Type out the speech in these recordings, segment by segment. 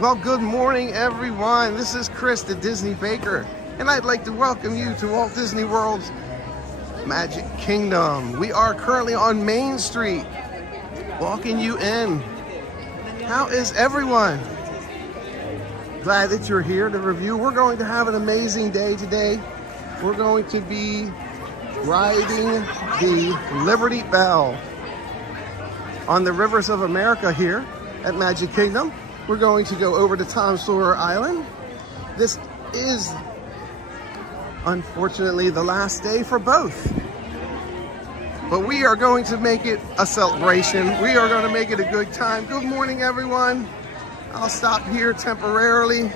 Well, good morning, everyone. This is Chris, the Disney Baker, and I'd like to welcome you to Walt Disney World's Magic Kingdom. We are currently on Main Street, walking you in. How is everyone? Glad that you're here to review. We're going to have an amazing day today. We're going to be riding the Liberty Belle on the rivers of America here at Magic Kingdom. We're going to go over to Tom Sawyer Island. This is, unfortunately, the last day for both. But we are going to make it a celebration. We are going to make it a good time. Good morning, everyone. I'll stop here temporarily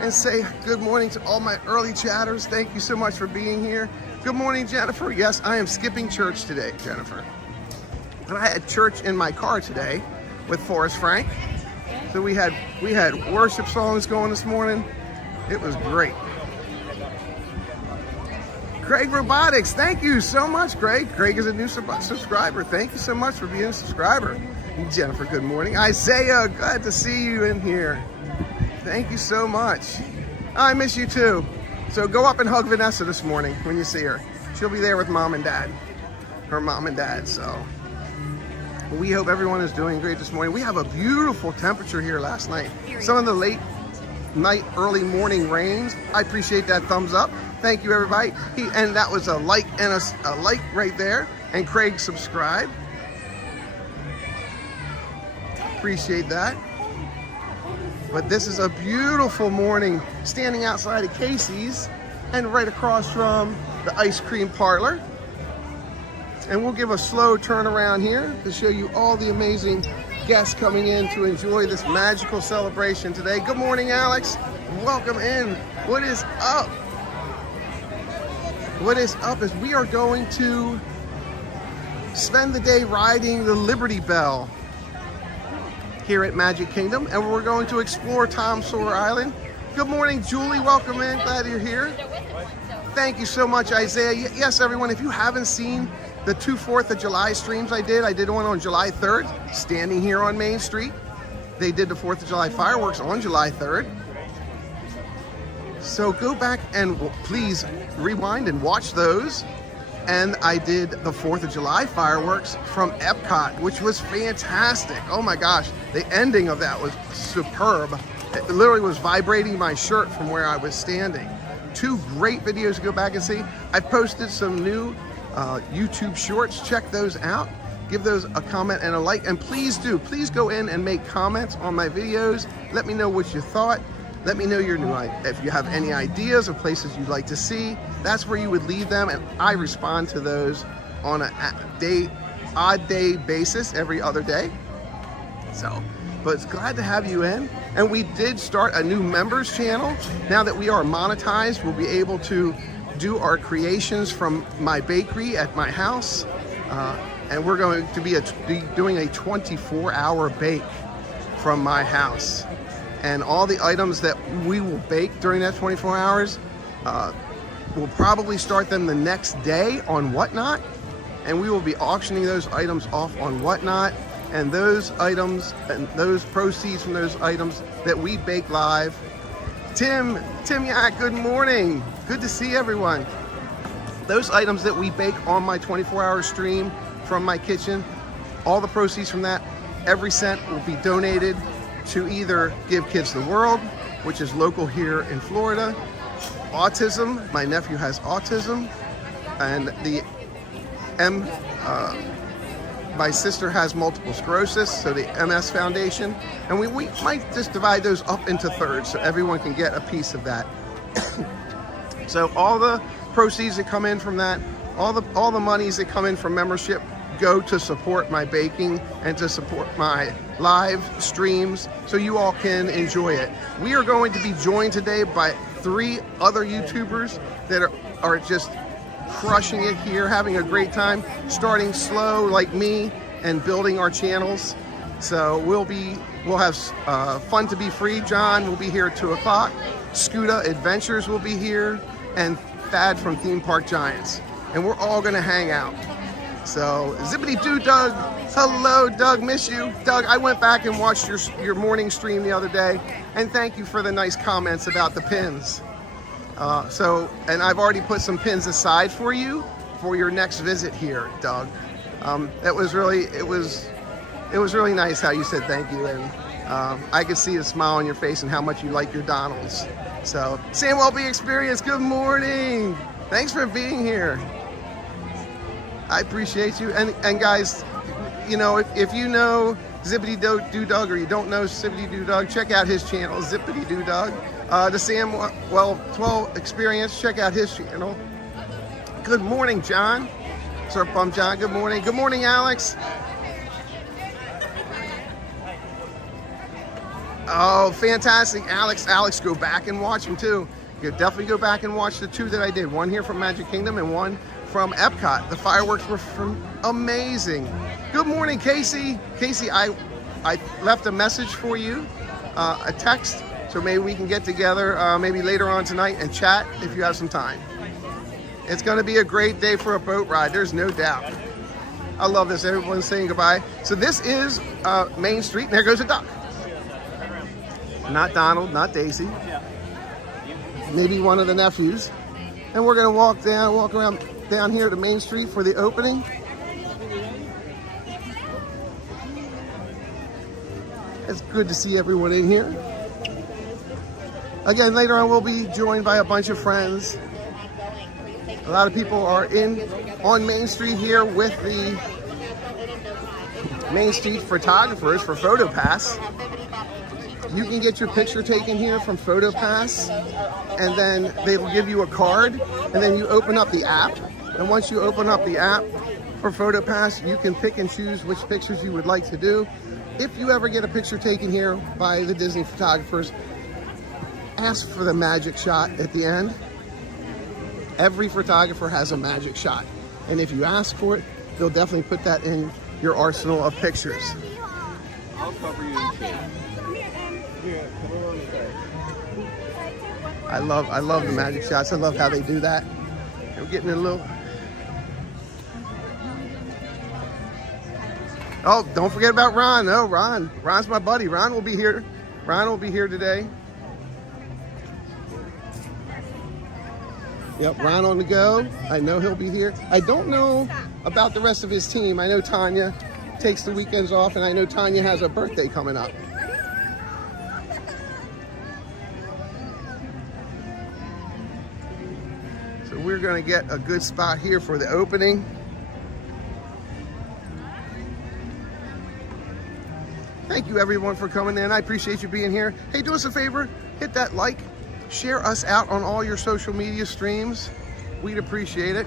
and say good morning to all my early chatters. Thank you so much for being here. Good morning, Jennifer. Yes, I am skipping church today, Jennifer. But I had church in my car today with Forrest Frank. So we had worship songs going this morning. It was great. Craig Robotics, thank you so much, Craig. Craig is a new subscriber. Thank you so much for being a subscriber. Jennifer, good morning. Isaiah, glad to see you in here. Thank you so much. I miss you too. So go up and hug Vanessa this morning when you see her. She'll be there with mom and dad. Her mom and dad, so. We hope everyone is doing great this morning. We have a beautiful temperature here last night. Some of the late night, early morning rains. I appreciate that thumbs up. Thank you, everybody. And that was a like and a like right there. And Craig subscribed. Appreciate that. But this is a beautiful morning standing outside of Casey's and right across from the ice cream parlor. And we'll give a slow turn around here to show you all the amazing guests coming in to enjoy this magical celebration today. Good morning, Alex. Welcome in. What is up? What is up is we are going to spend the day riding the Liberty Belle here at Magic Kingdom, and we're going to explore Tom Sawyer Island. Good morning, Julie. Welcome in. Glad you're here. Thank you so much, Isaiah. Yes, everyone, if you haven't seen the 2 4th of July streams I did one on July 3rd, standing here on Main Street. They did the 4th of July fireworks on July 3rd. So go back and please rewind and watch those. And I did the 4th of July fireworks from Epcot, which was fantastic. Oh my gosh, the ending of that was superb. It literally was vibrating my shirt from where I was standing. 2 great videos to go back and see. I posted some new YouTube shorts. Check those out. Give those a comment and a like. And please go in and make comments on my videos. Let me know what you thought. Let me know if you have any ideas of places you'd like to see. That's where you would leave them, and I respond to those on an odd day basis every other day. So, but it's glad to have you in. And we did start a new members channel. Now that we are monetized, we'll be able to do our creations from my bakery at my house. And we're going to be doing a 24-hour bake from my house. And all the items that we will bake during that 24 hours, we'll probably start them the next day on Whatnot. And we will be auctioning those items off on Whatnot. And those items and those proceeds from those items that we bake live. Tim Yak, good morning. Good to see everyone. Those items that we bake on my 24-hour stream from my kitchen, all the proceeds from that, every cent will be donated to either Give Kids the World, which is local here in Florida, autism, my nephew has autism, and my sister has multiple sclerosis, so the MS Foundation, and we might just divide those up into thirds so everyone can get a piece of that. So all the proceeds that come in from that, all the monies that come in from membership go to support my baking and to support my live streams so you all can enjoy it. We are going to be joined today by 3 other YouTubers that are just crushing it here, having a great time, starting slow like me and building our channels. So we'll have Fun to Be Free. John will be here at 2 o'clock. Scuda Adventures will be here, and Thad from Theme Park Giants. And we're all gonna hang out. So Zippity Doo Dug Hello, Doug. Miss you. Doug, I went back and watched your morning stream the other day, and thank you for the nice comments about the pins. And I've already put some pins aside for you for your next visit here, Doug. It was really nice how you said thank you, and I could see a smile on your face and how much you like your Donalds. So, Sam Welby Experience, good morning. Thanks for being here. I appreciate you. And guys, you know, if you know Zippity Doo Doug or you don't know Zippity Doo Doug, check out his channel, Zippity Doo Doug. The Sam 12 Experience, check out his channel. Good morning, John. Surf Bum John, good morning. Good morning, Alex. Oh, fantastic, Alex. Alex, go back and watch them too. You definitely go back and watch the two that I did. One here from Magic Kingdom and one from Epcot. The fireworks were amazing. Good morning, Casey. Casey, I left a message for you, a text, so maybe we can get together maybe later on tonight and chat if you have some time. It's going to be a great day for a boat ride, there's no doubt. I love this, everyone's saying goodbye. So this is Main Street, and there goes a duck. Not Donald, not Daisy. Maybe one of the nephews. And we're going to walk around down here to Main Street for the opening. It's good to see everyone in here. Again, later on we'll be joined by a bunch of friends. A lot of people are on Main Street here with the Main Street photographers for PhotoPass. You can get your picture taken here from PhotoPass, and then they will give you a card, and then you open up the app. And once you open up the app for PhotoPass, you can pick and choose which pictures you would like to do. If you ever get a picture taken here by the Disney photographers, ask for the magic shot at the end. Every photographer has a magic shot, and if you ask for it, they'll definitely put that in your arsenal of pictures. I'll cover you in shade. I love the magic shots. I love how they do that. We're getting a little. Oh, don't forget about Ron. No, Ron's my buddy. Ron will be here. Ron will be here today. Yep, Ron on the go. I know he'll be here. I don't know about the rest of his team. I know Tanya takes the weekends off, and I know Tanya has a birthday coming up. So we're going to get a good spot here for the opening. Thank you everyone for coming in. I appreciate you being here. Hey, do us a favor, hit that like, share us out on all your social media streams. We'd appreciate it.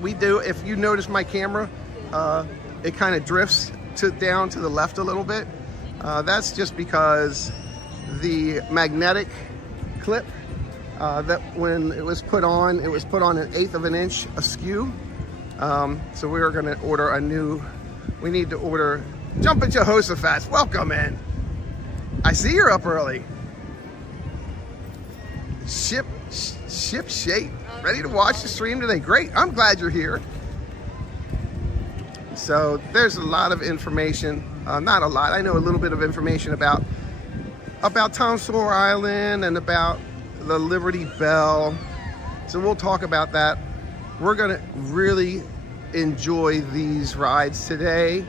We do. If you notice my camera, it kind of drifts down to the left a little bit. That's just because the magnetic clip that when it was put on 1/8 of an inch askew. So we are going to order a new. We need to order. Jumpin' Jehoshaphat, welcome in. I see you're up early. Ship shape, ready to watch the stream today. Great, I'm glad you're here. So there's a lot of information, not a lot, I know a little bit of information about Tom Sawyer Island and about the Liberty Belle. So we'll talk about that. We're gonna really enjoy these rides today,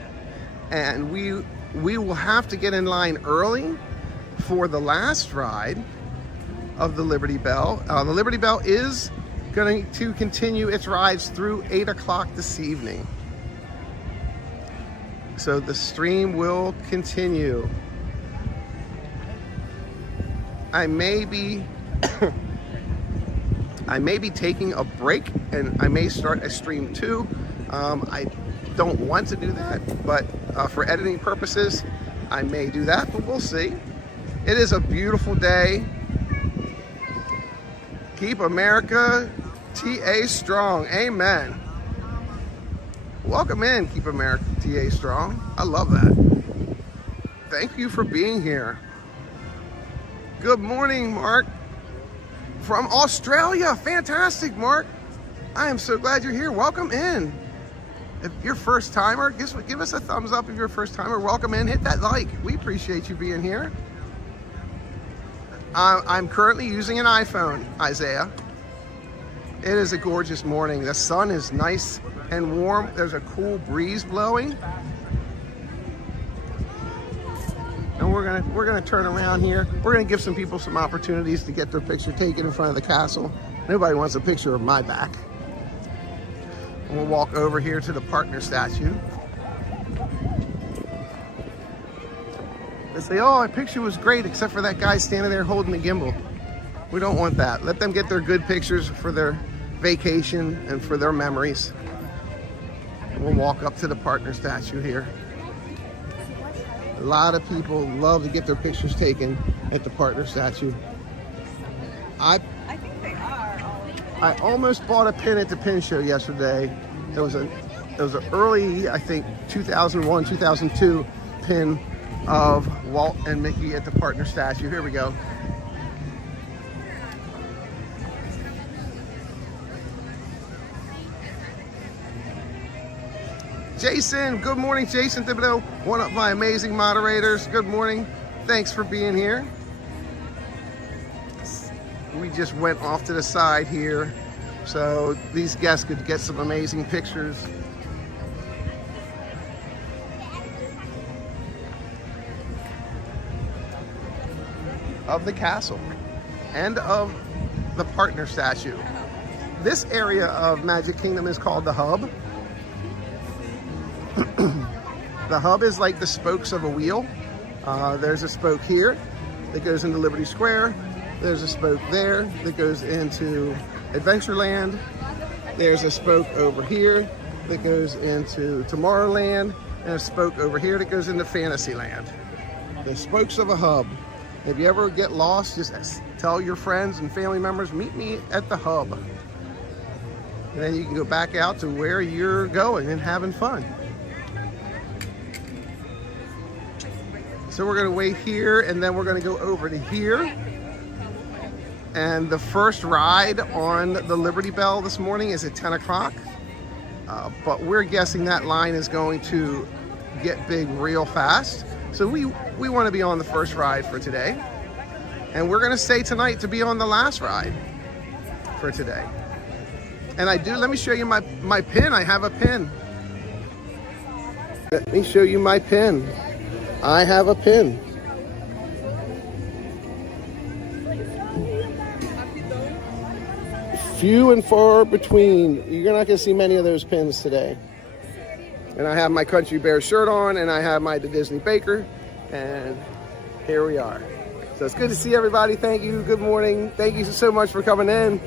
and we will have to get in line early for the last ride of the Liberty Belle. The Liberty Belle is going to continue its rides through 8 o'clock this evening. So the stream will continue. I may be taking a break, and I may start a stream too. I don't want to do that, but for editing purposes, I may do that, but we'll see. It is a beautiful day. Keep America TA strong. Amen. Welcome in, Keep America TA strong. I love that. Thank you for being here. Good morning, Mark. From Australia. Fantastic, Mark. I am so glad you're here. Welcome in. If you're first timer, give us a thumbs up if you're a first timer. Welcome in, hit that like. We appreciate you being here. I'm currently using an iPhone, Isaiah. It is a gorgeous morning. The sun is nice and warm. There's a cool breeze blowing. And we're gonna turn around here. We're gonna give some people some opportunities to get their picture taken in front of the castle. Nobody wants a picture of my back. And we'll walk over here to the partner statue. They say, oh, our picture was great, except for that guy standing there holding the gimbal. We don't want that. Let them get their good pictures for their vacation and for their memories. And we'll walk up to the partner statue here. A lot of people love to get their pictures taken at the partner statue. I think they are. I almost bought a pin at the pin show yesterday. It was an early, I think, 2001, 2002 pin of Walt and Mickey at the partner statue. Here we go. Jason, good morning, Jason Thibodeau, one of my amazing moderators. Good morning. Thanks for being here. We just went off to the side here so these guests could get some amazing pictures. Of the castle and of the partner statue. This area of Magic Kingdom is called the Hub. The Hub is like the spokes of a wheel. There's a spoke here that goes into Liberty Square. There's a spoke there that goes into Adventureland. There's a spoke over here that goes into Tomorrowland, and a spoke over here that goes into Fantasyland. The spokes of a hub. If you ever get lost, just tell your friends and family members, meet me at the Hub. And then you can go back out to where you're going and having fun. So we're gonna wait here, and then we're gonna go over to here. And the first ride on the Liberty Belle this morning is at 10 o'clock. But we're guessing that line is going to get big real fast. So we wanna be on the first ride for today. And we're gonna stay tonight to be on the last ride for today. And let me show you my pin. I have a pin. Let me show you my pin. I have a pin. Few and far between. You're not going to see many of those pins today. And I have my Country Bear shirt on, and I have my The Disney Baker, and here we are. So it's good to see everybody. Thank you. Good morning. Thank you so much for coming in.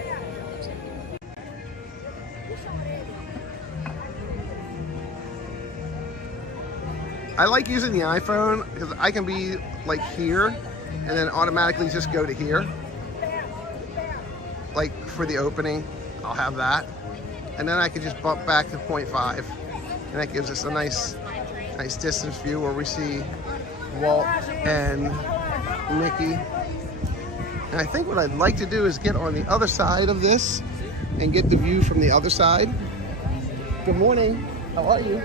I like using the iPhone because I can be like here and then automatically just go to here. Like for the opening, I'll have that. And then I can just bump back to 0.5. And that gives us a nice distance view where we see Walt and Mickey. And I think what I'd like to do is get on the other side of this and get the view from the other side. Good morning. How are you?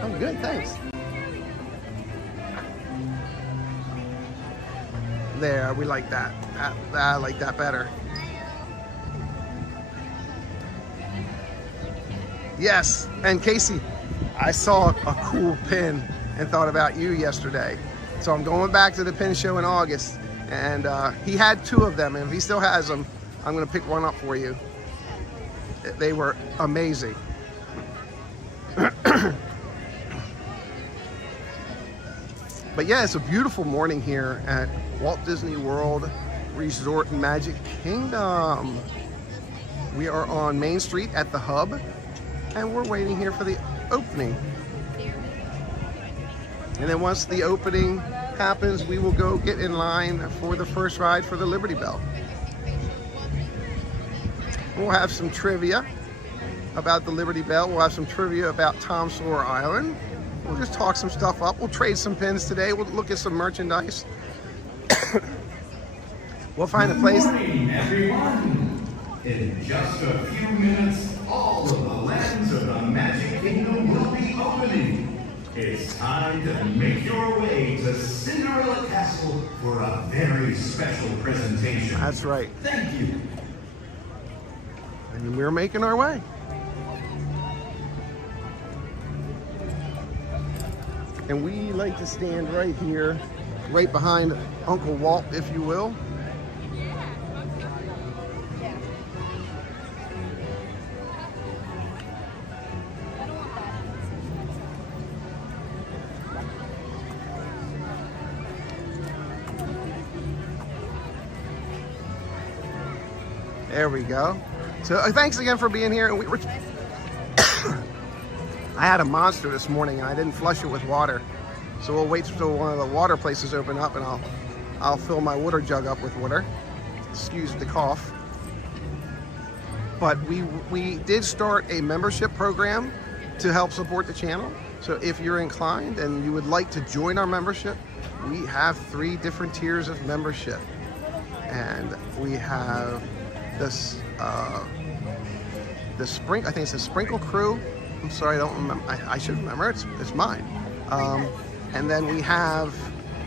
I'm good, thanks. There, we like that. I like that better. Yes, and Casey, I saw a cool pin and thought about you yesterday. So I'm going back to the pin show in August, and he had 2 of them, and if he still has them, I'm gonna pick one up for you. They were amazing. But yeah, it's a beautiful morning here at Walt Disney World Resort Magic Kingdom. We are on Main Street at the Hub, and we're waiting here for the opening. And then once the opening happens, we will go get in line for the first ride for the Liberty Belle. We'll have some trivia about the Liberty Belle. We'll have some trivia about Tom Sawyer Island. We'll just talk some stuff up. We'll trade some pins today. We'll look at some merchandise. We'll find a place. Good morning, everyone. In just a few minutes, all of the lands of the Magic Kingdom will be opening. It's time to make your way to Cinderella Castle for a very special presentation. That's right. Thank you. And we're making our way. And we like to stand right here, right behind Uncle Walt, if you will. There we go. So thanks again for being here. And we were I had a monster this morning and I didn't flush it with water. So we'll wait till one of the water places open up and I'll fill my water jug up with water. Excuse the cough. But we did start a membership program to help support the channel. So if you're inclined and you would like to join our membership, we have 3 different tiers of membership. And we have this I think it's the Sprinkle Crew. I'm sorry, I don't remember. I should remember. It's mine. And then we have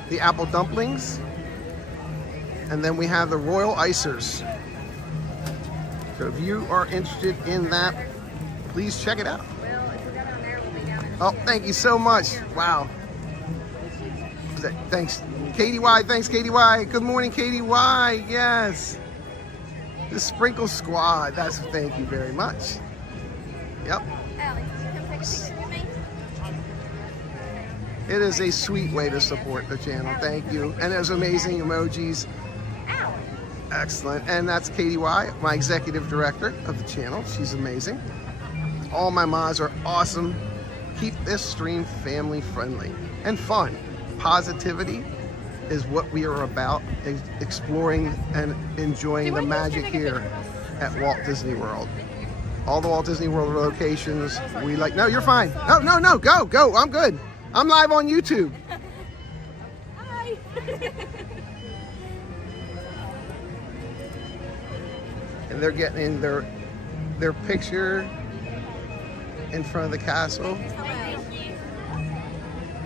the Apple Dumplings. And then we have the Royal Icers. So if you are interested in that, please check it out. Oh, thank you so much. Wow. Thanks, Katie Y. Thanks, Katie Y. Good morning, Katie Y. Yes. The Sprinkle Squad. Thank you very much. Yep. Allie, can you come take a picture with me? It is a sweet way to support the channel. Thank you. And there's amazing emojis. Allie. Excellent. And that's Katie Y, my executive director of the channel. She's amazing. All my mods are awesome. Keep this stream family friendly and fun. Positivity is what we are about, exploring and enjoying the magic here at Walt Disney World. All the Walt Disney World locations, we like, no, you're fine. No, go, I'm good. I'm live on YouTube. Hi. And they're getting their picture in front of the castle.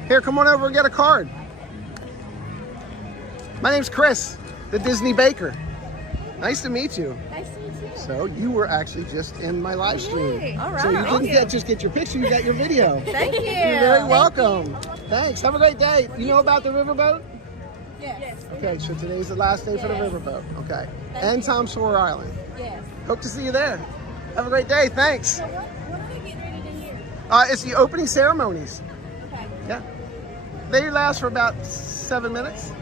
Here, come on over and get a card. My name's Chris, the Disney Baker. Nice to meet you. Nice to meet you. So you were actually just in my live stream. Yay. All right. So you didn't just get your picture, you got your video. Thank you. You're very welcome. Thanks. Have a great day. You know about the riverboat? Yes. Okay, so today's the last day for the riverboat. Okay. And Tom Sawyer Island. Yes. Hope to see you there. Have a great day. Thanks. So what are they getting ready to do here? It's the opening ceremonies. Okay. Yeah. They last for about 7 minutes.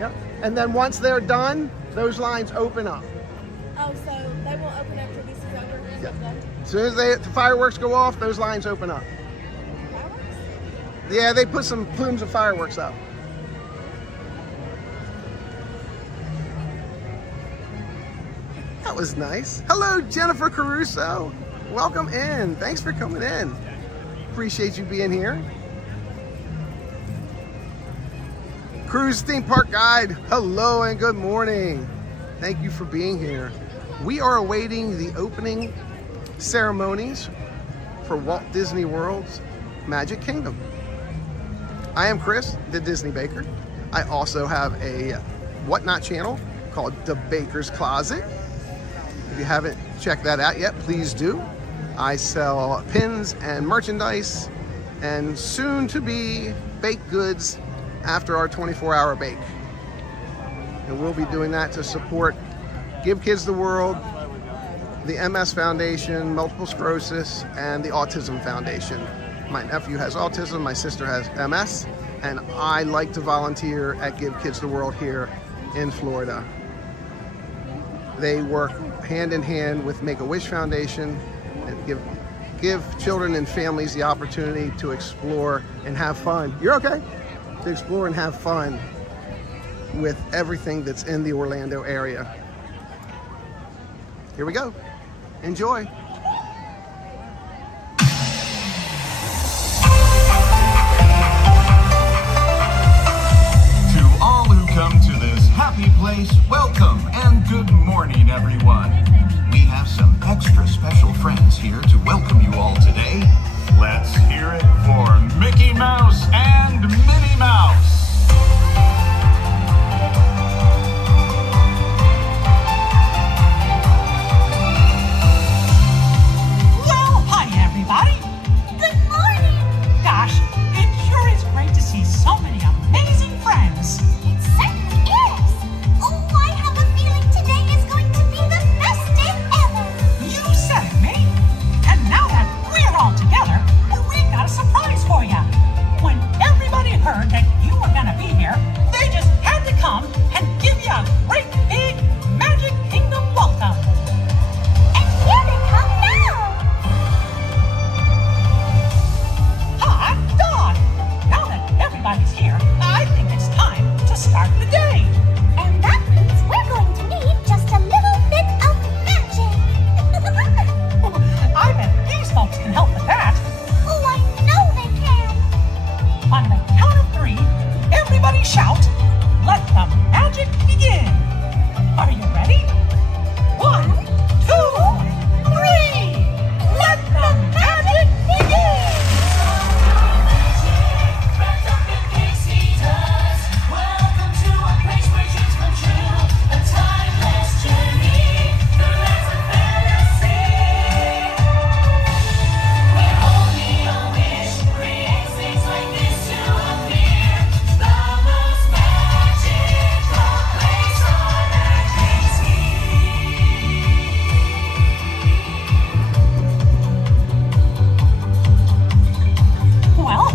Yep. And then once they're done, those lines open up. Oh, so they won't open up till this is over? Yeah. As soon as the fireworks go off, those lines open up. Fireworks? Yeah, they put some plumes of fireworks up. That was nice. Hello, Jennifer Caruso. Welcome in. Thanks for coming in. Appreciate you being here. Cruise Theme Park Guide, hello and good morning. Thank you for being here. We are awaiting the opening ceremonies for Walt Disney World's Magic Kingdom. I am Chris, the Disney Baker. I also have a Whatnot channel called The Baker's Closet. If you haven't checked that out yet, please do. I sell pins and merchandise and soon to be baked goods after our 24-hour bake. And we'll be doing that to support Give Kids the World, the MS Foundation, Multiple Sclerosis, and the Autism Foundation. My nephew has autism, my sister has MS, and I like to volunteer at Give Kids the World here in Florida. They work hand in hand with Make-A-Wish Foundation and give children and families the opportunity to explore and have fun. You're okay? To explore and have fun with everything that's in the Orlando area. Here we go. Enjoy. To all who come to this happy place, welcome and good morning, everyone. We have some extra special friends here to welcome you all today. everybody's here, I think it's time to start the day. And that means we're going to need just a little bit of magic. I bet these folks can help with that. Oh, I know they can. On the count of 3, everybody shout, "Let the magic begin." Are you ready? 1, 2, 3. Let the magic begin. Well,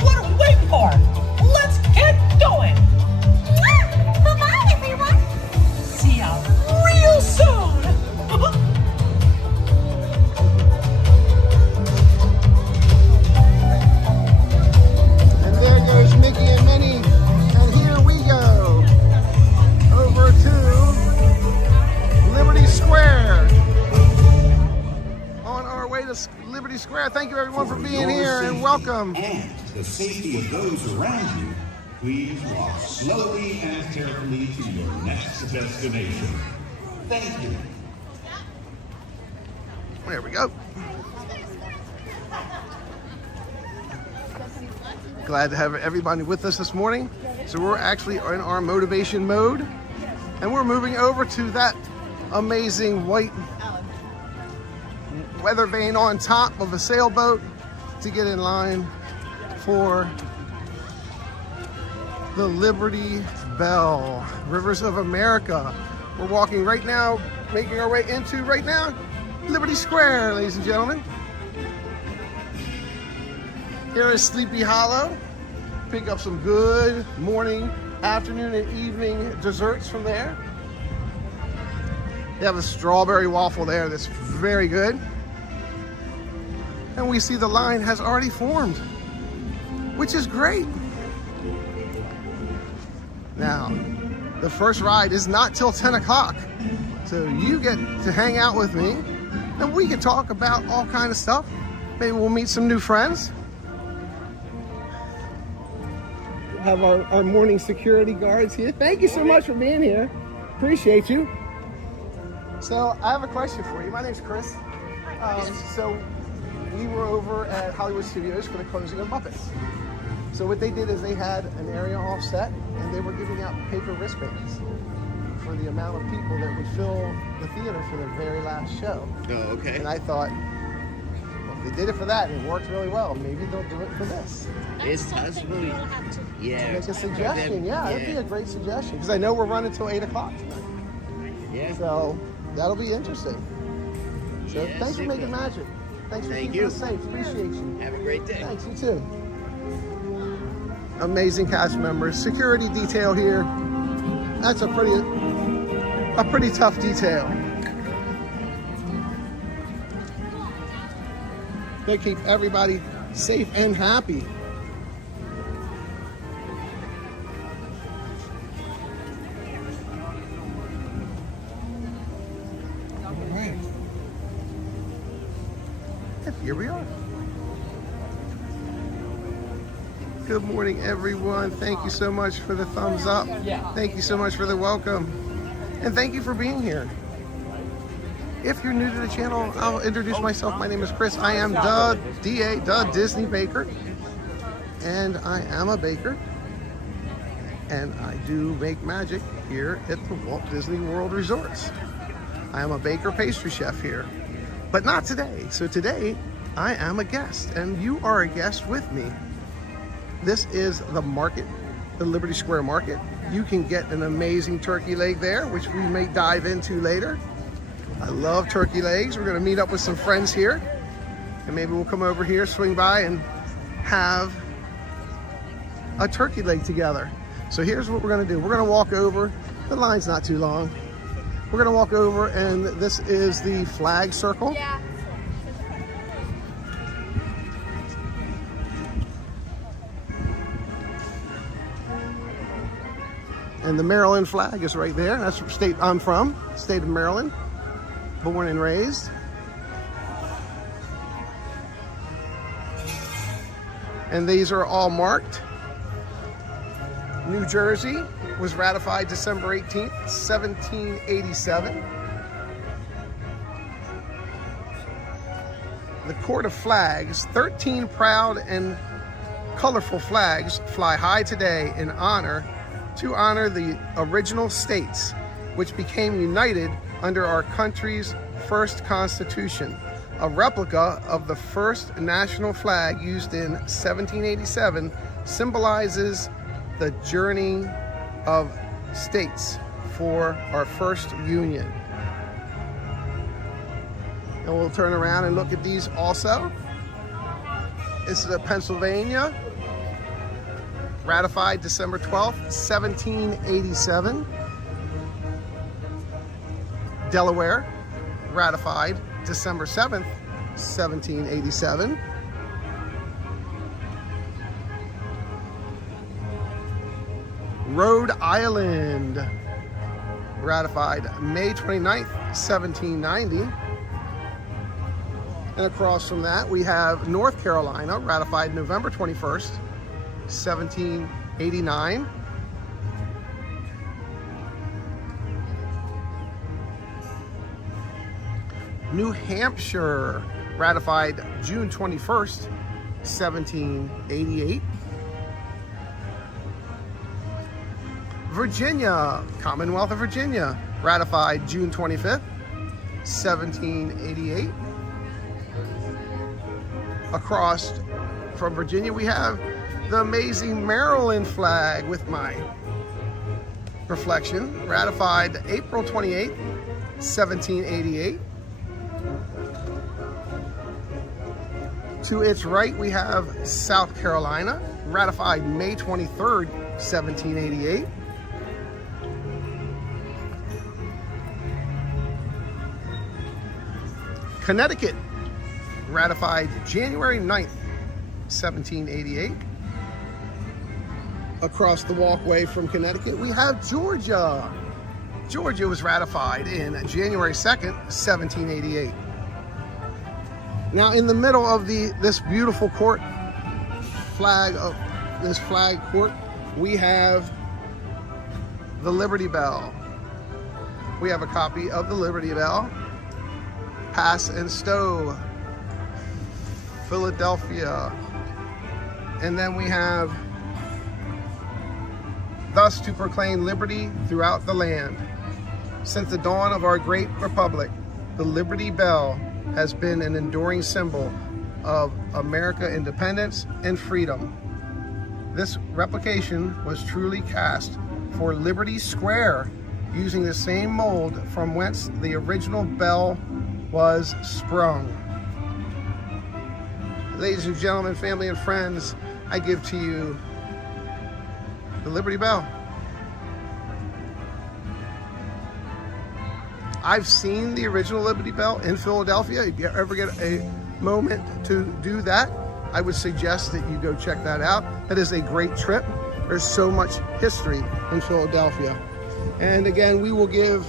what are we waiting for? Let's get going. Bye-bye, everyone. See ya real soon. And there goes Mickey and Minnie. And here we go. Over to Liberty Square. On our way to Liberty Square. Thank you everyone for being here and welcome. And the safety of those around you, please walk slowly and carefully to your next destination. Thank you. There we go. Glad to have everybody with us this morning. So we're actually in our motivation mode. And we're moving over to that amazing white weather vane on top of a sailboat to get in line for the Liberty Belle, Rivers of America. We're walking right now, making our way into right now, Liberty Square, ladies and gentlemen. Here is Sleepy Hollow. Pick up some good morning, afternoon, and evening desserts from there. They have a strawberry waffle there that's very good. And we see the line has already formed, which is great. Now, the first ride is not till 10 o'clock. So you get to hang out with me and we can talk about all kind of stuff. Maybe we'll meet some new friends. We'll have our morning security guards here. Thank you so much for being here. Appreciate you. So I have a question for you. My name's Chris. So we were over at Hollywood Studios for the closing of Muppets. So what they did is they had an area offset and they were giving out paper wristbands for the amount of people that would fill the theater for their very last show. Oh, okay. And I thought, well, if they did it for that and it worked really well, maybe they'll do it for this. It's possible. Yeah. Make a suggestion, yeah, that'd be a great suggestion. Because I know we're running till 8 o'clock tonight. Yeah. So that'll be interesting. So Yeah, thanks for super. making magic. Thanks for Thank keeping you. us safe. Appreciate you. Have a great day. Thanks, you too. Amazing cast members. Security detail here. That's a pretty tough detail. They keep everybody safe and happy. All right. And here we are. Good morning, everyone. Thank you so much for the thumbs up. Thank you so much for the welcome. And thank you for being here. If you're new to the channel, I'll introduce myself. My name is Chris. I am the Disney Baker. And I am a baker. And I do make magic here at the Walt Disney World Resorts. I am a baker pastry chef here. But not today. So today, I am a guest. And you are a guest with me. This is the market, the Liberty Square Market. You can get an amazing turkey leg there, which we may dive into later. I love turkey legs. We're gonna meet up with some friends here. And maybe we'll come over here, swing by and have a turkey leg together. So here's what we're gonna do. We're gonna walk over, the line's not too long. We're gonna walk over and this is the flag circle. Yeah. And the Maryland flag is right there. That's the state I'm from, state of Maryland, born and raised. And these are all marked. New Jersey was ratified December 18th, 1787. The Court of Flags, 13 proud and colorful flags fly high today to honor the original states, which became united under our country's first constitution. A replica of the first national flag used in 1787 symbolizes the journey of states for our first union. And we'll turn around and look at these also. This is Pennsylvania, ratified December 12th, 1787. Delaware, ratified December 7th, 1787. Rhode Island, ratified May 29th, 1790. And across from that, we have North Carolina, ratified November 21st, 1789. New Hampshire, ratified June 21st, 1788. Virginia, Commonwealth of Virginia, ratified June 25th, 1788. Across from Virginia, we have the amazing Maryland flag with my reflection, ratified April 28th, 1788. To its right, we have South Carolina, ratified May 23rd, 1788. Connecticut, ratified January 9th, 1788. Across the walkway from Connecticut, we have Georgia. Georgia was ratified in January 2nd, 1788. Now, in the middle of this beautiful court, flag court, we have the Liberty Bell. We have a copy of the Liberty Bell. Pass and Stowe, Philadelphia. And then we have, thus to proclaim liberty throughout the land. Since the dawn of our great republic, the Liberty Bell has been an enduring symbol of American independence and freedom. This replication was truly cast for Liberty Square, using the same mold from whence the original bell was sprung. Ladies and gentlemen, family and friends, I give to you the Liberty Bell. I've seen the original Liberty Bell in Philadelphia. If you ever get a moment to do that, I would suggest that you go check that out. That is a great trip. There's so much history in Philadelphia. And again, we will give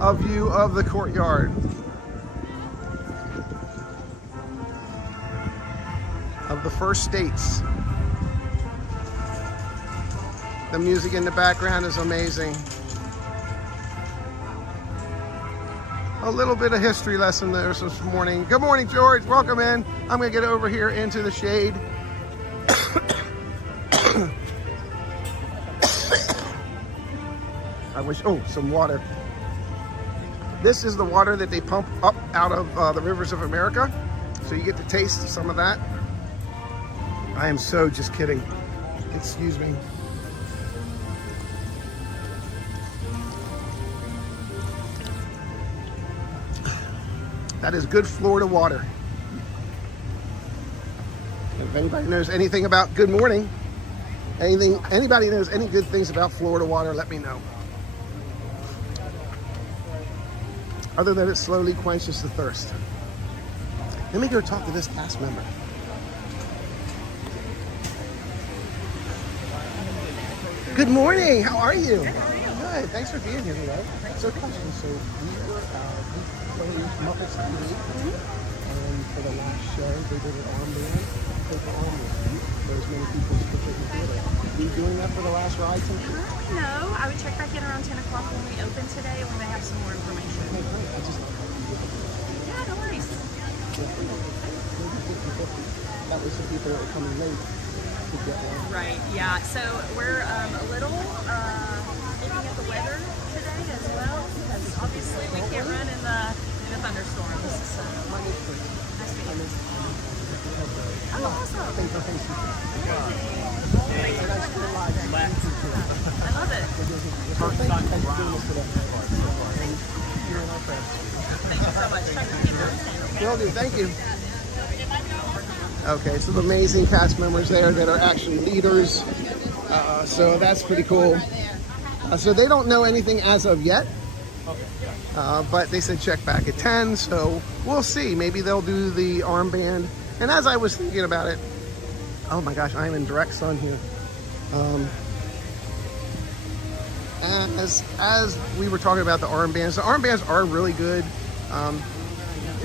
a view of the courtyard of the first states. The music in the background is amazing. A little bit of history lesson there this morning. Good morning, George. Welcome in. I'm going to get over here into the shade. I wish, some water. This is the water that they pump up out of the rivers of America. So you get to taste some of that. I am so just kidding. Excuse me. That is good Florida water. If anybody knows anything about, good morning. Anybody knows any good things about Florida water, let me know. Other than it slowly quenches the thirst. Let me go talk to this cast member. Good morning. How are you? Good. Thanks for being here today. So, question. So we played Muppets TV, and for the last show, they did an armband, paper armband. There's many people who took the theater. Are you doing that for the last ride tonight? No, I would check back in around 10 o'clock when we open today, and we may have some more information. Okay, great. I just Yeah, no worries. that was the people that were coming late to get one. Right, yeah. So we're a little looking at the weather today as well, because obviously we can't run in the thunderstorms. So nice to meet you. Oh, awesome. Thanks for Thanks for joining us. I love it. Thank you so much. Try to keep it understanding. Will do. Thank you. Okay, some amazing cast members there that are actually leaders. So that's pretty cool. So they don't know anything as of yet. But they said check back at 10, so we'll see. Maybe they'll do the armband. And as I was thinking about it, oh my gosh, I'm in direct sun here. As we were talking about the armbands are really good.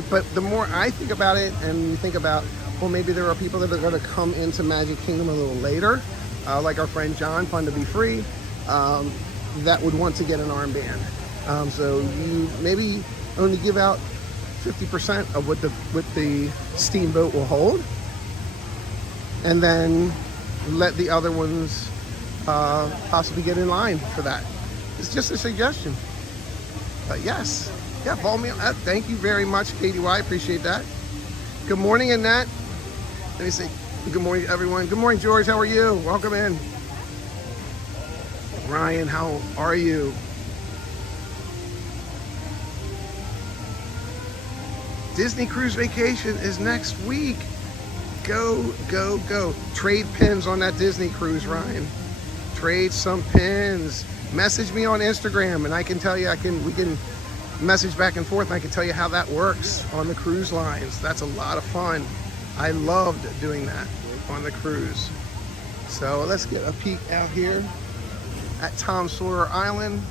But the more I think about it and you think about, well, maybe there are people that are going to come into Magic Kingdom a little later, like our friend John, Fun to Be Free, that would want to get an armband. So you maybe only give out 50% of what the steamboat will hold, and then let the other ones possibly get in line for that. It's just a suggestion. But yes, yeah, follow me on that. Thank you very much, KDY. I appreciate that. Good morning, Annette. Let me say good morning to everyone. Good morning, George. How are you? Welcome in. Ryan, how are you? Disney Cruise Vacation is next week. Go, go, go. Trade pins on that Disney cruise, Ryan. Trade some pins. Message me on Instagram and I can tell you, we can message back and forth and I can tell you how that works on the cruise lines. That's a lot of fun. I loved doing that on the cruise. So let's get a peek out here at Tom Sawyer Island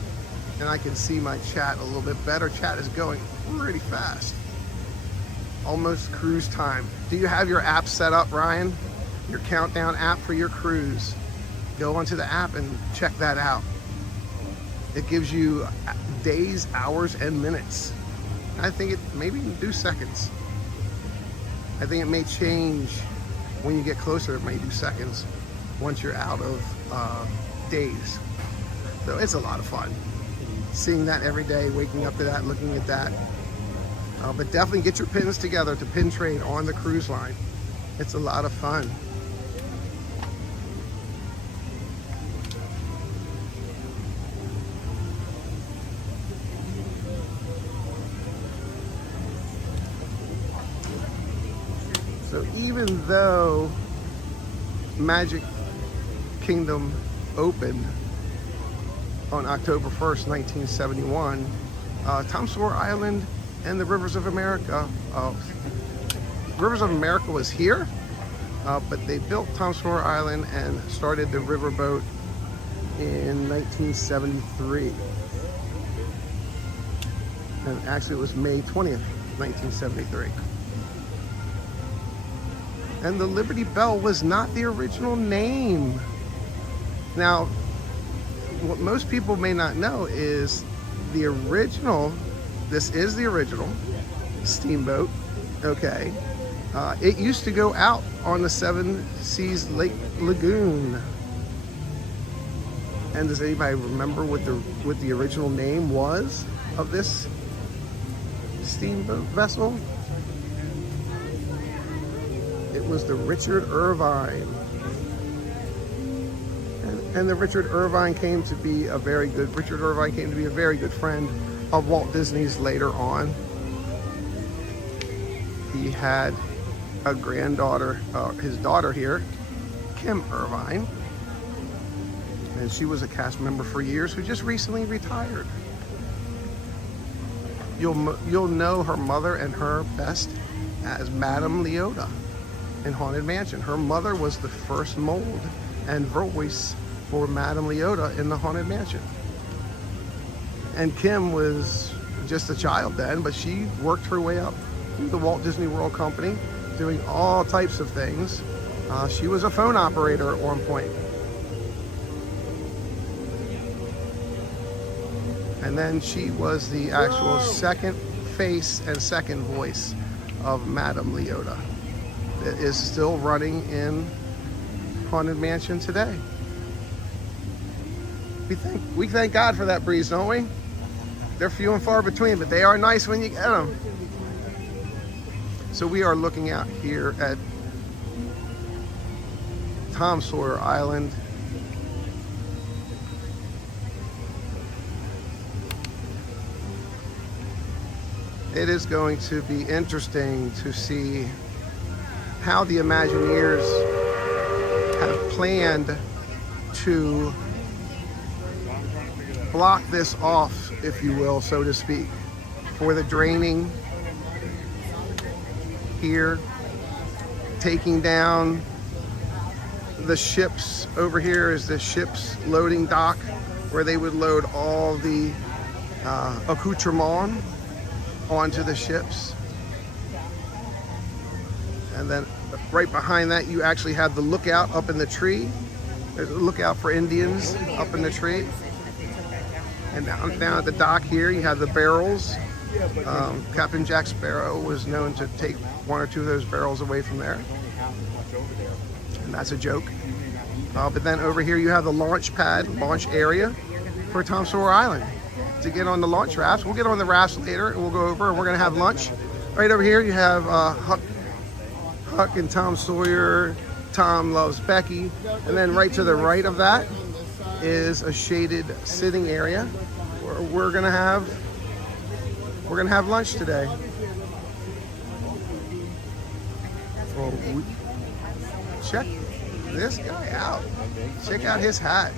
and I can see my chat a little bit better. Chat is going pretty fast. Almost cruise time. Do you have your app set up, Ryan? Your countdown app for your cruise. Go onto the app and check that out. It gives you days, hours, and minutes. I think it maybe even do seconds. I think it may change when you get closer. It may do seconds once you're out of days. So it's a lot of fun. Seeing that every day, waking up to that, looking at that. But definitely get your pins together to pin trade on the cruise line. It's a lot of fun. So even though Magic Kingdom opened on October 1st, 1971, Tom Sawyer Island and the Rivers of America. Rivers of America was here, but they built Tom Sawyer Island and started the riverboat in 1973. And actually it was May 20th, 1973. And the Liberty Belle was not the original name. Now, what most people may not know is the original, this is the original steamboat, okay? It used to go out on the Seven Seas Lake Lagoon. And does anybody remember what the original name was of this steamboat vessel? It was the Richard Irvine. And the Richard Irvine came to be a very good friend of Walt Disney's later on. He had a granddaughter, his daughter here, Kim Irvine, and she was a cast member for years who just recently retired. You'll know her mother and her best as Madame Leota in Haunted Mansion. Her mother was the first mold and voice for Madame Leota in the Haunted Mansion. And Kim was just a child then, but she worked her way up through the Walt Disney World Company, doing all types of things. She was a phone operator at one point. And then she was the actual second face and second voice of Madame Leota. It is still running in Haunted Mansion today. We thank God for that breeze, don't we? They're few and far between, but they are nice when you get them. So we are looking out here at Tom Sawyer Island. It is going to be interesting to see how the Imagineers have planned to block this off, if you will, so to speak, for the draining here, taking down the ships. Over here is the ship's loading dock where they would load all the accoutrement onto the ships. And then right behind that you actually have the lookout up in the tree. There's a lookout for Indians up in the tree. And down at the dock here you have the barrels. Captain Jack Sparrow was known to take one or two of those barrels away from there. And that's a joke. But then over here you have the launch pad, launch area for Tom Sawyer Island. To get on the launch rafts. We'll get on the rafts later and we'll go over and we're gonna have lunch. Right over here you have Huck and Tom Sawyer, Tom Loves Becky. And then right to the right of that is a shaded sitting area where we're gonna have lunch today. Well, check this guy out. Check out his hat.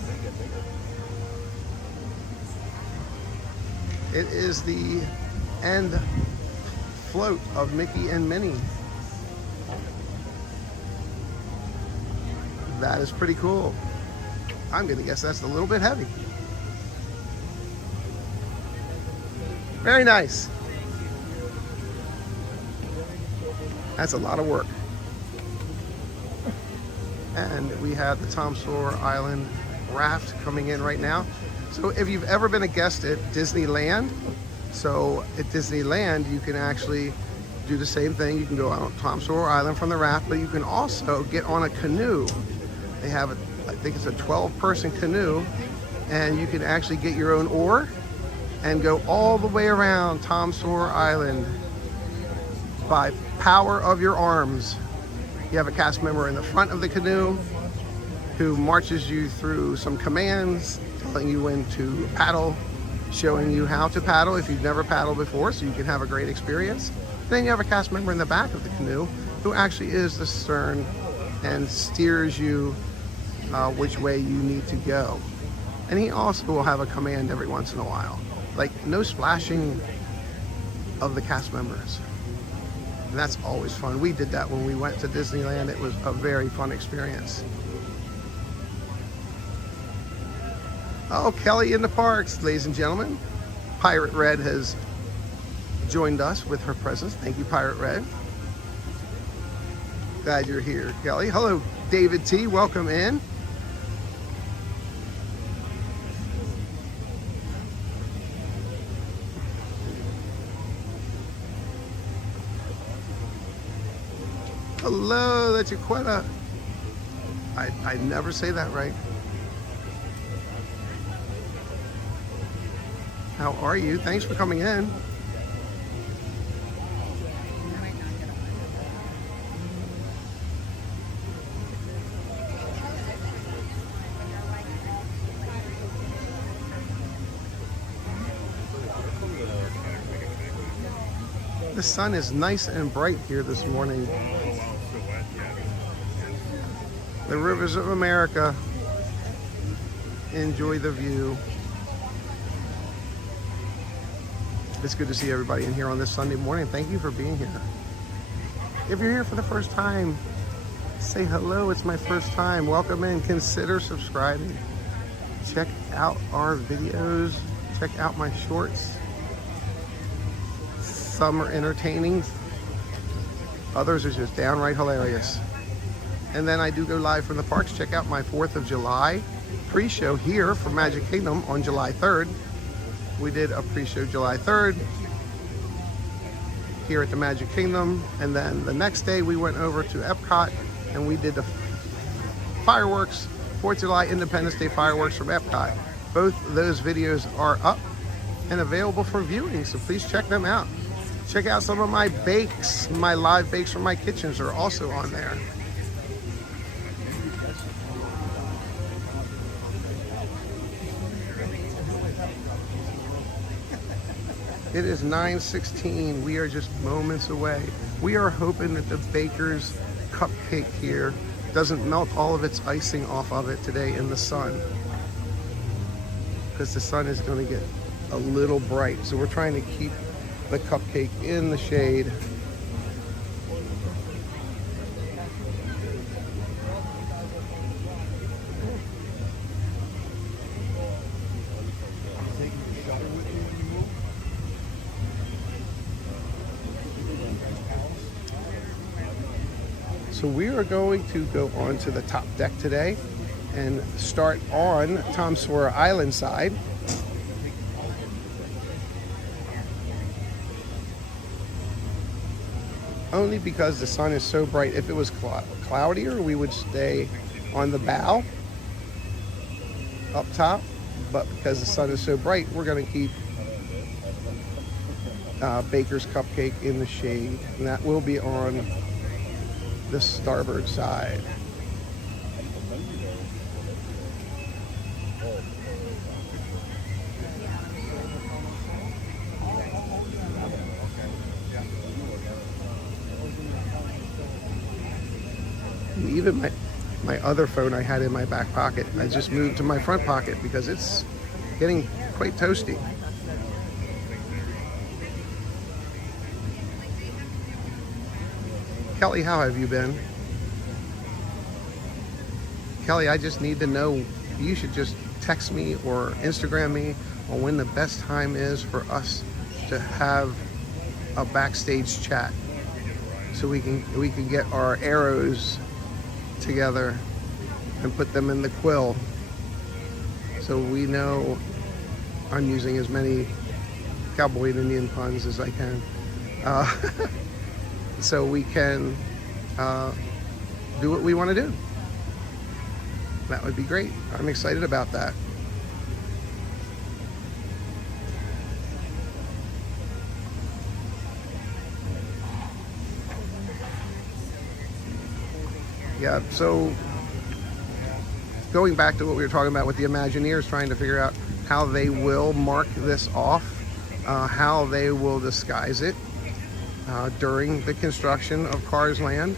It is the end float of Mickey and Minnie. That is pretty cool. I'm gonna guess that's a little bit heavy. Very nice. That's a lot of work. And we have the Tom Sawyer Island raft coming in right now. So if you've ever been a guest at Disneyland, so at Disneyland you can actually do the same thing. You can go out on Tom Sawyer Island from the raft, but you can also get on a canoe. They have, I think it's a 12-person canoe, and you can actually get your own oar and go all the way around Tom Sawyer Island by power of your arms. You have a cast member in the front of the canoe who marches you through some commands, telling you when to paddle, showing you how to paddle if you've never paddled before, so you can have a great experience. Then you have a cast member in the back of the canoe who actually is the stern and steers you which way you need to go. And he also will have a command every once in a while, like no splashing of the cast members. And that's always fun. We did that when we went to Disneyland. It was a very fun experience. Oh, Kelly in the parks, ladies and gentlemen. Pirate Red has joined us with her presence. Thank you, Pirate Red. Glad you're here, Kelly. Hello, David T. Welcome in. Hello, that's Chiquetta. I never say that right. How are you? Thanks for coming in. The sun is nice and bright here this morning. The rivers of America. Enjoy the view. It's good to see everybody in here on this Sunday morning. Thank you for being here. If you're here for the first time, say hello. It's my first time. Welcome in. Consider subscribing. check out our videos. Check out my shorts. Some are entertaining. Others are just downright hilarious. And then I do go live from the parks. Check out my 4th of July pre-show here for Magic Kingdom on July 3rd. We did a pre-show July 3rd here at the Magic Kingdom. And then the next day we went over to Epcot and we did the fireworks, 4th of July Independence Day fireworks from Epcot. Both those videos are up and available for viewing, so please check them out. Check out some of my bakes. My live bakes from my kitchens are also on there. It is 9:16. We are just moments away. We are hoping that the baker's cupcake here doesn't melt all of its icing off of it today in the sun, because the sun is going to get a little bright. So we're trying to keep the cupcake in the shade. So we are going to go onto the top deck today and start on Tom Sawyer Island side. Only because the sun is so bright. If it was cloudier, we would stay on the bow up top. But because the sun is so bright, we're going to keep Baker's Cupcake in the shade. And that will be on the starboard side. Even my other phone I had in my back pocket, I just moved to my front pocket because it's getting quite toasty. Kelly, how have you been? Kelly, I just need to know, you should just text me or Instagram me on when the best time is for us to have a backstage chat, so we can get our arrows together and put them in the quill, so we know I'm using as many cowboy and Indian puns as I can, so we can do what we want to do. That would be great. I'm excited about that. Yeah, so going back to what we were talking about with the Imagineers, trying to figure out how they will mark this off, how they will disguise it during the construction of Cars Land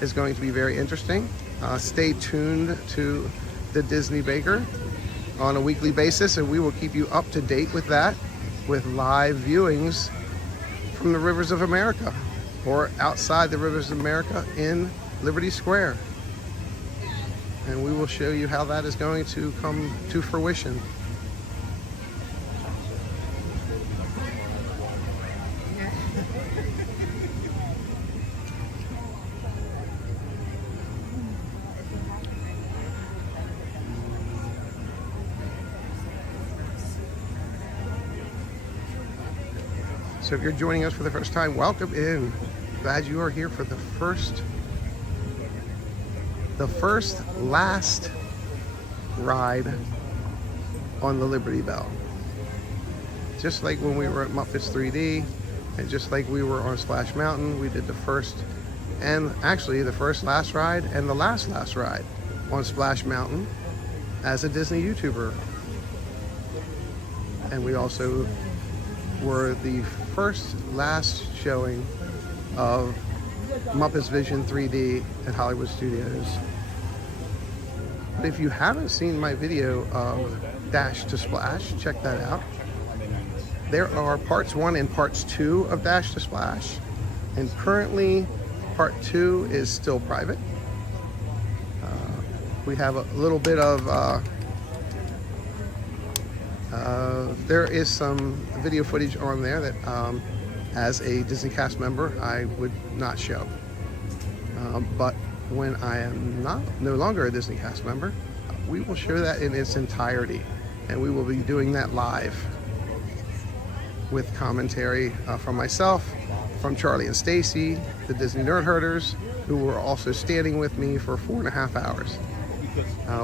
is going to be very interesting. Stay tuned to the Disney Baker on a weekly basis, and we will keep you up to date with that, with live viewings from the Rivers of America or outside the Rivers of America in Liberty Square. And we will show you how that is going to come to fruition. So if you're joining us for the first time, welcome in. Glad you are here for the first last ride on the Liberty Belle. Just like when we were at Muppets 3D, and just like we were on Splash Mountain, we did the first, and actually the first last ride and the last ride on Splash Mountain as a Disney YouTuber. And we also were the last showing of Muppets Vision 3D at Hollywood Studios. But if you haven't seen my video of Dash to Splash, check that out. There are parts 1 and parts 2 of Dash to Splash, and currently part 2 is still private. We have a little bit of There is some video footage on there that as a Disney cast member I would not show. But when I am no longer a Disney cast member, we will show that in its entirety, and we will be doing that live with commentary from myself, from Charlie and Stacy, the Disney Nerd Herders, who were also standing with me for 4.5 hours.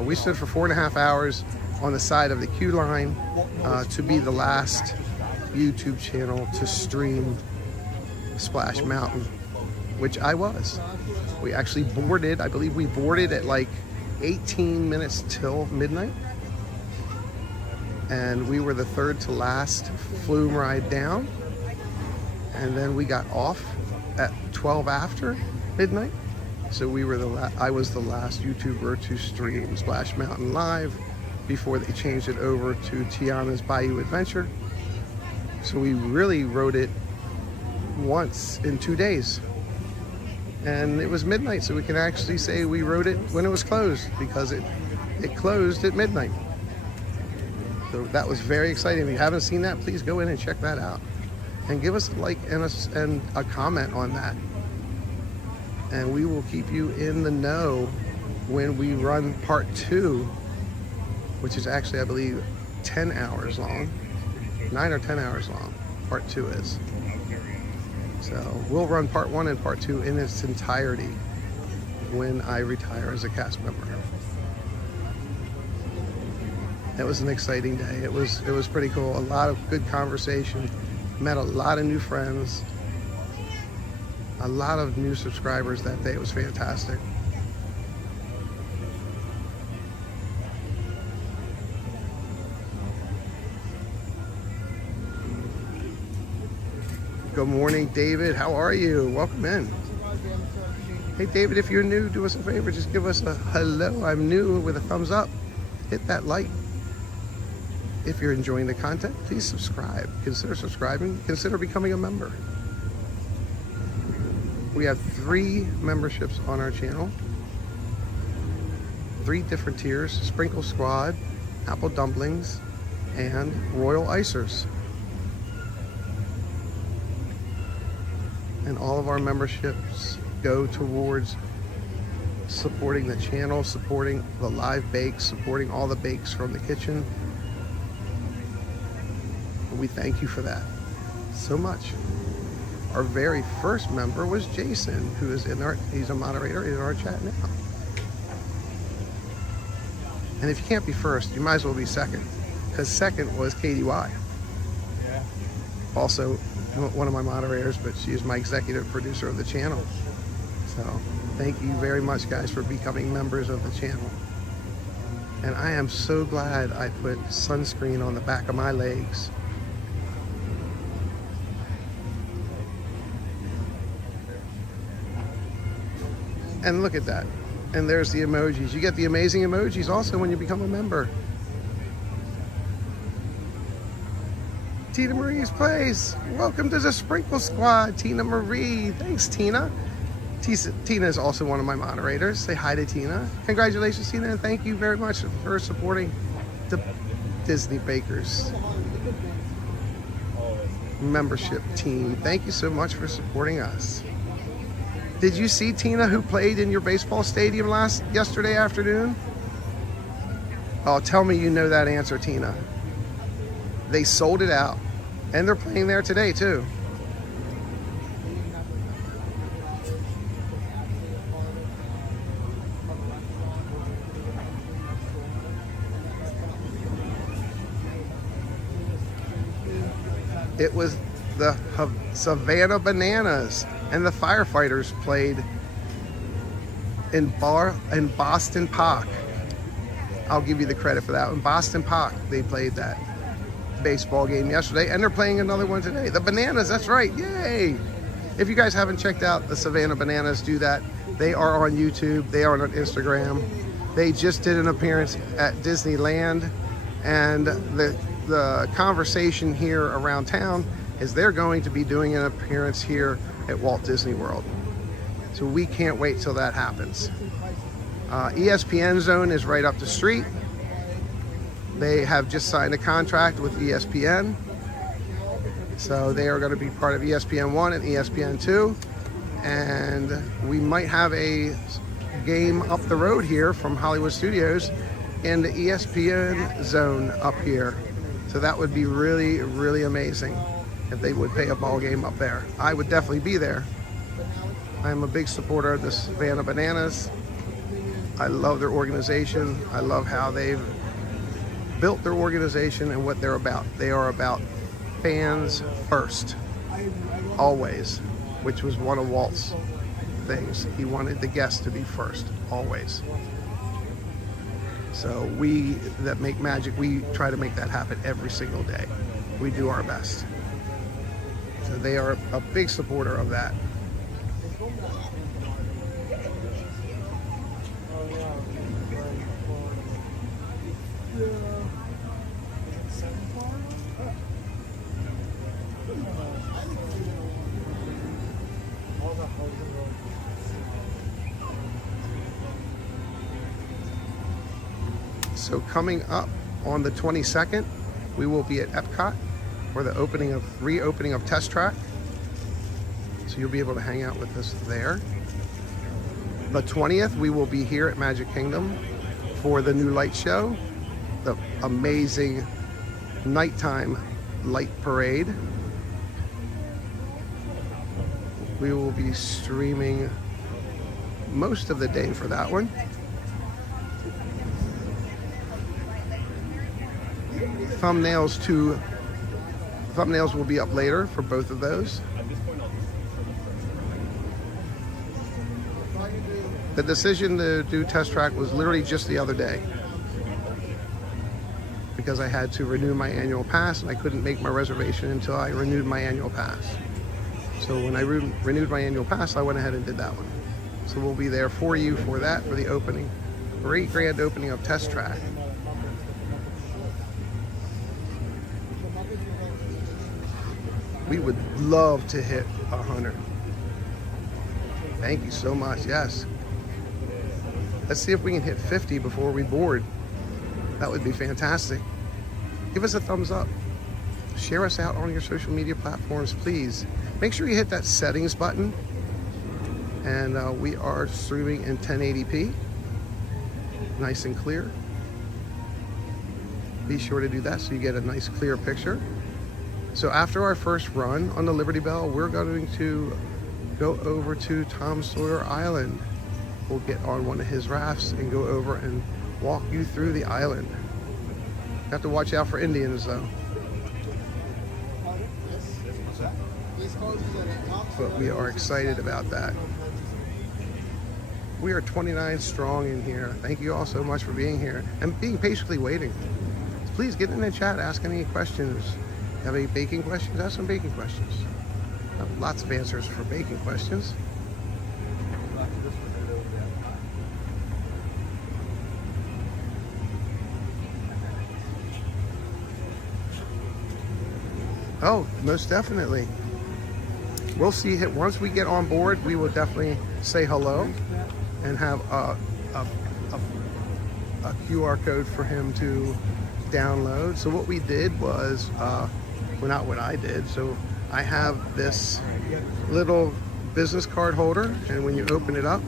We stood for 4.5 hours on the side of the queue line to be the last YouTube channel to stream Splash Mountain, which I was. We actually boarded, I believe we boarded at like 18 minutes till midnight. And we were the third to last flume ride down. And then we got off at 12 after midnight. So we were I was the last YouTuber to stream Splash Mountain live before they changed it over to Tiana's Bayou Adventure. So we really rode it once in 2 days. And it was midnight, so we can actually say we rode it when it was closed, because it closed at midnight. So that was very exciting. If you haven't seen that, please go in and check that out. And give us a like and a comment on that. And we will keep you in the know when we run part 2, which is actually, I believe, 10 hours long. 9 or 10 hours long, part 2 is. So we'll run part 1 and part 2 in its entirety when I retire as a cast member. It was an exciting day. It was pretty cool. A lot of good conversation. Met a lot of new friends. A lot of new subscribers that day. It was fantastic. Good morning, David. How are you? Welcome in. Hey, David, if you're new, do us a favor. Just give us a hello, I'm new, with a thumbs up. Hit that like. If you're enjoying the content, please subscribe. Consider subscribing. Consider becoming a member. We have 3 memberships on our channel. 3 different tiers: Sprinkle Squad, Apple Dumplings, and Royal Icers. And all of our memberships go towards supporting the channel, supporting the live bakes, supporting all the bakes from the kitchen. We thank you for that so much. Our very first member was Jason, who is he's a moderator in our chat now. And if you can't be first, you might as well be second, because second was KDY. Also one of my moderators, but she is my executive producer of the channel. So thank you very much, guys, for becoming members of the channel. And I am so glad I put sunscreen on the back of my legs. And look at that. And there's the emojis. You get the amazing emojis also when you become a member. Tina Marie's Place. Welcome to the Sprinkle Squad, Tina Marie. Thanks, Tina. Tina is also one of my moderators. Say hi to Tina. Congratulations, Tina, and thank you very much for supporting the Disney Bakers membership team. Thank you so much for supporting us. Did you see, Tina, who played in your baseball stadium yesterday afternoon? Oh, tell me you know that answer, Tina. They sold it out, and they're playing there today too. It was the Savannah Bananas, and the Firefighters played in Boston Park. I'll give you the credit for that. In Boston Park, they played that baseball game yesterday, and they're playing another one today. The Bananas, that's right, yay! If you guys haven't checked out the Savannah Bananas, do that. They are on YouTube, they are on Instagram. They just did an appearance at Disneyland, and the conversation here around town is they're going to be doing an appearance here at Walt Disney World. So we can't wait till that happens. ESPN Zone is right up the street. They have just signed a contract with ESPN. So they are going to be part of ESPN1 and ESPN2. And we might have a game up the road here from Hollywood Studios in the ESPN zone up here. So that would be really, really amazing if they would pay a ball game up there. I would definitely be there. I'm a big supporter of the Savannah Bananas. I love their organization. I love how they've built their organization and what they're about. They are about fans first, always, which was one of Walt's things. He wanted the guests to be first, always. So we that make magic, we try to make that happen every single day. We do our best. So they are a big supporter of that. So coming up on the 22nd, we will be at Epcot for the reopening of Test Track. So you'll be able to hang out with us there. The 20th, we will be here at Magic Kingdom for the new light show, the amazing nighttime light parade. We will be streaming most of the day for that one. Thumbnails will be up later for both of those. The decision to do Test Track was literally just the other day, because I had to renew my annual pass and I couldn't make my reservation until I renewed my annual pass. So when I renewed my annual pass, I went ahead and did that one. So we'll be there for you for that, for the opening, great grand opening of Test Track. We would love to hit 100. Thank you so much. Yes. Let's see if we can hit 50 before we board. That would be fantastic. Give us a thumbs up. Share us out on your social media platforms, please. Make sure you hit that settings button. And we are streaming in 1080p. Nice and clear. Be sure to do that so you get a nice clear picture. So after our first run on the Liberty Belle, we're going to go over to Tom Sawyer Island. We'll get on one of his rafts and go over and walk you through the island. You have to watch out for Indians though. But we are excited about that. We are 29 strong in here. Thank you all so much for being here and being patiently waiting. Please get in the chat, ask any questions. Have any baking questions? Ask some baking questions. I have lots of answers for baking questions. Oh, most definitely. We'll see. Once we get on board, we will definitely say hello and have a QR code for him to download. So what we did was, well, not what I did. So I have this little business card holder, and when you open it up,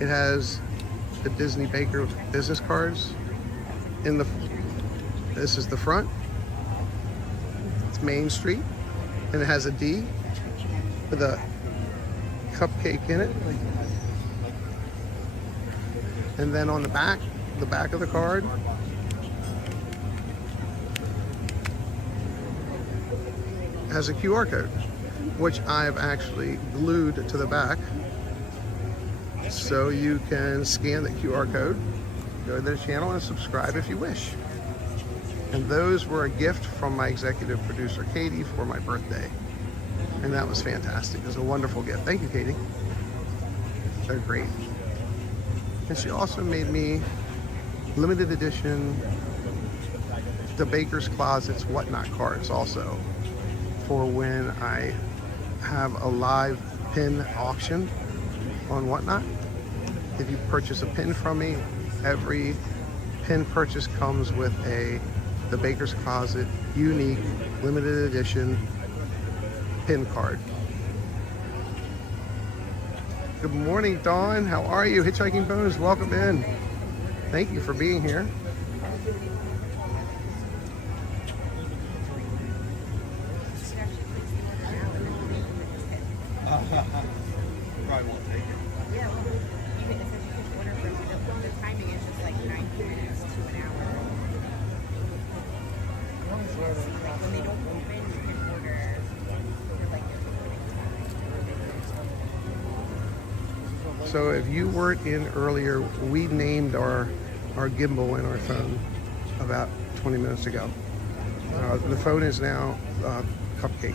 it has the Disney Baker business cards in the, this is the front. It's Main Street, and it has a D with a cupcake in it. And then on the back of the card, has a QR code, which I've actually glued to the back. So you can scan the QR code, go to the channel and subscribe if you wish. And those were a gift from my executive producer, Katie, for my birthday. And that was fantastic. It was a wonderful gift. Thank you, Katie. They're great. And she also made me limited edition The Baker's Closet's Whatnot cards also, for when I have a live pin auction on Whatnot. If you purchase a pin from me, every pin purchase comes with the Baker's Closet unique limited edition pin card. Good morning, Dawn. How are you? Hitchhiking Bones, welcome in. Thank you for being here. Probably won't take it. Yeah, well, even if you could order from the timing is just like 90 minutes to an hour. Like when they don't open, you can order for like your opening time. So if you weren't in earlier, we named our gimbal and our phone about 20 minutes ago. The phone is now Cupcake.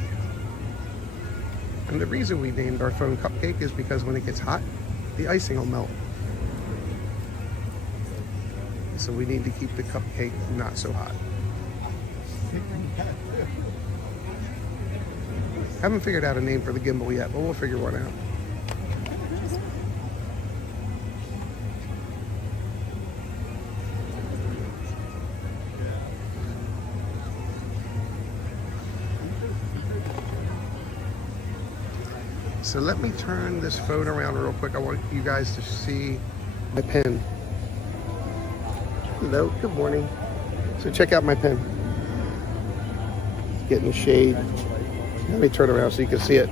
And the reason we named our phone Cupcake is because when it gets hot, the icing will melt. So we need to keep the cupcake not so hot. Haven't figured out a name for the gimbal yet, but we'll figure one out. So let me turn this phone around real quick. I want you guys to see my pen. Hello, good morning. So check out my pen. It's getting shade. Let me turn around so you can see it.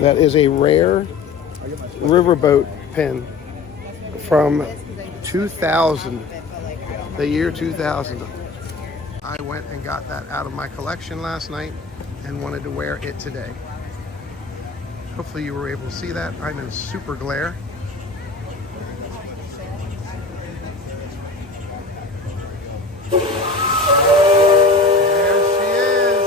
That is a rare riverboat pen from 2000, the year 2000. I went and got that out of my collection last night and wanted to wear it today. Hopefully you were able to see that. I'm in super glare. There she is.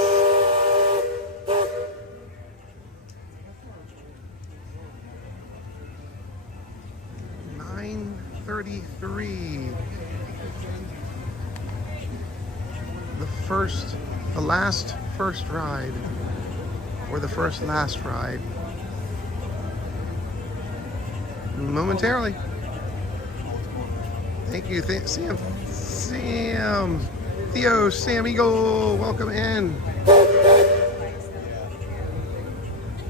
9:33. The last first ride, or the first last ride, momentarily. Thank you, Sam, Theo, Sam Eagle, welcome in.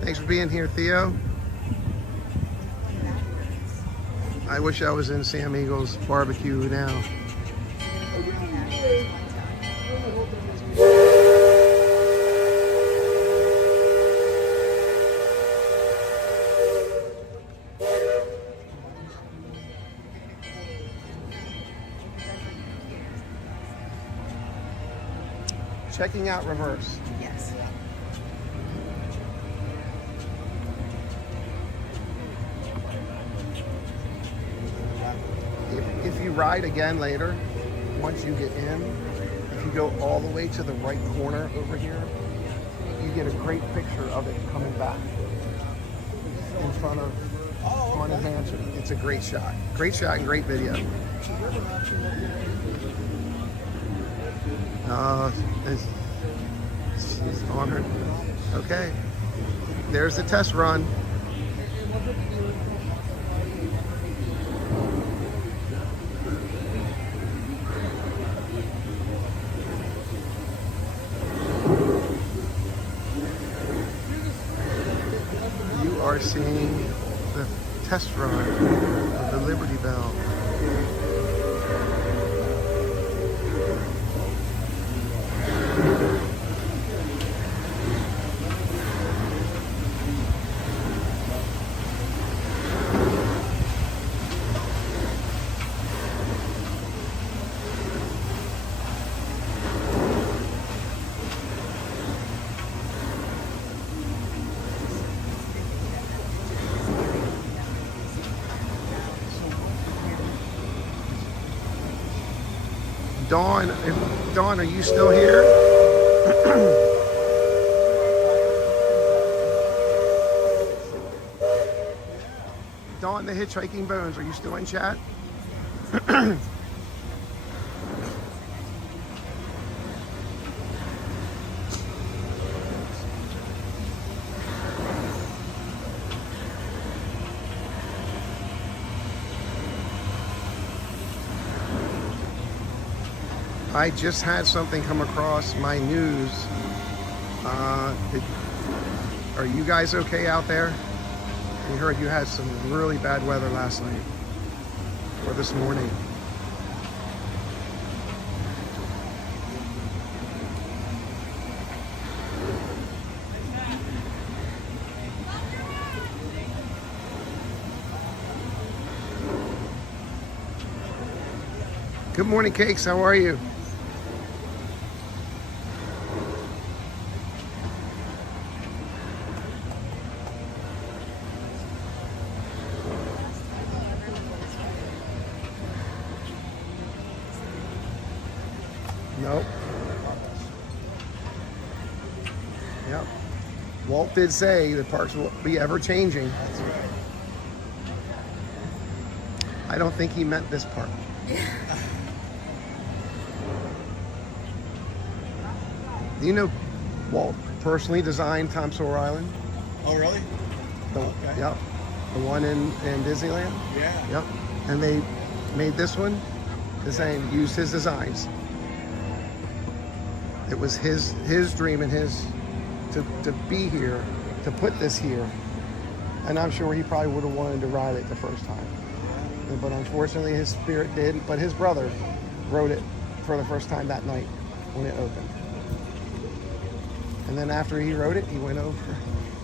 Thanks for being here, Theo. I wish I was in Sam Eagle's barbecue now. Checking out reverse. Yes. If you ride again later, once you get in, if you go all the way to the right corner over here, you get a great picture of it coming back in front of Haunted Mansion. It's a great shot. Great shot and great video. She's on her. Okay. There's the test run. You are seeing the test run of the Liberty Belle. Dawn, are you still here? Dawn, the Hitchhiking Bones, are you still in chat? I just had something come across my news. Are you guys okay out there? We heard you had some really bad weather last night or this morning. Good morning, Cakes. How are you? Nope. Yep. Walt did say the parks will be ever changing. That's right. I don't think he meant this park. Do you know Walt personally designed Tom Sawyer Island? Oh, really? Okay. Yep. The one in Disneyland? Yeah. Yep. And they made this one the same, used his designs. It was his dream and his to be here, to put this here. And I'm sure he probably would have wanted to ride it the first time. But unfortunately his spirit did, but his brother rode it for the first time that night when it opened. And then after he rode it, he went over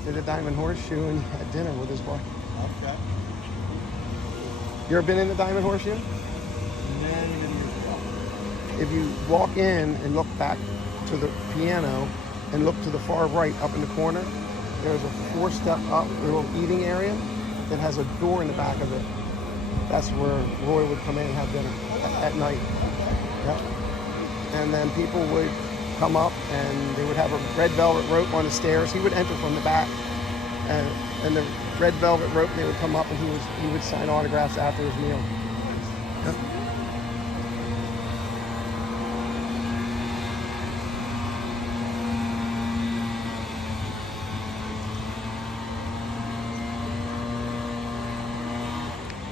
to the Diamond Horseshoe and had dinner with his wife. Okay. You ever been in the Diamond Horseshoe? Many years ago. If you walk in and look back to the piano and look to the far right up in the corner, there's a 4-step up little eating area that has a door in the back of it. That's where Roy would come in and have dinner at night. Yep. And then people would come up and they would have a red velvet rope on the stairs. He would enter from the back and the red velvet rope, they would come up and he would sign autographs after his meal. Yep.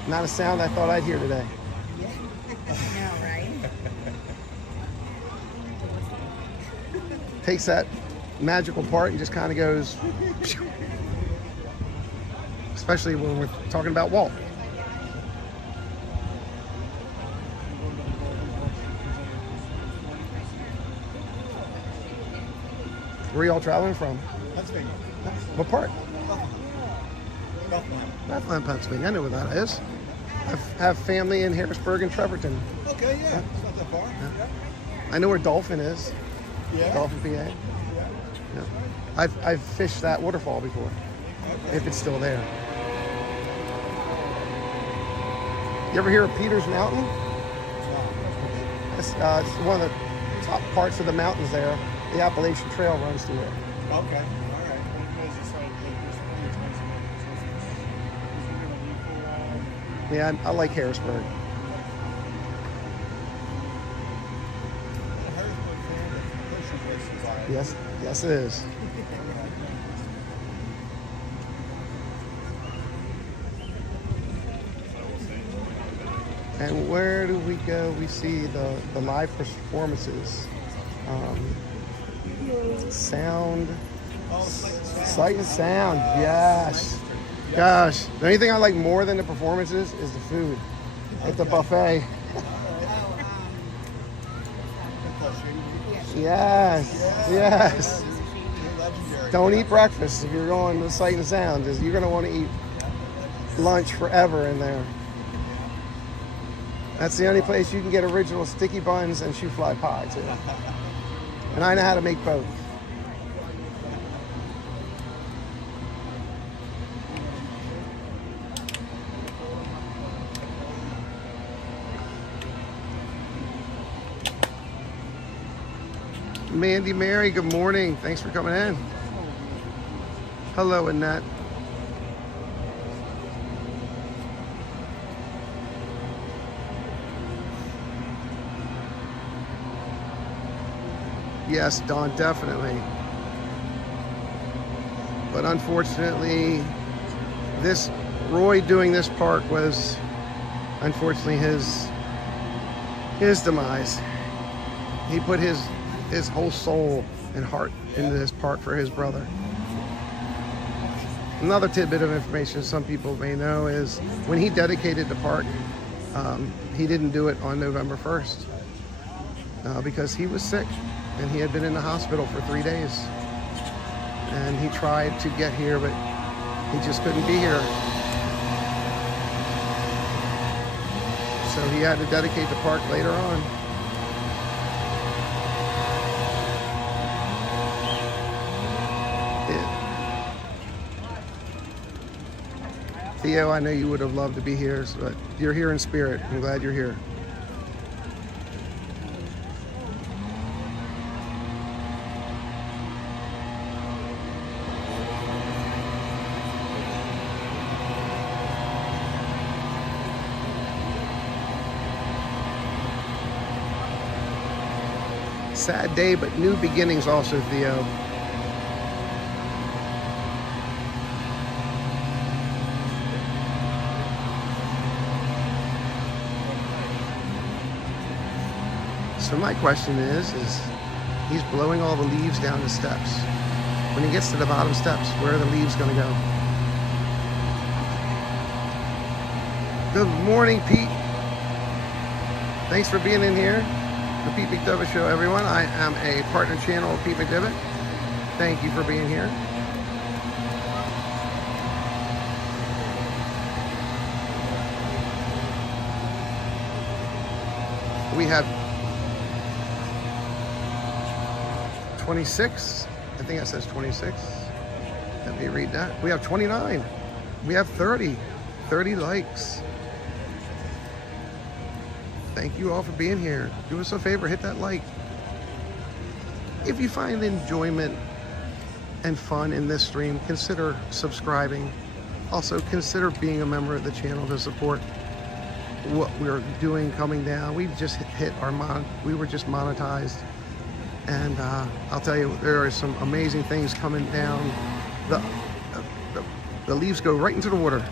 Not a sound I thought I'd hear today. No, right? Takes that magical part and just kind of goes, especially when we're talking about Walt. Where are y'all traveling from? Pennsylvania. What part? Bethlehem. Bethlehem, Pennsylvania. I know where that is. I have family in Harrisburg and Trevorton. Okay, yeah. It's not that far. Yeah. I know where Dolphin is. Yeah. Dolphin, PA. Yeah. Yeah. I've fished that waterfall before, Okay. if it's still there. You ever hear of Peters Mountain? It's one of the top parts of the mountains there. The Appalachian Trail runs through it. Okay. All right. Yeah, I like Harrisburg. Yes, yes it is. And where do we go? We see the live performances. Sound, sight and sound, yes. Gosh, the only thing I like more than the performances is the food at the buffet. Yes, yes. Don't eat breakfast if you're going to sight and sound, because you're going to want to eat lunch forever in there. That's the only place you can get original sticky buns and shoe fly pie too. And I know how to make both. Mandy Mary, good morning. Thanks for coming in. Hello, Annette. Yes, Dawn, definitely. But unfortunately, Roy doing this park was unfortunately his demise. He put his whole soul and heart into this park for his brother. Another tidbit of information some people may know is when he dedicated the park, he didn't do it on November 1st because he was sick and he had been in the hospital for 3 days. And he tried to get here, but he just couldn't be here. So he had to dedicate the park later on. Theo, I know you would have loved to be here, but you're here in spirit. I'm glad you're here. Sad day, but new beginnings also, Theo. So my question is he's blowing all the leaves down the steps. When he gets to the bottom steps, where are the leaves going to go? Good morning, Pete. Thanks for being in here. The Pete McDevitt Show, everyone. I am a partner channel of Pete McDevitt. Thank you for being here. We have 26. I think that says 26. Let me read that. We have 29. We have 30 likes. Thank you all for being here. Do us a favor, hit that like. If you find enjoyment and fun in this stream, consider subscribing. Also, consider being a member of the channel to support what we're doing coming down. We just hit our we were just monetized. And I'll tell you, there are some amazing things coming down. The leaves go right into the water.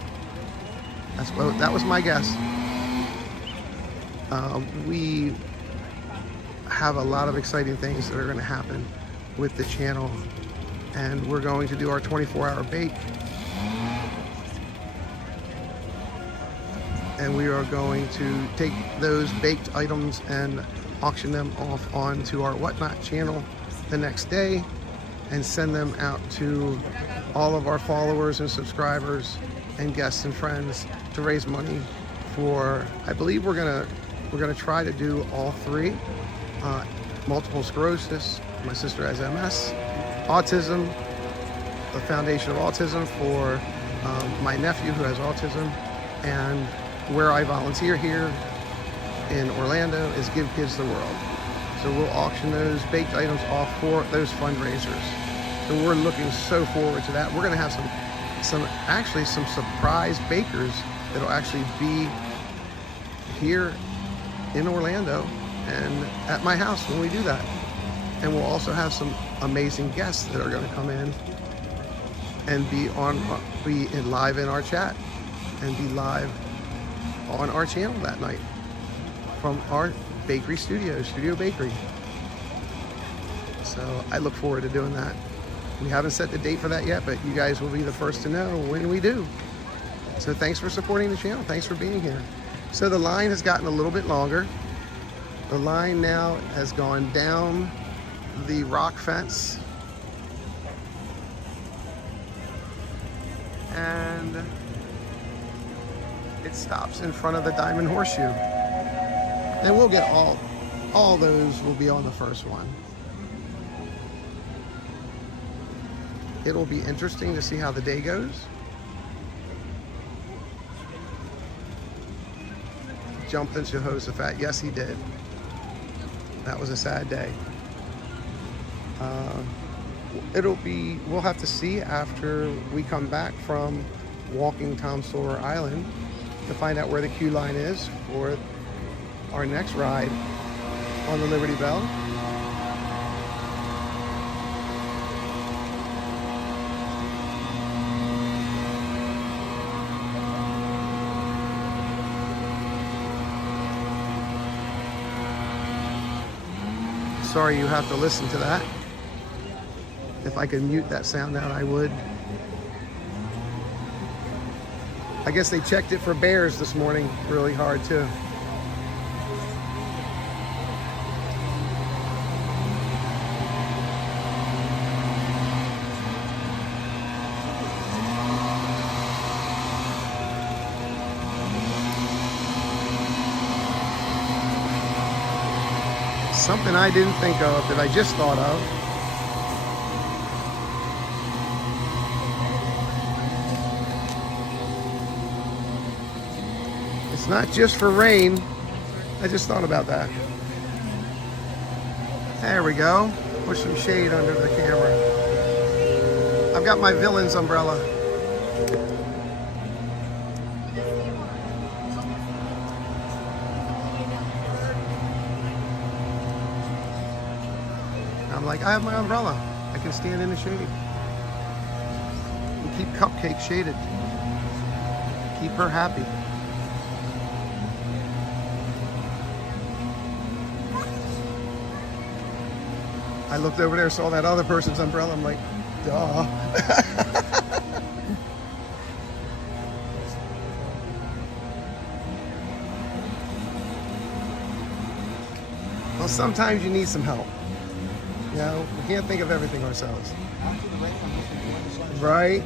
That was my guess. We have a lot of exciting things that are going to happen with the channel, and we're going to do our 24-hour bake, and we are going to take those baked items and auction them off onto our Whatnot channel the next day and send them out to all of our followers and subscribers and guests and friends to raise money for, I believe we're gonna try to do all three. Multiple sclerosis, my sister has MS, autism, the Foundation of Autism for my nephew who has autism, and where I volunteer here in Orlando is Give Kids the World. So we'll auction those baked items off for those fundraisers. So we're looking so forward to that. We're gonna have some surprise bakers that'll actually be here in Orlando and at my house when we do that. And we'll also have some amazing guests that are going to come in and be live in our chat and be live on our channel that night from our bakery studio bakery. So I look forward to doing that. We haven't set the date for that yet, but you guys will be the first to know when we do. So thanks for supporting the channel. Thanks for being here. So the line has gotten a little bit longer. The line now has gone down the rock fence. And it stops in front of the Diamond Horseshoe. And we'll get all those will be on the first one. It'll be interesting to see how the day goes. Jumped into Jehoshaphat. Yes, he did. That was a sad day. We'll have to see after we come back from walking Tom Sawyer Island to find out where the queue line is for our next ride on the Liberty Belle. sorry you have to listen to that. If I could mute that sound out, I would. I guess they checked it for bears this morning really hard too. Something I didn't think of that I just thought of. It's not just for rain. I just thought about that. There we go. Push some shade under the camera. I've got my villain's umbrella. I'm like, I have my umbrella. I can stand in the shade. And keep Cupcake shaded. Keep her happy. I looked over there, saw that other person's umbrella. I'm like, duh. Well, sometimes you need some help. You know, we can't think of everything ourselves. After the rain, I'm just enjoying the sunshine. Right?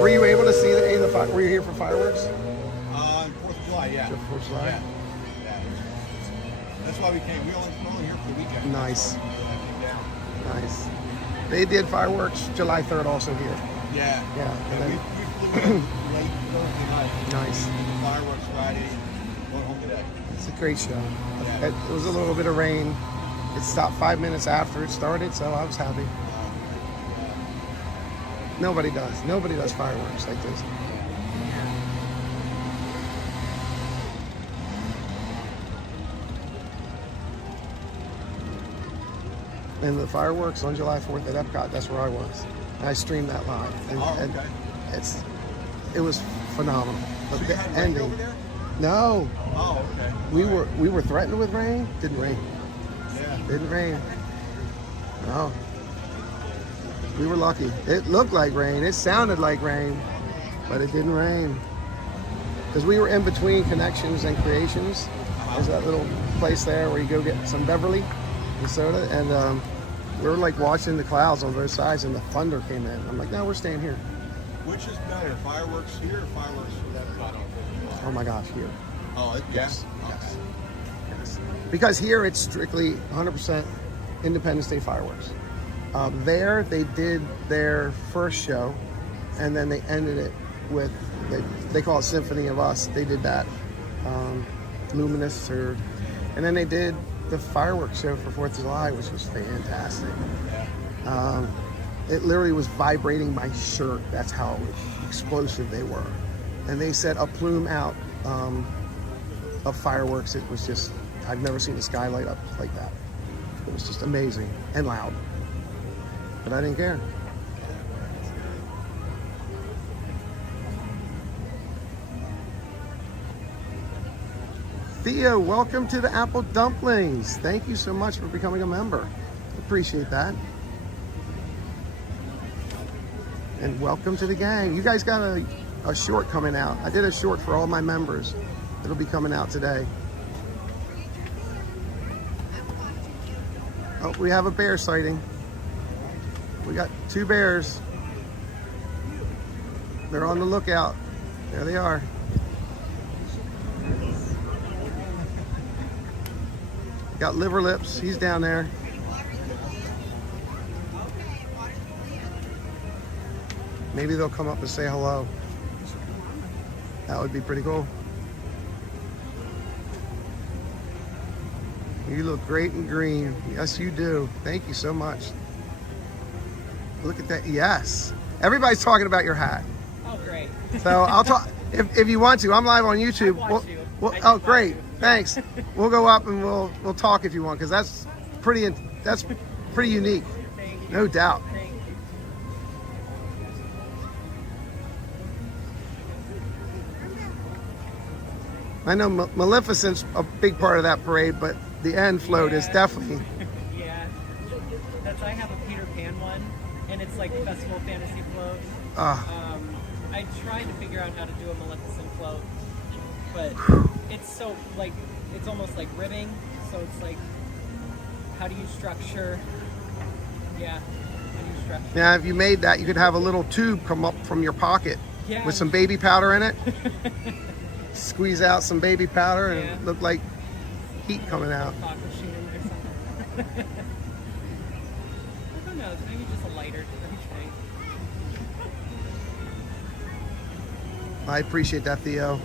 Were you able to see the were you here for fireworks? 4th of July, yeah. Sure, 4th of July? Yeah. That's why we came. We're only here for the weekend. Nice. So I came down. Nice. They did fireworks July 3rd also here. Yeah. Yeah. And We then, flew in late Thursday night. nice. Fireworks Friday. Going home today. It's a great show. Yeah. It was a little bit of rain. It stopped 5 minutes after it started, so I was happy. Nobody does. Nobody does fireworks like this. And the fireworks on July 4th at Epcot, that's where I was. I streamed that live. And, and it was phenomenal. So The you had rain ending. over there? No. Oh, okay. We were threatened with rain. Didn't rain. Yeah. Didn't rain. No. We were lucky. It looked like rain. It sounded like rain, but it didn't rain. Because we were in between Connections and Creations. There's that little place there where you go get some Beverly and soda, and we were like watching the clouds on both sides, and the thunder came in. I'm like, no, we're staying here. Which is better, fireworks here or fireworks for that? Oh my gosh, here. Oh, Yes. Okay. Yes. Yes. Because here it's strictly 100% Independence Day fireworks. There they did their first show, and then they ended it with, they call it Symphony of Us. They did that. Luminous, and then they did the fireworks show for 4th of July, which was fantastic. It literally was vibrating my shirt. That's how explosive they were. And they set a plume out of fireworks. It was just, I've never seen the sky light up like that. It was just amazing and loud. But I didn't care. Theo, welcome to the Apple Dumplings. Thank you so much for becoming a member. Appreciate that. And welcome to the gang. You guys got a short coming out. I did a short for all my members. It'll be coming out today. Oh, we have a bear sighting. We got 2 bears. They're on the lookout. There they are. Got Liver Lips. He's down there. Maybe they'll come up and say hello. That would be pretty cool. You look great in green. Yes, you do. Thank you so much. Look at that. Yes. Everybody's talking about your hat. Oh, great. So I'll talk if you want to. I'm live on YouTube. Oh, great. Thanks. We'll go up and we'll talk if you want, because that's pretty unique. No doubt. I know Maleficent's a big part of that parade, but the end float is definitely. Yeah. I have a Peter Pan one, and it's like Festival Fantasy float. I tried to figure out how to do a Maleficent float, but it's so like it's almost like ribbing. So it's like, how do you structure? Yeah. How do you structure? Yeah, if you made that, you could have a little tube come up from your pocket with some baby powder in it. Squeeze out some baby powder and it look like heat coming out. Or something. Who knows? Maybe just a lighter thing. I appreciate that, Theo.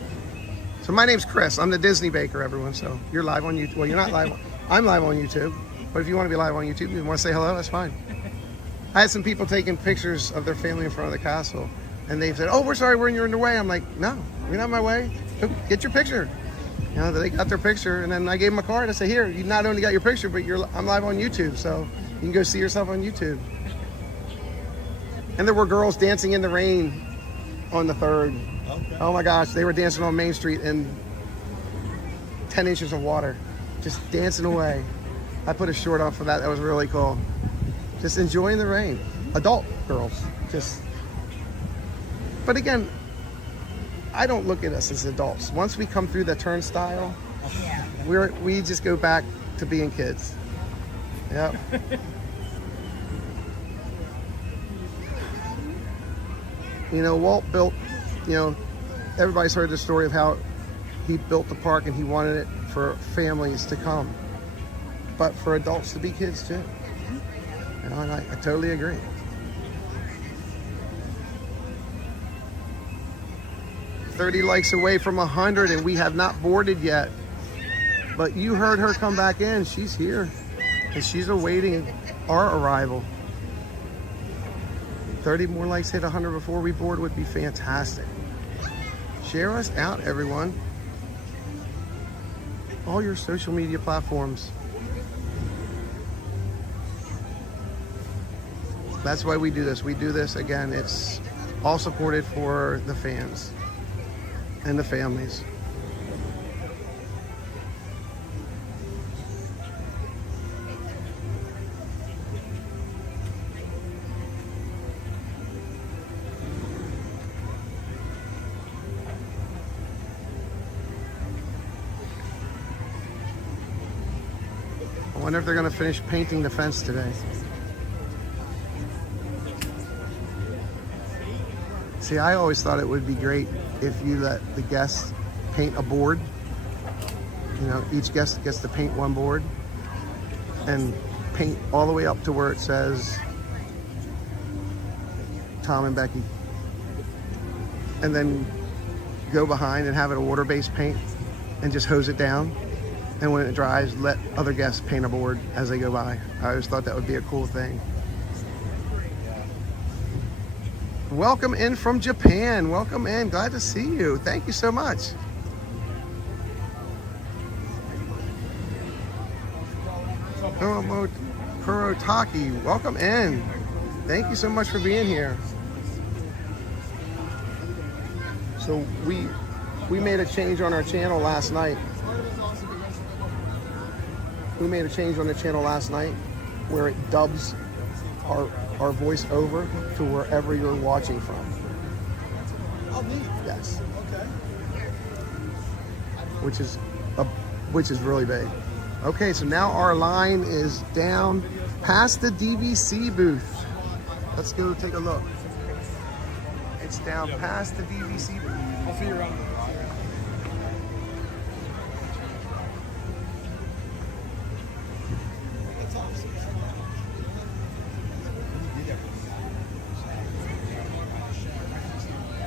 So my name's Chris. I'm the Disney Baker, everyone. So you're live on YouTube. Well, you're not live. I'm live on YouTube. But if you want to be live on YouTube, you want to say hello, that's fine. I had some people taking pictures of their family in front of the castle. And they said, oh, we're sorry, you're in the way. I'm like, no, you're not in my way. Get your picture. You know, they got their picture. And then I gave them a card. I said, here, you not only got your picture, but I'm live on YouTube. So you can go see yourself on YouTube. And there were girls dancing in the rain on the 3rd. Okay. Oh my gosh, they were dancing on Main Street in 10 inches of water. Just dancing away. I put a short on for that. That was really cool. Just enjoying the rain. Adult girls. But again, I don't look at us as adults. Once we come through the turnstile, we just go back to being kids. Yep. You know, Walt built, you know, everybody's heard the story of how he built the park and he wanted it for families to come, but for adults to be kids too. You know, and I totally agree. $30 likes away from 100 and we have not boarded yet. But you heard her come back in. She's here and she's awaiting our arrival. 30 more likes hit 100 before we board would be fantastic. Share us out, everyone. All your social media platforms. That's why we do this. We do this, again, it's all supported for the fans and the families. I wonder if they're going to finish painting the fence today. See, I always thought it would be great if you let the guests paint a board. You know, each guest gets to paint one board and paint all the way up to where it says Tom and Becky. And then go behind and have it a water-based paint and just hose it down. And when it dries, let other guests paint a board as they go by. I always thought that would be a cool thing. Welcome in from Japan. Welcome in. Glad to see you. Thank you so much. Kurotaki, welcome in. Thank you so much for being here. So we made a change on our channel last night. We made a change on the channel last night where it dubs our voice over to wherever you're watching from. Oh, neat. Yes. Okay. Which is really big. Okay, so now our line is down past the DVC booth. Let's go take a look. It's down past the DVC booth. I'll see you around. That's awesome.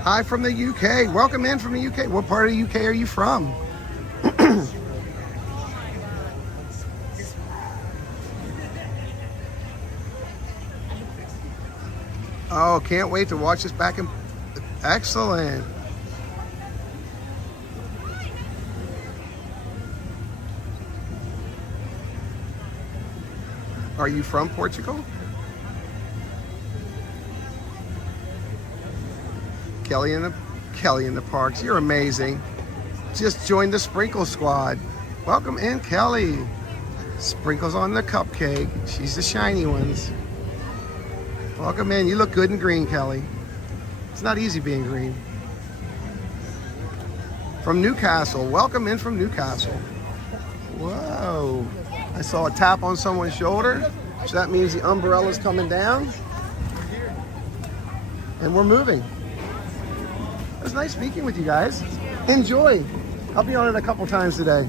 Hi from the UK. Welcome in from the UK. What part of the UK are you from? Oh, can't wait to watch this back in. Excellent. Are you from Portugal? Kelly in the parks. You're amazing. just joined the sprinkle squad. Welcome in, Kelly. Sprinkles on the cupcake. She's the shiny ones. Welcome in. You look good in green, Kelly. It's not easy being green. From Newcastle. Welcome in from Newcastle. Whoa. I saw a tap on someone's shoulder. So that means the umbrella's coming down. And we're moving. It was nice speaking with you guys. Enjoy. I'll be on it a couple times today.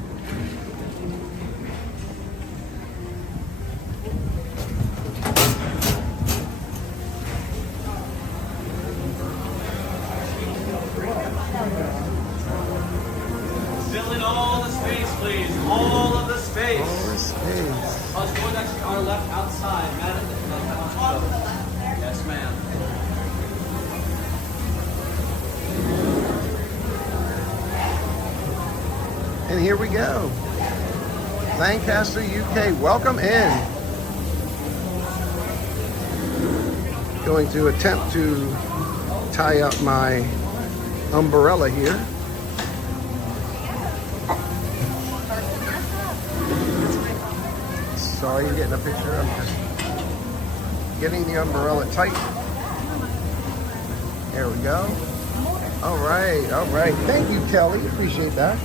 Fill in all the space, please. All of the space. All the space. Boys actually are left outside. Madam, yes, ma'am. And here we go. Lancaster, UK. Welcome in. Going to attempt to tie up my umbrella here. Sorry, you're getting a picture. I'm just getting the umbrella tight. There we go. All right, all right. Thank you, Kelly. Appreciate that.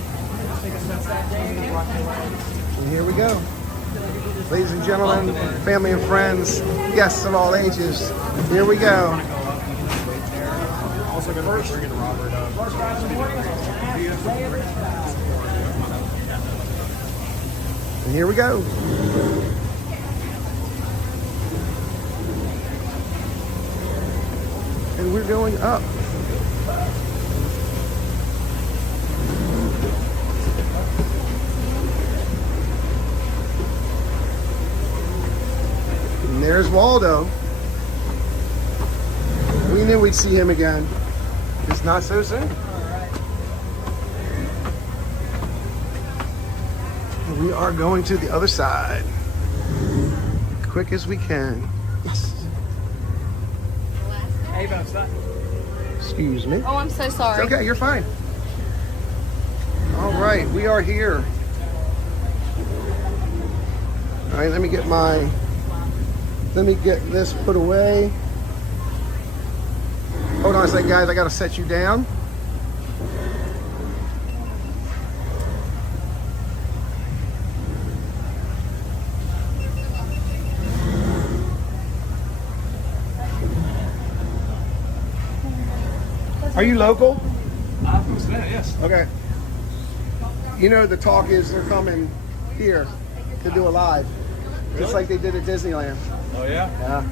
And here we go. Ladies and gentlemen, family and friends, guests of all ages, here we go. Also going to be bringing Robert up. And here we go. And we're going up. And there's Waldo. We knew we'd see him again. It's not so soon. We are going to the other side. Quick as we can. Hey, Belle, stop. Excuse me. Oh, I'm so sorry. It's okay, you're fine. All right, we are here. All right, let me get this put away. Hold on a second, guys. I got to set you down. Are you local? I'm from Savannah, yes. Okay. You know, the talk is they're coming here to do a live. Just like they did at Disneyland. Oh, yeah? Yeah.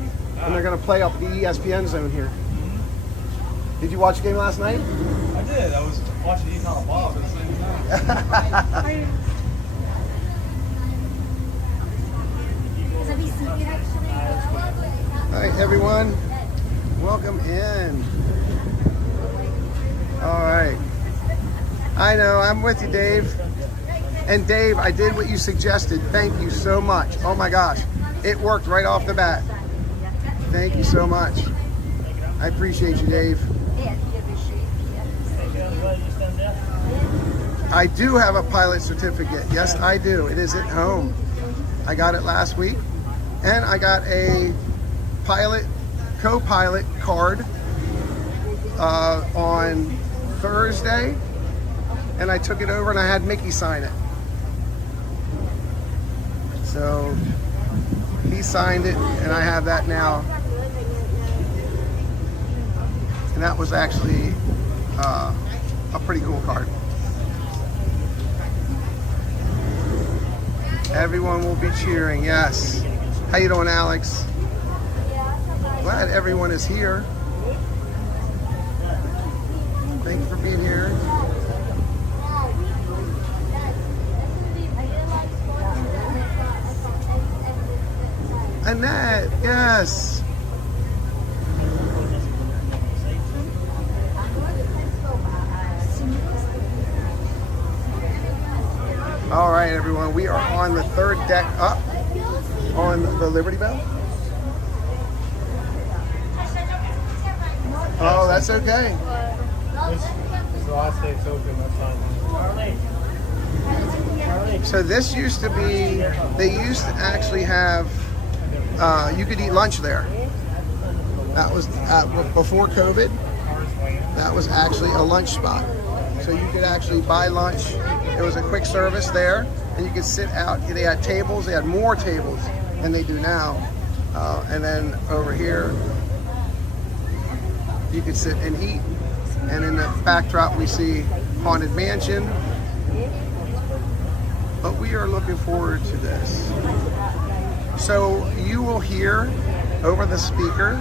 And they're going to play up the ESPN zone here. Did you watch the game last night? I did. I was watching Econ Bob at the same time. All right, everyone. Welcome in. All right. I know, I'm with you, Dave. And Dave, I did what you suggested. Thank you so much. Oh my gosh. It worked right off the bat. Thank you so much. I appreciate you, Dave. I do have a pilot certificate. Yes, I do. It is at home. I got it last week. And I got a co-pilot card on Thursday, and I took it over and I had Mickey sign it. So he signed it and I have that now. And that was actually a pretty cool card. Everyone will be cheering, yes. How you doing, Alex? Glad everyone is here. Thank you for being here. Annette, yes. All right, everyone, we are on the third deck up on the Liberty Belle. Oh, that's okay. This is the last stays open, that's fine. So this used to be, they used to actually have, you could eat lunch there. That was before COVID. That was actually a lunch spot. So you could actually buy lunch. It was a quick service there, and you could sit out. They had tables. They had more tables than they do now. And then over here, you could sit and eat. And in the backdrop, we see Haunted Mansion. But we are looking forward to this. So you will hear over the speaker,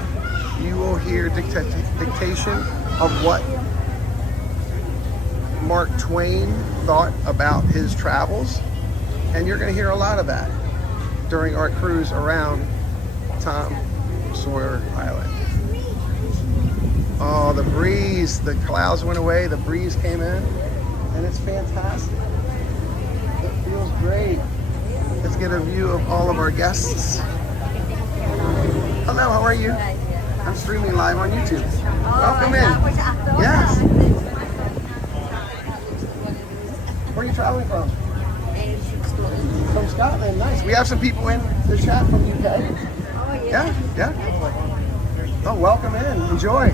you will hear dictation of what Mark Twain thought about his travels. And you're going to hear a lot of that during our cruise around Tom Sawyer Island. Oh, the breeze, the clouds went away, the breeze came in, and it's fantastic. It feels great. Let's get a view of all of our guests. Hello, how are you? I'm streaming live on YouTube. Welcome in. Yes. Where are you traveling from? From Scotland, nice. We have some people in the chat from UK. Yeah, yeah. Oh, welcome in. Enjoy.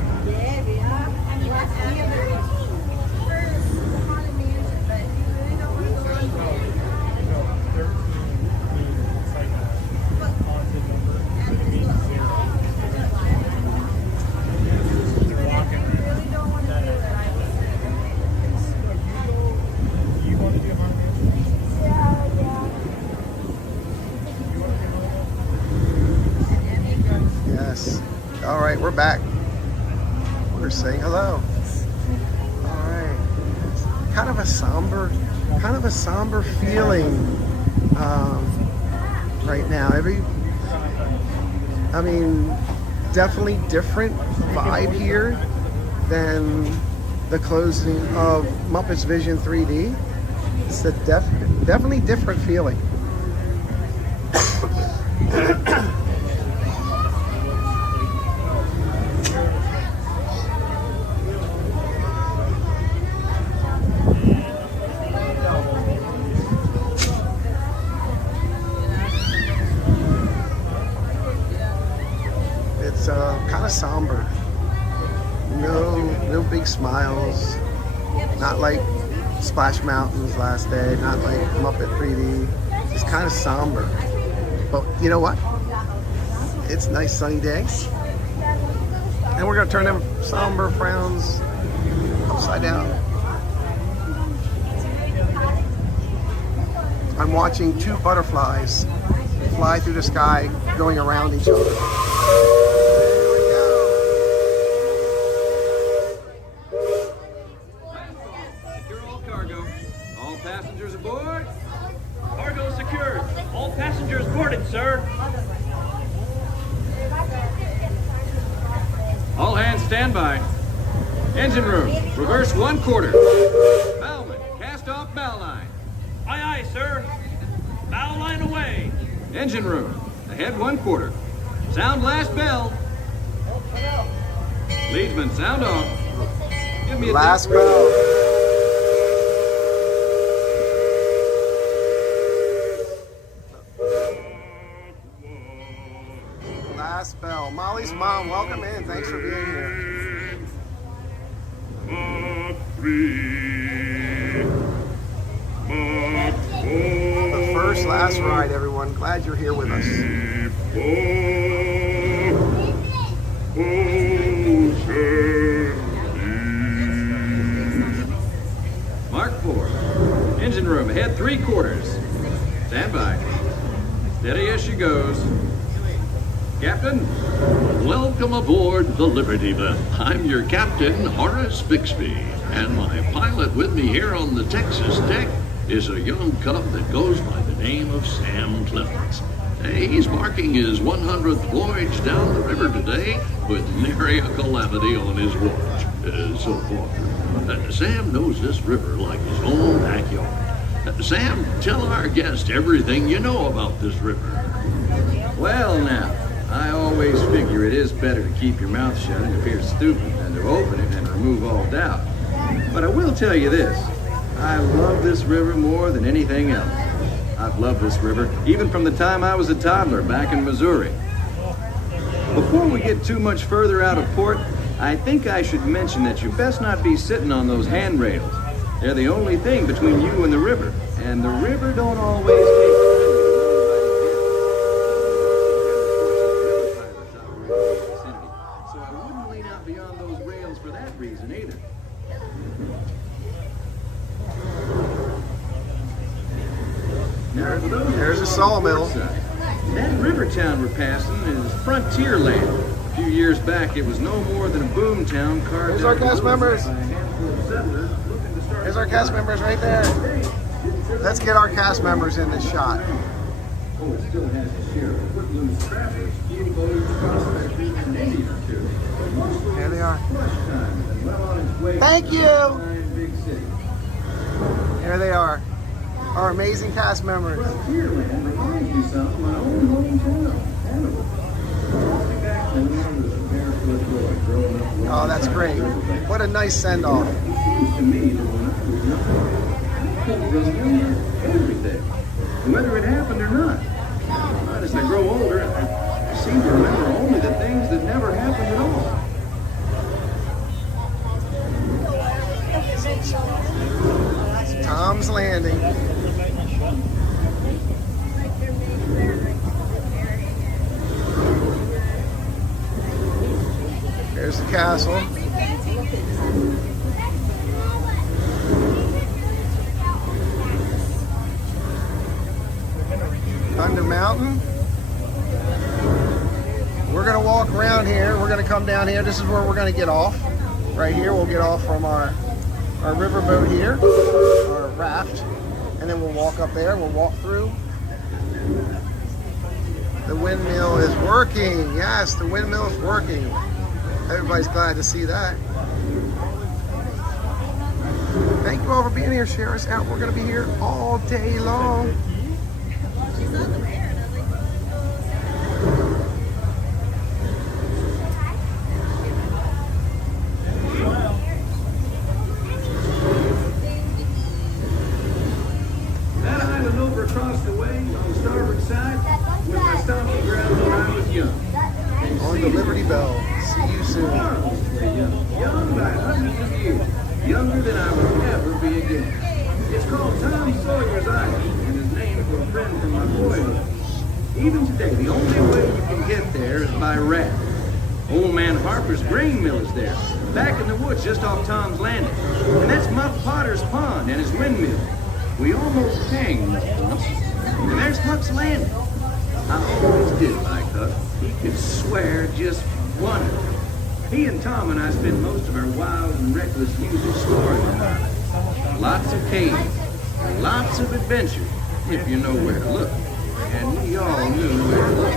Yes. All right, we're back. We're saying hello. All right. Kind of a somber feeling right now. Definitely different vibe here than the closing of Muppets Vision 3D. It's a definitely different feeling. It's kind of somber. No big smiles. Not like Splash Mountain's last day. Not like Muppet 3D. It's kind of somber. But you know what? It's a nice sunny day. And we're gonna turn them somber frowns upside down. I'm watching two butterflies fly through the sky going around each other. Secure all cargo. All passengers aboard. Cargo secured. All passengers boarded, sir. All hands stand by. Engine room, reverse 1/4. Bowman, cast off bow line. Aye, aye, sir. Bow line away. Engine room, ahead 1/4. Sound last bell. Leadsman, sound off. Give me a Last bell. Last bell. Molly's mom, welcome in. Thanks for being here. The first last ride, everyone. Glad you're here with us. Mark 4. Engine room, ahead 3/4. Stand by. Steady as she goes. Captain? Welcome aboard the Liberty Belle. I'm your captain, Horace Bixby, and my pilot with me here on the Texas deck is a young cub that goes by the name of Sam Clemens. He's marking his 100th voyage down the river today with nary a calamity on his watch so far. Sam knows this river like his own backyard. Sam, tell our guest everything you know about this river. Well now, I always figure it is better to keep your mouth shut and appear stupid than to open it and remove all doubt. But I will tell you this, I love this river more than anything else. I've loved this river, even from the time I was a toddler back in Missouri. Before we get too much further out of port, I think I should mention that you best not be sitting on those handrails. They're the only thing between you and the river, and the river don't always take so I wouldn't lean out beyond those rails for that reason either. Now, for those There's a sawmill. That river town we're passing is frontier land. A few years back, it was no more than a boom town carved Here's our out cast of the woods members. by a handful of settlers looking to start. There's our cast members right there. Let's get our cast members in this shot. Oh, it still has its share of footloose trappers, steamboaters, prospectors, and Indians too. But mostly There they are. flush time and well on its way Thank to you. the fine big city. There they are. Our amazing cast members. Frontierland reminds me some of my own hometown, Hannibal. Think back to when I was a barefoot boy growing up along Oh, that's the great. riverbank. What a nice send-off. It seems to me that when I was young, I could remember everything, whether it happened or not. But as I grow older, I seem to remember only the things that never happened at all. Tom's Landing. There's the castle. Thunder Mountain. We're gonna walk around here. We're gonna come down here. This is where we're gonna get off. Right here, we'll get off from our riverboat here, our raft, and then we'll walk up there. We'll walk through. The windmill is working. Yes, the windmill is working. Everybody's glad to see that. Thank you all for being here. Share us out. We're going to be here all day long. That island over across the way on the starboard side was my stomping ground when I was young. On the Liberty Belle. See you soon. Marvelously young. Young by hundreds of years. Younger than I will ever be again. It's called Tom Sawyer's Island and is named for a friend from my boyhood. Even today, the only way you can get there is by raft. Old man Harper's grain mill is there, back in the woods just off Tom's Landing. And that's Muff Potter's pond and his windmill. We almost hanged Muff once. And there's Huck's Landing. I always did like Huck. He could swear just wonderful. He and Tom and I spent most of our wild and reckless youth exploring the island. Lots of caves, lots of adventure, if you know where to look. And we all knew where to look.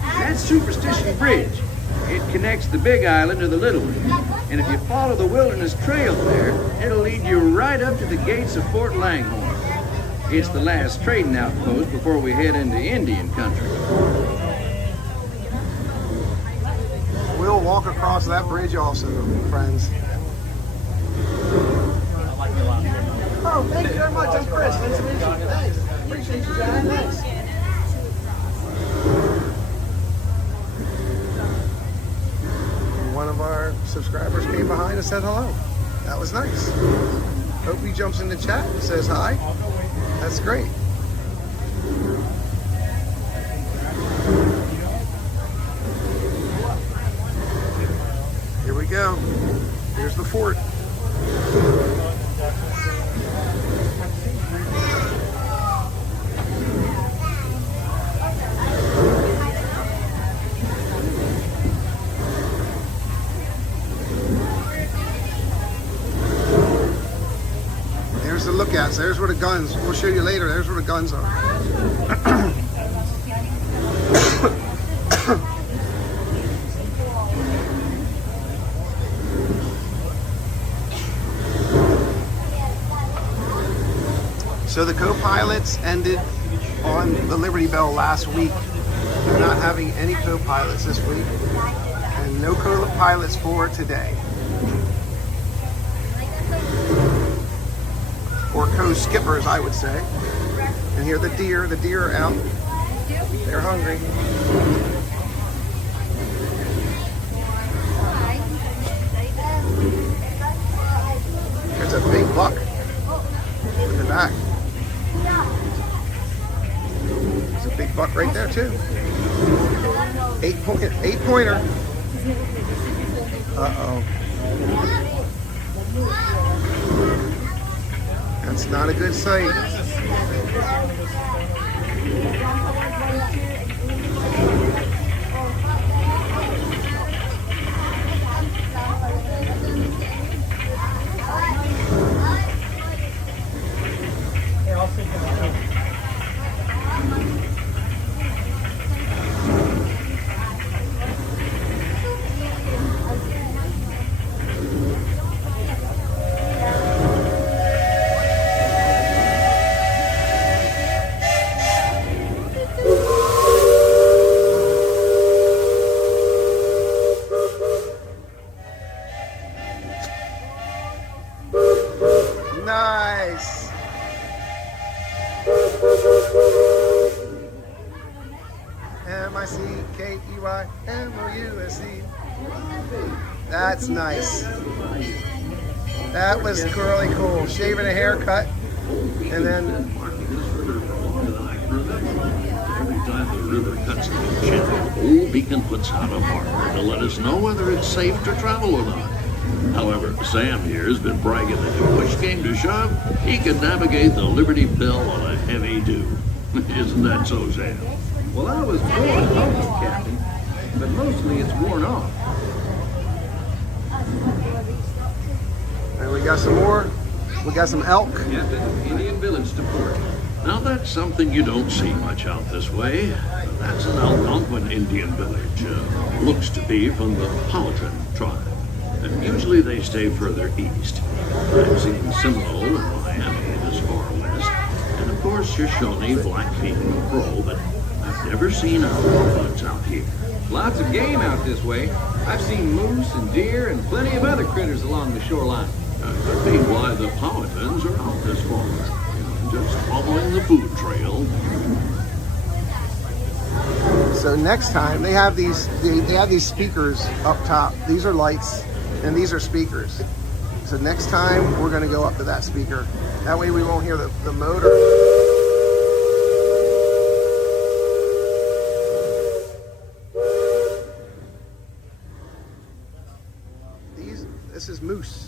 That's Superstition Bridge. It connects the big island to the little one. And if you follow the wilderness trail there, it'll lead you right up to the gates of Fort Langhorne. It's the last trading outpost before we head into Indian country. We'll walk across that bridge also, friends. Oh, thank you very much. I'm Chris. Nice to meet you. Thanks. Appreciate you guys. Thanks. One of our subscribers came behind and said hello. That was nice. Hope he jumps in the chat and says hi. That's great. Here we go. Here's the fort. There's the lookouts. There's where the guns. We'll show you later. There's where the guns are. So the co-pilots ended on the Liberty Belle last week. They're not having any co-pilots this week, and no co-pilots for today. co-skippers, I would say. And here the deer are out. They're hungry. There's a big buck in the back. There's a big buck right there too. 8-pointer. Uh-oh. That's not a good sight. Nice. M-I-C-K-E-Y-M-O-U-S-E. That's nice. That was really cool. Shaving a haircut and then Every time the river cuts the channel, Old Beacon puts out a marker to let us know whether it's safe to travel or not. However, Sam here has been bragging that if push came to shove, he could navigate the Liberty Belle on a heavy dew. Isn't that so, Sam? Well, I was born humble, Captain, but mostly it's worn off. and we got some more. We got some elk. Captain, Indian Village to port. Now that's something you don't see much out this way. That's an Algonquin Indian village. Looks to be from the Powhatan tribe. And usually they stay further east. I've seen Seminole and Miami this far west. And of course Shoshone, Blackfeet, and Crow, but I've never seen outlaws out here. Lots of game out this way. I've seen moose and deer and plenty of other critters along the shoreline. Could be why the Powhatans are out this far. Just following the food trail. So next time they have these speakers up top. These are lights and these are speakers. So next time we're going to go up to that speaker. That way we won't hear the motor. This is moose.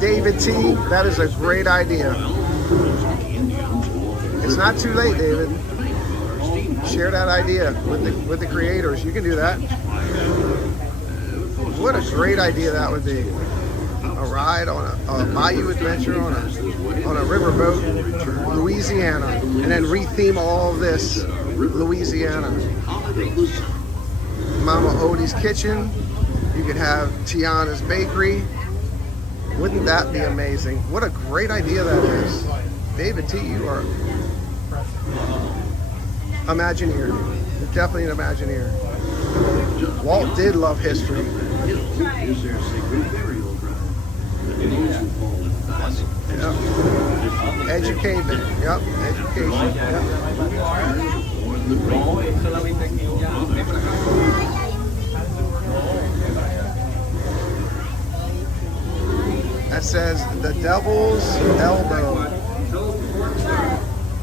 David T, that is a great idea. It's not too late, David. Share that idea with the creators. You can do that. What a great idea that would be. A ride on a bayou adventure on a riverboat, Louisiana, and then retheme all of this Louisiana. Mama Odie's Kitchen. You could have Tiana's Bakery. Wouldn't that be amazing? What a great idea that is. David T, you are Imagineer. You're definitely an Imagineer. Walt did love history. Is their sacred burial ground. Yep. Education. Yep. Education. Yep. That says the Devil's Elbow.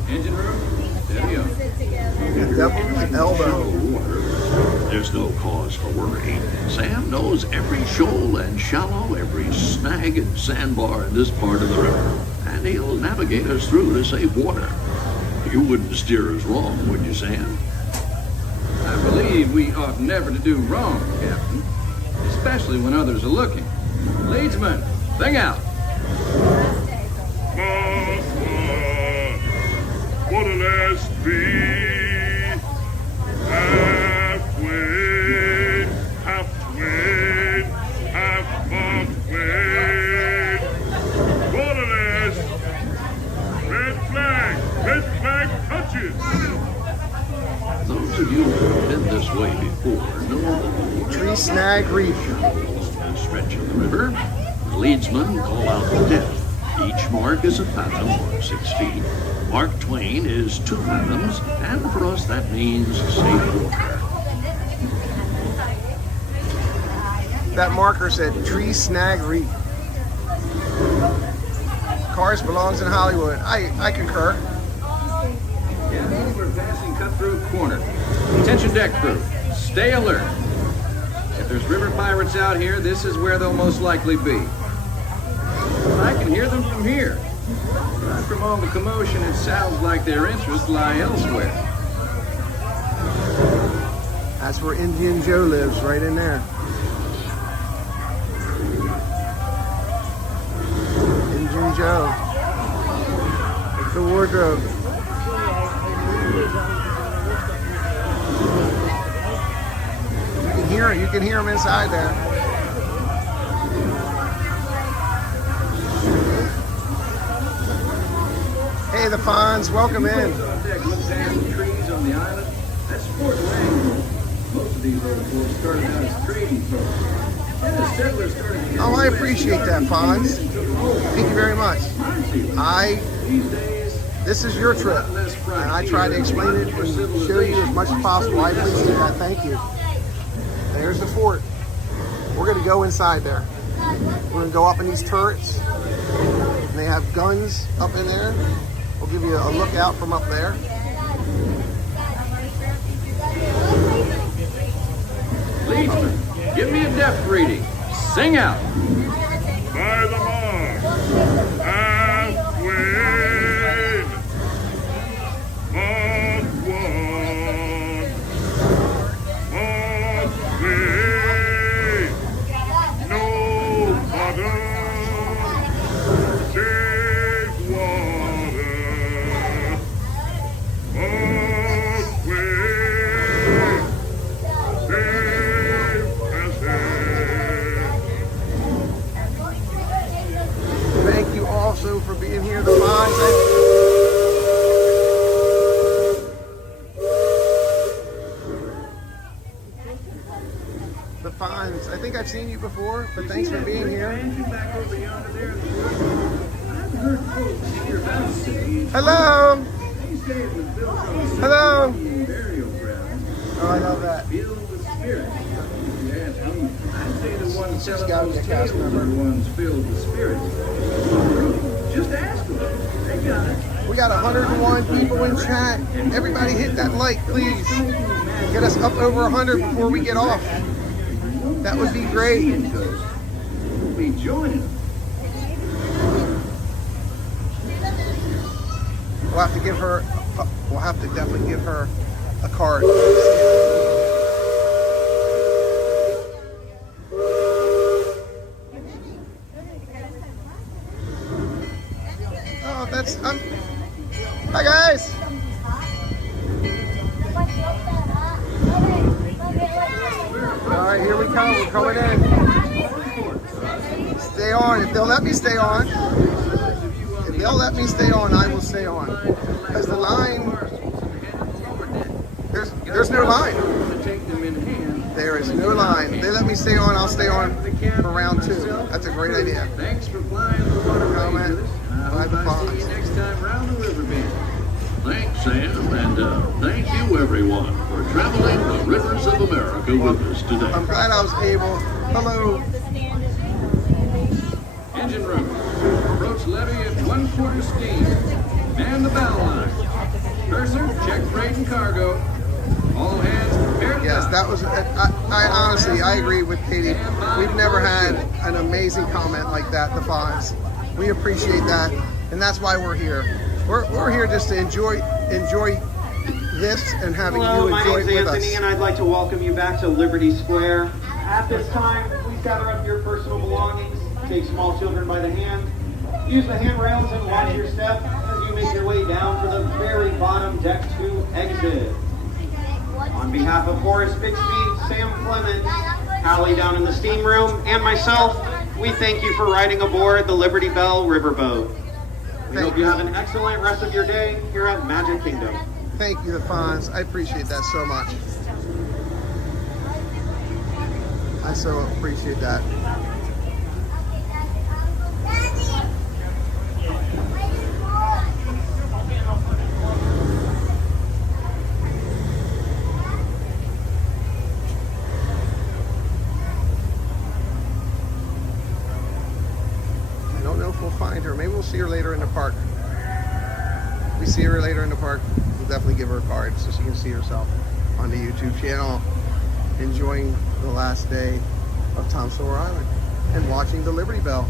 Engine room? Steady up. The Devil's Elbow. There's no cause for worry. Sam knows every shoal and shallow, every snag and sandbar in this part of the river, and he'll navigate us through to safe water. You wouldn't steer us wrong, would you, Sam? I believe we ought never to do wrong, Captain, especially when others are looking. Leadsman, sing out. What'll last be? Half-wit, half-wit, half Tree Snag Reef. A stretch of the river. The leadsmen call out the depth. Each mark is a fathom, or 6 feet. Mark Twain is 2 fathoms, and for us that means safe water. That marker said Tree Snag Reef. Cars belongs in Hollywood. I concur. Captain, we're passing Cutthroat Corner. Attention deck crew, stay alert. If there's river pirates out here, this is where they'll most likely be. I can hear them from here. But from all the commotion, it sounds like their interests lie elsewhere. That's where Indian Joe lives, right in there. Indian Joe. The wardrobe. You can hear him inside there. Hey, the Fonz, welcome in. Deck looks down the trees on the island. That's Fort Langley. Most of these old forts started out as trading posts. Then the settlers started to get Oh, I appreciate that, Fonz. Thank you very much. This is your trip, and I try to explain it and show you as much as possible. I appreciate that. Thank you. There's the fort. We're going to go inside there. We're going to go up in these turrets. And they have guns up in there. We'll give you a look out from up there. Leadsman, give me a depth reading. Sing out. By the mark, halfway, Mark 1, Mark 3, no bottom, safe water, Mark 3, safe passage. Thank you also for being here. The Fonz. The Fonz. I think I've seen you before, but thanks for being here. Hello. Hello. Oh, I love that. She's got to be a cast member. One's filled with spirits. Just ask them. They got it. We got 101 people in chat. Everybody hit that like, please. Get us up over 100 before we get off. That would be great. We'll be joining them. We'll have to give her, we'll have to definitely give her a card. Oh, that's, hi guys. All right, here we come, we're coming in. Stay on, if they'll let me stay on. If they'll let me stay on, I will stay on. Because the line, there's no line. There is no line. If they let me stay on, I'll stay on for round 2. That's a great idea. Thanks for flying the waterway with us. I hope I see you next time round the river bend. Thanks, Sam, and thank you, everyone, for traveling the rivers of America with us today. I'm glad I was able. Hello. Engine room. Approach levee at 1/4 steam. Man the bow line. Purser, check freight and cargo. All hands prepared. Yes, that was, I honestly, I agree with Katie. We've never had an amazing comment like that, the Fonz. We appreciate that, and that's why we're here. We're here just to enjoy this and having Hello, you my enjoy name's it with Anthony, us. and I'd like to welcome you back to Liberty Square. At this time, please gather up your personal belongings, take small children by the hand, use the handrails and watch your step as you make your way down to the very bottom deck 2 exit. On behalf of Horace Bixby, Sam Clemens, Hallie down in the steam room, and myself, we thank you for riding aboard the Liberty Belle riverboat. We hope you have an excellent rest of your day here at Magic Kingdom. Thank you, the Fonz. I appreciate that so much. I so appreciate that. I don't know if we'll find her. Maybe we'll see her later in the park. If we see her later in the park, we'll definitely give her a card so she can see herself on the YouTube channel, enjoying the last day of Tom Sawyer Island and watching the Liberty Belle.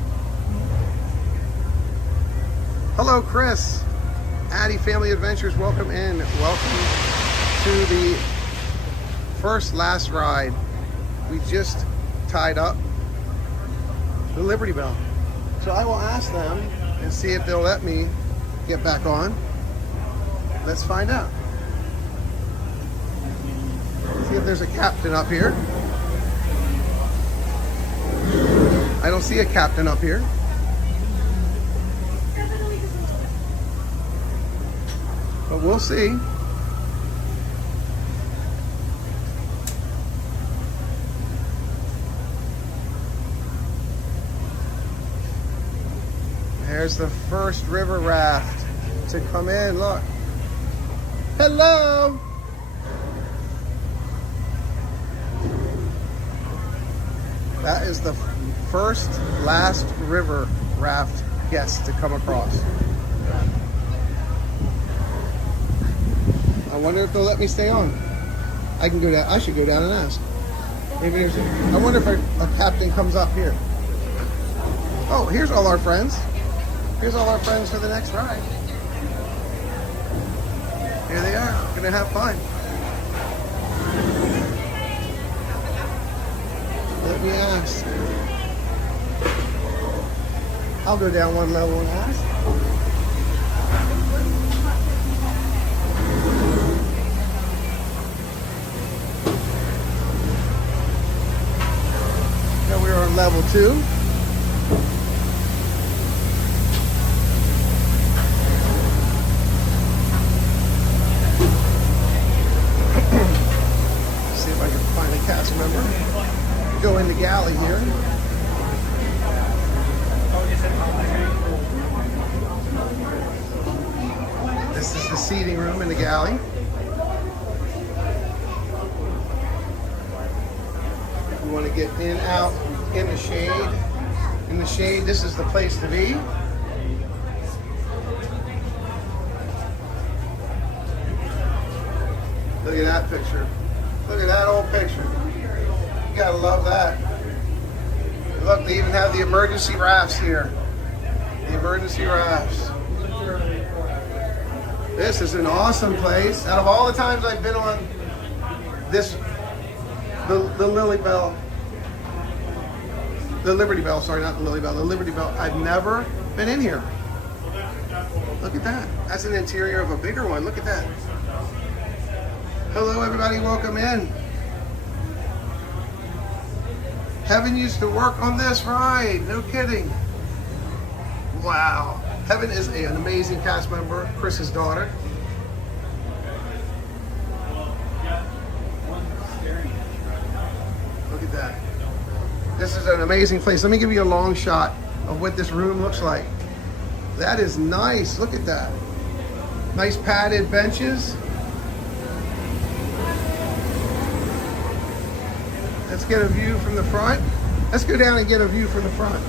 Hello, Chris. Addie Family Adventures, welcome in. Welcome to the last ride. We just tied up the Liberty Belle. So I will ask them and see if they'll let me get back on. Let's find out. See if there's a captain up here. I don't see a captain up here. But we'll see. There's the first river raft to come in. Look. Hello. That is the last river raft guest to come across. I wonder if they'll let me stay on. I can go down. I should go down and ask. Maybe there's I wonder if a captain comes up here. Oh, here's all our friends. Here's all our friends for the next ride. Here they are, gonna have fun. Let me ask. I'll go down one level and ask. Now we're on level 2. See if I can find a cast member. Go in the galley here. This is the seating room in the galley. If you want to get in, out, in the shade, this is the place to be. Look at that picture. Look at that old picture. You gotta love that. Look, they even have the emergency rafts here. The emergency rafts. This is an awesome place. Out of all the times I've been on this, the Lily Belle, the Liberty Belle, sorry, not the Lily Belle, the Liberty Belle, I've never been in here. Look at that. That's an interior of a bigger one. Look at that. Hello, everybody. Welcome in. Heaven used to work on this ride. No kidding. Wow. Heaven is an amazing cast member, Chris's daughter. Look at that. This is an amazing place. Let me give you a long shot of what this room looks like. That is nice. Look at that. Nice padded benches. Let's get a view from the front. Let's go down and get a view from the front.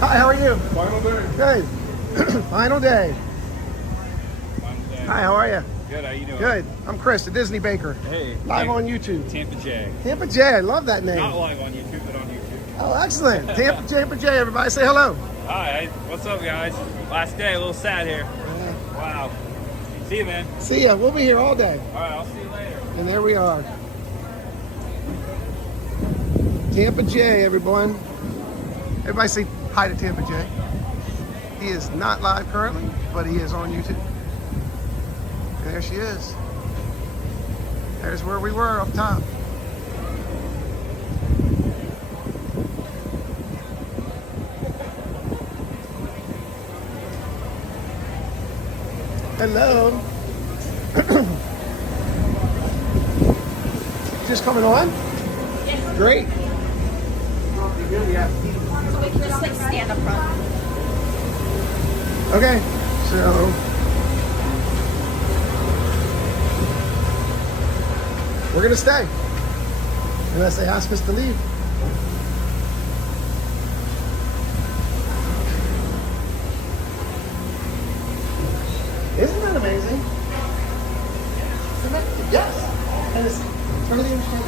Hi, how are you? Final day. Good. Final day. Hi, how are you? Good, how you doing? Good. I'm Chris, the Disney Baker. Hey. Live on YouTube. Tampa J. Tampa J, I love that name. Not live on YouTube, but on YouTube. Oh, excellent. Tampa J, everybody say hello. Hi, what's up, guys? Last day, a little sad here. Wow. See you, man. See ya. We'll be here all day. All right, I'll see you later. And there we are. Tampa J, everyone. Everybody say hi to Tampa J. He is not live currently, but he is on YouTube. And there she is. There's where we were up top. Hello. Just coming on? Yeah. Great. So we can just like stand up front. Okay, so we're gonna stay unless they ask us to leave. Isn't that amazing? Isn't that, yes. And it's totally interesting.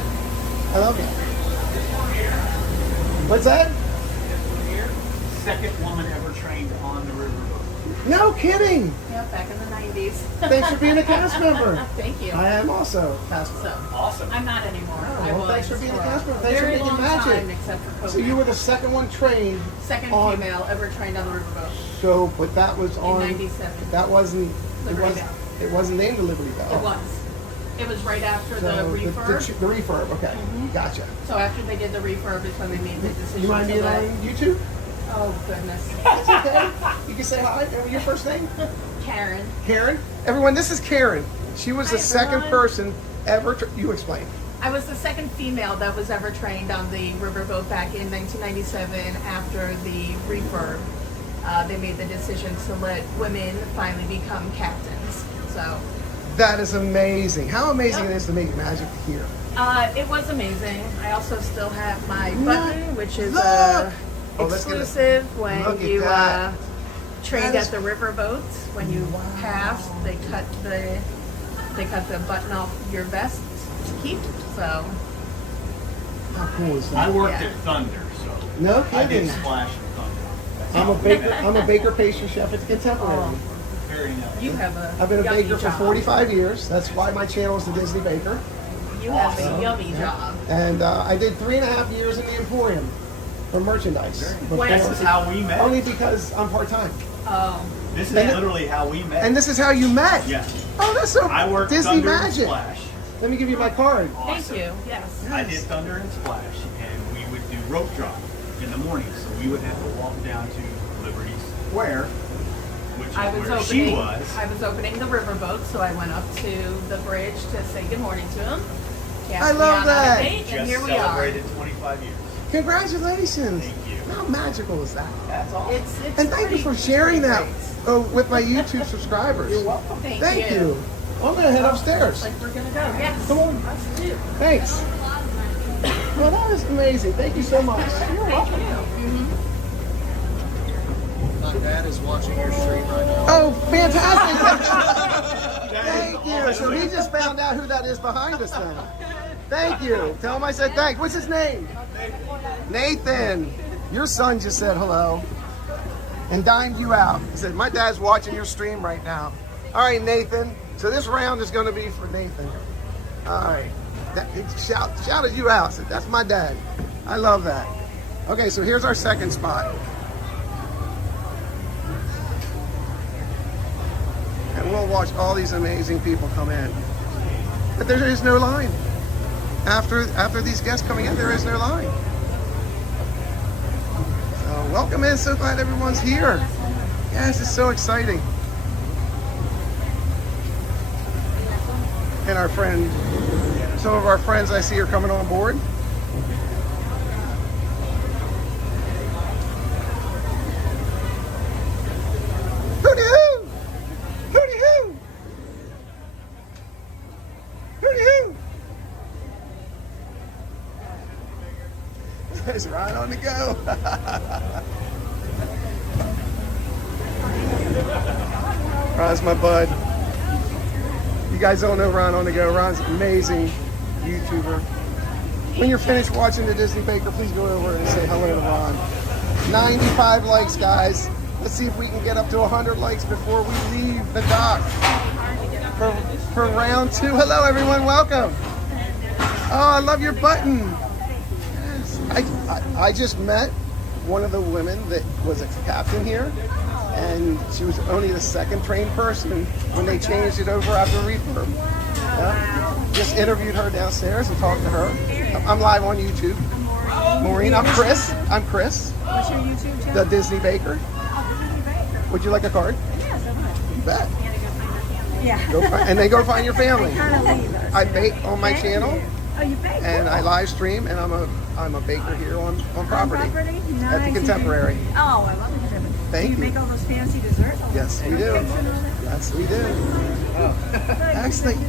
I love it. What's that? Second woman ever trained on the riverboat. No kidding. Yeah, back in the 90s. Thanks for being a cast member. Thank you. I am also a cast member. So, Awesome. I'm not anymore. I Well, was thanks for being a for cast member. a Thanks for very making long magic. time, except for COVID. So you were the second one trained. Second on, female ever trained on the riverboat. So, but that was on. In 97. That wasn't. Liberty Bell. It wasn't named the Liberty Bell. It was. It was right after So the refurb. The refurb. Okay, gotcha. So after they did the refurb is when they made the decision. You mind to being let- on YouTube? Oh goodness. It's okay. You can say hi. What was your first name? Karen. Karen. Everyone, this is Karen. She was the Hi, second everyone. person ever. You explain. I was the second female that was ever trained on the riverboat back in 1997 after the refurb. They made the decision to let women finally become captains. So That is amazing. How amazing Yep. it is to make magic here. it was amazing. I also still have my button, which is Look! Oh, let's get it. exclusive when Look at you that. trained That is- at the riverboats. When you passed, they cut the button off your vest to keep. So How cool is I that? worked Yeah. at Thunder, so No I did kidding. splash at Thunder. That's I'm a baker. I'm a baker, pastry chef at the Contemporary. very nice. you have a I've been a yummy baker for job. 45 years. That's why my channel is the Disney Baker. You have Awesome. a yummy Yeah. job. And I did 3.5 years in the Emporium for merchandise. Well, This is how we met. Only because I'm part-time. Oh, This is And- literally how we met. And this is how you met. Yeah. Oh, that's so I worked Disney Thunder magic. and Splash. Let me give you my card. thank Awesome. you. Yes. I did Thunder and Splash, and we would do rope drop in the morning. So we would have to walk down to Liberty Square, which is I was where opening. she was. I was opening the riverboat, so I went up to the bridge to say good morning to him. He asked I me love out on a that. date, Just and here we are. celebrated 25 years. Congratulations. Thank you. How magical is that? That's awesome. It's And thank you pretty- for sharing pretty that with my YouTube subscribers. You're welcome. great. Thank you. I'm going to head upstairs. Like we're gonna go. Yes. Come on. Us too. Thanks. Well, that is amazing. Thank you so much. You're welcome. My dad is watching your stream right now. Oh, fantastic. Thank you. So he just found out who that is behind us now. Thank you. Tell him I said thanks. What's his name? Nathan. Your son just said hello and dined you out. He said, my dad's watching your stream right now. All right, Nathan. So this round is going to be for Nathan. All right. He shouted you out. Said, that's my dad. I love that. Okay, so here's our second spot. And we'll watch all these amazing people come in. But there is no line. After these guests coming in, there is no line. So welcome in. So glad everyone's here. Yes, it's so exciting. And our friend, some of our friends I see are coming on board. Hooty-hoo! Hooty-hoo! Hooty-hoo! It's right on the go. Ron's my bud. You guys don't know Ron on the go. Ron's an amazing YouTuber. When you're finished watching the Disney Baker, please go over and say hello to Ron. 95 likes, guys. Let's see if we can get up to 100 likes before we leave the dock for round 2. Hello, everyone. Welcome. Oh, I love your button. Yes. I just met one of the women that was a captain here, and she was only the second trained person when they changed it over after refurb. Yeah. Just interviewed her downstairs and talked to her. I'm live on YouTube. Maureen, I'm Chris. What's your YouTube channel? The Disney Baker. Would you like a card? Yes, I would. You bet. Yeah. And then go find your family. I kind of leave us. I bake on my channel. Oh, you bake? And I live stream, and I'm a baker here on property. Nice. At the Contemporary. Oh, I love the Contemporary. Thank Do you make all those fancy desserts? Yes, we do. Yes, we do. Excellent.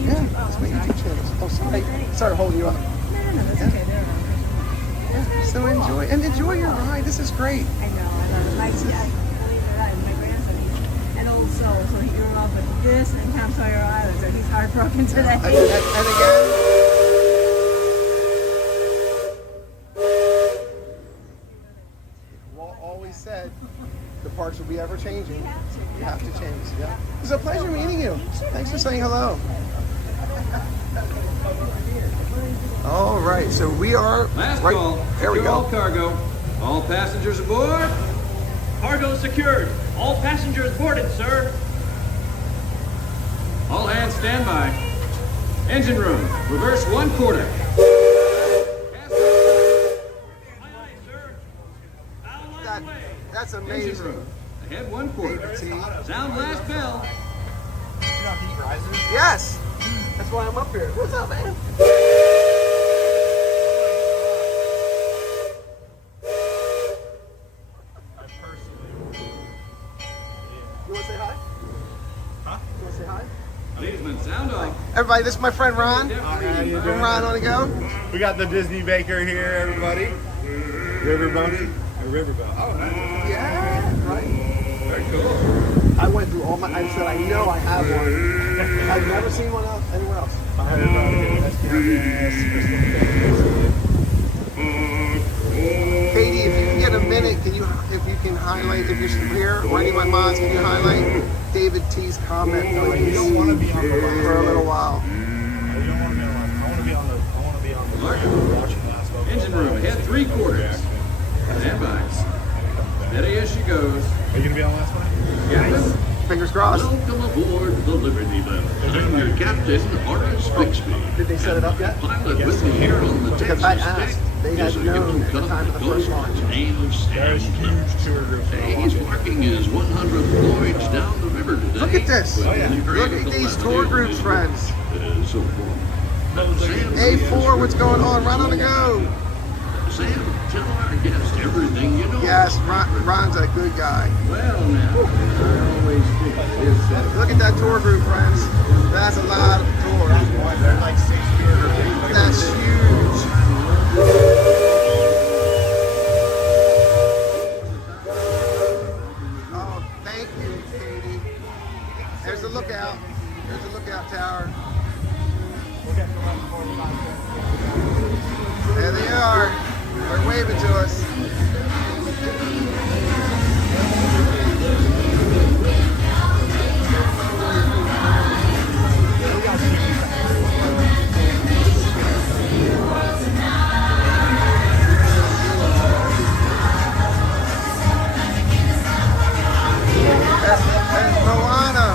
Yeah, that's my YouTube channel. Oh, sorry holding you up. No, that's okay. So enjoy your ride. This is great. I know. I love it. My grandson, he's an old soul, so he grew up with this and Tom Sawyer Island, so he's heartbroken today. And again, Walt always said the parks will be ever changing. You have to change. Yeah. It was a pleasure meeting you. Thanks for saying hello. All right, so we are Last right call. there. We Secure all go. cargo. All passengers aboard. Cargo secured. All passengers boarded, sir. All hands stand by. Engine room. Reverse 1/4. That's Engine amazing. room. Ahead 1/4. Sound blast bell. Yes. That's why I'm up here. What's up, man? You want to say hi? Huh? You want to say hi? Leadsman, sound off. Everybody, this is my friend Ron. How you From doing? Ron on the go. We got the Disney baker here, everybody. Riverboat. Riverboat. Oh, nice. Yeah, right. Very cool. I went through all my. I said I know I have one. I've never seen one else anywhere else. Katie, if you can get a minute, if you can highlight, if you're still here, or any of my mods, can you highlight David T's comment, please? You don't want to be on the line for a little while. You don't want to be on the line. I want to be on the. Watching last vote. Engine room. Ahead 3/4. Stand by. Steady as she goes. Are you gonna be on last one? Captain. Fingers crossed. Welcome aboard the Liberty Belle. I'm your captain, Horace Bixby. Did they set it up yet? Pilot with me here on the Because Texas I deck asked. They is had a known young at the cub time of that the goes first by launch. the name of Sam. There's huge tour groups. He's marking his 100th voyage down the river today. Look at this. with Oh, yeah. an Look at these tour groups, friends. So Sam, A4, what's going on? Right on the go. Sam, tell our guests everything you know. Yes, Ron's a good guy. Well, now, I always think this. Look at that tour group, friends. That's a lot of tours. They're like 6 years. That's huge. Oh, thank you, Katie. There's the lookout. There's the lookout tower. There they are. They're waving to us. There's Moana.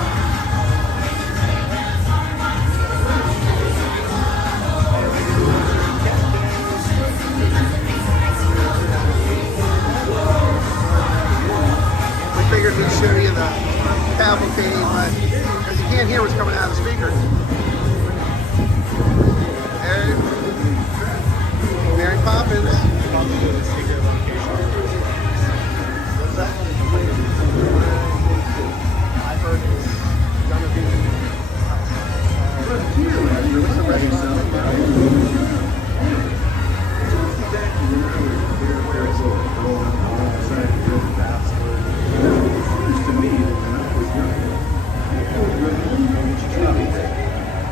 We figured we'd show you the cavalcade, but because you can't hear what's coming out of the speakers. There, Mary Poppins. What's that? I heard it's gonna be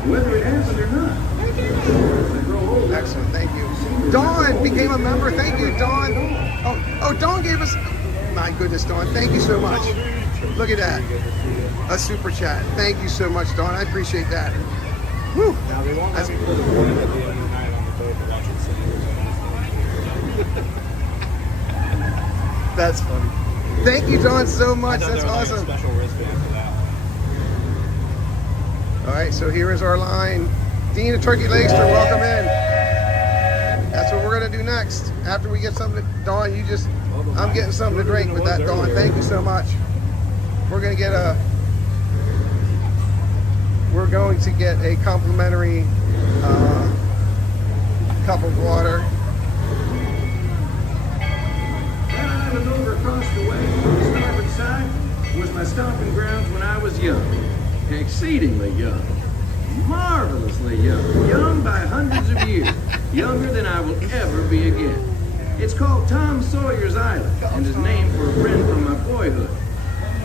Whether it happened or not. excellent. Thank you. Dawn became a member. Thank you, Dawn. Oh, Dawn gave us. My goodness, Dawn. Thank you so much. Look at that. A super chat. Thank you so much, Dawn. I appreciate that. Woo. Now they won't have people to board at the end of the night on the boat to watch it sing. That's funny. Thank you, Dawn, so much. I thought That's there was like a awesome. special wristband for that. All right, so here is our line. Dean of Turkey Lakes, welcome in. That's what we're gonna do next. After we get something to, Dawn, I'm getting something to drink with that, Dawn. Thank you so much. We're gonna get a we're going to get a complimentary cup of water. That island over across the way on the starboard side was my stomping grounds when I was young. Exceedingly young. Marvelously young. Young by hundreds of years. Younger than I will ever be again. It's called Tom Sawyer's Island and is named for a friend from my boyhood.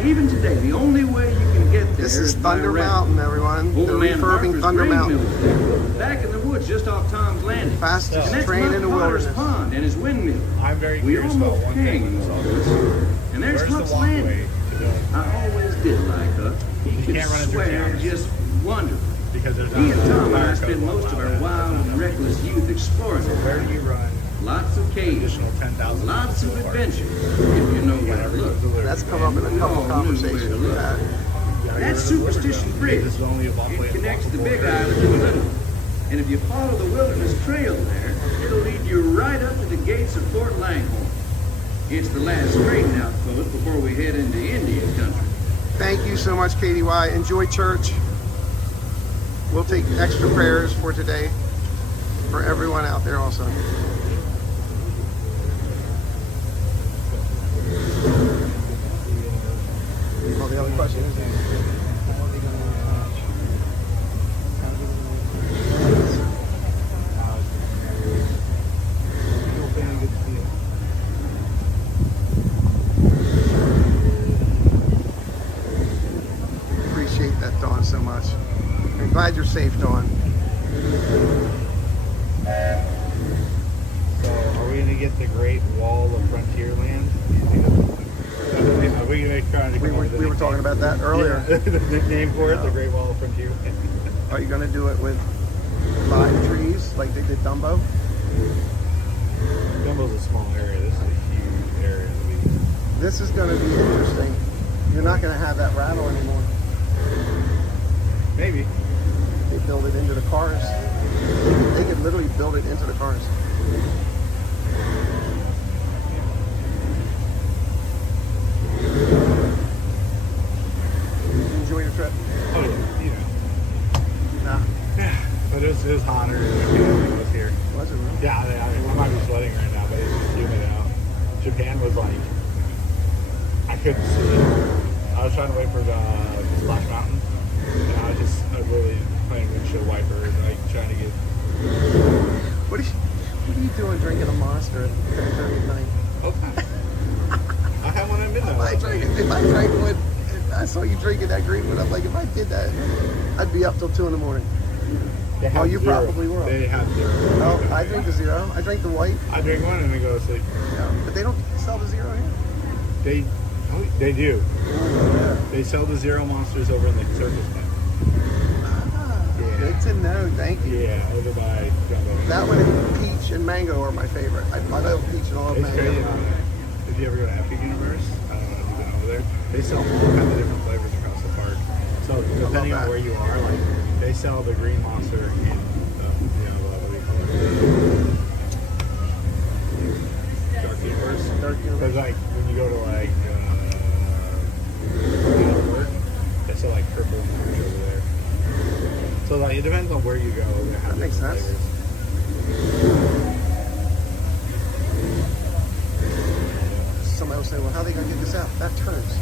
Even today, the only way you can get there This is Thunder Mountain, everyone. They're refurbing Thunder Mountain. Back in the woods just off Tom's Landing. Fastest And that's train in the Potter's wilderness. Pond and his windmill. I'm very We curious about almost one thing came with in all this. this. And there's Where's the Huck's walkway Landing. to go? I always did like Huck. He could can't run in 13 swear hours. just wonderful. Because there's He and not a Tom and I fire spent code most of allowed our in. wild and reckless youth exploring. So where do you run Lots of caves, additional 10,000? lots of adventures, if you know where to look. That's come up in a couple conversations we've had. That's Superstition Bridge. This is only a walkway It connects the big before. island to the little. And if you follow the wilderness trail there, it'll lead you right up to the gates of Fort Langhorne. It's the last trading outpost before we head into Indian country. Thank you so much, KDY. Enjoy church. We'll take extra prayers for today for everyone out there also. Well, the other question is, appreciate that, Dawn, so much. I'm glad you're safe, Dawn. So, are we going to get the Great Wall of Frontierland? Are we going to try to come up with a We were talking about that earlier. Yeah, the nickname for it, the Great Wall of Frontierland. Are you going to do it with lime trees like they did Dumbo? Dumbo's a small area. This is a huge area. This is going to be interesting. You're not going to have that rattle anymore. Maybe. They build it into the cars. They could literally build it into the cars. Enjoy your trip? Oh, yeah, you know. Nah. But it was hotter when it was here. Was it really? Yeah, I mean, I might be sweating right now, but it's just humid out. Japan was like, I couldn't see. I was trying to wait for the Splash Mountain, and I really playing windshield wipers, like trying to get. What are you doing drinking a Monster at 10:30 at night? Okay. I had one at midnight. If I drank one, I saw you drinking that green one. I'm like, if I did that, I'd be up till 2 in the morning. Oh, you zero. probably were. They had zero. Oh, I drink the zero. I drink the white. I drink one and then go to sleep. Yeah, but they don't sell the zero here. They do. Yeah. They sell the zero monsters over in the circus tent. Good to know. Thank you. Yeah, over by Jumbo. That one and peach and mango are my favorite. I love peach and I love It's mango. crazy. If you ever go to Epic Universe, I don't know if you've been over there. They sell all kinds of different flavors across the park. So depending on where you are, like they sell the green monster in what do you call it? Dark Universe. Dark Universe. Because like when you go to like they sell like purple and orange over there. So like it depends on where you go. They have That makes different sense. flavors. Somebody will say, well, how are they going to get this out? That turns.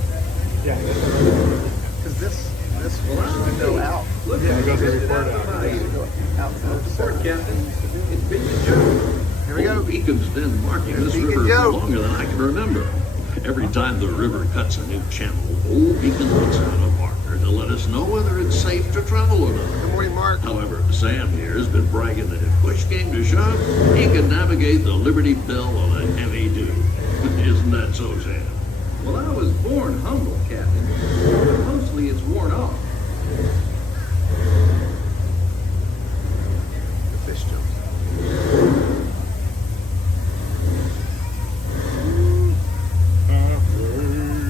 Yeah. Because this should go out. Yeah, it goes to report out. They should go out first. Support, Captain. It's Beacon Joe. Here we go. Old Beacon's been marking There's this Beacon river Joe. for longer than I can remember. Every time the river cuts a new channel, Old Beacon looks out a marker to let us know whether it's safe to travel or not. Good morning, Mark. However, Sam here has been bragging that if push came to shove, he can navigate the Liberty Belle on a heavy dew. Isn't that so, Sam? Well, I was born humble, Captain. But mostly it's worn off. The fish jump.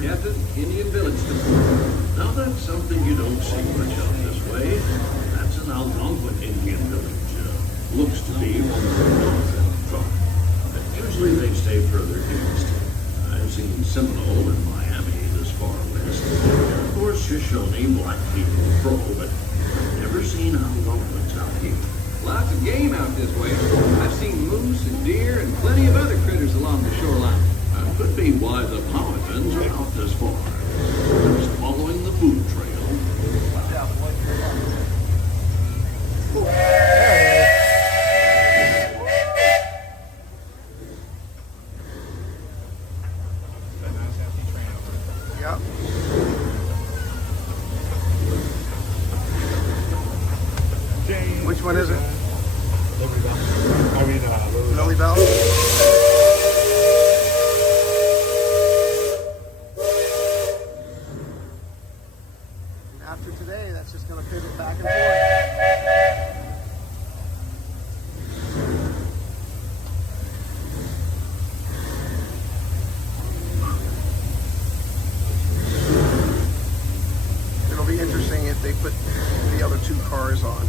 Captain, Indian village store. Now that's something you don't see much of this way. That's an Algonquin Indian village. Looks to be one of the north end tribe. But usually they stay further east. I've seen Seminole and Miami this far west. And of course, Shoshone, Blackfeet, and Crow, but seen how dolphins out here? Lots of game out this way. I've seen moose and deer and plenty of other critters along the shoreline. That could be why the pelicans are out this far. Just following the food trail. Yep. Which one is it? Liberty Bell. I mean, Lily Bell. After today, that's just going to pivot back and forth. It'll be interesting if they put the other two cars on.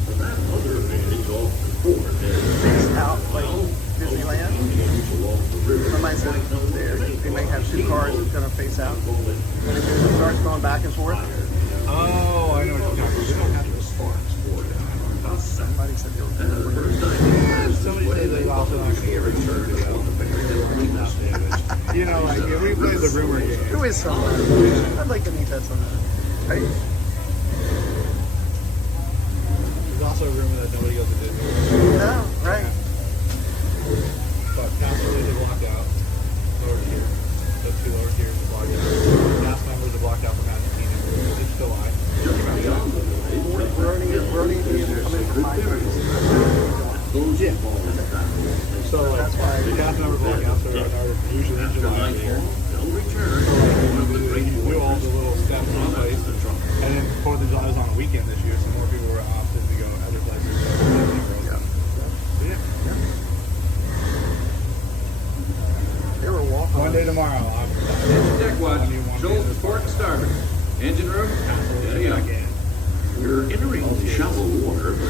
Face out like Disneyland. Somebody said they may have two cars that's going to face out. When it starts going back and forth. Oh, I know what you're talking about. We don't have the sparks for it. Somebody said they were Somebody said they also not going to get returned. You know, like if we play the rumor game. Who is someone? I'd like to meet that someone. Hey. There's also a rumor that nobody goes to Disney. No, right. But Castle is blocked out. Lower tier. The two lower tiers are blocked out. Cast members are blocked out from Magic Kingdom. It's still live. We're only being coming from my Yeah. So that's why the cast members block out so are usually in July here. So like you do all the little steps in place. And then 4th of July is on a weekend this year, so more people were opted to go other places. Yeah. Yeah. They were walking. One day tomorrow. Engine deck watch. Shoals to port and starboard. Engine room. Steady up. We're entering shallow water, but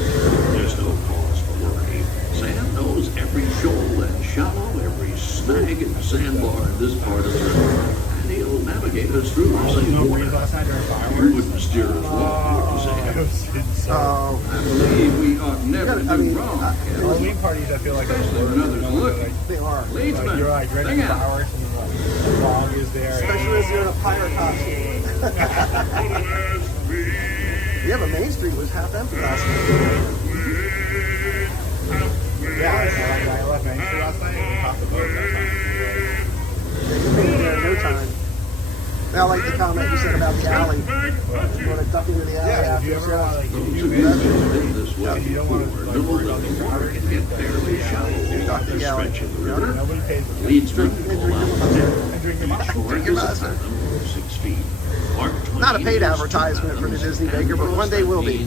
there's no cause for worry. Sam knows every shoal and shallow, every snag and sandbar in this part of the river, and he'll navigate us through the same water. You wouldn't steer us wrong, would you, Sam? I believe we ought never to do wrong. Halloween parties, I feel like Especially when others are looking. They are. Leadsman, you're like ready sing for out. fireworks and the fog is there. Especially if you're in a pirate costume. Yeah, but Main Street was half empty last night. Yeah, I left Main Street last night and we caught the boat that time. You made it there in no time. Now, like the comment you said about the alley. You want to duck into the alley Yeah, if you after ever want to, like, if you This way, you don't want to like, worry about the water, can get fairly shallow along this stretch of the river. nobody pays the Leadsman pull out and drink your money. Drink your master. 6 feet. Not a paid advertisement for the Disney Baker, but one day will be.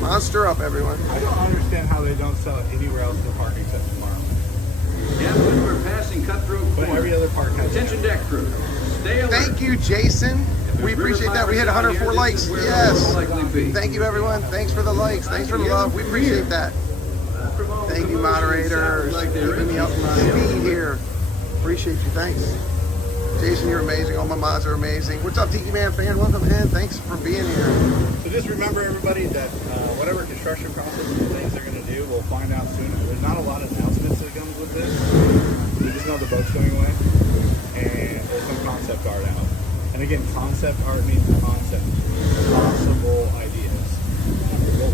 Monster up, everyone. I don't understand how they don't sell it anywhere else in the park except tomorrow. Captain, we're passing Cutthroat But Point. every other park has it. Attention deck crew. Stay alert. Thank you, Jason. We appreciate that. We hit 104 likes. Yes. Thank you, everyone. Thanks for the likes. Thanks for the love. We appreciate that. Thank you, moderators. Keeping me up to speed here. Appreciate you. Thanks. Jason, you're amazing. All my mods are amazing. What's up, Tiki Man fan? Welcome in. Thanks for being here. So just remember, everybody, that whatever construction process and things they're going to do, we'll find out soon. There's not a lot of announcements that comes with this. We just know the boat's going away, and there's some concept art out. And again, concept art means concept, possible ideas.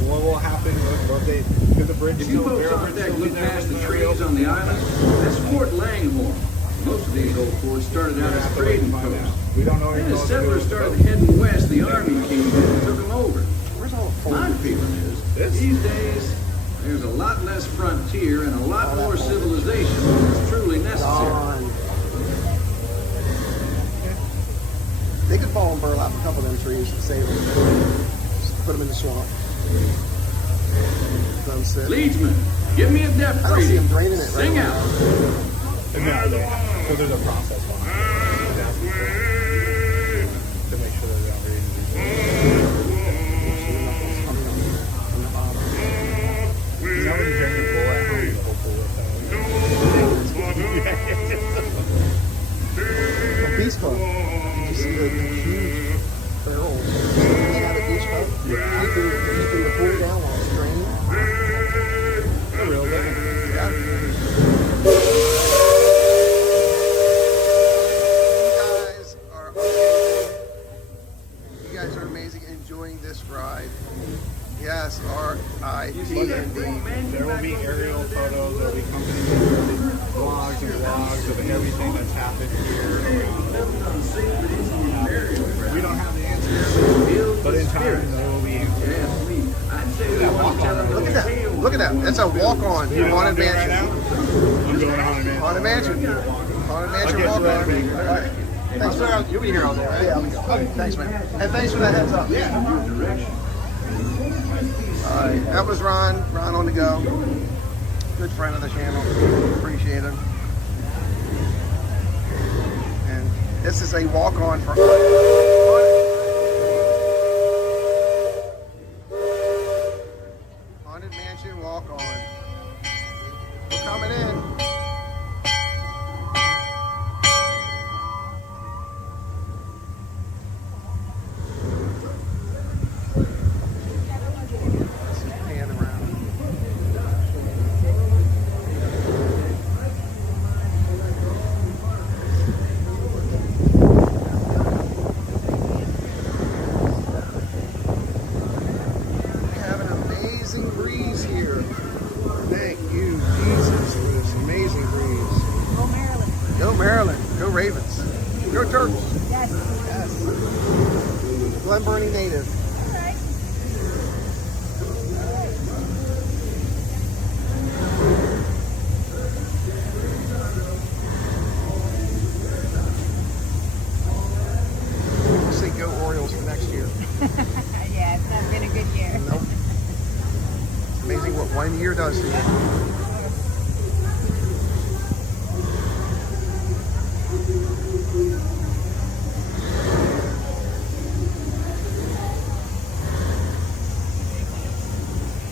What will happen? What they could the bridge? If you folks on deck look past the trees on the island, that's Fort Langhorne. Most of these old forts started out as trading posts. We don't know. Then as settlers started heading west, the army came in and took them over. Where's all the My feeling is, these days, there's a lot less frontier and a lot more civilization than is truly necessary. They could fall and burlap a couple of them trees and save them. Just put them in the swamp. Don't sit. Leadsman, give me a depth I don't see reading. them draining it right Sing now. out. No, they have. So there's a process behind it. To make sure that they're not reading. You know when you drink your pool at home, the whole pool is A beach club. Did you see the huge barrels? They had a beach this year. We don't have the answers, but in time there will be answers. Look at that. Look at that. That's a walk-on You know what I'm Haunted doing right Mansion. now? I'm going to Haunted Mansion. Haunted Mansion I'll get walk-on. to that in a All right. Thanks for that. You'll be here all day, right? Yeah, I'll be here. Okay, thanks, man. And thanks for that heads up. Yeah. All right, that was Ron. Ron on the go. Good friend of the channel. Appreciate him. And this is a walk-on for Haunted Mansion walk-on. We're coming in. Pan around. We have an amazing breeze here. Thank you, Jesus, for this amazing breeze. Go Maryland. Go Maryland. Go Ravens. Go Terps. Yes. Yes. Glen Burnie native. All right. We'll say go Orioles for next year. Yeah, it's not been a good year. Nope. It's amazing what 1 year does to you.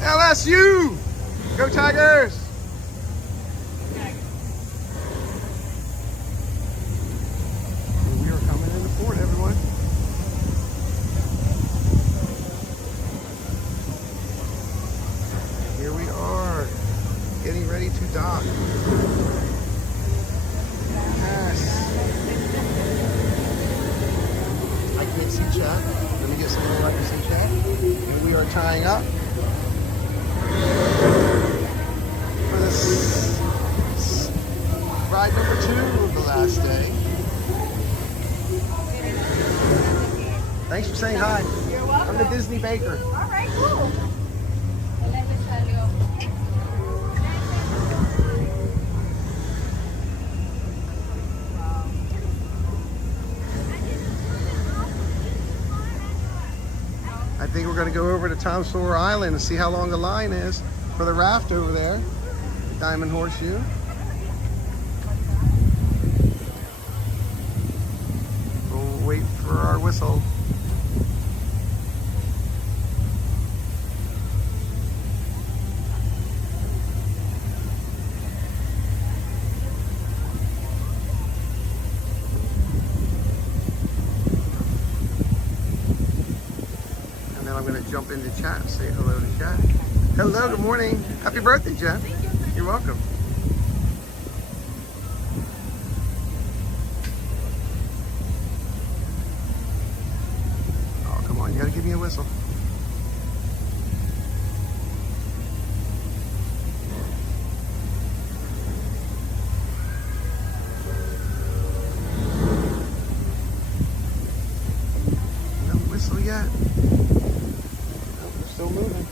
LSU! Go Tigers! We are coming into port, everyone. Here we are, getting ready to dock. Yes. I can't see chat. Let me get someone who can see chat. And we are tying up for this ride number 2 of the last day. Thanks for saying hi. You're welcome. I'm the Disney Baker. All right, cool. I think we're going to go over to Tom Sawyer Island and see how long the line is for the raft over there. Diamond Horseshoe. We'll wait for our whistle. And then I'm going to jump into chat and say hello to chat. Hello, good morning. Happy birthday, Jen. You're welcome. Oh, come on, you got to give me a whistle. No whistle yet. No, we're still moving.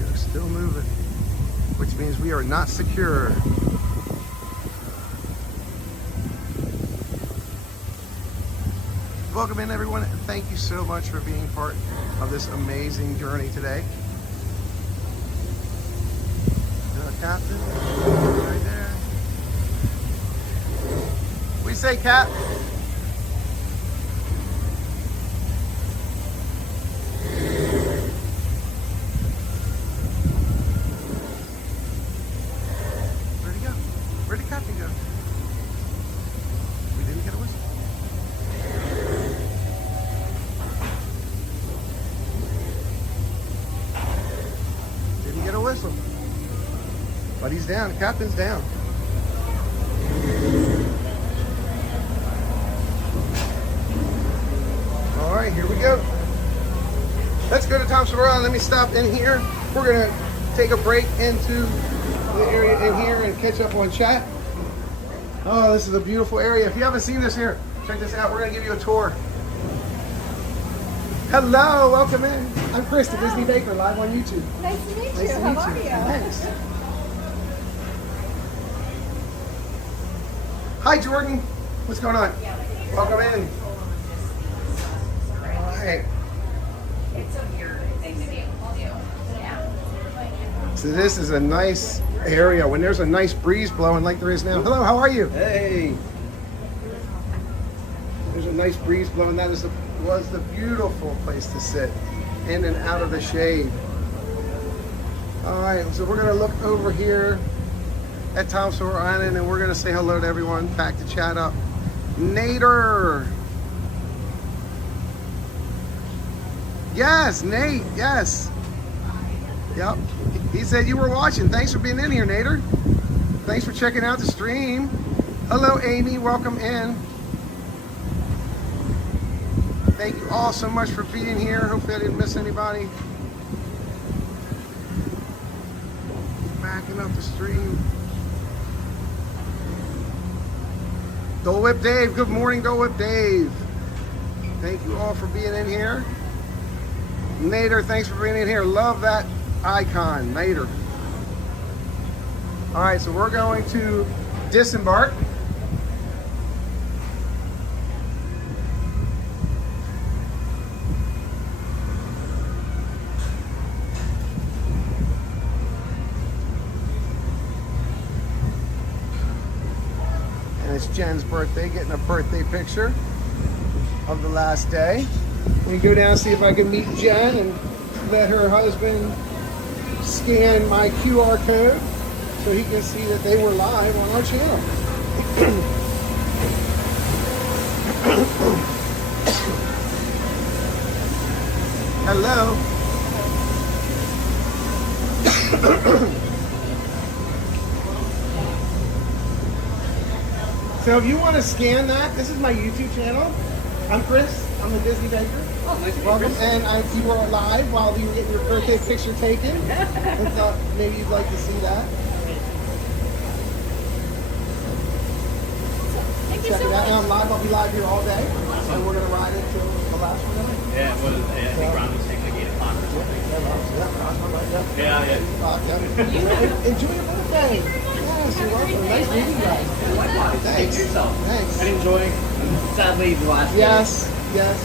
We're still moving, which means we are not secure. Welcome in, everyone. Thank you so much for being part of this amazing journey today. Captain, right there. We say, Cap. Where'd he go? Where'd the captain go? We didn't get a whistle. Didn't get a whistle. But he's down. The captain's down. All right, here we go. Let's go to Tom Sawyer Island. Let me stop in here. We're going to take a break into the area in here and catch up on chat. Oh, this is a beautiful area. If you haven't seen this here, check this out. We're gonna give you a tour. Hello, welcome in. I'm Chris, the Disney Baker, live on YouTube. Nice to meet Nice you. to How meet are you. you? Thanks. Hi, Jordan. What's going on? Welcome in. Hey. It's a weird thing to be able to do. Yeah. So this is a nice area when there's a nice breeze blowing like there is now. Hello, how are you? Hey. There's a nice breeze blowing. That was the beautiful place to sit, in and out of the shade. All right, so we're gonna look over here at Tom Sawyer Island and we're gonna say hello to everyone. Back to chat up. Nader. Yes, Nate, yes. Yep, he said you were watching. Thanks for being in here, Nader. Thanks for checking out the stream. Hello, Amy, welcome in. Thank you all so much for being here. Hopefully I didn't miss anybody. Backing up the stream. Dole Whip Dave, good morning, Dole Whip Dave. Thank you all for being in here. Nader, thanks for being in here. Love that icon, Nader. All right, so we're going to disembark. And it's Jen's birthday, getting a birthday picture of the last day. We go down and see if I can meet Jen and let her husband scan my QR code so he can see that they were live on our channel. Hello. So if you want to scan that, this is my YouTube channel. I'm Chris. I'm the Disney Baker. Oh, nice to meet you, Welcome, Chris. and you were live while you were getting your birthday picture taken. I thought maybe you'd like to see that. Thank you Check so it out. much. Now I'm live. I'll be live here all day, and we're gonna ride it till the last one. Yeah, well, I think Ron was saying like 8 o'clock or something. Yeah. Enjoy your birthday. Yes, you're welcome. Nice meeting you guys. Thanks. Thanks. I enjoy. Sadly, the last. Yes. Yes.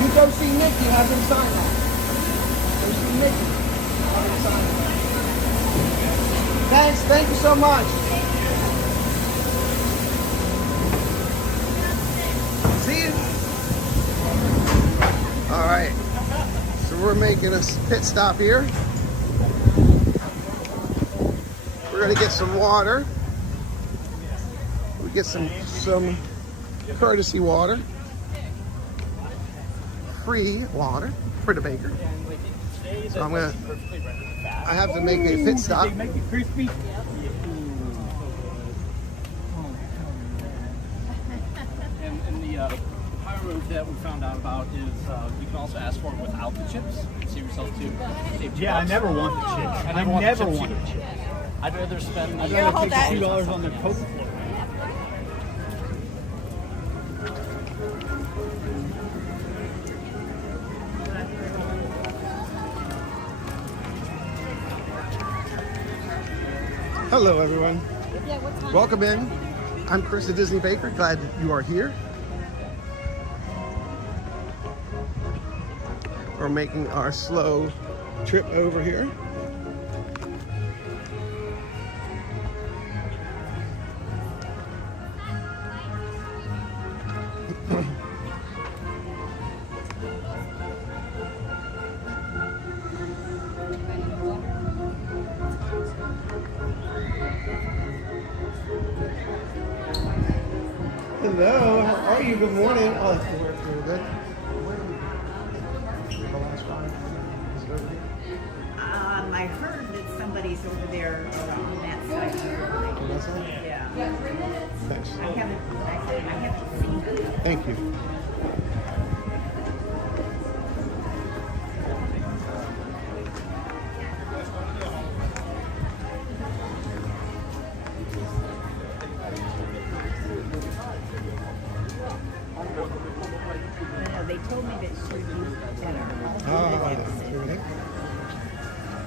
You go see Mickey. Have him sign that. Go see Mickey. Have him sign that. Thanks. Thank you so much. See you. All right. So we're making a pit stop here. We're gonna get some water. We get some courtesy water. Free water for the baker. So I have to make a pit stop. Make it crispy. And the higher move that we found out about is you can also ask for it without the chips. Save yourself Yeah, I never want the chips. I never want the chips. I'd rather spend I'd rather take the $2 on the Coke. Hello, everyone. Welcome in. I'm Chris the Disney Baker. Glad you are here. We're making our slow trip over here. Hello, how are you? Good morning. Oh, that's good work. Very good. I heard that somebody's over there around that side. Yeah. Thanks. I haven't seen them. Thank you.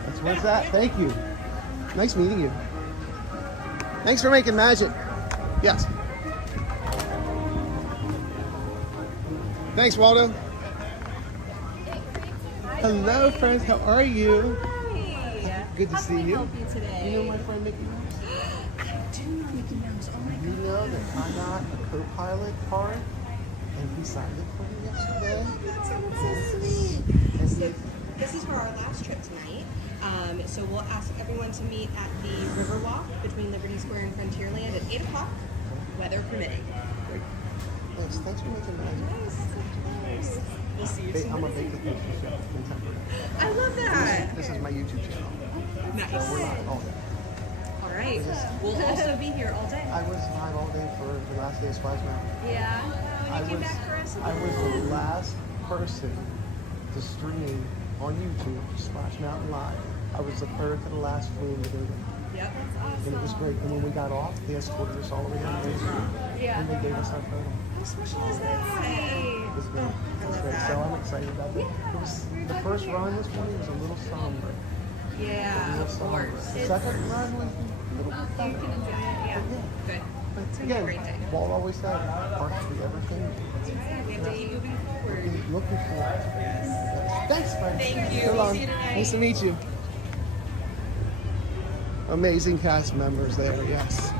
That's where it's at. Thank you. Nice meeting you. Thanks for making magic. Yes. Thanks, Waldo. Hello, friends. How are you? Hi. Good to see you. Help you today? You know my friend Mickey Mouse? I do know Mickey Mouse. Oh my You know that I got a co-pilot card, and he signed it for me yesterday. That sounds so sweet. So this is for our last trip tonight. So we'll ask everyone to meet at the Riverwalk between Liberty Square and Frontierland at 8 o'clock, weather permitting. Thanks for making magic. We'll see you soon. I'm a big contemporary. I love that. This is my YouTube channel. Nice. So we're live all day. All right. We'll also be here all day. I was live all day for the last day of Splash Mountain. Yeah. When you came back for us. I was the last person to stream on YouTube Splash Mountain Live. I was the third to the last flew to do it. Yep. That's awesome. And it was great. And when we got off, they escorted us all the way down to the street. Yeah. And they gave us our photo. How special is that? It was great. It was great. So I'm excited about it. It was the first run this morning was a little somber. Yeah, of course. The second run was a little bit better. You can enjoy it. Yeah. Good. But gonna be a great day. Walt always said, parts to everything. We have to keep moving forward. Looking forward to it. Yes. Thanks, friend. Thank you. So We'll long. see you tonight. Nice to meet you. Amazing cast members there, yes.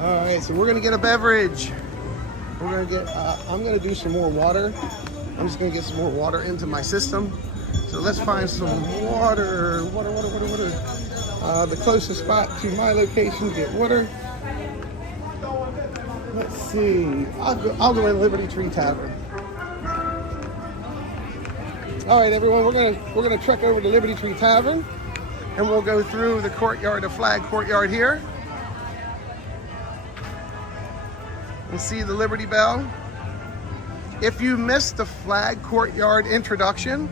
All right, so we're gonna get a beverage. We're gonna get, I'm gonna do some more water. I'm just gonna get some more water into my system. So let's find some water. The closest spot to my location to get water. Let's see. I'll go in Liberty Tree Tavern. All right, everyone. We're gonna trek over to Liberty Tree Tavern, and we'll go through the courtyard, the flag courtyard here, and see the Liberty Bell. If you missed the flag courtyard introduction,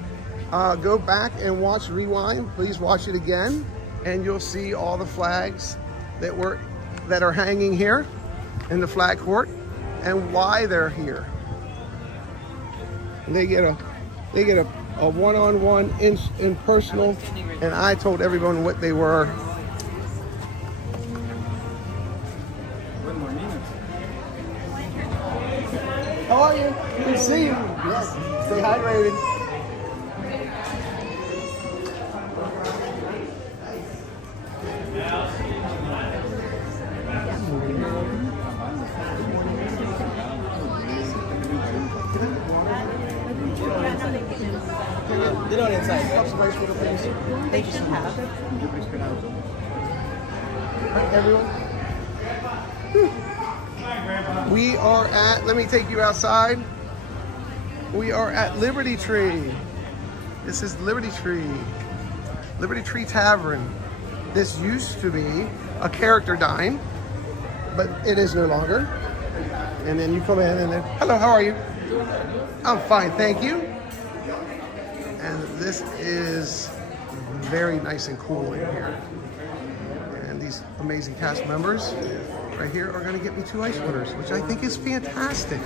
go back and watch Rewind. Please watch it again, and you'll see all the flags that are hanging here in the flag court and why they're here. And they get a one-on-one impersonal, and I told everyone what they were. How are you? Good to see you. Yes. Stay hydrated. They don't inside. They should have. Everyone. We are at, let me take you outside. We are at Liberty Tree. This is Liberty Tree Tavern. This used to be a character dine, but it is no longer. And then you come in and then, hello, how are you? I'm fine, thank you. And this is very nice and cool in here. And these amazing cast members right here are going to get me 2 ice waters, which I think is fantastic.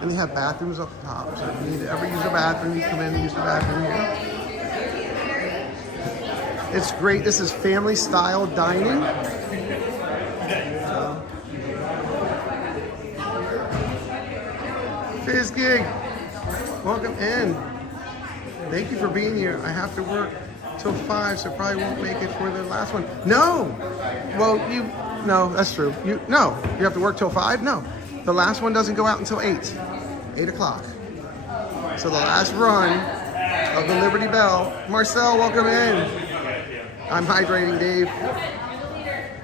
And they have bathrooms up top, so if you need to ever use a bathroom, you come in and use the bathroom here. It's great. This is family style dining. Fizz Gig, welcome in. Thank you for being here. I have to work till 5, so probably won't make it for the last one. No! Well, no, that's true. You have to work till 5? No. The last one doesn't go out until 8 o'clock. So the last run of the Liberty Bell. Marcel, welcome in. I'm hydrating, Dave.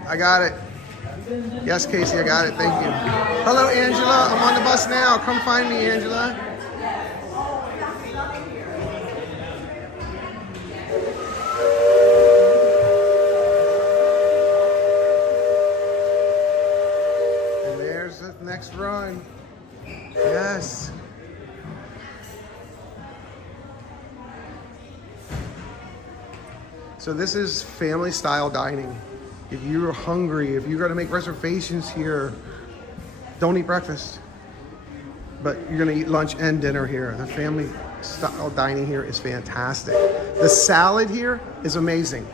I got it. Yes, Casey, I got it. Thank you. Hello, Angela. I'm on the bus now. Come find me, Angela. Next run. Yes. So this is family style dining. If you're hungry, if you're gonna make reservations here, don't eat breakfast. But you're gonna eat lunch and dinner here. The family style dining here is fantastic. The salad here is amazing.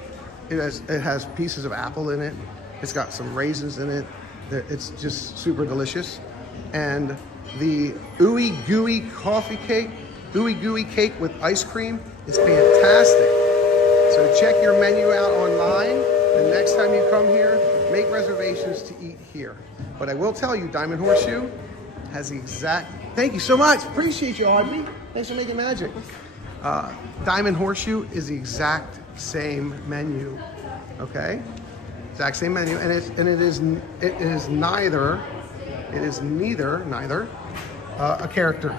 It has pieces of apple in it. It's got some raisins in it. It's just super delicious. And the ooey gooey gooey cake with ice cream is fantastic. So check your menu out online. The next time you come here, make reservations to eat here. But I will tell you, Diamond Horseshoe has the exact, thank you so much. Appreciate you, Audrey. Thanks for making magic. Diamond Horseshoe is the exact same menu, okay? Exact same menu, and it is neither a character.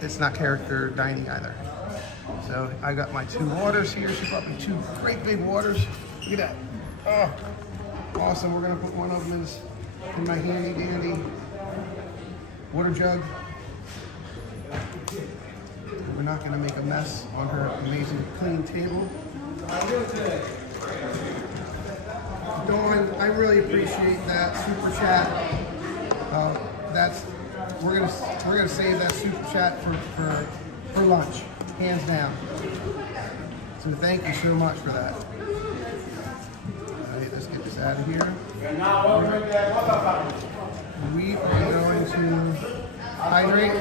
It's not character dining either. So I got my 2 waters here. She brought me 2 great big waters. Look at that. Oh, awesome. We're gonna put one of them in my handy dandy water jug. We're not gonna make a mess on her amazing clean table. Dawn, I really appreciate that super chat. We're gonna save that super chat for lunch, hands down. So thank you so much for that. All right, let's get this out of here. We are going to hydrate.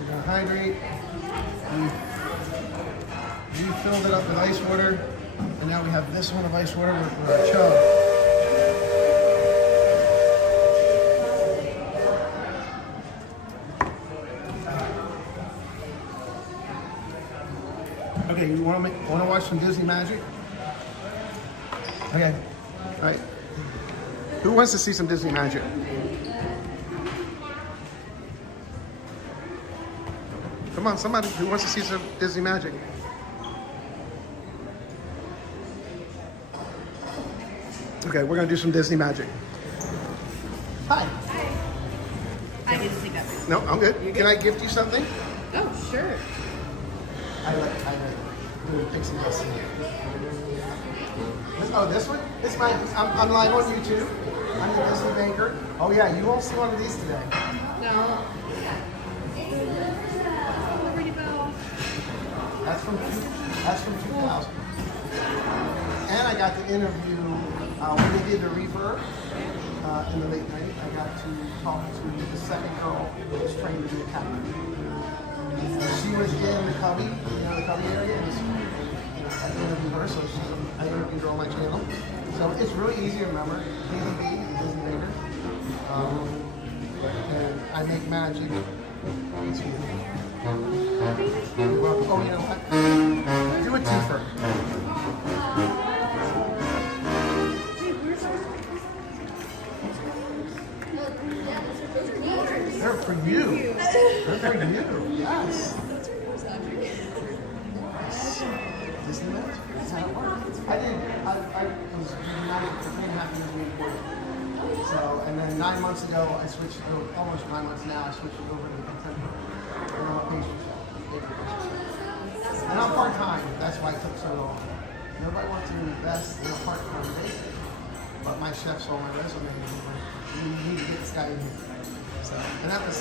We're gonna hydrate. We filled it up with ice water, and now we have this one of ice water with our chug. Okay, you want to watch some Disney magic? Okay, all right. Who wants to see some Disney magic? Come on, somebody who wants to see some Disney magic. Okay, we're gonna do some Disney magic. Hi. I didn't see that. No, I'm good. Can I gift you something? Oh, sure. I like doing pixie dust. Oh, this one? It's my. I'm live on YouTube. I'm the Disney Banker. Oh yeah, you won't see one of these today. No. That's from 2000. And I got to interview when they did the Reverb in the late 90s. I got to talk to the second girl who was trained to be a captain. She was in the Cubby, the Cubby area. And I interviewed her, so I interviewed her on my channel. So it's really easy to remember. DDB, Disney Banker. And I make magic. Excuse me. Oh, you know what? Do a twofer. They're for you. They're for you. Yes. Disneyland? That's how it works. I was married for 3.5 years before. So, and then 9 months ago, I switched, almost 9 months now, I switched over to contemporary. And I'm a pastry chef. And I'm part-time, that's why it took so long. Nobody wants to invest in a part-time baker. But my chef saw my resume and he was like, you need to get this guy in here. So, and I was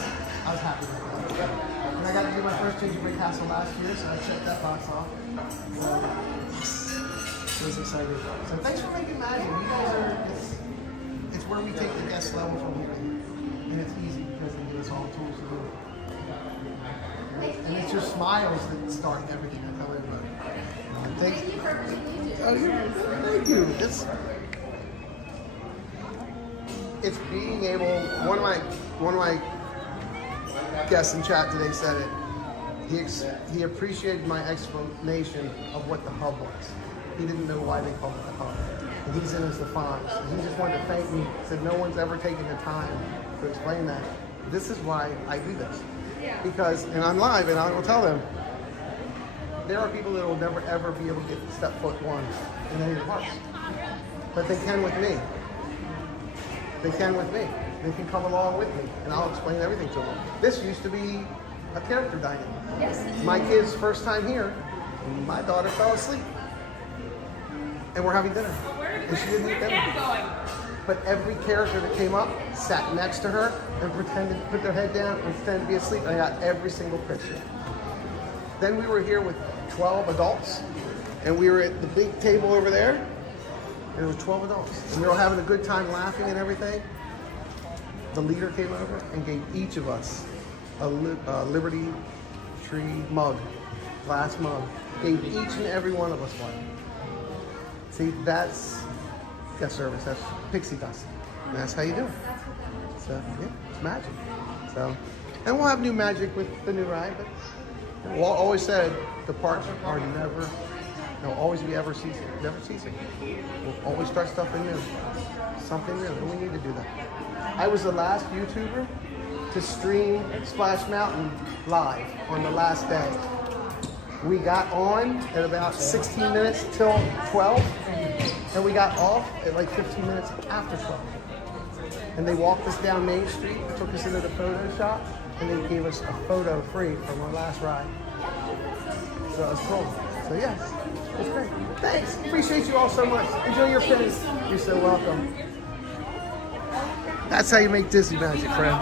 happy with that. And I got to do my first gingerbread castle last year, so I checked that box off. So, I was excited. So thanks for making magic. You guys are, it's where we take the guest level from here. And it's easy because they give us all the tools to do it. And it's your smiles that start everything, I tell everybody. Thank you. It's being able, one of my guests in chat today said it. He appreciated my explanation of what the hub was. He didn't know why they called it the hub. And he's in as the Fonz. And he just wanted to thank me. He said no one's ever taken the time to explain that. This is why I do this. Because, and I'm live, and I will tell them, there are people that will never ever be able to get step foot one in any of the parks. But they can with me. They can with me. They can come along with me, and I'll explain everything to them. This used to be a character dining. Yes. My kid's first time here, my daughter fell asleep. And we're having dinner. And she didn't eat dinner. but every character that came up sat next to her and pretended to put their head down and pretend to be asleep. I got every single picture. Then we were here with 12 adults, and we were at the big table over there, and there were 12 adults, and we were all having a good time laughing and everything. The leader came over and gave each of us a Liberty Tree mug, glass mug. Gave each and every one of us one. See, that's guest service. That's pixie dust. And that's how you do it. So, yeah, it's magic. So, and we'll have new magic with the new ride, but we'll always said the parks are never, they'll always be ever ceasing, never ceasing. We'll always start stuff new, something new, and we need to do that. I was the last YouTuber to stream Splash Mountain live on the last day. We got on at about 16 minutes till 12, and we got off at like 15 minutes after 12. And they walked us down Main Street, took us into the photo shop, and they gave us a photo free from our last ride. So it was cool. So yes, it's great. Thanks. Appreciate you all so much. Enjoy your pins. You're so welcome. That's how you make Disney magic, friend.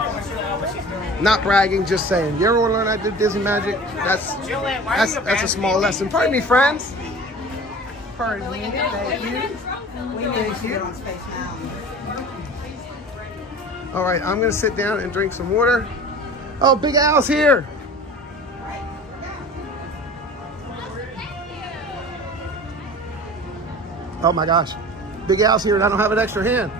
Not bragging, just saying. You ever want to learn how to do Disney magic? That's a small lesson. Pardon me, friends. Pardon me. Thank you. Thank you. All right, I'm gonna sit down and drink some water. Oh, Big Al's here. Oh my gosh, Big Al's here and I don't have an extra hand.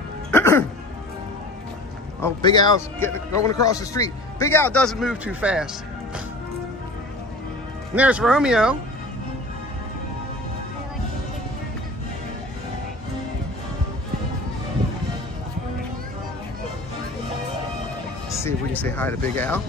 Oh, Big Al's going across the street. Big Al doesn't move too fast. And there's Romeo. Let's see if we can say hi to Big Al.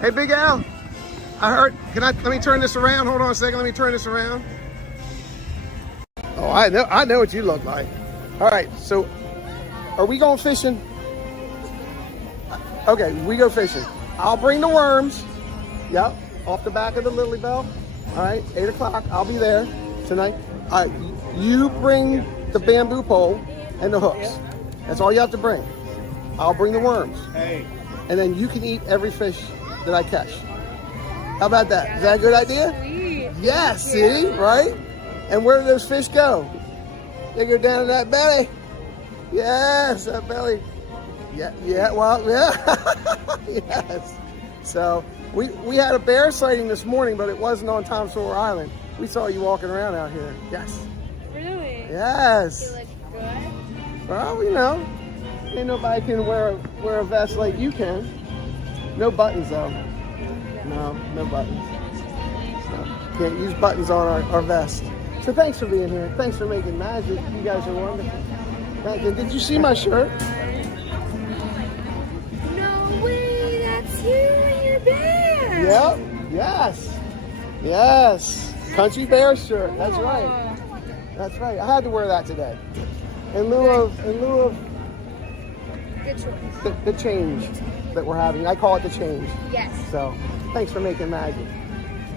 Hey, Big Al, I heard, let me turn this around. Hold on a second, let me turn this around. Oh, I know what you look like. All right, so are we going fishing? Okay, we go fishing. I'll bring the worms. Yep, off the back of the Lily Belle. All right, 8 o'clock, I'll be there tonight. All right, you bring the bamboo pole and the hooks. That's all you have to bring. I'll bring the worms. Hey. And then you can eat every fish that I catch. How about that? Is that a good idea? Sweet. Yes, see, right? And where do those fish go? They go down in that belly. Yes, that belly. Yeah, well, yeah. Yes. So we had a bear sighting this morning, but it wasn't on Tom Sawyer Island. We saw you walking around out here. Yes. Really? Yes. You look good? Well, you know, ain't nobody can wear a vest like you can. No buttons though. No buttons. So, can't use buttons on our vest. So thanks for being here. Thanks for making magic. You guys are wonderful. Thank you. Did you see my shirt? No way, that's you and your bear. Yep. Yes. Country Bear shirt. That's right. That's right. I had to wear that today. In lieu of Good choice. the change that we're having. I call it the change. Yes. So thanks for making magic.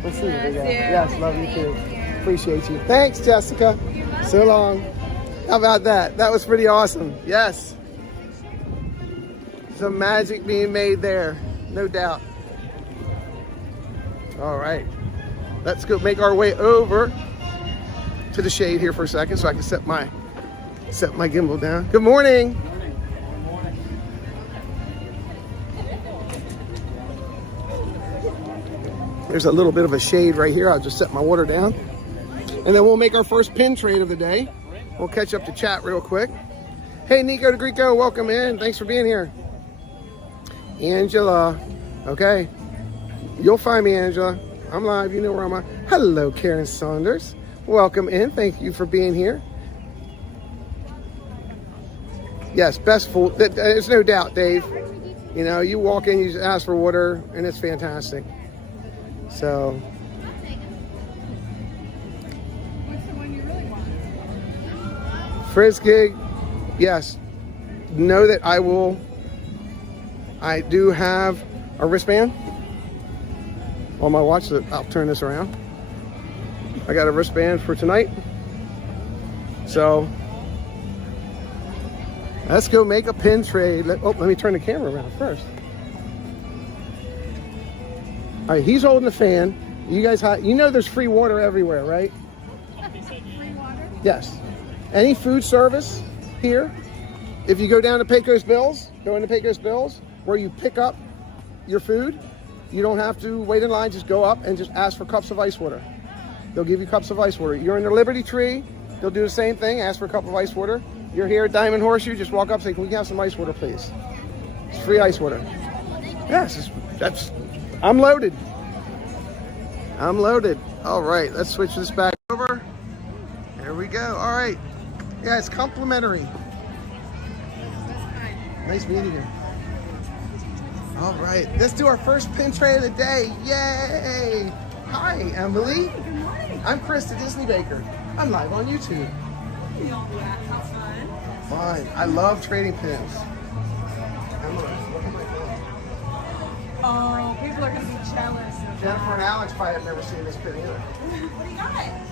We'll see you again. You. Yes, love you too. Appreciate you. Thanks, Jessica. So long. How about that? That was pretty awesome. Yes. Some magic being made there, no doubt. All right. Let's go make our way over to the shade here for a second so I can set my gimbal down. Good morning. There's a little bit of a shade right here. I'll just set my water down. And then we'll make our first pin trade of the day. We'll catch up to chat real quick. Hey, Nico DeGrico, welcome in. Thanks for being here. Angela. Okay. You'll find me, Angela. I'm live. You know where I'm at. Hello, Karen Saunders. Welcome in. Thank you for being here. Yes, best food. There's no doubt, Dave. You know, you walk in, you just ask for water, and it's fantastic. So, What's the one you really want? Frizz gig, yes. Know that I do have a wristband on my watch. I'll turn this around. I got a wristband for tonight. So let's go make a pin trade. Let me turn the camera around first. All right, he's holding the fan. You guys, you know there's free water everywhere, right? Free water? Yes. Any food service here, if you go down to Pecos Bill's, go into Pecos Bill's, where you pick up your food, you don't have to wait in line, just go up and just ask for cups of ice water. They'll give you cups of ice water. You're in the Liberty Tree, they'll do the same thing, ask for a cup of ice water. You're here at Diamond Horseshoe, just walk up and say, can we have some ice water, please? It's free ice water. Yes, I'm loaded. I'm loaded. All right, let's switch this back over. There we go. All right. Yeah, it's complimentary. Nice meeting you. All right, let's do our first pin trade of the day. Yay! Hi, Emily. Good morning. I'm Chris, the Disney Baker. I'm live on YouTube. How's fun? Fine. I love trading pins. Emily, look at my phone. Oh, people are going to be jealous of Jennifer and Alex probably have never seen this pin either. What do you got?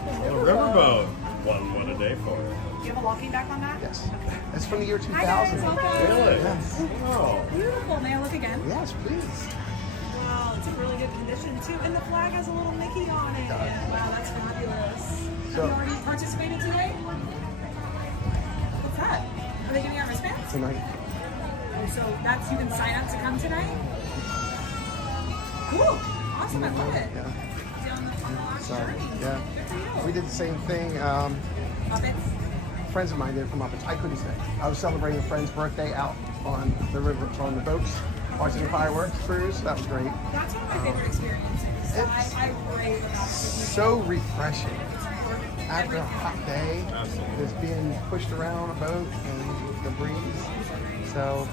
A riverboat. One a day for it. Do you have a locking back on that? Yes. It's from the year 2000. Hi guys, welcome. Really? Yes. Oh. Beautiful. May I look again? Yes, please. Wow, it's in really good condition too. And the flag has a little Mickey on it. Wow, that's fabulous. So- Have you already participated today? What's that? Are they giving out wristbands? Tonight. Oh, so that's, you can sign up to come tonight? Cool. Awesome, I love it. Yeah. On the last So, journey. yeah. Good for you. We did the same thing. Muppets? Friends of mine did from Muppets. I couldn't stay. I was celebrating a friend's birthday out on the river, on the boats, watching the fireworks cruise. That was great. That's one of my favorite experiences. I rave about it. So refreshing. After a hot day, just being pushed around a boat and the breeze. So,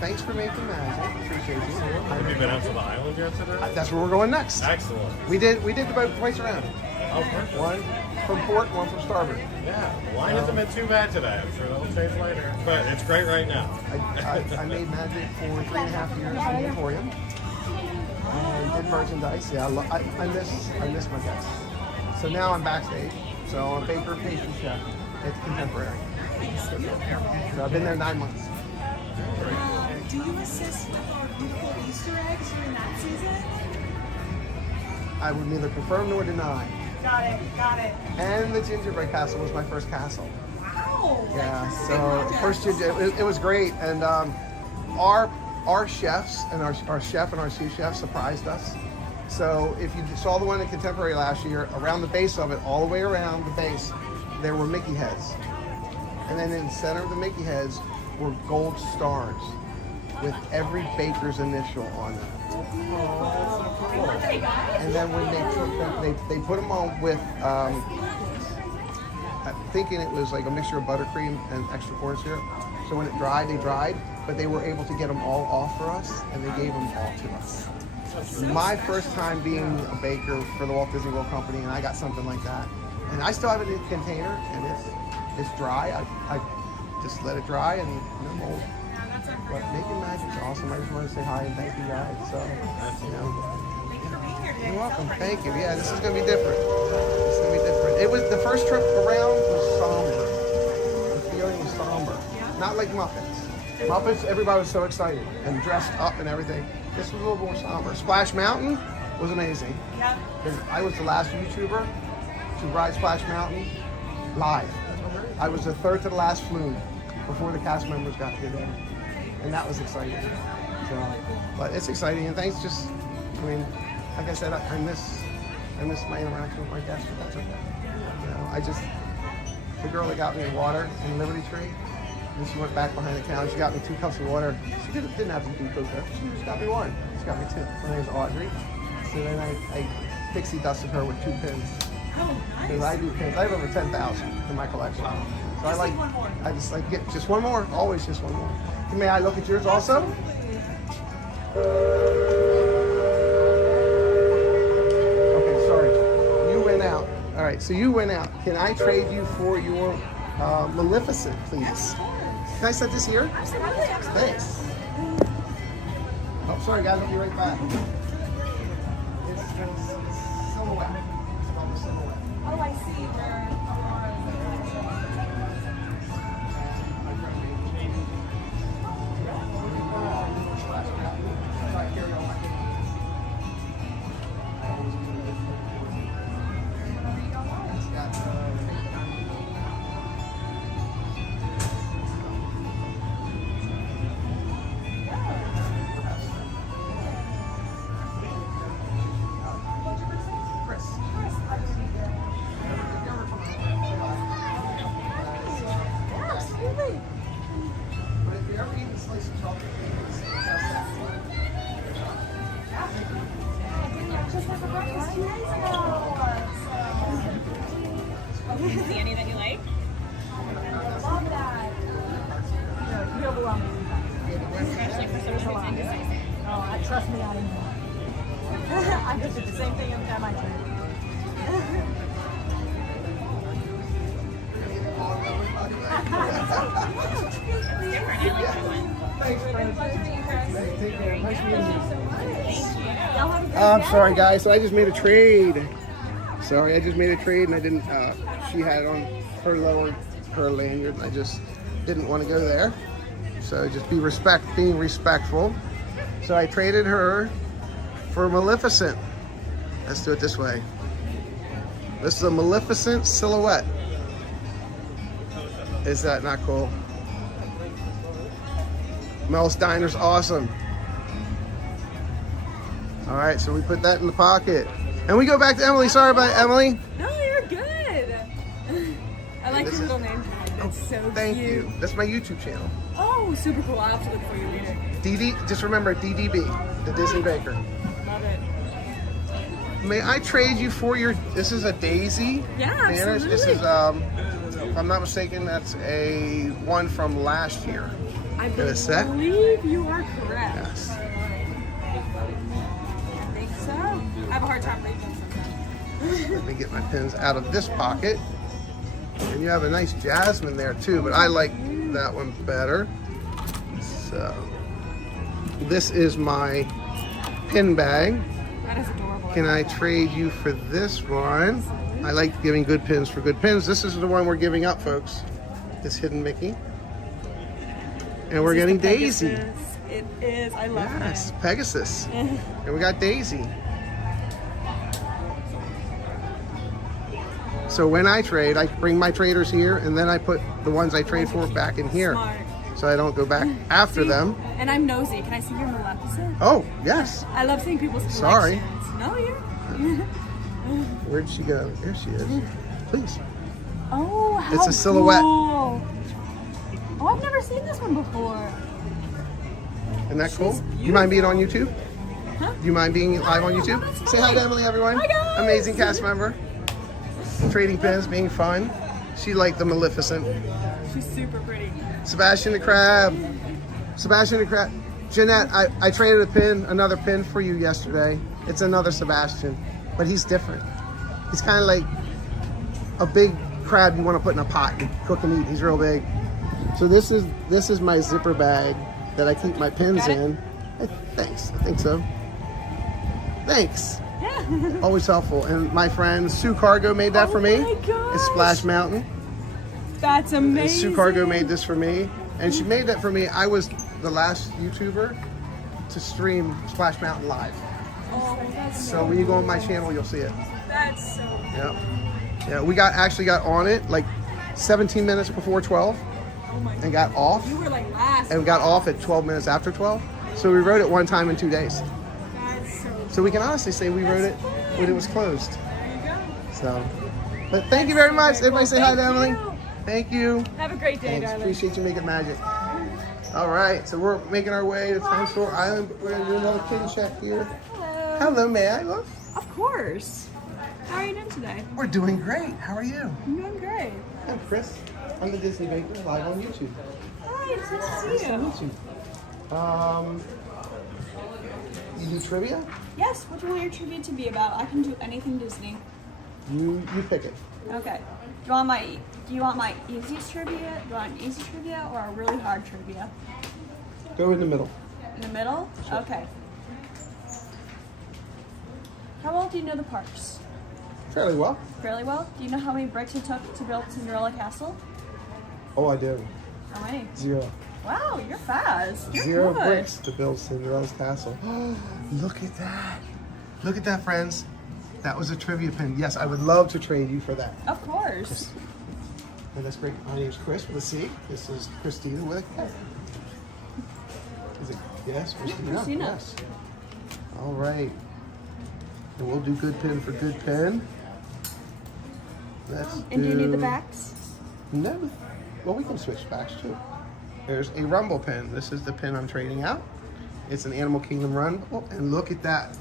thanks for making magic. Appreciate you. Have you been out to the island yet today? That's where we're going next. Excellent. We did the boat twice around. Oh, perfect. One from port, one from starboard. Yeah, the line hasn't been too bad today. I'm sure that'll change later. But it's great right now. I made magic for 3.5 years in the Emporium. And did merchandise. Yeah, I miss my guests. So now I'm backstage. So I'm a baker, pastry chef. It's contemporary. So I've been there 9 months. Do you assist with our beautiful Easter eggs during that season? I would neither confirm nor deny. Got it, got it. And the gingerbread castle was my first castle. Wow. Yeah, so first it was great, and our chefs and our chef and our sous chef surprised us. So if you saw the one in Contemporary last year, around the base of it, all the way around the base, there were Mickey heads, and then in the center of the Mickey heads were gold stars with every baker's initial on them. And then when they took them, they put them on with, thinking it was like a mixture of buttercream and extra corn syrup. So when it dried, they dried, but they were able to get them all off for us, and they gave them all to us. My first time being a baker for the Walt Disney World Company, and I got something like that. And I still have it in a container, and it's dry. I just let it dry and no mold. But making magic's awesome. I just want to say hi and thank you guys. So, you know, you're welcome. Thank you. Yeah, this is going to be different. This is going to be different. It was the first trip around was somber. The feeling was somber. Not like Muppets. Muppets, everybody was so excited and dressed up and everything. This was a little more somber. Splash Mountain was amazing. Yep. I was the last YouTuber to ride Splash Mountain live. I was the third to the last flume before the cast members got here there. And that was exciting. So, but it's exciting, and thanks. Just, I mean, like I said, I miss my interaction with my guests, but that's okay. You know, the girl that got me water in Liberty Tree, and she went back behind the counter. She got me 2 cups of water. She didn't have to do cocoa. She just got me 1. She got me 2. Her name's Audrey. So then I pixie dusted her with 2 pins. Oh, nice. Because I do pins. I have over 10,000 in my collection. So Just like one more. I just like get just one more. Always just one more. May I look at yours also? Okay, sorry. You went out. All right. right, so you went out. Can I trade you for your Maleficent, please? Can I set this here? Absolutely. Thanks. Oh, sorry guys, I'll be right back. It's Silhouette. It's called the Silhouette. Oh, I see. See any that you like? Love that. You overwhelm me. Especially for someone who's indecisive. Oh, trust me, I know. I just did the same thing every time I tried. I'm sorry, guys. So I just made a trade. Sorry, I just made a trade, and I didn't. She had on her lanyard, and I just didn't want to go there. So just being respectful. So I traded her for Maleficent. Let's do it this way. This is a Maleficent Silhouette. Is that not cool? Mel's Diner's awesome. All right, so we put that in the pocket. And we go back to Emily. Sorry about Emily. No, you're good. I like your little name tag. That's so cute. Thank you. That's my YouTube channel. Oh, super cool. I'll have to look for you later. DD, just remember DDB, the Disney Baker. Love it. May I trade you for your, this is a Daisy. Yeah, Banners. absolutely. This is, if I'm not mistaken, that's a one from last year. I set? believe you are correct. Yes. I think so. I have a hard time reading them sometimes. Let me get my pins out of this pocket. And you have a nice jasmine there too, but I like that one better. So, this is my pin bag. That is adorable. Can I trade you for this one? I like giving good pins for good pins. This is the one we're giving up, folks. This Hidden Mickey. And we're getting Daisy. It is. I love Yes, Pegasus. And we got Daisy. So when I trade, I bring my traders here, and then I put the ones I trade for back in here. Smart. So I don't go back after them. And I'm nosy. Can I see your Maleficent? Oh, yes. I love seeing people's collections. Sorry. No, you're... Where'd she go? There she is. Please. Oh, how It's a silhouette. Cool. Oh, I've never seen this one before. Isn't that cool? Do you mind being on YouTube? Huh? Do you mind being live on YouTube? Say hi to Emily, everyone. Hi, guys. Amazing cast member. Trading pins, being fun. She liked the Maleficent. She's super pretty. Sebastian the Crab. Sebastian the Crab. Jeanette, I traded another pin for you yesterday. It's another Sebastian, but he's different. He's kind of like a big crab you want to put in a pot and cook and eat. He's real big. So this is my zipper bag that I keep my pins in. Thanks. I think so. Thanks. Yeah. Always helpful. And my friend Sue Cargo made that for me. Oh my gosh. It's Splash Mountain. That's And amazing. Sue Cargo made this for me. And she made that for me. I was the last YouTuber to stream Splash Mountain live. Oh, that's So when you go on my channel, you'll see it. That's so cool. Yeah. We actually got on it like 17 minutes before 12 Oh my and got off. You were like last. And got off at 12 minutes after 12. So we wrote it one time in 2 days. That's so cool. So we can honestly say we wrote it when it was closed. There you go. So, but thank you very much. Everybody say hi to Thank Emily. you. Thank you. Have a great day, Thanks. darling. Appreciate you making magic. All right, so we're making our way to Time Store Island, but we're gonna do another pin check here. Hello. Hello, may I look? Of course. How are you doing today? We're doing great. How are you? I'm doing great. I'm Chris. I'm the Disney Baker live on YouTube. Hi, it's good to see Nice you. to meet you. You do trivia? Yes, what do you want your trivia to be about? I can do anything Disney. You pick it. Okay. Do you want my easiest trivia? Do you want easy trivia or a really hard trivia? Go in the middle. In the middle? Sure. Okay. How well do you know the parks? Fairly well. Fairly well. Do you know how many bricks it took to build Cinderella Castle? Oh, I do. How many? 0. Wow, you're fast. You're 0 good. bricks to build Cinderella's castle. Look at that. Look at that, friends. That was a trivia pin. Yes, I would love to trade you for that. Of course. And that's great. My name's Chris with a C. This is Christina with a K. Is it? Yes, Christina. Christina. Yes. All right. And we'll do good pin for good pin. And do you need the backs? No. Well, we can switch backs too. There's a rumble pin. This is the pin I'm trading out. It's an Animal Kingdom rumble, and look at that.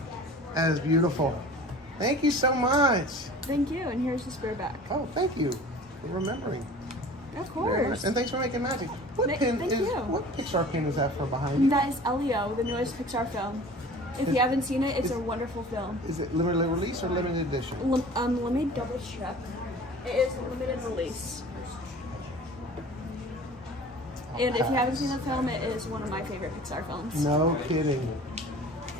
That is beautiful. Thank you so much. Thank you, and here's the spare back. Oh, thank you for remembering. Of course. And thanks for making magic. What Thank pin you. What Pixar pin is that for behind you? That is Elio, the newest Pixar film. If you haven't seen it, it's a wonderful film. Is it limited release or limited edition? Let me double check. It is limited release. And if you haven't seen the film, it is one of my favorite Pixar films. No kidding.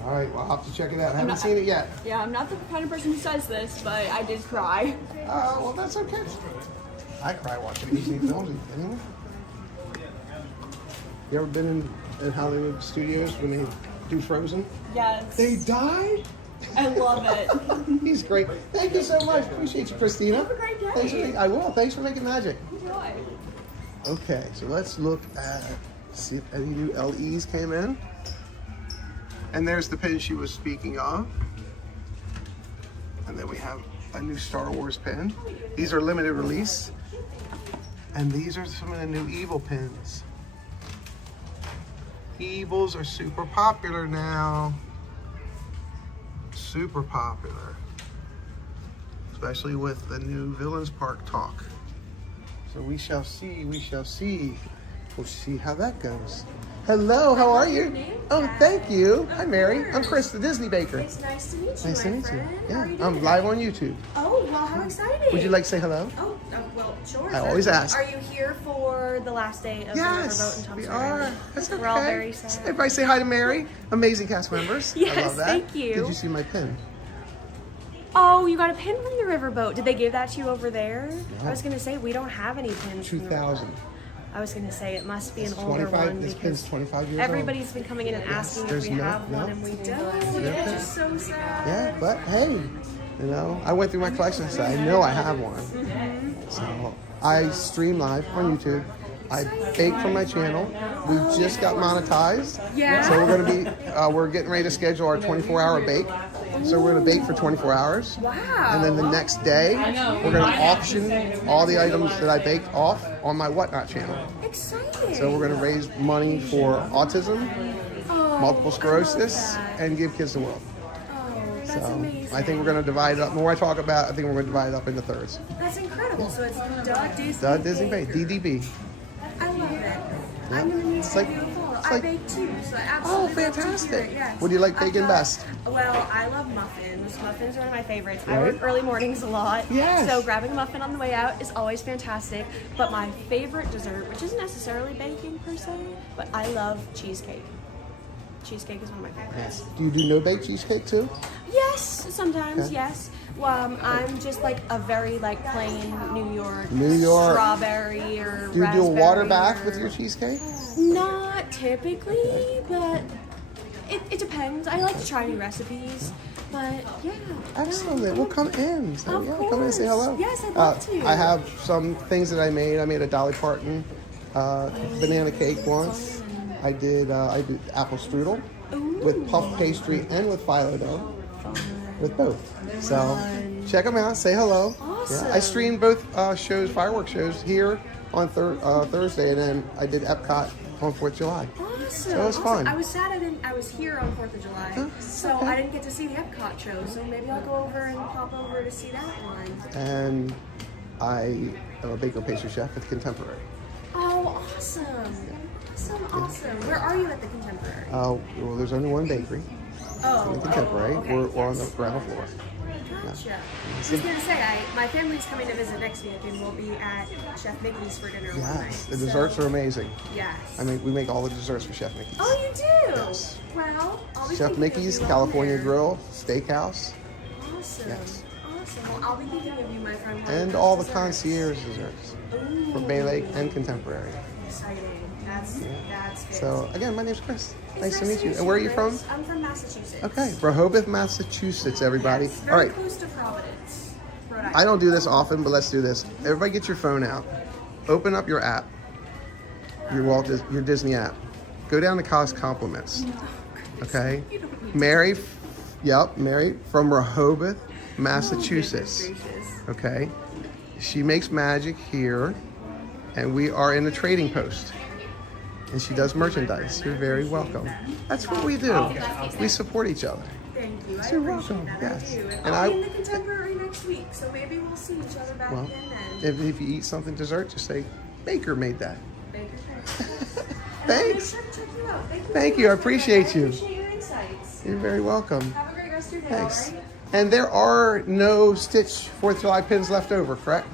All right, well, I'll have to check it out. I haven't seen it yet. Yeah, I'm not the kind of person who says this, but I did cry. Oh, well, that's okay. I cry watching Disney films. Are you kidding me? You ever been in Hollywood studios when they do Frozen? Yes. They died? I love it. He's great. Thank you so much. Appreciate you, Christina. Have a great day. Thanks I will. Thanks for making magic. Enjoy. Okay, so let's look at, see if any new LEs came in. And there's the pin she was speaking of. And then we have a new Star Wars pin. These are limited release. And these are some of the new Evil pins. Evils are super popular now. Super popular. Especially with the new Villains Park talk. So we shall see, we shall see. We'll see how that goes. Hello, how are you? Oh, thank you. Hi, Mary. I'm Chris, the Disney Baker. It's nice to meet you, Nice to meet you. friend. How are Yeah, you I'm doing? live on YouTube. Oh, well, how exciting. Would you like to say hello? Oh, well, sure. I always ask. Are you here for the last day of the Riverboat Yes, in Tom's we River? are. That's okay. We're all very sad. Everybody say hi to Mary. Amazing cast members. I Yes, love that. thank you. Did you see my pin? Oh, you got a pin from the Riverboat. Did they give that to you over there? No. I was going to say, we don't have any pins from the 2000. Riverboat. I was going to say, it must be It's an older 25 one. This pin's because 25 years everybody's been coming in and asking There's if we no- have one, no. and we don't. No Which pin. is so sad. Yeah, but hey, you know, I went through my collection, so I know I have one. So I stream live on YouTube. I bake for my channel. We just got monetized. Yeah. So we're gonna be, we're getting ready to schedule our 24-hour bake. So we're gonna bake for 24 hours. Wow. And then the next day, we're gonna auction all the items that I baked off on my Whatnot channel. Exciting. So we're gonna raise money for autism, multiple sclerosis, and give kids the world. That's So amazing. I think we're gonna divide it up. The more I talk about, I think we're gonna divide it up into thirds. That's incredible. So it's Doug Disney. The Disney Bay, DDB. I love it. I'm gonna need It's to like- do a follow. it's I like- bake too, so I Oh, absolutely love to hear fantastic. it, yes. What do you like baking I've got- best? Well, I love muffins. Muffins are one of my favorites. I Right. work early mornings a lot. Yes. So grabbing a muffin on the way out is always fantastic. But my favorite dessert, which isn't necessarily baking per se, but I love cheesecake. Cheesecake is one of my favorites. Do you do no-bake cheesecake too? Yes, sometimes, Okay. yes. I'm just like a very like plain New York strawberry or Do you do a water raspberry bath or- with your cheesecake? Not typically, but it depends. I like to try new recipes, but yeah. Excellent. We'll come in. So, Of yeah, come in and say course. hello. Yes, I'd love to. I have some things that I made. I made a Dolly Parton banana cake once. I did apple strudel with puff pastry and with phyllo dough. With both. So check them out. Say hello. Awesome. Yeah, I streamed both shows, fireworks shows here on Thursday, and then I did Epcot on 4th of July. Awesome. So it was fun. I was sad I was here on 4th of July, so I didn't get to see the Epcot show. So maybe I'll go over and pop over to see that one. And I am a baker pastry chef at Contemporary. Oh, awesome. Awesome. Where are you at the Contemporary? Well, there's only one bakery. Oh, in the Contemporary. okay, We're on the ground floor. Gotcha. I was gonna say, my family's coming to visit next week, and we'll be at Chef Mickey's for dinner one night. Yes, the desserts are amazing. Yes. I mean, we make all the desserts for Chef Mickey's. Oh, you do? Yes. Well, I'll be Chef thinking Mickey's, of you California over Grill, Steakhouse, Awesome. Yes. Awesome. Well, I'll be thinking of you, my friend. and all the concierge desserts for Belle and Contemporary. Exciting. That's fantastic. So again, my name's Chris. It's Nice to meet you. And where are you from? Chris. I'm from Massachusetts. Okay, Rehoboth, Massachusetts, everybody. Yes, All very right, close to Providence, Rhode Island. I don't do this often, but let's do this. Everybody get your phone out. Open up your app, your Disney app. Go down to Cos Compliments. Okay? Mary from Rehoboth, Massachusetts. Okay? She makes magic here, and we are in the trading post. And she does merchandise. You're very welcome. That's what we do. We support each other. Thank you. I You're appreciate welcome. that. Yes. I do. And I'll be in the Contemporary next week, so maybe we'll see each other back Well, in then. if you eat something dessert, just say, Baker made that. Baker. Thanks. Check you out. Thank you. I appreciate you. I appreciate your insights. You're very welcome. Have a great rest of your day. Thanks. All right? And there are no Stitch 4th of July pins left over, correct?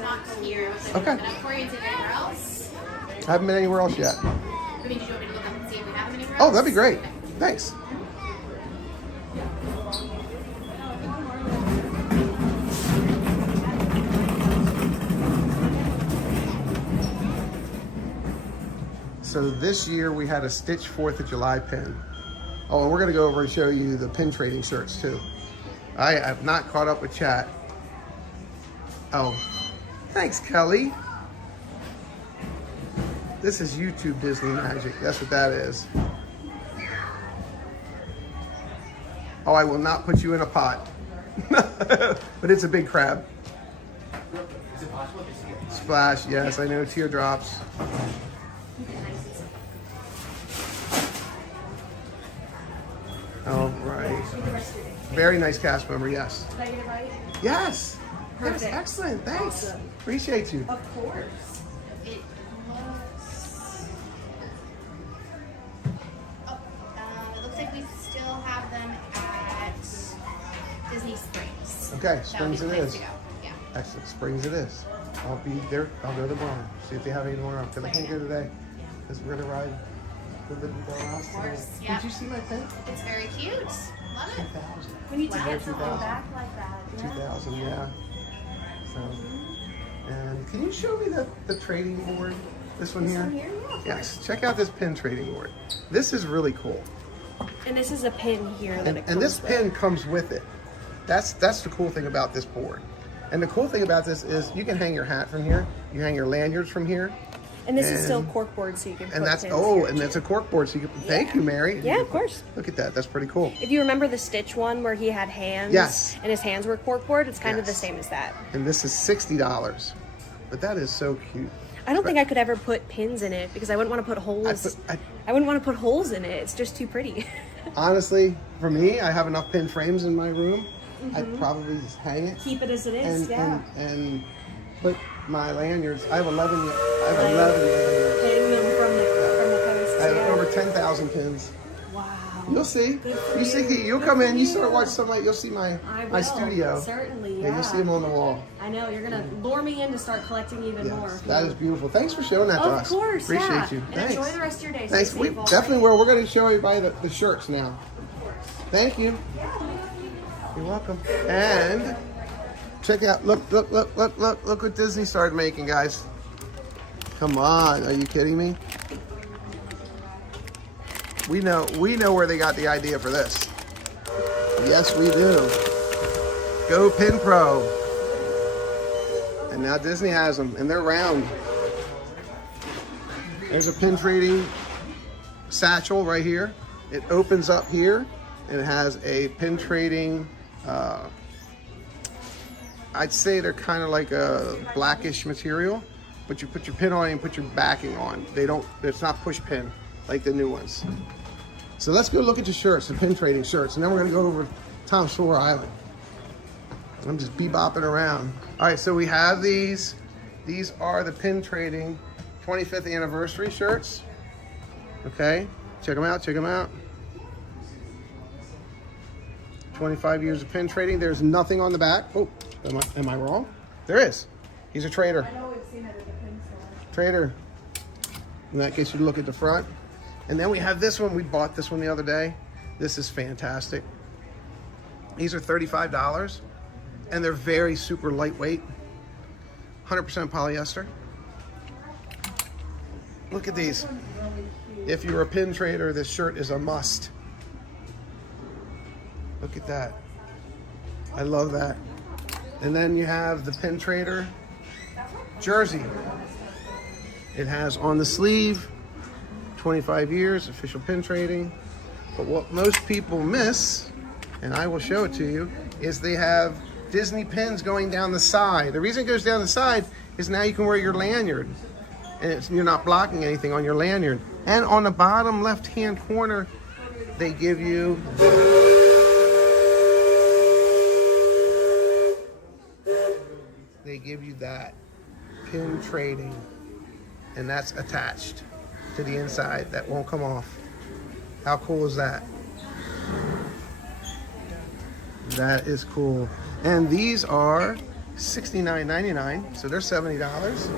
Not here. Okay. Before you take anywhere else. I haven't been anywhere else yet. I mean, did you want me to look up and see if we have them anywhere Oh, else? that'd be great. Thanks. So this year we had a Stitch 4th of July pin. Oh, and we're gonna go over and show you the pin trading shirts too. I have not caught up with chat. Oh, thanks, Kelly. This is YouTube Disney magic. That's what that is. Oh, I will not put you in a pot. But it's a big crab. Splash, yes, I know, teardrops. All right. Very nice cast member, yes. Did I get it right? Yes. Perfect. Yes, excellent, thanks. Awesome. Appreciate you. Of course. It looks... it looks like we still have them at Disney Springs. Okay, That would be Springs the it place is. to go. Yeah. Excellent, Springs it is. I'll be there, I'll go tomorrow, see if they have any more up, because I can't go today, because we're gonna ride the Living Belle house Of today. course, yeah. Did you see my pin? It's very cute. Love it. 2000. We need to Wow. get something 2000. back like that. Yeah. 2000, yeah. So, and can you show me the trading board? This one here? This one here? Yeah, of Yes, check out this pin trading board. This is really cool. And this is a pin here that it comes And this with. pin comes with it. That's the cool thing about this board. And the cool thing about this is you can hang your hat from here. You hang your lanyards from here. And this is still cork board, so you can put And that's pins oh, here, and too. that's a cork board, so you can. Thank you, Mary. Yeah, of course. Look at that. That's pretty cool. If you remember the Stitch one where he had hands, Yes. and his hands were corkboard, it's kind of the Yes. same as that. And this is $60, but that is so cute. I don't think I could ever put pins in it because I wouldn't want to put holes. I wouldn't want to put holes in it. It's just too pretty. Honestly, for me, I have enough pin frames in my room. I'd probably just hang it. Keep it as it is, yeah. And put my lanyards. I have 11 lanyards. Hang them from the posts. I have yeah. over 10,000 pins. Wow. You'll see. Good for You see, you'll Good come for in, you start watching something, you'll see my I my will, studio. certainly, Yeah, you'll see them on the wall. I know, you're going to lure me in to start collecting even Yes, more. that is beautiful. Thanks for showing that to us. Of course, Appreciate yeah. you. And Thanks. enjoy the rest of your day. Thanks. Stay We safe, all definitely right? will. We're going to show everybody the shirts now. Thank you. You're welcome. And check out, look what Disney started making, guys. Come on, are you kidding me? We know where they got the idea for this. Yes, we do. Go Pin Pro. And now Disney has them, and they're round. There's a pin trading satchel right here. It opens up here, and it has a pin trading, I'd say they're kind of like a blackish material, but you put your pin on and put your backing on. It's not push pin like the new ones. So let's go look at the shirts, the pin trading shirts, and then we're gonna go over Tom Sawyer Island. I'm just bebopping around. All right, so we have these. These are the pin trading 25th anniversary shirts. Okay, check them out, check them out. 25 years of pin trading. There's nothing on the back. Oh, am I wrong? There is. He's a trader. Trader. And that gets you to look at the front. And then we have this one. We bought this one the other day. This is fantastic. These are $35 and they're very super lightweight. 100% polyester. Look at these. If you're a pin trader, this shirt is a must. Look at that. I love that. And then you have the pin trader jersey. It has on the sleeve 25 years official pin trading. But what most people miss, and I will show it to you, is they have Disney pins going down the side. The reason it goes down the side is now you can wear your lanyard and you're not blocking anything on your lanyard. And on the bottom left-hand corner, they give you that pin trading, and that's attached to the inside. That won't come off. How cool is that? That is cool. And these are $69.99, so they're $70.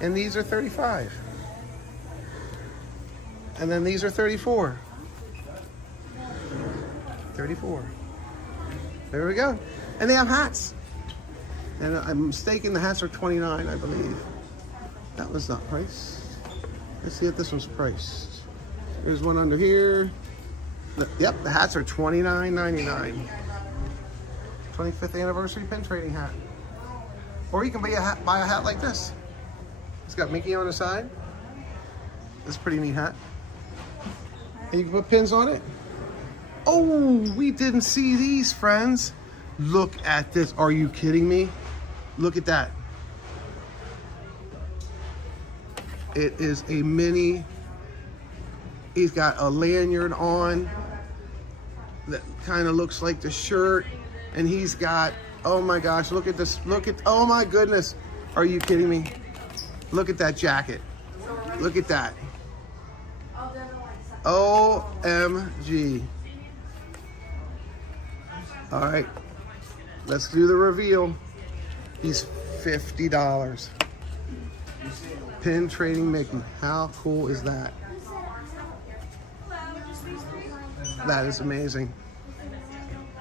And these are $35. And then these are $34. $34. There we go. And they have hats. And I'm mistaken, the hats are $29, I believe. That was not priced. Let's see if this one's priced. There's one under here. Yep, the hats are $29.99. 25th anniversary pin trading hat. Or you can buy a hat like this. It's got Mickey on the side. That's a pretty neat hat. And you can put pins on it. Oh, we didn't see these, friends. Look at this. Are you kidding me? Look at that. It is a mini. He's got a lanyard on that kind of looks like the shirt. And he's got, oh my gosh, look at this. Look at, oh my goodness. Are you kidding me? Look at that jacket. Look at that. OMG. All right, let's do the reveal. He's $50. Pin trading Mickey. How cool is that? That is amazing.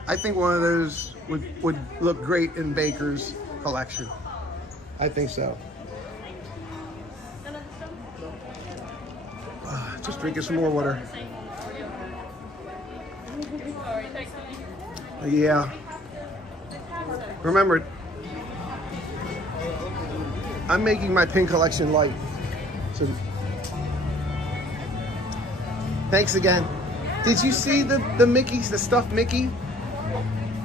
I think one of those would look great in Baker's collection. I think so. Just drinking some more water. Yeah. Remember, I'm making my pin collection light. So, thanks again. Did you see the Mickeys, the stuffed Mickey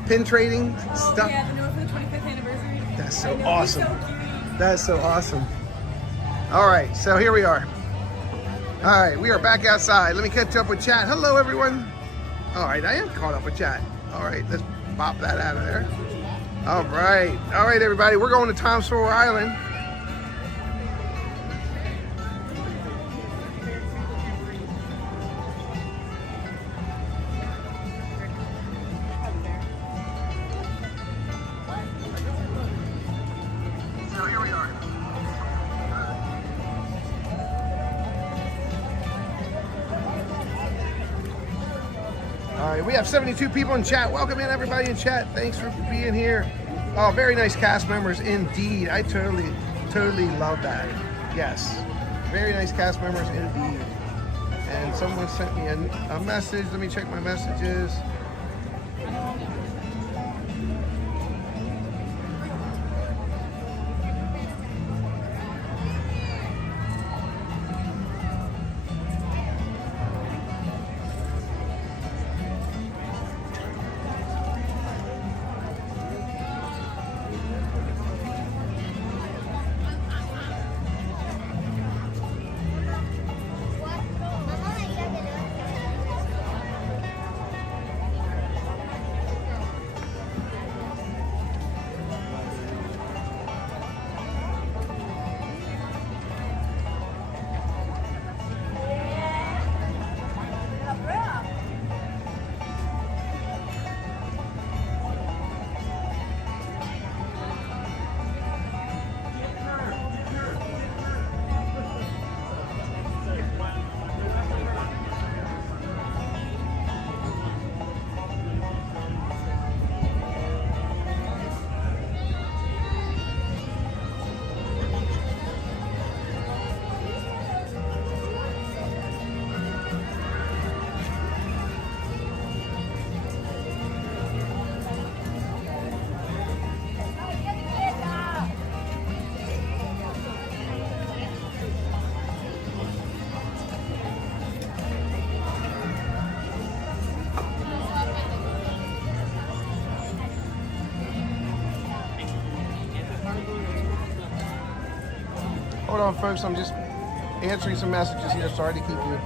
pin trading stuff? Yeah, the new one for the 25th anniversary. That's so awesome. That's so awesome. All right, so here we are. All right, we are back outside. Let me catch up with chat. Hello, everyone. All right, I am caught up with chat. All right, let's pop that out of there. All right, everybody. We're going to Tom Sawyer Island. We have 72 people in chat. Welcome in, everybody in chat. Thanks for being here. Oh, very nice cast members indeed. I totally love that. Yes, very nice cast members indeed. And someone sent me a message. Let me check my messages. Hold on, folks. I'm just answering some messages here. Sorry to keep you.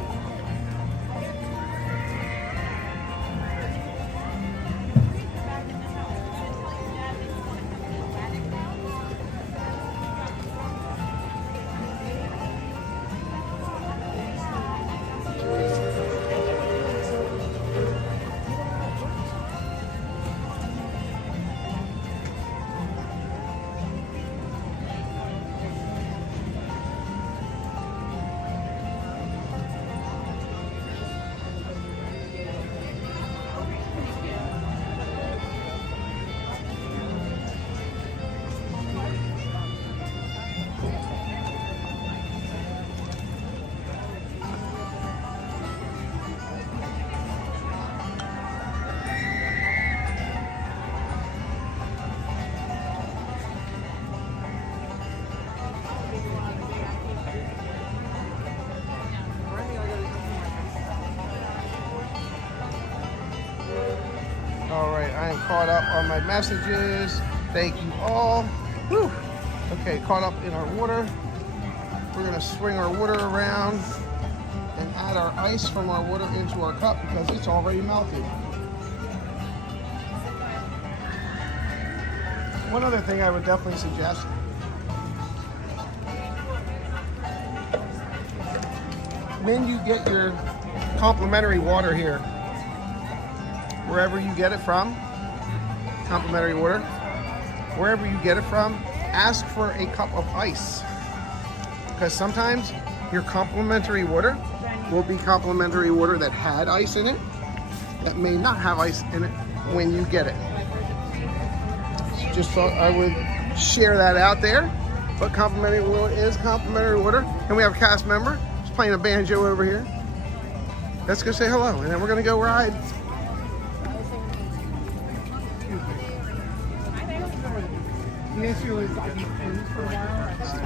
All right, I am caught up on my messages. Thank you all. Whew. Okay, caught up in our water. We're gonna swing our water around and add our ice from our water into our cup because it's already melted. One other thing I would definitely suggest. When you get your complimentary water here, wherever you get it from, complimentary water, wherever you get it from, ask for a cup of ice. Because sometimes your complimentary water will be complimentary water that had ice in it, that may not have ice in it when you get it. Just thought I would share that out there. But complimentary water is complimentary water. And we have a cast member who's playing a banjo over here. Let's go say hello, and then we're gonna go ride. She's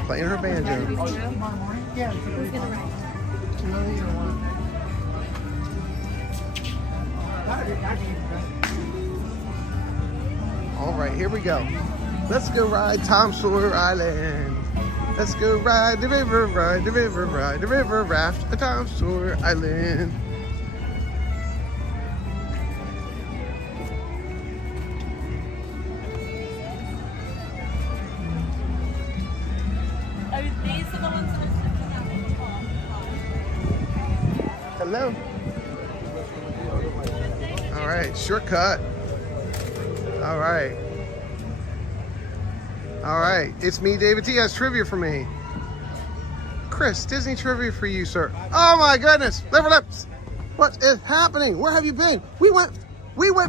playing her banjo. Yeah, who's gonna ride? All right, here we go. Let's go ride Tom Sawyer Island. Let's go ride the river, ride the river, ride the river raft at Tom Sawyer Island. These are the ones that are sticking out in the top. Hello. All right, shortcut. All right. All right, it's me, David T. Has trivia for me. Chris, Disney trivia for you, sir. Oh my goodness, liver lips. What is happening? Where have you been? We went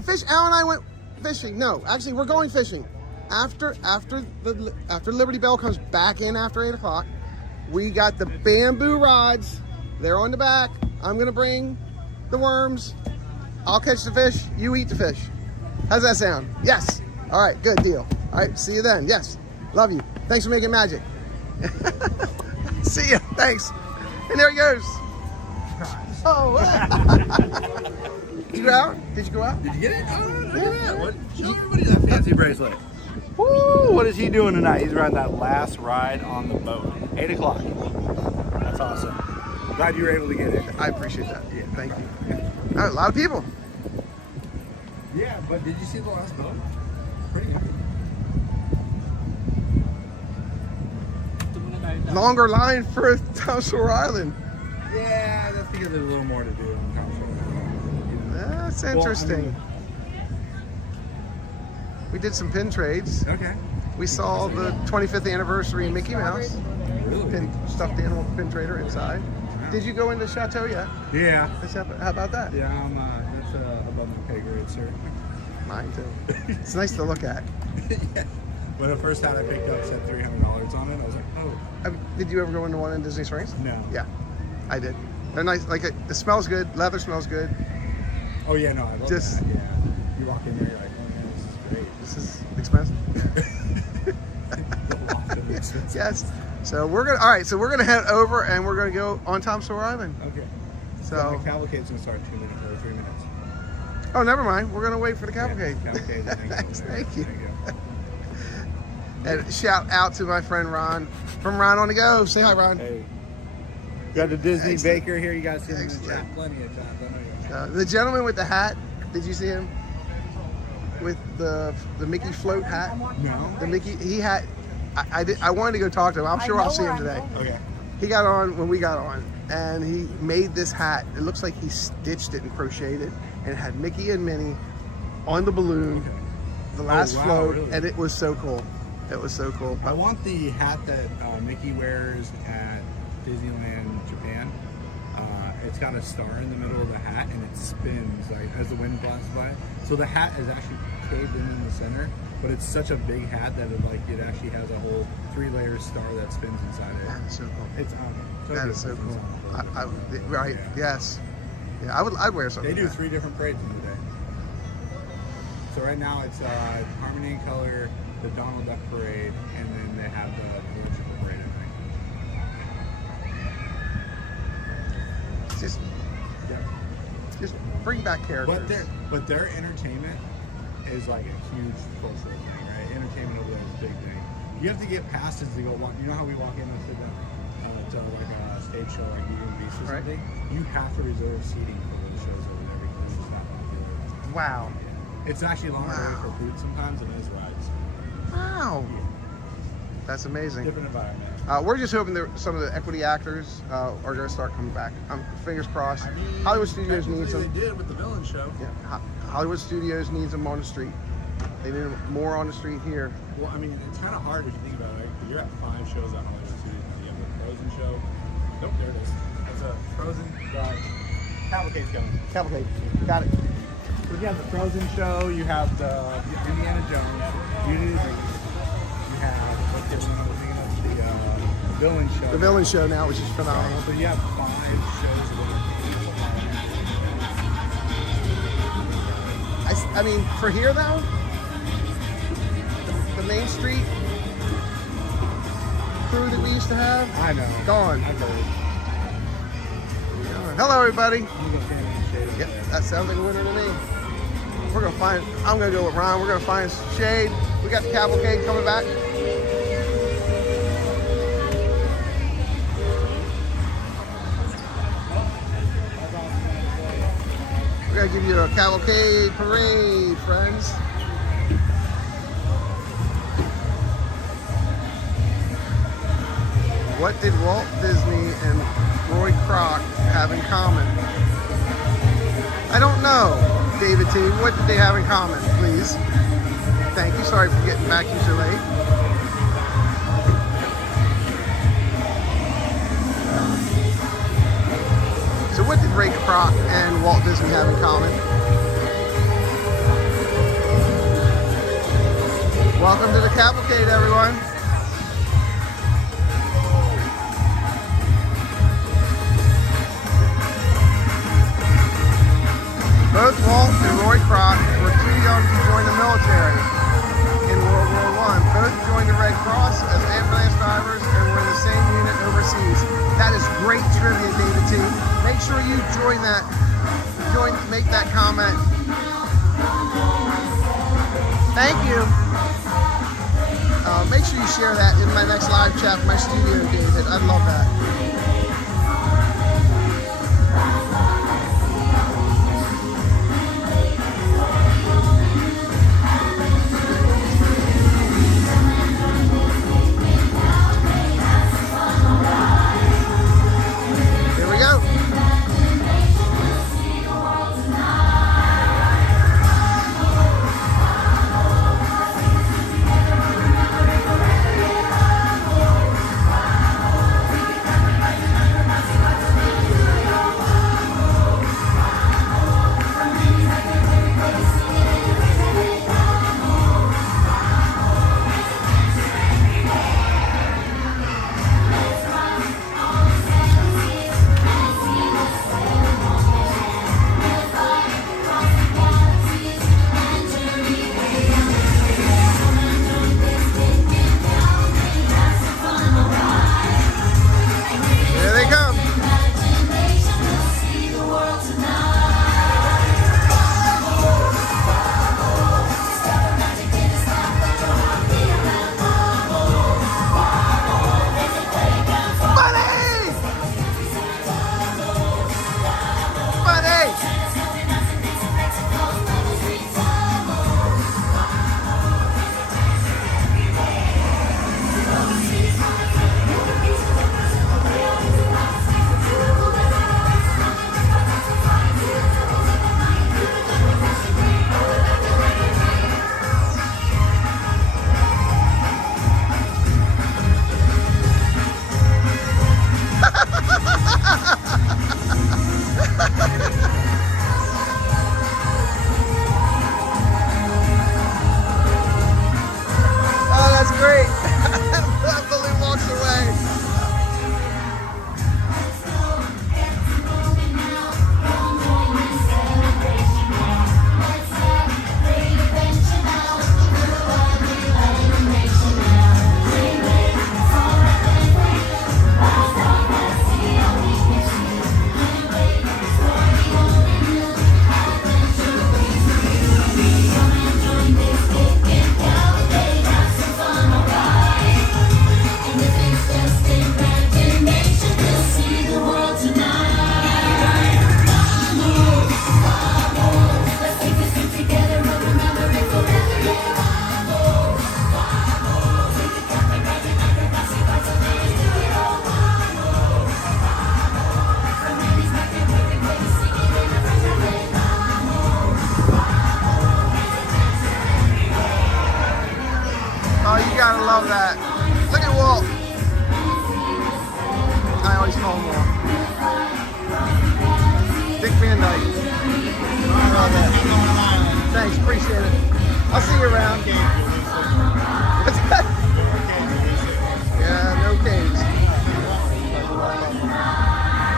fishing. Al and I went fishing. No, actually, we're going fishing. After Liberty Belle comes back in after 8 o'clock, we got the bamboo rods. They're on the back. I'm gonna bring the worms. I'll catch the fish. You eat the fish. How's that sound? Yes. All right. Good deal. All right. See you then. Yes. Love you. Thanks for making magic. See ya. Thanks. And there he goes. Oh. Did you go out? Did you go out? Did you get it? Oh, look at that. What? Show everybody that fancy bracelet. Woo! What is he doing tonight? He's riding that last ride on the boat. 8 o'clock. That's awesome. Glad you were able to get it. I appreciate that. Yeah, thank you. A lot of people. Yeah, but did you see the last boat? Pretty good. Longer line for Tom Sawyer Island. Yeah, that's because there's a little more to do in Tom Sawyer. That's interesting. We did some pin trades. Okay. We saw the 25th anniversary Mickey Mouse. Really? Pin, stuffed animal pin trader inside. Did you go into Chateau yet? Yeah. How about that? Yeah, that's above my pay grade, sir. Mine too. It's nice to look at. Yeah. When the first hat I picked up said $300 on it, I was like, oh. Did you ever go into one in Disney Springs? No. Yeah, I did. They're nice. Like it smells good. Leather smells good. Oh yeah, no, I love that. Yeah. You walk in there, you're like, oh man, this is great. This is expensive. Yes. So we're gonna. All right. So we're gonna head over and we're gonna go on Tom Sawyer Island. Okay. So the cavalcade's gonna start in 2 minutes or 3 minutes. Oh, never mind. We're gonna wait for the cavalcade. Yeah, cavalcade. Thanks. Thank you. And shout out to my friend Ron from Ron on the Go. Say hi, Ron. Hey. Got the Disney Excellent. Baker here. You guys see him in the Excellent. chat plenty of times. I know you. The gentleman with the hat, did you see him? With the Mickey float hat? No. The Mickey, he had, I wanted to go talk to him. I'm sure I'll see him today. Okay. He got on when we got on, and he made this hat. It looks like he stitched it and crocheted it, and it had Mickey and Minnie on the balloon, the last wow, float, really? and it was so cool. It was so cool. I want the hat that Mickey wears at Disneyland Japan. It's got a star in the middle of the hat, and it spins like as the wind passes by. So the hat is actually caved in the center, but it's such a big hat that it actually has a whole 3-layer star that spins inside it. That is so cool. It's That is so cool. Right? Yes. Yeah, I'd wear something. They do like that. 3 different parades in the day. So right now it's Harmony and Color, the Donald Duck Parade, and then they have the Electrical Parade, I think. Just bring back characters. But their entertainment is like a huge cultural thing, right? Entertainment over there is a big thing. You have to get passes to go walk. You know how we walk in and sit down to like a stage show like Beauty and the Beast or something? You have to reserve seating for the shows over there because it's just that popular. Wow. It's actually longer to wait for food sometimes than it is rides. Wow. That's amazing. Different environment. We're just hoping that some of the equity actors are going to start coming back. Fingers crossed. Hollywood Studios needs them. They did with the villain show. Yeah, Hollywood Studios needs them on the street. They need them more on the street here. Well, I mean, it's kind of hard if you think about it. Right? You're at 5 shows on Hollywood Studios. You have the Frozen show. Nope, there it is. That's a Frozen. Cavalcade's coming. Cavalcade. Got it. So you have the Frozen show. You have the Indiana Jones. Beauty and the Beast. You have what's the other one I was thinking of? The villain show. The villain show now, which is phenomenal. So you have 5 shows. I mean, for here though, the Main Street crew that we used to have, I know. Gone. I've heard. Hello, everybody. Yep, that sounds like a winner to me. I'm gonna go with Ron. We're gonna find shade. We got the cavalcade coming back. We're gonna give you a cavalcade parade, friends. What did Walt Disney and Roy Kroc have in common? I don't know, David T. What did they have in common, please? Thank you. Sorry for getting back to you so late. So what did Ray Kroc and Walt Disney have in common? Welcome to the cavalcade, everyone. Both Walt and Roy Kroc were too young to join the military in World War I. Both joined the Red Cross as ambulance drivers and were in the same unit overseas. That is great trivia, David T. Make sure you make that comment. Thank you. Make sure you share that in my next live chat from my studio, David. I'd love that. Here we go. Thanks, appreciate it. I'll see you around. What's that? Yeah, no caves.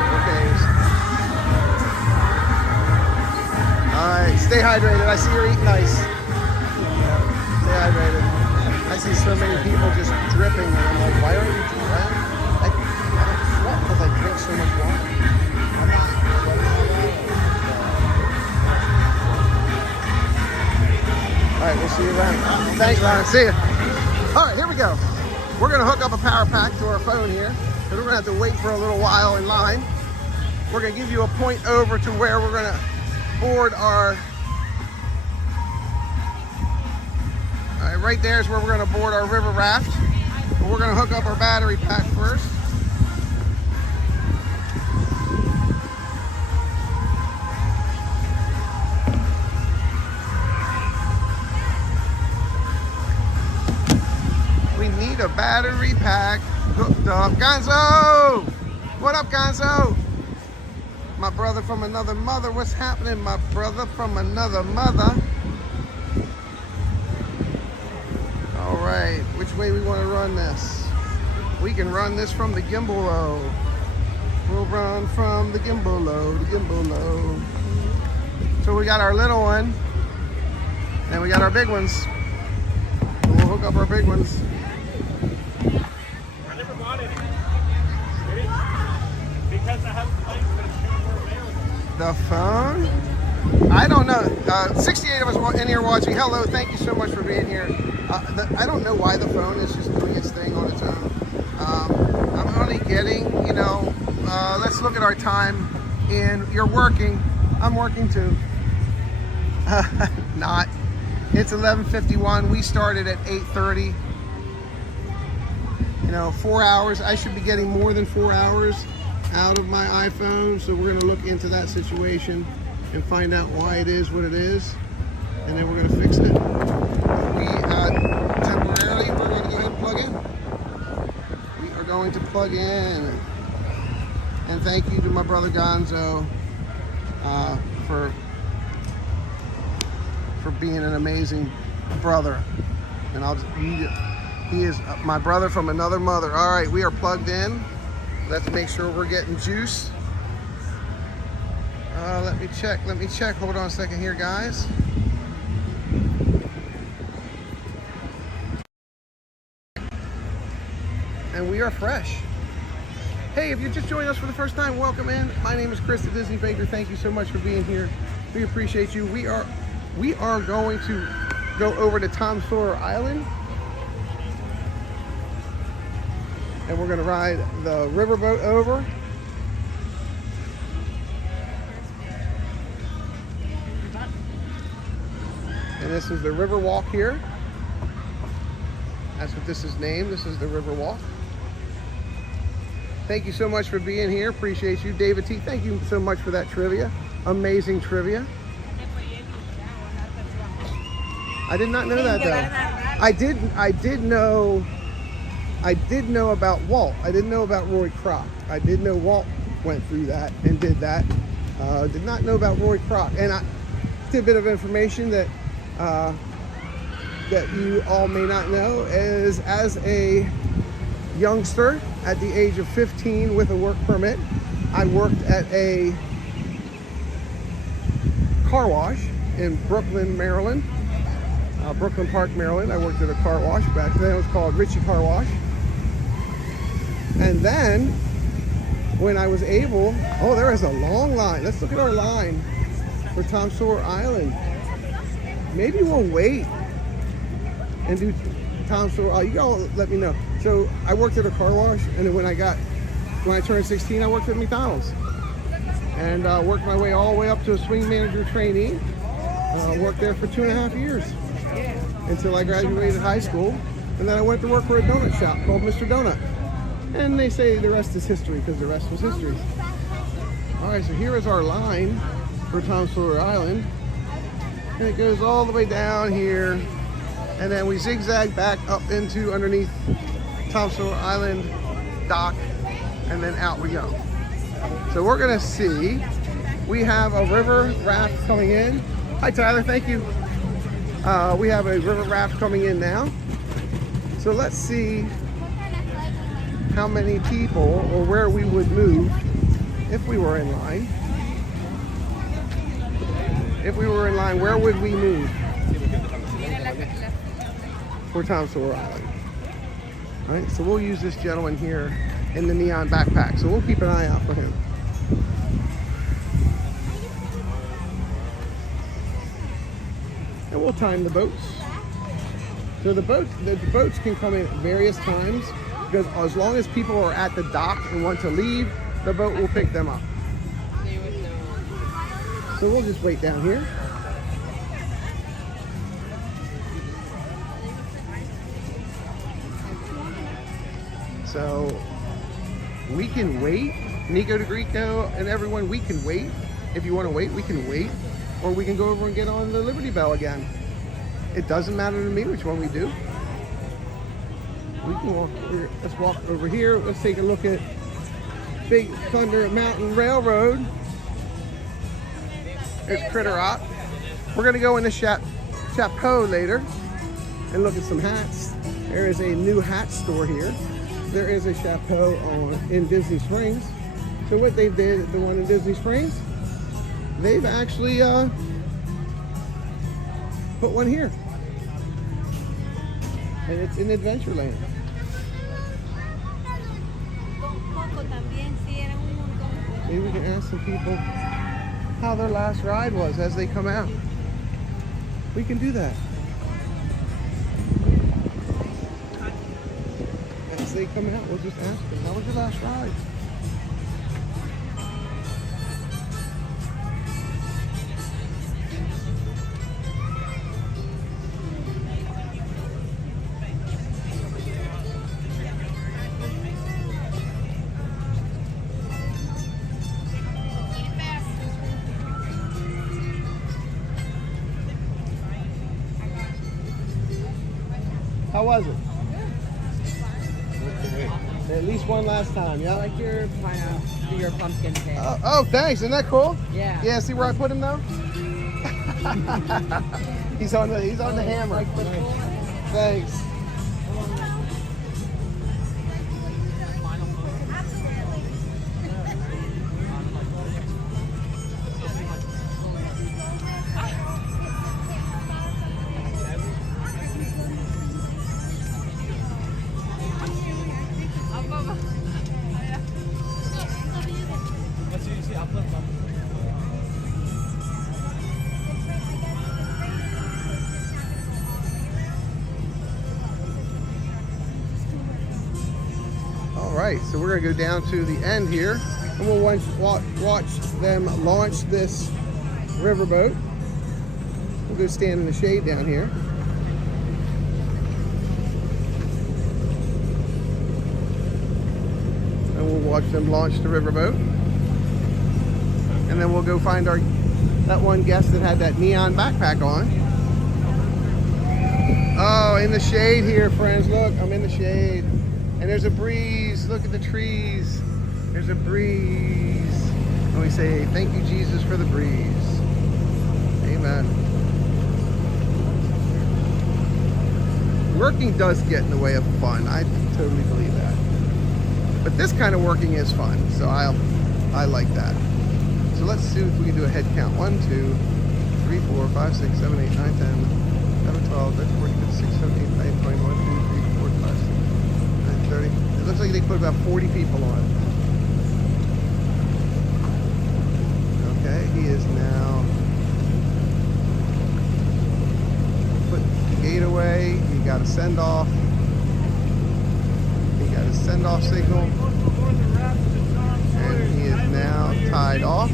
No caves. All right, stay hydrated. I see you're eating ice. Stay hydrated. I see so many people just dripping, and I'm like, why are you drinking? I don't sweat because I drink so much water. All right, we'll see you around. Thanks, Ron. See ya. All right, here we go. We're gonna hook up a power pack to our phone here, and we're gonna have to wait for a little while in line. We're gonna give you a point over to where we're gonna board our. All right, right there is where we're gonna board our river raft. But we're gonna hook up our battery pack first. A battery pack hooked up. Gonzo! What up, Gonzo? My brother from another mother. What's happening, my brother from another mother? All right, which way we want to run this? We can run this from the gimbal-o. We'll run from the gimbal-o, the gimbal-o. So we got our little one, and we got our big ones. So we'll hook up our big ones. The phone? I don't know. 68 of us in here watching. Hello, thank you so much for being here. I don't know why the phone is just doing its thing on its own. I'm only getting, you know, let's look at our time. And you're working. I'm working too. Not. It's 11:51. We started at 8:30. You know, 4 hours. I should be getting more than 4 hours out of my iPhone, so we're going to look into that situation and find out why it is what it is, and then we're going to fix it. We temporarily we're going to go ahead and plug in. We are going to plug in, and thank you to my brother Gonzo for being an amazing brother, and I'll just he is my brother from another mother. All right, we are plugged in. Let's make sure we're getting juice. Let me check. Hold on a second here, guys. And we are fresh. Hey, if you're just joining us for the first time, welcome in. My name is Chris the Disney Baker. Thank you so much for being here. We appreciate you. We are going to go over to Tom Sawyer Island. And we're going to ride the riverboat over. And this is the river walk here. That's what this is named. This is the river walk. Thank you so much for being here. Appreciate you. David T, thank you so much for that trivia. Amazing trivia. I did not know that though. I did know about Walt. I didn't know about Roy Kroc. I did know Walt went through that and did that. Did not know about Roy Kroc. And a tidbit of information that that you all may not know is, as a youngster at the age of 15 with a work permit, I worked at a car wash in Brooklyn, Maryland. Brooklyn Park, Maryland. I worked at a car wash. Back then it was called Ritchie Car Wash. And then when I was able, oh, there is a long line. Let's look at our line for Tom Sawyer Island. Maybe we'll wait and do Tom Sawyer. Oh, you all let me know. So I worked at a car wash, and then when I turned 16, I worked at McDonald's, and worked my way all the way up to a swing manager trainee. Worked there for 2.5 years until I graduated high school, and then I went to work for a donut shop called Mr. Donut. And they say the rest is history, because the rest was history. All right, so here is our line for Tom Sawyer Island, and it goes all the way down here, and then we zigzag back up into underneath Tom Sawyer Island dock, and then out we go. So we're gonna see, we have a river raft coming in. Hi Tyler, thank you. We have a river raft coming in now. So let's see how many people or where we would move if we were in line. If we were in line, where would we move for Tom Sawyer Island? All right, so we'll use this gentleman here in the neon backpack. So we'll keep an eye out for him. And we'll time the boats. So the boats can come in at various times, because as long as people are at the dock and want to leave, the boat will pick them up. So we'll just wait down here. So we can wait, Nico DeGrico and everyone, we can wait. If you want to wait, we can wait. Or we can go over and get on the Liberty Belle again. It doesn't matter to me which one we do. We can walk over, let's walk over here. Let's take a look at Big Thunder Mountain Railroad. There's Critter Rock. We're gonna go in the Chapeau later and look at some hats. There is a new hat store here. There is a Chapeau in Disney Springs. So what they did at the one in Disney Springs, they've actually put one here. And it's in Adventureland. Maybe we can ask some people how their last ride was as they come out. We can do that. As they come out, we'll just ask them, how was your last ride? How was it? At least one last time, yeah? I like your pumpkin cake. Oh, thanks. Isn't that cool? Yeah. Yeah, see where I put him though? he's on the hammer. Thanks. Alright, so we're going to go down to the end here and we'll watch them launch this riverboat. We'll go stand in the shade down here. And we'll watch them launch the riverboat. And then we'll go find that one guest that had that neon backpack on. Oh, in the shade here, friends. Look, I'm in the shade. And there's a breeze. Look at the trees. There's a breeze. And we say, thank you, Jesus, for the breeze. Amen. Working does get in the way of fun. I totally believe that. But this kind of working is fun. So I like that. So let's see if we can do a head count. 1, 2, 3, 4, 5, 6, 7, 8, 9, 10, 11, 12, 13, 14, 15, 16, 17, 18, 19, 20, 1, 2, 3, 4, 5, 6, 9, 30. It looks like they put about 40 people on. Okay, he is now put the gate away. He got a send off. He got a send off signal. And he is now tied off.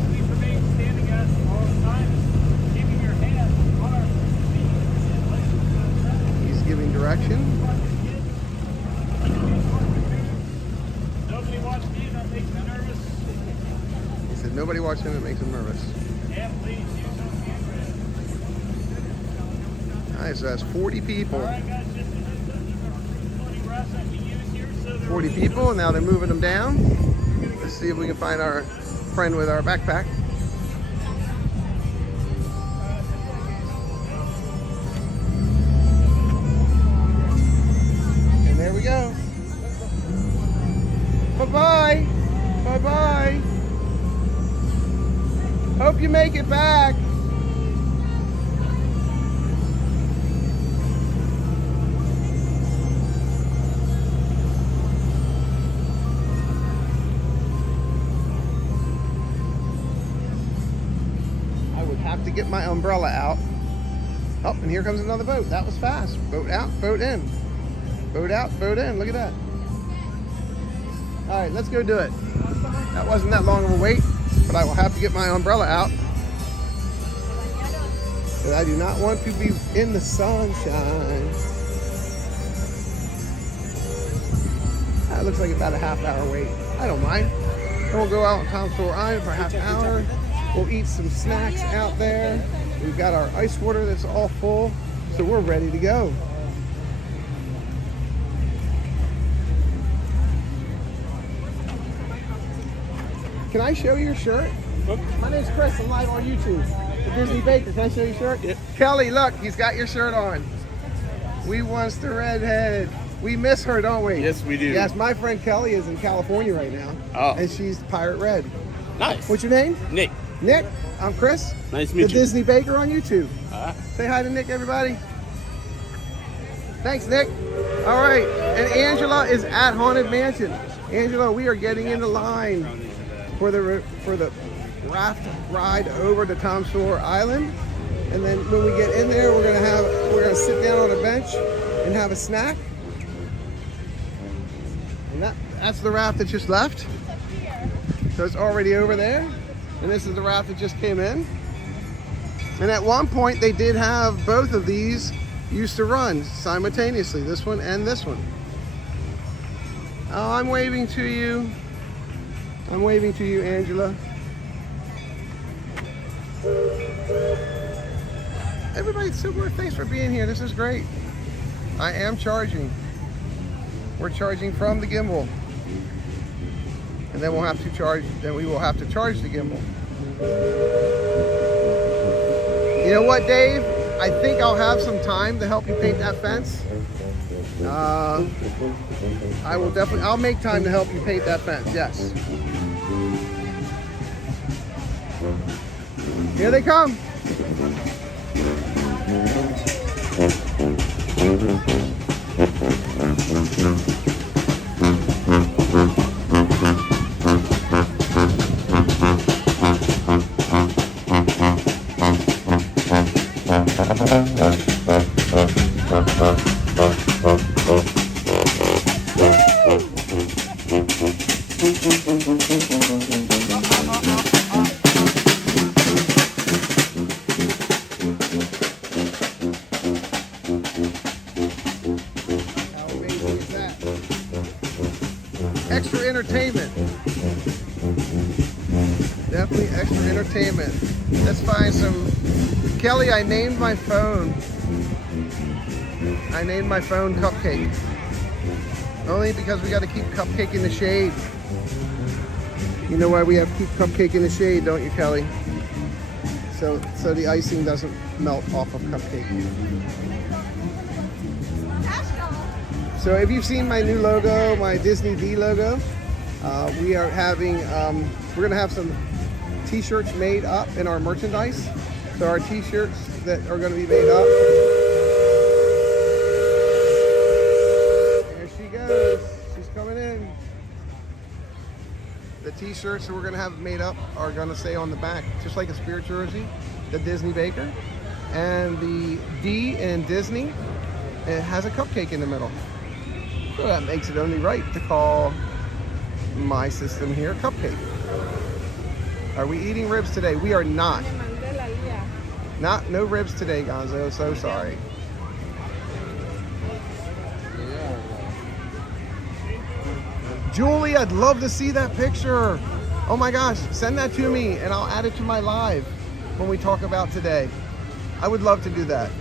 He's giving direction. Nobody watched me, that makes me nervous. He said nobody watched him, it makes him nervous. Yeah, please use those cameras. Alright, so that's 40 people. Alright guys, this is 20 rafts that we use here. So 40 people, and now they're moving them down. Let's see if we can find our friend with our backpack. Hope you make it back. I would have to get my umbrella out. Oh, and here comes another boat. That was fast. Boat out, boat in. Boat out, boat in. Look at that. All right, let's go do it. That wasn't that long of a wait, but I will have to get my umbrella out. But I do not want to be in the sunshine. That looks like about a half-hour wait. I don't mind. Then we'll go out on Tom Sawyer Island for half an hour. We'll eat some snacks out there. We've got our ice water that's all full, so we're ready to go. Can I show you your shirt? My name's Chris. I'm live on YouTube. The Disney Baker. Can I show you your shirt? Yeah. Kelly, look, he's got your shirt on. We wants the redhead. We miss her, don't we? Yes, we do. Yes, my friend Kelly is in California right now. Oh. And she's Pirate Red. Nice. What's your name? Nick. Nick, I'm Chris. Nice to meet you. The Disney Baker on YouTube. Alright. Say hi to Nick, everybody. Thanks, Nick. All right, and Angela is at Haunted Mansion. Angela, we are getting into line for the raft ride over to Tom Sawyer Island, and then when we get in there, we're gonna sit down on a bench and have a snack. And that's the raft that just left. So it's already over there, and this is the raft that just came in. And at one point, they did have both of these used to run simultaneously, this one and this one. Oh, I'm waving to you. I'm waving to you, Angela. Everybody, super, thanks for being here. This is great. I am charging. We're charging from the gimbal. And then we will have to charge the gimbal. You know what, Dave? I think I'll have some time to help you paint that fence. I'll make time to help you paint that fence, yes. Here they come. Extra entertainment. Definitely extra entertainment. Let's find some. Kelly, I named my phone. Cupcake. Only because we got to keep Cupcake in the shade. You know why we have to keep Cupcake in the shade, don't you, Kelly? So the icing doesn't melt off of Cupcake. So if you've seen my new logo, my Disney D logo, we are having, we're gonna have some t-shirts made up in our merchandise. So our t-shirts that are gonna be made up. There she goes, she's coming in. The t-shirts that we're gonna have made up are gonna say on the back, just like a Spirit jersey, the Disney Baker. And the D in Disney, it has a cupcake in the middle. So that makes it only right to call my system here Cupcake. Are we eating ribs today? We are not. No ribs today, Gonzo. So sorry. Julie, I'd love to see that picture. Oh my gosh, send that to me and I'll add it to my live when we talk about today. I would love to do that.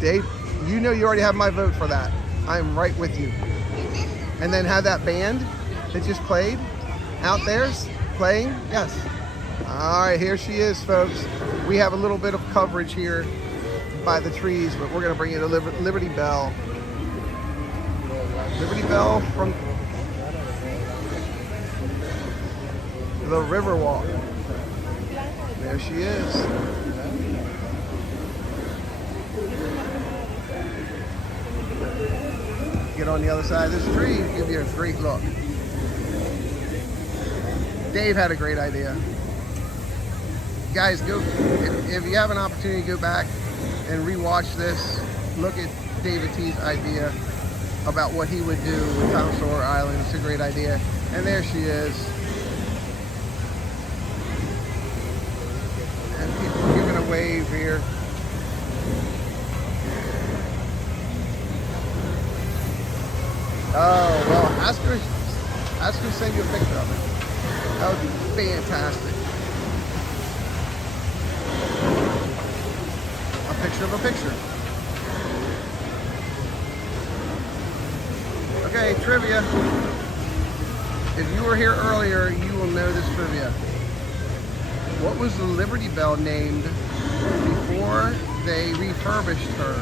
Dave, you know you already have my vote for that. I'm right with you. And then have that band that just played out there playing. Yes. All right, here she is, folks. We have a little bit of coverage here by the trees, but we're going to bring you to Liberty Belle. Liberty Belle from the Riverwalk. There she is. Get on the other side of this tree, give you a great look. Dave had a great idea. Guys, go if you have an opportunity, go back and rewatch this. Look at David T's idea about what he would do with Tom Sawyer Island. It's a great idea. And there she is. And people are giving a wave here. Oh, well, ask her to send you a picture of it. That would be fantastic. A picture of a picture. Okay, trivia. If you were here earlier, you will know this trivia. What was the Liberty Belle named before they refurbished her?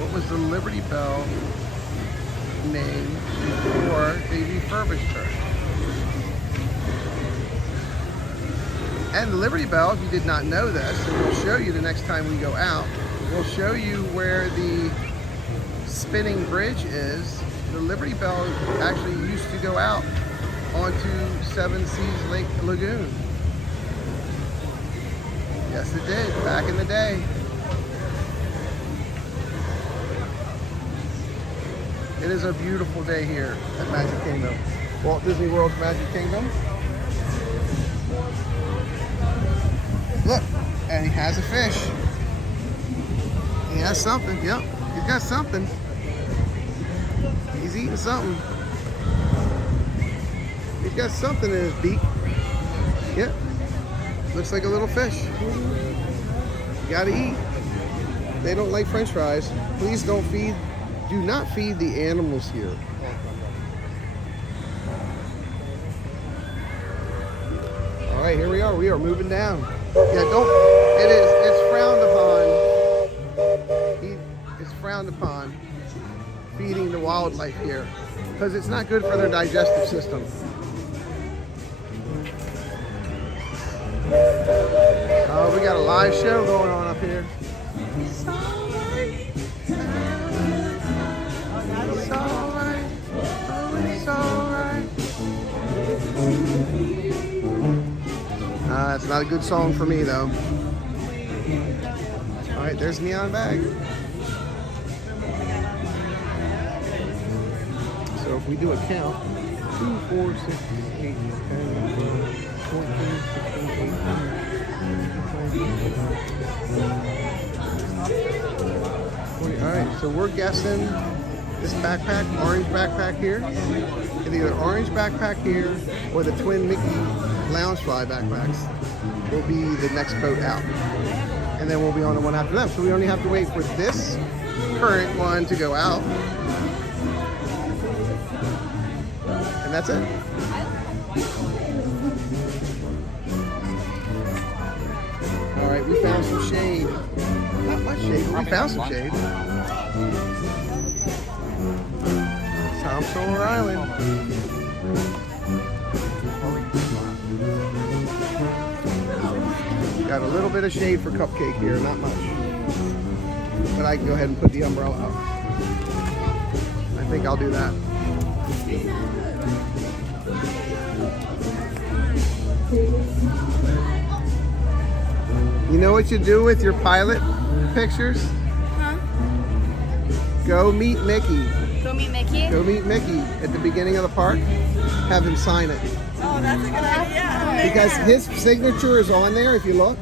What was the Liberty Belle named before they refurbished her? And the Liberty Belle, if you did not know this, and we'll show you the next time we go out, we'll show you where the spinning bridge is. The Liberty Belle actually used to go out onto Seven Seas Lake Lagoon. Yes, it did, back in the day. It is a beautiful day here at Magic Kingdom. Walt Disney World's Magic Kingdom. Look, and he has a fish. He has something, yep, he's got something. He's eating something. He's got something in his beak. Yep, looks like a little fish. You gotta eat. They don't like French fries. Please do not feed the animals here. All right, here we are. We are moving down. Yeah, it's frowned upon. It's frowned upon feeding the wildlife here because it's not good for their digestive system. Oh, we got a live show going on up here. It's not a good song for me though. All right, there's Neon Bag. So if we do a count, 2, 4, 6, 8, 10, 12, 14, 16, 18. All right, so we're guessing this backpack, orange backpack here, and either orange backpack here or the twin Mickey Loungefly backpacks will be the next boat out. And then we'll be on the one after them. So we only have to wait for this current one to go out. And that's it. All right, we found some shade. Not much shade, but we found some shade. Tom Sawyer Island. Got a little bit of shade for Cupcake here, not much. But I can go ahead and put the umbrella up. I think I'll do that. You know what you do with your pilot pictures? Huh? Go meet Mickey. Go meet Mickey? Go meet Mickey at the beginning of the park. Have him sign it. Oh, that's a good idea. Because his signature is on there, if you look.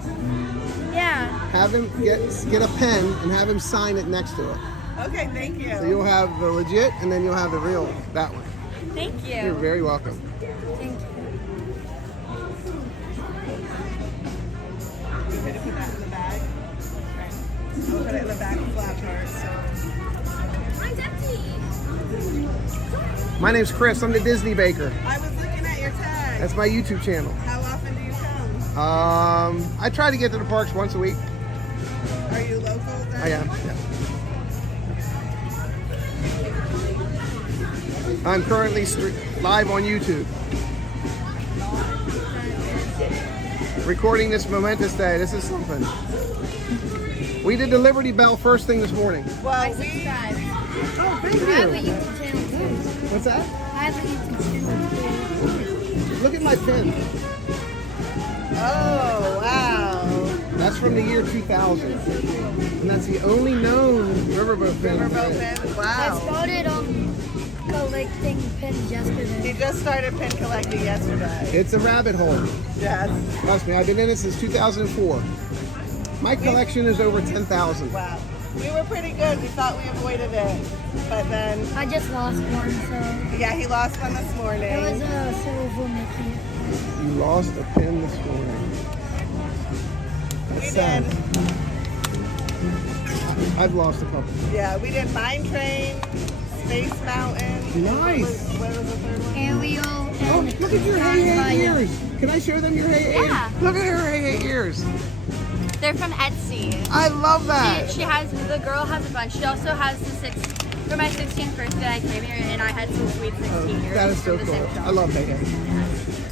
Yeah. Have him get a pen and have him sign it next to it. Okay, thank you. So you'll have the legit and then you'll have the real, that one. Thank you. You're very welcome. Thank you. Okay, to put that in the bag. Right. I'll put it in the back flap part, so. Mine's empty. My name's Chris. I'm the Disney Baker. I was looking at your tag. That's my YouTube channel. How often do you come? I try to get to the parks once a week. Are you local then? I am, yeah. I'm currently live on YouTube. recording this momentous day. This is something. We did the Liberty Bell first thing this morning. Well, Oh, thank I have a you. YouTube channel too. What's that? I have a YouTube channel too. Look at my pin. Oh, wow. That's from the year 2000. And that's the only known riverboat pin. Riverboat pin? I Wow. started collecting pins yesterday. He just started pin collecting yesterday. It's a rabbit hole. Yes. Trust me, I've been in it since 2004. My collection is over 10,000. Wow. We were pretty good. We thought we avoided it. But then... I just lost one, so... Yeah, he lost one this morning. It was a silver Mickey. You lost a pin this morning. That's sad. I've lost a couple. Yeah, we did Mine Train, Space Mountain. Nice. What was the third one? Aerial Oh, and... look at your hey ears. Can I show them your hey Yeah. ears? Look at her hey ears. They're from Etsy. I love that. She has, the girl has a bunch. She also has for my 16th birthday, I came here and I had some sweet 16 years. That is so from the cool. same shop. I love hey hey.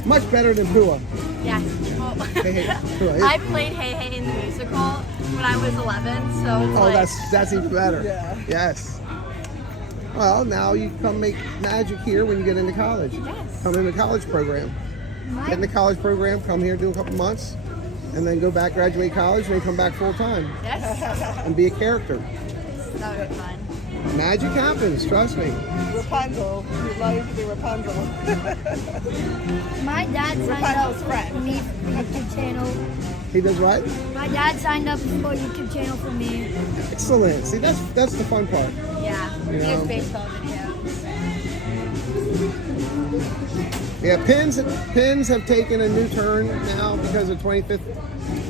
Much better than Pua. Yes. Well, Hey Hey. Pua. I played Hey Hey in the musical when I was 11, so it's Oh, like... that's even better. Yeah. Yes. Well, now you come make magic here when you get into college. Yes. Come in the college program. Get in the college program, come here, do a couple months, and then go back, graduate college, and then come back full time. Yes. And be a character. That would be fun. Magic happens, trust me. Rapunzel. We'd love you to be Rapunzel. My dad signed up Rapunzel's for friend. me for the YouTube channel. He does what? My dad signed up for a YouTube channel for me. Excellent. See, that's the fun part. Yeah. You He has know. baseball videos. Yeah, pins have taken a new turn now because of 25th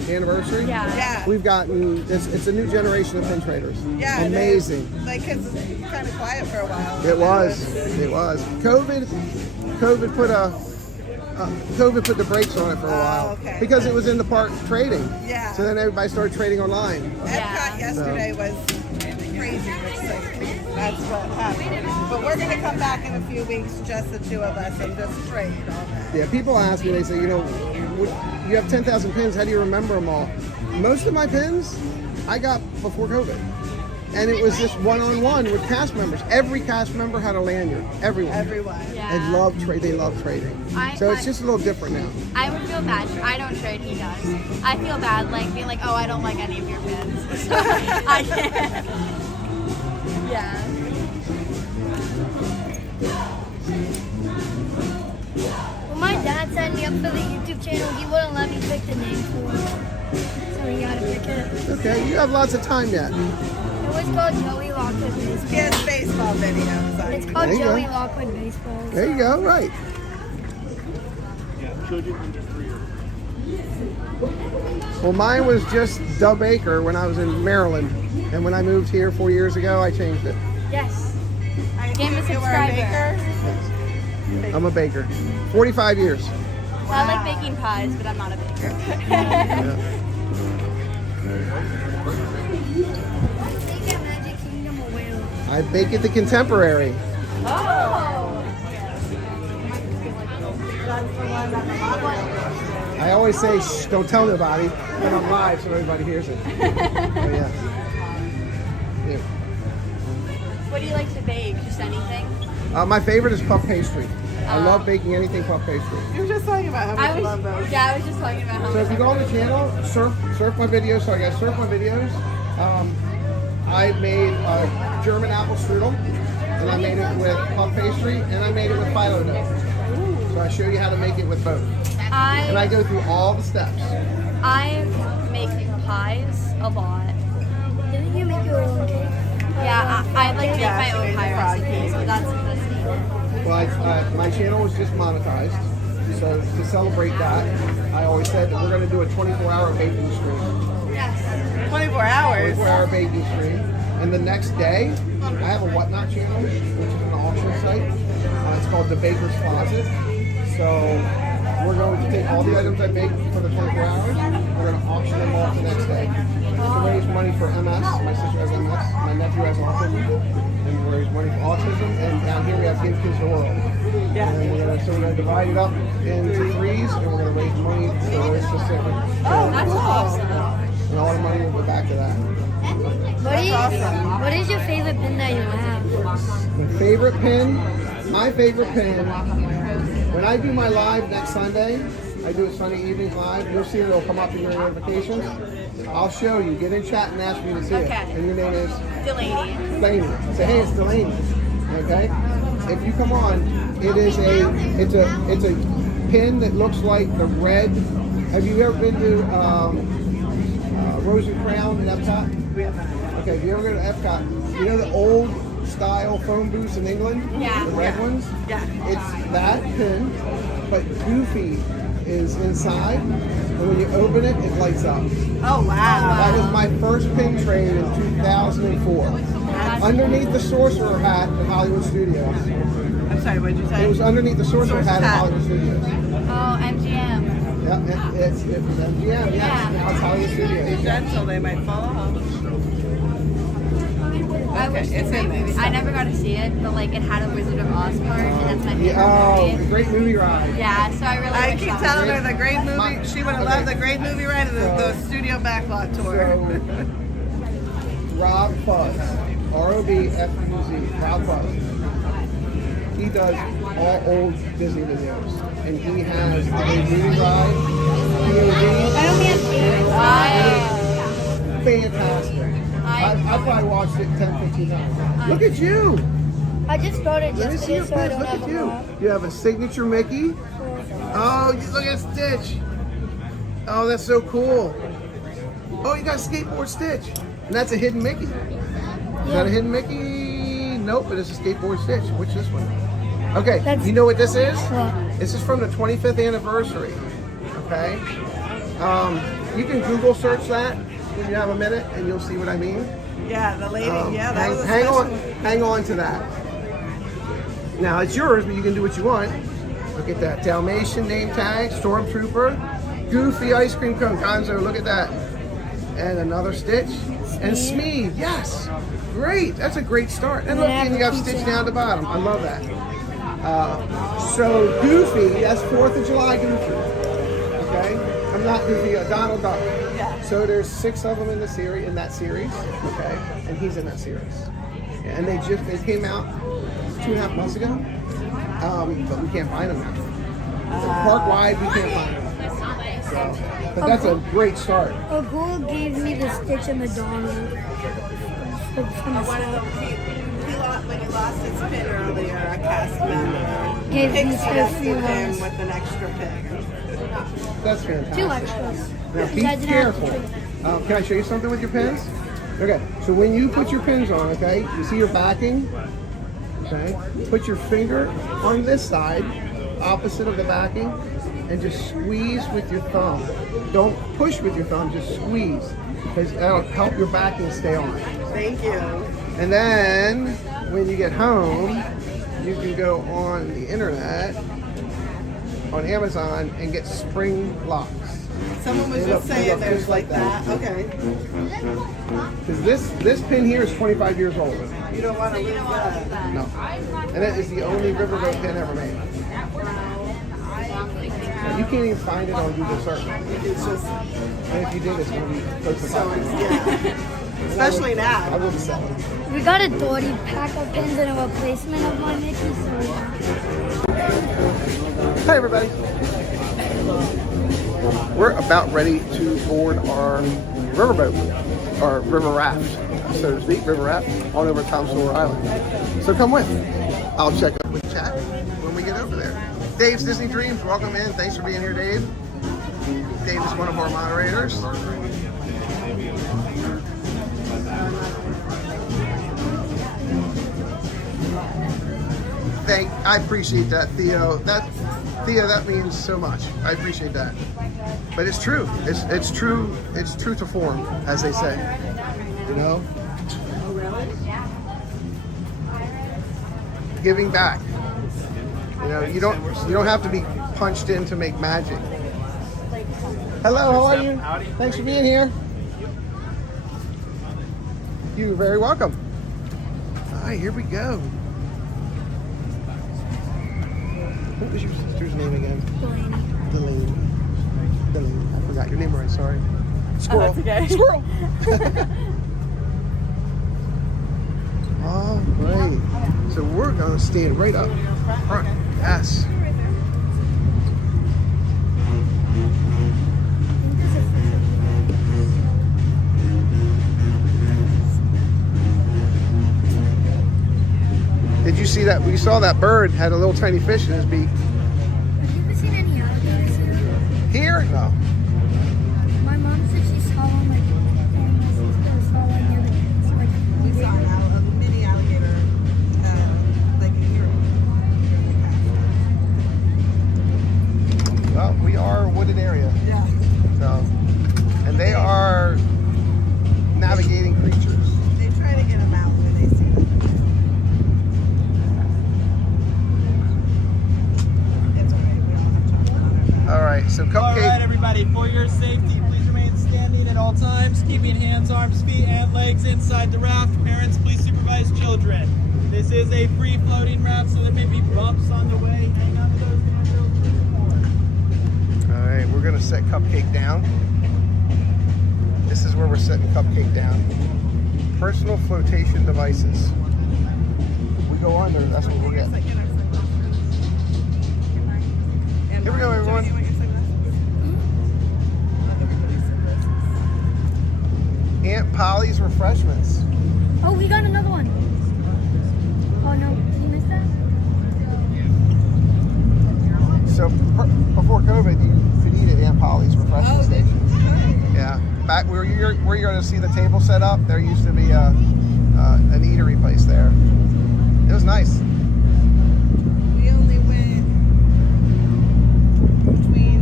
anniversary. Yeah. We've gotten it's a new generation of pin traders. Yeah. it Amazing. is. Like, it's kind of quiet for a while. It was. COVID put the brakes on it for a while okay. because it was in the park trading. Yeah. So then everybody started trading online. Epcot yesterday was crazy. That's what happened. But we're going to come back in a few weeks, just the two of us, and just trade all that. Yeah, people ask me, they say, you have 10,000 pins, how do you remember them all? Most of my pins I got before COVID. And it was just one-on-one with cast members. Every cast member had a lanyard. Everyone. Yeah. They love trading. So it's just a little different now. I would feel bad. I don't trade, he does. I feel bad, like, being like, oh, I don't like any of your pins. So I can't. Yeah. When my dad signed me up for the YouTube channel, he wouldn't let me pick the name for it. So he got to pick it. Okay, you have lots of time yet. It was called Joey Lockwood Baseball. He has baseball videos. It's called There you Joey go. Lockwood Baseball. There you go, right. Yeah, children under 3 years. Well, mine was just Dub Baker when I was in Maryland. And when I moved here 4 years ago, I changed it. Yes. Game a You were a subscriber. baker? I'm a baker. 45 years. Well, I like baking pies, but I'm not a baker. I bake at the Contemporary. Oh. I always say, shh, don't tell nobody. But I'm live so everybody hears it. Oh, yeah. What do you like to bake? Just anything? My favorite is puff pastry. I love baking anything puff pastry. You were just talking about how much you love those. Yeah, I was just talking about how So if you go on the channel, surf my videos. So I got surf my videos. I made a German apple strudel, and I made it with puff pastry, and I made it with phyllo dough. So I show you how to make it with both. And I go through all the steps. I make pies a lot. Didn't you make your own cake? Yeah, I like to make my own pie recipes, but that's interesting. Well, my channel was just monetized, so to celebrate that, I always said that we're going to do a 24-hour baking stream. Yes. 24 hours? 24-hour baking stream. And the next day, I have a Whatnot channel, which is an auction site. It's called The Baker's Closet. So we're going to take all the items I make for the 24 hours, we're going to auction them off the next day to raise money for MS. My sister has MS, my nephew has autism, and we raise money for autism. And down here we have Give Kids the World. Yeah. And so we're going to divide it up into threes, and we're going to raise money for those specific. Oh, that's awesome. And all the money will go back to that. What is your favorite pin that you have? My favorite pin, when I do my live next Sunday, I do a Sunday evening live, you'll see it'll come up in your notifications. I'll show you. Get in chat and ask me to see it. And your name is? Delaney. Delaney. Say, hey, it's Delaney. Okay? If you come on, it's a pin that looks like the red. Have you ever been to Rose and Crown at Epcot? Okay, if you ever go to Epcot, you know the old style phone booths in England? Yeah. The red ones? Yeah. It's that pin, but Goofy is inside, and when you open it, it lights up. Oh, wow. That was my first pin trade in 2004. Underneath the sorcerer hat of Hollywood Studios. I'm sorry, what did you say? It was underneath the sorcerer hat of Hollywood Studios. Oh, MGM. Yeah, it was MGM, yes. That's Hollywood Be Studios. gentle, they might fall off. I wish it's in there. I never got to see it, but like it had a Wizard of Oz part, and that's my favorite Oh, movie. great movie ride. Yeah, so I really I wish keep that telling was- her the great movie. She would have loved the great movie ride and the studio backlot tour. Rob Fuzz, R-O-B-F-U-Z, Rob Fuzz. He does all old Disney videos, and he has a movie ride. Fantastic. I probably watched it 10, 15 times. Look at you. I just bought it Let me see your pins. Look at you. You have a signature Mickey. Oh, look at Stitch. Oh, that's so cool. Oh, you got a skateboard Stitch. And that's a hidden Mickey. Is that a hidden Mickey? Nope, it is a skateboard Stitch. Which is this one? Okay, you know what this is? This is from the 25th anniversary. Okay? You can Google search that when you have a minute, and you'll see what I mean. Yeah, the lady. Yeah, that was a hang on to that. Now it's yours, but you can do what you want. Look at that Dalmatian name tag, Stormtrooper, Goofy ice cream cone, Gonzo. Look at that, and another Stitch, and Smeed. Yes, great. That's a great start. And look, and you got Stitch down the bottom. I love that. So Goofy, that's 4th of July Goofy. Okay, I'm not Goofy. Donald Duck. So there's 6 of them in the series, that series, okay, and he's in that series. And they came out 2.5 months ago, but we can't find them now. So park wide, we can't find them. So, but that's a great start. A girl gave me the Stitch and the Donald. When he lost his pin earlier, a cast member Gave me gifted two him ones. with an extra pin. That's fantastic. 2 extras. Now Because be I didn't careful. have Can I show you something with your pins? Okay, so when you put your pins on, okay, you see your backing? Okay, put your finger on this side, opposite of the backing, and just squeeze with your thumb. Don't push with your thumb, just squeeze, because that'll help your backing stay on. Thank you. And then, when you get home, you can go on the internet, on Amazon, and get spring locks. Someone was just saying there's like that. Okay. Because this pin here is 25 years old. You don't want to lose that. No. And it is the only riverboat pin ever made. You can't even find it on Google search. It's just, And if you did, it's going to be close to so $5. yeah. Especially now. I wouldn't sell it. We got a 30 pack of pins and a replacement of my Mickey, so yeah. Hi, everybody. We're about ready to board our riverboat, or river raft, so to speak, river raft, on over Tom Sawyer Island. So come with. I'll check up with chat when we get over there. Dave's Disney Dreams, welcome in. Thanks for being here, Dave. Dave is one of our moderators. I appreciate that, Theo. Theo, that means so much. I appreciate that. But it's true. It's true. It's true to form, as they say. You know? Giving back. You know, you don't have to be punched in to make magic. Hello, how are you? Thanks for being here. You're very welcome. All right, here we go. What was your sister's name again? Delaney. Delaney. I forgot your name already, sorry. Squirrel. that's okay. Squirrel. All right. So we're gonna stand right up front. Yes. Did you see that? We saw that bird had a little tiny fish in his beak. Have you ever seen any alligators here? Here? No. My mom said she saw one like saw one the other day. We saw a mini alligator like a year. Well, we are a wooded area. Yeah. So, and they are navigating creatures. They try to get them out when they see them. It's alright. We all have chocolate on our back. All right. So All Cupcake. right, everybody, for your safety, please remain standing at all times, keeping hands, arms, feet, and legs inside the raft. Parents, please supervise children. This is a free-floating raft, so there may be bumps on the way. Hang on to those handrails. All right. We're gonna set Cupcake down. This is where we're setting Cupcake down. Personal flotation devices. We go under. That's what we'll get. Here we go, everyone. Aunt Polly's refreshments. Oh, we got another one. Oh no, did you miss that? So before COVID, you could eat at Aunt Polly's refreshment station. Yeah, back where you're going to see the table set up, there used to be an eatery place there. It was nice. We only went between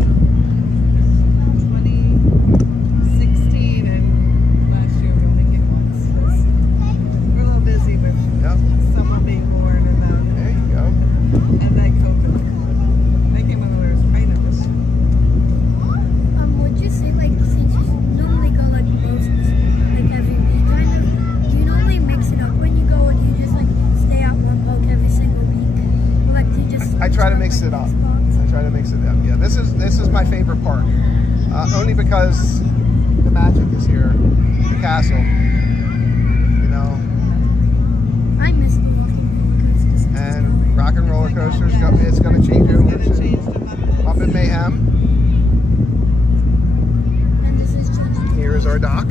2016 and last year. We only came once. We're a little busy with someone being born and then there you go. And then COVID. I came when we were pregnant this year. Would you say like since you normally go like most like every week kind of, do you normally mix it up when you go, or do you just like stay at one poke every single week? Or like do you just I try to mix it up. I try to mix it up. Yeah, this is my favorite part. Only because the magic is here, the castle. You know. I miss the walking roller coasters. And rock and roller coasters. It's going to change over to Muppet Mayhem. And this is Here is our dock.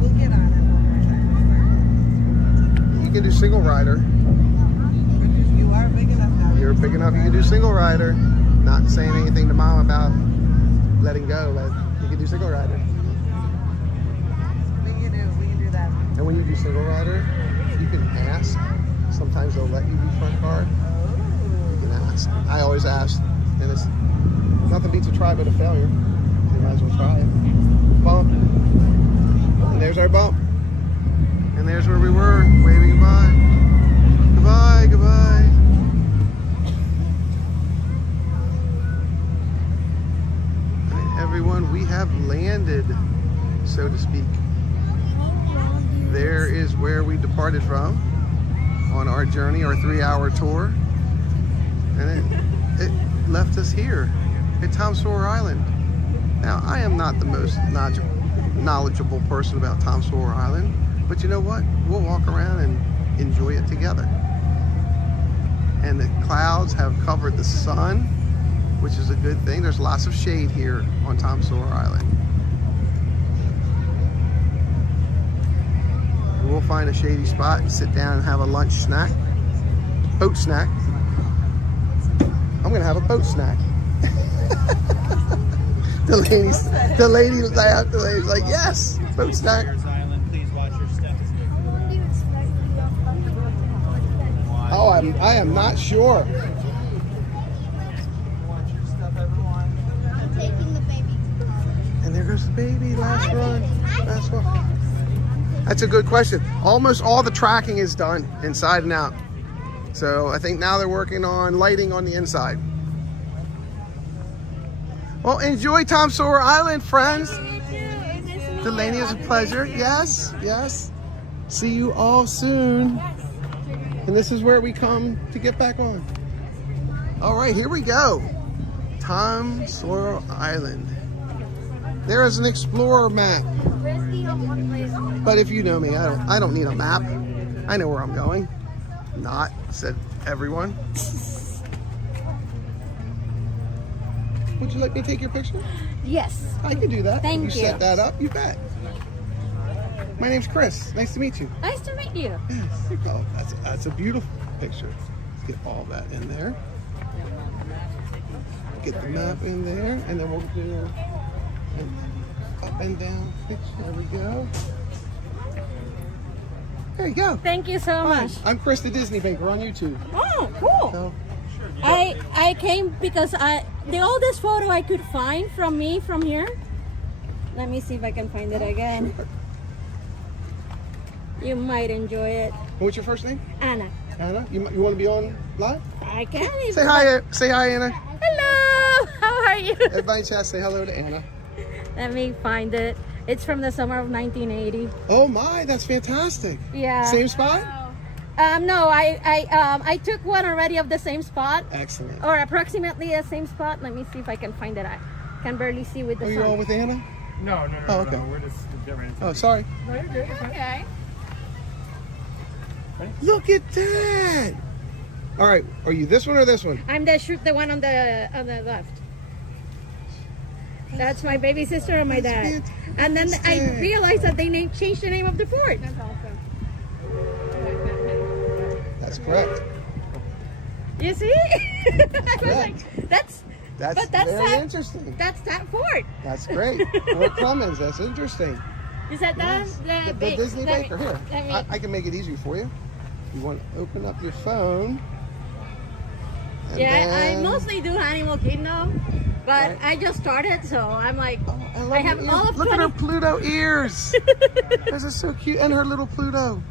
We'll get on You can do single rider. it. You are big enough now. You're big enough. You can do single rider. Not saying anything to Mom about letting go, but you can do single rider. We can do that. And when you do single rider, you can ask. Sometimes they'll let you do front guard. You can ask. I always ask, and it's nothing beats a try but a failure. You might as well try it. Bump. And there's our bump. And there's where we were, waving goodbye. Goodbye, goodbye. All right, everyone, we have landed, so to speak. There is where we departed from on our journey, our 3-hour tour. And it left us here at Tom Sawyer Island. Now, I am not the most knowledgeable person about Tom Sawyer Island, but you know what? We'll walk around and enjoy it together. And the clouds have covered the sun, which is a good thing. There's lots of shade here on Tom Sawyer Island. We'll find a shady spot and sit down and have a lunch snack, boat snack. I'm gonna have a boat snack. Delaney's like, yes, boat snack. Oh, I am not sure. And there goes the baby, last run. That's a good question. Almost all the tracking is done inside and out. So I think now they're working on lighting on the inside. Well, enjoy Tom Sawyer Island, friends. Delaney, it's a pleasure. Yes, yes. See you all soon. And this is where we come to get back on. All right, here we go. Tom Sawyer Island. There is an explorer map. But if you know me, I don't need a map. I know where I'm going. Not, said everyone. Would you like me to take your picture? Yes. I can do that. Thank you. you. Set that up, you bet. My name's Chris. Nice to meet you. Nice to meet you. Yes. Oh, that's a beautiful picture. Let's get all that in there. Get the map in there, and then we'll do an up and down picture. There we go. There you go. Thank you so much. I'm Chris the Disney Baker on YouTube. Oh, cool. So, I came because the oldest photo I could find from me from here. Let me see if I can find it again. You might enjoy it. What's your first name? Anna. Anna. You want to be on live? I can. Even Say hi. Say hi, Anna. Hello. How are you? Everybody in chat, say hello to Anna. Let me find it. It's from the summer of 1980. Oh my, that's fantastic. Yeah. Same spot? No, I took one already of the same spot. Excellent. Or approximately the same spot. Let me see if I can find it. I can barely see with the Are sun. you all with Anna? No. Oh, okay. No. We're just different. Oh, sorry. No, you're good. Okay. Look at that. All right, are you this one or this one? I'm the one on the left. That's my baby sister and my dad. And then I realized that they changed the name of the fort. That's awesome. That's correct. You see? I was like, that's very that, interesting. That's that fort. That's great. Fort Clemens, that's interesting. Is that Yes. the The Disney let me- Baker. Here, let me- I can make it easier for you. You want to open up your phone. and Yeah, I then- mostly do Animal Kingdom, but Right. I just started, so I'm like, I have your all ears. of Look 20. at her Pluto ears. This is so cute, and her little Pluto. All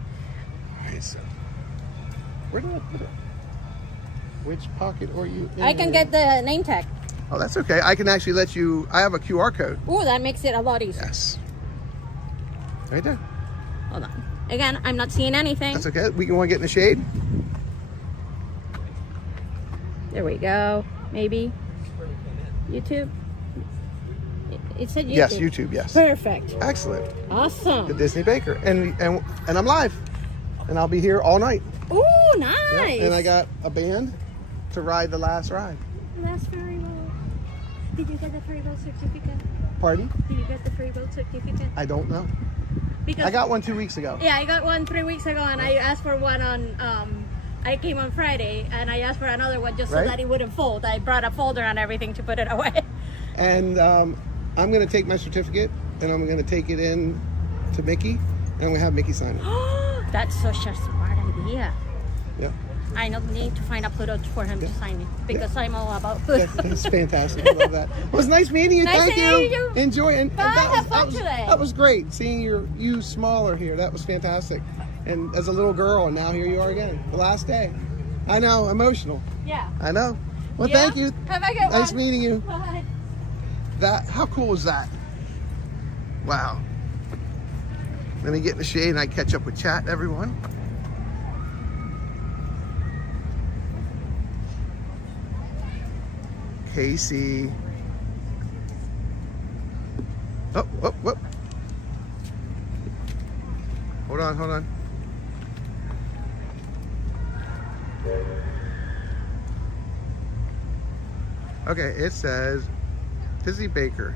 right, so where did I put it? Which pocket are you in? I can get the name tag. Oh, that's okay. I can actually let you. I have a QR code. Oh, that makes it a lot easier. Yes. Right there. Hold on. Again, I'm not seeing anything. That's okay. We can want to get in the shade. There we go. Maybe. YouTube. It said YouTube. Yes, YouTube. Yes. Perfect. Excellent. Awesome. The Disney Baker, and I'm live, and I'll be here all night. Oh, nice. Yep. And I got a band to ride the last ride. Last ferry boat. Did you get the ferry boat certificate? Pardon? Did you get the ferry boat certificate? I don't know. Because I got one 2 weeks ago. Yeah, I got one 3 weeks ago, and I asked for one on. I came on Friday, and I asked for another one just Right. so that it wouldn't fold. I brought a folder and everything to put it away. And I'm going to take my certificate, and I'm going to take it in to Mickey, and I'm going to have Mickey sign it. That's such a smart idea. Yep. I don't need to find a Pluto for him to sign it because I'm all about Pluto. That's fantastic. I love that. It was nice meeting you. Nice Thank to you. meet you. Enjoy. And Bye, have fun today. That was great. Seeing you smaller here. That was fantastic. And as a little girl, and now here you are again. The last day. I know. Emotional. Yeah. I know. Well, Yeah? thank you. Have a good one. Nice meeting you. Bye. How cool was that? Wow. Let me get in the shade and I catch up with chat, everyone. Casey. Oh. Hold on. Okay, it says, Disney Baker,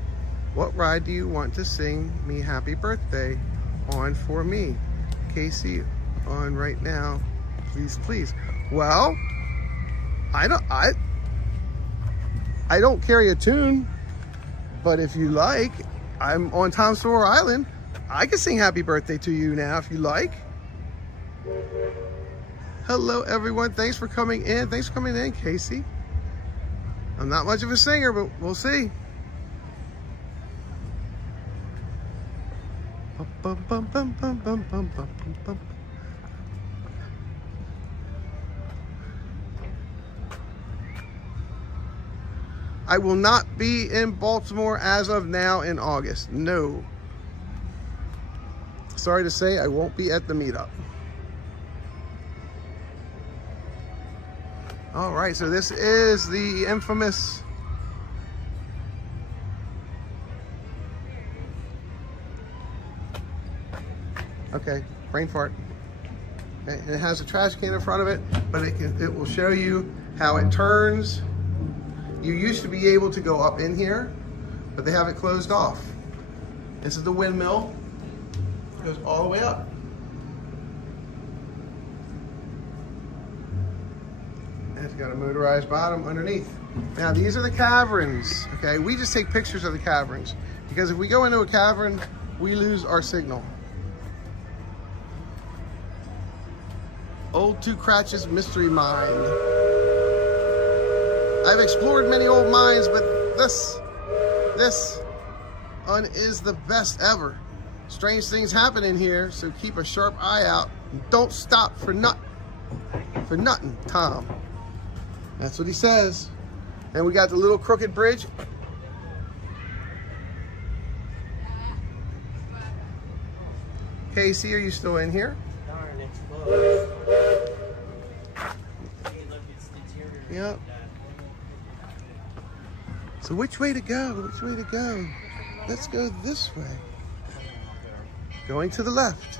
what ride do you want to sing me happy birthday on for me? Casey, on right now, please. Well, I don't carry a tune, but if you like, I'm on Tom Sawyer Island. I can sing happy birthday to you now if you like. Hello everyone, thanks for coming in. Thanks for coming in, Casey. I'm not much of a singer, but we'll see. I will not be in Baltimore as of now in August. No. Sorry to say, I won't be at the meetup. All right, so this is the infamous okay, brain fart. Okay, and it has a trash can in front of it, but it will show you how it turns. You used to be able to go up in here, but they have it closed off. This is the windmill. It goes all the way up. And it's got a motorized bottom underneath. Now these are the caverns, okay? We just take pictures of the caverns because if we go into a cavern, we lose our signal. Old Two Cratch's Mystery Mine. I've explored many old mines, but this one is the best ever. Strange things happen in here, so keep a sharp eye out. Don't stop for nothing, Tom. That's what he says. And we got the little crooked bridge. Casey, are you still in here? Darn, it's closed. Hey, look, it's deteriorated. Yep. So which way to go? Which way to go? Let's go this way. Going to the left.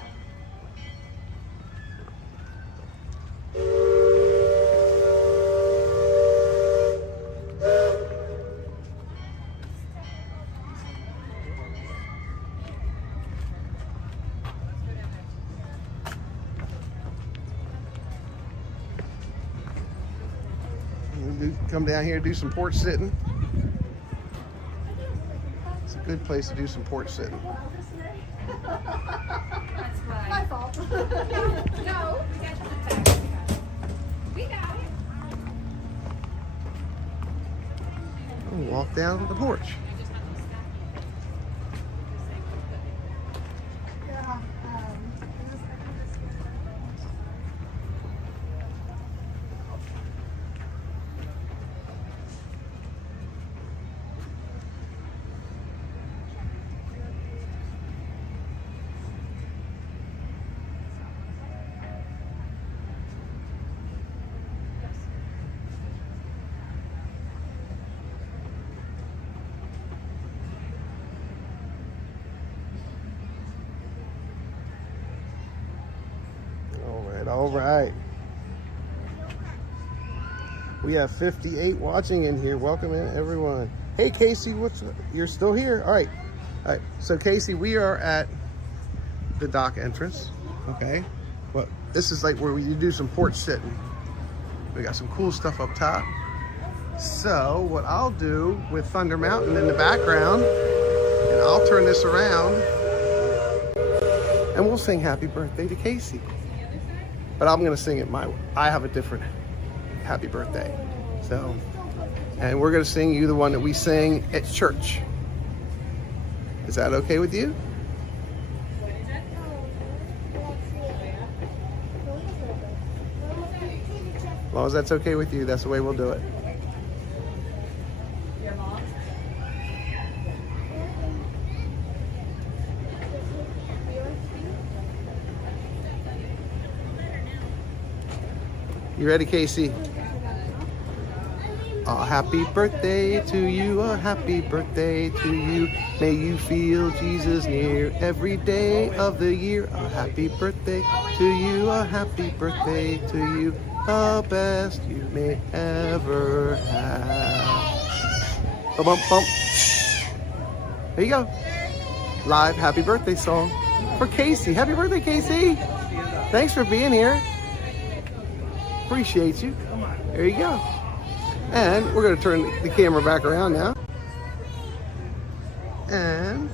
Come down here, do some porch sitting. It's a good place to do some porch sitting. That's my fault. No, we got it. We'll walk down the porch. All right. We have 58 watching in here. Welcome in, everyone. Hey, Casey, you're still here? All right. All right. So, Casey, we are at the dock entrance. Okay. Well, this is like where we do some porch sitting. We got some cool stuff up top. So, what I'll do with Thunder Mountain in the background, and I'll turn this around, and we'll sing Happy Birthday to Casey. But I'm gonna sing it my way. I have a different happy birthday. So, and we're gonna sing you the one that we sing at church. Is that okay with you? As long as that's okay with you, that's the way we'll do it. You ready, Casey? A happy birthday to you, a happy birthday to you. May you feel Jesus near every day of the year. A happy birthday to you, a happy birthday to you. The best you may ever have. Bump, bump. There you go. Live happy birthday song for Casey. Happy birthday, Casey. Thanks for being here. Appreciate you. There you go. And we're going to turn the camera back around now. And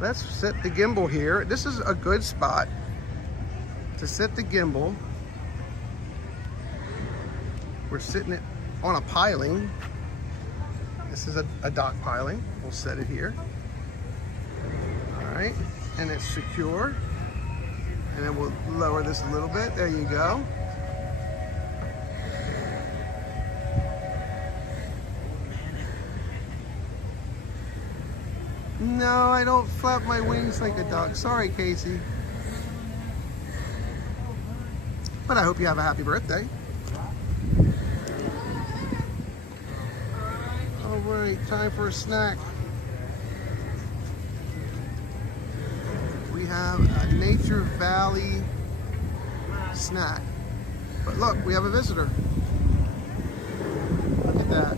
let's set the gimbal here. This is a good spot to set the gimbal. We're sitting it on a piling. This is a dock piling. We'll set it here. All right. And it's secure. And then we'll lower this a little bit. There you go. No, I don't flap my wings like a duck. Sorry, Casey. But I hope you have a happy birthday. All right, time for a snack. We have a Nature Valley snack. But look, we have a visitor. Look at that.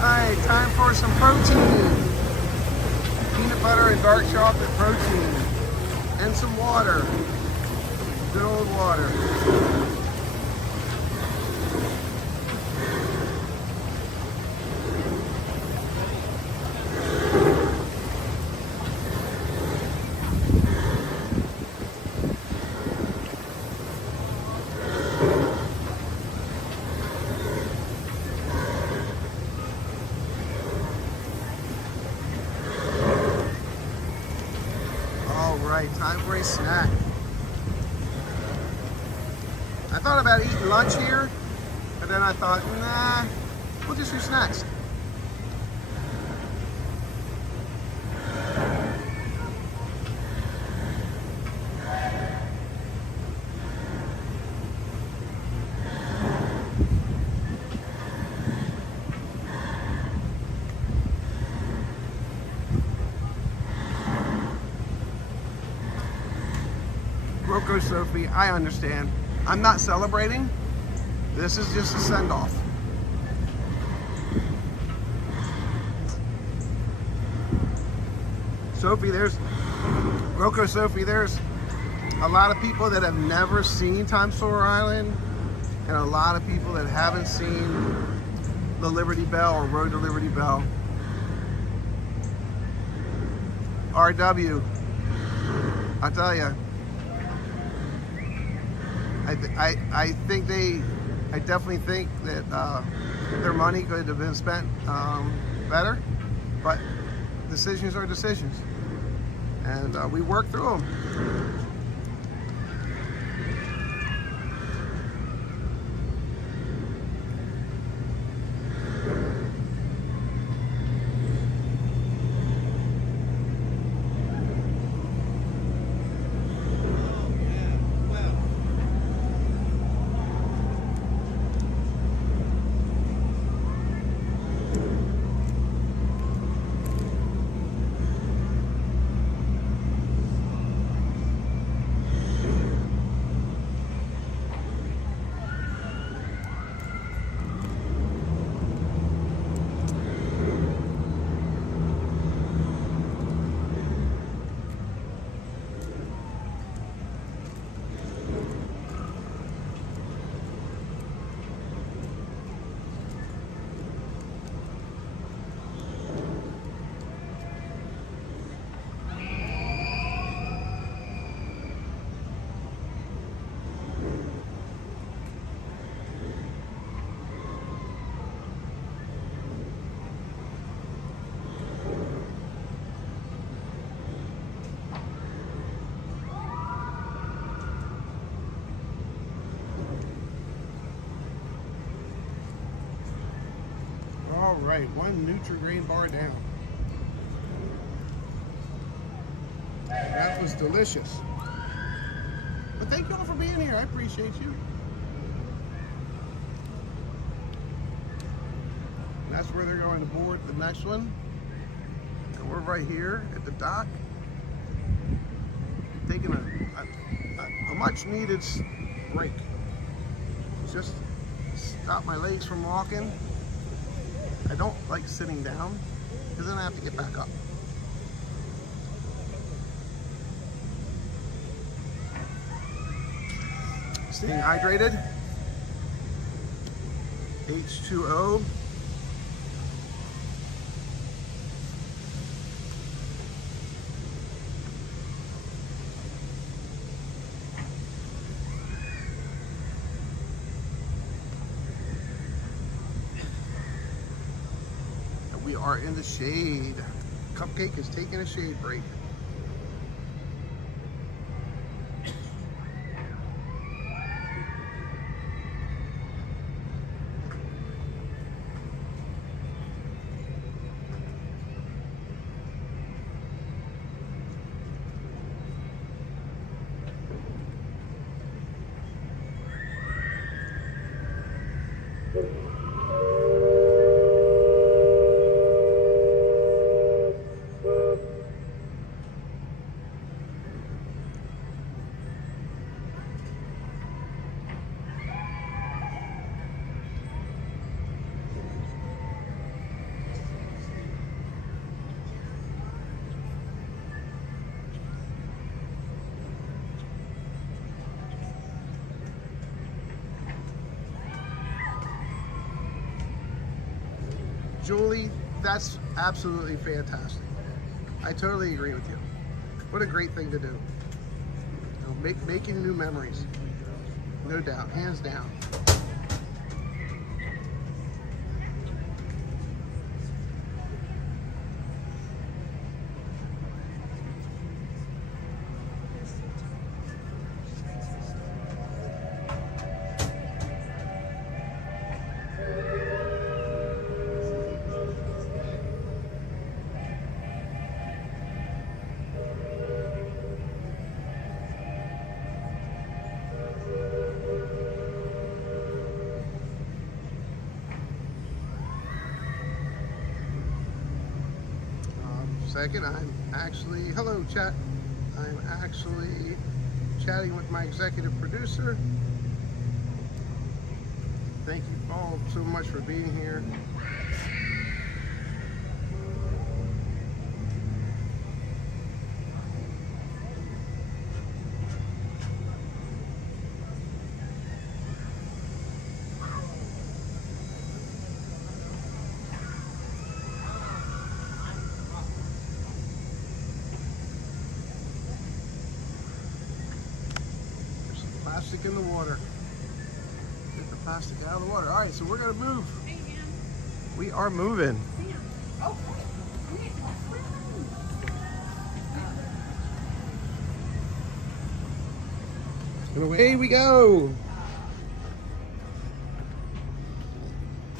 Alright, time for some protein. Peanut butter and dark chocolate protein. And some water. Good old water. Alright, time for a snack. I thought about eating lunch here, but then I thought, nah, we'll just do snacks. Rocco Sophie, I understand. I'm not celebrating. This is just a send-off. Sophie, Rocco Sophie, there's a lot of people that have never seen Times Square Island, and a lot of people that haven't seen the Liberty Belle or Road to Liberty Belle. RW, I tell you, I definitely think that their money could have been spent better, but decisions are decisions, and we work through them. All right, one Nutri-Grain bar down. That was delicious. But thank you all for being here. I appreciate you. And that's where they're going to board the next one. And we're right here at the dock, taking a much needed break. Just stop my legs from walking. I don't like sitting down because then I have to get back up. Staying hydrated. H2O. We are in the shade. Cupcake is taking a shade break. Julie, that's absolutely fantastic. I totally agree with you. What a great thing to do. You know, making new memories. No doubt, hands down. Second, I'm actually, hello chat, I'm actually chatting with my executive producer. Thank you all so much for being here. Plastic in the water. Get the plastic out of the water. All right, so we're gonna move. We are moving. And away we go.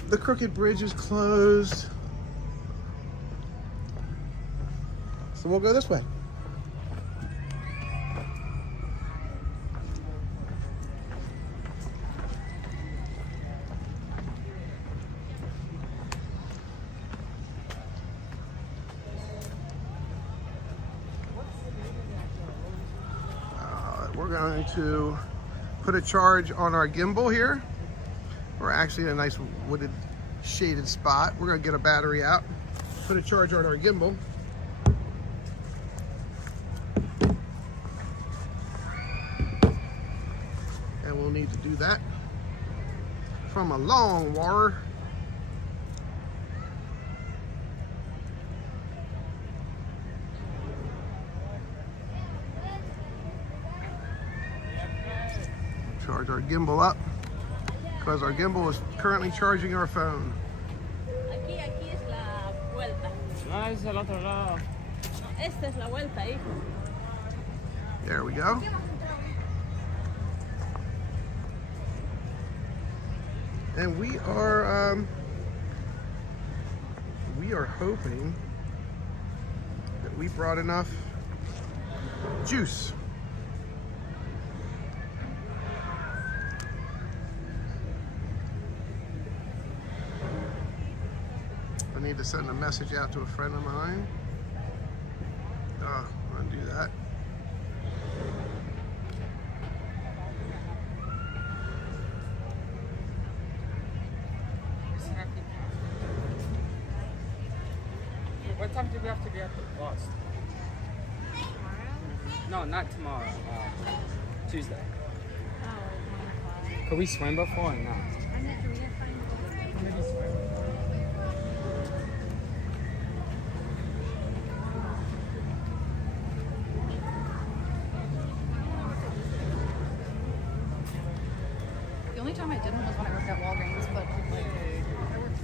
The crooked bridge is closed. So we'll go this way. We're going to put a charge on our gimbal here. We're actually in a nice wooded shaded spot. We're going to get a battery out, put a charge on our gimbal. And we'll need to do that from a long wire. Charge our gimbal up because our gimbal is currently charging our phone. Aquí es la vuelta. No, es el otro lado. Esta es la vuelta, hijo. There we go. And we are hoping that we brought enough juice. I need to send a message out to a friend of mine. I'm gonna do that. What time do we have to be at the bus? No, not tomorrow. Tuesday. Could we swim before or not? Maybe swim. The only time I didn't was when I worked at Walgreens, but like, I worked.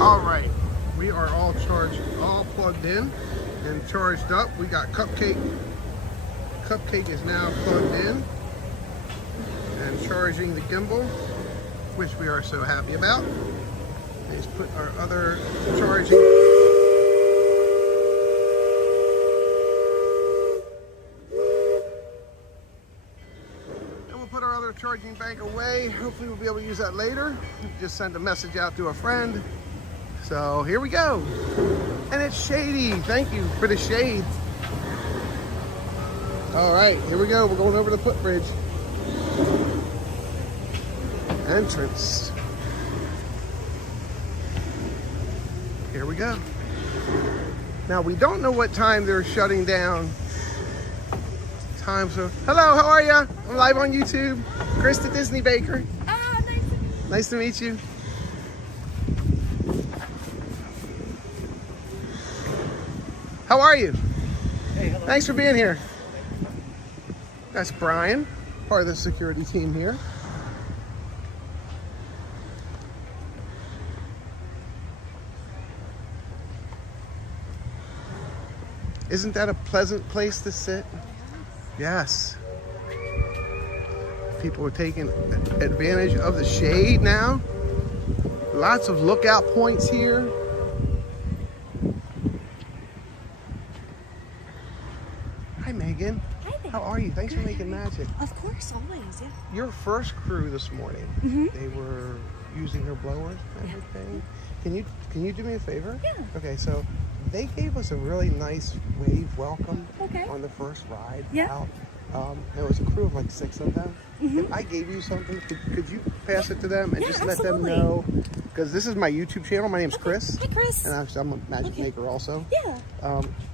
All right, we are all charged, all plugged in and charged up. We got Cupcake. Cupcake is now plugged in and charging the gimbal, which we are so happy about. Let's put our other charging. And we'll put our other charging bank away. Hopefully we'll be able to use that later. Just send a message out to a friend. So here we go. And it's shady. Thank you for the shade. All right, here we go. We're going over the footbridge. Entrance. Here we go. Now we don't know what time they're shutting down. So hello, how are you? I'm live on YouTube. Chris the Disney Baker. Oh, Nice to meet you. How are you? Hey, hello. Thanks for being here. That's Brian, part of the security team here. Isn't that a pleasant place to sit? Yes. People are taking advantage of the shade now. Lots of lookout points here. Hi, Megan. Hi there. How are you? Thanks for making magic. Of course, always, yeah. Your first crew this morning, they were using her blower and everything. Can you do me a favor? Yeah. Okay, so they gave us a really nice wave welcome Okay. on the first ride Yeah. out. There was a crew of like 6 of them. If I gave you something, could you pass it to them and Yeah, just let them absolutely. know? Because this is my YouTube channel. My name's Chris. Hi, Chris. And actually, I'm a magic maker also. Yeah.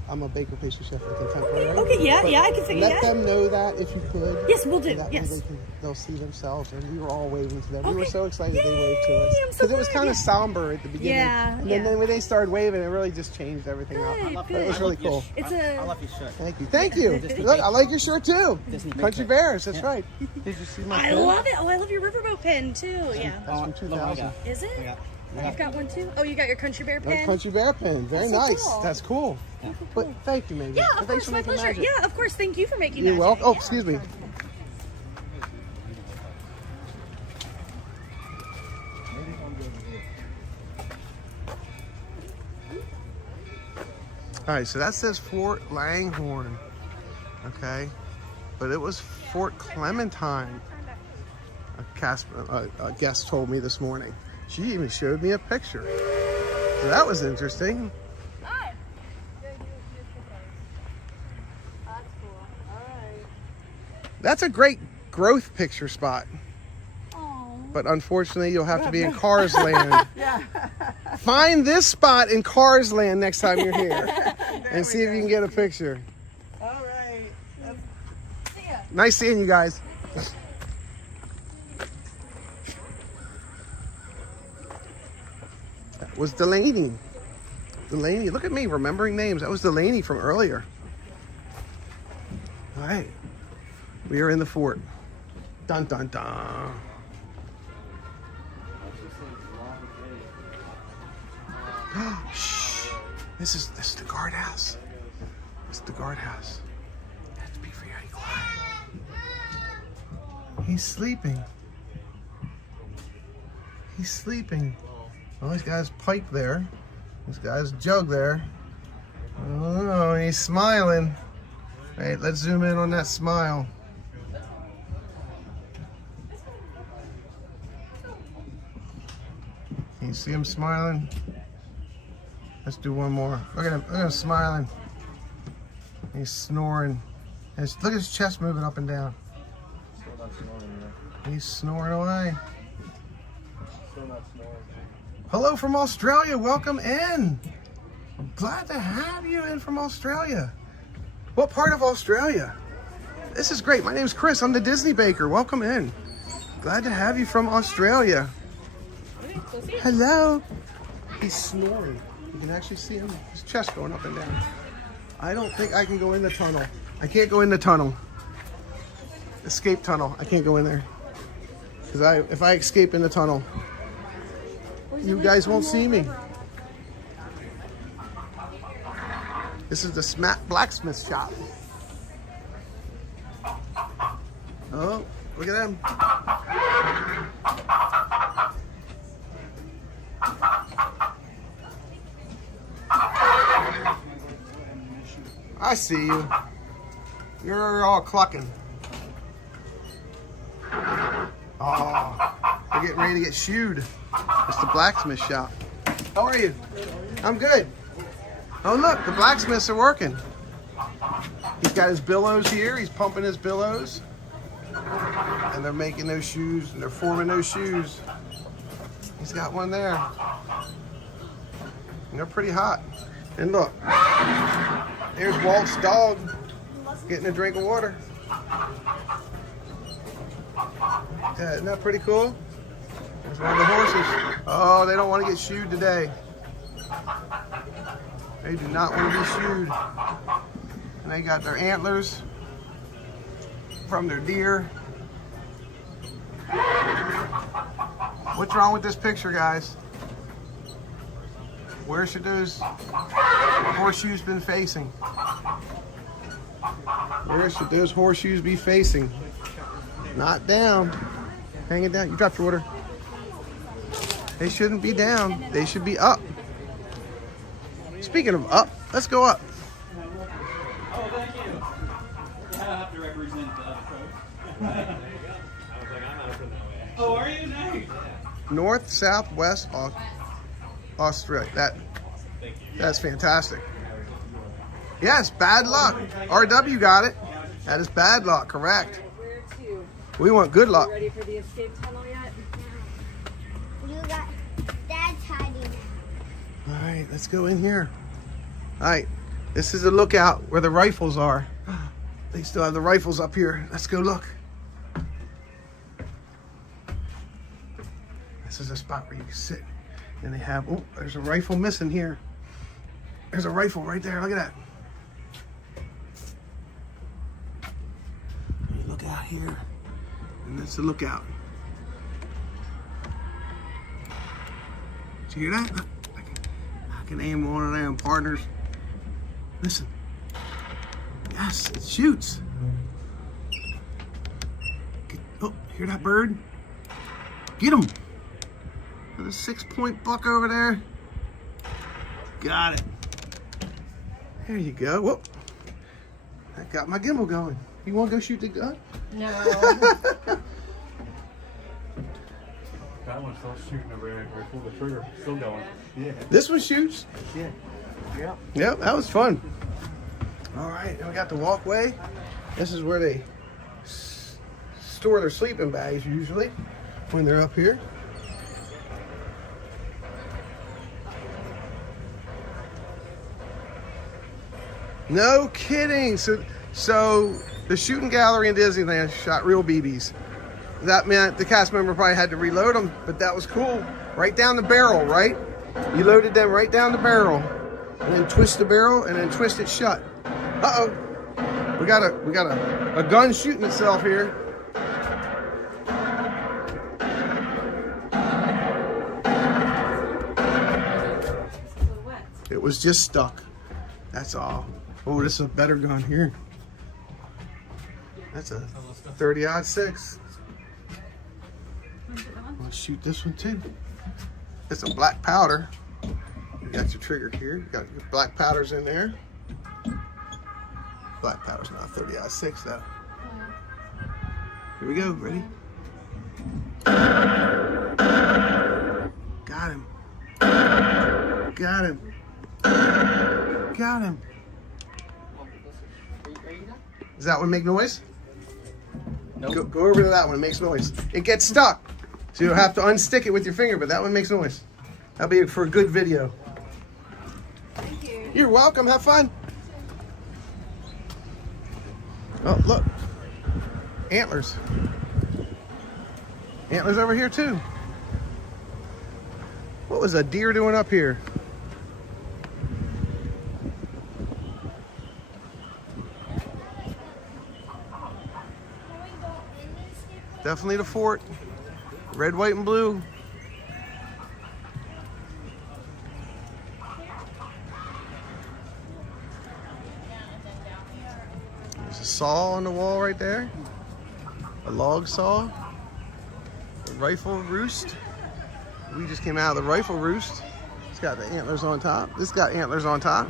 I'm a baker, pastry chef, and contemporary. Okay, yeah, But yeah, I can figure let that. them know that if you could. Yes, we'll do, So that way yes. they'll see themselves, and we were all waving to them. We were Okay. so excited they waved to us. I'm so Because it was glad, kind yeah. of somber at the beginning. Yeah, And then when they started waving, it really just changed everything up. Good, But it was really cool. It's I love your shirt. Thank you. Thank you. Disney Look, Baker. I like your shirt too. Disney Country Baker. Bears, that's Yeah. right. Did you see my I pin? love it. Oh, I love your riverboat pin too. Yeah. That's from Look what I 2000. got. Is it? I got- You've got one too? Oh, you got your country bear A pin? Country Bear pin. Very That's so nice. cool. That's cool. But thank you, Megan. Yeah, And of thanks course, for my making pleasure. magic. Yeah, of course. Thank you for making You're magic. welcome. Oh, Yeah. excuse me. All right, so that says Fort Langhorne, okay? But it was Fort Clementine, a guest told me this morning. She even showed me a picture. So that was interesting. That's a great growth picture spot. But unfortunately, you'll have to be in Cars Land. Find this spot in Cars Land next time you're here and see if you can get a picture. All right. Nice seeing you guys. That was Delaney. Delaney, look at me remembering names. That was Delaney from earlier. All right, we are in the fort. Dun dun dun. Shh. This is the guardhouse. This is the guardhouse. You have to be very quiet. He's sleeping. He's sleeping. Well, he's got his pipe there. He's got his jug there. Oh, he's smiling. All right, let's zoom in on that smile. Can you see him smiling? Let's do one more. Look at him. Look at him smiling. He's snoring. Look at his chest moving up and down. He's snoring away. Hello from Australia. Welcome in. I'm glad to have you in from Australia. What part of Australia? This is great. My name's Chris. I'm the Disney Baker. Welcome in. Glad to have you from Australia. Hello. He's snoring. You can actually see him, his chest going up and down. I don't think I can go in the tunnel. I can't go in the tunnel. Escape tunnel. I can't go in there. Because if I escape in the tunnel, you guys won't see me. This is the blacksmith shop. Oh, look at them. I see you. You're all clucking. Oh, we're getting ready to get shoed. It's the blacksmith shop. How are you? I'm good. Oh look, the blacksmiths are working. He's got his billows here. He's pumping his billows. And they're making those shoes, and they're forming those shoes. He's got one there. And they're pretty hot. And look, there's Walt's dog getting a drink of water. Yeah, isn't that pretty cool? There's one of the horses. Oh, they don't want to get shoed today. They do not want to be shoed. And they got their antlers from their deer. What's wrong with this picture, guys? Where should those horseshoes been facing? Where should those horseshoes be facing? Not down. Hang it down. You dropped your order. They shouldn't be down. They should be up. Speaking of up, let's go up. Oh, thank you. I have to represent the folks. I was like, I'm not from that way. Oh, are you? Nice. North, South, West, Australia. That's fantastic. Yes, bad luck. RW got it. That is bad luck, correct. We want good luck. Ready for the escape tunnel yet? You got Dad's hiding. All right, let's go in here. All right, this is the lookout where the rifles are. They still have the rifles up here. Let's go look. This is a spot where you can sit. And they have, oh, there's a rifle missing here. There's a rifle right there. Look at that. You look out here. And that's the lookout. Did you hear that? I can aim one of them partners. Listen. Yes, it shoots. Oh, hear that bird? Get him. There's a 6-point buck over there. Got it. There you go. Whoop. That got my gimbal going. You want to go shoot the gun? No. That one's still shooting over there. I pulled the trigger. Still going. Yeah. This one shoots? Yeah. Yep. Yep, that was fun. All right, and we got the walkway. This is where they store their sleeping bags usually when they're up here. No kidding. So the shooting gallery in Disneyland shot real BBs. That meant the cast member probably had to reload them, but that was cool. Right down the barrel, right? You loaded them right down the barrel, and then twist the barrel, and then twist it shut. Uh-oh. We got a gun shooting itself here. It was just stuck. That's all. Oh, this is a better gun here. That's a 30-06. I'll shoot this one too. It's a black powder. You got your trigger here. You got your black powders in there. Black powder's not 30-06 though. Here we go. Ready? Got him. Got him. Got him. Does that one make noise? Nope. Go over to that one. It makes noise. It gets stuck. So you'll have to unstick it with your finger, but that one makes noise. That'll be for a good video. Thank you. You're welcome. Have fun. Oh, look. Antlers. Antlers over here, too. What was a deer doing up here? Definitely the fort. Red, white, and blue. There's a saw on the wall right there. A log saw. A rifle roost. We just came out of the rifle roost. It's got the antlers on top. This got antlers on top.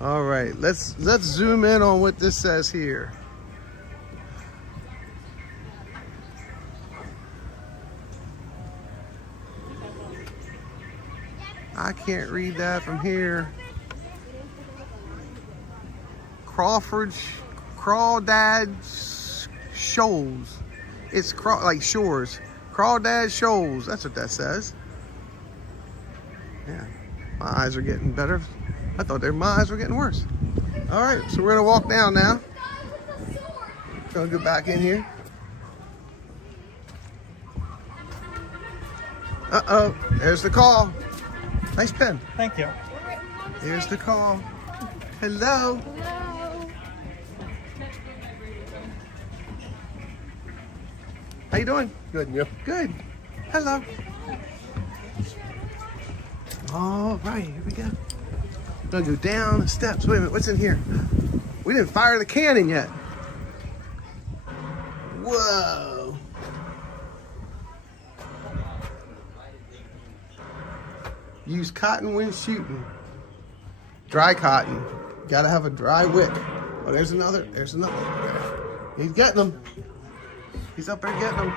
All right, let's zoom in on what this says here. I can't read that from here. Crawdad Shoals. It's like shores. Crawdad Shoals. That's what that says. Yeah, my eyes are getting better. I thought my eyes were getting worse. All right, so we're gonna walk down now. Gonna go back in here. Uh-oh, there's the call. Nice pen. Thank you. Here's the call. Hello. Hello. How you doing? Good, and you? Good. Hello. All right, here we go. I'm gonna go down the steps. Wait a minute, what's in here? We didn't fire the cannon yet. Whoa. Use cotton when shooting. Dry cotton. Gotta have a dry wick. Oh, there's another. There's another. He's getting them. He's up there getting them.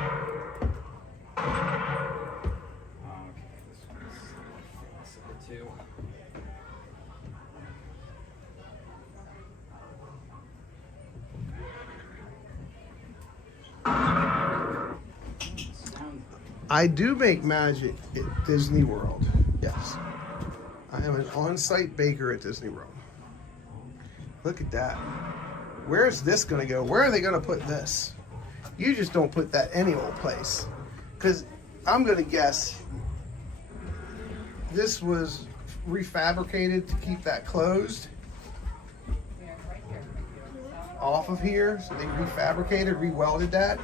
I do make magic at Disney World. Yes. I am an on-site baker at Disney World. Look at that. Where is this going to go? Where are they going to put this? You just don't put that any old place. Because I'm going to guess this was refabricated to keep that closed off of here. So they refabricated, rewelded that.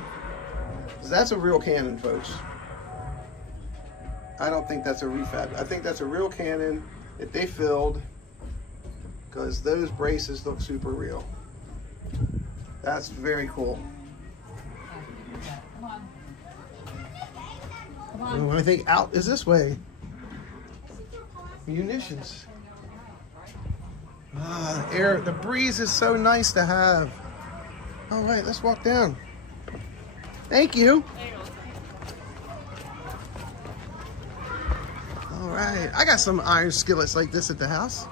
So that's a real cannon, folks. I don't think that's a refab. I think that's a real cannon that they filled because those braces look super real. That's very cool. And I think out is this way. Munitions. Ah, air. The breeze is so nice to have. All right, let's walk down. Thank you. All right, I got some iron skillets like this at the house.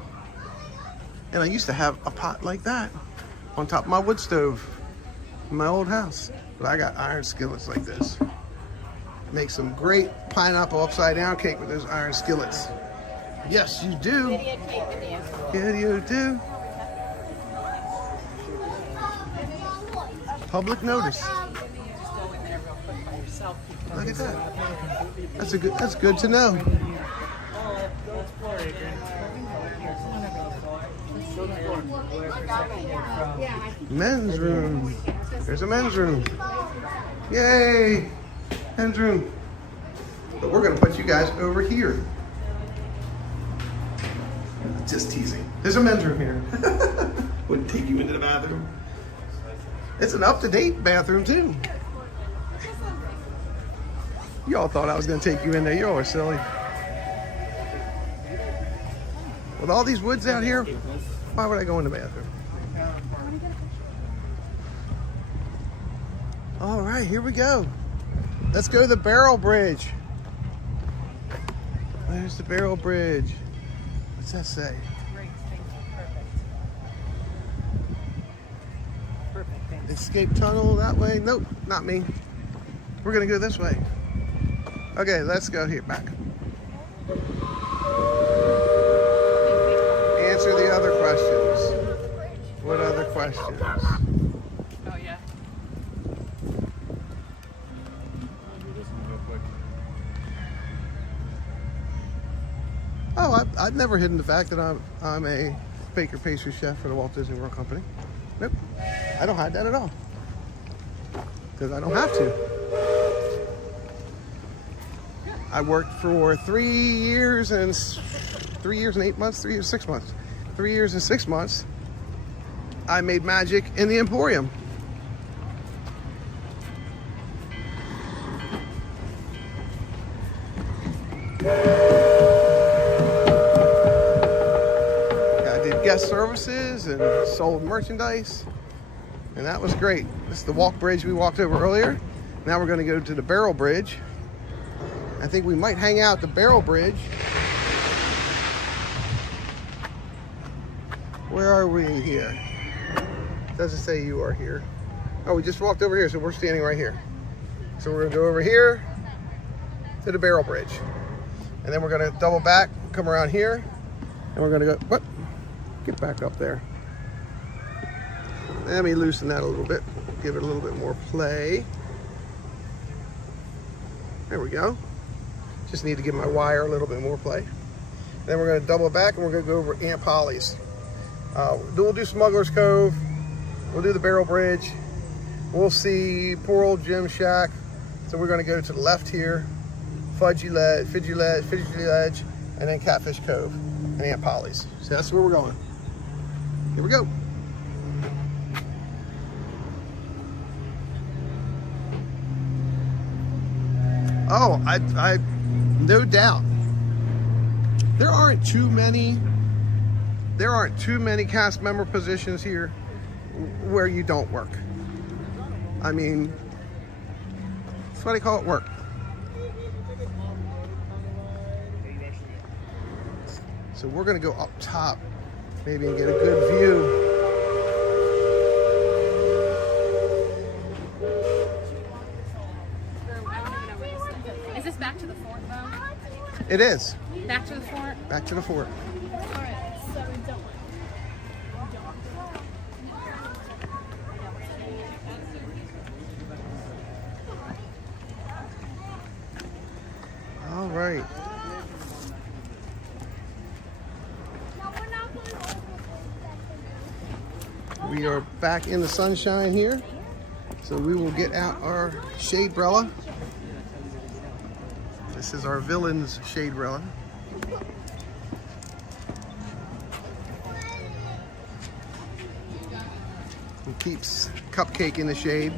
And I used to have a pot like that on top of my wood stove in my old house. But I got iron skillets like this. Make some great pineapple upside down cake with those iron skillets. Yes, you do. Yeah, you do. Public notice. Look at that. That's good to know. Men's room. There's a men's room. Yay! Men's room. But we're gonna put you guys over here. Just teasing. There's a men's room here. Wouldn't take you into the bathroom. It's an up-to-date bathroom too. Y'all thought I was gonna take you in there. Y'all are silly. With all these woods out here, why would I go in the bathroom? All right, here we go. Let's go to the Barrel Bridge. There's the Barrel Bridge. What's that say? Escape tunnel that way? Nope, not me. We're gonna go this way. Okay, let's go here, back. Answer the other questions. What other questions? Oh, yeah. Oh, I've never hidden the fact that I'm a baker pastry chef for the Walt Disney World Company. Nope, I don't hide that at all. Because I don't have to. I worked for 3 years and 8 months, 3 years, 6 months. 3 years and 6 months, I made magic in the Emporium. I did guest services and sold merchandise, and that was great. This is the walk bridge we walked over earlier. Now we're going to go to the Barrel Bridge. I think we might hang out at the Barrel Bridge. Where are we here? Doesn't say you are here. Oh, we just walked over here, so we're standing right here. So we're gonna go over here to the Barrel Bridge. And then we're gonna double back, come around here, and we're gonna go, what? Get back up there. Let me loosen that a little bit, give it a little bit more play. There we go. Just need to give my wire a little bit more play. Then we're gonna double back and we're gonna go over Aunt Polly's. We'll do Smuggler's Cove. We'll do the Barrel Bridge. We'll see poor old Jim Shack. So we're gonna go to the left here, Fidgy Ledge, and then Catfish Cove and Aunt Polly's. So that's where we're going. Here we go. Oh, I no doubt. There aren't too many cast member positions here where you don't work. I mean, that's why they call it work. So we're gonna go up top, maybe, and get a good view. Is this back to the fort, though? It is. Back to the fort? Back to the fort. Alright, so we don't. All right. We are back in the sunshine here. So we will get out our shade-brella. This is our villain's shade-brella. It keeps Cupcake in the shade.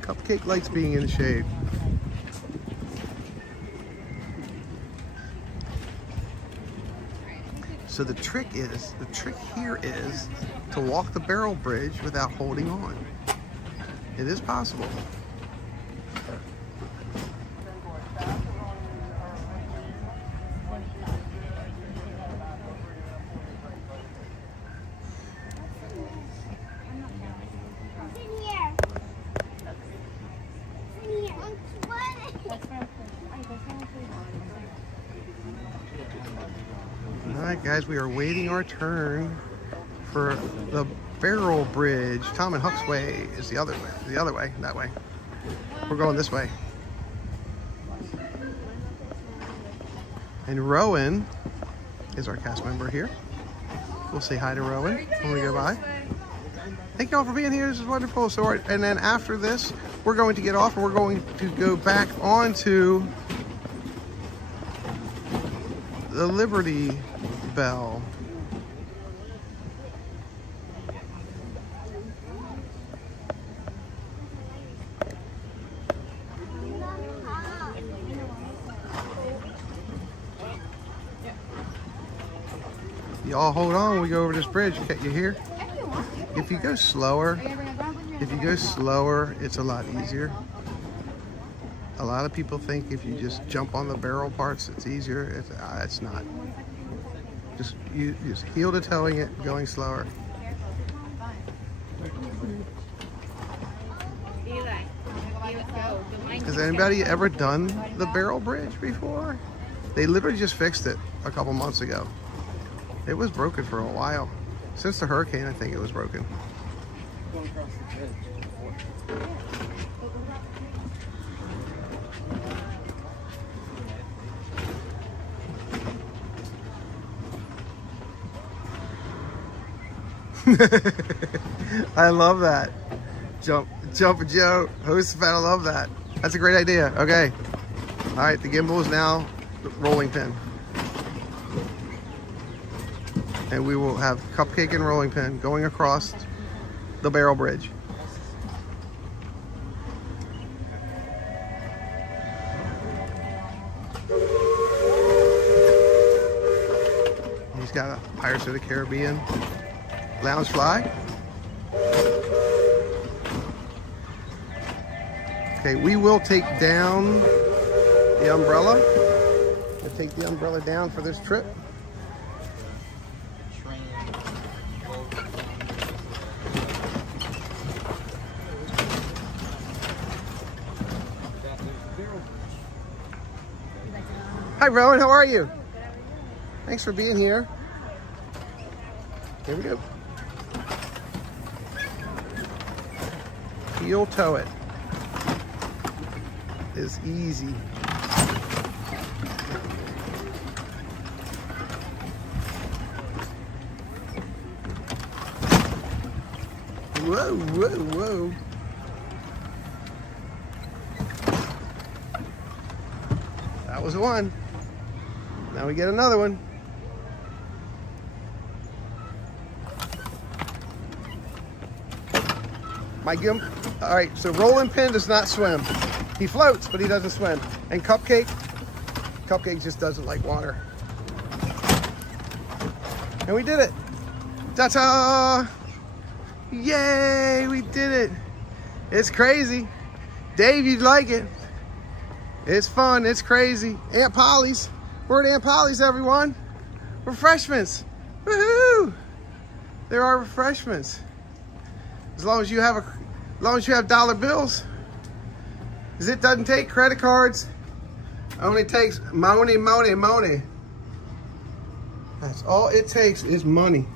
Cupcake likes being in the shade. So the trick here is to walk the Barrel Bridge without holding on. It is possible. Alright guys, we are waiting our turn for the Barrel Bridge. Tom and Huck's way is the other way, that way. We're going this way. And Rowan is our cast member here. We'll say hi to Rowan when we go by. Thank you all for being here. This is wonderful. So, and then after this, we're going to get off and we're going to go back onto the Liberty Belle. Y'all hold on, we go over this bridge. You hear? If you go slower, it's a lot easier. A lot of people think if you just jump on the barrel parts, it's easier. It's not. You just heel to toeing it, going slower. Has anybody ever done the barrel bridge before? They literally just fixed it a couple months ago. It was broken for a while. Since the hurricane, I think it was broken. Going across the bridge. I love that. Jump Joe, host fan, I love that. That's a great idea. Okay. All right, the gimbal is now rolling pin. And we will have cupcake and rolling pin going across the barrel bridge. He's got a Pirates of the Caribbean lounge fly. Okay, we will take down the umbrella. We'll take the umbrella down for this trip. Hi, Rowan, how are you? Thanks for being here. Here we go. Heel toe it is easy. Whoa, whoa, whoa. That was one. Now we get another one. All right, so rolling pin does not swim. He floats, but he doesn't swim. And cupcake just doesn't like water. And we did it. Ta-ta! Yay, we did it. It's crazy. Dave, you'd like it. It's fun, it's crazy. Aunt Polly's. We're at Aunt Polly's, everyone. Refreshments. Woohoo! There are refreshments. As long as you have dollar bills. Because it doesn't take credit cards. Only takes money, money, money. That's all it takes is money.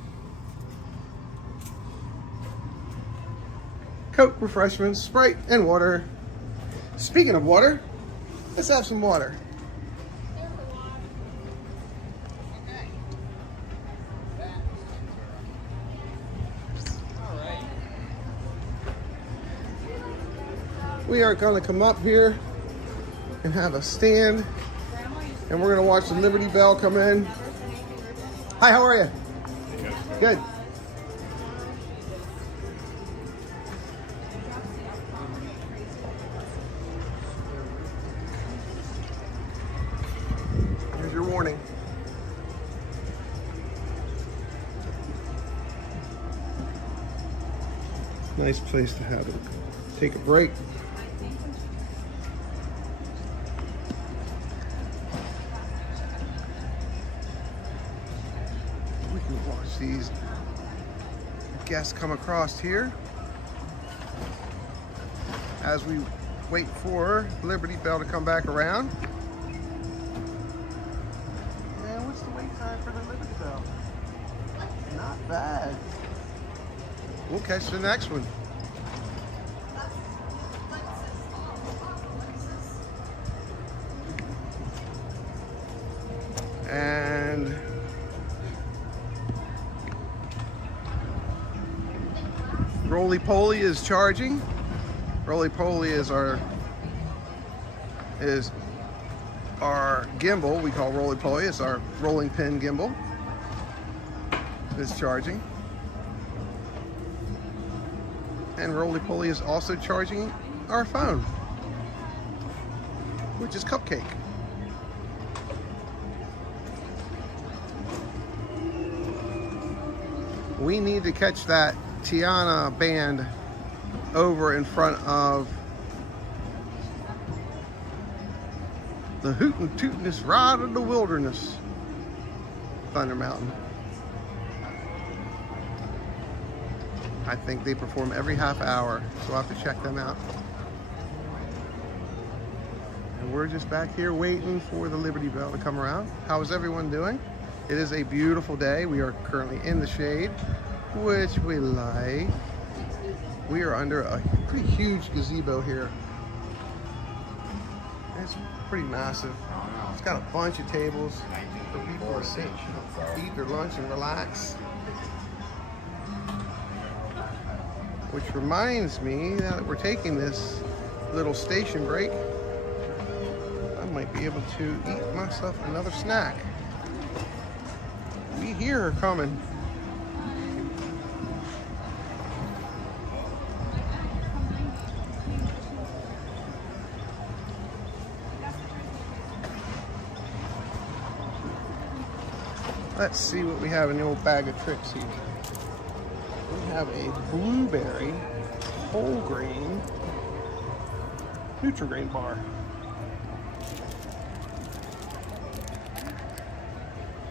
Coke, refreshments, Sprite, and water. Speaking of water, let's have some water. We are going to come up here and have a stand, and we're going to watch the Liberty Belle come in. Hi, how are you? Good. Here's your warning. Nice place to have it. Take a break. We can watch these guests come across here as we wait for Liberty Belle to come back around. And what's the wait time for the Liberty Belle? Not bad. We'll catch the next one. Roly Poly is charging. Roly Poly is our gimbal. We call Roly Poly. It's our rolling pin gimbal. It's charging. And Roly Poly is also charging our phone, which is Cupcake. We need to catch that Tiana band over in front of the hootin' tootin'est ride of the wilderness, Thunder Mountain. I think they perform every half hour, so I'll have to check them out. And we're just back here waiting for the Liberty Belle to come around. How is everyone doing? It is a beautiful day. We are currently in the shade, which we like. We are under a pretty huge gazebo here. It's pretty massive. It's got a bunch of tables for people to sit, eat their lunch and relax. Which reminds me, now that we're taking this little station break, I might be able to eat myself another snack. We hear her coming. Let's see what we have in the old bag of tricks here. We have a blueberry whole grain Nutri-Grain bar.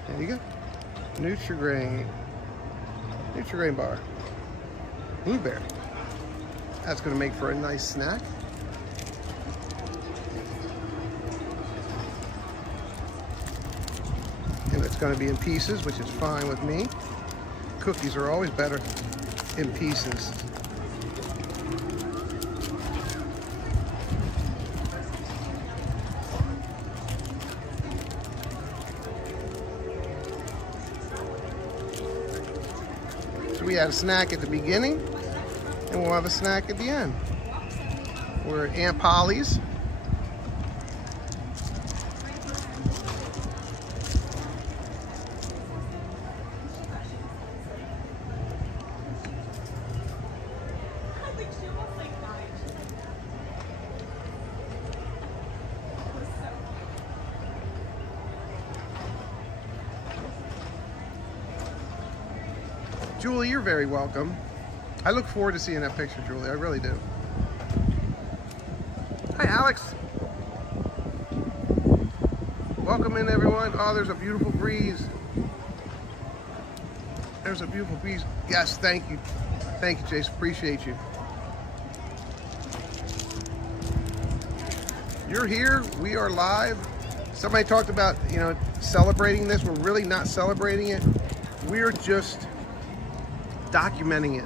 There you go. Nutri-Grain bar. Blueberry. That's going to make for a nice snack. And it's going to be in pieces, which is fine with me. Cookies are always better in pieces. So we had a snack at the beginning, and we'll have a snack at the end. We're at Aunt Polly's. Julie, you're very welcome. I look forward to seeing that picture, Julie. I really do. Hi, Alex. Welcome in, everyone. Oh, there's a beautiful breeze. There's a beautiful breeze. Yes, thank you. Thank you, Jason. Appreciate you. You're here. We are live. Somebody talked about, celebrating this. We're really not celebrating it. We're just documenting it.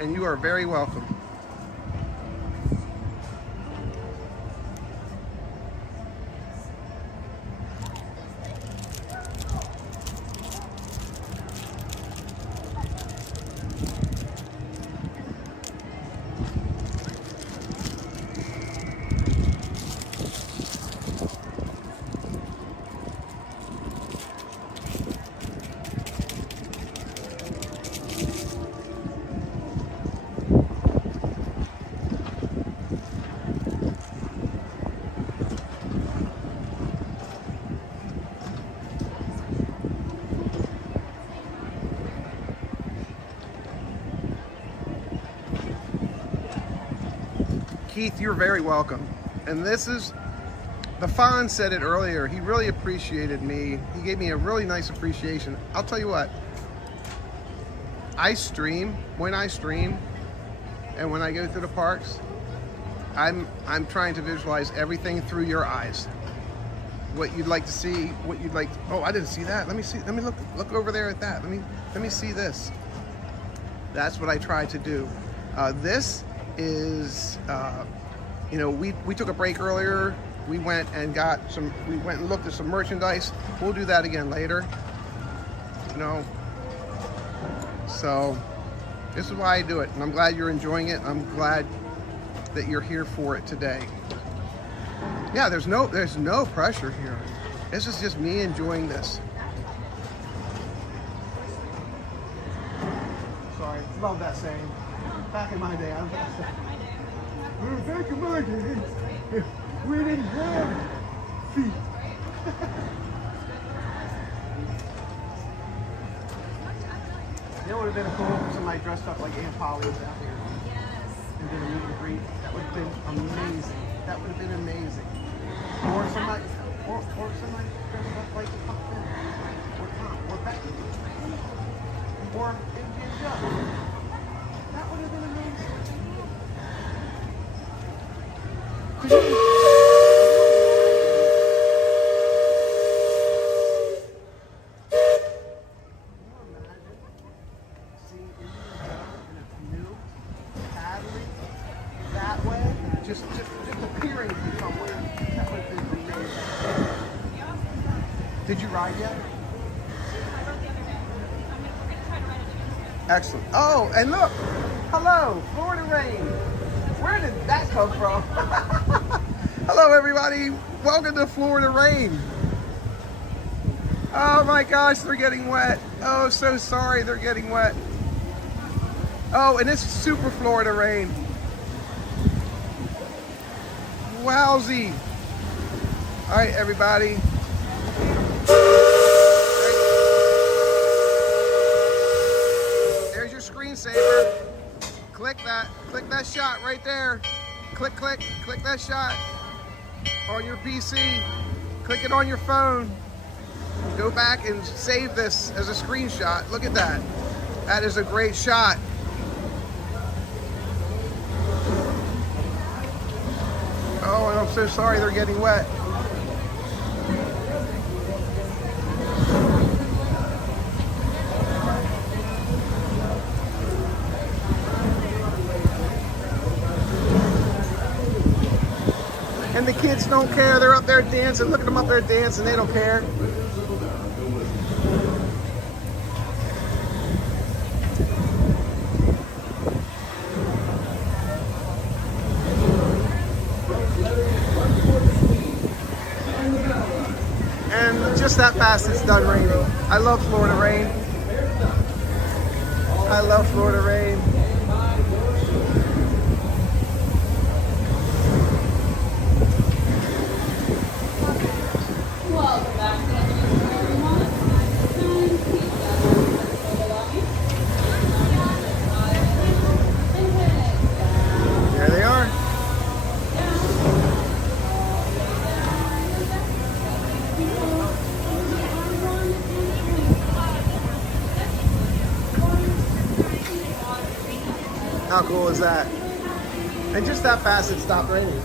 And you are very welcome. Keith, you're very welcome. And this is, the Fawn said it earlier, he really appreciated me. He gave me a really nice appreciation. I'll tell you what, when I stream and when I go through the parks, I'm trying to visualize everything through your eyes. What you'd like to see, what you'd like, oh, I didn't see that. Let me look over there at that. Let me see this. That's what I try to do. This is, we took a break earlier we went and looked at some merchandise. We'll do that again later. You know, so this is why I do it, and I'm glad you're enjoying it. I'm glad that you're here for it today. Yeah, there's no pressure here. This is just me enjoying this. Sorry, love that saying. Back in my day, I love that saying. Back in my day, we didn't have feet. It would have been cool if somebody dressed up like Aunt Polly was out here and did a meet and greet. That would have been amazing. That would have been amazing. Or somebody dressed up like Puck Finn, or Tom, or Becky, or Indian Joe. That would have been amazing. Just appearing from somewhere. That would have been amazing. Did you ride yet? Excellent. Oh, and look. Hello, Florida Rain. Where did that come from? Hello, everybody. Welcome to Florida Rain. Oh my gosh, they're getting wet. Oh, so sorry they're getting wet. Oh, and it's super Florida Rain. Wowzy. All right, everybody. There's your screensaver. Click that shot right there. Click that shot on your PC. Click it on your phone. Go back and save this as a screenshot. Look at that. That is a great shot. Oh, and I'm so sorry they're getting wet. And the kids don't care. They're up there dancing. Look at them up there dancing. They don't care. And just that fast, it's done raining. I love Florida rain. I love Florida rain. Welcome back to the everyone. There they are. How cool is that? And just that fast, it stopped raining.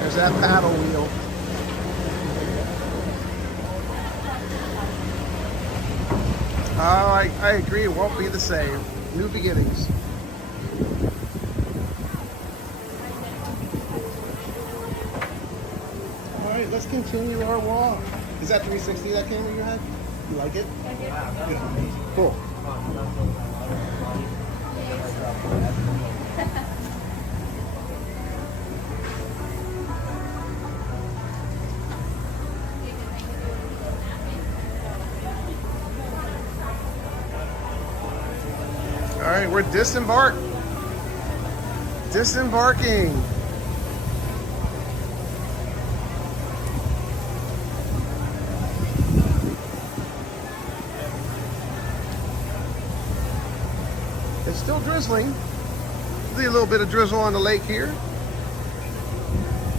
There's that paddle wheel. Oh, I agree. It won't be the same. New beginnings. All right, let's continue our walk. Is that 360, that camera you had? You like it? Good. Cool. All right, we're disembarking. It's still drizzling. See a little bit of drizzle on the lake here.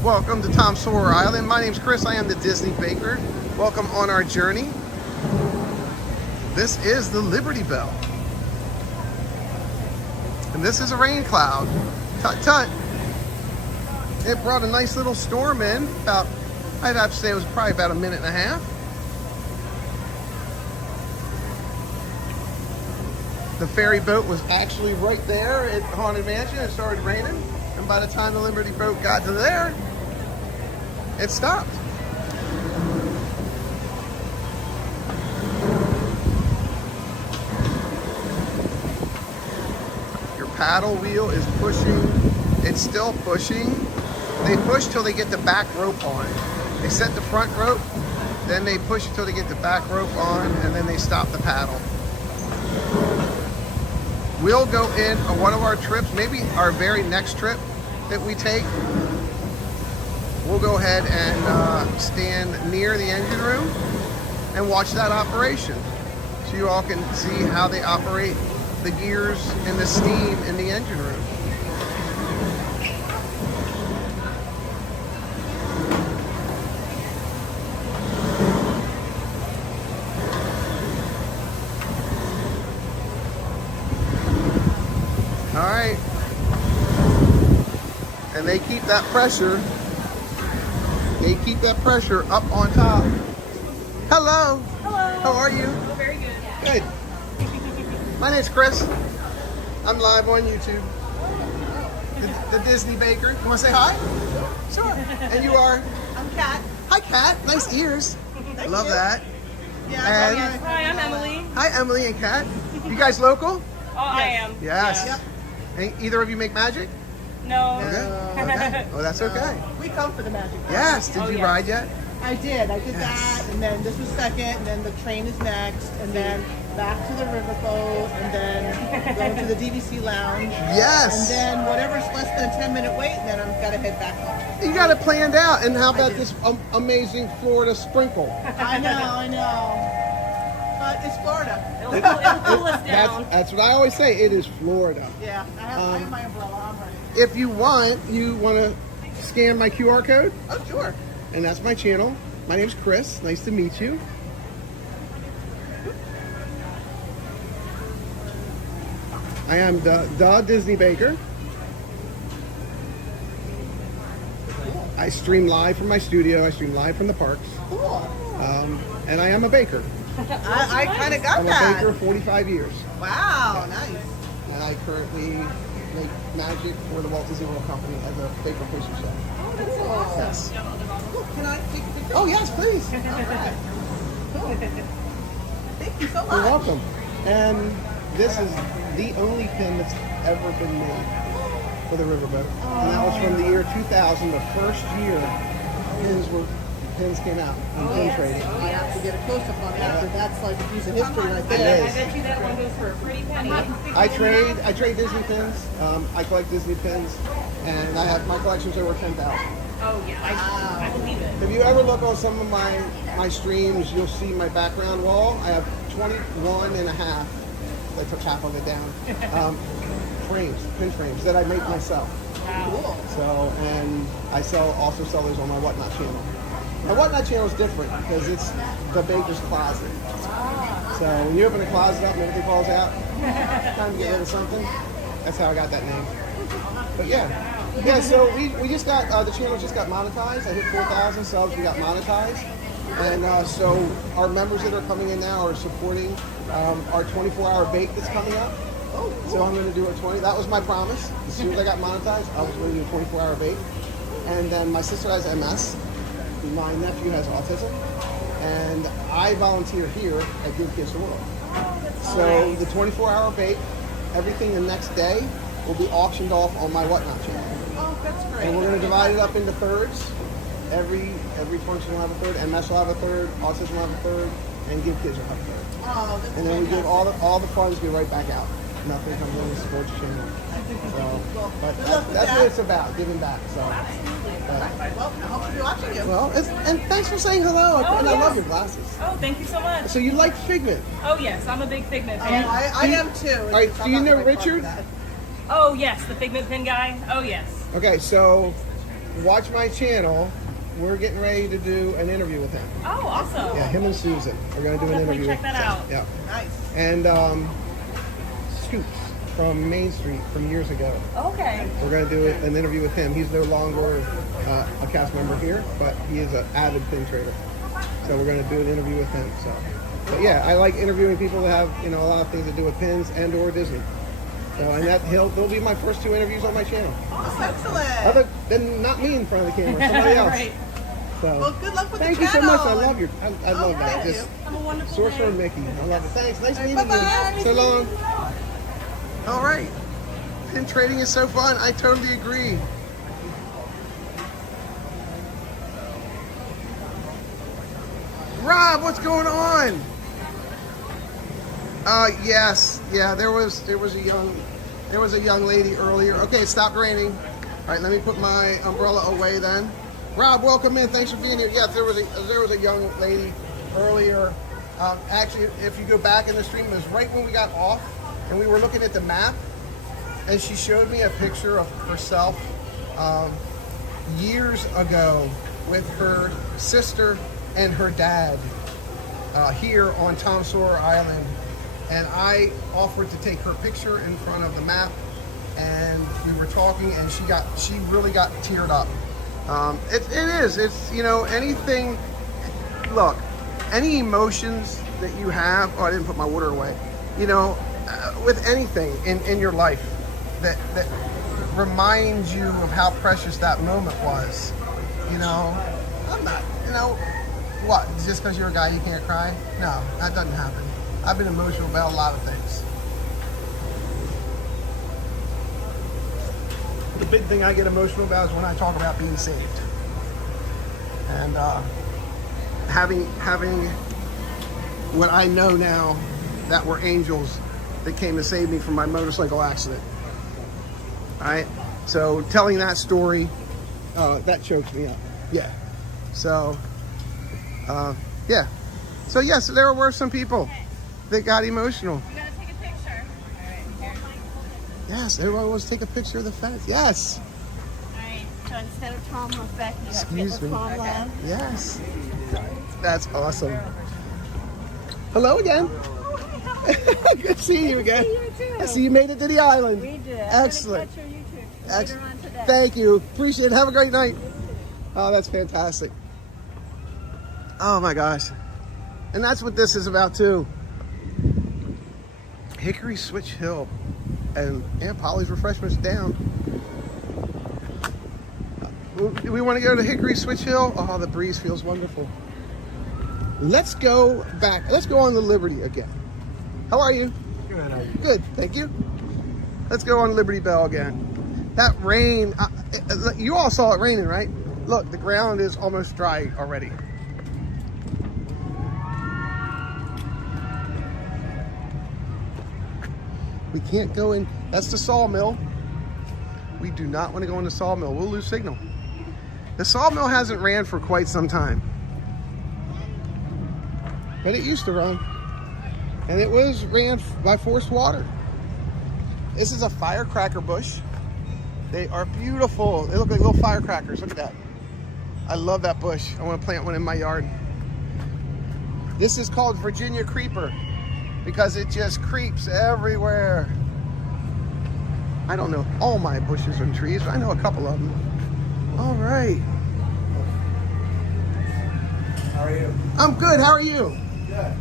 Welcome to Tom Sawyer Island. My name's Chris. I am the Disney Baker. Welcome on our journey. This is the Liberty Belle. And this is a rain cloud. Tut tut. It brought a nice little storm in. I'd have to say it was probably about a minute and a half. The ferry boat was actually right there at Haunted Mansion. It started raining, and by the time the Liberty boat got to there, it stopped. Your paddle wheel is pushing. It's still pushing. They push till they get the back rope on. They set the front rope, then they push until they get the back rope on, and then they stop the paddle. We'll go in on one of our trips, maybe our very next trip that we take. We'll go ahead and stand near the engine room and watch that operation. So you all can see how they operate the gears and the steam in the engine room. All right, and they keep that pressure. They keep that pressure up on top. Hello. Hello. How are you? Oh, very good. Good. My name's Chris. I'm live on YouTube. The Disney Baker. You want to say hi? Sure. And you are? I'm Kat. Hi, Kat. Nice ears. I love that. Yeah. And Hi, I'm Emily. hi, Emily and Kat. You guys local? Oh, I am. Yes. Yeah. And either of you make magic? No. Okay. Okay. Oh, that's okay. We come for the magic. Yes. Did you ride yet? I did. I did that, and then this was second, and then the train is next, and then back to the riverboat, and then go to the DVC lounge. Yes. And then whatever's less than a 10-minute wait, and then I've got to head back home. You got it planned out. And how about this amazing Florida sprinkle? I know. But it's Florida. It'll cool us down. That's what I always say. It is Florida. Yeah, I have my umbrella. I'm ready. If you want to scan my QR code? Oh, sure. And that's my channel. My name's Chris. Nice to meet you. I am the Disney Baker. I stream live from my studio. I stream live from the parks. Cool. And I am a baker. I kind of got I'm that. a baker 45 years. Wow, nice. And I currently make magic for the Walt Disney World Company as a baker pastry chef. Oh, that's awesome. Yes. Cool. Can I take a picture? Oh, yes, please. All right. Cool. Thank you so much. You're welcome. And this is the only pin that's ever been made for the riverboat. And that was from the year 2000, the first year pins came out in pin trading. I have to get a close-up on that, because that's like a piece of history right It there. is. I bet you that one goes for a pretty penny. I trade Disney pins. I collect Disney pins, and I have my collection's over 10,000. Oh yeah, I believe it. If you ever look on some of my streams, you'll see my background wall. I have 21 and a half. I took half of it down. Pin frames that I make myself. Cool. So, and I also sell those on my Whatnot channel. My Whatnot channel is different because it's the baker's closet. So when you open a closet up and everything falls out, time to get rid of something. That's how I got that name. But yeah. So we just got the channel just got monetized. I hit 4,000 subs. We got monetized, and so our members that are coming in now are supporting our 24-hour bake that's coming up. Oh, cool. So I'm going to do a 20. That was my promise. As soon as I got monetized, I was going to do a 24-hour bake. And then my sister has MS. My nephew has autism. And I volunteer here at Give Kids the World. So the 24-hour bake, everything the next day will be auctioned off on my Whatnot channel. Oh, that's great. And we're going to divide it up into thirds. Every function will have a third. MS will have a third. Autism will have a third. And Give Kids will have a third. Oh, that's And then we give all the funds go right back out. Nothing comes in the sports channel. So, but that's what it's about, giving back. So, Well, I hope to be watching you. well, and thanks for saying hello. And I love your glasses. Oh, thank you so much. So you like Figment? Oh yes, I'm a big Figment fan. I am too. All right, do you know Richard? Oh yes, the Figment pin guy. Oh yes. Okay, so watch my channel. We're getting ready to do an interview with him. Oh, awesome. Yeah, him and Susan. We're going to do an Definitely interview. check that out. Yeah. Nice. And Scoops from Main Street from years ago. Okay. We're going to do an interview with him. He's no longer a cast member here, but he is an avid pin trader. So we're going to do an interview with him. So But yeah, I like interviewing people that have, you know, a lot of things to do with pins and or Disney. So, and they'll be my first 2 interviews on my channel. Oh, excellent. Other than not me in front of the camera, somebody else. Right. So, Well, good luck with thank the you so channel. much. I love your, I love that. thank Just you. Have a wonderful Sorcerer day. Mickey. I love it. Thanks. Nice meeting bye-bye. you. So long. All right. Pin trading is so fun. I totally agree. Rob, what's going on? Yes, yeah. There was a young lady earlier. Okay, it stopped raining. All right, let me put my umbrella away then. Rob, welcome in. Thanks for being here. Yes, there was a young lady earlier. Actually, if you go back in the stream, it was right when we got off, and we were looking at the map, and she showed me a picture of herself years ago with her sister and her dad here on Tom Sawyer Island. And I offered to take her picture in front of the map, and we were talking, and she really got teared up. It's, you know, anything, look, any emotions that you have, oh, I didn't put my water away, you know, with anything in your life that reminds you of how precious that moment was, you know, I'm not, you know, what, just because you're a guy you can't cry? No, that doesn't happen. I've been emotional about a lot of things. The big thing I get emotional about is when I talk about being saved. And having what I know now that were angels that came to save me from my motorcycle accident. All right? So telling that story, that chokes me up. Yeah. So, yeah. So yes, there were some people that got emotional. You gotta take a picture. All right, here. Yes, everyone wants to take a picture of the fence. Yes. All right, So instead of Tom with Becky, you have to Excuse get with me. Tom Love. Yes. That's awesome. Hello again. Good seeing you again. You too. I see you made it to the island. We did. Excellent. I'm gonna catch your YouTube later on today. Thank you. Appreciate it. Have a great night. Oh, that's fantastic. Oh my gosh. And that's what this is about too. Hickory Switch Hill. And Aunt Polly's refreshments down. Do we want to go to Hickory Switch Hill? Oh, the breeze feels wonderful. Let's go back. Let's go on the Liberty again. How are you? Good. How are you? Good, thank you. Let's go on Liberty Belle again. That rain, you all saw it raining, right? Look, the ground is almost dry already. We can't go in, that's the sawmill. We do not want to go in the sawmill. We'll lose signal. The sawmill hasn't ran for quite some time. But it used to run. And it was ran by forced water. This is a firecracker bush. They are beautiful. They look like little firecrackers. Look at that. I love that bush. I want to plant one in my yard. This is called Virginia creeper because it just creeps everywhere. I don't know all my bushes and trees, but I know a couple of them. All right. How are you? I'm good. How are you? Good.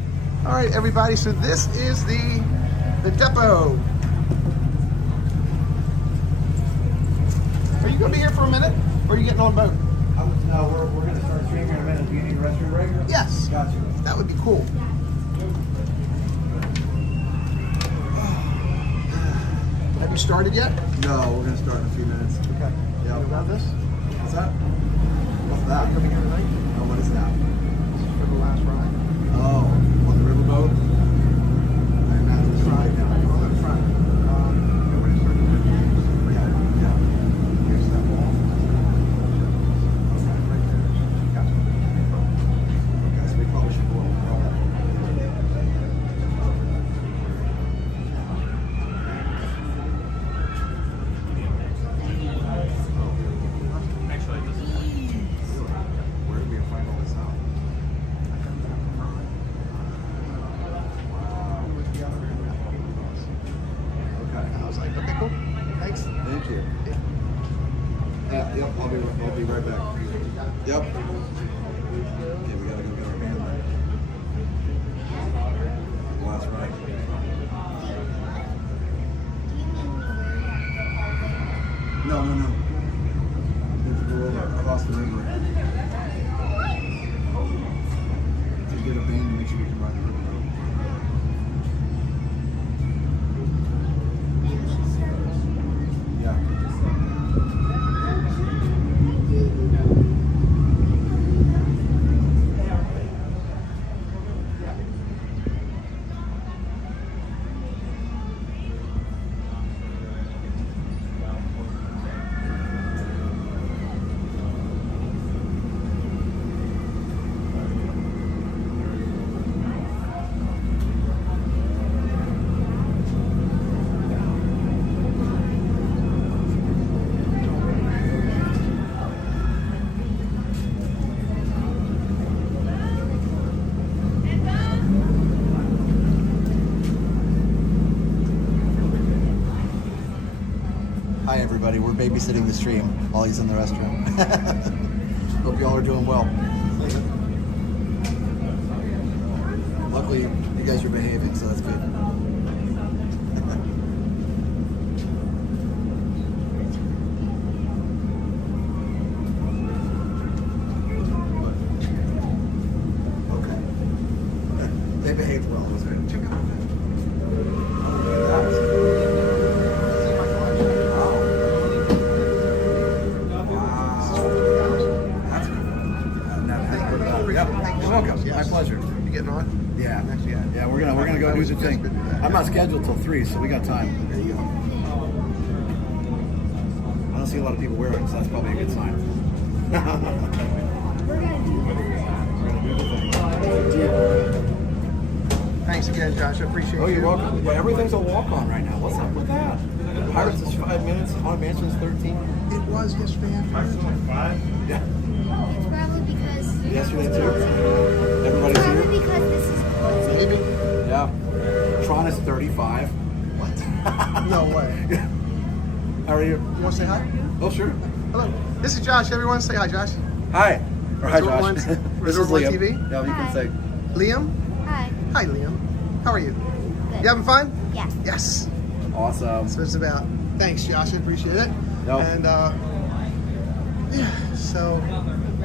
All right, everybody. So this is the depot. Are you going to be here for a minute, or are you getting on a boat? No, we're going to start streaming in a minute. Do you need a restroom break? Yes. Got you. That would be cool. Have you started yet? No, we're going to start in a few minutes. Okay. Yeah. You about this? What's that? What's Are that? you coming here tonight? Oh, what is that? This is for the last ride. Oh, on the riverboat? I imagine it's right now. On the front. Nobody's starting to do this. Yeah. Here's that wall. Okay, right there. Gotcha. Okay, so we probably should go over all that. Where did we find all this out? Okay. I was like, okay, cool. Thanks. Thank you. Yeah, yep, I'll be right back. Yep. Okay, we gotta go get our van. last ride. No. We have to go over across the river to get a band to make sure we can ride the river. Hi everybody, we're babysitting the stream while he's in the restroom. Hope y'all are doing well. Luckily, you guys are behaving, so that's good. Okay. They behaved well. Was there? Check out You're welcome. My pleasure. You getting on? Yeah. Yeah, we're gonna go do the thing. I'm not scheduled till 3, so we got time. There you go. I don't see a lot of people wearing it, so that's probably a good sign. Thanks again, Josh. I appreciate it. Oh, you're welcome. Yeah, everything's a walk-on right now. What's up with that? Pirates is 5 minutes. Haunted Mansion's 13. It was yesterday afternoon. 5. Yeah. It's probably because Yesterday too. Everybody's probably here. because this is closing. Maybe. Yeah. Tron is 35. What? No way. How are you? You want to say hi? Oh, sure. Hello. This is Josh. Everyone say hi, Josh. Hi. Or hi, Resort Josh. One- This Resort is One Liam. TV. Yeah, you can say. Liam. Hi. Hi, Liam. How are you? Good. You having fun? Yeah. Yes. Awesome. That's what it's about. Thanks, Josh. I appreciate it. Yep. And yeah, so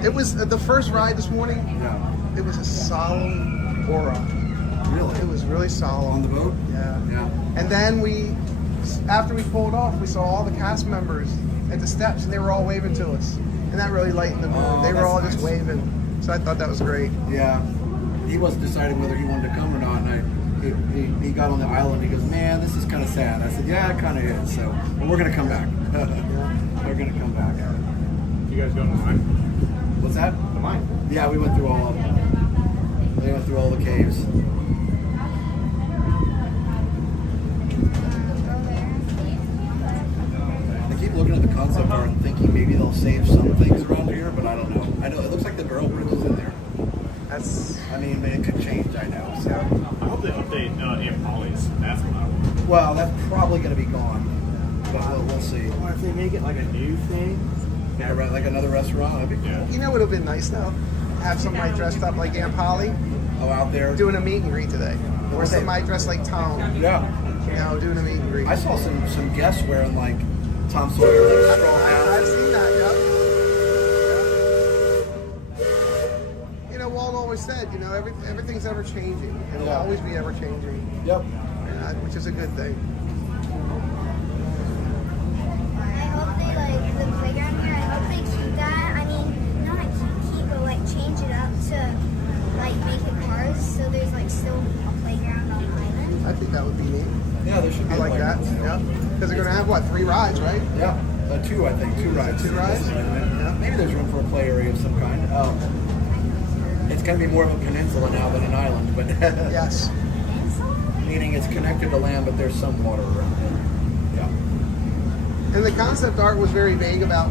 it was the first ride this morning. Yeah. It was a solemn aura. Really? It was really solemn. On the boat? Yeah. Yeah. And then after we pulled off, we saw all the cast members at the steps, and they were all waving to us, and that really lightened the mood. Oh, They were that's all just nice. waving, so I thought that was great. Yeah. He wasn't deciding whether he wanted to come or not, and he got on the island. He goes, "Man, this is kind of sad." I said, "Yeah, it kind of is." So, but we're gonna come back. We're gonna come back. You guys going to mine? What's that? The mine. Yeah, we went through all of them. They went through all the caves. I keep looking at the concept art and thinking maybe they'll save some things around here, but I don't know. I know it looks like the Earl Bridge is in there. I mean, it could change, I know. So. I hope they update Aunt Polly's. That's what I want. Well, that's probably going to be gone, but we'll see. Or if they make it like a new thing. Yeah, right, like another restaurant, that'd be cool. You know what would have been nice though? Have somebody dressed up like Aunt Polly. Oh, out there doing a meet and greet today, or somebody dressed like Tom. Yeah. You know, doing a meet and greet. I saw some guests wearing like Tom Sawyer, like straw hats. I've seen that. Yep. You know, Walt always said, you know, everything's ever changing. It'll always be ever changing. Yep. Which is a good thing. I hope they like the playground here. I hope they keep that. I mean, not keep, but like change it up to like make it cars, so there's like still a playground on the island. I think that would be neat. Yeah, there should be. I like that. Yeah. Because they're gonna have what, 3 rides, right? Yeah, 2 I think, 2 rides. 2 rides. Yeah. Maybe there's room for a play area of some kind. It's gonna be more of a peninsula now than an island, but yes. Meaning it's connected to land, but there's some water around it. Yeah. And the concept art was very vague about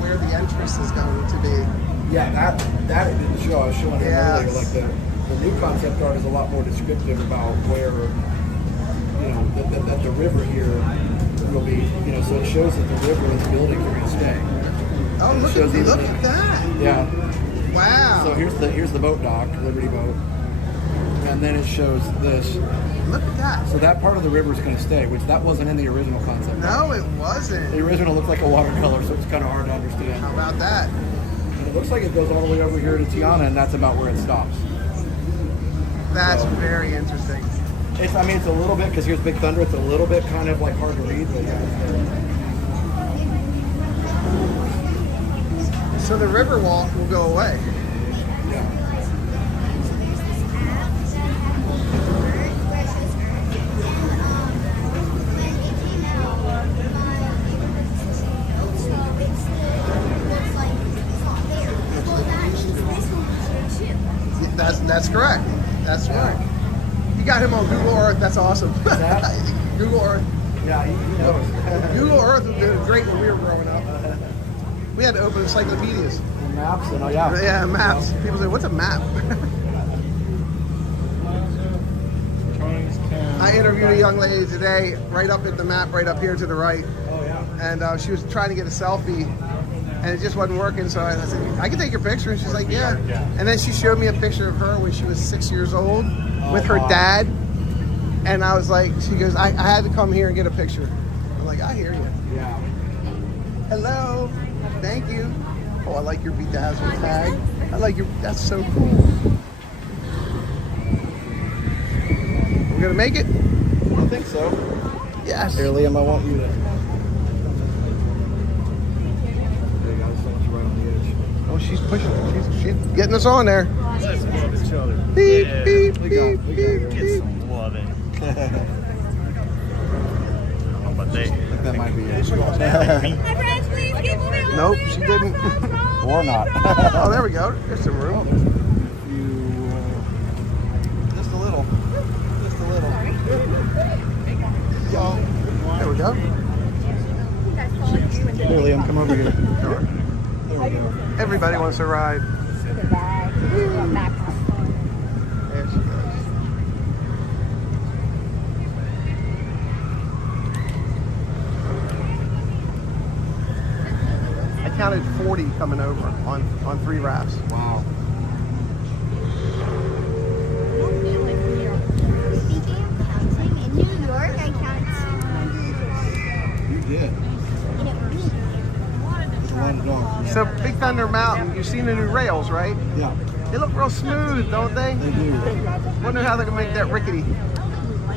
where the entrance is going to be. Yeah, that it didn't show. I was showing him earlier. Like the new concept art is a lot more descriptive about where, you know, that the river here will be. You know, so it shows that the river and the buildings are going to stay. Oh, look at that! Yeah. Wow. So here's the boat dock, Liberty Boat. and then it shows this. Look at that. So that part of the river is going to stay, which that wasn't in the original concept. No, it wasn't. The original looked like a watercolor, so it's kind of hard to understand. How about that? And it looks like it goes all the way over here to Tiana, and that's about where it stops. That's very interesting. It's, I mean, it's a little bit, because here's Big Thunder, it's a little bit kind of like hard to read, but yeah. So the river walk will go away. That's correct. That's right. You got him on Google Earth. That's awesome. Google Earth. Yeah, he knows. Google Earth was doing great when we were growing up. We had to open encyclopedias. Maps and yeah. Yeah, maps. People say, "What's a map?" I interviewed a young lady today, right up at the map, right up here to the right. Oh yeah. And she was trying to get a selfie, and it just wasn't working. So I said, "I can take your picture." And she's like, "Yeah." And then she showed me a picture of her when she was 6 years old with her dad. And I was like, she goes, I had to come here and get a picture. I'm like, I hear you. Yeah. Hello. Thank you. Oh, I like your bedazzled tag. I like your, that's so cool. We're gonna make it? I think so. Yes. Here, Liam, I want you to. There you go, so much right on the edge. Oh, she's pushing. She's getting us on there. Let's love each other. Beep, Yeah. beep, We beep, got beep, it. Get beep. some loving. But they. I think that might be it. Nope, she didn't. Or not. Oh, there we go. There's some room. Just a little. Just a little. There we go. Here, Liam, come over here. There we go. Everybody wants to ride. There she goes. I counted 40 coming over on 3 rafts. Wow. Speaking of counting, in New York, I counted 200 You did. in a week. There's a lot of dogs. So Big Thunder Mountain, you've seen the new rails, right? Yeah, They look real smooth, don't they? they do. Wonder how they're gonna make that rickety.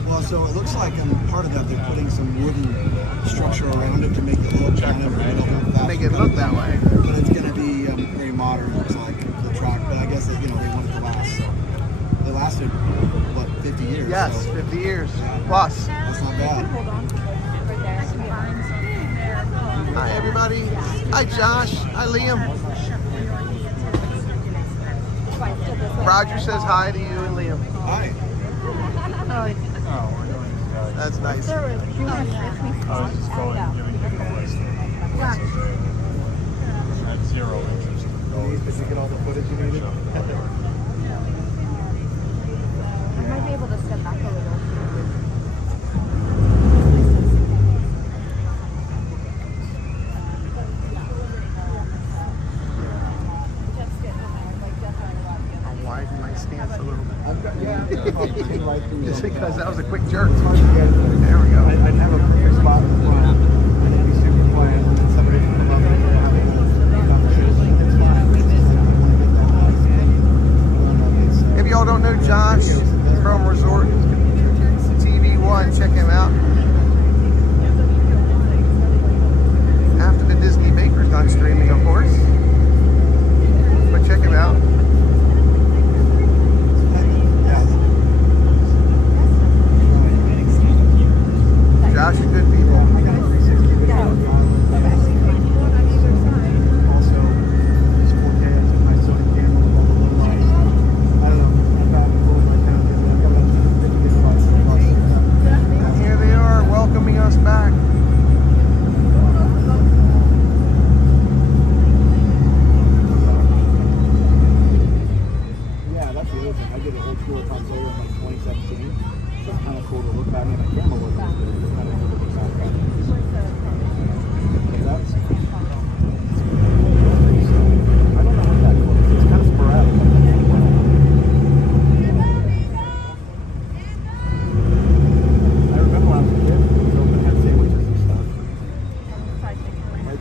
Well, so it looks like part of that they're putting some wooden structure around it to make it look kind of Make it look that way. But it's going to be very modern. Looks like the track, but I guess that, they want it to last. So they lasted what 50 years. Yes, so 50 years plus. that's not bad. Hi everybody. Hi Josh. Hi Liam. Roger says hi to you and Liam. Hi. That's nice. I was just calling, giving him the list. I had 0 interest in going. Did you get all the footage you needed? I might be able to step back a little. I'll widen my stance a little bit. I've got, right through Just there. because that was a quick jerk. It's hard to get. There we go. I'd have a perfect spot in front. And it'd be super quiet, and then somebody would come up and If y'all don't know Josh from Resort TV1, check him out. After the Disney Baker's done streaming, of course. But check him out.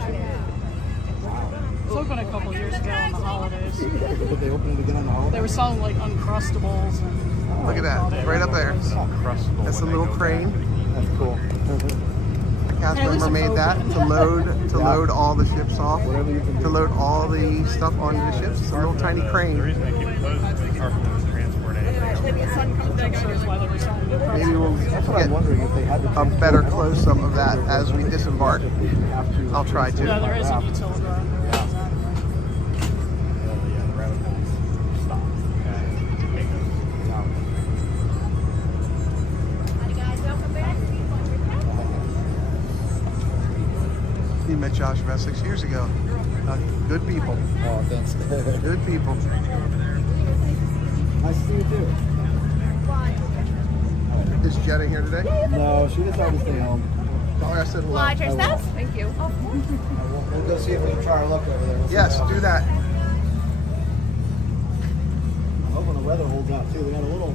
It was open a couple years ago on the holidays. Did they open it again on the holidays? They were selling like Uncrustables and Look at that, right up there. That's a little crane. That's cool. The cast member made that to load all the ships off, to load all the stuff onto the ships. It's a little tiny crane. The reason they keep it closed is the carpet doesn't transport anything. Maybe we'll That's what I'm wondering, if they had to a better close-up of that as we disembark. I'll try to. yeah, there is a utility. He met Josh about 6 years ago. Good people. Oh, thanks. Good people. Nice to see you too. Is Jenna here today? No, she decided to stay home. Tell her I said hello. Watch your steps. Thank you. We'll go see if we can try our luck over there. We'll see Yes, how- do that. I'm hoping the weather holds out too. We had a little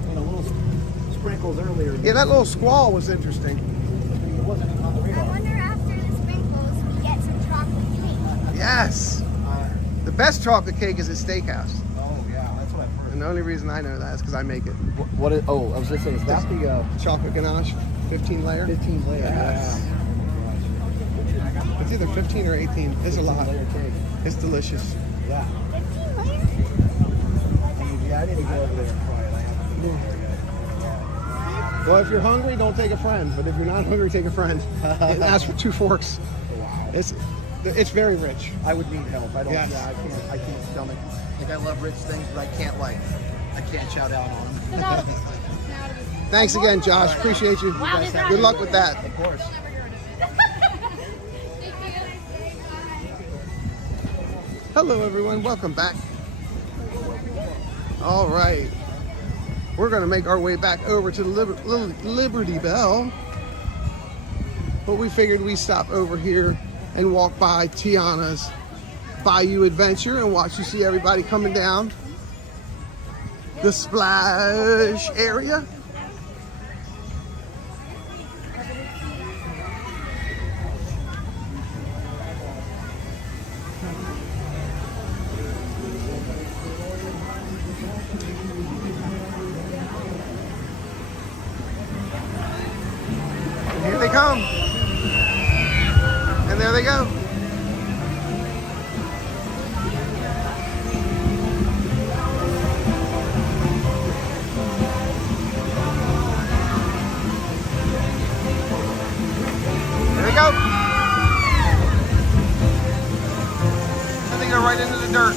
sprinkles earlier. Yeah, that little squall was interesting. It wasn't even on the I radar. wonder after the sprinkles we get some chocolate cake. Yes. The best chocolate cake is at Steakhouse. Oh yeah, that's what I've heard. And the only reason I know that is because I make it. What is, oh, I was just saying, is that the Chocolate ganache, 15 layer? 15 layer? Yes. It's either 15 or 18. It's a lot. Layer cake. It's delicious. Yeah. Yeah, I need to go over there and try it. I haven't been there yet. Well, if you're hungry, don't take a friend. But if you're not hungry, take a friend. And ask for 2 forks. Wow. It's very rich. I would need help. I don't. Yes. Yeah, I can't stomach. Like I love rich things, but I can't shout out on them. Thanks again, Josh. Appreciate you. Good luck with that. Of course. Hello, everyone. Welcome back. All right. We're going to make our way back over to the Liberty Belle. But we figured we'd stop over here and walk by Tiana's Bayou Adventure and watch you see everybody coming down the splash area. And here they come. And there they go. There they go. And they go right into the dirt.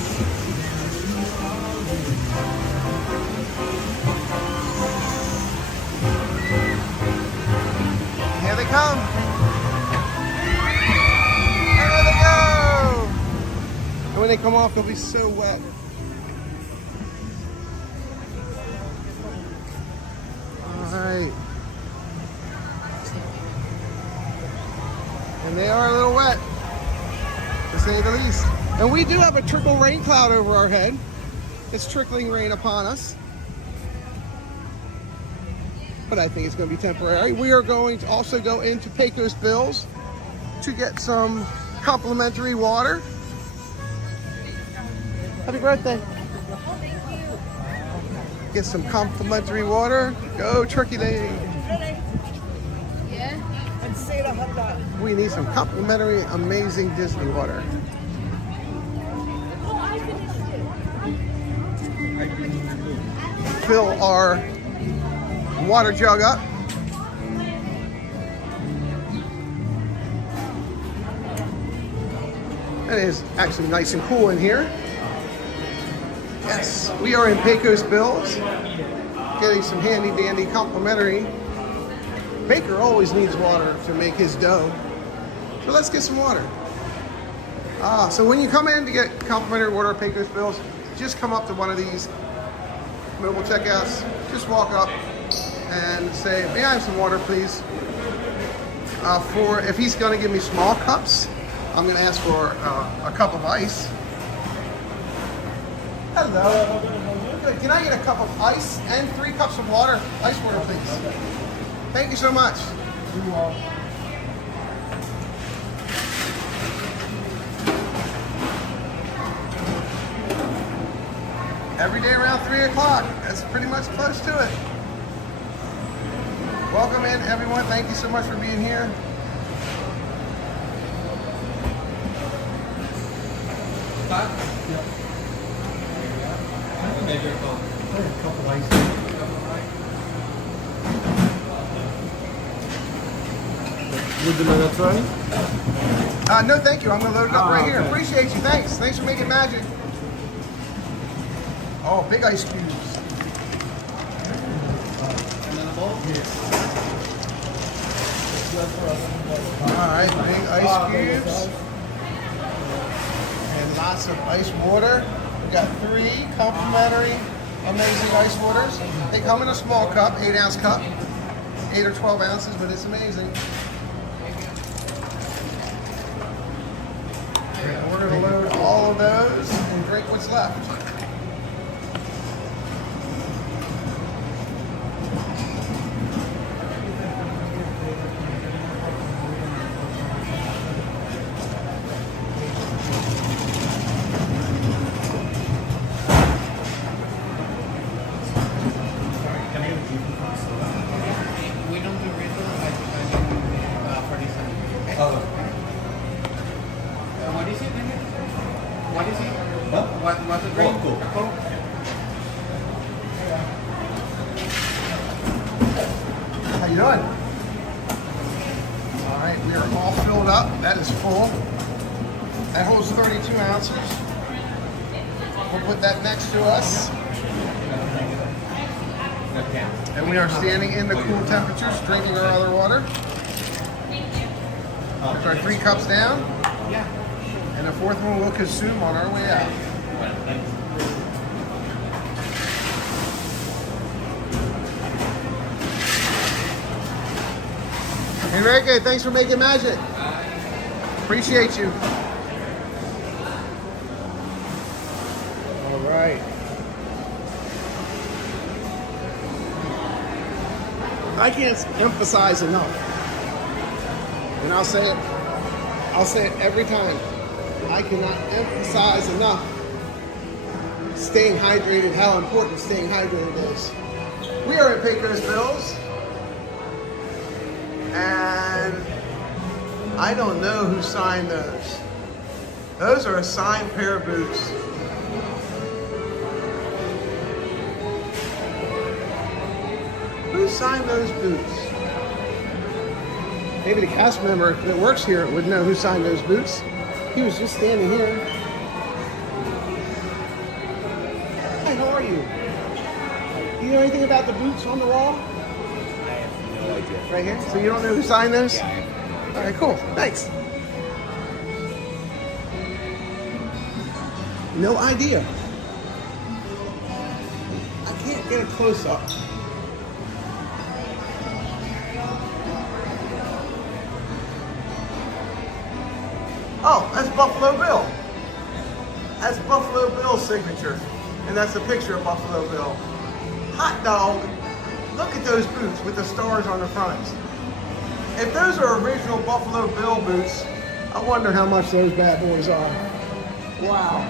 Here they come. And there they go. And when they come off, they'll be so wet. All right. And they are a little wet, to say the least. And we do have a trickle rain cloud over our head. It's trickling rain upon us. But I think it's going to be temporary. We are going to also go into Pecos Bills to get some complimentary water. Happy birthday. Get some complimentary water. Go Turkey Day. We need some complimentary, amazing Disney water. Fill our water jug up. It is actually nice and cool in here. Yes, we are in Pecos Bills, getting some handy dandy complimentary. Baker always needs water to make his dough. So let's get some water. So when you come in to get complimentary water at Pecos Bills, just come up to one of these mobile checkouts. Just walk up and say, may I have some water, please? If he's gonna give me small cups, I'm gonna ask for a cup of ice. Hello. Can I get a cup of ice and 3 cups of water? Ice water, please. Thank you so much. Every day around 3 o'clock. That's pretty much close to it. Welcome in, everyone. Thank you so much for being here. Would you like to try? No, thank you. I'm going to load it up right here. Okay. Appreciate you. Thanks. Thanks for making magic. Oh, big ice cubes. All right, big ice cubes. And lots of ice water. We got 3 complimentary amazing ice waters. They come in a small cup, 8-ounce cup. 8 or 12 ounces, but it's amazing. And we're going to load all of those and drink what's left. We don't do rituals, I do for December. What is it? What is it? What's the drink? Coke. How you doing? All right, we are all filled up. That is full. That holds 32 ounces. We'll put that next to us. And we are standing in the cool temperatures, drinking our other water. That's our 3 cups down. And the 4th one we'll consume on our way out. Enrique, thanks for making magic. Appreciate you. All right. I can't emphasize enough, and I'll say it every time. I cannot emphasize enough staying hydrated, how important staying hydrated is. We are at Pecos Bills, and I don't know who signed those. Those are a signed pair of boots. Who signed those boots? Maybe the cast member that works here would know who signed those boots. He was just standing here. Hi, how are you? Do you know anything about the boots on the wall? I have no idea. Right here? So you don't know who signed those? Yeah. All right, cool. Thanks. No idea. I can't get a close-up. Oh, that's Buffalo Bill. That's Buffalo Bill's signature. And that's a picture of Buffalo Bill. Hot dog. Look at those boots with the stars on the front. If those are original Buffalo Bill boots, I wonder how much those bad boys are. Wow.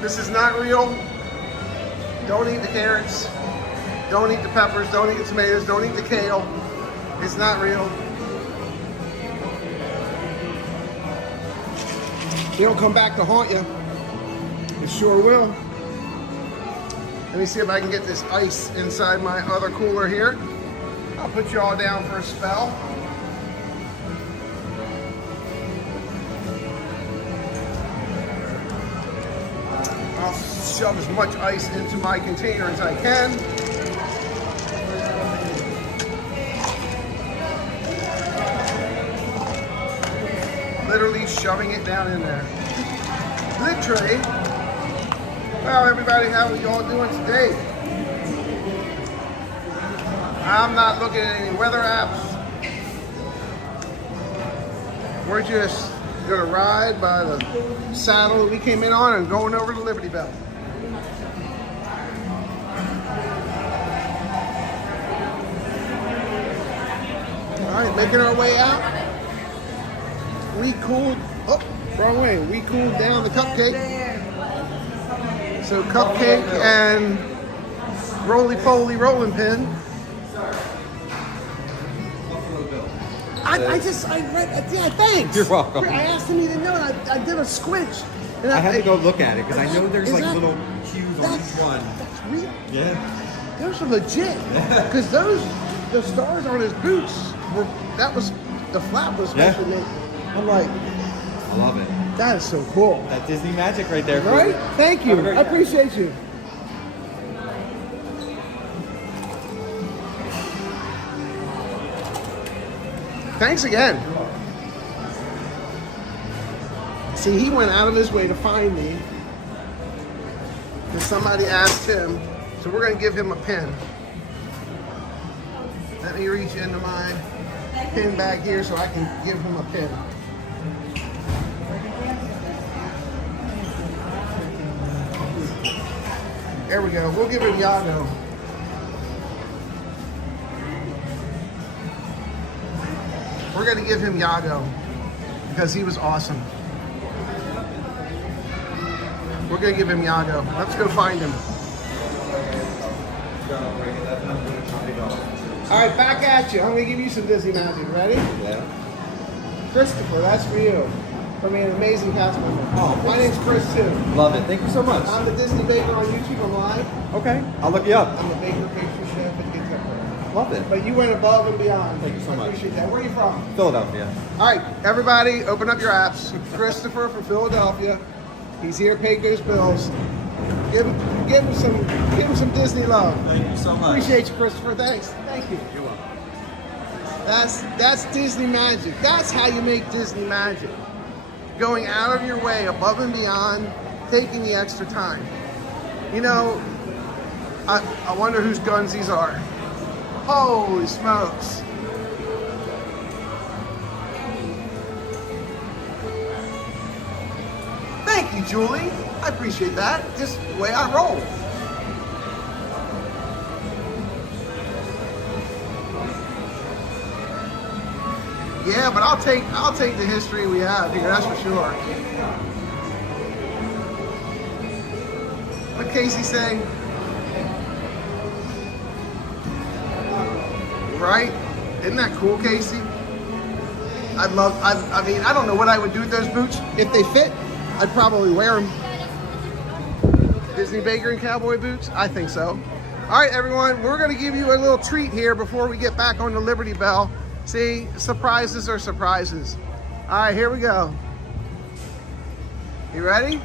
This is not real. Don't eat the carrots. Don't eat the peppers. Don't eat the tomatoes. Don't eat the kale. It's not real. They don't come back to haunt you. It sure will. Let me see if I can get this ice inside my other cooler here. I'll put you all down for a spell. I'll shove as much ice into my container as I can. Literally shoving it down in there. Literally. Well, everybody, how are you all doing today? I'm not looking at any weather apps. We're just gonna ride by the saddle that we came in on and going over to Liberty Belle. All right, making our way out. we cooled, oh, wrong way. We cooled down the cupcake. So cupcake and roly-poly rolling pin. I read, yeah, thanks. You're welcome. I asked him, he didn't know, and I did a squinch. And I had to go look at it because I know there's like that- little cues on each one. That's real. Yeah. Those are legit. Because the stars on his boots were, the flap was supposed to make. I'm like, I love it. that is so cool. That Disney magic right there. Right? Thank you. Have a great I appreciate you. Thanks again. See, he went out of his way to find me because somebody asked him. So we're going to give him a pin. Let me reach into my pin bag here so I can give him a pin. There we go. We'll give him Yago. We're going to give him Yago because he was awesome. We're going to give him Yago. Let's go find him. All right, back at you. I'm going to give you some Disney magic. Ready? Yeah. Christopher, that's for you. From an amazing cast member. Oh, my name's Chris too. Love it. Thank you so much. I'm the Disney Baker on YouTube. I'm live. Okay. I'll look you up. I'm the Baker pastry chef at Kids Up There. Love it. But you went above and beyond. Thank you so much. I appreciate that. Where are you from? Philadelphia. All right, everybody, open up your apps. Christopher from Philadelphia. He's here. Pay Goes Bills. Give him some Disney love. Thank you so much. Appreciate you, Christopher. Thanks. Thank you. You're welcome. That's Disney magic. That's how you make Disney magic. Going out of your way, above and beyond, taking the extra time. You know, I wonder whose guns these are. Holy smokes. Thank you, Julie. I appreciate that. Just the way I roll. Yeah, but I'll take the history we have here, that's for sure. What Casey say? Right? Isn't that cool, Casey? I mean, I don't know what I would do with those boots. If they fit, I'd probably wear them. Disney Baker and cowboy boots? I think so. All right, everyone, we're gonna give you a little treat here before we get back on the Liberty Bell. See, surprises are surprises. All right, here we go. You ready?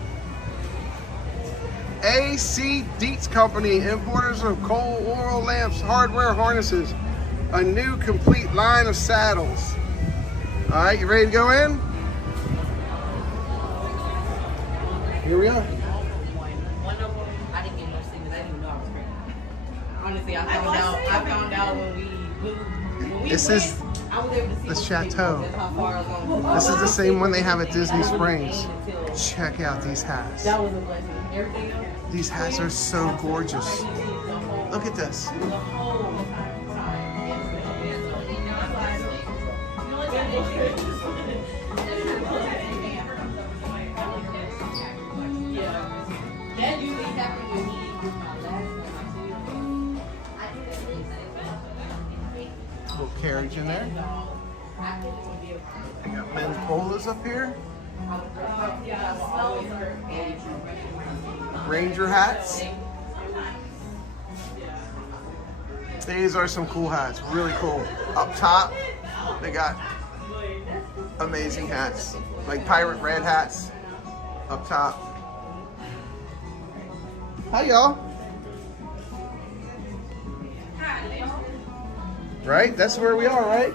AC Dietz Company, importers of coal oil lamps, hardware harnesses, a new complete line of saddles. All right, you ready to go in? Here we are. One of them, I didn't get no signals. I didn't even know I was pregnant. Honestly, I found out when we moved. This is the chateau. This is the same one they have at Disney Springs. Check out these hats. That was a blessing. Everything else. These hats are so gorgeous. Look at this. Little carriage in there. They got men's polos up here. Ranger hats. These are some cool hats, really cool. Up top, they got amazing hats, like pirate red hats up top. Hi, y'all. Right? That's where we are, right?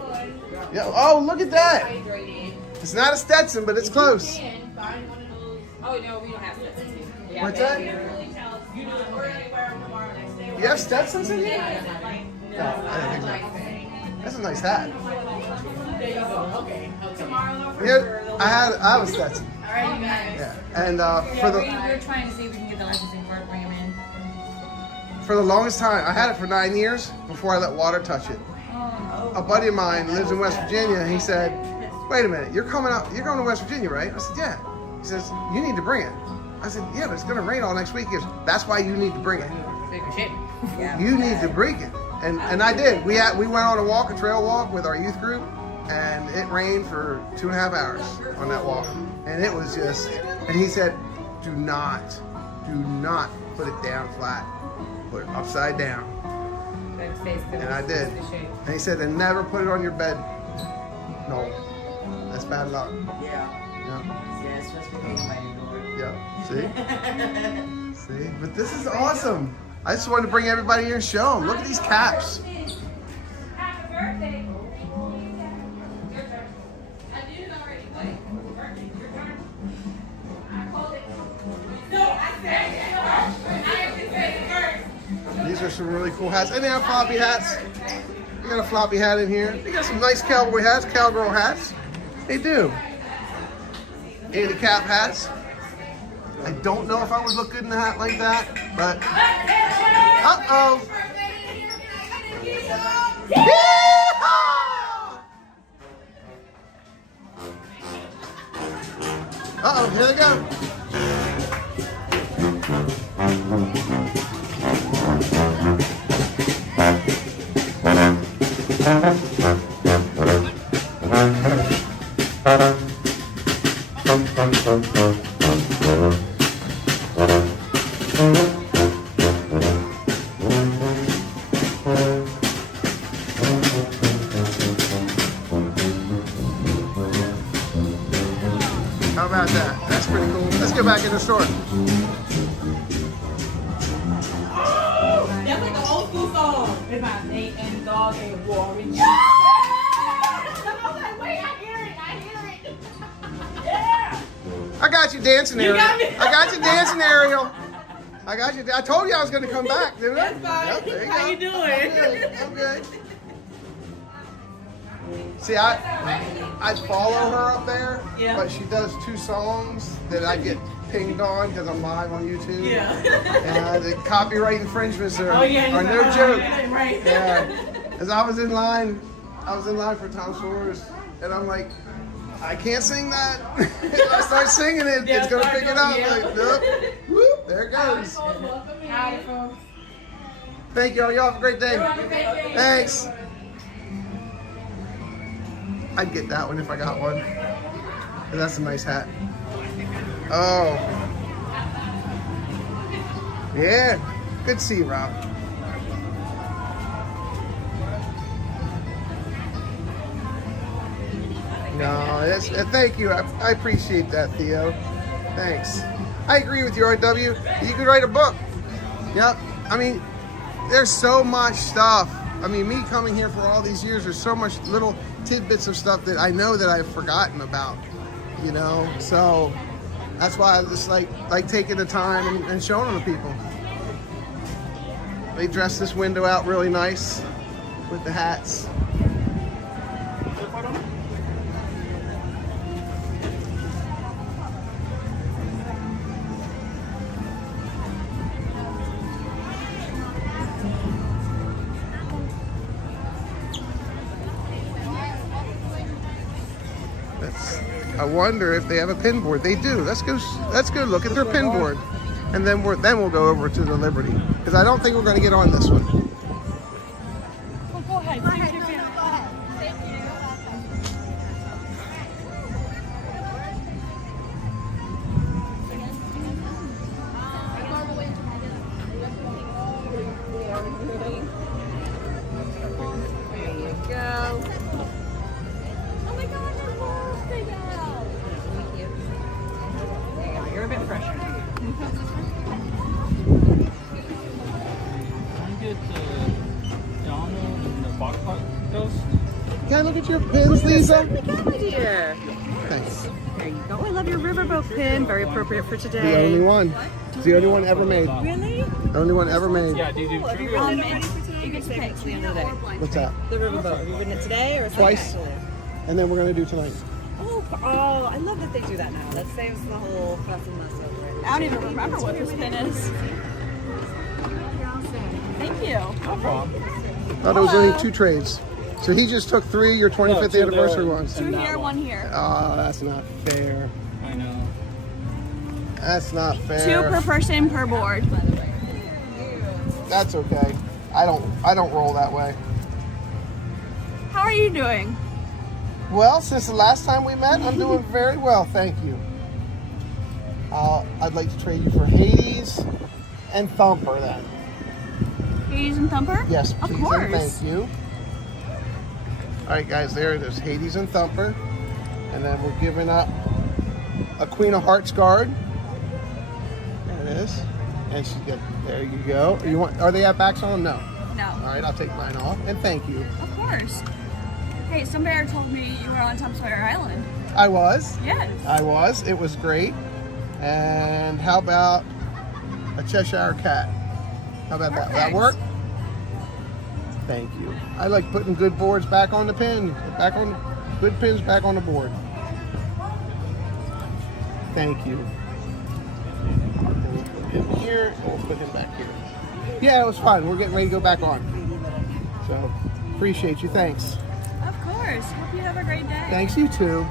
Yeah. Oh, look at that. It's not a Stetson, but it's close. Oh, no, we don't have Stetsons here. What's that? We're going to wear them tomorrow next day. You have Stetsons in here? No, I didn't think so. That's a nice hat. There you go. Okay. Tomorrow. Yeah, I have a Stetson. All right, you guys. Yeah, and for the we're trying to see if we can get the licensing for it, bring them in. for the longest time, I had it for 9 years before I let water touch it. A buddy of mine lives in West Virginia, and he said, wait a minute, you're going to West Virginia, right? I said, yeah. He says, you need to bring it. I said, yeah, but it's going to rain all next week. He goes, that's why you need to bring it. You need to bring it. And I did. We went on a trail walk with our youth group, and it rained for 2.5 hours on that walk. And it was just, and he said, do not put it down flat. Put it upside down. And I did. And he said, and never put it on your bed. No, that's bad luck. Yeah, it's supposed to be hanging by your door. Yeah, see? But this is awesome. I just wanted to bring everybody here and show them. Look at these caps. Happy birthday. Your turn. I did it already. Wait. Birthday. Your turn. I called it. No, I said it first. I have to say it first. These are some really cool hats. And they have floppy hats. We got a floppy hat in here. They got some nice cowboy hats, cowgirl hats. They do. Handicap hats. I don't know if I would look good in a hat like that, but uh-oh. Uh-oh, here they go. How about that? That's pretty cool. Let's go back in the store. That's like an old school song. It's about Nate and Dog and Warren. Yeah! I was like, wait, I hear it. Yeah! I got you dancing, Ariel. got me. I got you dancing, Ariel. I got you. I told you I was going to come back, didn't I? That's fine. Yep, there you How go. you doing? I'm good. See, I follow her up there, but she does 2 songs that I get pinged on because I'm live on YouTube. Yeah. And the copyright infringements are, Oh, yeah, are no right, joke. right. Yeah. As I was in line for Tom Sawyer's, and I'm like, I can't sing that. I start singing it, it's gonna pick it up. Like, nope. Whoop, there it goes. Howdy, folks. Thank y'all. Y'all have a great day. Thanks. I'd get that one if I got one. That's a nice hat. Oh. Yeah. Good to see you, Rob. No, thank you. I appreciate that, Theo. Thanks. I agree with you, RW. You could write a book. Yep. I mean, there's so much stuff. I mean, me coming here for all these years, there's so much little tidbits of stuff that I know that I've forgotten about, you know? So that's why I just like taking the time and showing them to people. They dressed this window out really nice with the hats. I wonder if they have a pin board. They do. Let's go look at their pin board, and then we'll go over to the Liberty, because I don't think we're going to get on this one. Oh, go ahead. Go ahead. Thank you. There you go. Oh my God, your birthday Belle. Thank you. There you go. You're a bit fresher. Can I get the Donald and the Bog Ghost? Can I look at your pins, Lisa? My dear. Thanks. There you go. I love your riverboat pin. Very appropriate for today. The only one. It's the only one ever made. Really? The only one ever made. Yeah, do you do Have you trivia? ridden it already for today? You can say it's the end of the day. What's that? The riverboat. Have you ridden it today or Twice. And then we're going to do tonight. Oh, I love that they do that now. That saves the whole fuss and mess over it. I don't even remember what this pin is. Thank you. No problem. Thought it was only 2 trades. So he just took 3 of your 25th two anniversary there ones. 2 here, 1 here. Oh, that's not fair. I know. That's not 2 fair. per person per board. That's okay. I don't roll that way. How are you doing? Well, since the last time we met, I'm doing very well, thank you. I'd like to trade you for Hades and Thumper then. Hades and Thumper? Yes, please, Of course. and thank you. All right, guys, there it is, Hades and Thumper. And then we're giving up a Queen of Hearts card. There it is. And she's got, there you go. Are they at backs on? No. No. All right, I'll take mine off, and thank you. Of course. Hey, some bear told me you were on Tom Sawyer Island. I was. Yes. I was. It was great. And how about a Cheshire Cat? How about that? Will that work? Thank you. I like putting good boards back on the pin. Good pins back on the board. Thank you. And we'll put him here, and we'll put him back here. Yeah, it was fun. We're getting ready to go back on. So, appreciate you. Thanks. Of course. Hope you have a great day. Thanks, you too.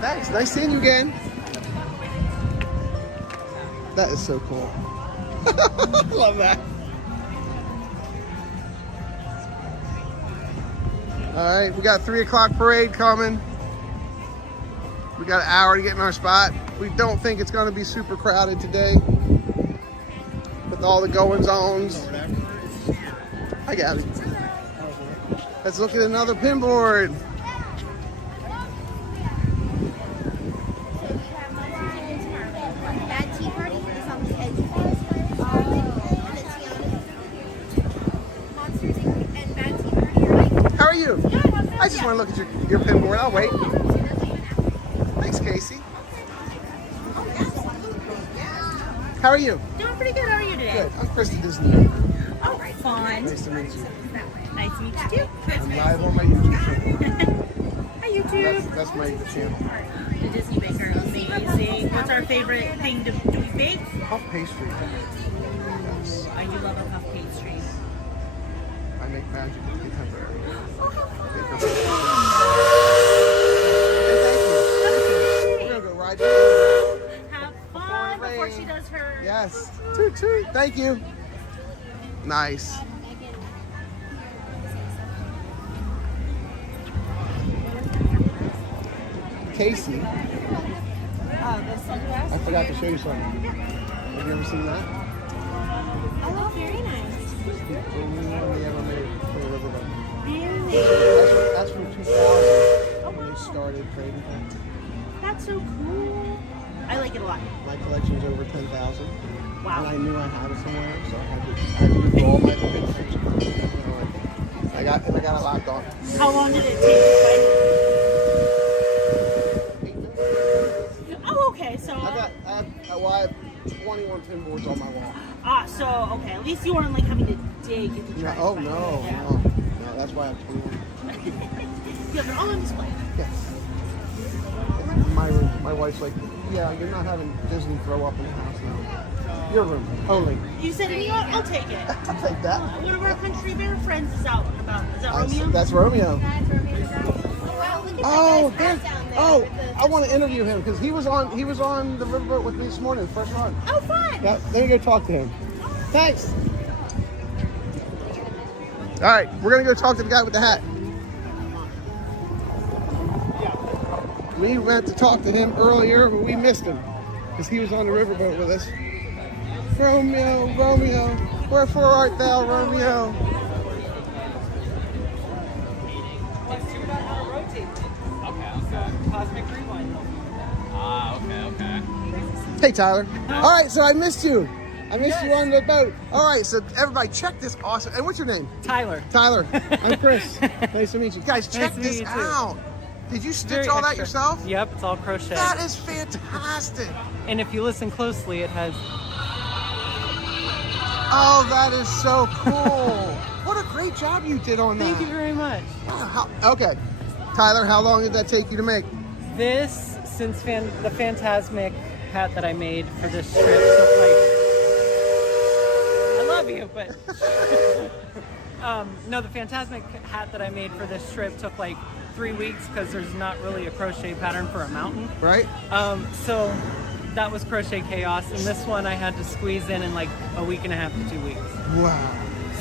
Thanks. Nice seeing you again. That is so cool. Love that. All right, we got 3 o'clock parade coming. We got an hour to get in our spot. We don't think it's going to be super crowded today with all the goings-ons. I got it. Let's look at another pin board. Bad tea party is on the edge. Monsters and bad tea party. How are you? I just want to look at your pin board. I'll wait. Thanks, Casey. How are you? Doing pretty good. How are you today? Good. I'm Chris the Disney. All right, fun. Nice to meet you. Nice to meet you too. I'm live on my YouTube channel. Hi, YouTube. That's my channel. The Disney Baker, amazing. What's our favorite thing to do we bake? Puff pastry. Yes. I do love a puff pastry. I make magic with contemporary. We're gonna go ride. Have fun before she does her. Yes. Toot toot. Thank you. Nice. Casey. I forgot to show you something. Have you ever seen that? Oh, very nice. We ever made for the riverboat. Really? That's from 2000 when they started trading. That's so cool. I like it a lot. My collection's over 10,000. Wow. And I knew I had it somewhere, so I had to withdraw all my pictures. I got it locked on. How long did it take? Oh, okay. So I have 21 pin boards on my wall. so okay. At least you weren't like having to dig into trying No, to find no, it. Yeah. no. That's why I have 21. Yeah, they're all on display. Yes. My wife's like, yeah, you're not having Disney throw up in the house now. Your room only. You said, you know what? I'll take it. I'll take that. One of our country bear friends is out and about. Is that Romeo? That's Romeo. Wow, look at Oh, that there's, guy's down there. oh! with the- I want to interview him because he was on the riverboat with me this morning, first run. Oh, fun! Yeah, let me go talk to him. Thanks. All right, we're gonna go talk to the guy with the hat. We went to talk to him earlier, but we missed him because he was on the riverboat with us. Romeo, Romeo, wherefore art thou, Romeo? Let's do it on how to rotate it. Okay. Cosmic rewind. Okay. Hey, Tyler. All right, so I missed you. I missed you on the boat. All right, so everybody check this awesome. And what's your name? Tyler. Tyler. I'm Chris. Nice to meet you. Guys, check Nice to meet this you, too. out. Did you stitch Very all that extra. yourself? Yep, it's all crochet. That is fantastic. And if you listen closely, it has. Oh, that is so cool. What a great job you did on that. Thank you very much. Okay. Tyler, how long did that take you to make? This, since the Phantasmic hat that I made for this strip, so like, I love you, but No, the Phantasmic hat that I made for this trip took like 3 weeks because there's not really a crochet pattern for a mountain. Right. So that was Crochet Chaos, and this one I had to squeeze in like a week and a half to 2 weeks. Wow.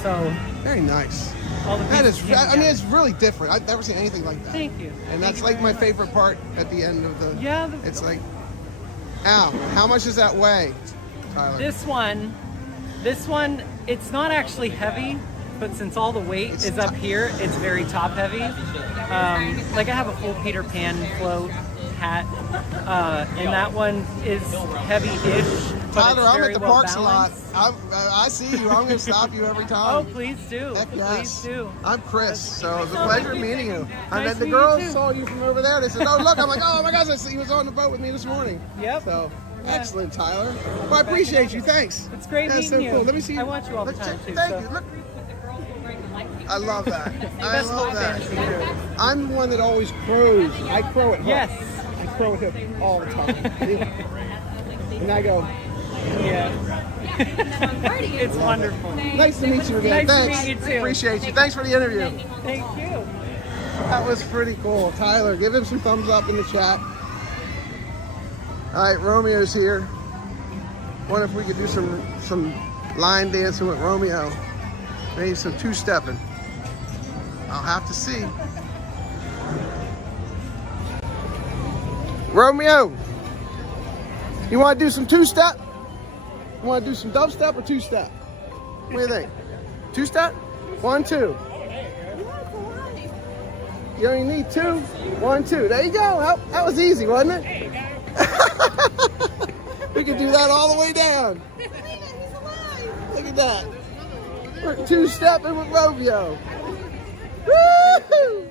So very nice. All the That is, pieces came I mean, together. it's really different. I've never seen anything like that. Thank you. And Thank that's you like very my much. favorite part at the end of the. Yeah. It's like, ow, how much does that weigh, Tyler? This one, it's not actually heavy, but since all the weight is up here, it's very top heavy. Like I have a full Peter Pan float hat, and that one is heavy-ish. But Tyler, it's I'm very at the well parks balanced. a lot. I see you. I'm going to stop you every time. Oh, please do. Heck yes. Please do. I'm Chris, so it's a pleasure meeting you. Nice And the meeting girls you too. saw you from over there. They said, "Oh, look!" I'm like, "Oh my gosh, I see he was on the boat with me this morning." Yep. So excellent, Tyler. Well, I appreciate you. Thanks. It's great That's meeting so cool. you. Let me see. I watch you all the Look, time too. Thank so. you. Look. I love that. I Best love book that. fantasy too. I'm one that always crows. I crow at home. Yes. I crow at him all the time. And I go, Yeah. It's wonderful. nice to meet you again. Nice Thanks. to meet you too. Appreciate you. Thanks for the interview. Thank you. That was pretty cool. Tyler, give him some thumbs up in the chat. All right, Romeo's here. Wonder if we could do some line dancing with Romeo. Maybe some two-stepping. I'll have to see. Romeo, you want to do some two-step? You want to do some dubstep or two-step? What do you think? Two-step? 1, 2. You only need 2. 1, 2. There you go. That was easy, wasn't it? We could do that all the way down. Look at that. We're two-stepping with Romeo. Woo!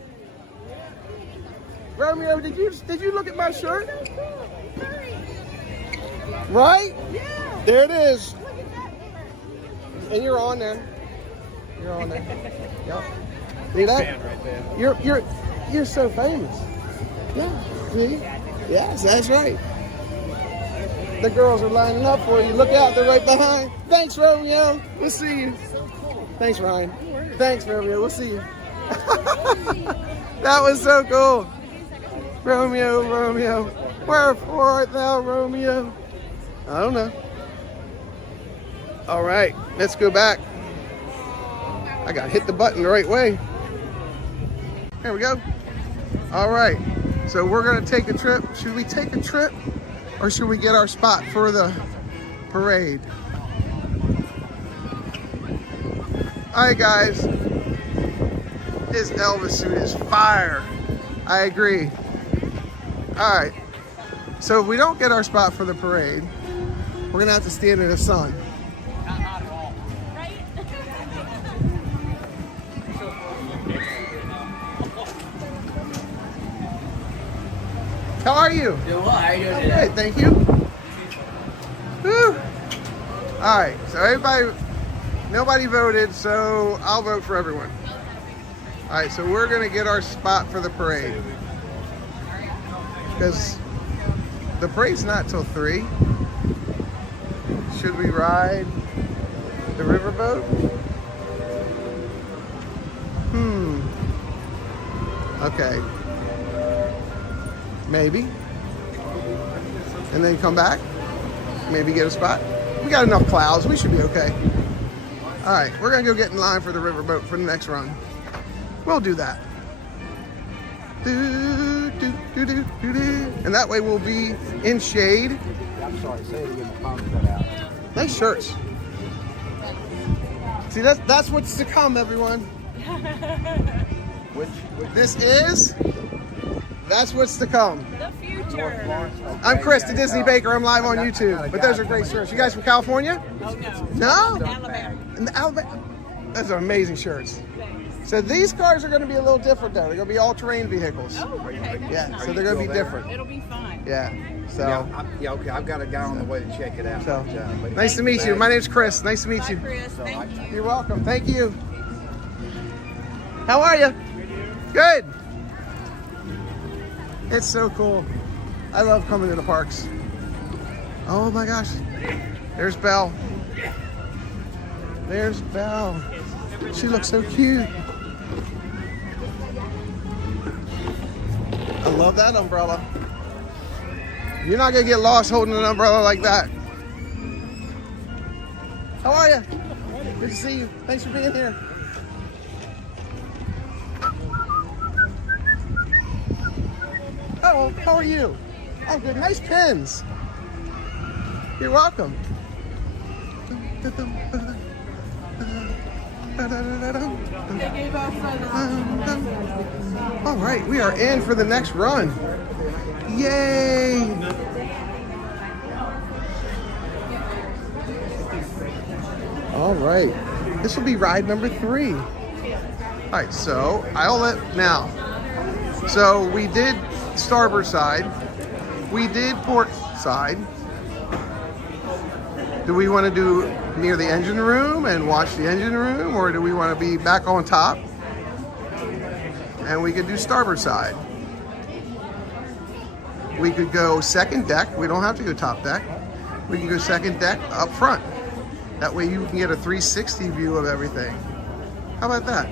Romeo, did you look at my shirt? Right? Yeah. There it is. And you're on there. You're on there. Yep. See that? Right there. You're so famous. Yeah. See? Yes, that's right. The girls are lining up for you. Look out, they're right behind. Thanks, Romeo. We'll see you. Thanks, Ryan. Thanks, Romeo. We'll see you. That was so cool. Romeo, wherefore art thou, Romeo? I don't know. All right, let's go back. I got to hit the button the right way. There we go. All right, so we're going to take a trip. Should we take a trip or should we get our spot for the parade? All right, guys. His Elvis suit is fire. I agree. All right, so if we don't get our spot for the parade, we're gonna have to stand in the sun. How are you? Doing well. How are you doing today? Good, thank you. Woo. All right, so nobody voted, so I'll vote for everyone. All right, so we're gonna get our spot for the parade because the parade's not till 3. Should we ride the riverboat? Okay. Maybe. And then come back. Maybe get a spot. We got enough clouds. We should be okay. All right, we're gonna go get in line for the riverboat for the next run. We'll do that. And that way we'll be in shade. I'm sorry, say it again. My phone cut out. Nice shirts. See, that's what's to come, everyone. That's what's to come. The future. I'm Chris, the Disney Baker. I'm live on YouTube. But those are great shirts. You guys from California? Oh, No? Alabama. In Alabama? Those are amazing shirts. So these cars are going to be a little different, though. They're going to be all-terrain vehicles. Oh, okay. Yeah, so they're going to be different. It'll be fun. Yeah. So. Yeah, okay. I've got a guy on the way to check it out. So, but nice to meet you. My name's Chris. Nice to meet Bye, you. Chris. Thank you. You're welcome. Thank you. How are you? Good. It's so cool. I love coming to the parks. Oh my gosh. There's Belle. There's Belle. She looks so cute. I love that umbrella. You're not gonna get lost holding an umbrella like that. How are you? Good to see you. Thanks for being here. Oh, how are you? Oh, good. Nice pins. You're welcome. All right, we are in for the next run. Yay! All right, this will be ride number 3. All right, so now. So we did starboard side. We did port side. Do we want to do near the engine room and watch the engine room, or do we want to be back on top? And we could do starboard side. We could go second deck. We don't have to go top deck. We can go second deck up front. That way you can get a 360 view of everything. How about that?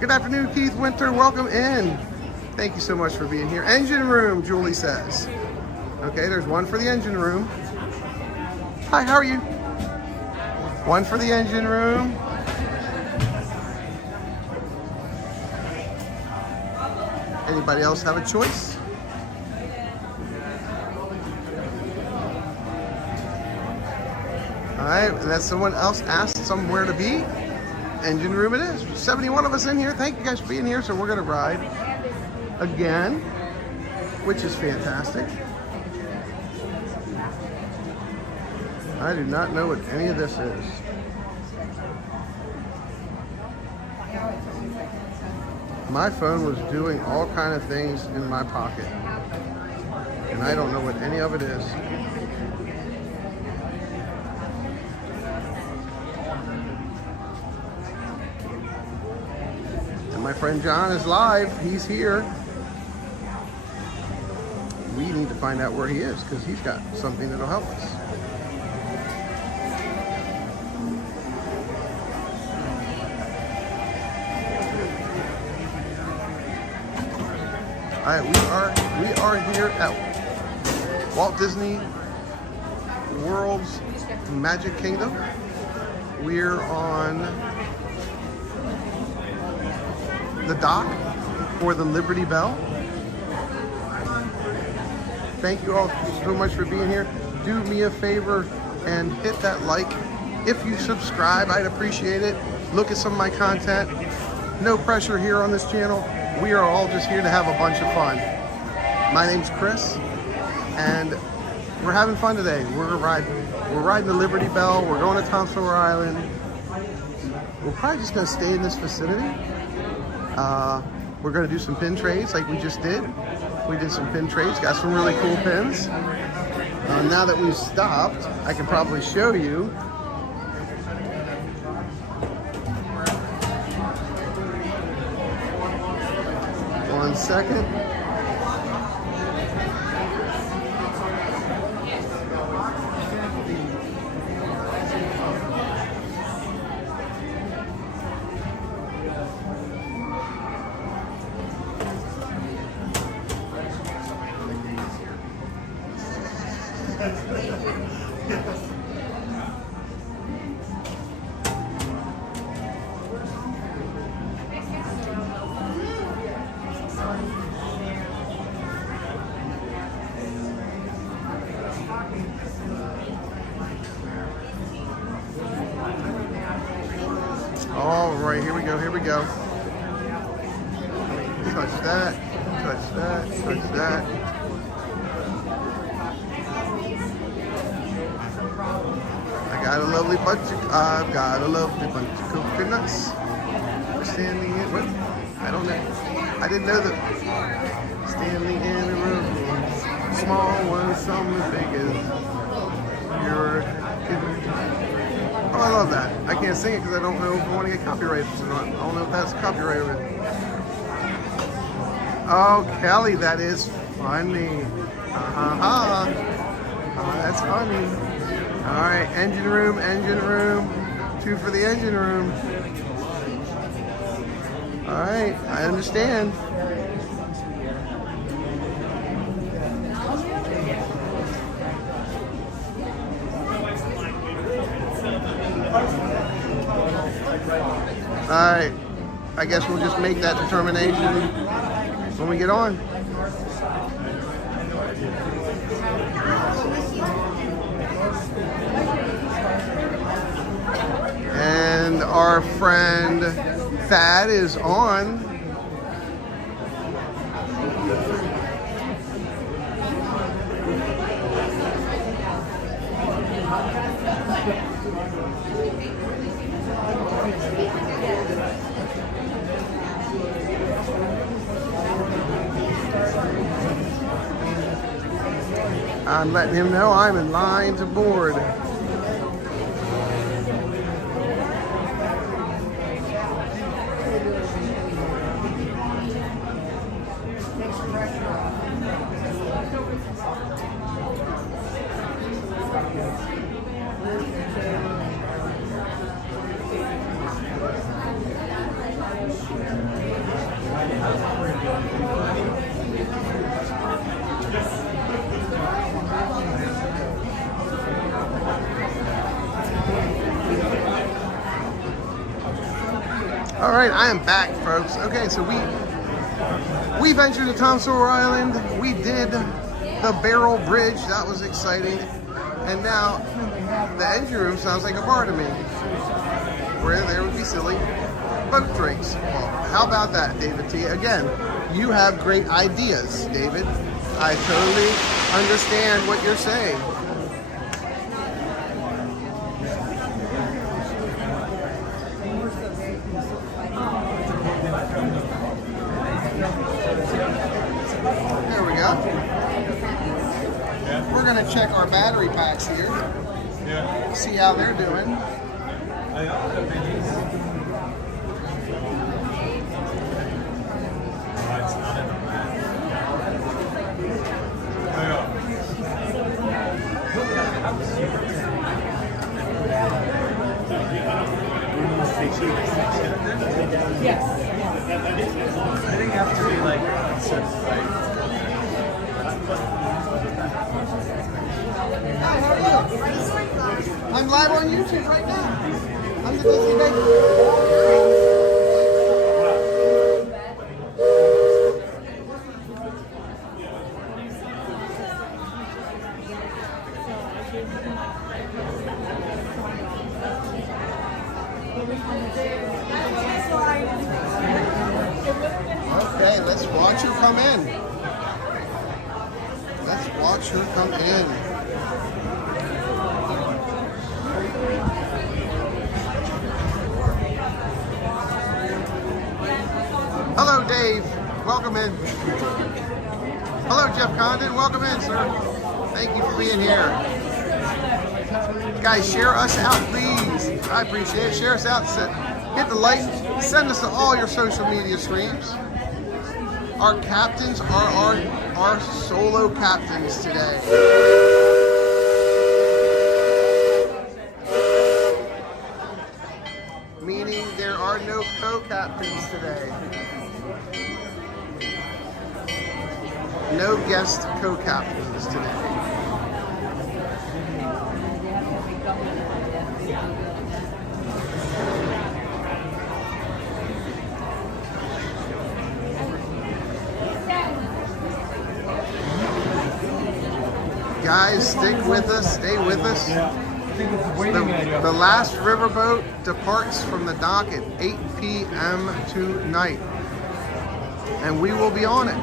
Good afternoon, Keith Winter. Welcome in. Thank you so much for being here. Engine room, Julie says. Okay, there's one for the engine room. Hi, how are you? One for the engine room. Anybody else have a choice? All right, unless someone else asked somewhere to be, engine room it is. 71 of us in here. Thank you guys for being here. So we're gonna ride again, which is fantastic. I do not know what any of this is. My phone was doing all kind of things in my pocket, and I don't know what any of it is. And my friend John is live. He's here. We need to find out where he is because he's got something that'll help us. All right, we are here at Walt Disney World's Magic Kingdom. We're on the dock for the Liberty Belle. Thank you all so much for being here. Do me a favor and hit that like. If you subscribe, I'd appreciate it. Look at some of my content. No pressure here on this channel. We are all just here to have a bunch of fun. My name's Chris, and we're having fun today. We're riding the Liberty Belle. We're going to Tom Sawyer Island. We're probably just gonna stay in this vicinity. We're gonna do some pin trades like we just did. We did some pin trades, got some really cool pins. Now that we've stopped, I can probably show you. One second. All right, here we go, here we go. Touch that, touch that, touch that. I've got a lovely bunch of coconuts. We're standing in, what? I don't know. I didn't know that. Standing in a room, small one, some as big as your. Oh, I love that. I can't sing it because I don't know if I want to get copyrighted. So I don't know if that's copyrighted. Oh, Kelly, that is funny. That's funny. All right, engine room, 2 2 for the engine room. All right, I understand. All right, I guess we'll just make that determination when we get on. And our friend Thad is on. I'm letting him know I'm in line to board. All right, I am back, folks. Okay, so we ventured to Tom Sawyer Island. We did the Barrel Bridge. That was exciting. And now the engine room sounds like a bar to me, where there would be silly boat drinks. Well, how about that, David T? Again, you have great ideas, David. I totally understand what you're saying. There we go. We're going to check our battery packs here. Yeah. See how they're doing. Yes. I think after we like certified. Hi, how are you? I'm live on YouTube right now. I'm the Disney Baker. Okay, let's watch her come in. Let's watch her come in. Hello, Dave. Welcome in. Hello, Jeff Condon. Welcome in, sir. Thank you for being here. Guys, share us out, please. I appreciate it. Share us out. Hit the like. Send us to all your social media streams. Our captains are our solo captains today. Meaning there are no co-captains today. No guest co-captains today. Guys, stick with us, stay with us. The last riverboat departs from the dock at 8 p.m. tonight, and we will be on it.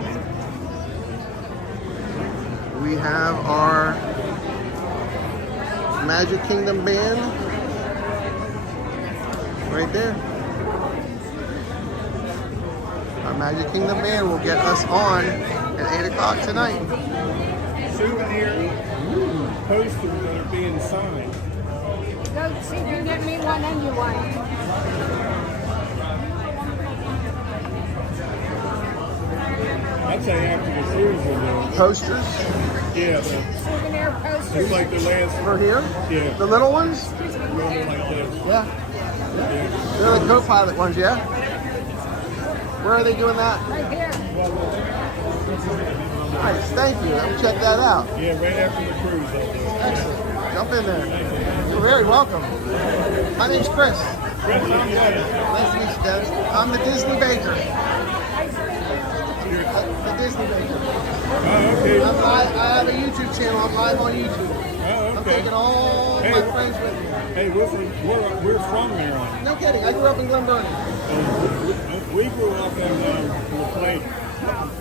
We have our Magic Kingdom band right there. Our Magic Kingdom band will get us on at 8 o'clock tonight. Souvenir posters that are being signed. Go see if you can get me one and you one. I'd say after the series are done. Posters? Yeah. Souvenir posters. It's like the last. For here? Yeah. The little ones? Like this. Yeah. They're the co-pilot ones, yeah? Where are they doing that? Right here. Nice, thank you. Let me check that out. Yeah, right after the cruise. Excellent. Jump in there. You're very welcome. My name's Chris. Chris, I'm good. Nice to meet you, Dennis. I'm the Disney Baker. The Disney Baker. Oh, okay. I have a YouTube channel. I'm live on YouTube. Oh, I'm okay. taking all my friends with me. Hey, we're from Maryland. No kidding. I grew up in Glen Burnie. We grew up in La Plata.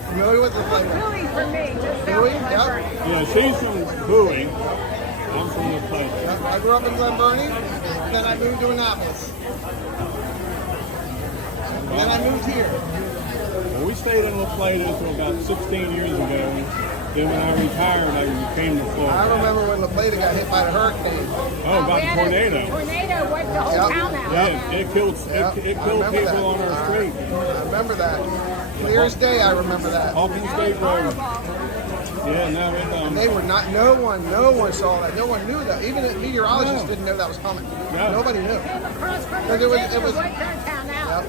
Familiar with La Plata? Really for me, just Bowie? south of Yep. Yeah, she's from Bowie. I'm from La Plata. Yep. I grew up in Glen Burnie. Then I moved to Annapolis. And then I moved here. Well, we stayed in La Plata until about 16 years ago. Then when I retired, I came to Florida. I remember when La Plata got hit by the hurricane. Oh, about the tornado. Tornado wiped the whole town out. Yeah, it killed people on our street. I remember that. Clear as day, I remember that. Hawkins State Road. Yeah, no, And they were not. No one saw that. No one knew that. Even the meteorologists didn't know that was coming. No. Nobody knew. Across from Because the it was. wiped our town out.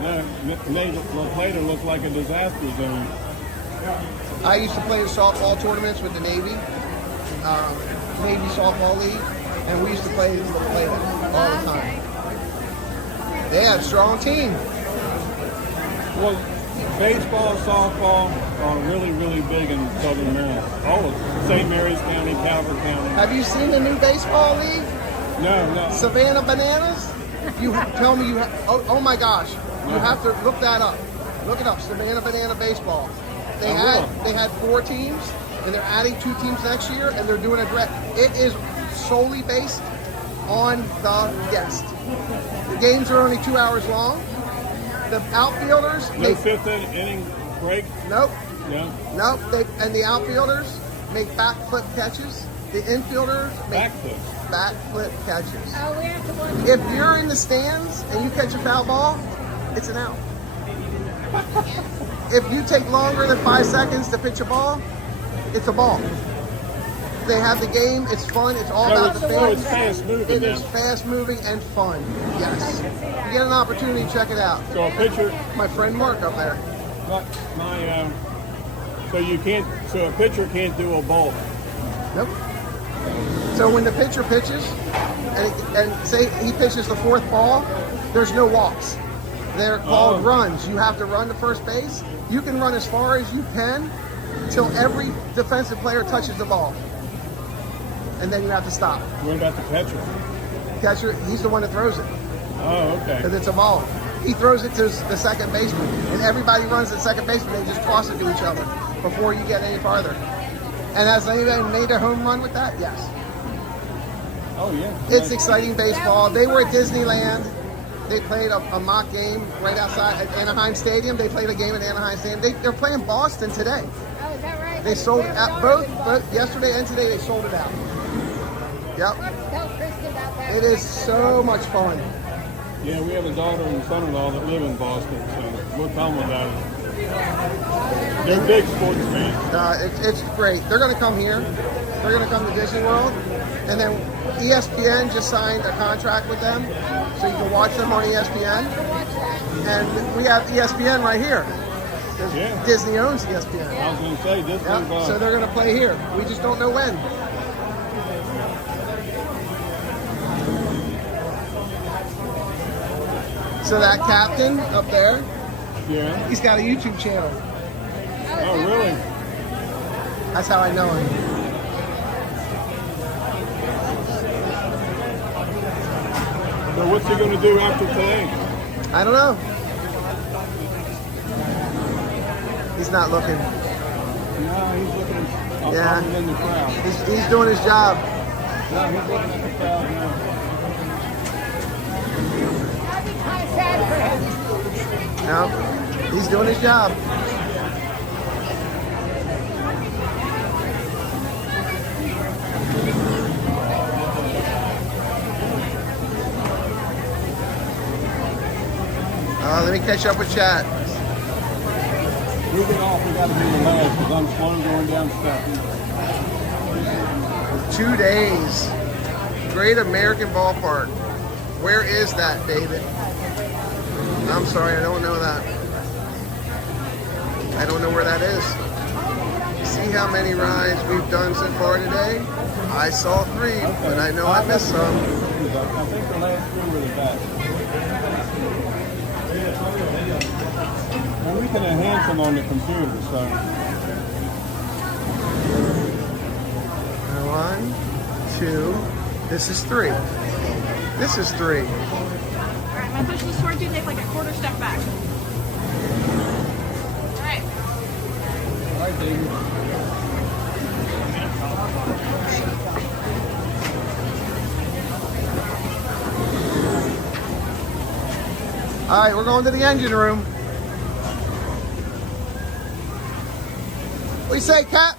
No, made La Plata look like a disaster zone. I used to play in softball tournaments with the Navy, Navy softball league, and we used to play La Plata all the time. They had a strong team. Well, baseball, softball are really, really big in Southern Maryland. All of St. Mary's County, Calvert County. Have you seen the new baseball league? No. Savannah Bananas? You tell me you have. Oh my gosh! You have to look that up. Look it up. Savannah Banana Baseball. They had 4 teams, and they're adding 2 teams next year, and they're doing a draft. It is solely based on the guest. The games are only 2 hours long. The outfielders No fifth inning break? Nope. No. Nope. And the outfielders make backflip catches. The infielders make backflip catches. Oh, we have to watch. If you're in the stands and you catch a foul ball, it's an out. If you take longer than 5 seconds to pitch a ball, it's a ball. They have the game. It's fun. It's all about the fans. It's fast moving. It is fast moving and fun. Yes. You get an opportunity, check it out. So a pitcher. My friend Mark up there. So a pitcher can't do a ball. Nope. So when the pitcher pitches, and say he pitches the 4th ball, there's no walks. They're called runs. You have to run to first base. You can run as far as you can until every defensive player touches the ball. And then you have to stop. What about the catcher? Catcher, he's the one that throws it. Oh, okay. Because it's a ball. He throws it to the second baseman. And everybody runs at second baseman. They just toss it to each other before you get any farther. And has anybody made a home run with that? Yes. Oh, yeah. It's exciting baseball. They were at Disneyland. They played a mock game right outside at Anaheim Stadium. They played a game at Anaheim Stadium. They're playing Boston today. Oh, is that right? They sold it out both yesterday and today. They sold it out. Yep. Tell Kristen about that. It is so much fun. Yeah, we have a daughter and son-in-law that live in Boston, so we'll tell them about it. They're big sports fans. It's great. They're going to come here. They're going to come to Disney World. And then ESPN just signed a contract with them, so you can watch them on ESPN. And we have ESPN right here. Yeah. Disney owns ESPN. I was going to say, Disney. Yep. So they're going to play here. We just don't know when. So that captain up there, he's got a YouTube channel. Oh, really? That's how I know him. So what's he going to do after today? I don't know. He's not looking. No, he's looking in the crowd. He's doing his job. No, he's looking at the crowd now. Kind of sad for him. No, he's doing his job. Let me catch up with chat. Moving off, we got to do the last because I'm slow going down steps. 2 days. Great American Ballpark. Where is that, David? I'm sorry, I don't know that. I don't know where that is. See how many rides we've done so far today? I saw 3, but I know I missed some. I think the last 3 were the best. And we can enhance them on the computer, so. 1, 2. This is 3. This is 3. All right, I'm gonna push this towards you. Take like a quarter step back. All right. All right, David. All right, we're going to the engine room. What do you say, Cap?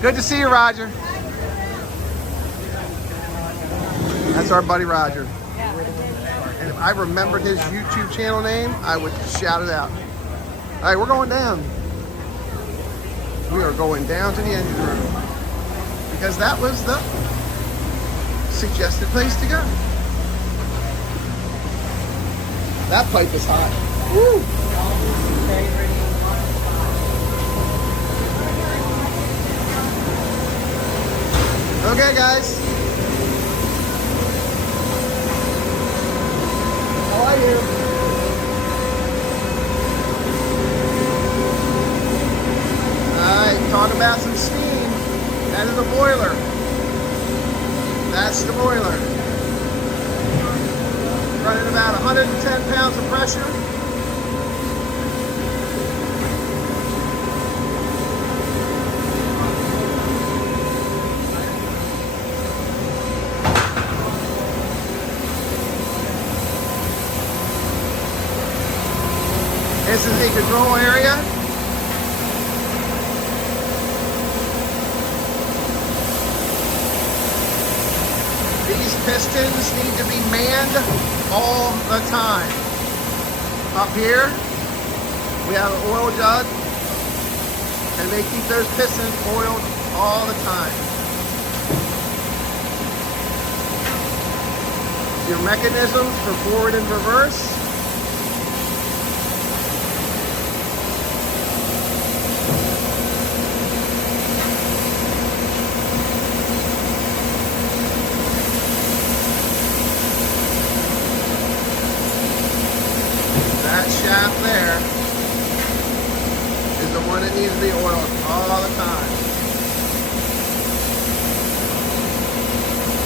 Good to see you, Roger. That's our buddy Roger. And if I remembered his YouTube channel name, I would shout it out. All right, we're going down. We are going down to the engine room because that was the suggested place to go. That pipe is hot. Woo! Okay, guys. How are you? Alright, talk about some steam. That is the boiler. That's the boiler. Running about 110 pounds of pressure. This is the control area. These pistons need to be manned all the time. Up here, we have an oil jug, and they keep those pistons oiled all the time. Your mechanisms for forward and reverse. Shaft there is the one that needs to be oiled all the time.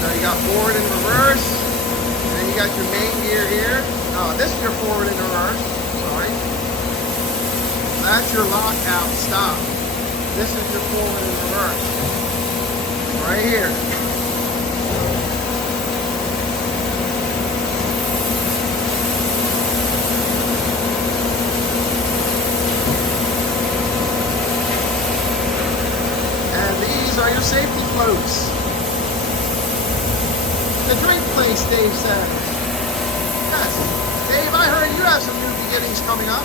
So you got forward and reverse, and then you got your main gear here. Oh, this is your forward and reverse. Sorry. That's your lockout stop. This is your forward and reverse. Right here. Are your safety floats. The drink place, Dave said. Yes. Dave, I heard you have some new beginnings coming up.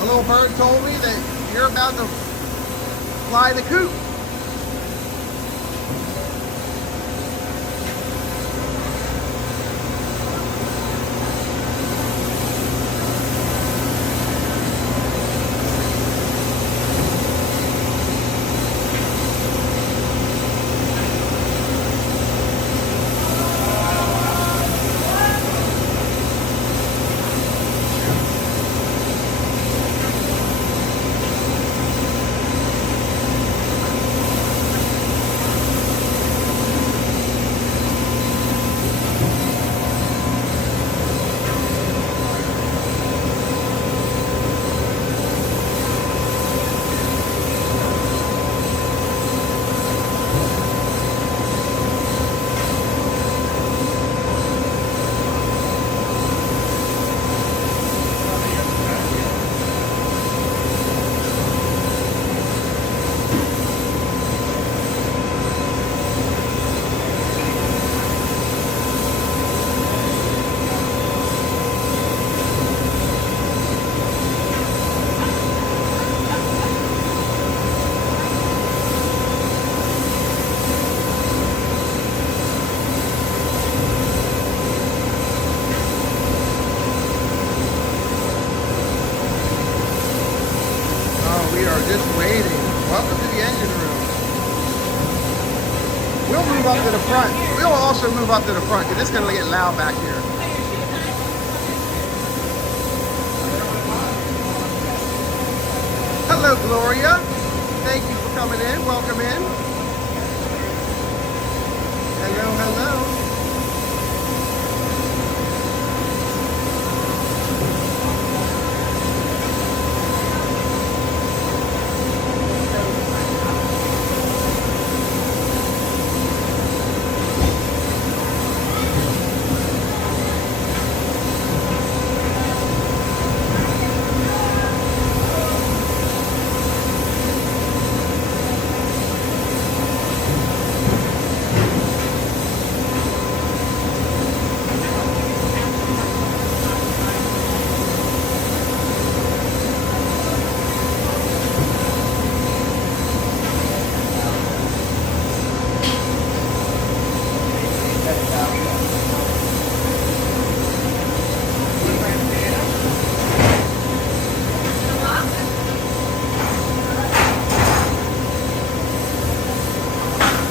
A little bird told me that you're about to fly the coop. move up to the front. We'll also move up to the front because it's going to get loud back here. Hello, Gloria. Thank you for coming in. Welcome in. Hello, hello.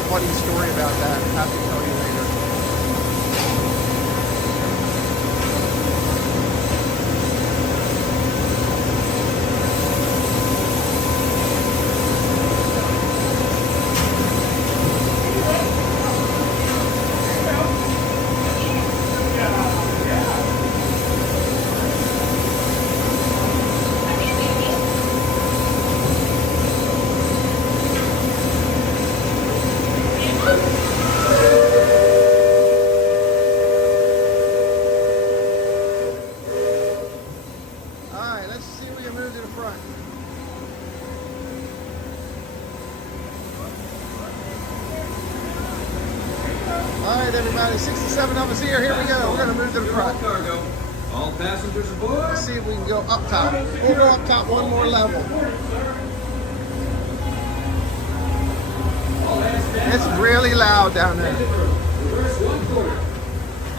Funny story about that. I have to tell you later. All right, everybody, 67 of us here. Here we go. We're going to move to the front. Cargo. All passengers aboard. Let's see if we can go up top. We'll go up top one more level. It's really loud down there. Reverse 1/4.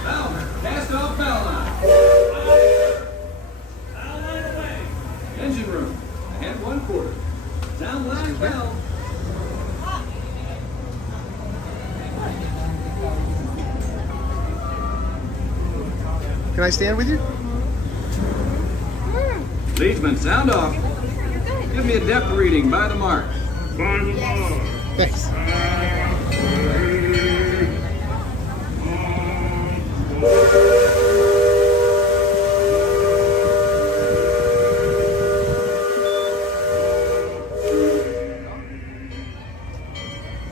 Belle, cast off Belle line. Engine room. Ahead 1/4. Down line Belle. Can I stand with you? Leadsman, sound off. Give me a depth reading by the mark. By the mark. Thanks.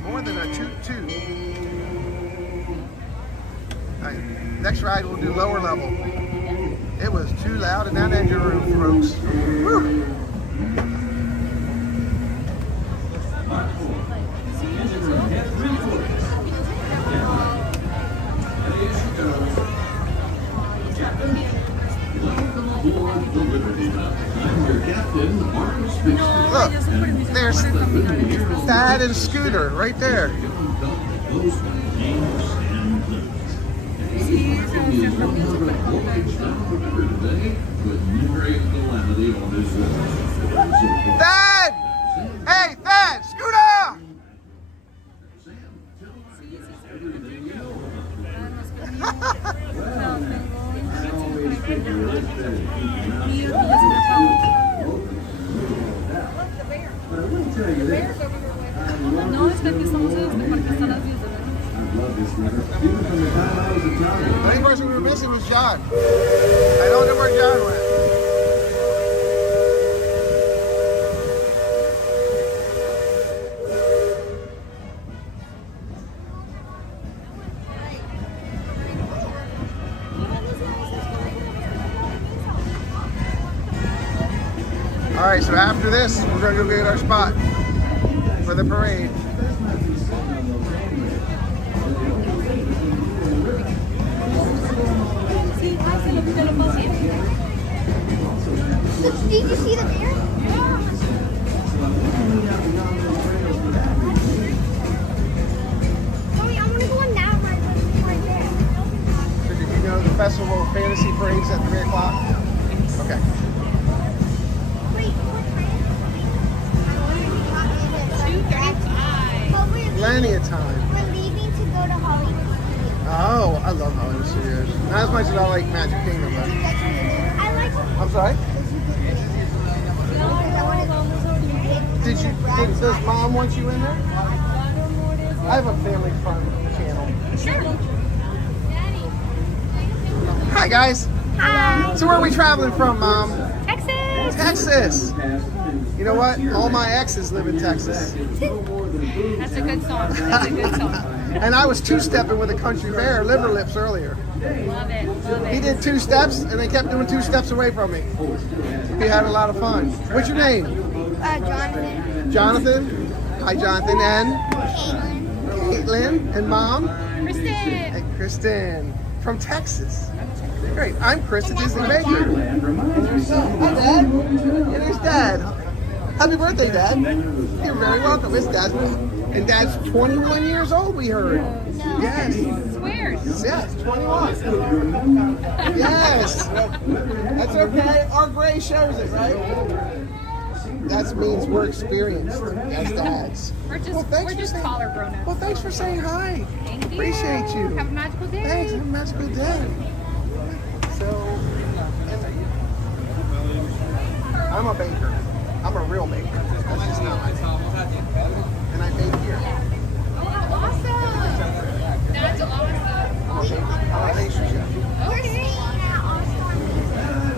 More than a toot-toot. All right, next ride we'll do lower level. It was too loud in that engine room, folks. Woo. Look, there's Thad and Scooter right there. Thad! Hey, Thad! Scooter! No, es que aquí estamos en este parque hasta las 10 de la The only person we were missing was John. I don't know where John went. All right, so after this, we're gonna go get our spot for the parade. Did you see the bear? Mommy, I want to go on that ride right there. So did you know the Festival of Fantasy Parade's at 3 o'clock? Okay. Wait, what time? 2:35. Plenty of time. We're leaving to love Hollywood Studios. Not as much as I like Magic Kingdom, but. I'm sorry? Does mom want you in there? I have a family fun channel. Sure. Hi guys. Hi. So where are we traveling from, Mom? Texas. Texas. You know what? All my exes live in Texas. That's a good song. That's a good song. And I was two-stepping with a country bear, Liver Lips, earlier. Love it. Love it. He did 2 steps, and they kept doing 2 steps away from me. We had a lot of fun. What's your name? Jonathan. Jonathan. Hi, Jonathan. And? Caitlin. And Mom? Kristen. And Kristen. From Texas. Great. I'm Chris, the Disney Baker. And there's Hi, Dad. And there's Dad. Happy birthday, Dad. You're very welcome. It's Dad's And Dad's 21 years old, we heard. Yes. Swears. Yes, 21. Yes. That's okay. Our gray shows it, right? That means we're experienced as dads. We're just taller grown-ups. Well, thanks for saying hi. Thank you. Appreciate you. Have a magical day. Thanks. Have a magical day. So, I'm a baker. I'm a real baker. That's just not my job. And I bake here. Oh, awesome. That's awesome. I'm a pastry chef. Okay.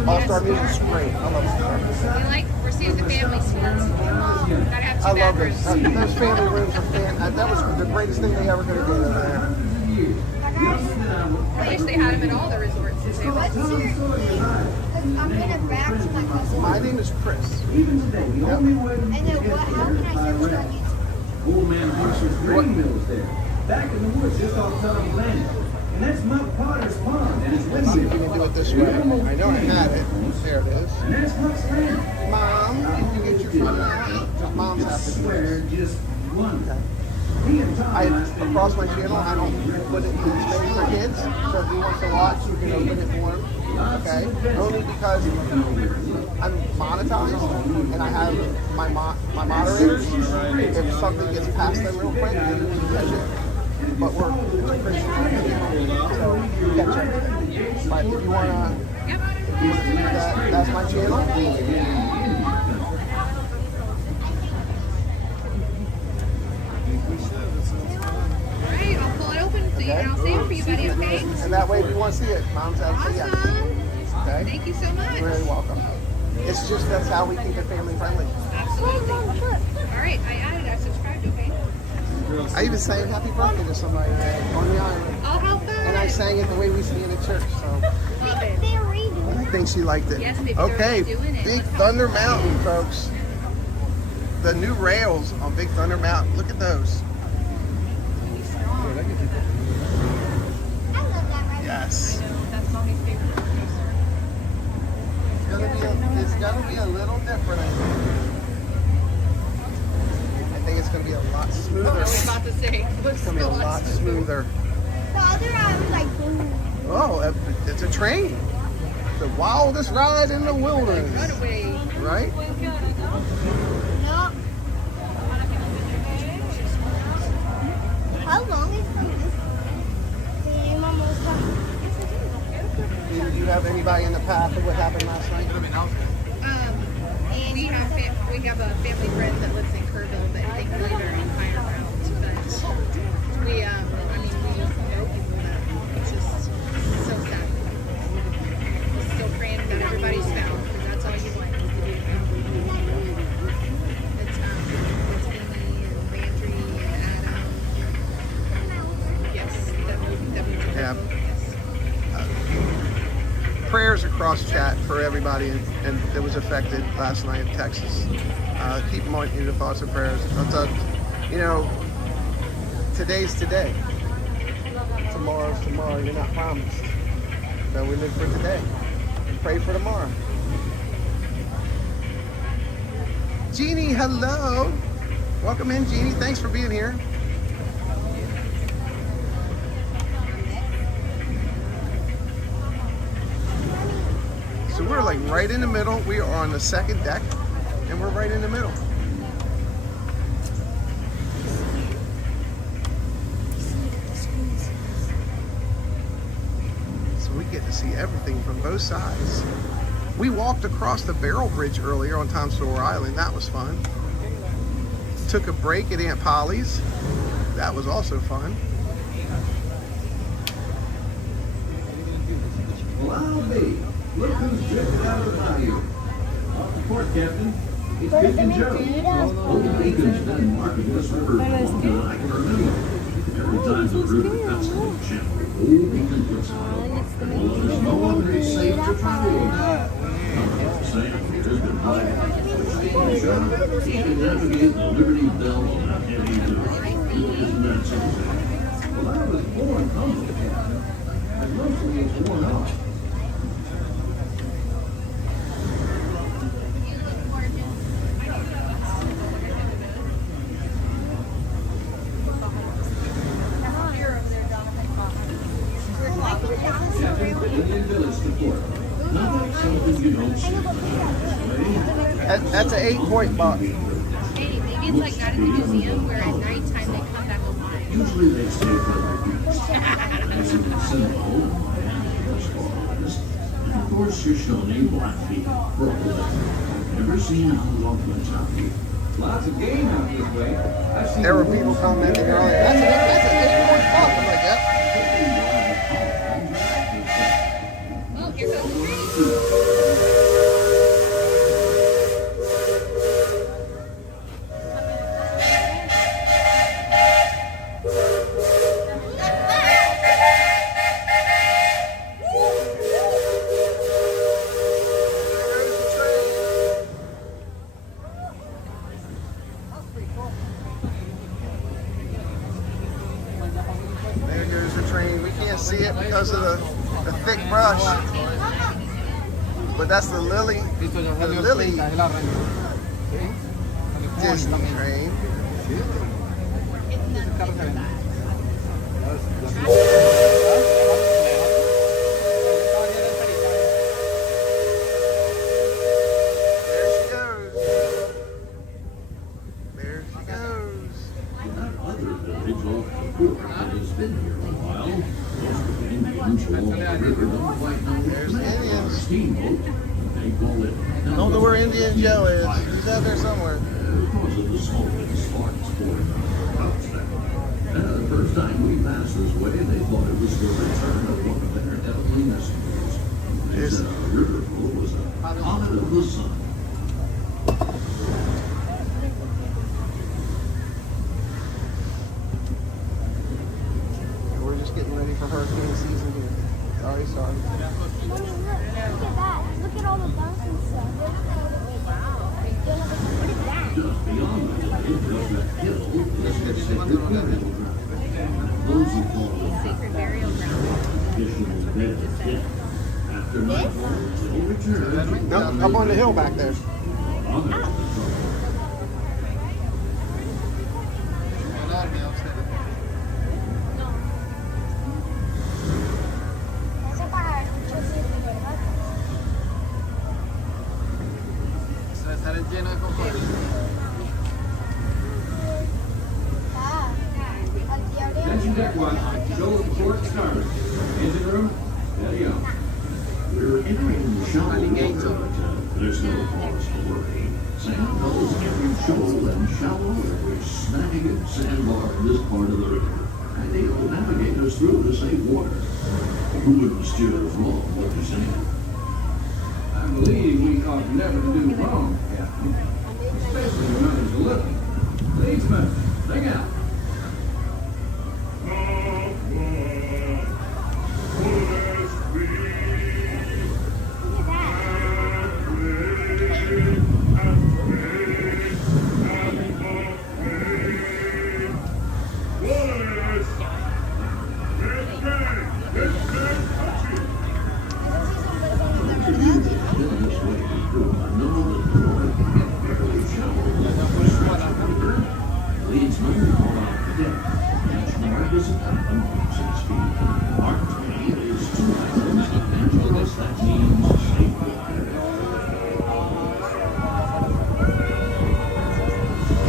All-Star Music's great. I love it. We're seeing the family suites. Gotta have 2 I love bathrooms. those. Those family rooms are fan. That was the greatest thing they ever could have done over there. I wish they had them at all the resorts. What's your name? I'm gonna back to my cousin. My name is Chris. And then how can I search on YouTube? Old man Marshall's grain mills there. Back in the woods just off Tom's Landing. And that's Muck Potter's Pond and it's Let's see if we can do it this way. I know I had it. There it is. And that's Muck's Landing. Mom, can you get your phone out? Because Mom's have to do it. Just one. Across my channel, I don't put it in space for kids. So if he wants to watch, you can open it for him. Okay? Only because I'm monetized and I have my moderators. If something gets past them real quick, then you can catch it. But it's a Christian channel, so you catch everything. But if you wanna see that's my channel. I'll pull it open so you can all see it for you, buddy, okay? And that way, if you want to see it, Mom's out to see it. Okay? Thank you so much. You're very welcome. It's just that's how we keep it family friendly. Absolutely. All right, I added it. I subscribed, okay? I even sang happy birthday to somebody on the island. Oh, how fun. And I sang it the way we sing it at church. So Love it. I think she liked it. Yes, baby, okay, they're doing it. Big Thunder Mountain, folks. The new rails on Big Thunder Mountain. Look at those. Yes. I know, that's mommy's favorite producer. It's gonna be a little different, I think it's gonna be a lot smoother. I was about to say, it looks It's gonna be a lot smoother. The other eye was like boom. Oh, it's a train. The wildest ride in the wilderness. Runaway. Right? No. How long is from this? Did you have anybody in the path of what happened last night? We have a family friend that lives in Kerrville, but thankfully they're in higher grounds. But we know people that it's just so sad. We're still praying that everybody's found, because that's all you want is to be found. It's Amy and Landry and Adam. Yes, definitely. Yeah. Prayers across chat for everybody and that was affected last night in Texas. Keep them in your thoughts and prayers. Today's today. Tomorrow's tomorrow. You're not promised. So we live for today. And pray for tomorrow. Jeannie, hello. Welcome in, Jeannie. Thanks for being here. So we're like right in the middle. We are on the second deck and we're right in the middle. get to see everything from both sides. We walked across the Barrel Bridge earlier on Tom Sawyer Island. That was fun. Took a break at Aunt Polly's. That was also fun. Well, I'll be. Look who's drifted out of the bayou. Off the port, Captain. It's Bacon Joe. Old Bacon's been marking this river longer than I can remember. Every time the river cuts into the channel, Old Bacon puts on. Well, there's no one that's safe to travel. Sam here's been playing. Which he can navigate the Liberty Belle on a heavy river. Isn't that something? Well, I was born humble, Captain. But mostly it's worn out. That's an 8-point box. Maybe it's like not in the museum where at nighttime they come back alive. Usually they stay for the weeks. As you can see, home and of course your Shawnee Blackfeet. Never seen how long Kentucky. Lots of game out this way. There were people commenting earlier. That's an 8-point box. I'm like, yep. Oh, here goes the train. There goes the train. We can't see it because of the thick brush. But that's the Lily Disney train. Don't know where Indian Joe is. He's out there somewhere. Because of the smoke and sparks pouring out of the the first time we passed this way, they thought it was the return of one of their heavenly messengers. They said our river flow was a comet of the sun. We're just getting ready for hurricane season here. Sorry. Mommy, look at that. Look at all the bumps and stuff. What is that? Just beyond the hill is the sacred burial ground. Those who call it Sacred burial ground. traditional dead death. After nightfall, they return. No, up on the hill back there. Attention deck watch. Show of port starboard. Engine room, steady on. We're entering the shallow water, but there's no cause to worry. Sam knows every shoal and shallow, every snag and sandbar in this part of the river. And he'll navigate us through to safe water. Who wouldn't steer us wrong, what you saying? I believe we ought never to do wrong, Captain. Especially when others are looking. Leadsman, sing out.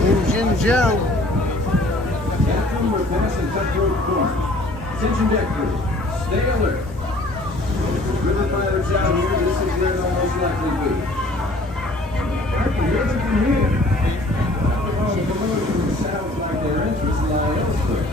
Engine Joe. Captain, we're passing cutthroat corners. Attention deck crew, stay alert. River pirates out here, this is where they'll most likely be. I can hear them from here. After all the commotion, it sounds like their interests lie elsewhere.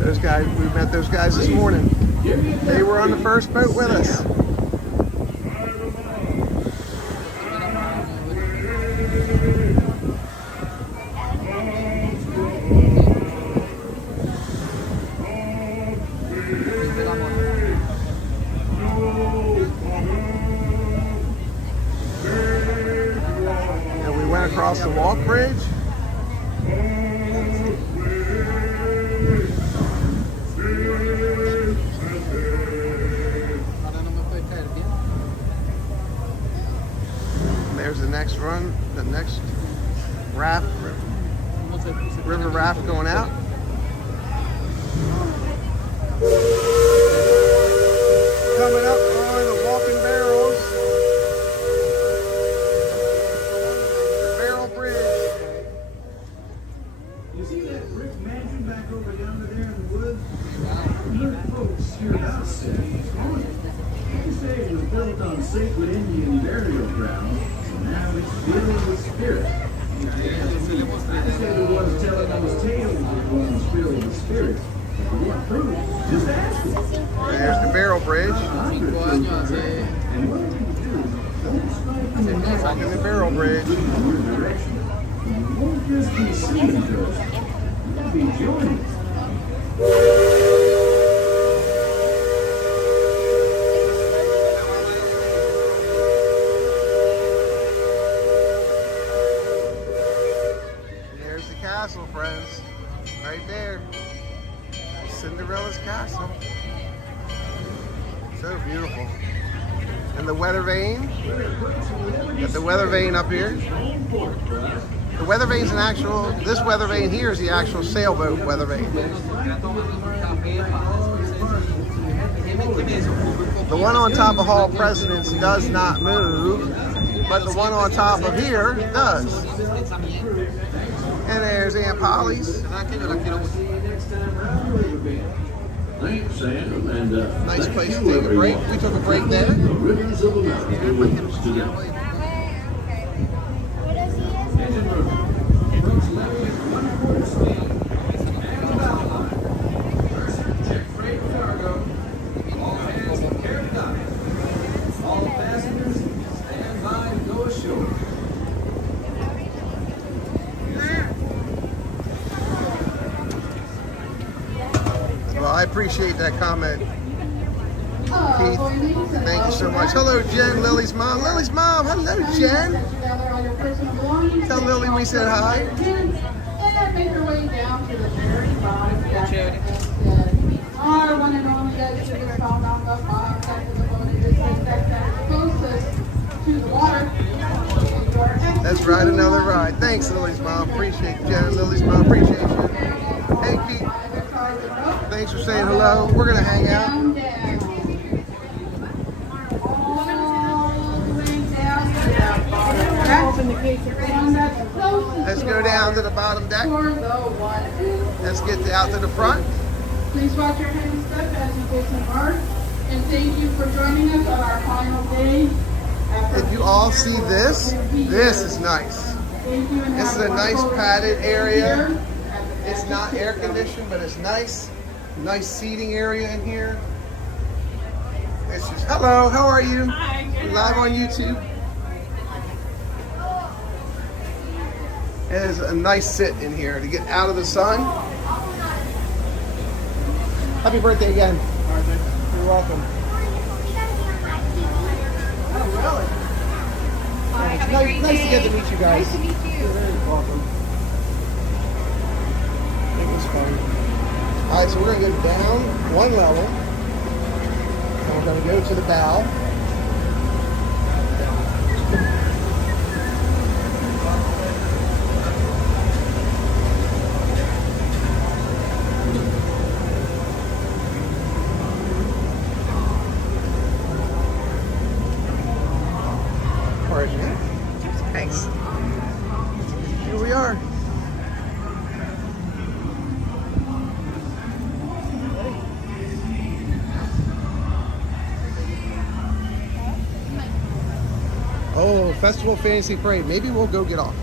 Those guys, we met those guys this morning. They were on the first boat with us. And we went across the walk bridge. There's the next run, the next raft, river raft going out. Coming up on the walking barrels. The barrel bridge. You see that brick mansion back over yonder there in the woods? I've heard folks hereabouts say it's haunted. They say it was built on sacred Indian burial ground, so now it's filled with spirit. I say the ones telling those tales are the ones filled with spirit. If you want proof, just ask them. There's the barrel bridge. And what you do, don't strike me Walking the barrel bridge. in your direction. You won't just be seeing those, you'll be joining us. There's the castle, friends. Right there. Cinderella's castle. So beautiful. And the weather vane. Got the weather vane up here. The weather vane's an actual, this weather vane here is the actual sailboat weather vane. The one on top of Hall Presidents does not move, but the one on top of here does. And there's Aunt Polly's. Thanks, Sam, and nice place to take a break. We took a break there. The rivers of America with us today. Engine room. Approach levy at 1/4 speed. And bow line. Mercer, check freight and cargo. All hands carry dock. All passengers, stand by to go ashore. Well, I appreciate that comment, Keith. Thank you so much. Hello, Jen, Lily's mom. Lily's mom, hello, Jen. Tell Lily we said hi. And make your way down to the very bottom deck. Our one and only exit is found on the bottom deck of the boat. It is the deck that is closest to the water. Let's ride another ride. Thanks, Lily's mom. Appreciate you, Jen. Lily's mom, appreciate you. Hey, Keith. Thanks for saying hello. We're going to hang out. Let's go down to the bottom deck. Let's get out to the front. Please watch your hand step as you disembark. And thank you for joining us on our final day. If you all see this, this is nice. This is a nice padded area. It's not air conditioned, but it's nice. Nice seating area in here. It's just, hello, how are you? Hi, good. Live on YouTube. It is a nice sit in here to get out of the sun. Happy birthday again. You're welcome. It's nice to get to meet you guys. Nice to meet you. You're very welcome. It was fun. All right, so we're going to go down one level. And we're going to go to the bow. Pardon me. Thanks. Here we are. Oh, Festival Fantasy Parade. Maybe we'll go get off.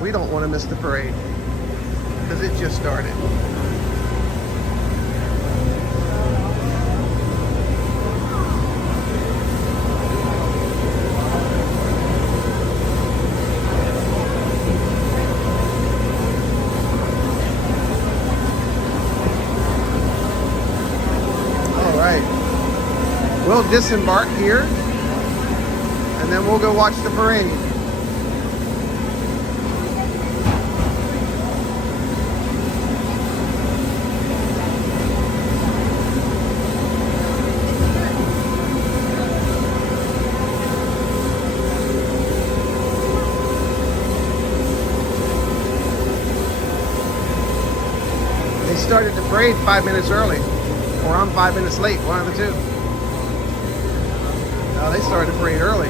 We don't want to miss the parade because it just started. All right. We'll disembark here. And then we'll go watch the parade. They started the parade 5 minutes early, or I'm 5 minutes late, one of the two. No, they started the parade early.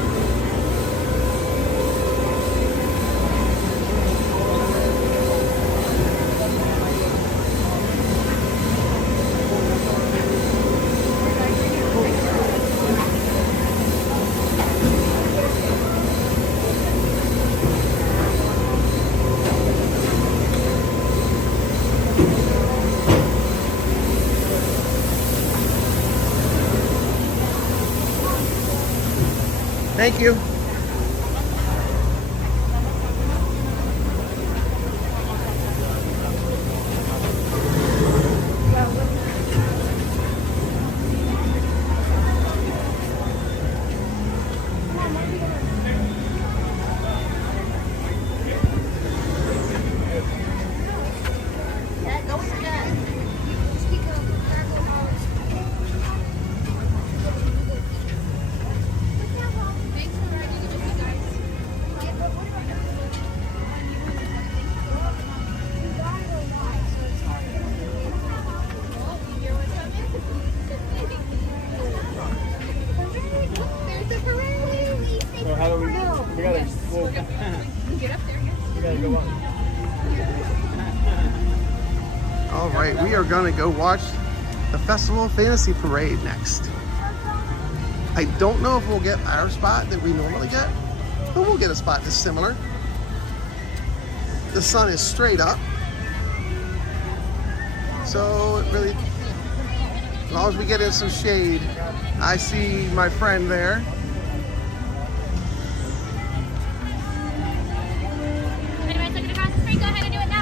Thank you. So how do we gotta, well, Get up there, we gotta go on. All right, we are gonna go watch the Festival Fantasy Parade next. I don't know if we'll get our spot that we normally get, but we'll get a spot that's similar. The sun is straight up, so it really, as long as we get in some shade. I see my friend there.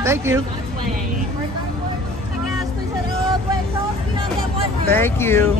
Thank you. Thank you.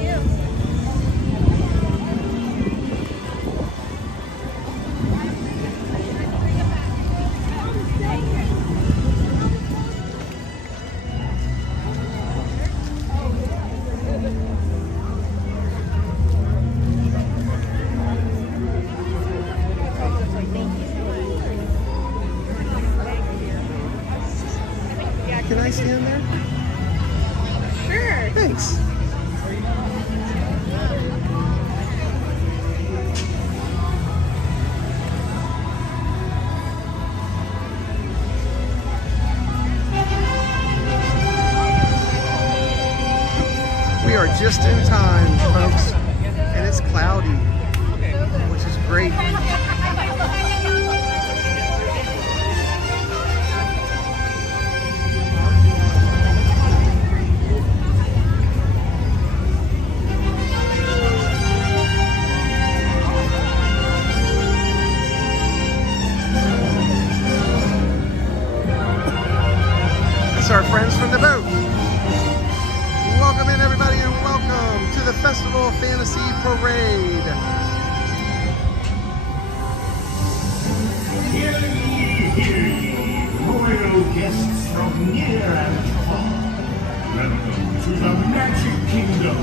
Can I stand there? Sure. Thanks. We are just in time, folks, and it's cloudy, which is great. friends from the boat. Welcome in, everybody, and welcome to the Festival Fantasy Parade. Hear ye, royal guests from near and far. Welcome to the Magic Kingdom.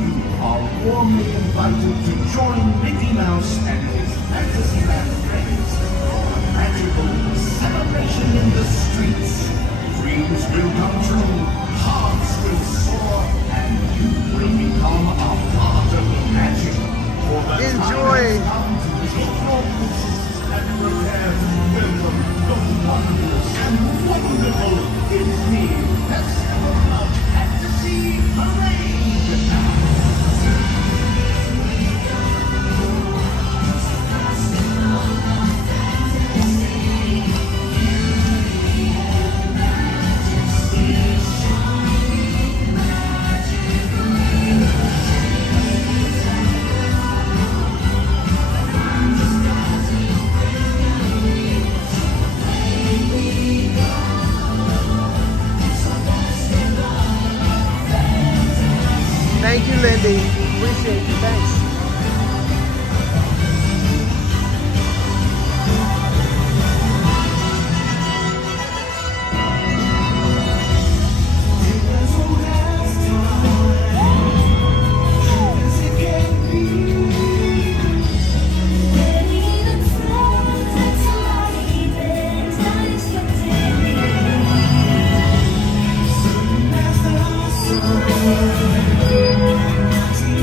You are warmly invited to join Mickey Mouse and his Fantasyland friends for a magical celebration in the streets. Dreams will come true, hearts will soar, and you will become a part of the magic. For the Enjoy. time has come to take your places and prepare to welcome the wondrous and wonderful Disney Festival of Fantasy Parade. Thank you, Lindy. Appreciate you. Thanks. See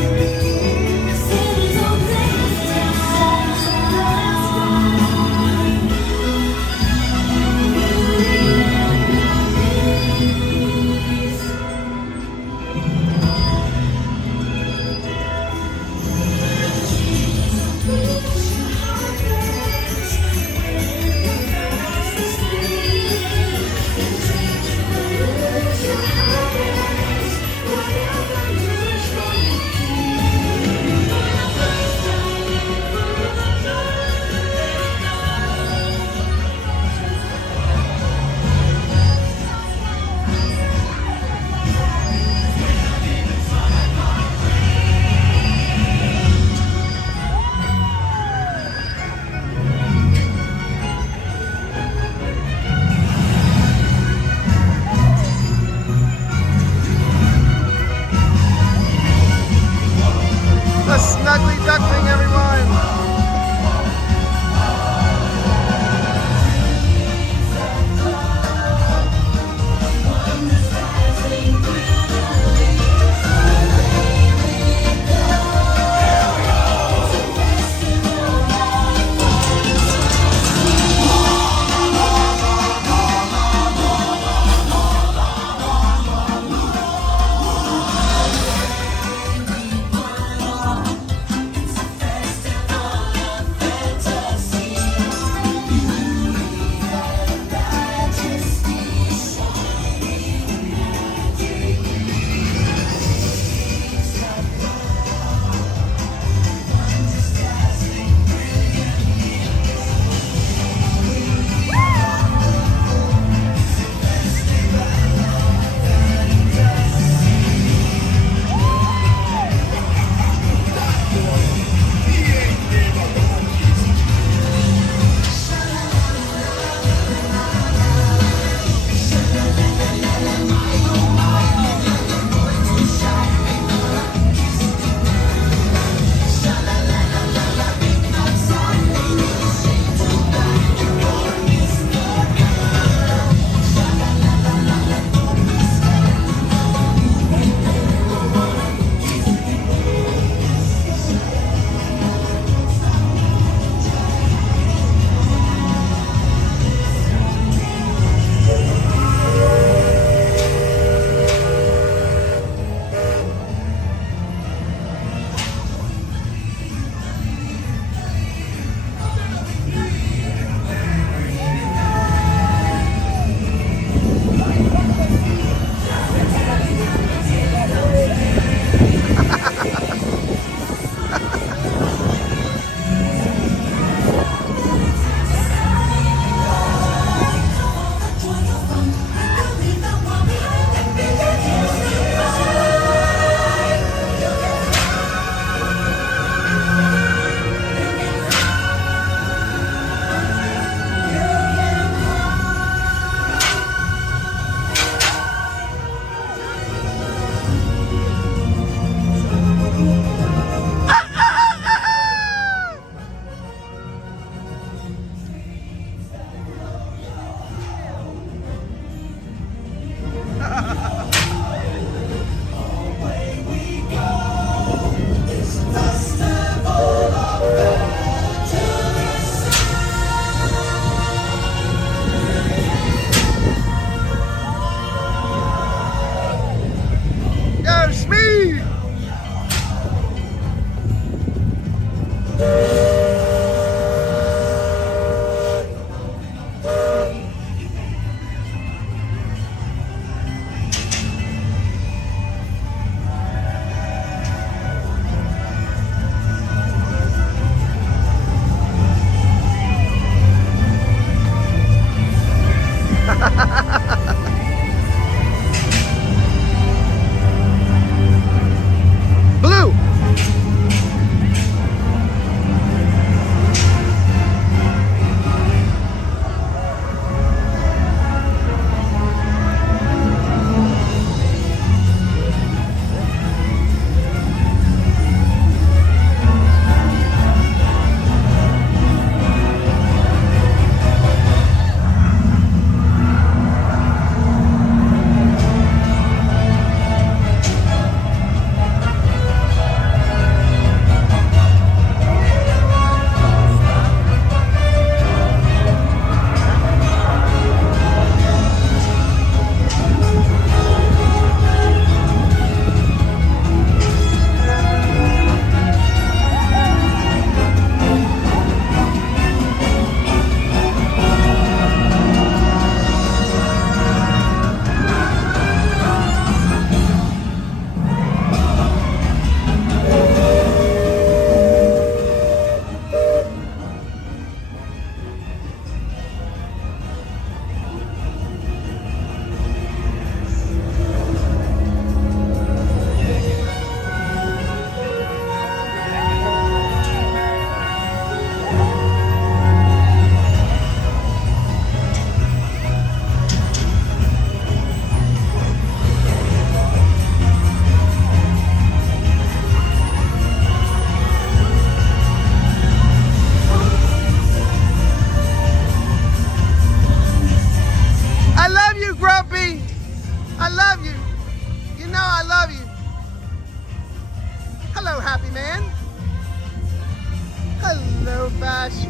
much.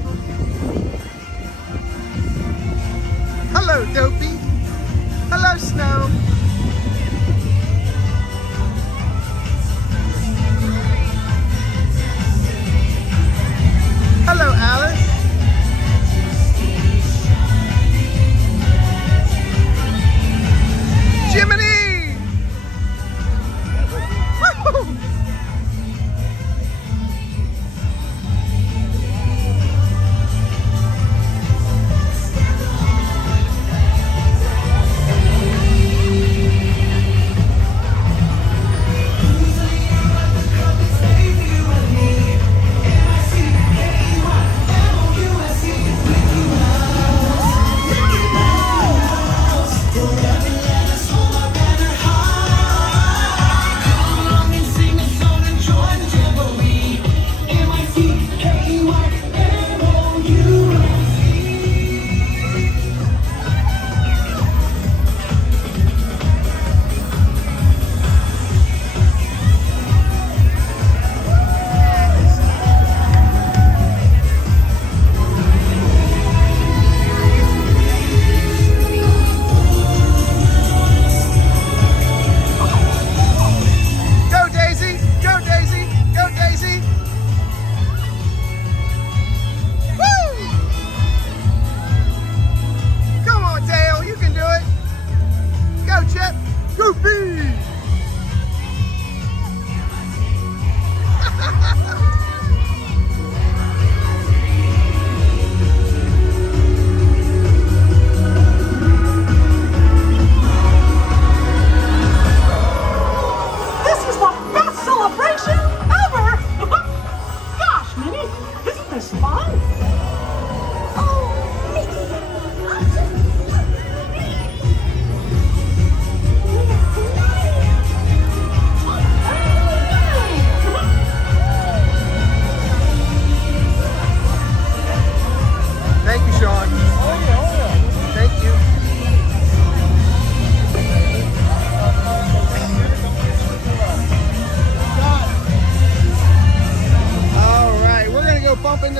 Hello, Dopey. Hello, Snow. Hello, Alice. Jiminy! Woo-hoo!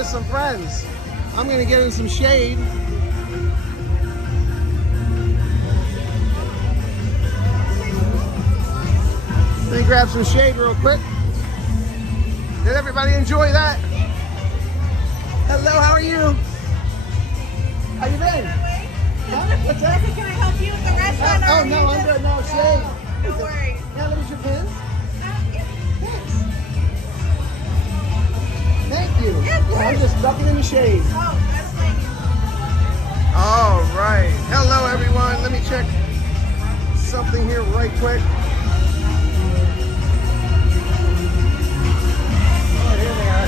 Some friends. I'm gonna get in some shade. Let me grab some shade real quick. Did everybody enjoy that? Hello, how are you? How you been? Huh? What's that? Can I help you with the restaurant? Oh no, I'm good. No, shade. No worries. Yeah, let me your pins. Thank you. I'm just ducking in the shade. All right. Hello, everyone. Let me check something here right quick. Oh, here they are.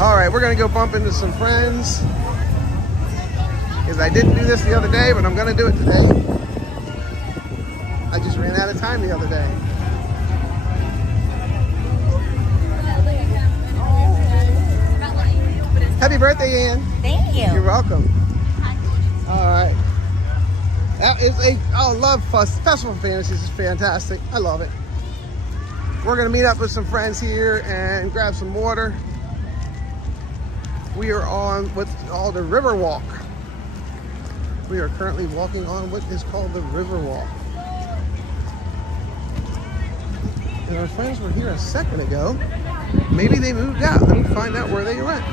All right, we're gonna go bump into some friends because I didn't do this the other day, but I'm gonna do it today. I just ran out of time the other day. Happy birthday, Ann. Thank you. You're welcome. All right. That is I love Festival of Fantasies is fantastic. I love it. We're gonna meet up with some friends here and grab some water. We are on what's called the River Walk. We are currently walking on what is called the River Walk. And our friends were here a second ago. Maybe they moved out. Let me find out where they went.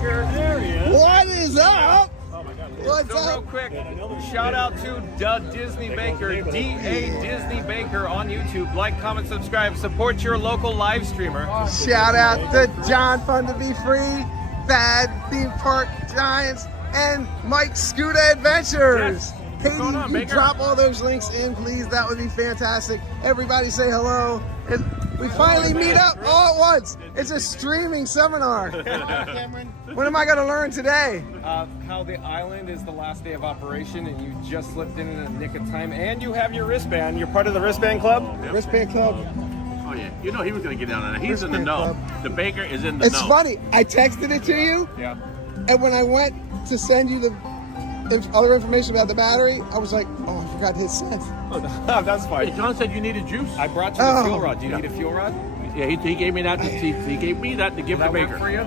There he is. What is up? Oh my God. What's up? quick shout out to Da Disney Baker, D.A. Disney Baker on YouTube. Like, comment, subscribe, support your local live streamer. Shout out to John Fun to Be Free, Bad Theme Park Giants, and Mike's Scooter Adventures. Katie, you drop all those links in, please. That would be fantastic. Everybody say hello. We finally meet up all at once. It's a streaming seminar. What am I going to learn today? How the island is the last day of operation and you just slipped in a nick of time, and you have your wristband. You're part of the wristband club? Wristband club. Oh yeah, you know he was going to get down on it. He's in the know. The baker is in the know. It's funny. I texted it to you. Yeah. And when I went to send you the other information about the battery, I was like, oh, I forgot to hit send. That's fine. Hey, John said you needed juice. I brought you the fuel rod. Do you need a fuel rod? Yeah, he gave me that. He gave me that to give the baker. For you?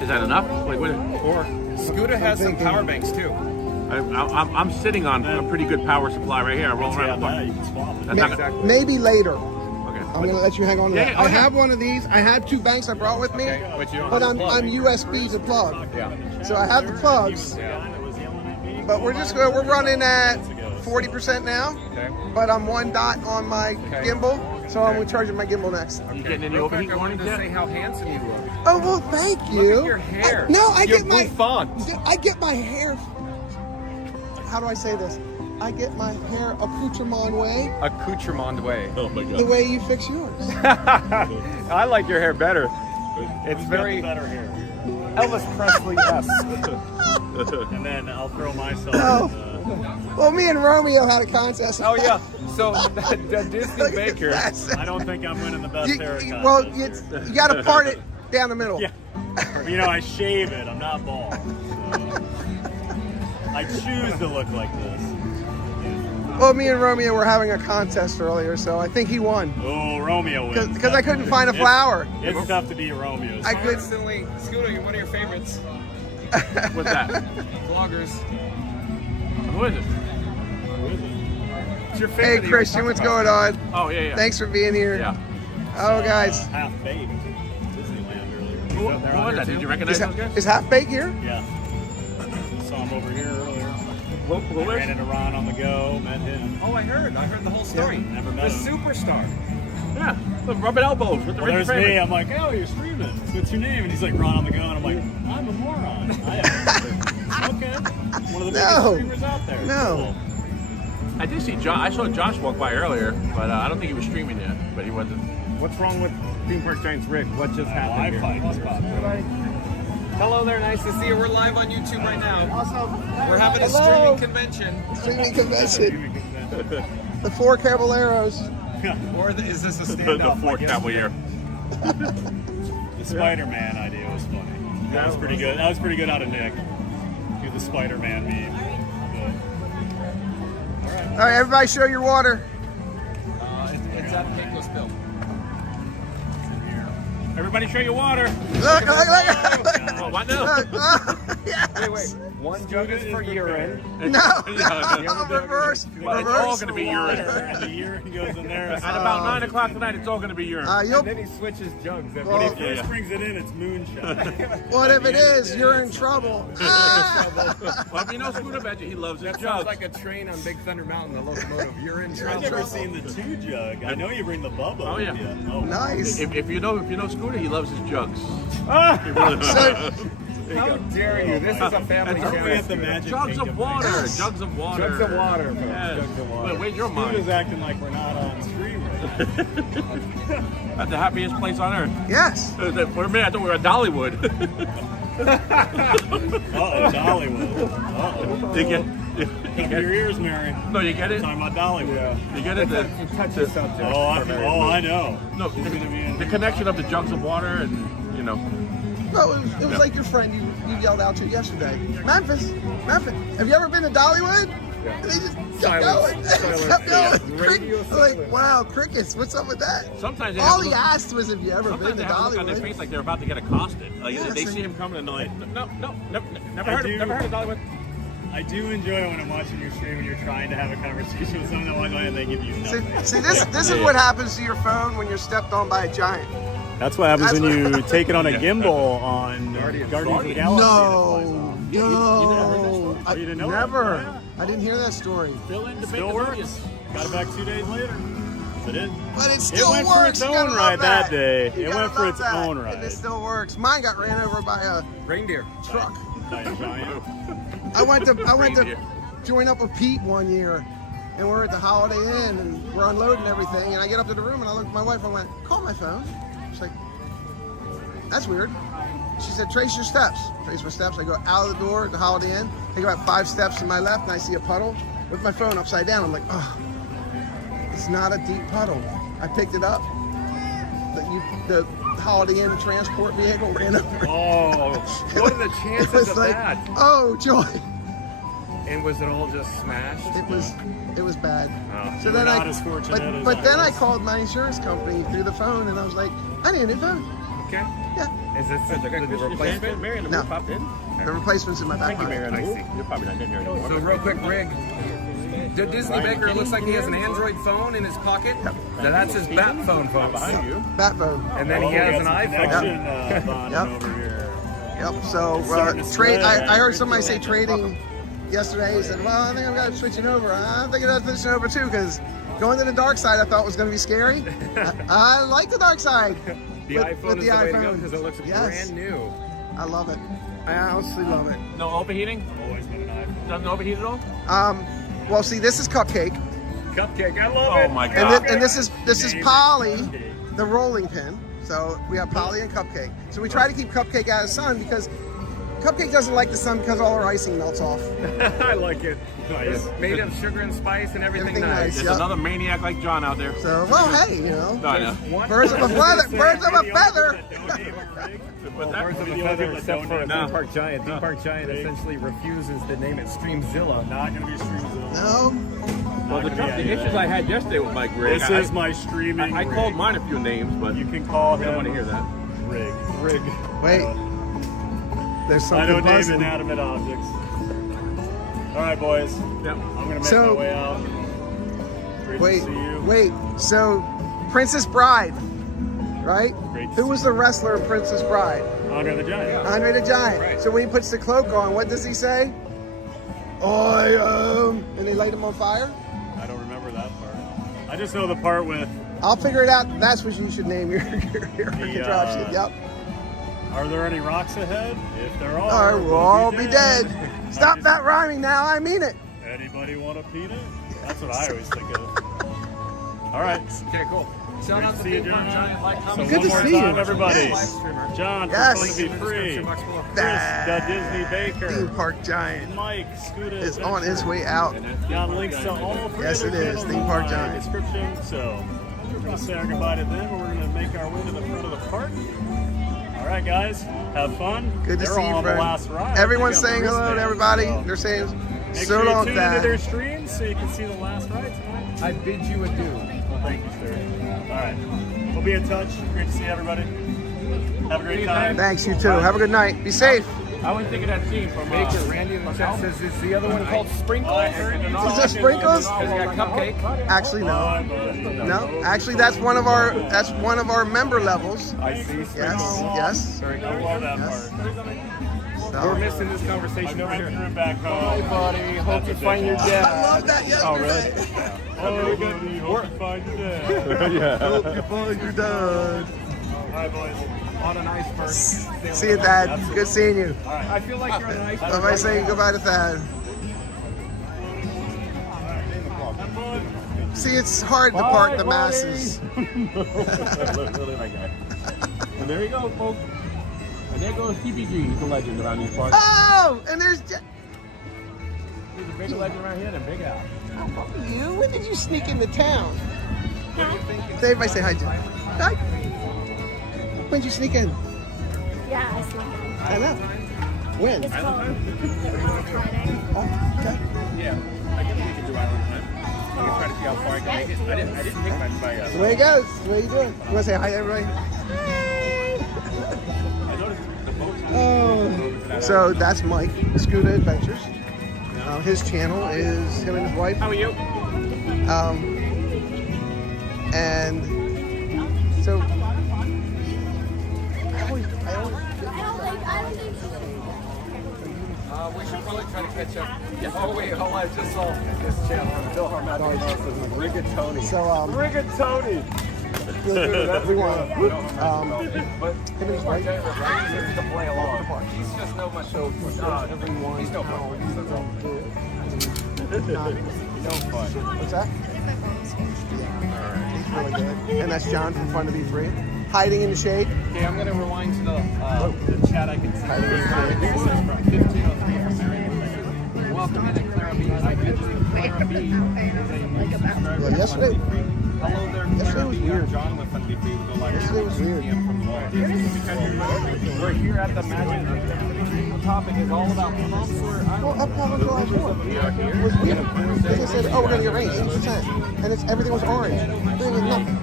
Is that enough? Wait, what? Or Scooter has some power banks too. I'm sitting on a pretty good power supply right here. I roll around the park. Maybe later. Okay. I'm going to let you hang on to that. I have one of these. I had 2 banks I brought with me, but I'm USB to plug. Yeah. So I have the plugs, but we're running at 40% now, but I'm 1 dot on my gimbal, so I'm charging my gimbal next. You getting any overheat I wanted warnings to yet? say how handsome you look. Oh, well, thank you. Look at your hair. I You're get my bouffant. I get my hair. How do I say this? I get my hair accoutrement way. Accoutrement way. Oh my God. The way you fix yours. I like your hair better. It's very better hair. Elvis Presley-esque. And then I'll throw myself. Oh. Well, me and Romeo had a contest. Oh yeah. So the Disney Baker. I don't think I'm winning the best haircut. Well, you got to part it down the middle. Yeah. You know, I shave it. I'm not bald. So I choose to look like this. Well, me and Romeo were having a contest earlier, so I think he won. Oh, Romeo wins. Because I couldn't find a flower. It's tough to beat Romeo. I could. Instantly, Scooter, you're one of your favorites. What's that? Vloggers. Who is it? It's your favorite. Hey, Christian, what's going on? Oh, yeah. Thanks for being here. Yeah. Oh, guys. Half baked. Disneyland earlier. Who was that? Did you recognize those guys? Is Half Baked here? Yeah. Saw him over here earlier. Who Ran into Ron on the go, met him. Oh, I heard the whole story. Yeah. Never met the him. Superstar. Yeah. Look, rubbing elbows with the Well, Ricky there's me. Freeman. I'm like, oh, you're streaming. What's your name? And he's like, Ron on the go. And I'm like, I'm a moron. Okay. One of the biggest streamers out there. No. I did see Josh. I saw Josh walk by earlier, but I don't think he was streaming yet. But he wasn't. What's wrong with Theme Park Giants Rick? What just happened here? Hello there, nice to see you. We're live on YouTube right now. Awesome. We're having a streaming convention. Streaming convention. The 4 Caballeros. Or is this a stand-up? The 4 Cavalier. The Spider-Man idea was funny. That was pretty good. That was pretty good out of Nick. Do the Spider-Man meme. All right, everybody show your water. It's at Pinko Spill. Everybody show your water. Look. Oh, what now? Yes. Wait. One jug is for urine. No. Reverse. Well, it's all going to be urine. And the urine goes in there. At about 9 o'clock tonight, it's all going to be urine. And then he switches jugs. When he first brings it in, it's moonshine. What if it is? You're in trouble. Well, if you know Scooter Badger, he loves his That jugs. sounds like a train on Big Thunder Mountain, the locomotive. You're in trouble. I've never seen the 2 jug. I know you bring the Bubba. Oh, yeah. Oh, Nice. If you know Scooter, he loves his jugs. How dare you? This is a family channel. Jugs of water. Jugs of water. Jugs of water. Yes. Jugs of water. Wait, your Scooter's mind. acting like we're not on stream right now. At the happiest place on earth. Yes. For a minute, I thought we were at Dollywood. Dollywood. Uh-oh. You get Cover your ears, Mary. No, you get it? Talking about Dollywood. Yeah. You get it? Touchy subject. I know. No, the connection of the jugs of water and, you know. No, it was like your friend you yelled out to yesterday. Memphis. Have you ever been to Dollywood? Yeah. And they just kept going. Kept going. Like, wow, crickets. What's up with that? Sometimes all he asked was, "Have you ever been to they have a look on their Dollywood?" face like they're about to get accosted. Like they see him coming and they're like, no, never heard of Dollywood. I do enjoy when I'm watching your stream and you're trying to have a conversation with someone and they give you nothing. See, this is what happens to your phone when you're stepped on by a giant. That's what happens when you take it on a gimbal on Guardians of the Galaxy. No. No, I You didn't know never. that? I didn't hear that story. Still works. Got it back 2 days later. But it still went works. for its You gotta own love ride that that. day. You It gotta went for love its that. own And ride. it still works. Mine got ran over by a reindeer truck. Giant. I went to join up with Pete one year, and we're at the Holiday Inn, and we're unloading everything, and I get up to the room, and I look at my wife, I went, call my phone. She's like, that's weird. She said, trace your steps. Trace my steps. I go out of the door at the Holiday Inn, take about 5 steps to my left, and I see a puddle with my phone upside down. I'm like, oh, it's not a deep puddle. I picked it up. The Holiday Inn transport vehicle ran over it. Oh, what are the It chances was of like, that? oh, joy. And was it all just smashed? It was bad. Oh. So then but then I called my insurance company through the phone, and I was like, I need a new phone. Okay. Yeah. Is this the replacement? No. The replacement's in my back pocket. I see. You're probably not in here anymore. So real quick, Greg. The Disney Baker looks like he has an Android phone in his pocket. Yep. Now that's his bat phone, folks. Behind you. Bat phone. And then he has an iPhone. Over here. Yep. So I heard somebody say trading yesterday. He said, well, I think I've got to switch it over. I'm thinking about switching over too, because going to the dark side I thought was going to be scary. I like the dark side. The iPhone is the way to go because it looks brand new. I love it. I honestly love it. No overheating? Always been an iPhone. Doesn't overheat at all? Well, see, this is Cupcake. Cupcake, I love it. Oh my God. And this is Polly, the rolling pin. So we have Polly and Cupcake. So we try to keep Cupcake out of the sun because Cupcake doesn't like the sun because all her icing melts off. I like it. It's made of sugar and spice and everything nice. There's another maniac like John out there. So, well, hey, you know. No, I know. Birds of a feather. Birds of a feather. Birds of a feather, except for Theme Park Giant. Theme Park Giant essentially refuses to name it Streamzilla. Not going to be Streamzilla. No. Well, the issues I had yesterday with my Greg. This is my streaming. I called mine a few names, but you can call him. I don't want to hear that. Rig. Wait. There's something I don't name buzzing. inanimate objects. All right, boys. Yep. I'm gonna make my way out. Great to see you. Wait. So, Princess Bride, right? Great to Who was the wrestler in Princess Bride? Andre the Giant. Andre the Giant. Right. So when he puts the cloak on, what does he say? I am. And they light him on fire? I don't remember that part. I just know the part with. I'll figure it out. That's what you should name your contraption. Yep. Are there any rocks ahead? If there are, we'll all be dead. Stop that rhyming now. I mean it. Anybody want a peanut? That's what I always think of. All right. Okay, cool. Great to see you, John. So Good one to more see time, you. everybody. Yes. John, Yes. going to be free. Chris, the Disney Baker. Theme Park Giant. Mike, Scooter is on his way out. Got links to all three Yes, of it their is. channels Theme in Park my Giant. description. So we're going to say our goodbye to them, and we're going to make our way to the front of the park. All right, guys, have fun. Good to They're see all you, on friend. the last ride. Everyone's They got saying the hello to wristband, everybody. so They're saying make so sure you long, tune into Dad. their streams so you can see the last ride tonight. I bid you adieu. Well, thank you, sir. All right, we'll be in touch. Great to see everybody. Have a great time. Thanks, you too. Have a good night. Be safe. I was thinking that scene from Baker, Randy in the chat says, is the other one called Sprinkles? Is it Sprinkles? Because you got Cupcake. Actually, no. No. Actually, that's one of our member levels. I see. Yes. Sprinkles. Yes. Very cool. I love that Yes. part. We're missing this conversation over I here. threw it back home. Bye, buddy. Hope you find your dad. I love that yesterday. Oh, really? Oh, buddy, hope you find your dad. Yeah. Hope you find your dad. Hi, boys. On an iceberg. See you, Thad. Good seeing you. I feel like you're on an iceberg. Somebody saying goodbye to Thad. See, it's hard to part the masses. Really my guy. And there you go, folks. And there goes TPG. He's a legend around these parts. Oh, and there's He's a bigger legend around here than Big Al. you. When did you sneak into town? Dave, I say hi, Jim. Hi. When did you sneak in? Yeah, I slept in. I know. When? It's called Friday. Oh, okay. Yeah. I can make it to Island time. I'm going to try to see how far I can make it. I didn't take my That's the way it goes. That's the way you do it. You want to say hi to everybody? Oh. So that's Mike, Scooter Adventures. His channel is him and his wife. How are you? And so I don't think We should probably try to catch up. Oh wait, hold on, I just saw this channel on Bill Harmon. Rigatoni. So, Rigatoni. everyone. But he's my favorite, right? He needs to play along. He's just no much. Everyone. He's no fun. No fun. What's that? He's really good. And that's John from Fun to Be Free. Hiding in the shade. Okay, I'm going to rewind to the chat. I can see. This is from 1503 from Mary. Welcome in, Clara B. I did see Clara B. Yeah, yesterday. Hello there, Yesterday was weird. John with Fun to Be Free with the live. Yesterday was weird. We're here at the Magic. The topic is all about prompts. Well, Epcot on July 4th. It was weird. They said, oh, we're going to get rain, 80%. And everything was orange. Everything was nothing.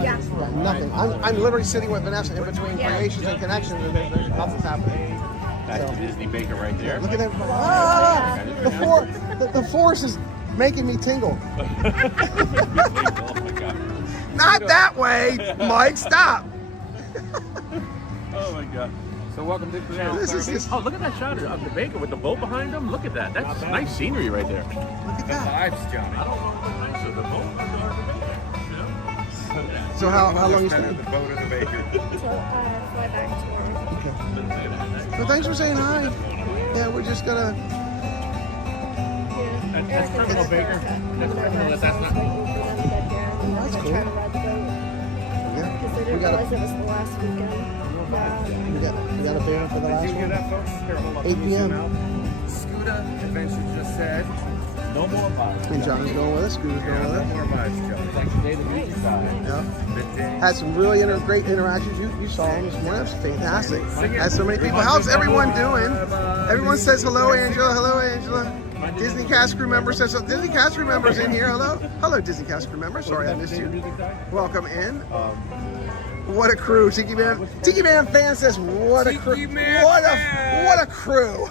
Yeah. Nothing. I'm literally sitting with Vanessa in between creations and connections, and there's nothing's happening. That's Disney Baker right there. Look at that. Ah, the force is making me tingle. Not that way, Mike. Stop. Oh my God. So welcome to the channel. Oh, look at that shot of the baker with the boat behind him. Look at that. That's nice scenery right there. Look at that. Vibes, Johnny. I don't know what's nicer, the boat or the baker. So how long you spending? The boat or the baker? So, fly back to work. So thanks for saying hi. Yeah, we're just gonna. That's criminal, Baker. That's criminal. That's not. That's cool. Yeah. Because they didn't realize it was the last weekend. We got a banner for the last Did you hear one. that, folks? Here, hold on. 8 p.m. Scuda Adventure just said, no more vibes. And John's going with us. Scooter's going with No us. more vibes, Joe. It's like the day the music died. Yeah. The day. Had some really great interactions. You saw them this morning. That's fantastic. Had so many people. How's everyone doing? Everyone says hello, Angela. Hello, Angela. Disney cast crew member says so. Disney cast crew members in here. Hello. Hello, Disney cast crew member. Sorry I missed you. Welcome in. What a crew. Tiki Man fan says what a crew. What a crew.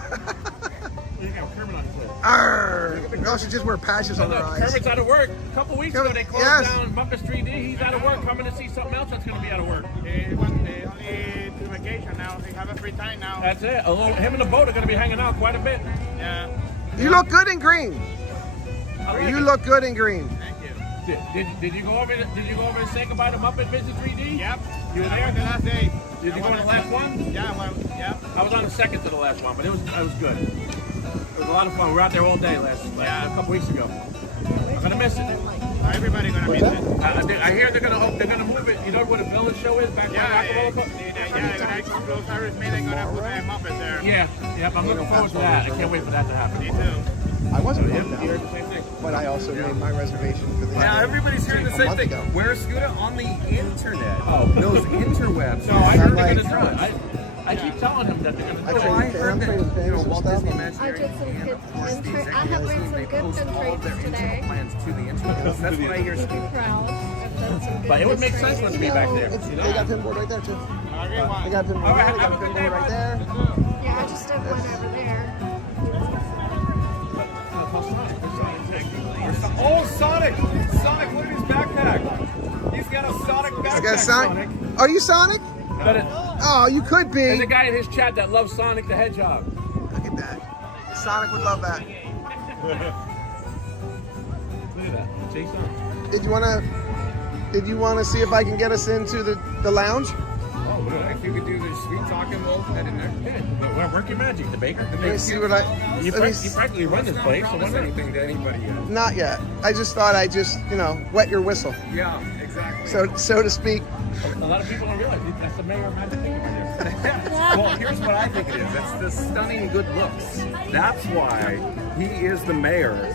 Arr! We all should just wear patches on their eyes. Kermit's out of work. A couple weeks ago, they closed down Muppets 3D. He's out of work, coming to see something else that's going to be out of work. He only to vacation now. He have a free time now. That's it. Although him and the boat are going to be hanging out quite a bit. Yeah. You look good in green. You look good in green. Thank you. Did you go over to say goodbye to Muppet Visit 3D? Yep. You were I there went the last day. Did you go on the last one? Yeah. Well, yeah. I was on the second to the last one, but it was good. It was a lot of fun. We were out there all day a couple weeks ago. I'm gonna miss it. Everybody gonna miss it. I hear they're gonna move it. You know where the Belle show is back Yeah. They're gonna close everything. They're gonna put a Muppet there. Yeah. I'm looking forward to that. I can't wait for that to happen. Me too. I wasn't bummed out, but I also made my reservation for this. Now everybody's hearing the same thing. Where's Scuda? On the internet. Oh, those interwebs. No, I heard they're gonna try it. I keep telling him that they're gonna do it. I heard that, you know, Walt Disney I Imagineering did some and good of course the I have made some they good post all of their trades internal today. plans to the internet. That's what I hear. I'm proud. I've done some good But it would make trades. sense for us to be back there. They got pinboard right there too. They Okay, got pinboard there. They got pinboard right there. Yeah, I just did one over there. Oh, Sonic! Sonic, look at his backpack. He's got a Sonic backpack. I got Sonic. Are you Sonic? Oh, you could be. There's a guy in his chat that loves Sonic the Hedgehog. Look at that. Sonic would love that. Look at that. Chase on. Did you wanna see if I can get us into the lounge? Oh, look at that. If you could do the sweet talking, we'll head in there. Work your magic, the baker. Let me see what You practically run this place, so why promise not? anything to anybody yet. Not yet. I just thought I'd wet your whistle, Yeah, exactly. so to speak. A lot of people don't realize that's the mayor of Magic Thinking right there. Well, here's what I think it is. It's the stunning good looks. That's why he is the mayor.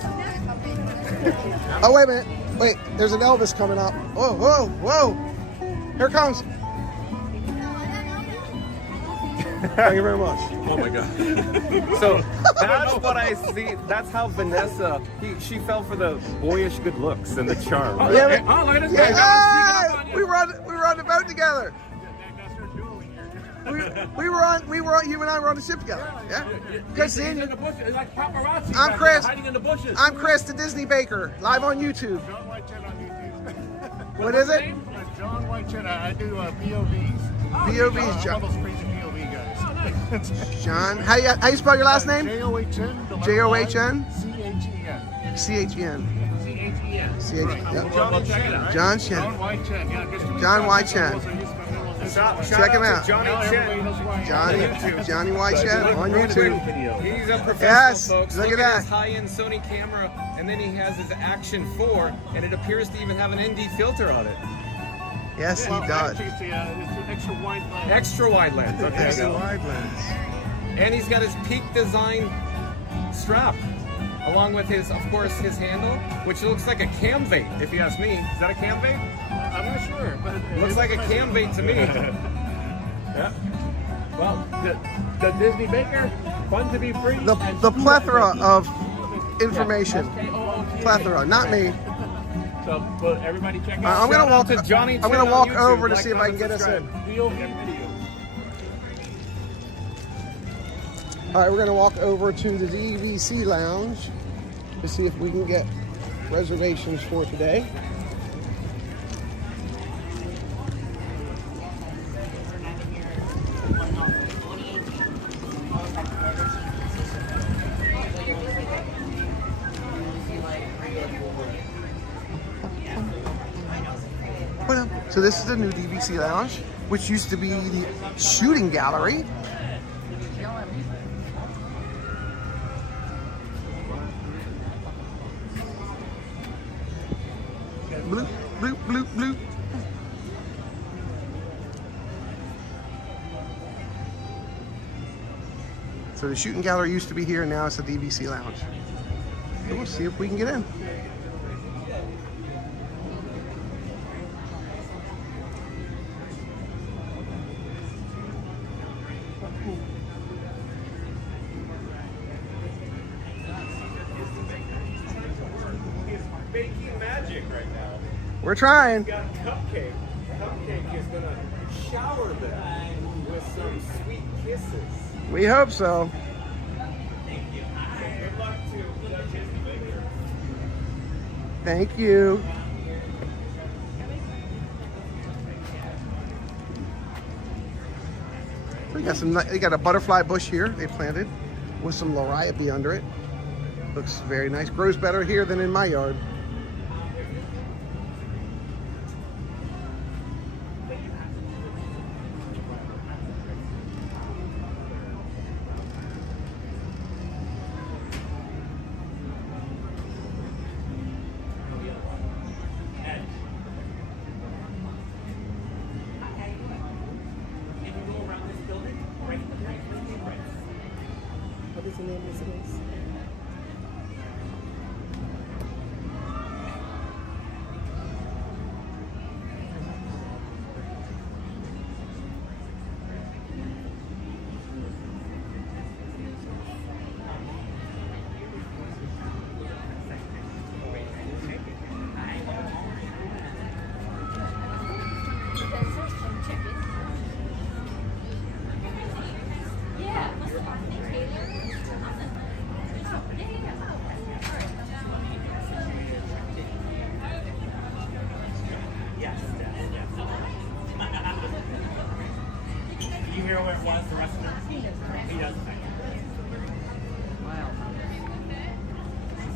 Oh, wait a minute. Wait, there's an Elvis coming up. Whoa, whoa, whoa. Here it comes. Thank you very much. Oh my God. So that's what I see. That's how Vanessa, she fell for the boyish good looks and the charm. Oh, right? yeah, oh, look at this guy. Yeah, we were on the boat together. We were on. You and I were on the ship together. Yeah. Good seeing you. In the bushes. It's like paparazzi. I'm back Chris. there, hiding in the bushes. I'm Chris, the Disney Baker, live on YouTube. John White Cheddar on YouTube. What is it? John White Cheddar. I do POVs. POVs, All John. those crazy POV guys. John. How you spell your last name? John. John. Chen. Chen. Chen. Yep. Johnny Chen, right? John Chen. John White Chen. Yeah, John White Chen. Check him out. Johnny Chen. Johnny White Chen on YouTube. He's a professional, Yes, folks. look at His that. high-end Sony camera, and then he has his Action 4, and it appears to even have an ND filter on it. Yes, he does. It's an extra wide lens. Extra wide lens. Okay. Extra wide lens. And he's got his Peak Design strap, along with his, of course, his handle, which looks like a cam bait, if you ask me. Is that a cam bait? I'm not sure, but Looks like a cam bait to me. Yeah. Well, the Disney Baker, fun to be free. The plethora of information. Plethora, not me. So, well, everybody check out. I'm gonna walk. to Johnny I'm Chen gonna on walk YouTube. over to Like, see if I can comment, get us in. POV video. All right, we're gonna walk over to the DVC lounge to see if we can get reservations for today. So this is the new DVC lounge, which used to be the shooting gallery. Bloop, bloop, bloop, bloop. So the shooting gallery used to be here, and now it's the DVC lounge. So we'll see if we can get in. Baking magic right now. We're trying. We got Cupcake. Cupcake is gonna shower them with some sweet kisses. We hope so. Good luck to Disney Baker. Thank you. They got a butterfly bush here they planted with some liriope under it. Looks very nice. Grows better here than in my yard. What is the name of this? Do you hear where it was the rest of it? He doesn't. Wow.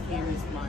Here's my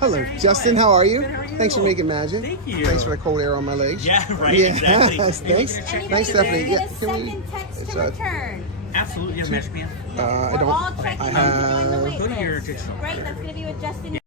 Hello, Justin. How are you? Good, how are you? Thanks for making magic. Thank you. Thanks for the cold air on my legs. Yeah, right, Yeah, exactly. thanks. Thanks, Stephanie. Yeah, can we? Second text it's, to return. Absolutely, you have Magic Man. I We're don't. all checking I in to join the have. wait Go to your list. jigsaw. Great, that's going to be with Justin.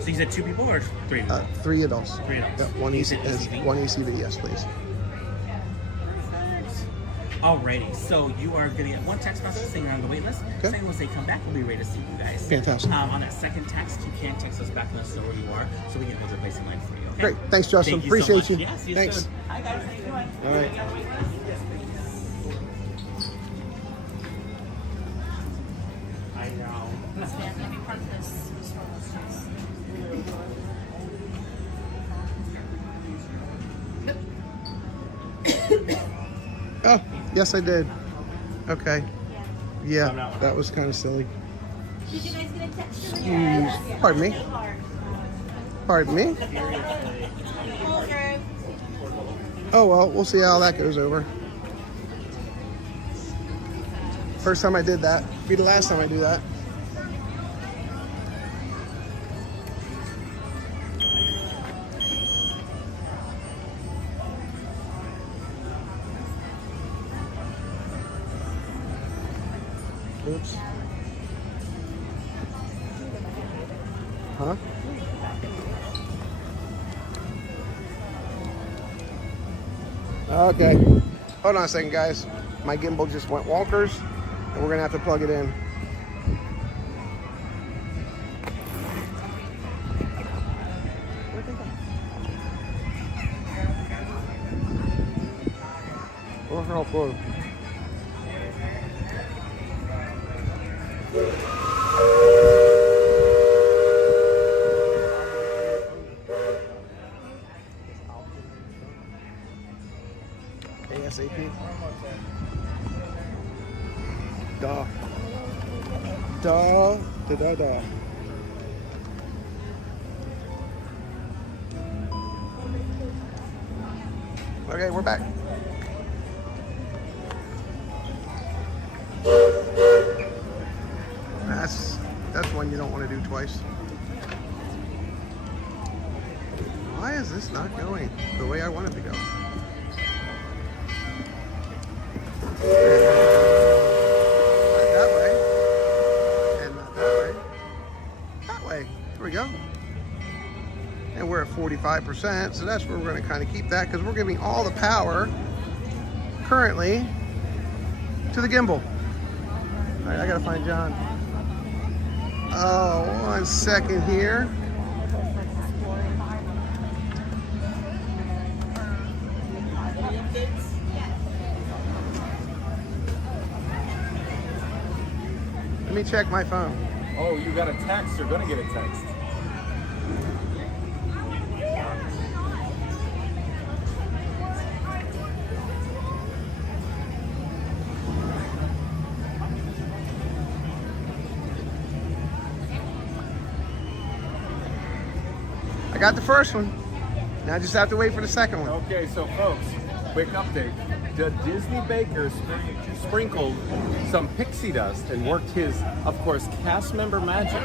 So you said 2 people or 3 people? 3 adults. 3 adults. Yeah, one You AC, said ACV? one ACV, yes, please. Alrighty, so you are going to get 1 text message saying you're on the wait list. Okay. Saying once they come back, we'll be ready to see you guys. Fantastic. On that second text, you can text us back and let us know where you are so we can hold your placing line for you, okay? Great. Thanks, Justin. Thank you Appreciate so much. you. Yeah, see you Thanks. soon. Hi, guys. How you doing? All right. I know. Let me print this. Oh, yes, I did. Okay. Yeah, that was kind of silly. Did you guys get a text? Pardon me. Pardon me. Oh, well, we'll see how that goes over. First time I did that. Be the last time I do that. Oops. Huh? Okay. Hold on a second, guys. My gimbal just went wonkers, and we're gonna have to plug it in. Oh, cool. ASAP. Duh. Duh. Da da da. Okay, we're back. That's one you don't want to do twice. Why is this not going the way I want it to go? That way. And not that way. That way. There we go. And we're at 45%, so that's where we're going to kind of keep that because we're giving all the power currently to the gimbal. All right, I got to find John. Oh, 1 second here. Let me check my phone. Oh, you got a text. You're gonna get a text. I got the first one. Now I just have to wait for the second one. Okay, so folks, quick update. The Disney Baker sprinkled some pixie dust and worked his, of course, cast member magic.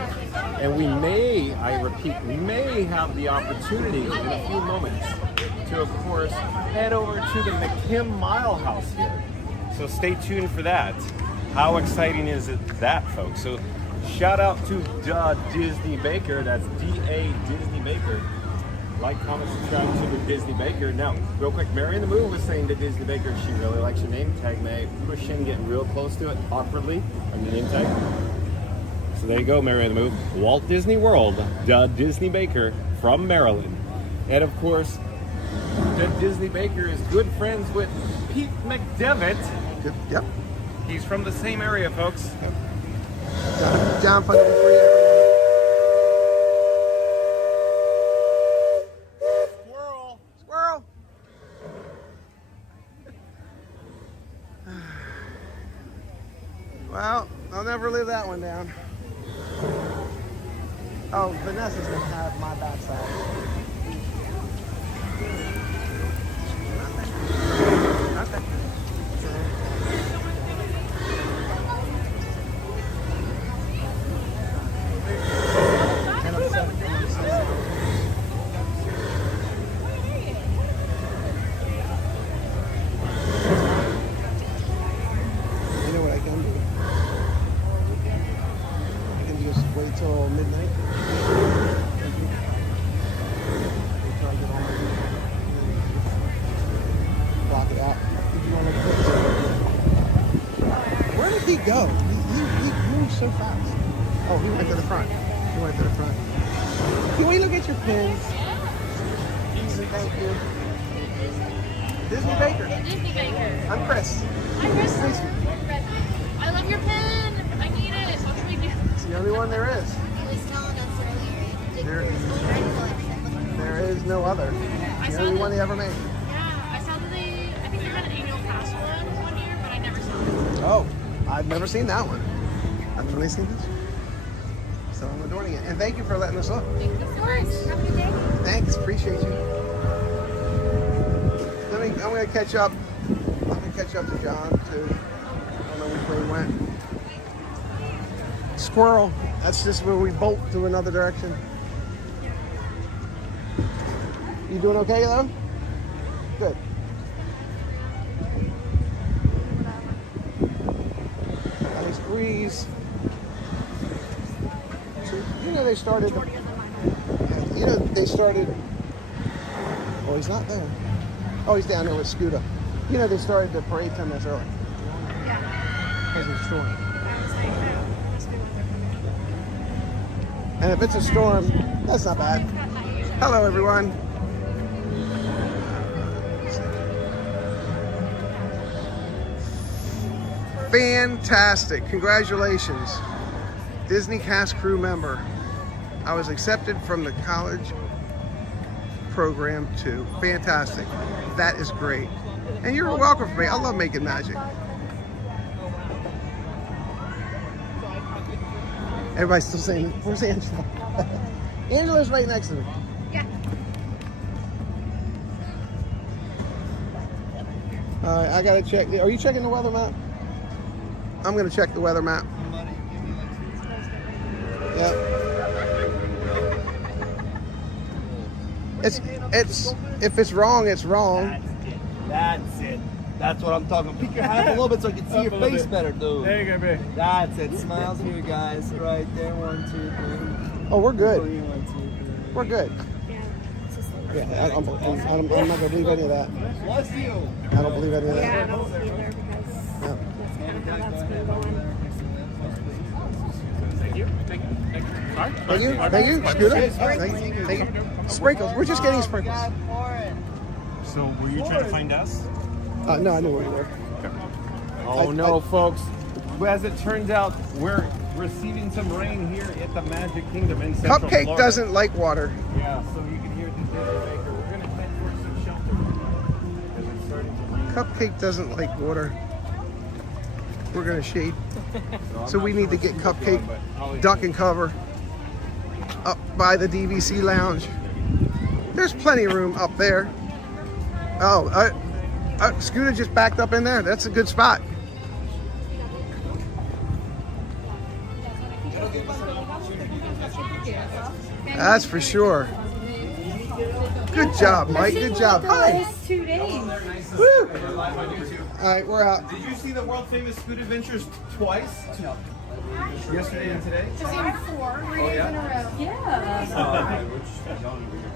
And we may, I repeat, may have the opportunity in a few moments to, of course, head over to the McKim Mile House here. So stay tuned for that. How exciting is it that, folks? So shout out to Disney Baker. That's D-A Disney Baker. Like, comment, subscribe to the Disney Baker. Now, real quick, Mary in the Moon was saying to Disney Baker she really likes your name tag. May I push in, getting real close to it awkwardly on your name tag? So there you go, Mary in the Moon. Walt Disney World, Disney Baker from Maryland. And of course, the Disney Baker is good friends with Pete McDevitt. Yep. He's from the same area, folks. John funding for you, everyone. Squirrel. Well, I'll never live that one down. Oh, Vanessa's gonna have my backside. Okay. You know what I can do? I can just wait till midnight and he go? He moves so fast. Oh, he went to the front. He went to the front. Can we look at your pins? Easy, thank you. Disney Baker. Disney Baker. I'm Chris. Hi, Chris. Nice to meet you. I love your pen. I need it. What should we do? It's the only one there is. He was telling us earlier. There is no other. The only one he ever made. Yeah, I saw that I think they had an annual pass one year, but I never saw it. Oh, I've never seen that one. I've only seen this. So I'm adoring it. And thank you for letting us look. Thank you so much. Have a good day. Thanks, appreciate you. I'm gonna catch up. I'm gonna catch up to John too. I don't know which way he went. Squirrel. That's just where we bolt to another direction. You doing okay though? Good. Nice breeze. So, you know they started. Oh, he's not there. Oh, he's down there with Scooter. You know they started the parade 10 minutes early. Yeah. Because of the storm. And if it's a storm, that's not bad. Hello, everyone. Fantastic. Congratulations. Disney cast crew member. I was accepted from the college program too. Fantastic. That is great. And you're welcome for me. I love making magic. Everybody's still saying, where's Angela? Angela's right next to me. Yeah. All right, I gotta check. Are you checking the weather map? I'm gonna check the weather map. Yep. It's if it's wrong, it's wrong. That's it. That's what I'm talking about. Peek your head a little bit so I can see your face better, dude. There you go, babe. That's it. Smiles here, guys. Right there. 1, 2, 3. Oh, we're good. 1, 2, 3. We're good. Yeah, I'm not gonna believe any of that. Bless you. I don't believe any of that. Yeah, I don't either because No. that's kind of how that's been going. Thank you. Thank you. Sorry? Thank you. Thank you. Scooter. Thank you. Sprinkles. We're just getting sprinkles. So, were you trying to find us? No, I knew where you were. Oh no, folks. As it turns out, we're receiving some rain here at the Magic Kingdom in Central Cupcake Florida. doesn't like water. Yeah, so you can hear the Disney Baker. We're going to head towards some shelter as it's starting to rain. Cupcake doesn't like water. We're gonna shade. So we need to get Cupcake duck and cover up by the DVC lounge. There's plenty of room up there. Oh, Scooter just backed up in there. That's a good spot. That's for sure. Good job, Mike. Good job. Hi. 2 days. Woo. All right, we're out. Did you see the world famous Food Adventures twice? No. Yesterday and today? Just in 4 days in a row. Yeah.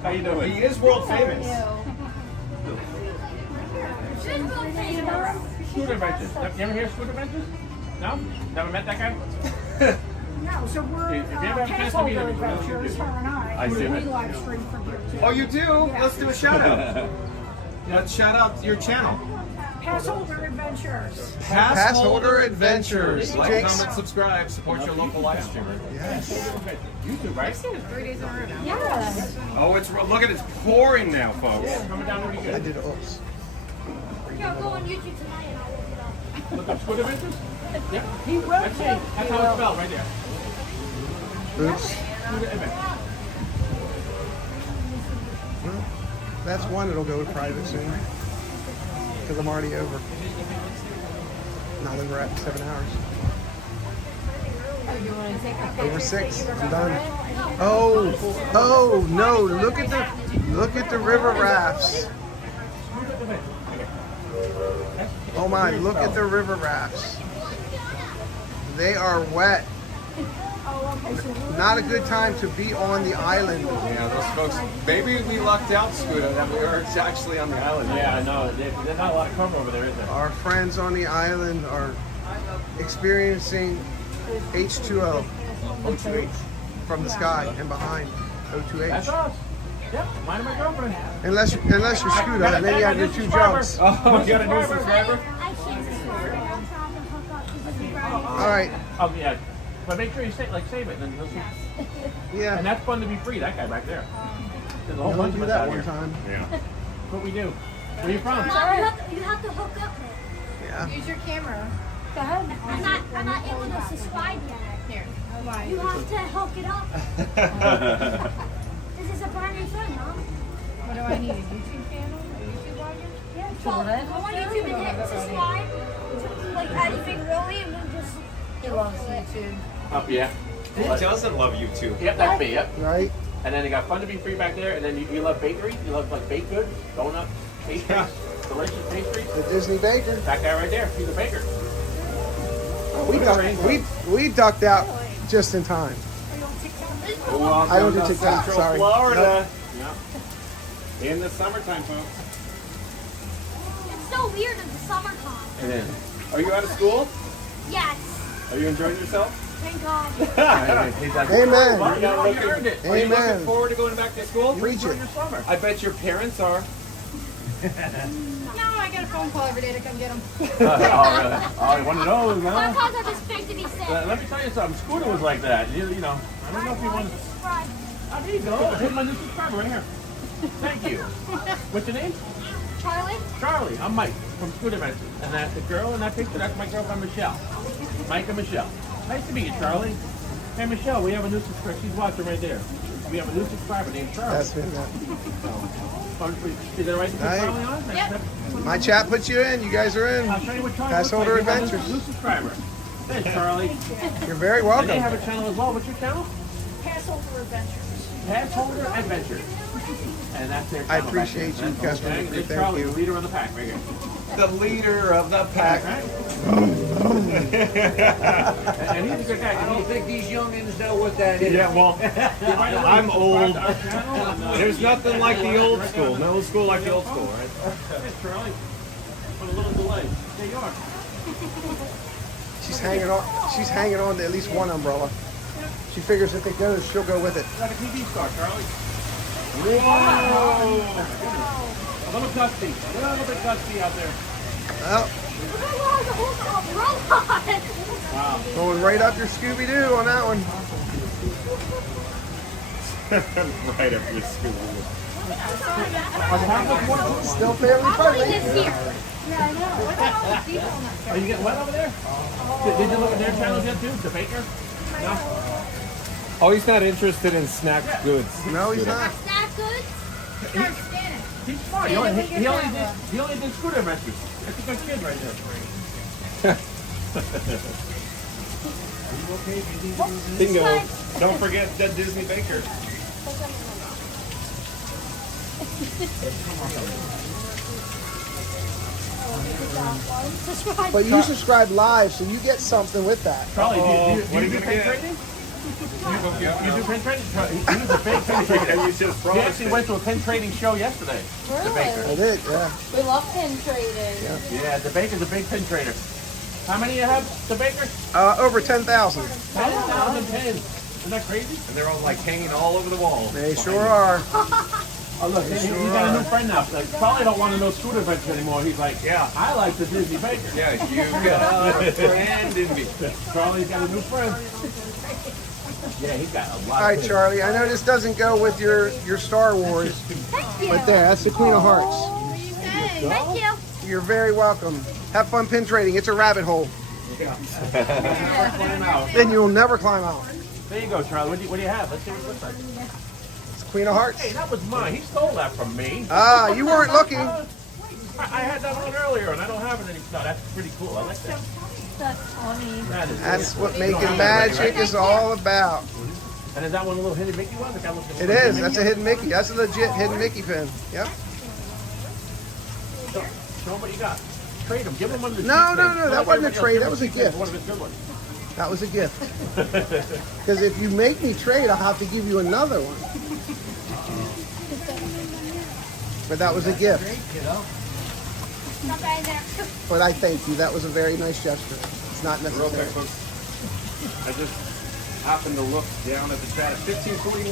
How you doing? He is world famous. Food Adventures. You ever hear of Food Adventures? No? Never met that guy? No, so we're If you ever have a chance to meet him, you know what you Adventures, do. her and I. I see. We live stream from here too. Oh, you do? Yeah. Let's do a shout out. Let's shout out your channel. Passholder Adventures. Passholder Adventures. Like, Jinx. comment, subscribe, support your local live streamer. Yes. YouTube, right? 3 days in a row now. Yes. Oh, look at it's pouring now, folks. Coming down really good. I did oops. I'll go on YouTube tonight and I'll look it up. Look up Food Adventures? Yeah. He wrote That's it. how it's spelled right there. Oops. Food Adventures. Well, that's one that'll go private soon. Because I'm already over. Not over at 7 hours. Over 6. I'm done. Oh no! Look at the river rafts. Oh my! Look at the river rafts. They are wet. Not a good time to be on the island. Yeah, those folks. Maybe we lucked out, Scooter, that we are actually on the island. Yeah, I know. There's not a lot of cover over there, is there? Our friends on the island are experiencing H2O from the sky and behind O2H. That's us. Yep, mine and my girlfriend. Unless you're Scooter, and then you have your two jumps. Oh, you got a new subscriber? All right. Oh, yeah. But make sure you save it, and then he'll see. Yeah. And that's fun to be free, that guy back there. There's a whole Yeah, bunch we of do us that out one here. time. Yeah. That's what we do. Where are you from? You have to hook up. Yeah. Use your camera. Go ahead. I'm not able to subscribe yet. Here. Why? You have to hook it up. This is a brand new phone, Mom. What do I need? A YouTube channel? A YouTube login? Yeah, so go on YouTube and hit subscribe. Like anything really, and then just. He loves YouTube. Oh, yeah. Who doesn't love YouTube? Yep, that's me, yep. Right. And then you got fun to be free back there, and then you love bakery. You love like baked goods, donuts, pastries, delicious pastries. The Disney Baker. That guy right there, he's a baker. We ducked out just in time. I don't do TikTok. Central Sorry. Florida. Yep. In the summertime, folks. It's so weird in the summertime. And then, are you out of school? Yes. Are you enjoying yourself? Thank God. Amen. Well, you earned it. Are you Amen. looking forward to going back to school? Preach it. Your summer. I bet your parents are. No, I get a phone call every day to come get him. Oh, really? Oh, one of those, huh? Sometimes I just think to be sick. Let me tell you something. Scooter was like that. You know, I don't know if you want to. Oh, there you go. Hit my new subscriber right here. Thank you. What's your name? Charlie? Charlie. I'm Mike from Scooter Adventures. And that's the girl in that picture. That's my girlfriend, Michelle. Mike and Michelle. Nice to meet you, Charlie. Hey, Michelle, we have a new subscriber. She's watching right there. We have a new subscriber named Charlie. That's been Is that right to put Right. Charlie on? Yep. My chat puts you in. You guys are in. I'll show you what Charlie Pass looks Holder like. We have a Adventures. New subscriber. Thanks, Charlie. You're very And welcome. they have a channel as well. What's your channel? Passholder Adventures. Pass Holder Adventures. And that's their I channel. appreciate back there. you, That's customer. okay. There's Thank Charlie, you. the leader of the pack right here. The leader of the pack. Right? And he's a good guy. I don't think these youngins know what that is. Yeah, well, I'm old. There's nothing like the old school. No old school like the old school, right? Hey, Charlie. With a little delay. There you are. She's hanging on. She's hanging on to at least one umbrella. She figures if it goes, she'll go with it. Like a TV star, Charlie. Whoa! A little gusty. A little bit gusty out there. Well, Wow. going right up your Scooby-Doo on that one. Right up your school. Still fairly friendly. Are you getting wet over there? Did you look at their channels yet too? The baker? No? Oh, he's not interested in snack goods. No, he's not. Snack goods? He's smart. He only did Scooter Adventures. That's a good kid right there. Bingo. Don't forget the Disney Baker. But you subscribe live, so you get something with that. Charlie, do what are you you do gonna pen get? trading? You do pen trading? He was a big pen trader. You just He promised actually it. went to a pen trading show yesterday. The baker. I did, yeah. We love pin trading. Yeah, the baker's a big pin trader. How many you have, the baker? Over 10,000. 10,000 pins. Isn't that crazy? And they're all like hanging all over the wall. They sure are. Oh look, he got a new friend now. Like, probably don't want to know Scooter Adventures anymore. He's like, yeah, I like the Disney Baker. Yeah, you got a friend in me. Charlie's got a new friend. Yeah, he's got a lot. All right, Charlie. I know this doesn't go with your Star Wars, but there, that's the Queen of Hearts. Thank you. You're very welcome. Have fun pin trading. It's a rabbit hole. Climb out. Then you'll never climb out. There you go, Charlie. What do you have? Let's see what it looks like. It's Queen of Hearts. Hey, that was mine. He stole that from me. Ah, you weren't looking. I had that on earlier, and I don't have it anymore. No, that's pretty cool. I like that. That's funny. That is That's cool. what making magic is all about. And is that one a little hidden Mickey one? It is. That's a hidden Mickey. That's a legit hidden Mickey pin. Yep. Show him what you got. Trade him. Give him one of the No, cheap no, pins. no. Don't That let wasn't a everybody else trade. give That him was a cheap pins. gift. One of his good ones. That was a gift. Because if you make me trade, I'll have to give you another one. But that was a gift. But I thank you. That was a very nice gesture. It's not Real necessary. quick, folks. I just happened to look down at the chat at 1541.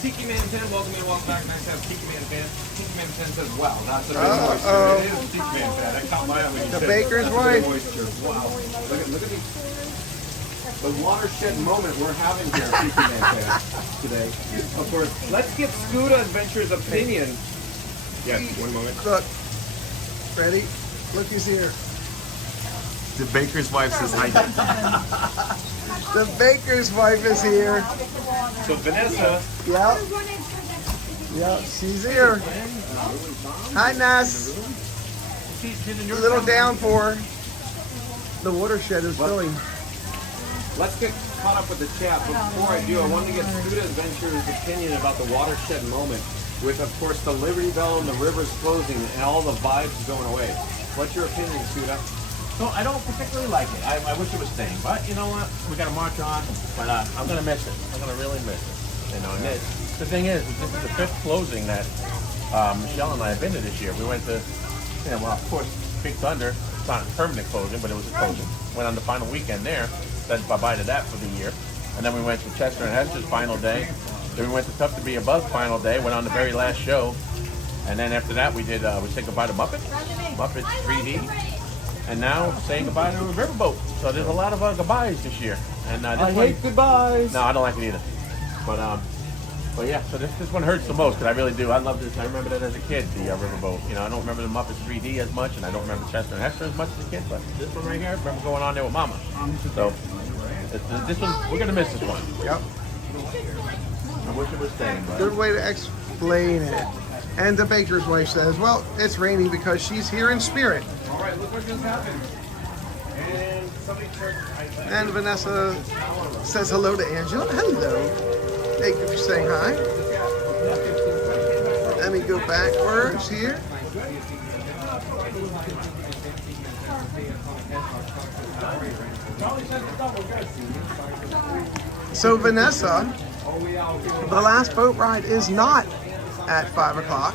Tiki Man 10, welcome in, welcome back. Nice to have Tiki Man 10. Tiki Man 10 says, wow, that's a bit of moisture. It is Tiki Man 10. I caught my eye when you The said baker's that's a bit of wife. moisture. Wow. Look at the watershed moment we're having here, Tiki Man 10, today. Of course, let's get Scuda Adventures' opinion. Yes, one moment. Look. Ready? Look who's here. The baker's wife says hi. The baker's wife is here. So Vanessa. Yep. Yep, she's here. Hi, Ness. A little downpour. The watershed is filling. Let's get caught up with the chat. Before I do, I wanted to get Scuda Adventures' opinion about the watershed moment with, of course, the Liberty Bell and the rivers closing and all the vibes going away. What's your opinion, Scuda? So I don't particularly like it. I wish it was staying, but you know what? We got to march on. But I'm gonna miss it. I'm gonna really miss it. You know, and the thing is, this is the 5th closing that Michelle and I have been to this year. We went to, you know, well, of course, Big Thunder. It's not a permanent closing, but it was a closing. Went on the final weekend there. Said bye-bye to that for the year. And then we went to Chester and Hester's final day. Then we went to Tough to Be Above final day. Went on the very last show. And then after that, we said goodbye to Muppets 3D. And now saying goodbye to Riverboat. So there's a lot of goodbyes this year. And I hate goodbyes. No, I don't like it either. But yeah, so this one hurts the most because I really do. I love this. I remember that as a kid, the Riverboat. You know, I don't remember the Muppets 3D as much, and I don't remember Chester and Hester as much as a kid. But this one right here, I remember going on there with Mama. So this one, we're gonna miss this one. Yep. I wish it was staying. But Good way to explain it. And the baker's wife says, well, it's raining because she's here in spirit. All right, look what just happened. And somebody And Vanessa says hello to Angela. Hello. Thank you for saying hi. Let me go backwards here. So Vanessa, the last boat ride is not at 5 o'clock.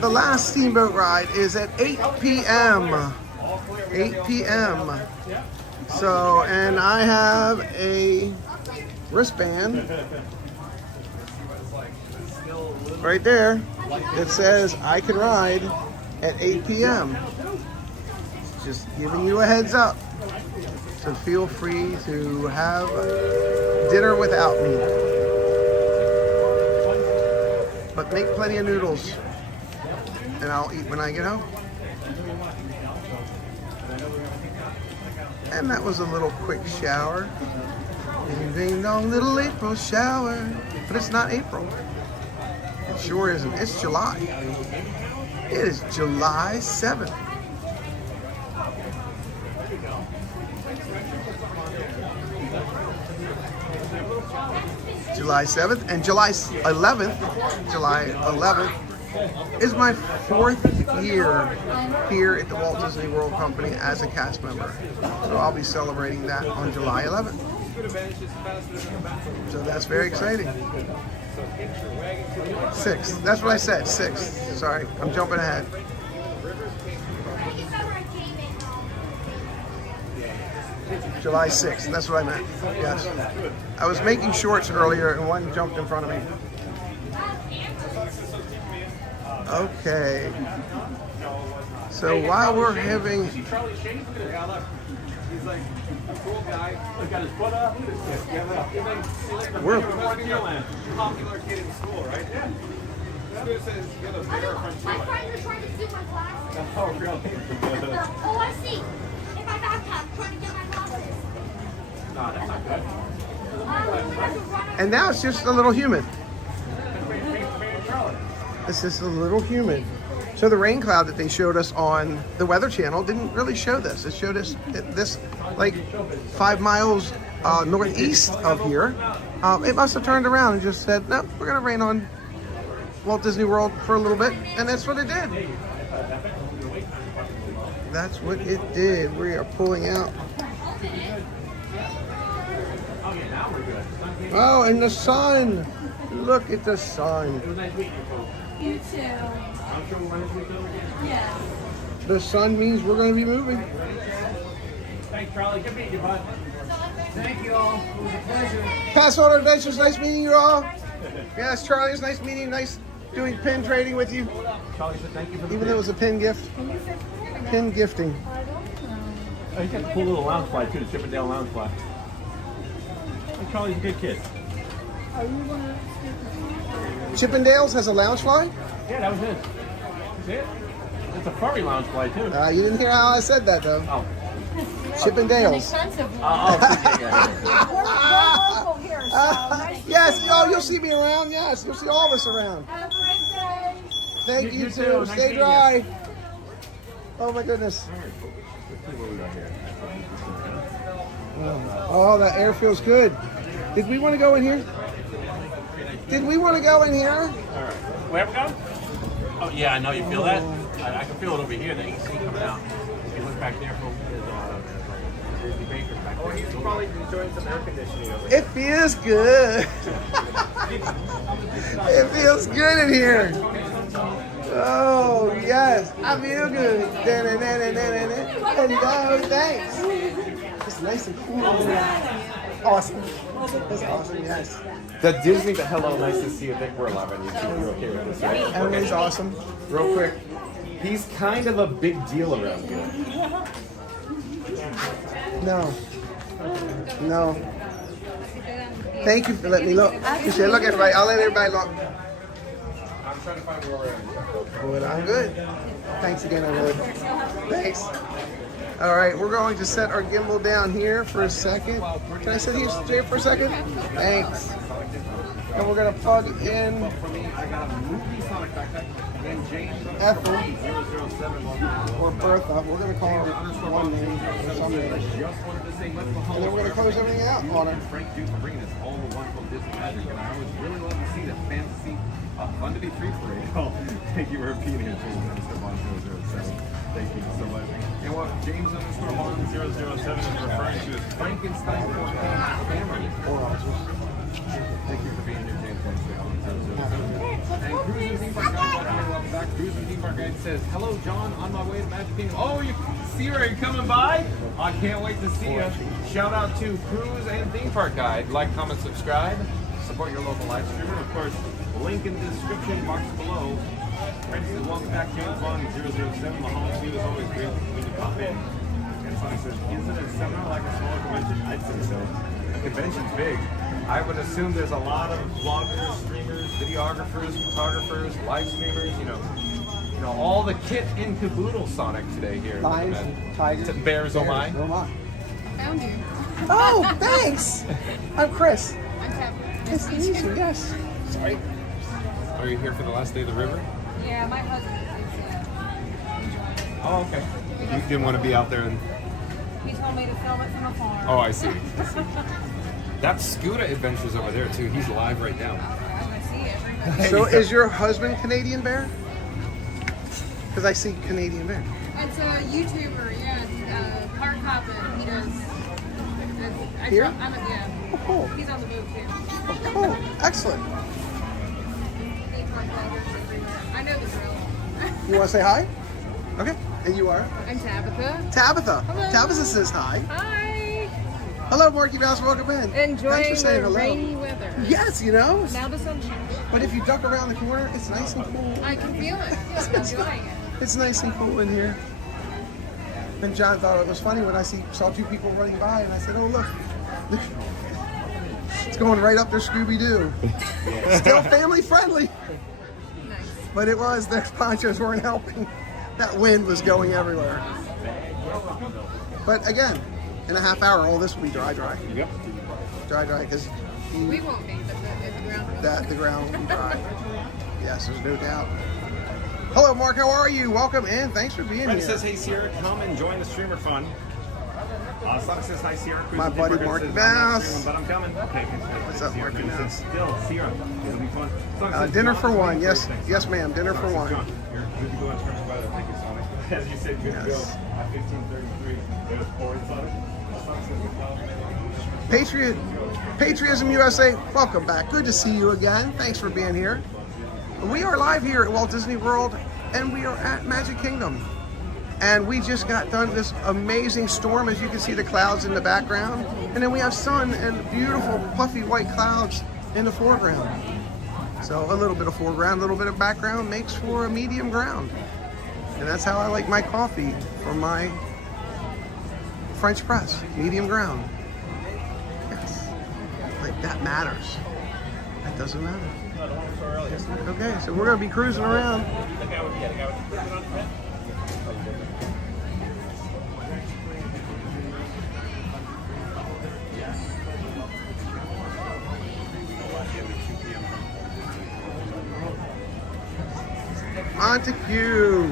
The last steamboat ride is at 8 p.m. 8 p.m. So, and I have a wristband right there that says I can ride at 8 p.m. Just giving you a heads up. So feel free to have dinner without me. But make plenty of noodles. And I'll eat when I get home. And that was a little quick shower. Ding ding dong, little April shower. But it's not April. It sure isn't. It's July. It is July 7th. July 7th and July 11th. July 11th is my 4th year here at the Walt Disney World Company as a cast member. So I'll be celebrating that on July 11th. So that's very exciting. 6th. That's what I said. 6th. Sorry, I'm jumping ahead. July 6th. That's what I meant. Yes. I was making shorts earlier and one jumped in front of me. Okay. So while we're having... He's like a cool guy. He's got his foot up. We're... Popular kid in school, right? Yeah. This says you're the better friend too. My friends are trying to steal my glasses. Oh, really? Oh, I see. In my backpack, trying to get my glasses. No, that's not good. And now it's just a little humid. It's just a little humid. So the rain cloud that they showed us on the Weather Channel didn't really show this. It showed us this like 5 miles northeast of here. It must have turned around and just said, no, we're gonna rain on Walt Disney World for a little bit. And that's what it did. That's what it did. We are pulling out. Oh, and the sun. Look at the sun. You too. Yes. The sun means we're going to be moving. Thanks, Charlie. Good meeting you, bud. Thank you all. It was a pleasure. Passwater Adventures, nice meeting you all. Yes, Charlie, it's nice meeting you. Nice doing pin trading with you. Charlie said thank you for the Even though it was a pin gift. Pin gifting. Oh, he's got the cool little lounge fly too, the Chippendale lounge fly. Hey, Charlie's a good kid. Chippendales has a lounge fly? Yeah, that was his. See it? It's a furry lounge fly too. You didn't hear how I said that though. Oh. Chippendales. We're local here, so nice to Yes, see you'll see me around. Yes, you'll see all of us around. Have a great day. Thank You you too. too. Nice Stay meeting dry. Oh my goodness. Oh, that air feels good. Did we want to go in here? Did we want to go in here? All right. Where we go? Oh yeah, I know you feel that. I can feel it over here that you can see coming out. If you look back there from Disney Baker back there. He's probably enjoying some air conditioning over It feels good. It feels good in here. Oh yes, I feel good. Hello, thanks. It's nice and cool. Awesome. That's awesome. Yes. The Disney, but hello, nice to see you. I think we're live on YouTube. You're okay with this, right? Everybody's awesome. Real quick, he's kind of a big deal around here. No. No. Thank you for letting me look. You should look at everybody. I'll let everybody look. I'm trying to find where we're at. Good, I'm good. Thanks again, I would. Thanks. All right, we're going to set our gimbal down here for a second. Can I sit here for a second? Thanks. And we're going to plug in Ethel or Bertha. We're going to call her one name or something. And then we're going to close everything out on her. Frank Duke for bringing us all the wonderful Disney magic, and I always really love to see the fantasy Fun to Be Free parade. Oh, thank you for repeating it, James underscore Bond 007. Thank you so much. And what James underscore Bond 007 is referring to is Frankenstein family. Thank you for being here, James underscore Bond 007. And Cruise and Theme Park Guide, welcome back. Cruise and Theme Park Guide says, hello, John, on my way to Magic Kingdom. Oh, you see her? Are you coming by? I can't wait to see you. Shout out to Cruise and Theme Park Guide. Like, comment, subscribe. Support your local live streamer. Of course, link in the description box below. Francis says, welcome back, James Bond 007. Mahalo to you as always. Great when you pop in. And Sonny says, isn't it a seminar like a smaller convention? I'd say so. The convention's big. I would assume there's a lot of vloggers, streamers, videographers, photographers, live streamers, you know, all the kit in caboodle Sonic today here. Lions, tigers, bears, oh my. Oh my. Found you. Oh, thanks. I'm Chris. I'm Tab. Nice to meet you. Yes. Sorry. Are you here for the last day of the river? Yeah, my husband is Oh, okay. You didn't want to be out there and... He told me to film it from afar. Oh, I see. That's Scooter Adventures over there, too. He's live right now. I see it. So is your husband Canadian Bear? Because I see Canadian Bear. It's a YouTuber, yeah. Park hopping. He does. Here? Yeah. Oh, cool. He's on the boat too. Oh, cool. Excellent. I know the drill. You want to say hi? Okay. And you are? I'm Tabitha. Tabitha. Hello. Tabitha says hi. Hi. Hello, Marky Mouse. Welcome in. Thanks Enjoying for saying the hello. rainy weather. Yes, you know. Now the sun's shining. But if you duck around the corner, it's nice and cool. I can feel it. Yeah, I'm enjoying it. It's nice and cool in here. And John thought it was funny when I saw two people running by, and I said, "Oh look, it's going right up their Scooby-Doo." Still family friendly, but it was their ponchos weren't helping. That wind was going everywhere. But again, in a half hour, all this will be dry. Yep. Dry, because We won't be, but the ground will be. the ground will be dry. Yes, there's no doubt. Hello, Mark. How are you? Welcome in. Thanks for being Fred here. says, hey, Sierra, come and join the streamer fun. Sonic says, hi, Sierra. My buddy Mark Mouse. But I'm coming. Okay, What's up, Marky Mouse? Still, Sierra, it'll be fun. Dinner for one. Yes, ma'am. Dinner for one. You're good to go on terms of weather. Thank you, Sonic. As you said, good to go at 15:33. There's forward, Sonic. Patriotism USA, welcome back. Good to see you again. Thanks for being here. We are live here at Walt Disney World, and we are at Magic Kingdom. And we just got done this amazing storm. As you can see, the clouds in the background. And then we have sun and beautiful puffy white clouds in the foreground. So a little bit of foreground, a little bit of background makes for a medium ground. And that's how I like my coffee for my French press, medium ground. Yes, like that matters. That doesn't matter. Okay, so we're gonna be cruising around. Montague.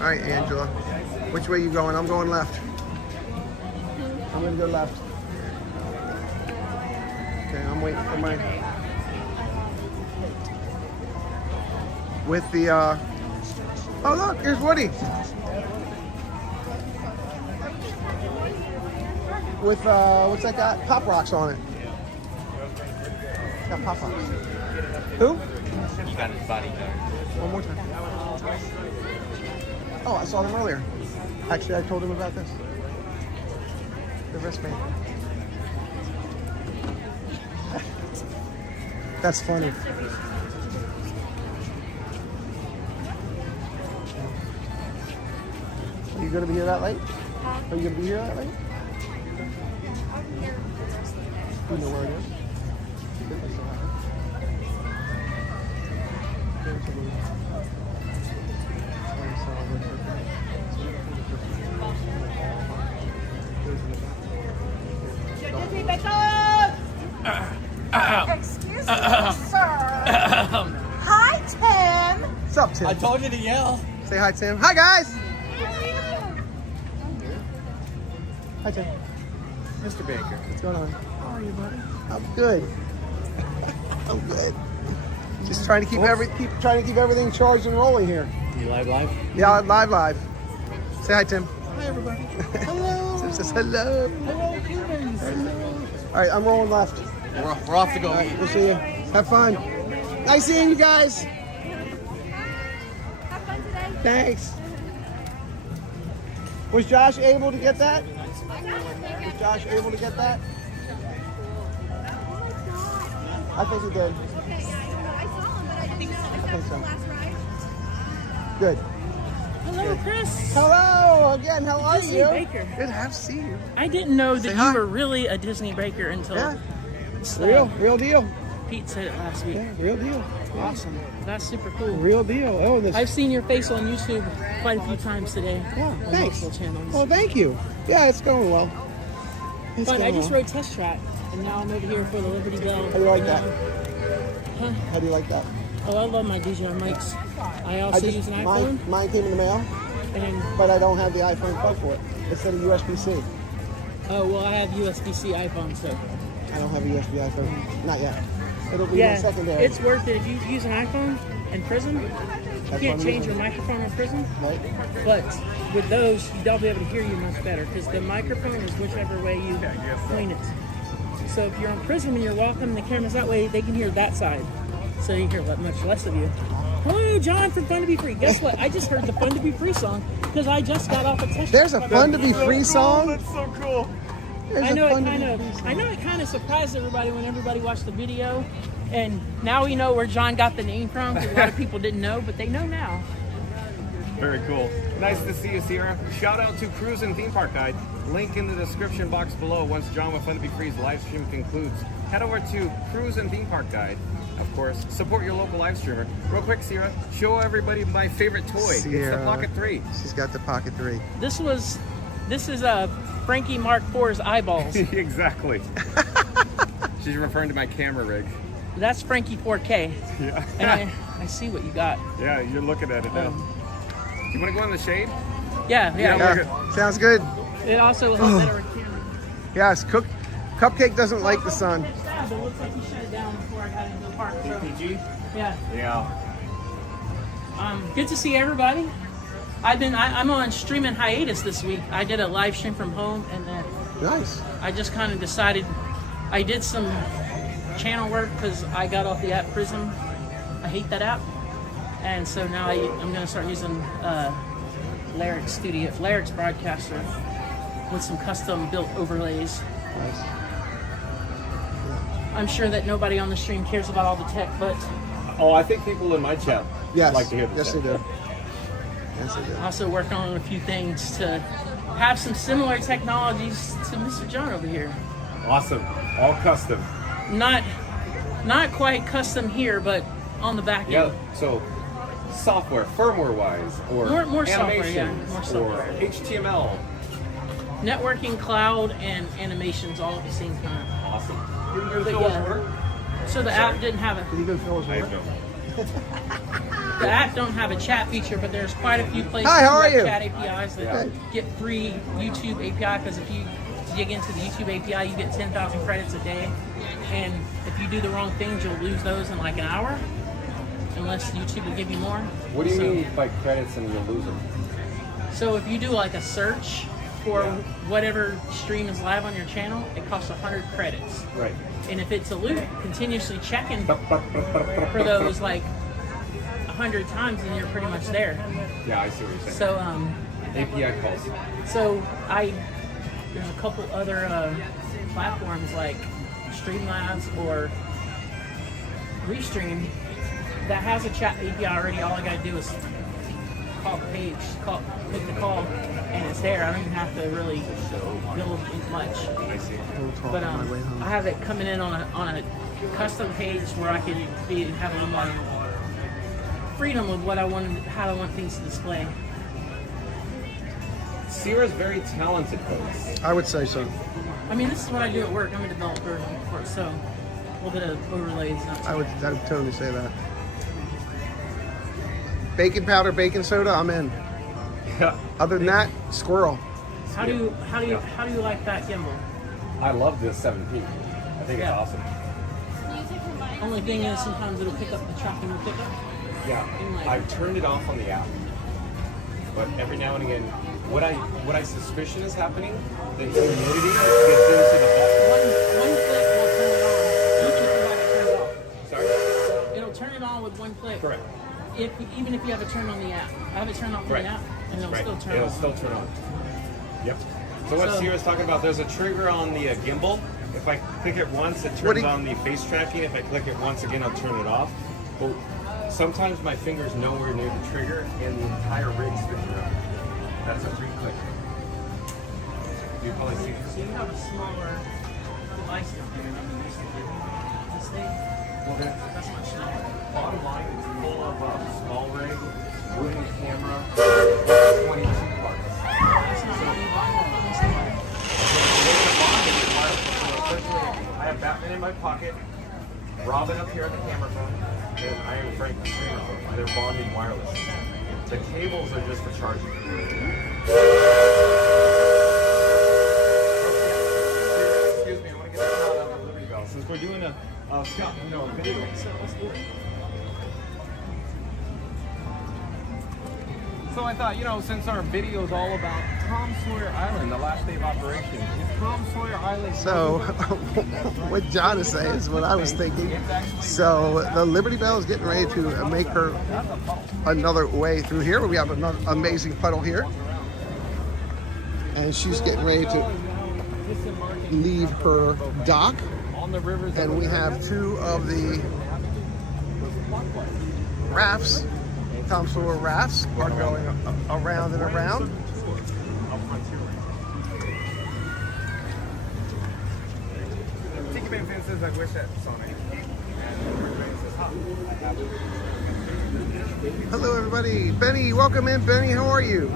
All right, Angela. Which way you going? I'm going left. I'm gonna go left. Okay, I'm waiting for my... With the, Oh look, here's Woody. With, what's that got? Pop Rocks on it. It's got Pop Rocks. Who? You got his bodyguard. One more time. Oh, I saw them earlier. Actually, I told him about this. The wristband. That's funny. Are you going to be here that late? Are you going to be here that late? You know where it is? Excuse me, sir. Hi, Tim. What's up, Tim? I told you to yell. Say hi, Tim. Hi, guys. Hi, Tim. Mr. Baker. What's going on? How are you, buddy? I'm good. I'm good. Just trying to keep everything charged and rolling here. You live? Yeah, live. Say hi, Tim. Hi, everybody. Hello. Tim says hello. Hello, humans. All right, I'm rolling left. We're off to go All eat. right, we'll see you. Have fun. Nice seeing you guys. Have fun today. Thanks. Was Josh able to get that? Was Josh able to get that? I think he did. I think so. Good. Hello, Chris. Hello again. How are Disney you? Baker. Good to have seen you. I didn't know Say that hi. you were really a Disney Baker until Real deal. Pete said it last week. Yeah, real deal. Awesome. That's super cool. Real deal. Oh, this. I've seen your face on YouTube quite a few times today. Yeah, on thanks. multiple channels. Well, thank you. Yeah, it's going well. It's Fun. I going just well. rode Test Track, and now I'm over here for the Liberty Bell. How do you like that? Huh? How do you like that? Oh, I love my DJI mics. I also use an iPhone. Mine came in the mail, but I don't have the iPhone plug for it. It's a USB-C. Oh, well, I have USB-C iPhone, so. I don't have a USB iPhone. Not yet. It'll be my secondary. It's worth it if you use an iPhone and Prism. You That's can't what I'm change using. your microphone on Prism, Right. but with those, you'll be able to hear you much better because the microphone is whichever way you point it. So if you're on Prism and you're walking the camera's that way, they can hear that side. So you hear much less of you. Hello, John from Fun to Be Free. Guess what? I just heard the Fun to Be Free song because I just got off a test. There's a Fun to Be Free song? That's so cool. I know it kind of surprised everybody when everybody watched the video, and now we know where John got the name from. 'Cause a lot of people didn't know, but they know now. Very cool. Nice to see you, Sierra. Shout out to Cruise and Theme Park Guide. Link in the description box below once John with Fun to Be Free's live stream concludes. Head over to Cruise and Theme Park Guide. Of course, support your local live streamer. Real quick, Sierra, show everybody my favorite toy. It's the Pocket 3. She's got the Pocket 3. This is Frankie Mark IV's eyeballs. Exactly. She's referring to my camera rig. That's Frankie 4K. Yeah. And I see what you got. Yeah, you're looking at it now. You want to go in the shade? Yeah. Sounds good. It also has better camera. Yes, Cupcake doesn't like the sun. But it looks like he shut it down before I got into the park. So. PG? Yeah. Yeah. Good to see everybody. I'm on streaming hiatus this week. I did a live stream from home, and then nice. I just kind of decided I did some channel work because I got off the app Prism. I hate that app. And so now I'm going to start using Lyric's Broadcaster with some custom built overlays. Nice. I'm sure that nobody on the stream cares about all the tech, but Oh, I think people in my chat Yes. like to hear this. Yes, they do. Yes, they do. also working on a few things to have some similar technologies to Mr. John over here. Awesome. All custom. Not quite custom here, but on the back end. Yeah. So software, firmware wise, or More software, animations, yeah, more software. or HTML. Networking, cloud, and animations all at the same time. Awesome. But yeah, so the app didn't have a. Did he go fill his water? The app don't have a chat feature, but there's quite a few places Hi, how are like you? chat APIs that Good. get free YouTube API, because if you dig into the YouTube API, you get 10,000 credits a day. And if you do the wrong things, you'll lose those in like an hour, unless YouTube will give you more. What do you mean by credits and you'll lose them? So if you do like a search for whatever stream is live on your channel, it costs 100 credits. Right. And if it's a loop, continuously checking for those like 100 times, then you're pretty much there. Yeah, I see what you're saying. So API calls. So there's a couple other platforms like Streamlabs or Restream that has a chat API already. All I gotta do is call the page, click the call, and it's there. I don't even have to really build much. I see. But I have it coming in on a custom page where I can have a little more freedom of how I want things to display. Sierra's very talented, folks. I would say so. I mean, this is what I do at work. I'm a developer, so a little bit of overlays. I would totally say that. Baking powder, baking soda, I'm in. Yeah. Other than that, squirrel. How do you like that gimbal? I love this 7P. I think it's awesome. Only thing is sometimes it'll pick up the tracking will pick up. Yeah. I've turned it off on the app, but every now and again, what I suspicion is happening, the humidity gets into the button. One click will turn it on. Even if you have it turned off. Sorry? It'll turn it on with one click. Correct. Even if you have it turned on the app. I have it turned off on the app, and it'll still turn on. It'll still turn on. Yep. So what Sierra's talking about, there's a trigger on the gimbal. If I click it once, it turns on the face tracking. If I click it once again, I'll turn it off. But sometimes my finger's nowhere near the trigger, and the entire rig spins around. That's a free click. You probably see this. So you have a smaller device than you used to do. This thing, that's much smaller. Bottom line, it's full of small rig, wooden camera, 22 parts. That's not what you buy. I have Batman in my pocket, Robin up here at the camera phone, and I am Frank the streamer phone. They're bonded wireless. The cables are just for charging. Excuse me, I want to get a shot of the Liberty Bell. Since we're doing a video. So let's do it. So I thought, since our video is all about Tom Sawyer Island, the last day of operation, is Tom Sawyer Island... So, what John is saying is what I was thinking. So, the Liberty Belle is getting ready to make her another way through here. We have another amazing puddle here. And she's getting ready to leave her dock. And we have two of the rafts. Tom Sawyer rafts are going around and around. Tiki Ben Fan says, I wish that Sonic. Hello, everybody. Benny, welcome in. Benny, how are you?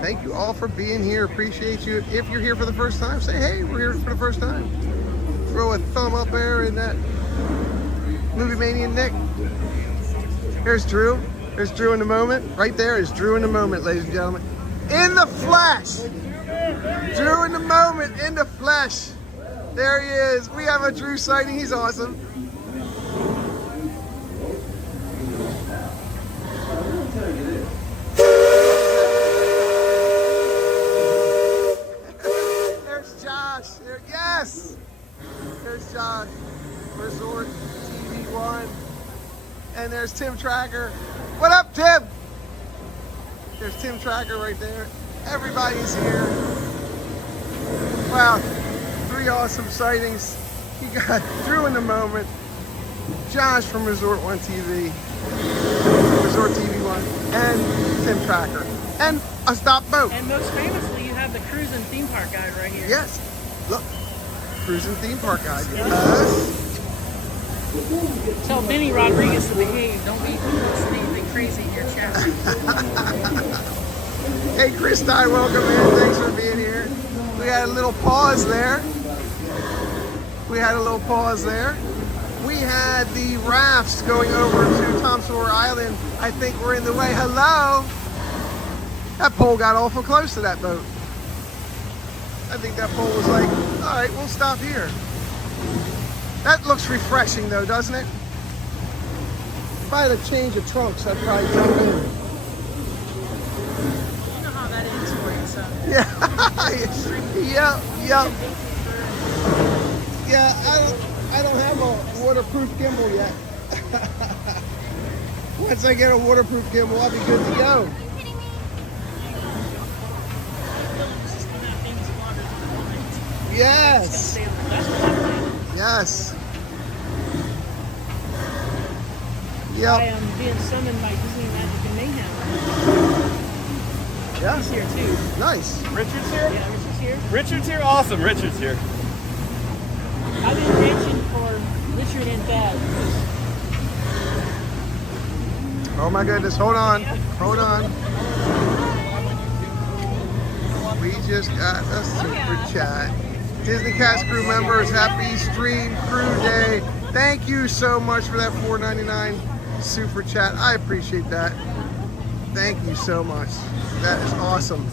Thank you all for being here. Appreciate you. If you're here for the first time, say, hey, we're here for the first time. Throw a thumb up there in that Movie Mania Nick. Here's Drew. There's Drew in the moment. Right there is Drew in the moment, ladies and gentlemen. In the flesh. Drew in the moment, in the flesh. There he is. We have a Drew sighting. He's awesome. There's Josh. Yes. There's There's Tim Tracker. What up, Tim? There's Tim Tracker right there. Everybody's here. Wow, 3 awesome sightings. You got Drew in the moment, Josh from Resort 1 TV, Resort TV 1, and Tim Tracker, and a stop boat. And most famously, you have the cruise and theme park guide right here. Yes, look, cruise and theme park guide. Yes. Tell Benny Rodriguez to behave. Don't be posting anything crazy in your chat. Hey, Chris Dye, welcome in. Thanks for being here. We had a little pause there. We had the rafts going over to Tom Sawyer Island. I think we're in the way. Hello. That pole got awful close to that boat. I think that pole was like, all right, we'll stop here. That looks refreshing though, doesn't it? If I had a change of trunks, I'd probably jump in. You know how that ends for you, so. Yeah. Yep. Yeah, I don't have a waterproof gimbal yet. Once I get a waterproof gimbal, I'll be good to go. Yes. Yes. Yep. I am being summoned by Disney Magic and Mayhem. Yeah. He's here too. Nice. Richard's here? Yeah, Richard's here. Richard's here? Awesome, Richard's here. I've been ranching for Richard and Dad. Oh my goodness, hold on. We just got a super chat. Disney Cast crew members, happy stream crew day. Thank you so much for that $4.99 super chat. I appreciate that. Thank you so much. That is awesome.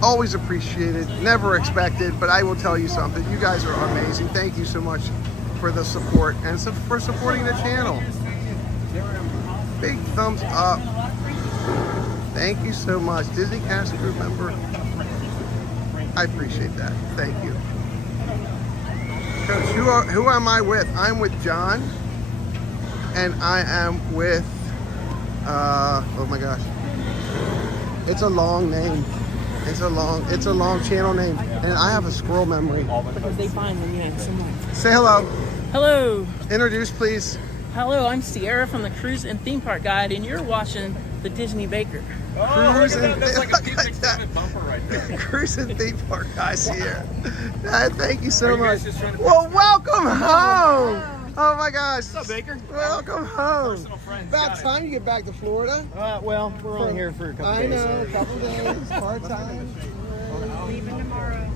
Always appreciated, never expected, but I will tell you something. You guys are amazing. Thank you so much for the support and for supporting the channel. Big thumbs up. Thank you so much. Disney Cast crew member. I appreciate that. Thank you. Coach, who am I with? I'm with John, and I am with, oh my gosh. It's a long name. It's a long channel name, and I have a squirrel memory. Because they find them, yeah, somewhere. Say hello. Hello. Introduce, please. Hello, I'm Sierra from the Cruise and Theme Park Guide, and you're watching the Disney Baker. Oh, look at that. That's like a Phoenix bumper right there. Cruise and Theme Park guys here. Thank you so Are you much. guys just trying to- Well, welcome home. Oh my gosh. What's up, Baker? Welcome home. Personal friends. About time you get back to Florida. Well, we're only here for a couple days. I know, a couple days, part time. Leaving tomorrow.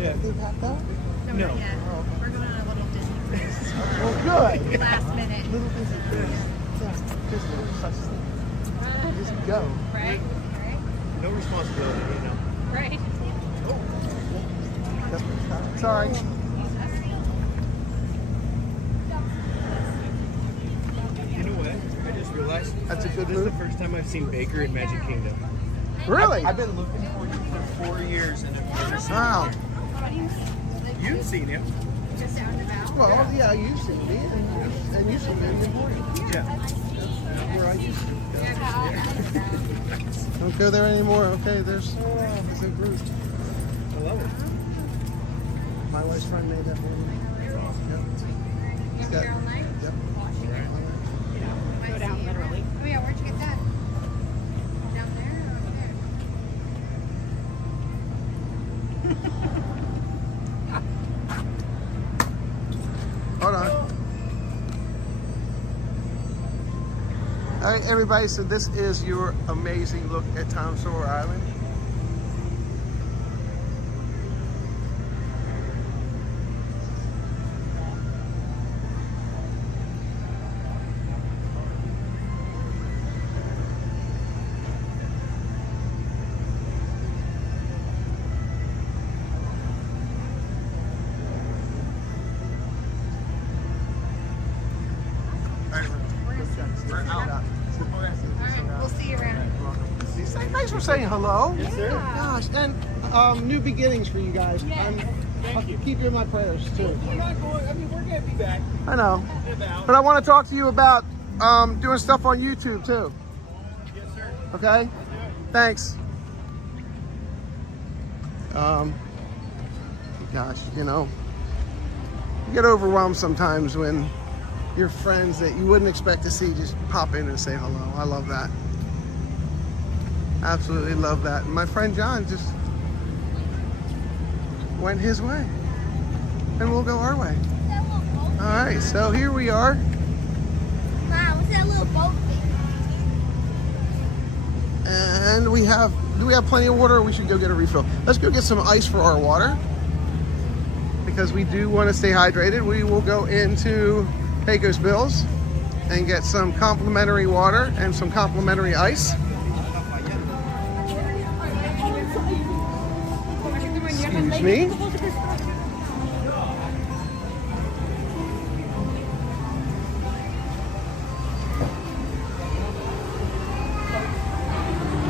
Yeah. They packed up? No. Not yet. We're going on a little Disney cruise. Well, good. Last minute. Little Disney cruise. Just go. Right? No responsibility, you know. Right. Sorry. You know what? I just realized That's a good this move. is the first time I've seen Baker in Magic Kingdom. Really? I've been looking for you for 4 years and I've never seen Wow. you. You've seen him. Just out and about. Well, yeah, I used to be, and used to be in the morning. Yeah. Where I used to. Don't go there anymore. Okay, there's a group. I love it. My wife's friend made that for me. Yep. He's got, yep. Go down literally. Oh yeah, where'd you get that? Down there or over there? Hold on. All right, everybody, so this is your amazing look at Tom Sawyer Island. We'll see you around. Thanks for saying hello. Yes, sir. Gosh, and new beginnings for you guys. Yes. Thank I'll you. keep you in my prayers too. We're not going. I mean, we're gonna be back. I know. About. But I want to talk to you about doing stuff on YouTube too. Yes, sir. Okay? Thanks. Gosh, you know, you get overwhelmed sometimes when your friends that you wouldn't expect to see just pop in and say hello. I love that. Absolutely love that. And my friend John just went his way, and we'll go our way. All right, so here we are. Wow, what's that little boat thing? And do we have plenty of water, or we should go get a refill? Let's go get some ice for our water, because we do want to stay hydrated. We will go into Pecos Bill's and get some complimentary water and some complimentary ice. Excuse me.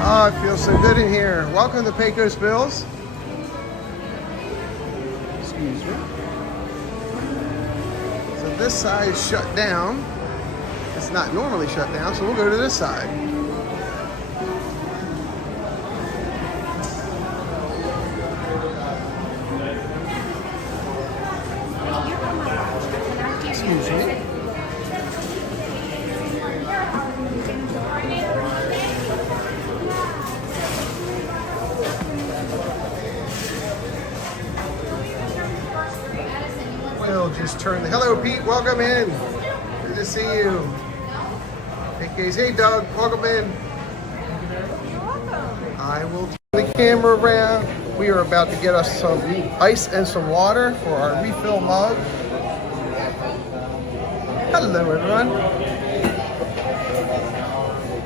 Oh, it feels so good in here. Welcome to Pecos Bill's. Excuse me. So this side is shut down. It's not normally shut down, so we'll go to this side. Excuse me. We'll just turn the... Hello, Pete. Welcome in. Good to see you. Hey, Casey. Hey, Doug. Welcome in. I will turn the camera around. We are about to get us some ice and some water for our refill mug. Hello, everyone.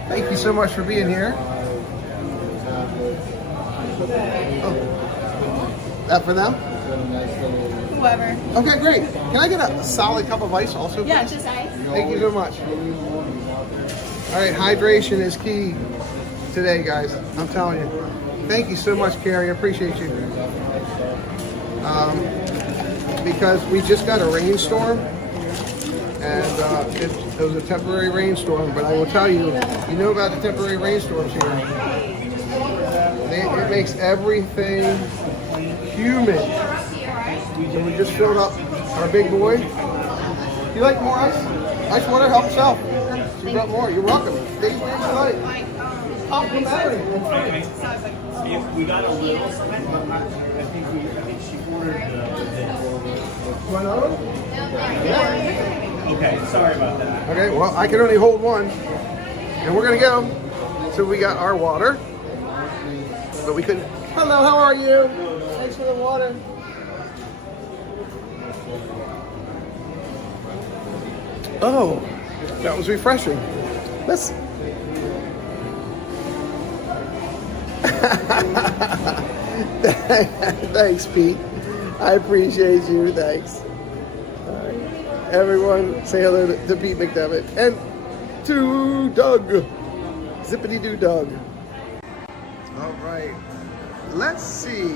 Thank you so much for being here. Oh. That for them? Whoever. Okay, great. Can I get a solid cup of ice also, please? Yeah, just ice. Thank you so much. All right, hydration is key today, guys. I'm telling you. Thank you so much, Carrie. I appreciate you. Because we just got a rainstorm, and it was a temporary rainstorm, but I will tell you, you know about the temporary rainstorms here. It makes everything humid. So we just filled up our big boy. Do you like more ice? Ice water, help yourself. You got more, you're welcome. Stay where you like. Complimentary. We got a little, I think she ordered One other? Yeah. Okay, sorry about that. Okay, well, I can only hold one. And we're gonna go. So we got our water. But we couldn't. Hello, how are you? Thanks for the water. Oh, that was refreshing. Let's. Thanks, Pete. I appreciate you. Thanks. All right. Everyone, say hello to Pete McDevitt and to Doug. Zippity doo Doug. All right. Let's see.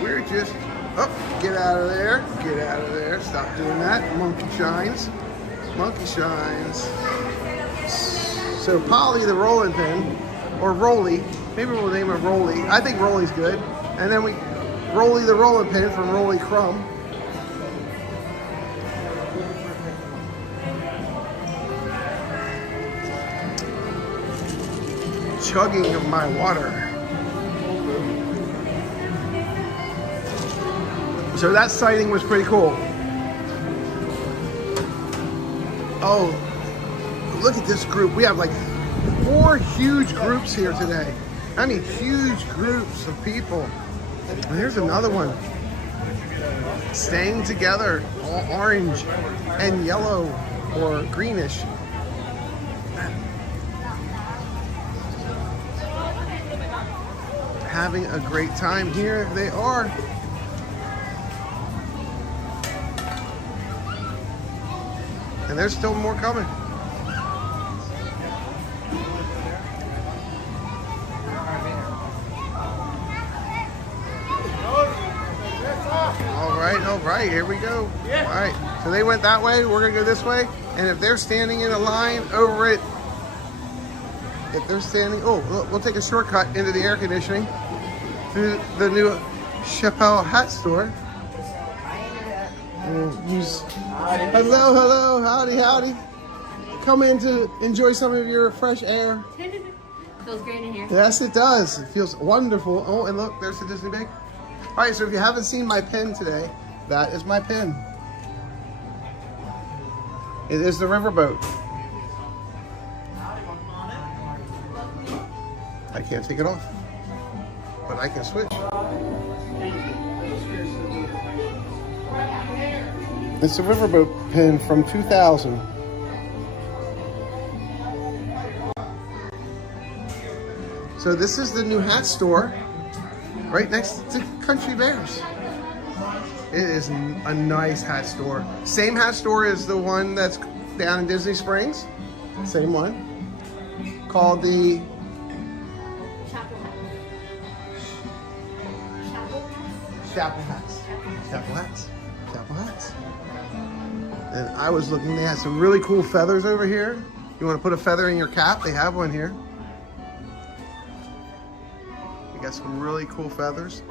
We're just. Oh, get out of there. Get out of there. Stop doing that. Monkey shines. Monkey shines. So Polly the rolling pin, or Rolly, maybe we'll name it Rolly. I think Rolly's good. And then we Rolly the rolling pin from Rolly Crumb. Chugging of my water. So that sighting was pretty cool. Oh, look at this group. We have like 4 huge groups here today. I mean, huge groups of people. And here's another one. Staying together, all orange and yellow or greenish. Having a great time. Here they are. And there's still more coming. right, here we go. All right, so they went that way. We're gonna go this way. And if they're standing in a line over it, if they're standing, we'll take a shortcut into the air conditioning through the new Chappelle hat store. Hello, howdy. Come in to enjoy some of your fresh air. Feels great in here. Yes, it does. It feels wonderful. Oh, and look, there's the Disney Baker. All right, so if you haven't seen my pin today, that is my pin. It is the riverboat. I can't take it off, but I can switch. It's a riverboat pin from 2000. So this is the new hat store right next to Country Bears. It is a nice hat store. Same hat store as the one that's down in Disney Springs. Same one. Called the Chapel Hats. And I was looking, they had some really cool feathers over here. You want to put a feather in your cap? They have one here. We got some really cool feathers.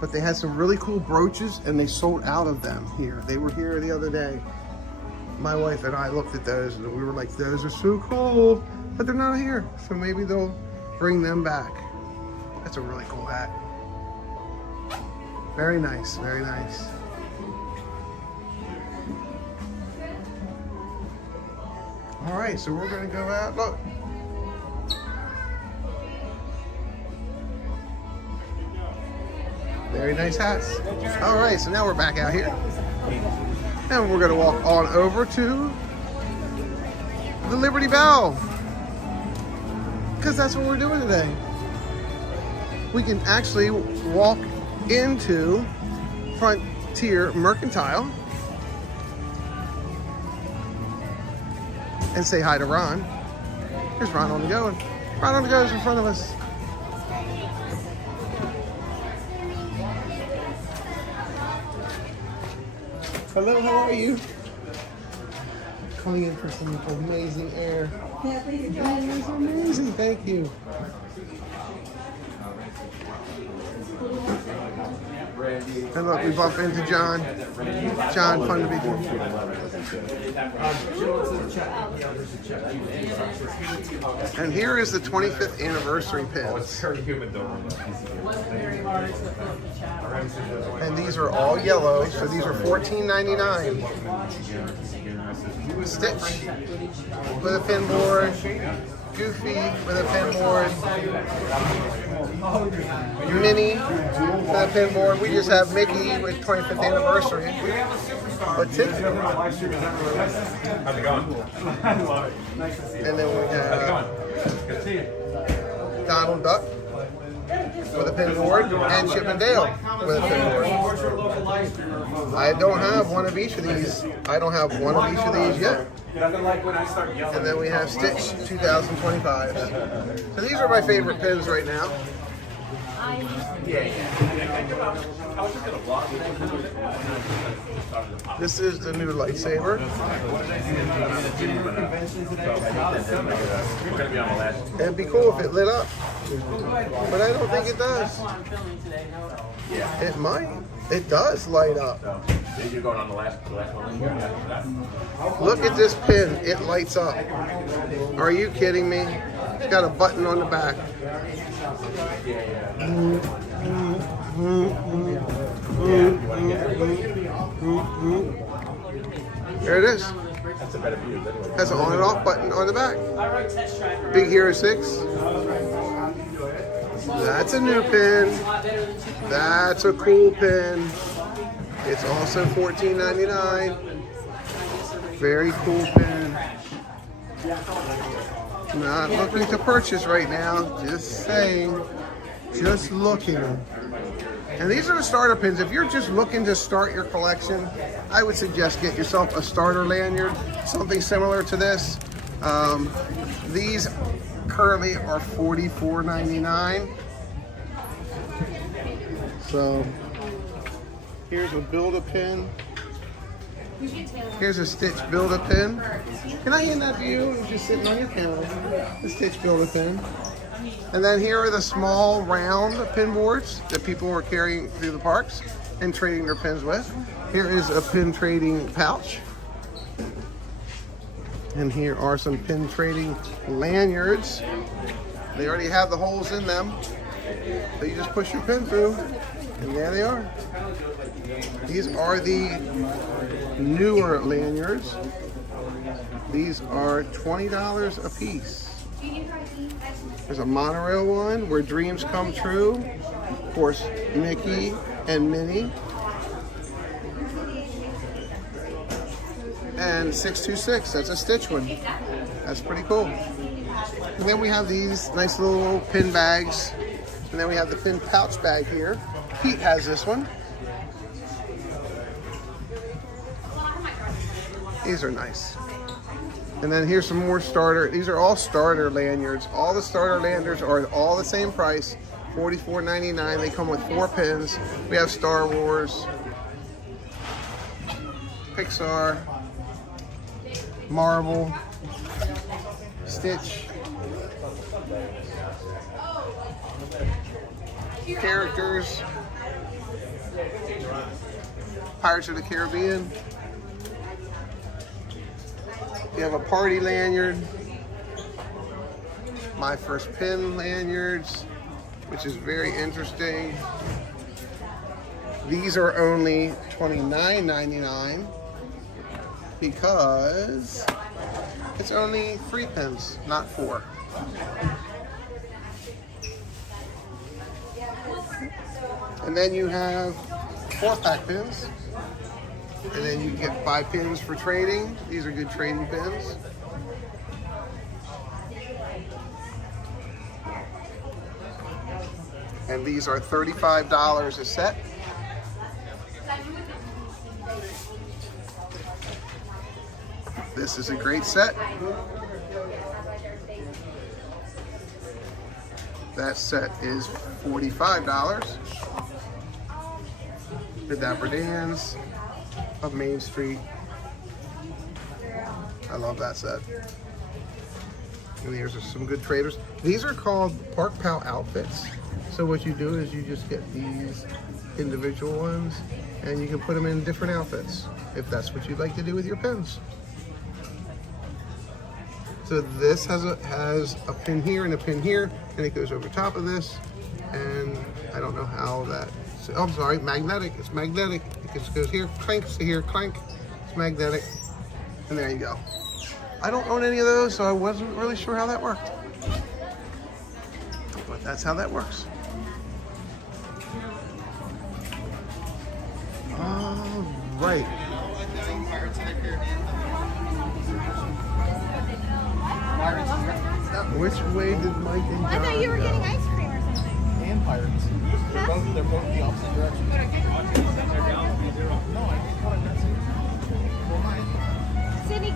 But they had some really cool brooches and they sold out of them here. They were here the other day. My wife and I looked at those and we were like, those are so cool, but they're not here. So maybe they'll bring them back. That's a really cool hat. Very nice, very nice. All right, so we're gonna go out, look. Very nice hats. All right, so now we're back out here. And we're gonna walk on over to the Liberty Belle. Because that's what we're doing today. We can actually walk into Frontier Mercantile and say hi to Ron. Here's Ron on the go. Ron on the go is in front of us. Hello, how are you? Calling in for some amazing air. That is amazing, thank you. And look, we bump into John. John, fun to be here. And here is the 25th anniversary pins. And these are all yellow, so these are $14.99. Stitch with a pin board. Goofy with a pin board. Minnie with a pin board. We just have Mickey with 25th anniversary. But Tiffany. How's it going? I love it. Nice to see you. And then we have How's it going? Good to see you. Donald Duck with a pin board and Chip and Dale with a pin board. I don't have one of each of these. I don't have one of each of these yet. And then we have Stitch 2025. So these are my favorite pins right now. This is the new lightsaber. It'd be cool if it lit up, but I don't think it does. It might. It does light up. You're going on the last one? Look at this pin. It lights up. Are you kidding me? It's got a button on the back. There it is. Has an on and off button on the back. Big Hero 6. That's a new pin. That's a cool pin. It's also $14.99. Very cool pin. Not looking to purchase right now. Just saying. Just looking. And these are the starter pins. If you're just looking to start your collection, I would suggest get yourself a starter lanyard, something similar to this. These currently are $44.99. So Here's a Build-A-Pin. Here's a Stitch Build-A-Pin. Can I hand that to you? It's just sitting on your counter. The Stitch Build-A-Pin. And then here are the small round pin boards that people are carrying through the parks and trading their pins with. Here is a pin trading pouch. And here are some pin trading lanyards. They already have the holes in them. So you just push your pin through, and there they are. These are the newer lanyards. These are $20 a piece. There's a monorail one where dreams come true. Of course, Mickey and Minnie. And 626, that's a Stitch one. That's pretty cool. And then we have these nice little pin bags. And then we have the pin pouch bag here. Pete has this one. These are nice. And then here's some more starter. These are all starter lanyards. All the starter lanyards are all the same price, $44.99. They come with 4 pins. We have Star Wars, Pixar, Marvel, Stitch, characters, Pirates of the Caribbean. You have a party lanyard, My First Pin lanyards, which is very interesting. These are only $29.99 because it's only 3 pins, not 4. And then you have 4-pack pins. And then you get 5 pins for trading. These are good trading pins. And these are $35 a set. This is a great set. That set is $45. The Dapper Dans of Main Street. I love that set. And here's some good traders. These are called Park Pal outfits. So what you do is you just get these individual ones and you can put them in different outfits if that's what you'd like to do with your pins. So this has a pin here and a pin here, and it goes over top of this. And I don't know how that. Oh, I'm sorry, magnetic. It's magnetic. It just goes here, clanks to here, clank. It's magnetic. And there you go. I don't own any of those, so I wasn't really sure how that worked. But that's how that works. All right. Which way did Mike and John I thought you were go? getting ice cream or something. And pirates. They're both the opposite direction. Sydney,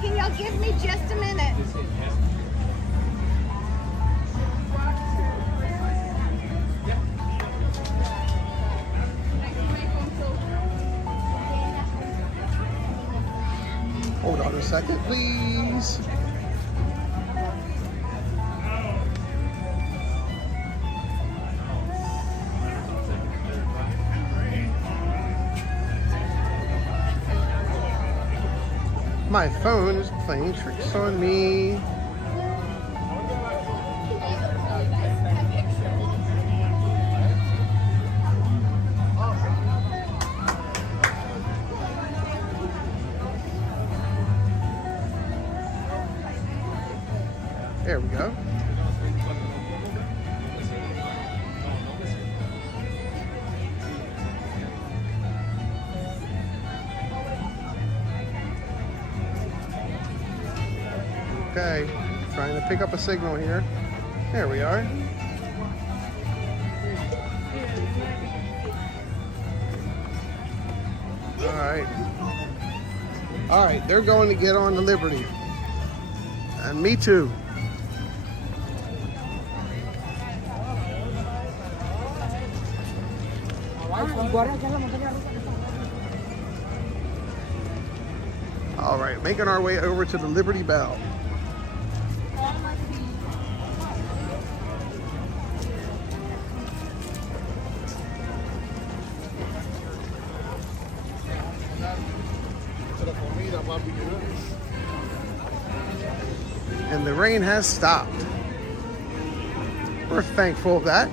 can y'all give me just a minute? Hold on a second, please. My phone is playing tricks on me. There we go. Okay, trying to pick up a signal here. There we are. All right, they're going to get on the Liberty. And me too. Alright, All right, making our way over to the Liberty Belle. And the rain has stopped. We're thankful of that.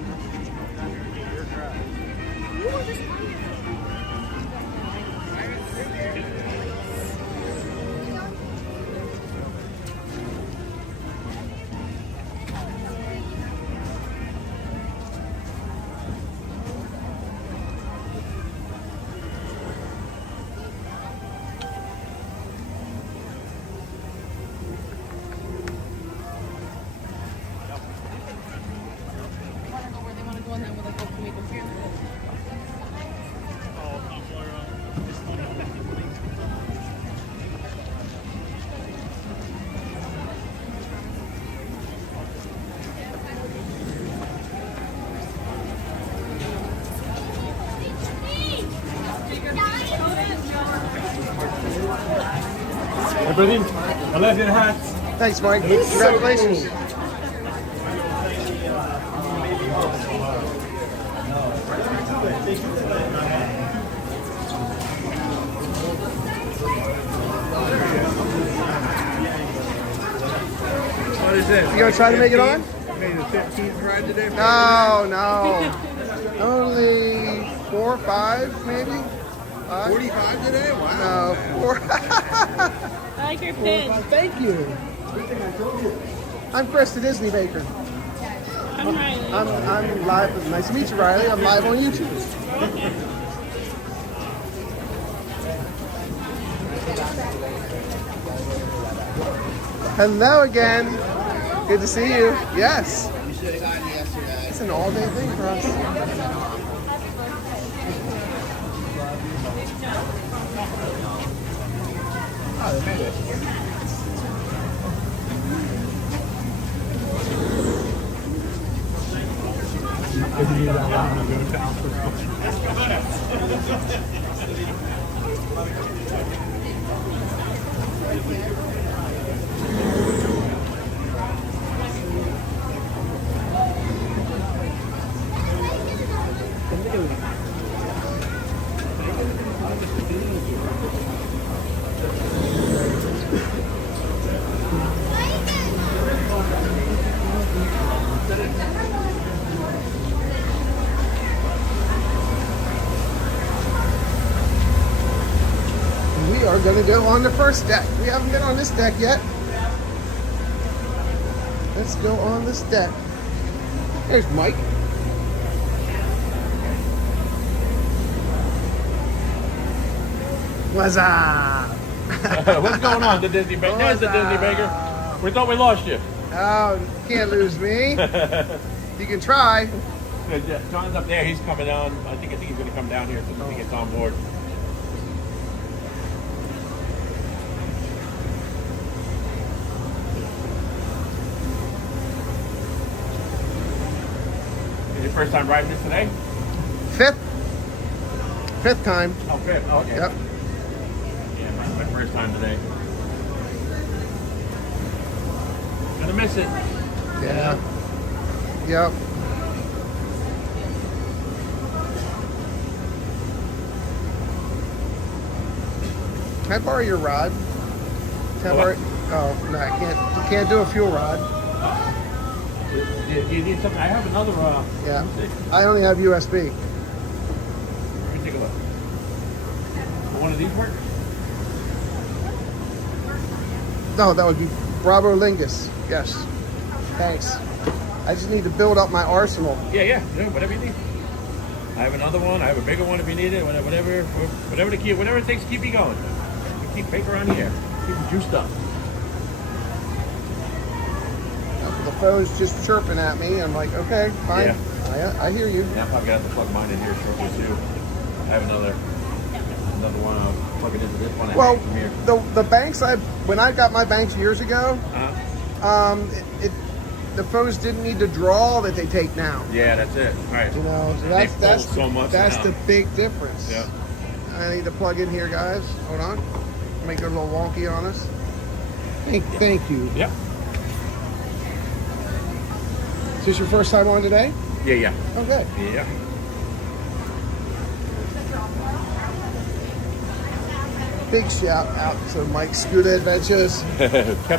Everything. I left your hat. Thanks, Mike. Congratulations. What is this? You gonna try to make it on? Made the 15th ride today? No. Only 4 or 5, maybe? 5? 45 today? Wow. No, 4. I like your pin. Thank you. I'm Chris, the Disney Baker. I'm Riley. I'm live. Nice to meet you, Riley. I'm live on YouTube. Hello again. Good to see you. Yes. You should have gotten yesterday. It's an all-day thing for us. Oh, they made it. We are going to go on the first deck. We haven't been on this deck yet. Let's go on this deck. There's Mike. What's up? What's going on, the Disney Baker? There's the Disney Baker. We thought we lost you. Oh, you can't lose me. You can try. John's up there. He's coming down. I think he's going to come down here as soon as he gets on board. Is your first time riding this today? Fifth time. Oh, fifth. Oh, okay. Yep. Yeah, my first time today. Gonna miss it. Yeah. Yep. Can I borrow your rod? Can I borrow? Oh no, I can't. You can't do a fuel rod. You need something? I have another. Yeah. I only have USB. Let me take a look. One of these work? No, that would be Bravo Lingus. Yes. Thanks. I just need to build up my arsenal. Yeah, whatever you need. I have another one. I have a bigger one if you need it. Whatever it takes to keep you going. Keep Baker on the air. Keep them juiced up. The phone's just chirping at me. I'm like, okay, fine. Yeah. I hear you. Yeah, I'm probably gonna have to plug mine in here shortly too. I have another one. I'll plug it into this one. Well, from here. the banks when I got my banks years ago, the phones didn't need the draw that they take now. Yeah, that's it. Right. You know, so They that's fold so much that's now. the big difference. Yeah. I need to plug in here, guys. Hold on. Make it a little wonky on us. Thank you. Yep. Is this your first time on today? Yeah, yeah. Oh, good. Yeah. Big shout out to Mike's Scooter Adventures.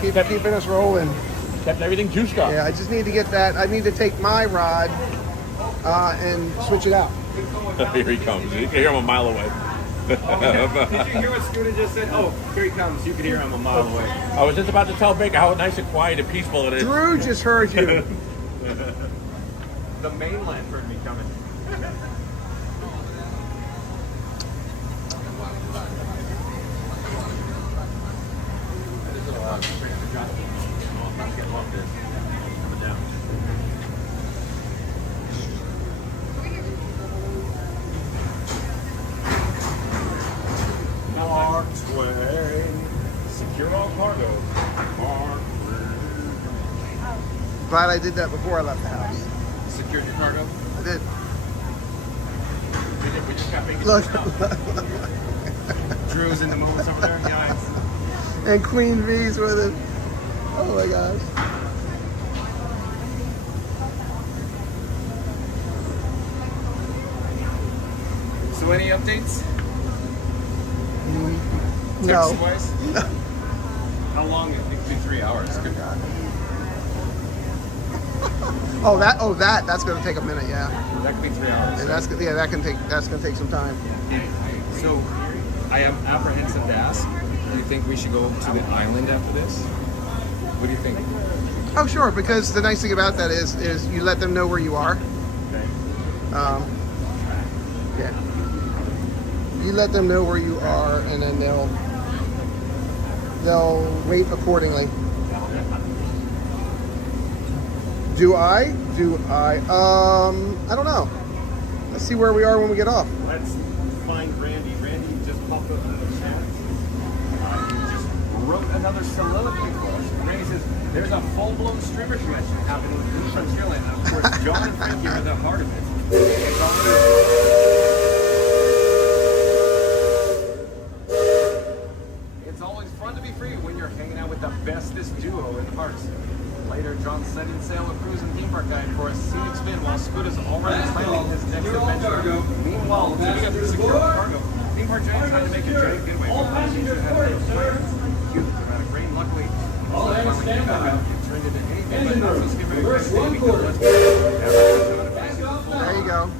keep keeping us rolling. Kept everything juiced up. Yeah, I just need to get that. I need to take my rod and switch it out. Here he comes. You can hear him a mile away. Did you hear what Scooter just said? Oh, here he comes. You can hear him a mile away. I was just about to tell Baker how nice and quiet and peaceful it is. Drew just heard you. The mainland heard me coming. Mark Twain, secure all cargo. Mark Glad I did that before I left the house. Secured your cargo? I did. We just got making Look. Drew's in the moves over there, guys. And Queen V's with it. Oh my gosh. So any updates? No. Text-wise? How long? It could be 3 hours. Good God. That's gonna take a minute, yeah. That could be 3 hours. And that's gonna take some time. So, I am apprehensive to ask. Do you think we should go to the island after this? What do you think? Oh sure, because the nice thing about that is you let them know where you are. Okay. Yeah. You let them know where you are, and then they'll wait accordingly. Do I? I don't know. Let's see where we are when we get off. Let's find Randy. Randy just popped up in the chat. He just wrote another soliloquy for us. Randy says, there's a full-blown streamer stretch happening in Frontierland. And of course, John and Frankie are the heart of it. It's always fun to be free when you're hanging out with the bestest duo in the parks. Later, John setting sail a cruise and theme park guide for a scenic spin while Scoot is already planning his next adventure. Meanwhile, we got to secure cargo. Theme park giant tried to make a giant getaway from the beach that had a huge amount of grain. Luckily, it turned into anything but not so skipper. There you go.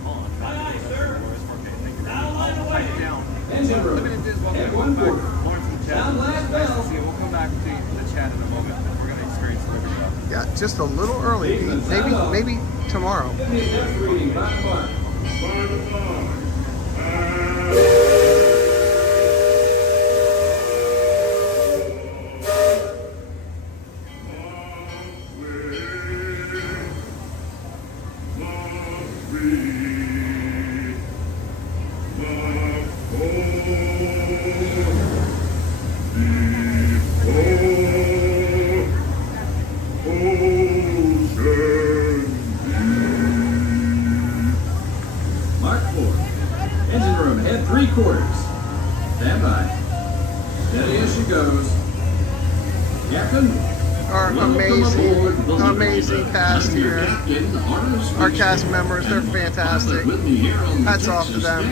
Limited Diz, welcome back. Lawrence in the chat. Nice to see you. We'll come back to the chat in a moment. We're going to experience Liberty Up. Yeah, just a little early, Pete. Maybe tomorrow. Mark 4. Engine room ahead 3/4. Stand by. Steady as she goes. Captain. Our amazing cast here. Our cast members, they're fantastic. Hats off to them.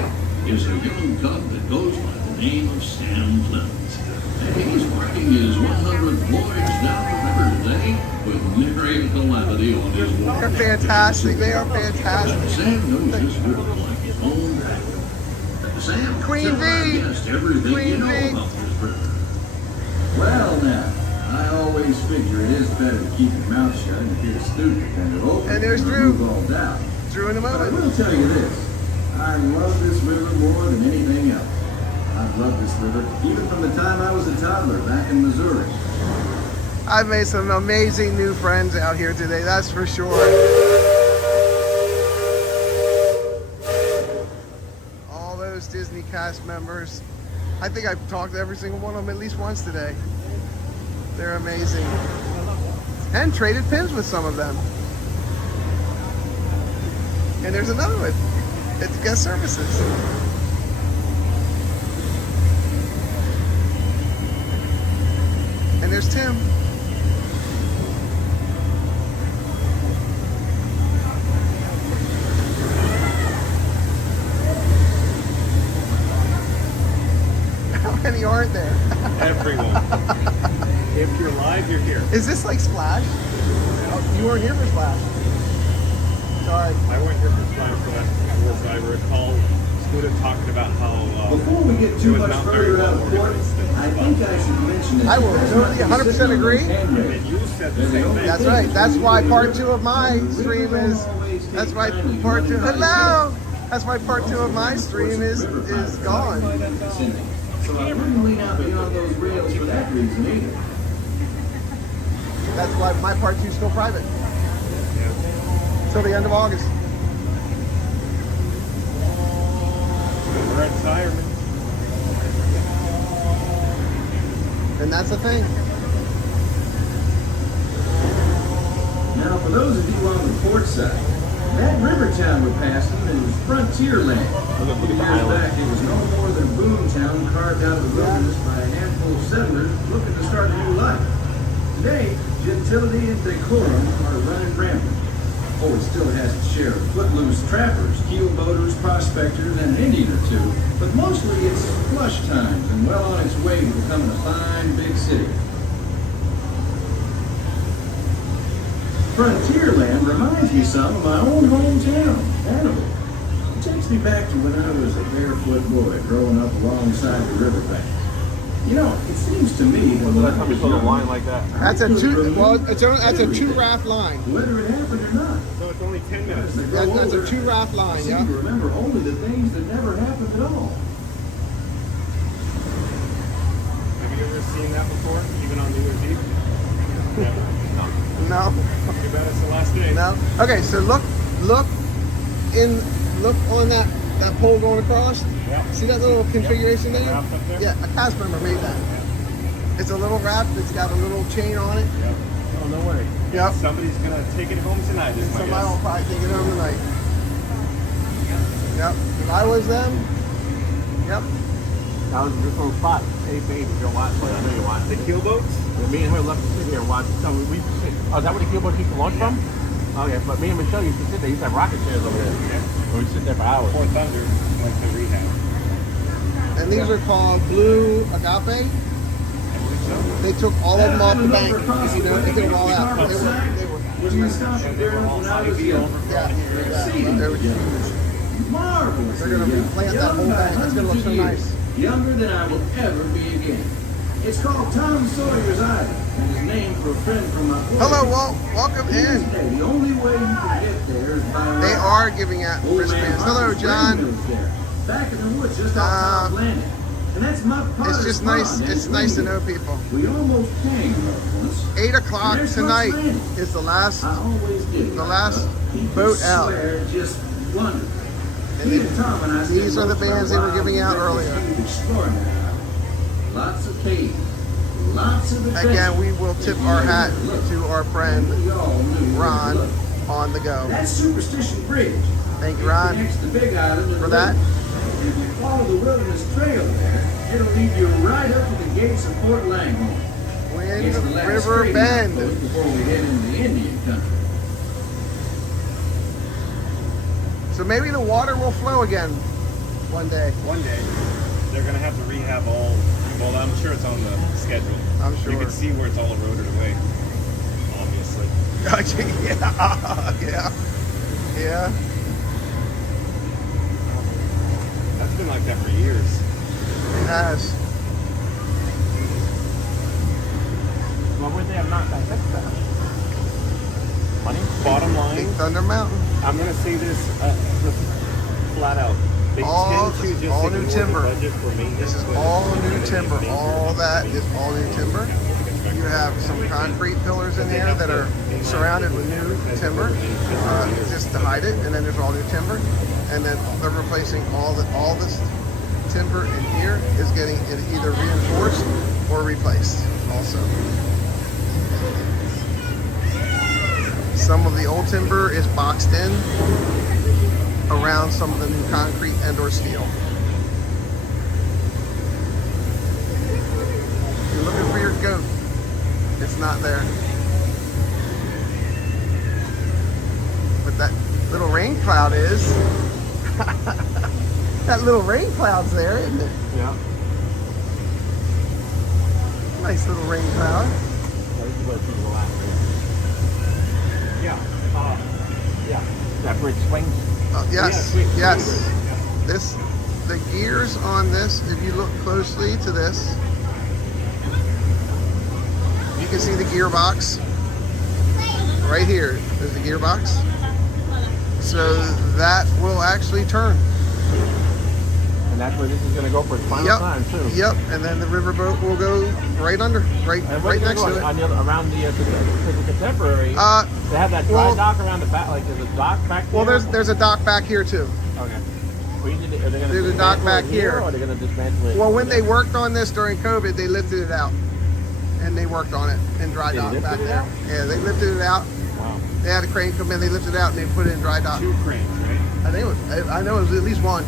Is a young cub that goes by the name of Sam Clemens. And he's marking his 100th voyage down the river today with nary a calamity on his watch. They're fantastic. They are fantastic. Sam knows this river like his own back. Sam, Queen tell V. our guests everything Queen you know V. about this river. Well now, I always figure it is better to keep your mouth shut and get a student than to open And there's and Drew. remove all doubt. Drew in a But I moment. will tell you this. I love this river more than anything else. I've loved this river even from the time I was a toddler back in Missouri. I've made some amazing new friends out here today, that's for sure. All those Disney cast members. I think I've talked to every single one of them at least once today. They're amazing. and traded pins with some of them. And there's another one. It's guest services. And there's Tim. How many aren't there? Everyone. If you're live, you're here. Is this like Splash? Oh, you weren't here for Splash. Sorry. I weren't here for Splash, but I recall Scooter talking about how... Before we get too much further out of court, I think I should mention that... I will totally 100% agree. And you said the same thing. That's right. That's why part 2 of my stream is... That's why part 2... Hello! That's why part 2 of my stream is gone. So I wouldn't lean out beyond those rails for that reason either. That's why my part 2 is still private. Till the end of August. We're at retirement. And that's the thing. Now, for those of you on the port side, that river town we're passing is Frontierland. A few years back, it was no more than a boom town carved out of the wilderness by a handful of settlers looking to start a new life. Today, gentility and decorum are running rampant. Oh, it still has its share of footloose trappers, keel boaters, prospectors, and an Indian or two, but mostly it's flush times and well on its way to becoming a fine big city. Frontierland reminds me some of my own hometown, Hannibal. It takes me back to when I was a barefoot boy growing up alongside the riverbank. You know, it seems to me that when I was young, line like that. That's a two raft line. whether it happened or not, So it's only 10 minutes. That's a 2 raft line, I seem yeah. to remember only the things that never happened at all. Have you ever seen that before, even on New Year's Eve? No. Too bad it's the last day. No. Okay, so look on that pole going across. Yeah. See that little configuration there? Raft up there? Yeah, a cast member made that. It's a little raft that's got a little chain on it. Yep. Oh, no way. Yep. Somebody's gonna take it home tonight, is my Somebody will guess. probably take it home tonight. Yep. If I was them, yep. That was this little spot. Hey, babe, you're watching. I know you're watching. The keel boats? Me and her left to sit here and watch. So we oh, is that where the keel boats used to launch from? Oh, yeah. But me and Michelle used to sit there. Used to have rocket chairs over there. Yeah. We sit there for hours. Fort Thunder went to rehab. And these are called Blue Agape. They took all of them off the bank. You know, they took them all out. They were Marvelous. They're going to replant that whole bank. It's going to look so nice. Younger than I will ever be again. It's called Tom Sawyer's Island, and it's named for a friend from my boy. Hello, Walt. Welcome in. The only way you can get there is by They are giving out wristbands. Hello, John. Back in the woods, just outside Landing. And that's my part. It's just nice. It's nice to know people. We almost came once. 8 o'clock tonight is the last boat out. Just wondered. And these are the bands they were giving out earlier. Lots of caves, lots of Again, we will tip our hat to our friend Ron on the go. That's Superstition Bridge. Thank you, Ron, for that. If you follow the wilderness trail there, it'll lead you right up to the gates of Fort Langhorne. Wind River Bend. Before we head into the Indian country. So maybe the water will flow again one day. One day, they're gonna have to rehab all. Well, I'm sure it's on the schedule. I'm sure. You can see where it's all eroded away. Obviously. Yeah. That's been like that for years. It has. What would they have not dissected that? Money? Bottom line, Big Thunder Mountain. I'm gonna say this flat out. They tend to just all new ignore timber. the budget for maintenance. This is all new timber. All that is all new timber. You have some concrete pillars in here that are surrounded with new timber, just to hide it, and then there's all new timber, and then they're replacing all this timber in here is getting either reinforced or replaced also. Some of the old timber is boxed in around some of the new concrete and or steel. You're looking for your goat. It's not there. But that little rain cloud is. That little rain cloud's there, isn't it? Yeah. Nice little rain cloud. Yeah. Yeah. That bridge swings. Yes. Yes. This, the gears on this, if you look closely to this, you can see the gearbox right here. There's the gearbox. So that will actually turn. And that's where this is going to go for its final time too. Yep. And then the riverboat will go right under, right next to it. Around the Contemporary, they have that dry dock around the back. Like there's a dock back there. Well, there's a dock back here too. Okay. Well, are they going to there's a dock back here, or are they going to dismantle it? Well, when they worked on this during COVID, they lifted it out, and they worked on it in dry dock back there. Yeah, they lifted it out. Wow. They had a crane come in, they lifted it out, and they put it in dry dock. 2 cranes, right? I think it was. I know it was at least one.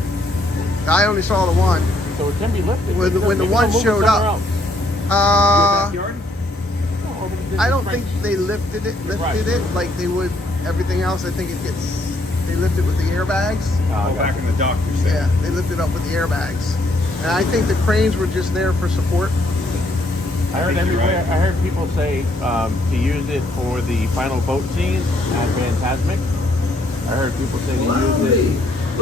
I only saw the one. So it can be lifted. When the one showed up. I don't think they lifted it like they would everything else. I think they lift it with the airbags. Back in the dock, you're saying? Yeah, they lift it up with the airbags. And I think the cranes were just there for support. I heard everywhere. I heard people say to use it for the final boat scene at Fantasmic. I heard people say to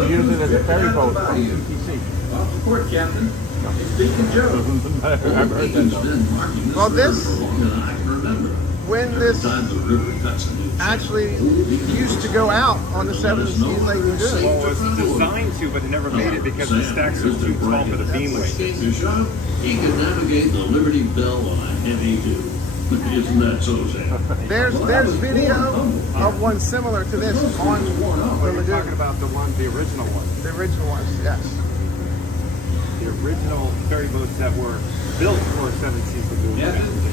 use it as a ferry boat for CTC. Off the port, Captain. It's Deacon Joe. I've heard that. Well, when this actually used to go out on the 7 Seas Lake Lagoon. Well, it was designed to, but it never made it because the stacks are too tall for the beam weight. He can navigate the Liberty Belle on a heavy dew. Isn't that so, Sam? There's video of one similar to this on the We're lagoon. talking about the original one. The original ones, yes. The original ferry boats that were built for 7 Seas Lagoon.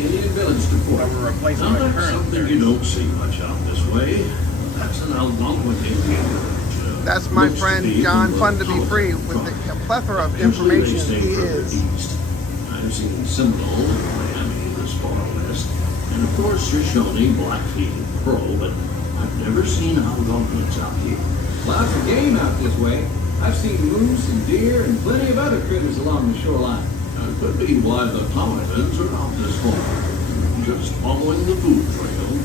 Indian Village to port. That were replaced Now by that's current something ferries. you don't see much out this way. That's an Algonquin Indian village. That's my friend John, fun to be free, with a plethora of information he is. I've seen Seminole, Miami, this far west, and of course Shoshone, Blackfeet, and Crow, but I've never seen Algonquins out here. Lots of game out this way. I've seen moose and deer and plenty of other critters along the shoreline. That could be why the Tomatons are out this far, just following the food trail.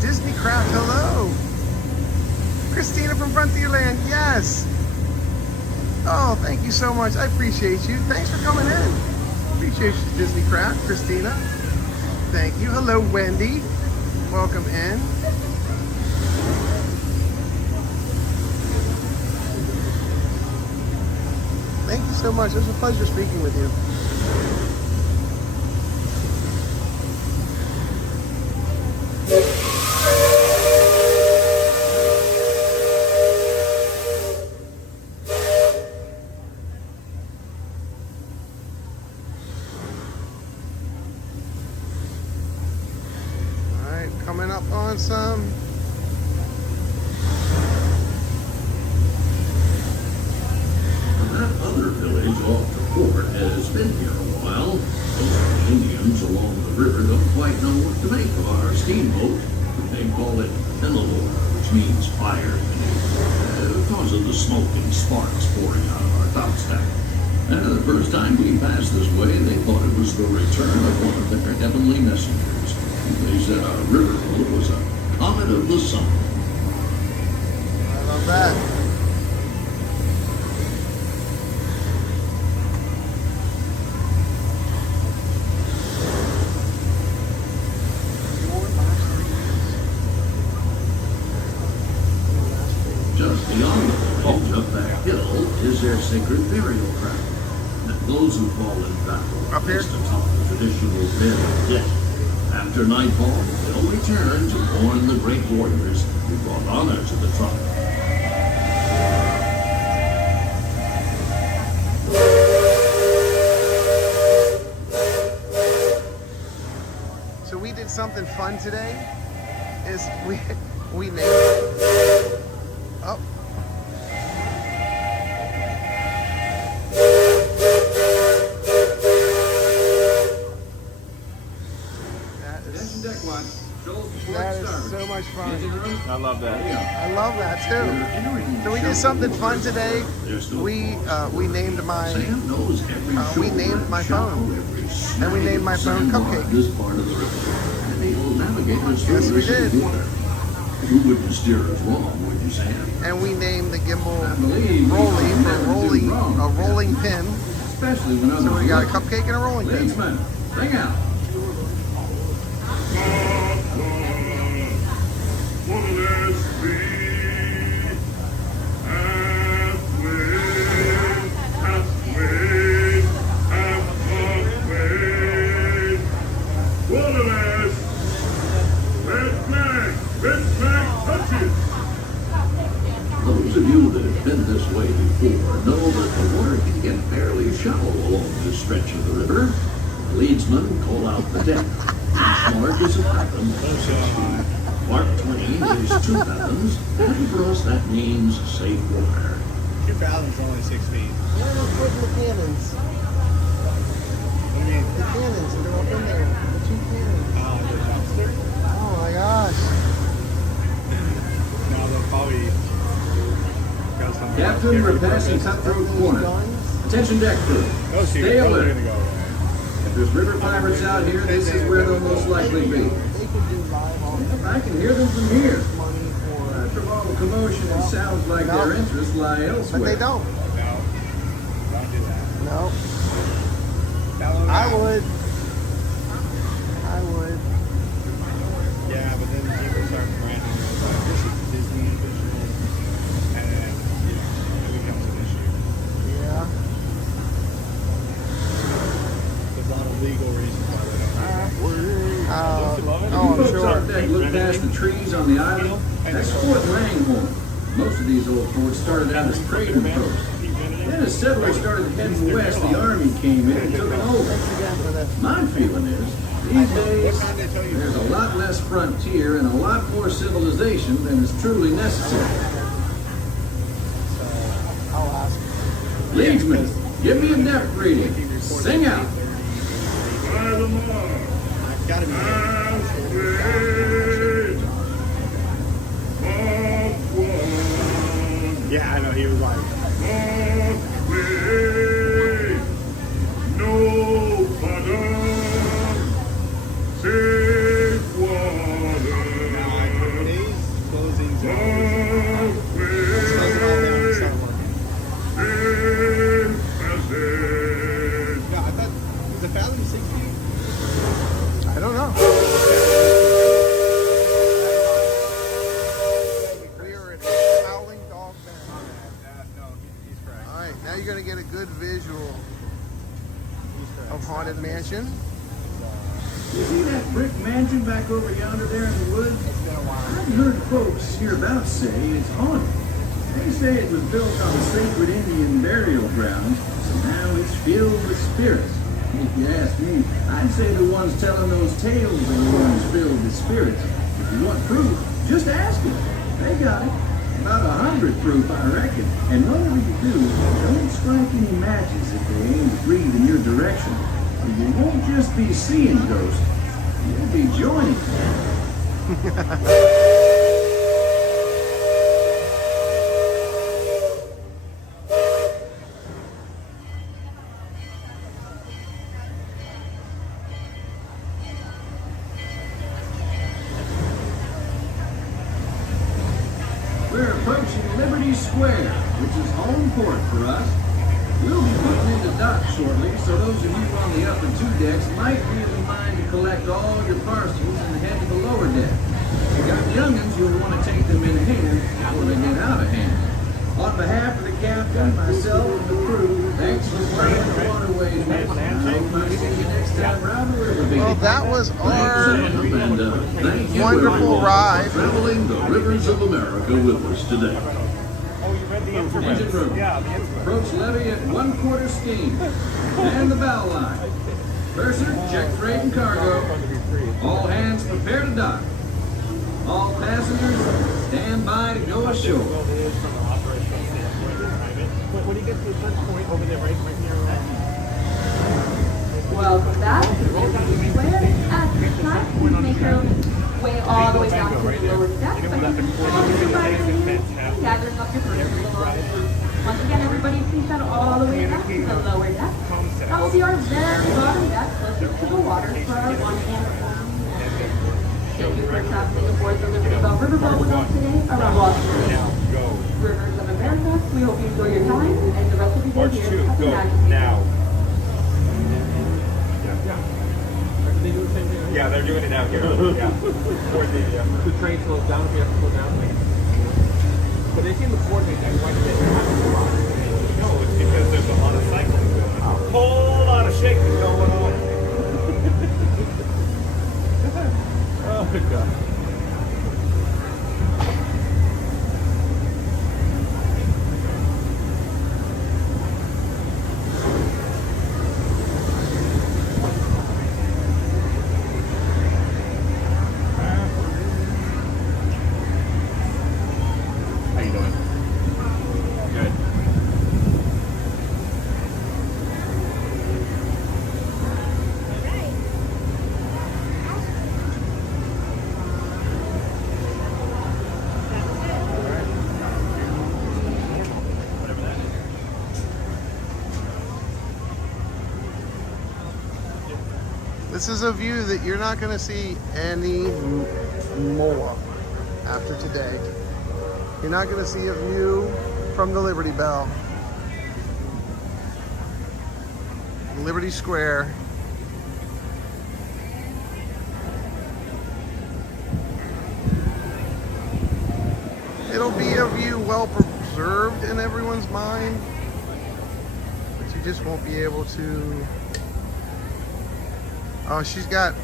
Disney Craft, hello. Christina from Frontierland, yes. Oh, thank you so much. I appreciate you. Thanks for coming in. Appreciate you, Disney Craft, Christina. Thank you. Hello, Wendy. Welcome in. Thank you so much. It was a pleasure speaking with you. All right, coming up on some. That other village off the port has been here a while. Those Indians along the river don't quite know what to make of our steamboat. They call it Belle, which means fire, because of the smoke and sparks pouring out of our top stack. The first time we passed this way, they thought it was the return of one of their heavenly messengers. They said our riverboat was a comet of the sun. I love that. Just beyond the village, up that hill, is their sacred burial ground. And those who fall in battle are placed atop the traditional bed of death. After nightfall, they'll return to mourn the great warriors who brought honor to the tribe. something fun today is we named oh. That is so much fun. I love that. I love that too. So we did something fun today. We named my phone, and we named my phone Cupcake. Yes, we did. You wouldn't steer us wrong, would you, Sam? And we named the gimbal Rolly for a rolling pin. Especially when so we got a cupcake and a rolling pin. Sing out. Those of you that have been this way before know that the water can get fairly shallow along this stretch of the river. The leadsmen call out the depth. Each mark is a fathom. Mark 20 is 2 fathoms, and for us that means safe water. 2 fathoms are only 6 feet. Where are they putting the cannons? What do you mean? The cannons that are up in there. The 2 cannons. Oh, the dumpster? Oh my gosh. No, they'll probably go somewhere. Captain, we're passing Cutthroat Corner. Attention deck crew. Oh, see, Stay they're alert. going to go away. If there's river pirates out here, this is where they'll most likely be. I can hear them from here. After all the commotion, it sounds like their interests lie elsewhere. But they don't. No. Don't do that. No. Tell them I that. would. Yeah, but then people start ranting about this is Disney official, and then, it becomes an issue. Yeah. There's a lot of legal reasons why they don't. I'm Folks sure. up deck look past the trees on the island. That's Fort Langhorne. Most of these old forts started out as trading posts. Then as settlers started heading west, the army came in and took them over. My feeling is, these days, there's a lot less frontier and a lot more civilization than is truly necessary. I'll ask. Leadsman, give me a depth reading. Sing out. Gotta be. Yeah, I know, he was like. No father, safe water. Today's closing I thought, was the fathom 6 feet? I don't know. We are at Howling Dog Bend. No, he's correct. All right, now you're going to get a good visual of Haunted Mansion. You see that brick mansion back over yonder there in the woods? I've heard folks hereabouts say it's haunted. They say it was built on sacred Indian burial grounds, so now it's filled with spirits. If you ask me, I'd say the ones telling those tales are the ones filled with spirits. If you want proof, just ask them. They got it. About 100 proof, I reckon. And whatever you do, don't strike any matches if they aim to breathe in your direction. Or you won't just be seeing ghosts, you'll be joining them. We're approaching Liberty Square, which is home port for us. We'll be putting into dock shortly, so those of you on the upper 2 decks might be of the mind to collect all your parcels and head to the lower deck. If you got young'uns, you'll want to take them in hand when they get out of hand. On behalf of the captain, myself, and the crew, thanks for playing the waterways, man. I hope I see you next time around the river, baby. Well, that was our Thank you wonderful ride. traveling the rivers of America with us today. Oh, you read the Engine room. Yeah, the instrument. Approach levee at 1/4 steam. And the bow line. Purser, check freight and cargo. All hands prepare to dock. All passengers, stand by to go ashore. When you get to the first point over there, right near Welcome back to the Square. At this time, please make your way all the way down to the lower deck. Gathering up your personal belongings. Once again, everybody, please head all the way down to the lower deck. That will be our very bottom deck, closest to the water for our one and only. Thank you for traveling aboard the Liberty Belle Riverboat with us today around Washington. Rivers of America. We hope you enjoy your time and the rest of your day here at the Majesty. Yeah, they're doing it out here. Yeah. The train slows down, we have to slow down. But they seem to coordinate that quite a bit. No, it's because there's a lot of cycling going on. A whole lot of shaking going on. Oh, good God. This is a view that you're not going to see any more after today. You're not going to see a view from the Liberty Belle. Liberty Square. It'll be a view well preserved in everyone's mind, but you just won't be able to. Oh, she's got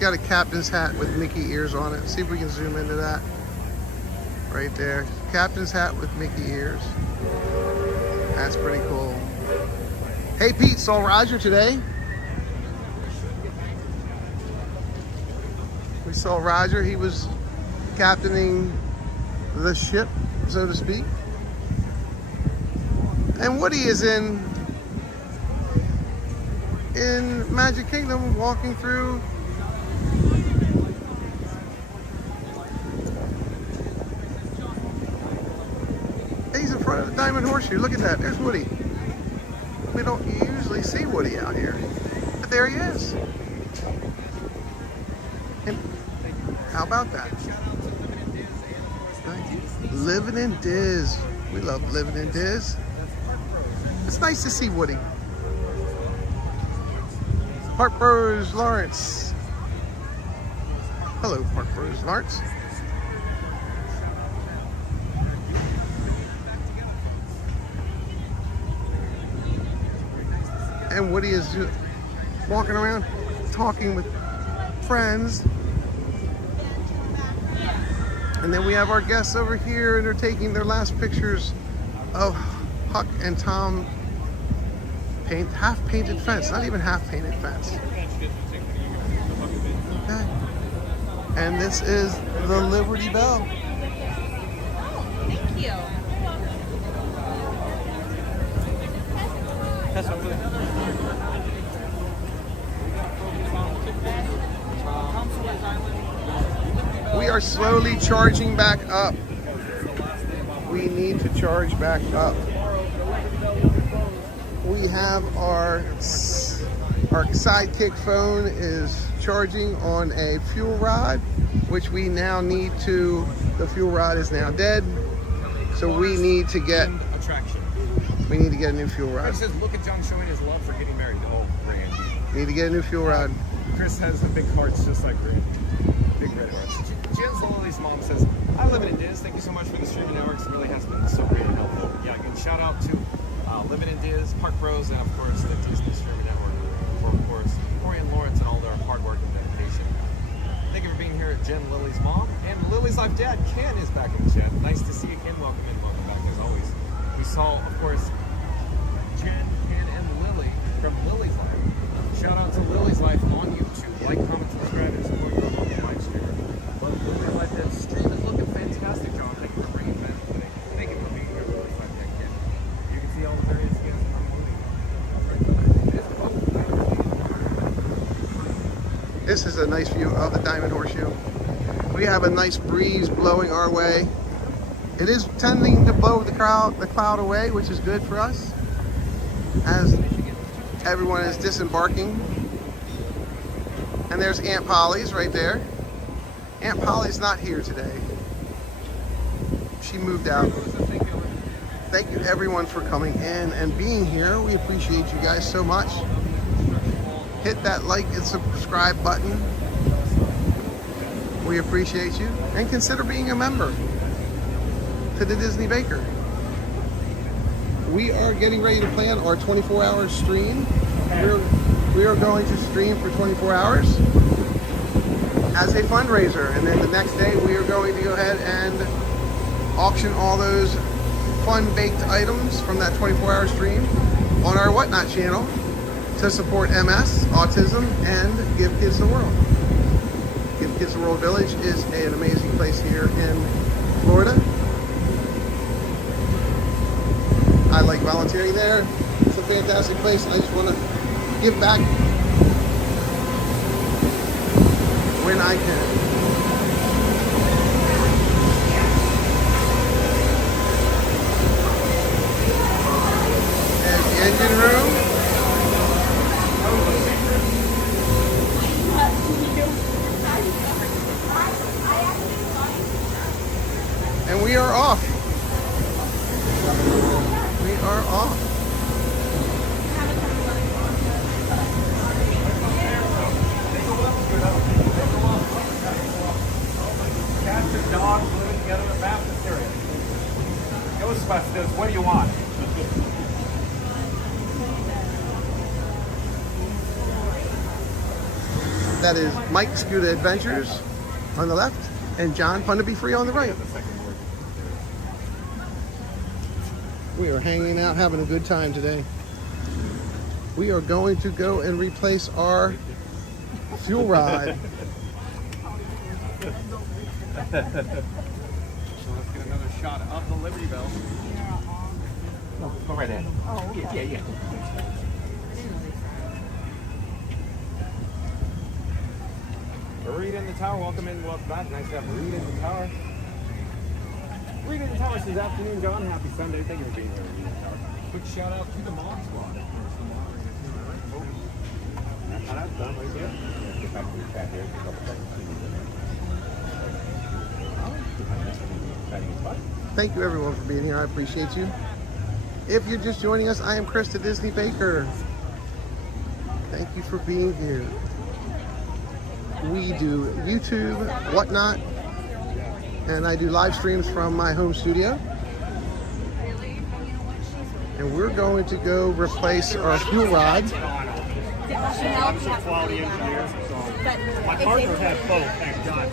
a captain's hat with Mickey ears on it. See if we can zoom into that. Right there. Captain's hat with Mickey ears. That's pretty cool. Hey Pete, saw Roger today. We saw Roger. He was captaining the ship, so to speak. And Woody is in Magic Kingdom, walking through. He's in front of the Diamond Horseshoe. Look at that. There's Woody. We don't usually see Woody out here, but there he is. And how about that? Living in Diz. We love living in Diz. It's nice to see Woody. Park Bros Lawrence. Hello, Park Bros Lawrence. And Woody is just walking around talking with friends. And then we have our guests over here, and they're taking their last pictures of Huck and Tom. Half painted fence, not even half painted fence. Okay. And this is the Liberty Belle. Thank you. We are slowly charging back up. We need to charge back up. We have our sidekick phone is charging on a fuel rod, which we now need to. The fuel rod is now dead, so we need to get attraction. We need to get a new fuel rod. It says, "Look at John showing his love for getting married." Oh, Randy. Need to get a new fuel rod. Chris has the big hearts just like Randy. Big red hearts. Jen's Lily's mom says, "I live in Diz. Thank you so much for the streaming networks. It really has been so great and helpful." Yeah, again, shout out to Living in Diz, Park Bros, and of course the Disney Streaming Network for, of course, Corey and Lawrence and all their hard work and dedication. Thank you for being here at Jen, Lily's mom, and Lily's life dad, Ken, is back in the chat. Nice to see you, Ken. Welcome in, welcome back as always. We saw, of course, Jen, Ken, and Lily from Lily's life Shout out to Lily's Life on YouTube. Like, comment, subscribe, and support the local live streamer. But Lily's Life, that stream is looking fantastic, John. Thank you for bringing Ben today. Thank you for being here, Lily's Life Tech Kid. You can see all the various guests I'm This is a nice view of the Diamond Horseshoe. We have a nice breeze blowing our way. It is tending to blow the cloud away, which is good for us as everyone is disembarking. And there's Aunt Polly's right there. Aunt Polly's not here today. She moved out. Thank you everyone for coming in and being here. We appreciate you guys so much. Hit that like and subscribe button. We appreciate you. And consider being a member to the Disney Baker. We are getting ready to plan our 24-hour stream. We are going to stream for 24 hours as a fundraiser. And then the next day we are going to go ahead and auction all those fun baked items from that 24-hour stream on our Whatnot channel to support MS, autism, and Give Kids the World. Give Kids the World Village is an amazing place here in Florida. I like volunteering there. It's a fantastic place. I just want to give back when I can. There's the engine room. And we are off. We are off. Cats and dogs living together at Baptist area. Ghostbusters, what do you want? That is Mike Scuda Adventures on the left and John Fun to Be Free on the right. We are hanging out, having a good time today. We are going to go and replace our fuel rod. So let's get another shot of the Liberty Bell. No, go right ahead. Oh, okay. Yeah. Reed in the tower, welcome in, welcome back. Nice to have Reed in the tower. Reed in the tower says, afternoon, John. Happy Sunday. Thank you for being here, Reed in the tower. Quick shout out to the Mod Squad. That's done right there. Get back to the chat here for a couple seconds. Thank you everyone for being here. I appreciate you. If you're just joining us, I am Chris the Disney Baker. Thank you for being here. We do YouTube, Whatnot, and I do live streams from my home studio. And we're going to go replace our fuel rods. I'm a quality engineer, so my partners have both, thank God.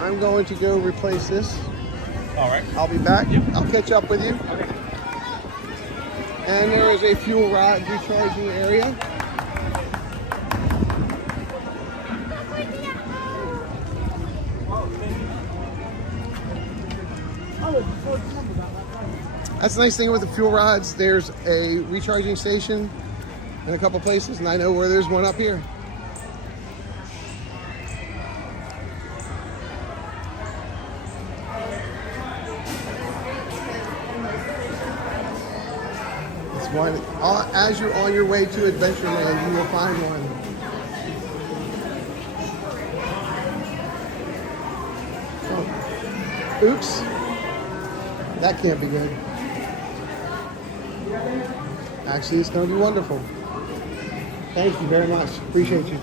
I'm going to go replace this. All right. I'll be back. Yep. I'll catch up with you. Okay. And there is a fuel rod recharging area. That's the nice thing with the fuel rods. There's a recharging station in a couple places, and I know where there's one up here. It's one. As you're on your way to Adventureland, you will find one. Oh. Oops. That can't be good. Actually, it's going to be wonderful. Thank you very much. Appreciate you.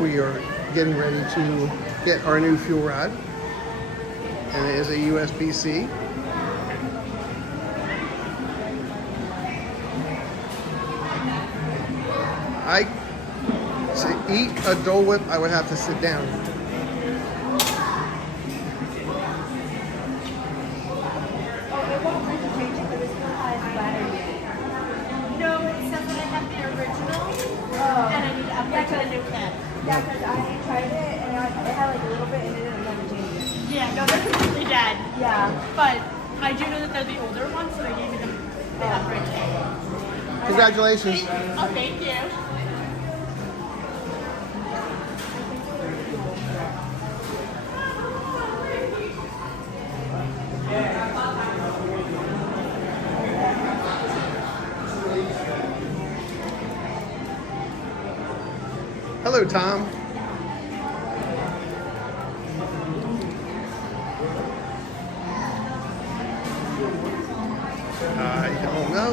we are getting ready to get our new fuel rod. And it is a USB-C. To eat a Dole Whip, I would have to sit down. No, it says that I have the original, and I need to upgrade to the new can. Yeah, because I tried it, and it had like a little bit in it, and then it changed. Yeah, no, they're completely dead. Yeah. But I do know that they're the older ones, so they gave me the upgrade. Congratulations. Oh, thank you. Hello, Tom. I don't know.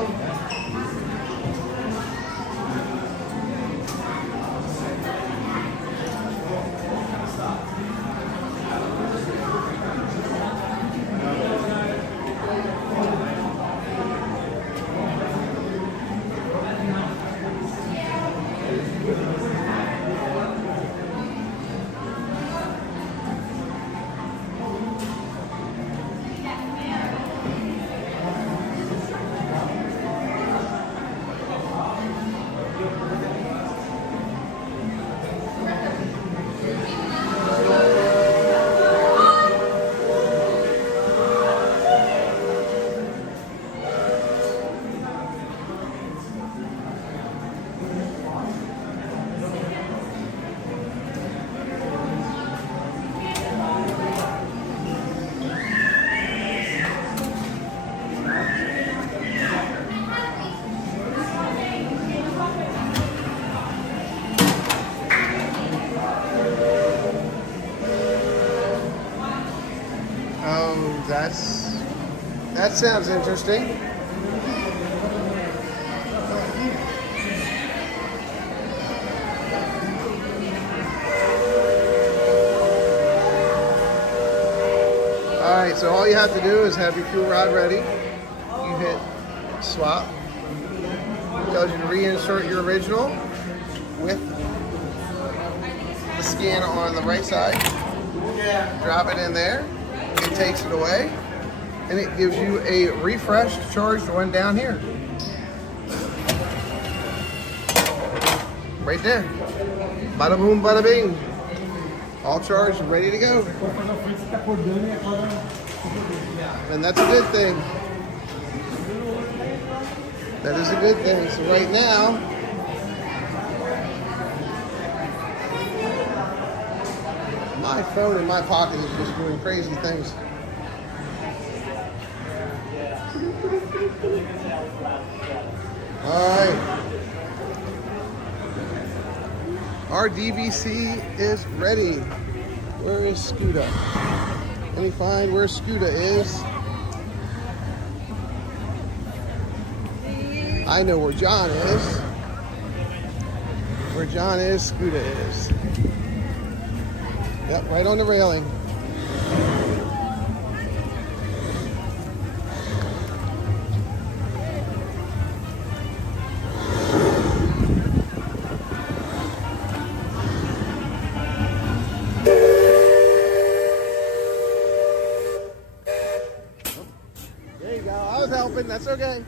That sounds interesting. Alright, so all you have to do is have your fuel rod ready. You hit swap. It tells you to reinsert your original with the scan on the right side. Drop it in there. It takes it away. And it gives you a refreshed, charged one down here. Right there. Bada boom, bada bing. All charged and ready to go. And that's a good thing. That is a good thing. So right now, my phone in my pocket is just doing crazy things. All right. Our DVC is ready. Where is Scooter? Let me find where Scooter is. I know where John is. Where John is, Scooter is. Yep, right on the railing. There you go. I was helping. That's okay.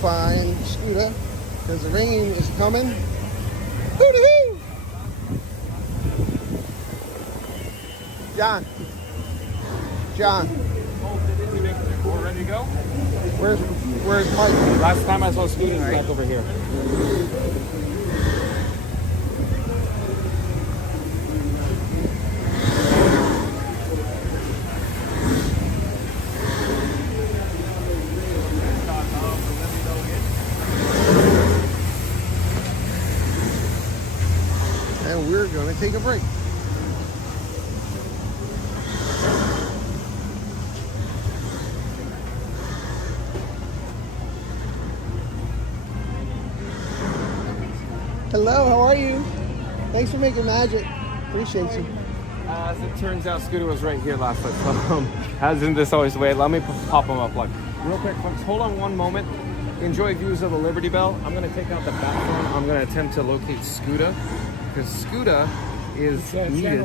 Find Scooter because the rain is coming. Hoo-dee-hoo! John. We're ready to go? Where's Mike? Last time I saw Scooter back over here. and we're going to take a break. Hello, how are you? Thanks for making magic. Appreciate you. As it turns out, Scooter was right here last night. So, hasn't this always the way? Let me pop him up, like, real quick, folks. Hold on one moment. Enjoy views of the Liberty Bell. I'm going to take out the background. I'm going to attempt to locate Scooter, because Scooter is needed.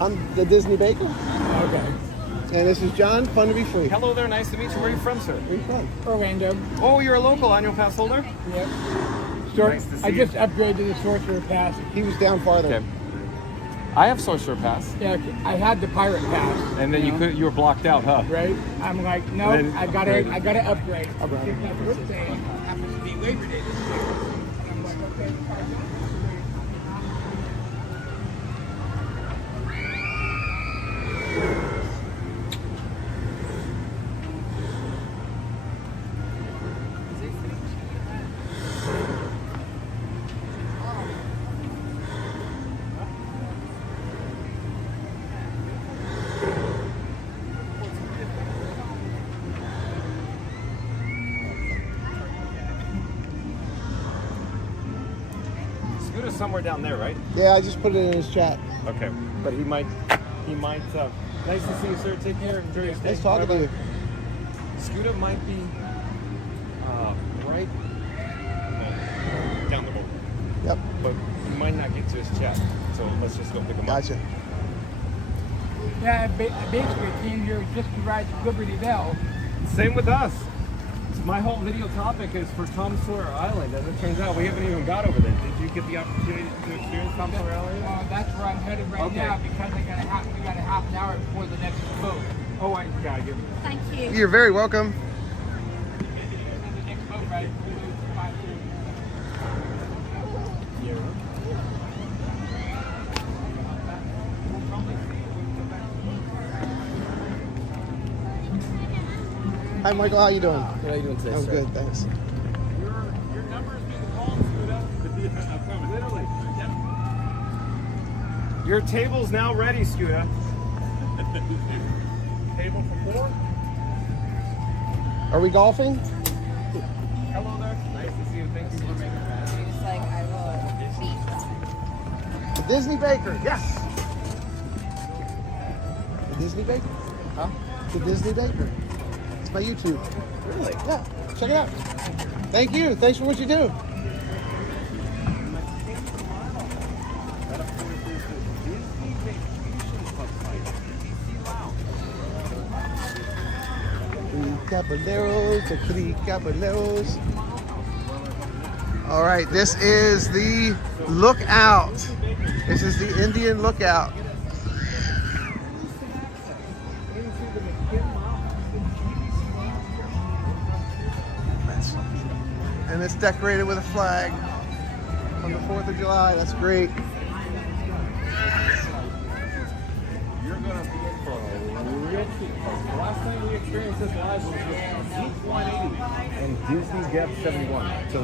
I'm the Disney Baker. Okay. And this is John, fun to be free. Hello there, nice to meet you. Where are you from, sir? Where are you from? Orlando. Oh, you're a local annual pass holder? Yep. Nice to see I just you. upgraded to the Sorcerer Pass. He was down farther. Okay. I have Sorcerer Pass. Yeah, I had the Pirate Pass. And then you were blocked out, huh? Right? I'm like, no, Then- I gotta upgrade. My birthday happens to be Labor Day this year. I'm like, okay, Scooter's somewhere down there, right? Yeah, I just put it in his chat. Okay. But he might, nice to see you, sir. Take care. Enjoy your stay. Nice talking to you. Scooter might be, right down the road. Yep. But he might not get to his chat. So let's just go pick him up. Gotcha. yeah, I basically came here just to ride the Liberty Bell. Same with us. My whole video topic is for Tom Sawyer Island. As it turns out, we haven't even got over there. Did you get the opportunity to experience Tom Sawyer Island? That's where I'm headed right now because we got a half an hour before the next boat. Oh, I gotta give him. Thank you. You're very welcome. The next boat ride. Hi, Michael. How you doing? How are you doing today, I'm sir? good, thanks. Your number is being called, Scooter. Literally. Yep. Your table's now ready, Scooter. Table for 4? Are we golfing? Hello there. Nice to see you. Thank you for making that. It's like I will. The Disney Baker. Yes. The Disney Baker. Huh? The Disney Baker. It's my YouTube. Really? Yeah. Check it out. Thank you. Thanks for what you do. Three caballeros. All right, this is the lookout. This is the Indian lookout. And it's decorated with a flag on the 4th of July. That's great. You're gonna be in for a real treat. The last time we experienced this live was with Zeek 180 and Disney Depth 71. So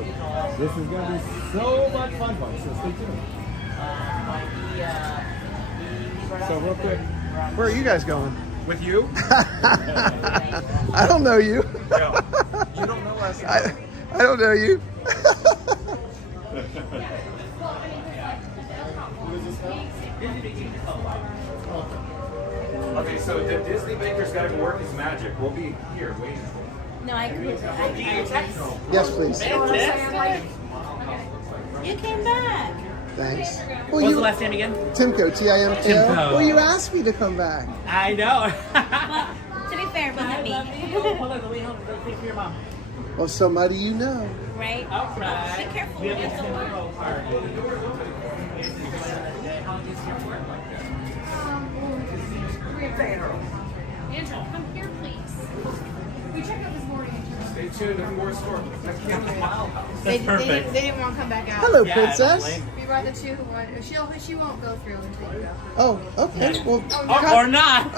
this is gonna be so much fun, folks. So stay tuned. So real quick, Where are you guys going? with you? I don't know you. Yeah. You don't know us. I don't know you. Okay, so the Disney Baker's got to work his magic. We'll be here waiting for him. No, I can. Yes, please. You came back. Thanks. What was the last name again? Timko, Timko. Timko. Well, you asked me to come back. I know. Well, to be fair, it wasn't me. Hold on, let me take for your mom. Well, somebody you know. Right? All right. Be careful. We have It's a a lot. Andrew, come here, please. We checked out this morning in terms of into the four-store McKim's Mile House. They didn't want to come back out. Hello, princess. We brought the two who wanted. She won't go through until you go. Oh, okay. Well, Or not.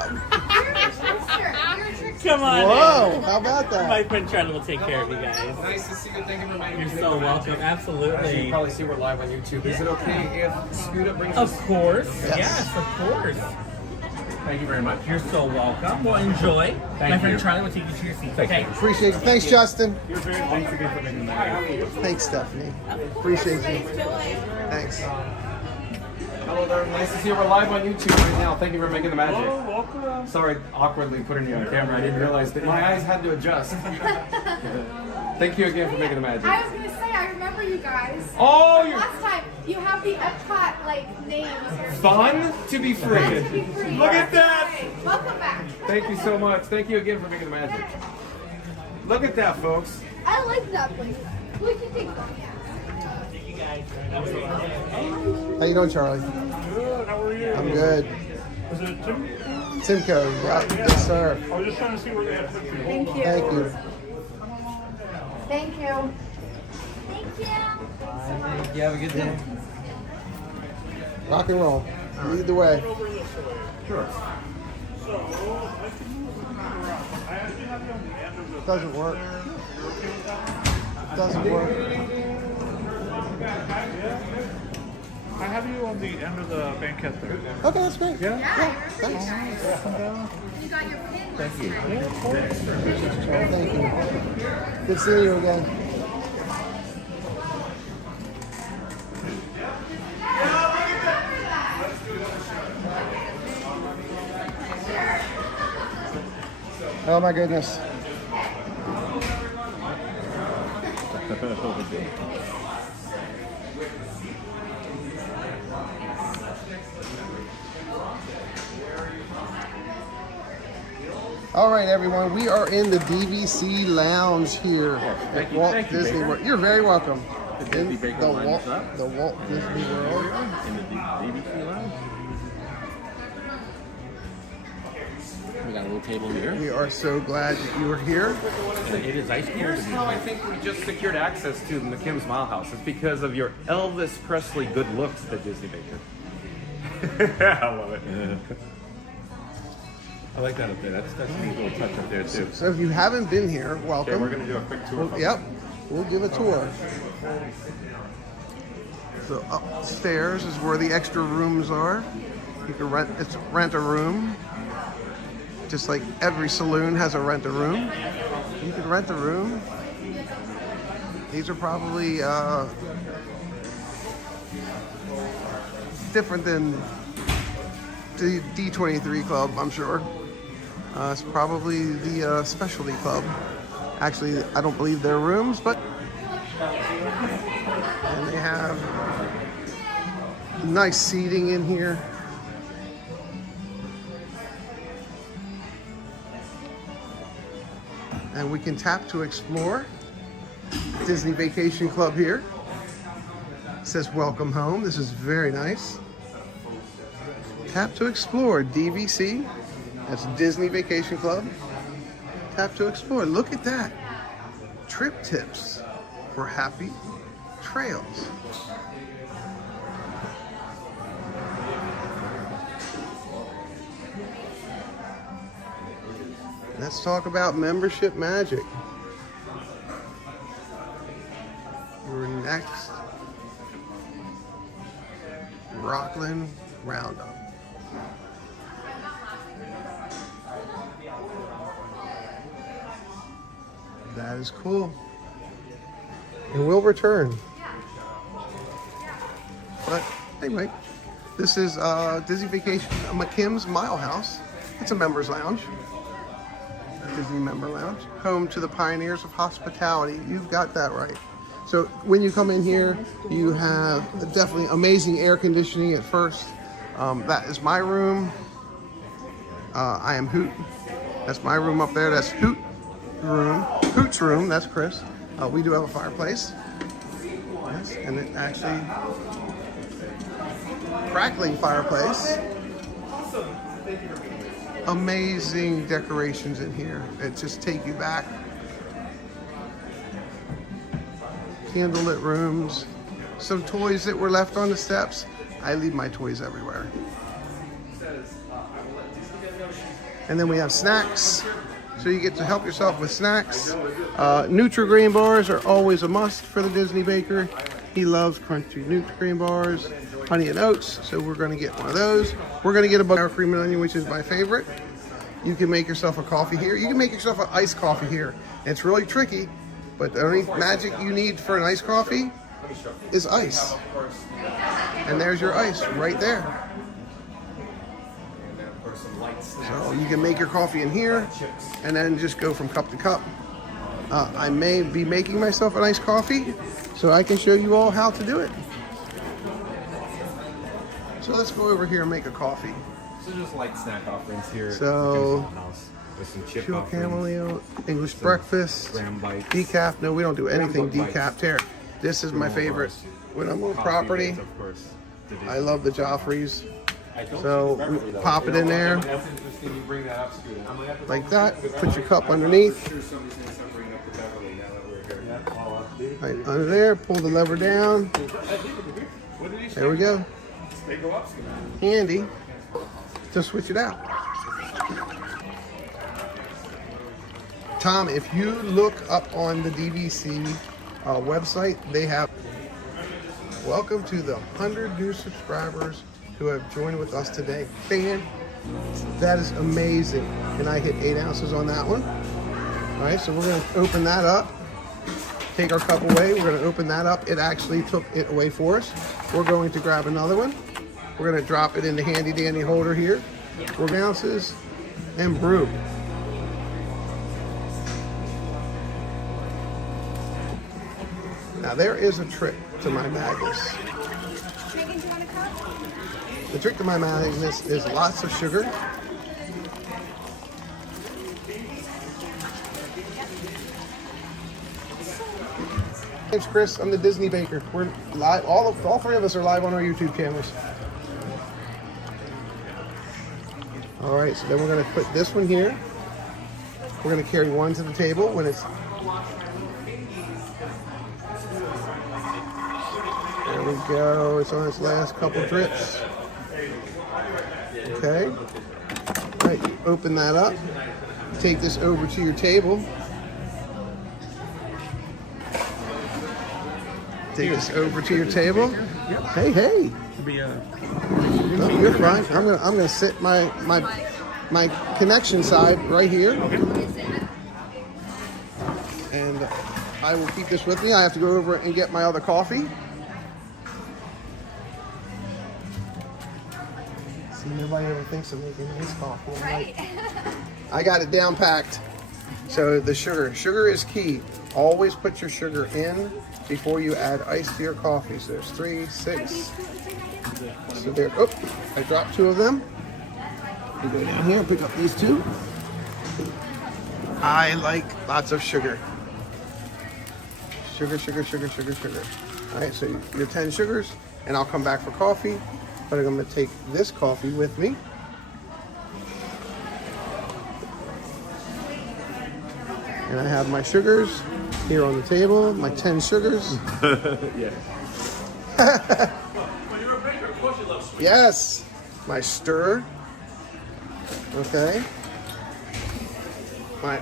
Come on. Whoa, how about that? My friend Charlie will take care of you guys. Nice to see you. Thank you for making You're me so the welcome. magic. Absolutely. You probably see we're live on YouTube. Is it okay if Scuda brings Of us? course. Yes. Yes, of course. Thank you very much. You're so welcome. Well, enjoy. My friend Charlie will take you to your seat. Okay. Appreciate it. Thanks, Justin. You're very thanks again for making that. Thanks, Stephanie. Appreciate you. Thanks. Hello there. Nice to see you. We're live on YouTube right now. Thank you for making the magic. Oh, welcome. Sorry, awkwardly putting you on camera. I didn't realize that my eyes had to adjust. Thank you again for making the magic. I was gonna say, I remember you guys. Oh, you're Last time, you have the Epcot like names. fun to be free. Fun to be free. Look at that. Welcome back. Thank you so much. Thank you again for making the magic. Look at that, folks. I like that place. We can take one. How you doing, Charlie? Good. How are you? I'm good. Is it Tim? Simcoe, yeah, yes, sir. I was just trying to see where they had put you. Thank you. Thank you. Thank you. Thank you. Thank you. Have a good day. Rock and roll. Lead the way. Sure. Doesn't work. Doesn't work. I have you on the end of the banquette there. Okay, that's great. Yeah? Thanks. You got your pin. Thank you. Thank you. Good seeing you again. Oh my goodness. All right, everyone. We are in the DVC Lounge here at Walt Disney World. You're very welcome. In the Walt Disney World. In the DVC Lounge. We got a little table here. We are so glad that you are here. And it is ice cream. Here's how I think we just secured access to McKim's Mile House. It's because of your Elvis Presley good looks at Disney Baker. I love it. I like that up there. That's a neat little touch up there too. So if you haven't been here, welcome. Okay, we're gonna do a quick tour. Yep, we'll give a tour. So upstairs is where the extra rooms are. You can rent a room. Just like every saloon has a rent a room. You can rent a room. These are probably different than the D23 club, I'm sure. It's probably the specialty club. Actually, I don't believe they're rooms, but and they have nice seating in here. And we can tap to explore. Disney Vacation Club here. It says welcome home. This is very nice. Tap to explore, DVC. That's Disney Vacation Club. Tap to explore. Look at that. Trip tips for happy trails. Let's talk about membership magic. We're next. Rockland Roundup. That is cool. And we'll return. But anyway, this is Disney Vacation McKim's Mile House. It's a members lounge. A Disney member lounge. Home to the pioneers of hospitality. You've got that right. So when you come in here, you have definitely amazing air conditioning at first. That is my room. I am Hoot. That's my room up there. That's Hoot's room. That's Chris. We do have a fireplace. Yes, and it actually crackling fireplace. Amazing decorations in here. It just take you back candlelit rooms, some toys that were left on the steps. I leave my toys everywhere. And then we have snacks. So you get to help yourself with snacks. Nutri-Grain bars are always a must for the Disney baker. He loves crunchy Nutri-Grain bars, honey and oats. So we're gonna get one of those. We're gonna get a sour cream and onion, which is my favorite. You can make yourself a coffee here. You can make yourself an iced coffee here. It's really tricky, but the only magic you need for an iced coffee is ice. And there's your ice right there. So you can make your coffee in here and then just go from cup to cup. I may be making myself an iced coffee so I can show you all how to do it. So let's go over here and make a coffee. So just light snack offerings here. So, with some chip pure chamomile, English breakfast, graham bites, decaf. No, we don't do anything decaf here. This is my favorite. When I'm on property, I love the Joffreys. So we pop it in there like that. Put your cup underneath. Right under there, pull the lever down. There we go. Handy to switch it out. Tom, if you look up on the DVC website, they have welcome to the 100 new subscribers who have joined with us today. Fan, that is amazing. And I hit 8 ounces on that one. All right, so we're gonna open that up. Take our cup away, we're gonna open that up. It actually took it away for us. We're going to grab another one. We're gonna drop it in the handy dandy holder here. 4 ounces and brew. Now there is a trick to my madness. The trick to my madness is lots of sugar. My name's Chris. I'm the Disney Baker. We're live. All 3 of us are live on our YouTube channels. All right, so then we're going to put this one here. We're going to carry one to the table when it's. There we go. It's on its last couple drips. Okay. All right, open that up. Take this over to your table. Take this over to your table. Hey, hey. No, you're fine. I'm gonna sit my connection side right here. And I will keep this with me. I have to go over and get my other coffee. See, nobody ever thinks of making nice coffee. Right. I got it down packed. So the sugar is key. Always put your sugar in before you add ice to your coffee. So there's 3, 6. So there, oh, I dropped 2 of them. You go down here and pick up these 2. I like lots of sugar. Sugar, sugar, sugar, sugar, sugar. All right, so your 10 sugars, and I'll come back for coffee, but I'm gonna take this coffee with me. And I have my sugars here on the table, my 10 sugars. Yeah. Yes, my stir. Okay. My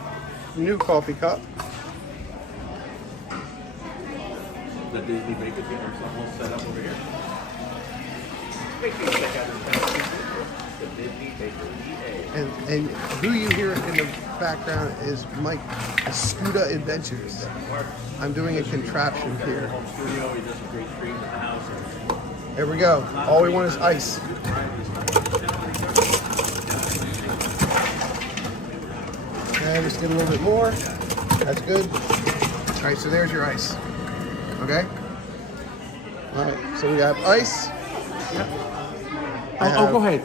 new coffee cup. The Disney Baker getting herself all set up over here. The Disney Baker EA. And who you hear in the background is Mike Scuda Adventures. I'm doing a contraption here. There we go. All we want is ice. Okay, just get a little bit more. That's good. All right, so there's your ice. Okay? All right, so we have ice. Go ahead.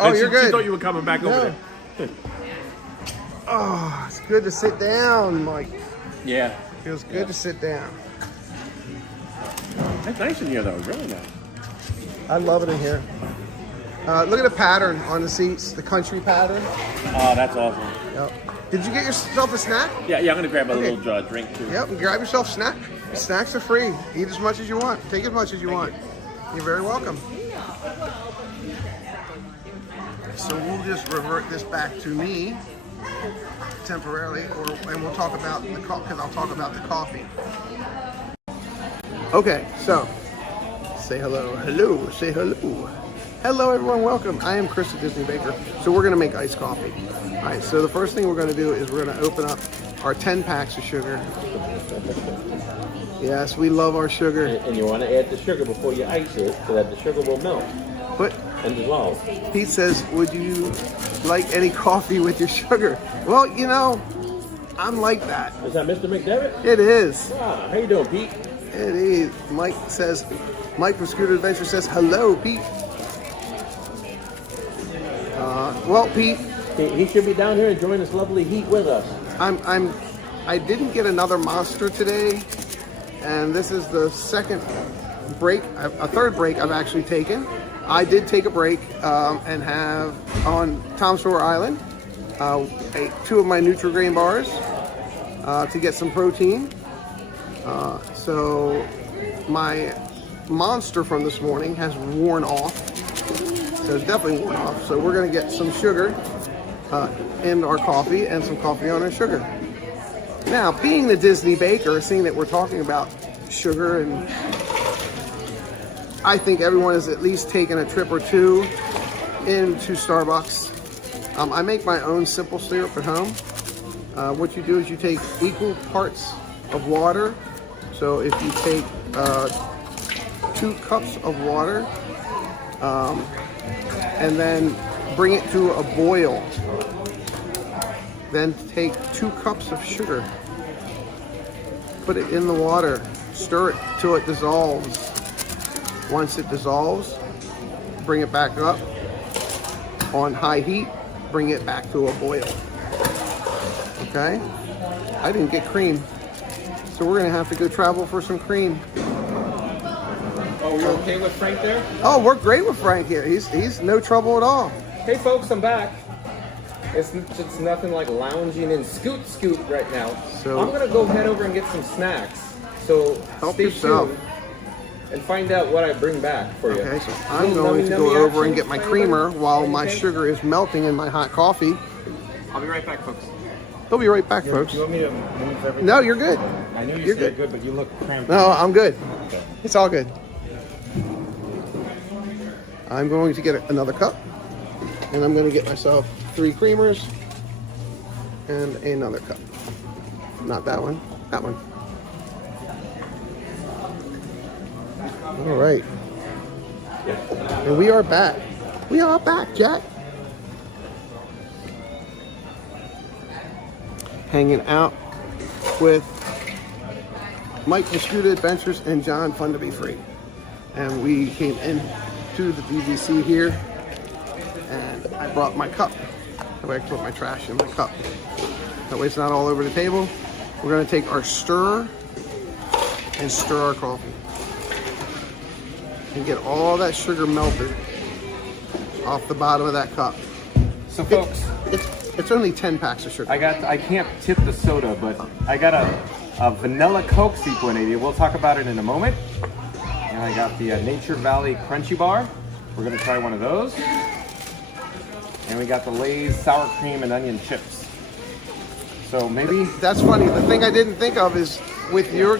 Oh, you're good. She thought you were coming back over there. Oh, it's good to sit down, Mike. Yeah. Feels good to sit down. That's nice in here, though. Really nice. I love it in here. Look at the pattern on the seats, the country pattern. Oh, that's awesome. Yep. Did you get yourself a snack? Yeah, I'm going to grab a little drink, too. Yep, and grab yourself a snack. Snacks are free. Eat as much as you want. Take as much as you want. You're very welcome. So we'll just revert this back to me temporarily, and we'll talk about the because I'll talk about the coffee. Okay, so say hello, hello, say hello. Hello everyone, welcome. I am Chris the Disney Baker. So we're gonna make iced coffee. All right, so the first thing we're gonna do is we're gonna open up our 10 packs of sugar. Yes, we love our sugar. And you want to add the sugar before you ice it so that the sugar will melt and dissolve. Pete says, would you like any coffee with your sugar? Well, you know, I'm like that. Is that Mr. McDevitt? It is. Ah, how you doing, Pete? It is. Mike from Scooter Adventure says, hello, Pete. Well, Pete. He should be down here enjoying this lovely heat with us. I didn't get another Monster today, and this is the second break, a third break I've actually taken. I did take a break and have on Tom Sawyer Island ate 2 of my Nutri-Grain bars to get some protein. So my Monster from this morning has worn off. So it's definitely worn off. So we're gonna get some sugar in our coffee and some coffee on our sugar. Now, being the Disney Baker, seeing that we're talking about sugar, and I think everyone has at least taken a trip or two into Starbucks. I make my own simple syrup at home. What you do is you take equal parts of water. So if you take 2 cups of water and then bring it to a boil, then take 2 cups of sugar, put it in the water, stir it till it dissolves. Once it dissolves, bring it back up on high heat, bring it back to a boil. Okay? I didn't get cream, so we're gonna have to go travel for some cream. Oh, you're okay with Frank there? Oh, we're great with Frank here. He's no trouble at all. Hey folks, I'm back. It's nothing like lounging in Scoot right now. So I'm gonna go head over and get some snacks. So help stay yourself tuned and find out what I bring back for you. Okay, so I'm going to go over and get my creamer while my sugar is melting in my hot coffee. I'll be right back, folks. He'll be right back, folks. Do you want me to move everything? No, you're good. I knew You're said good, but you look cramped. No, I'm good. Okay. It's all good. I'm going to get another cup, and I'm going to get myself 3 creamers and another cup. Not that one, that one. All right. And we are back. We are back, Jack. Hanging out with Mike from Scooter Adventures and John Fun to Be Free. And we came in to the DVC here, and I brought my cup. That way I can put my trash in my cup. That way it's not all over the table. We're gonna take our stirrer and stir our coffee. And get all that sugar melted off the bottom of that cup. So folks, it's only 10 packs of sugar. I can't tip the soda, but I got a vanilla Coke C180. We'll talk about it in a moment. And I got the Nature Valley Crunchy Bar. We're gonna try one of those. And we got the Lay's Sour Cream and Onion Chips. So maybe... That's funny. The thing I didn't think of is with your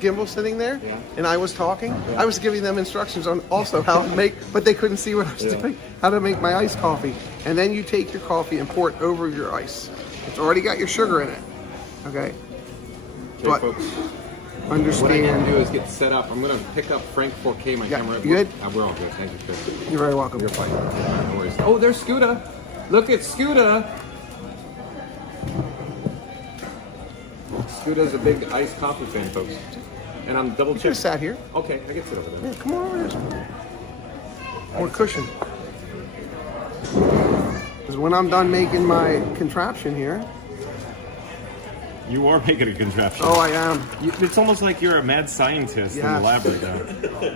gimbal sitting there, and I was talking, I was giving them instructions on also how to make, but they couldn't see what I was doing, how to make my iced coffee. And then you take your coffee and pour it over your ice. It's already got your sugar in it, okay? But folks, understand. what I'm gonna do is get set up. I'm gonna pick up Frank 4K, my camera. You good? We're all good, thank you, Chris. You're very welcome. You're fine. No worries. Oh, there's Scooter. Look at Scooter. Scooter's a big iced coffee fan, folks. And I'm double checking. Just sat here. Okay, I can sit over there. Yeah, come on over there. More cushion. Because when I'm done making my contraption here. You are making a contraption. Oh, I am. It's almost like you're a mad scientist in the lab right now.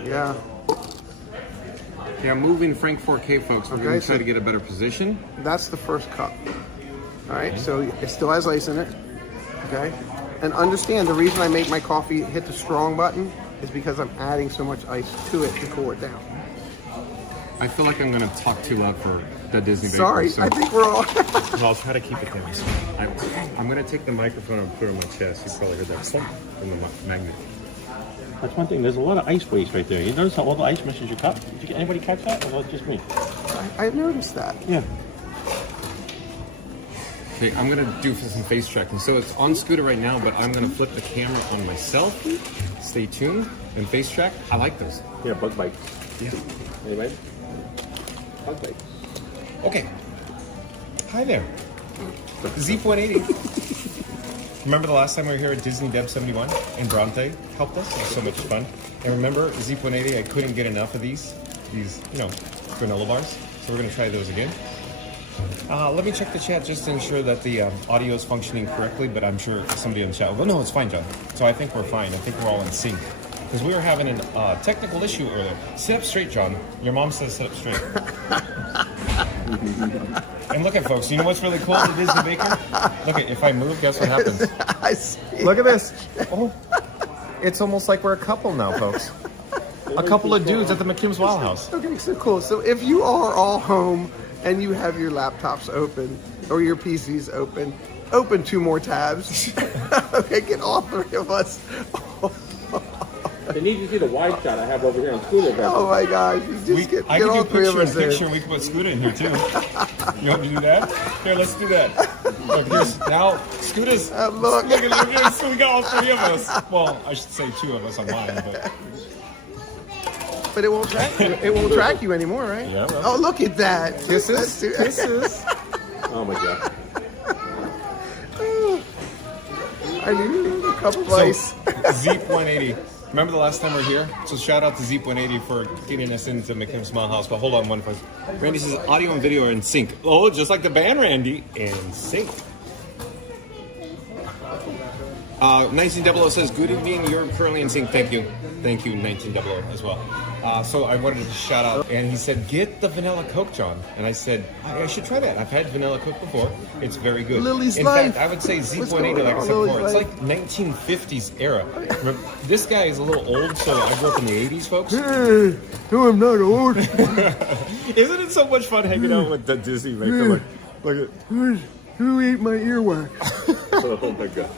Yeah. Okay, I'm moving Frank 4K, folks. We're going to try to get a better position. That's the first cup. All right, so it still has ice in it. Okay. And understand the reason I make my coffee hit the strong button is because I'm adding so much ice to it to cool it down. I feel like I'm going to talk too loud for the Disney Baker. Sorry, I think we're all... Well, I'll try to keep it down. I'm going to take the microphone and put it on my chest. You probably heard that from the magnet. That's one thing. There's a lot of ice waste right there. You notice how all the ice misses your cup? Did anybody catch that, or was it just me? I noticed that. Yeah. Okay, I'm going to do some face tracking. So it's on Scooter right now, but I'm going to flip the camera on myself. Stay tuned and face track. I like those. Yeah, bug bites. Yeah. Anyway, bug bites. Okay. Hi there. Zeep 180. Remember the last time we were here at Disney Deb 71 and Bronte helped us? It was so much fun. And remember, Zeep 180, I couldn't get enough of these, granola bars. So we're going to try those again. Let me check the chat just to ensure that the audio is functioning correctly, but I'm sure somebody in the chat will go, no, it's fine, John. So I think we're fine. I think we're all in sync. Because we were having a technical issue earlier. Sit up straight, John. Your mom says sit up straight. And look at folks, you know what's really cool at Disney Baker? Look at, if I move, guess what happens? I see. Look at this. Oh, it's almost like we're a couple now, folks. A couple of dudes at the McKim's Wild House. Okay, so cool. So if you are all home and you have your laptops open or your PCs open 2 more tabs. Okay, get all 3 of us. They need to see the wide shot I have over here on Scooter. Oh my gosh, you just get all 3 of us there. Picture, we can put Scooter in here too. You want me to do that? Here, let's do that. Look, here's, now, Scooter's, look. Look, so we got all 3 of us. Well, I should say 2 of us on mine, but it won't track you. It won't track you anymore, right? Yeah. Well. Oh, look at that. Kisses. Oh my god. I need a cup of ice. Zeep 180. Remember the last time we were here? So shout out to Zeep 180 for getting us into McKim's Smile House. But hold on one second. Randy says audio and video are in sync. Oh, just like the band, Randy. In sync. 1900 says, good evening, you're currently in sync. Thank you. Thank you, 1900 as well. So I wanted to shout out, and he said, get the vanilla Coke, John. And I said, I should try that. I've had vanilla Coke before. It's very good. Lily's in life. fact, I would say Zeep 180, like I said Lily's before, it's life. like 1950s era. This guy is a little old, so I grew up in the 80s, folks. Hey, no, I'm not old. Isn't it so much fun hanging out with the Disney maker? Look at Who ate my earwax? Oh my god.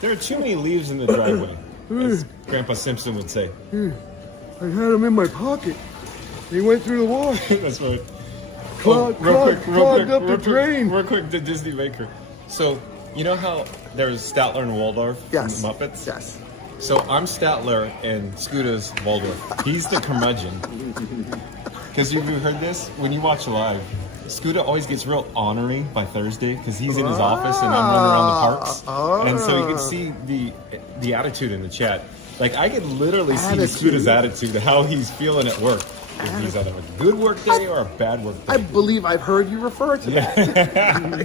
There are too many leaves in the driveway, as Grandpa Simpson would say. I had them in my pocket. They went through the wash. That's right. Clogged up the drain. Real quick, the Disney Baker. So, you know how there's Statler and Waldorf Yes. from the Muppets? Yes. So I'm Statler and Scooter's Waldorf. He's the curmudgeon. Because you've heard this? When you watch live, Scooter always gets real ornery by Thursday because he's in his office and I'm running around the parks. And so you can see the attitude in the chat. Like, I could literally see Scooter's attitude, how he's feeling at work. If he's on a good work day or a bad work day. I believe I've heard you refer to that.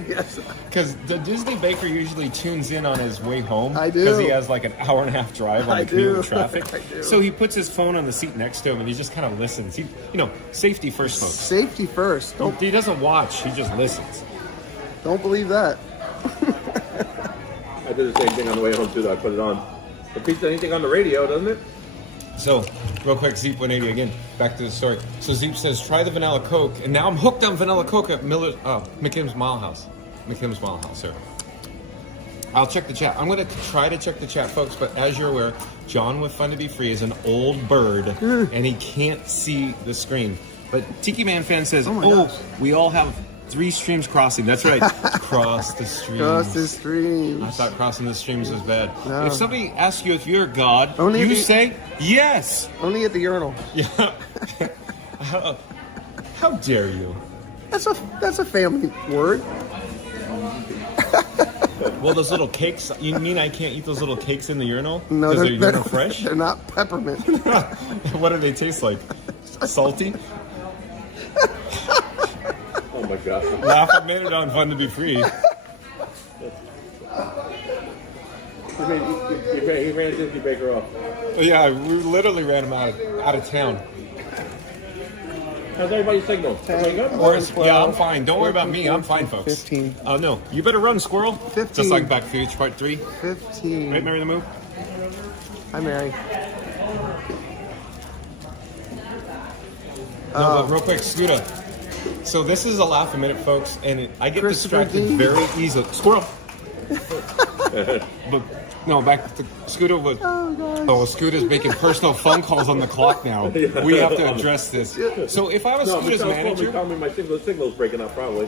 Yes. Because the Disney Baker usually tunes in on his way home. I do. Because he has like an hour-and-a-half drive on the commute with traffic. I do. So he puts his phone on the seat next to him and he just kind of listens. He, safety first, folks. Safety first. He doesn't watch, he just listens. Don't believe that. I did the same thing on the way home too, though. I put it on. It beats anything on the radio, doesn't it? So, real quick, Zeep 180 again. Back to the story. So Zeep says, try the vanilla Coke. And now I'm hooked on vanilla Coke at McKim's Mile House. McKim's Mile House, sir. I'll check the chat. I'm going to try to check the chat, folks. But as you're aware, John with Fun to Be Free is an old bird. And he can't see the screen. But Tiki Man Fan says, we all have 3 streams crossing. That's right. Cross the streams. Cross the streams. I thought crossing the streams was bad. No. If somebody asks you if you're God, Only you if you- say yes. Only at the urinal. Yeah. How dare you? That's a family word. Well, those little cakes. You mean I can't eat those little cakes in the urinal? No, because they're urinal fresh. They're not peppermint. What do they taste like? Salty? Oh my god. Laugh a minute on Fun to Be Free. He ran Disney Baker off. Yeah, we literally ran him out of town. How's everybody's signal? Everybody good? Yeah, I'm fine. Don't worry about me. I'm fine, folks. 15. Oh, no. You better run, squirrel. 15. Just like Back to the Future Part 3. 15. Right, Mary the Move? Hi, Mary. No, but real quick, Scooter. So this is a laugh a minute, folks, and I get distracted very easily. Squirrel! But no, back to Scooter was. Oh, Scooter's making personal phone calls on the clock now. We have to address this. So if I was Scooter's manager, Tell me my signal's breaking up probably.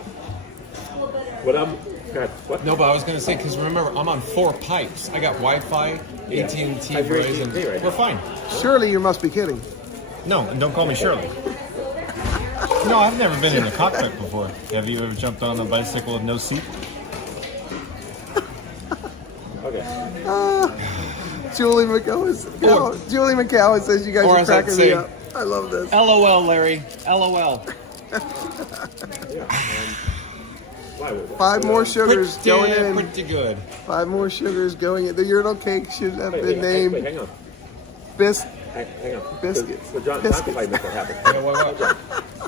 What? No, but I was going to say because remember I'm on 4 pipes. I got Wi-Fi, AT&T, Verizon. Right? We're fine. Surely you must be kidding. No, and don't call me Shirley. No, I've never been in a cockpit before. Have you ever jumped on a bicycle with no seat? Okay. Julie McCowan says you guys Or are as I'd cracking me say, up. I love this. LOL, Larry. LOL. 5 more sugars going in. Pretty good. 5 more sugars going in. The urinal cake should have been named Wait, hang on. Hang on. Biscuits. So John Biscuits. might make that happen. What?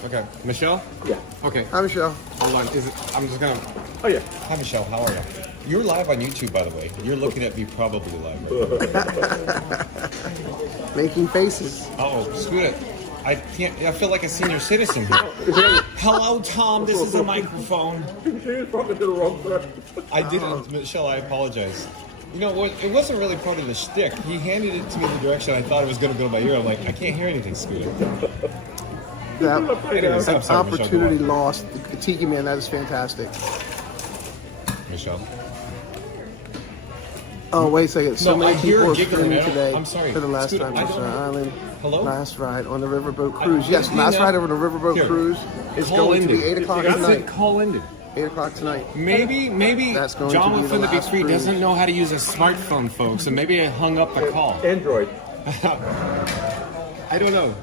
Okay. Michelle? Yeah. Okay. Hi, Michelle. Hold on. I'm just going to... Oh, yeah. Hi, Michelle. How are you? You're live on YouTube, by the way. You're looking at me probably live right now. Making faces. Uh-oh. Scooter. I feel like a senior citizen here. Hello, Tom. This is a microphone. She was talking to the wrong person. I didn't. Michelle, I apologize. You know what? It wasn't really part of the shtick. He handed it to me in the direction I thought it was going to go to my ear. I'm like, I can't hear anything, Scooter. Anyways, I'm sorry, Opportunity Michelle, lost. The Tiki Man, that is fantastic. Michelle. Oh, wait a second. So No, I many hear people are giggling. streaming today I'm sorry. for the last Scooter, time I on don't Star know. Island. Hello? Last ride on the Riverboat Cruise. I- Yes, you last know- ride over the Riverboat Here. Cruise is Call going to be ended. 8 o'clock That's tonight. it. Call ended. 8 o'clock tonight. Maybe That's going John to be with the Finna Be last Free cruise. doesn't know how to use a smartphone, folks, and maybe I hung up the call. Android. I don't know.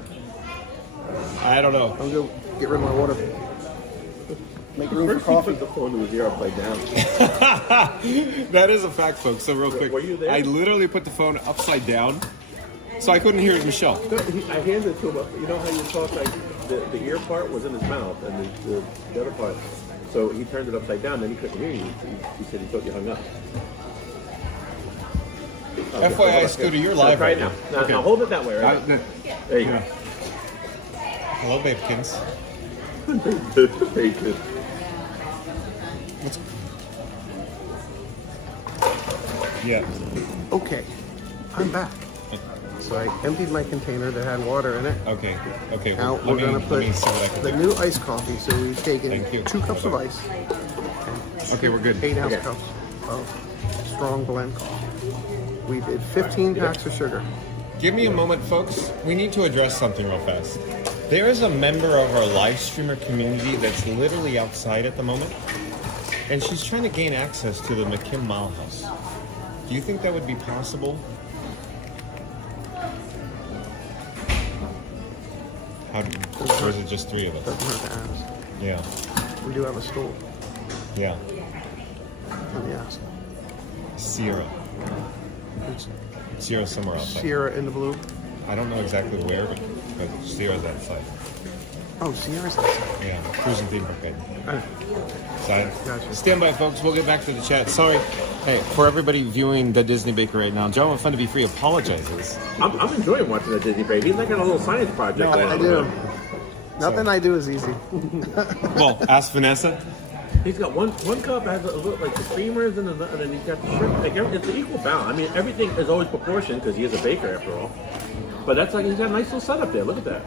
I'm going to get rid of my water. Make room for coffee. Put the phone to his ear upside down. That is a fact, folks. So real quick, Were you there? I literally put the phone upside down, so I couldn't hear Michelle. I handed it to him. You know how you thought like the ear part was in his mouth and the other part. So he turned it upside down. Then he couldn't hear you. He said he thought you hung up. Okay, FYI, Scooter, you're live try right it now. now. Now hold it that way, right? There you go. Hello, babekins. Bacon. Yeah. Okay, I'm back. So I emptied my container that had water in it. Okay. Now Let we're me- going to let put me see what I can the do. new iced coffee. So we've taken Thank you. 2 cups of ice. Okay, we're good. 8 ounce Okay. cups of strong blend coffee. We did 15 packs of sugar. Give me a moment, folks. We need to address something real fast. There is a member of our live streamer community that's literally outside at the moment, and she's trying to gain access to the McKim Mile House. Do you think that would be possible? Or is it just 3 of us? Doesn't hurt to ask. Yeah. We do have a stool. Yeah. Let me ask. Sierra. Sierra's somewhere outside. Sierra in the blue. I don't know exactly where, but Sierra's outside. Oh, Sierra's outside. Yeah, cruising theme park. Gotcha. Stand by, folks. We'll get back to the chat. Sorry. Hey, for everybody viewing the Disney Baker right now, John with Fun to Be Free apologizes. I'm enjoying watching the Disney Baby. He's like a little science project. I do. Nothing I do is easy. Well, ask Vanessa. He's got one cup has like the creamers and then he's got the shrimp. Like it's an equal balance. I mean, everything is always proportioned because he is a baker after all. But that's like he's got a nice little setup there. Look at that.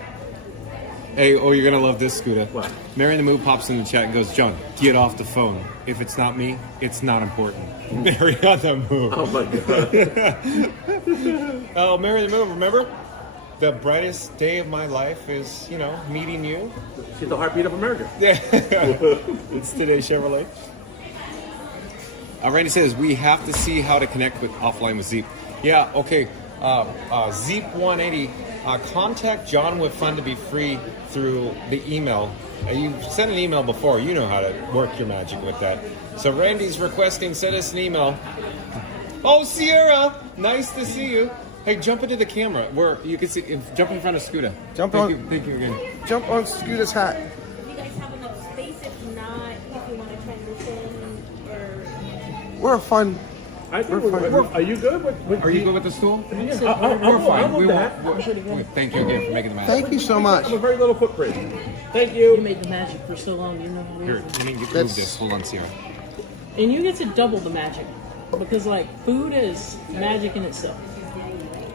Hey, oh, you're gonna love this, Scooter. What? Mary in the Mood pops in the chat and goes, John, get off the phone. If it's not me, it's not important. Mary on the Move. Oh my god. Oh, Mary in the Mood, remember? The brightest day of my life is, meeting you. She's the heartbeat of America. Yeah. It's today, Chevrolet. Randy says, we have to see how to connect with offline with Zeep. Yeah, okay. Zeep180, contact John with Fun to Be Free through the email. You sent an email before. You know how to work your magic with that. So Randy's requesting, send us an email. Oh, Sierra, nice to see you. Hey, jump into the camera where you can see. Jump in front of Scooter. Jump Thank on. You, thank you again. Jump on Scooter's hat. Do you guys have enough space? If not, if you want to transition or... We're a fun. I think are you good with Are you good with the stool? We're fine. We that. Thank you again for making the magic. Thank you so much. I have a very little footprint. Thank you. You made the magic for so long. You know how it Here, is. let me move That's- this. Hold on, Sierra. And you get to double the magic because like food is magic in itself.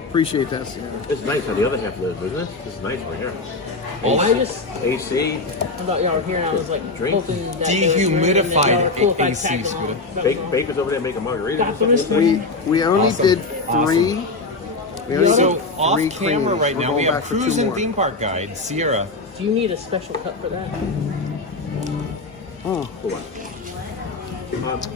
Appreciate that, Sierra. It's nice how the other half lives, isn't it? This is nice right here. Well, I just AC. I thought y'all were here and I was like hoping that Dehumidified cool if I AC, tagged Scooter. along. Baker's over there making margaritas. We only Awesome. did Awesome. 3. We only So did off 3 camera cleanings. right We're now, going we have back for 2 Cruise and more. Theme Park Guide, Sierra. Do you need a special cup for that? Oh. Hold on.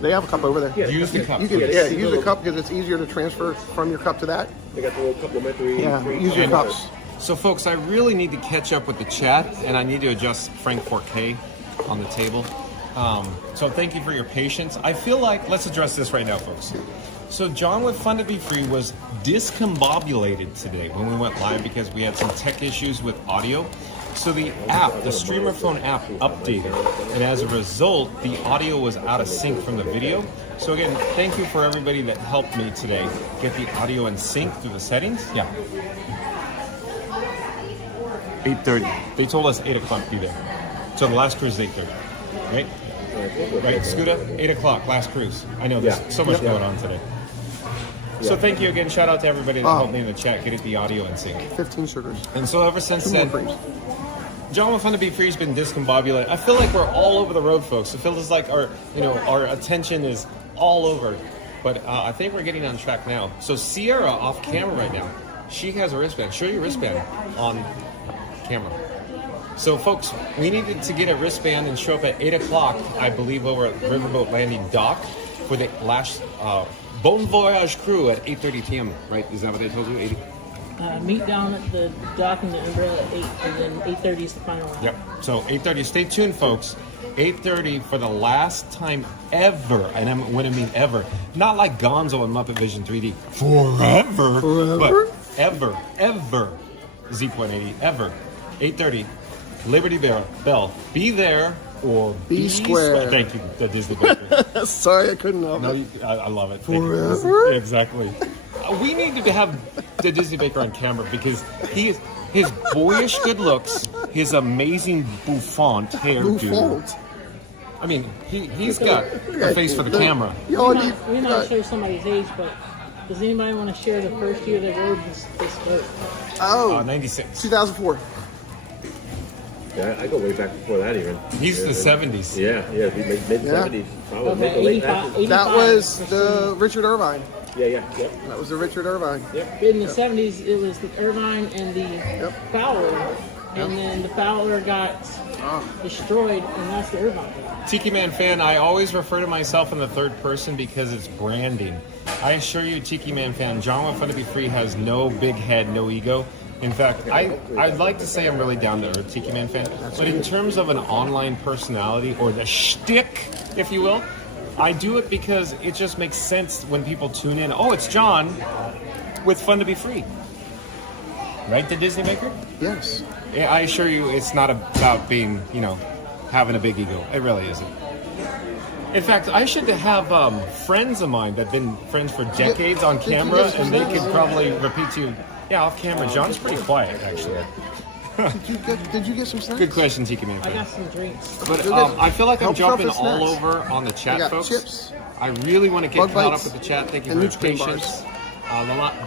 They have a cup over there. Use the cup. You can, use the cup because it's easier to transfer from your cup to that. They got the little complimentary. Yeah, use your cups. So, folks, I really need to catch up with the chat, and I need to adjust Frank 4K on the table. So thank you for your patience. I feel like, let's address this right now, folks. So John with Fun to Be Free was discombobulated today when we went live because we had some tech issues with audio. So the app, the Streamer Phone app updated, and as a result, the audio was out of sync from the video. So again, thank you for everybody that helped me today get the audio in sync through the settings. Yeah. 8:30. They told us 8 o'clock to be there. So the last cruise is 8:30, right? Right, Scooter? 8 o'clock, last cruise. I know there's so much going on today. So thank you again. Shout out to everybody that helped me in the chat get the audio in sync. 15 sugars. And so ever since 2 then, more freeze. John with Fun to Be Free has been discombobulated. I feel like we're all over the road, folks. It feels like our attention is all over. But I think we're getting on track now. So Sierra off camera right now. She has a wristband. Show your wristband on camera. So folks, we needed to get a wristband and show up at 8 o'clock, I believe, over at Riverboat Landing Dock for the last Bon Voyage crew at 8:30 p.m. Right? Is that what they told you? 8? Meet down at the dock in the umbrella at 8, and then 8:30 is the final one. Yep. So 8:30. Stay tuned, folks. 8:30 for the last time ever, and I'm when I mean ever, not like Gonzo and Muppet Vision 3D forever, but ever. Z.80 ever. 8:30. Liberty Belle. Be there or Be square. Thank you, the Disney Baker. Sorry, I couldn't help it. I love it. Forever? Exactly. We need to have the Disney Baker on camera because his boyish good looks, his amazing bouffant hairdo. I mean, he's got a face for the camera. We might show somebody's age, but does anybody want to share the first year they rode this boat? Oh, 96. 2004. Yeah, I go way back before that even. He's the 70s. Yeah, mid 70s. Probably Okay, late 85. That was the Richard Irvine. Yeah. That was the Richard Irvine. In the 70s, it was the Irvine and the Fowler, and then the Fowler got destroyed, and that's the Irvine. Tiki Man fan, I always refer to myself in the third person because it's branding. I assure you, Tiki Man fan, John with Fun to Be Free has no big head, no ego. In fact, I'd like to say I'm really down to earth, Tiki Man fan, but in terms of an online personality or the shtick, if you will, I do it because it just makes sense when people tune in. Oh, it's John with Fun to Be Free. Right, the Disney Maker? Yes. Yeah, I assure you it's not about being, having a big ego. It really isn't. In fact, I should have friends of mine that have been friends for decades on camera, and they could probably repeat to you. Yeah, off camera, John's pretty quiet, actually. Did you get some snacks? Good question, Tiki Man. I got some drinks. But I feel like I'm jumping all over on the chat, We got folks. chips. I really want to get Bug caught bites up with the chat. Thank you and for your Nutrigrain patience.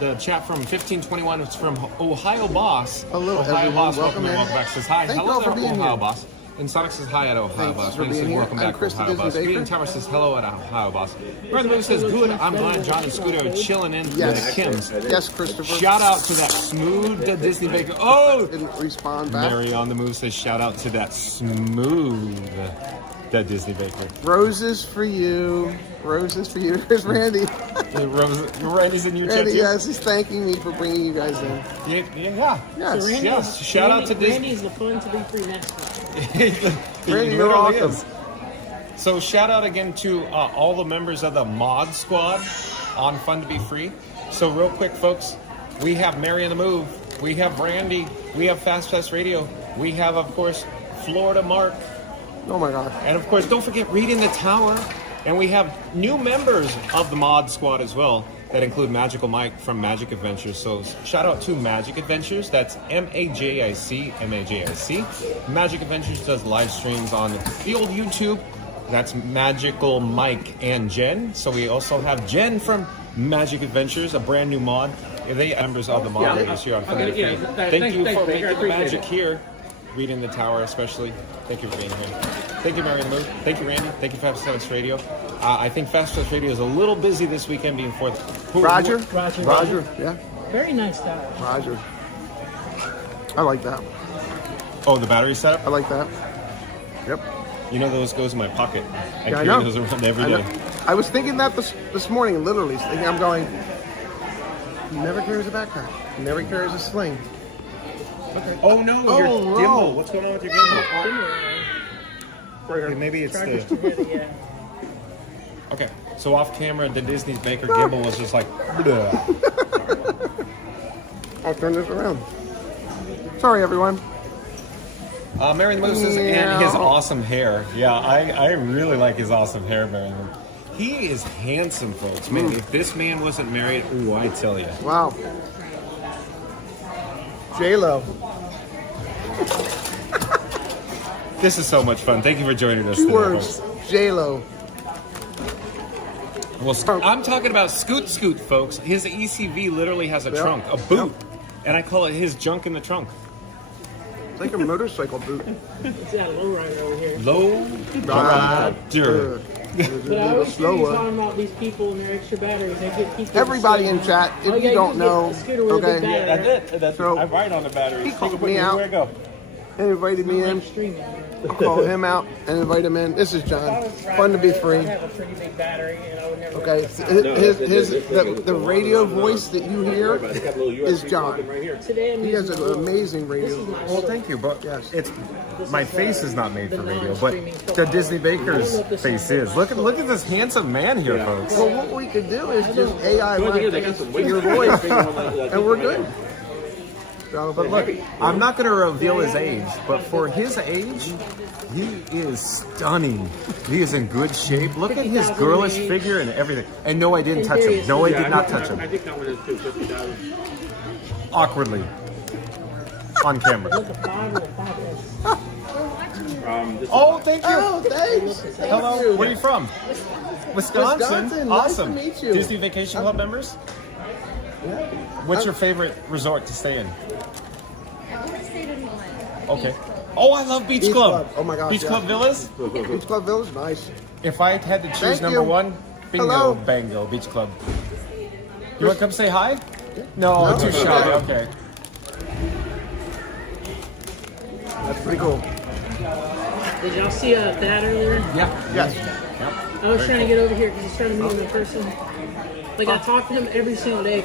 The chat from 1521 is from Ohio Boss. Hello, Ohio everyone. Boss, Welcome in. welcome back. Says hi. Thank you Hello all for there, being Ohio here. Boss. And Sonic says hi at Ohio Thanks Boss. for Randy being says here. welcome I'm back Chris, to the Ohio Disney Boss. Baker. Green Tower says hello at Ohio Boss. Brother Moose says good. I'm glad John and Scooter are chilling in Yes. with the Kims. Yes, Christopher. Shout out to that smooth Disney Baker. Oh! Didn't respond back. Mary on the Move says shout out to that smooth Disney Baker. Roses for you. Roses for you. Here's Randy. Randy's in your chat Randy, too? yes, he's thanking me for bringing you guys in. Yeah. Yes. Yes. Shout out to Disney. Randy's the Fun to Be Free mascot. Randy, you're awesome. So shout out again to all the members of the Mod Squad on Fun to Be Free. So real quick, folks, We have Mary on the Move. We have Randy. We have Fast Radio. We have, of course, Florida Mark. Oh my God. And of course, don't forget Read in the Tower. And we have new members of the Mod Squad as well that include Magical Mike from Magic Adventures. So shout out to Magic Adventures. That's MAJIC. Magic Adventures does live streams on the old YouTube. That's Magical Mike and Jen. So we also have Jen from Magic Adventures, a brand new mod. They are members of the moderators here on Thank you for making the magic here. Read in the Tower especially. Thank you for being here. Thank you, Mary and Lou. Thank you, Randy. Thank you, Fast Radio. I think Fast Radio is a little busy this weekend being 4th. Roger. Yeah. Very nice tower. Roger. I like that. Oh, the battery setup? I like that. Yep. You know those goes in my pocket. I Yeah, I carry know. those around every day. I was thinking that this morning, literally. Thinking, I'm going, he never carries a backpack. He never carries a sling. Okay. Oh no, your no. gimbal. What's going on with your gimbal? Okay, maybe it's the... Okay, so off camera, the Disney's Baker gimbal was just like... I'll turn this around. Sorry, everyone. Mary Lou says, and his awesome hair. Yeah, I really like his awesome hair, Mary Lou. He is handsome, folks. Man, if this man wasn't married, ooh, I tell you. Wow. J-Lo. This is so much fun. Thank you for joining us. 2 today, words. folks. J-Lo. Well, I'm talking about Scoot, folks. His ECV literally has a trunk, a boot. And I call it his junk in the trunk. It's like a motorcycle boot. It's got a low rider over here. Low rider. But I always hear you talking about these people and their extra batteries. They get people. Everybody in chat, if you don't know, okay? Yeah, that's it. That's So, I write on the battery. He called Where me out I go? and invited me in. I'll call him out and invite him in. This is John. Fun to be free. I have a pretty big battery, and I would never. Okay, the radio voice that you hear is John. He has an amazing radio voice. Well, thank you, but yes, it's my face is not made for radio, but the Disney Baker's face is. Look at this handsome man here, folks. Well, what we could do is just AI my face to your voice, and we're good. So, But look, I'm not going to reveal his age, but for his age, he is stunning. He is in good shape. Look at his girlish figure and everything. And no, I didn't touch him. No, I did not touch him. I think that one is too. 50,000. Awkwardly. On camera. Oh, thank you. Oh, thanks. Hello. Where are you from? Wisconsin. Wisconsin. Awesome. Nice to meet you. Disney Vacation Club members? Yeah. What's your favorite resort to stay in? I've only stayed in one. Okay. Oh, I love Beach Club. Oh my gosh. Beach Club Villas? Beach Club Villas, nice. If I had to choose Thank number you. one, bingo, Hello. bango, Beach Club. You want to come say hi? No, No, too okay. shy. Okay. That's pretty cool. Did y'all see Thad earlier? Yeah. Yes. I was trying to get over here because he's trying to meet him in person. Like, I talk to him every single day.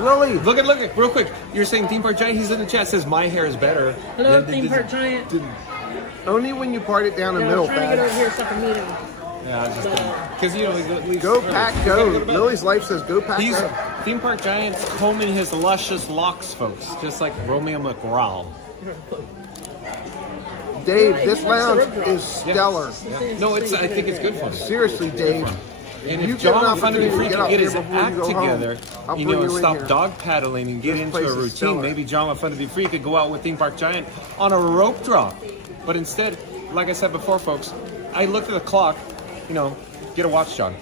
Really? Look at, real quick. You're saying Theme Park Giant? He's in the chat. Says my hair is better. Hello, Theme Park Giant. Only when you part it down the Yeah, I middle, was trying to get over Thad. here so I can meet him. Yeah, I just because you know Go Pack Go. Lily's life says go Pack He's Go. Theme Park Giant's combing his luscious locks, folks, just like Romeo McGraw. Dave, this lounge is stellar. Yeah. No, it's. I think it's good for him. Seriously, Dave. And you if get an John Fun to be opportunity Free to get can out get here his before you act go home, together, I'll you bring know, and you in stop here. dog paddling and get This into place a is routine, stellar. maybe John Fun to be Free could go out with Theme Park Giant on a rope drop. But instead, like I said before, folks, I looked at the clock, you know, get a watch, John.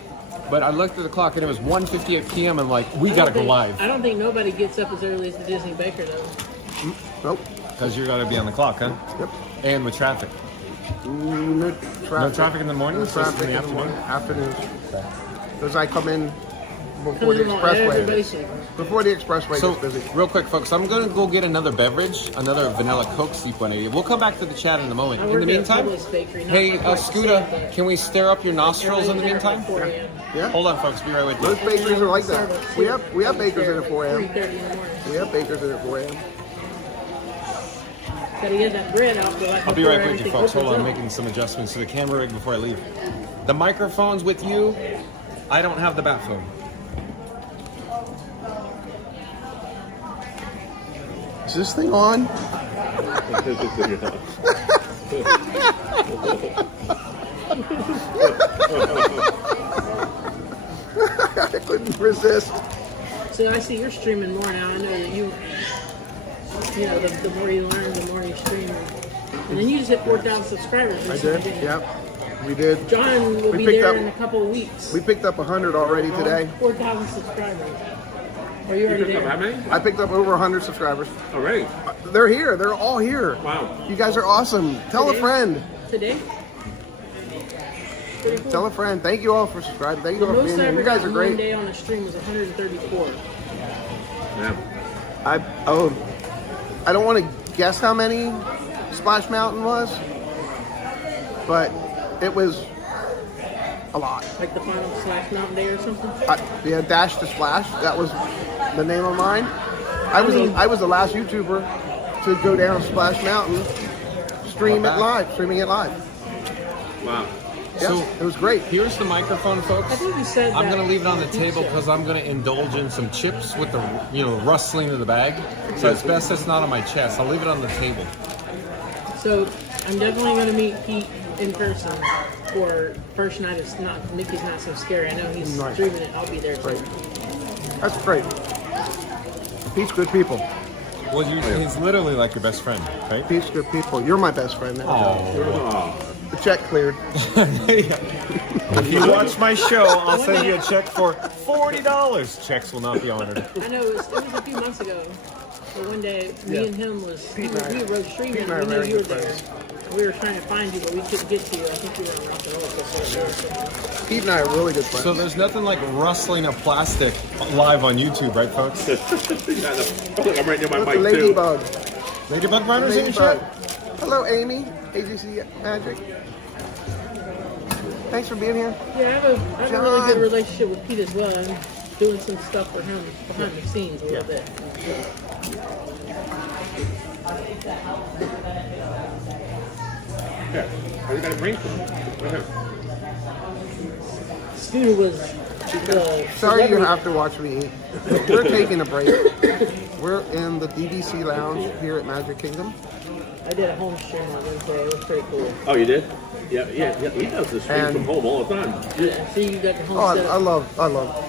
But I looked at the clock and it was 1:58 p.m. and like, we gotta go live. I don't think nobody gets up as early as the Disney Baker, though. Nope. Because you're gonna be on the clock, huh? Yep. And with traffic. No traffic. No traffic in the morning? No It's just traffic in the in the morning. Afternoon. Okay. Because I come in before the expressway. Before the expressway So, gets busy. real quick, folks, I'm going to go get another beverage, another vanilla Coke steep one. We'll come back to the chat in a moment. I In work the at a meantime, Publix bakery, not hey, quite the Scooter, same, but can we stir up your nostrils in the meantime? Yeah. Hold on, folks. Be right with you. Most bakeries are like that. We have bakers in at 4 a.m. 3:30 in the morning. We have bakers in at 4 a.m. Gotta get that bread out. But like I'll be before right with you, everything folks. Hold opens on, up. making some adjustments to the camera rig before I leave. The microphone's with you. I don't have the bat phone. Is this thing on? I couldn't resist. So I see you're streaming more now. I know that you know, the more you learn, the more you stream. And then you just hit 4,000 subscribers. I did, yep. We did. John will be there in a couple of weeks. We picked up 100 already today. 4,000 subscribers. Are you already there? How many? I picked up over 100 subscribers. Already? They're here. They're all here. Wow. You guys are awesome. Tell a friend. Today? Cool. Tell a friend. Thank you all for subscribing. Thank you all for being here. You guys are great. One day on the stream was 134. Yeah. I don't want to guess how many Splash Mountain was, but it was a lot. Like the final Splash Mountain Day or something? Yeah, Dash to Splash. That was the name of mine. I was the last YouTuber to go down Splash Mountain, streaming it live. Wow. Yeah, So it was great. Here's the microphone, folks. I think you said I'm that going to leave it on the pizza. table because I'm going to indulge in some chips with the rustling of the bag. So it's best it's not on my chest. I'll leave it on the table. So I'm definitely going to meet Pete in person for first night. It's not Mickey's Not So Scary. I know he's streaming it. I'll be there too. That's great. Pete's good people. Well, he's literally like your best friend, right? Pete's good people. You're my best friend now. Oh. The check cleared. If you watch my show, I'll send you a check for $40. Checks will not be honored. I know it was a few months ago. But one day, me and him was we were streaming. Pete and I We are knew very you were good there. friends. We were trying to find you, but we couldn't get to you. I think you were on Rock and Roll Festival. Pete and I are really good friends. So there's nothing like rustling of plastic live on YouTube, right, folks? I'm right near my mic, too. Ladybug. Ladybug Miners in your chat? Hello, Amy. AGC Magic. Thanks for being here. Yeah, I have a really good relationship with Pete as well. I'm doing some stuff for him behind the scenes a little bit. Yeah. I got a drink for him. Stu was the Sorry you have to watch me eat. We're taking a break. We're in the DVC lounge here at Magic Kingdom. I did a home stream on Wednesday. It was pretty cool. Oh, you did? Yeah. He does the stream from home all the time. Yeah, so you got the home Oh, setup.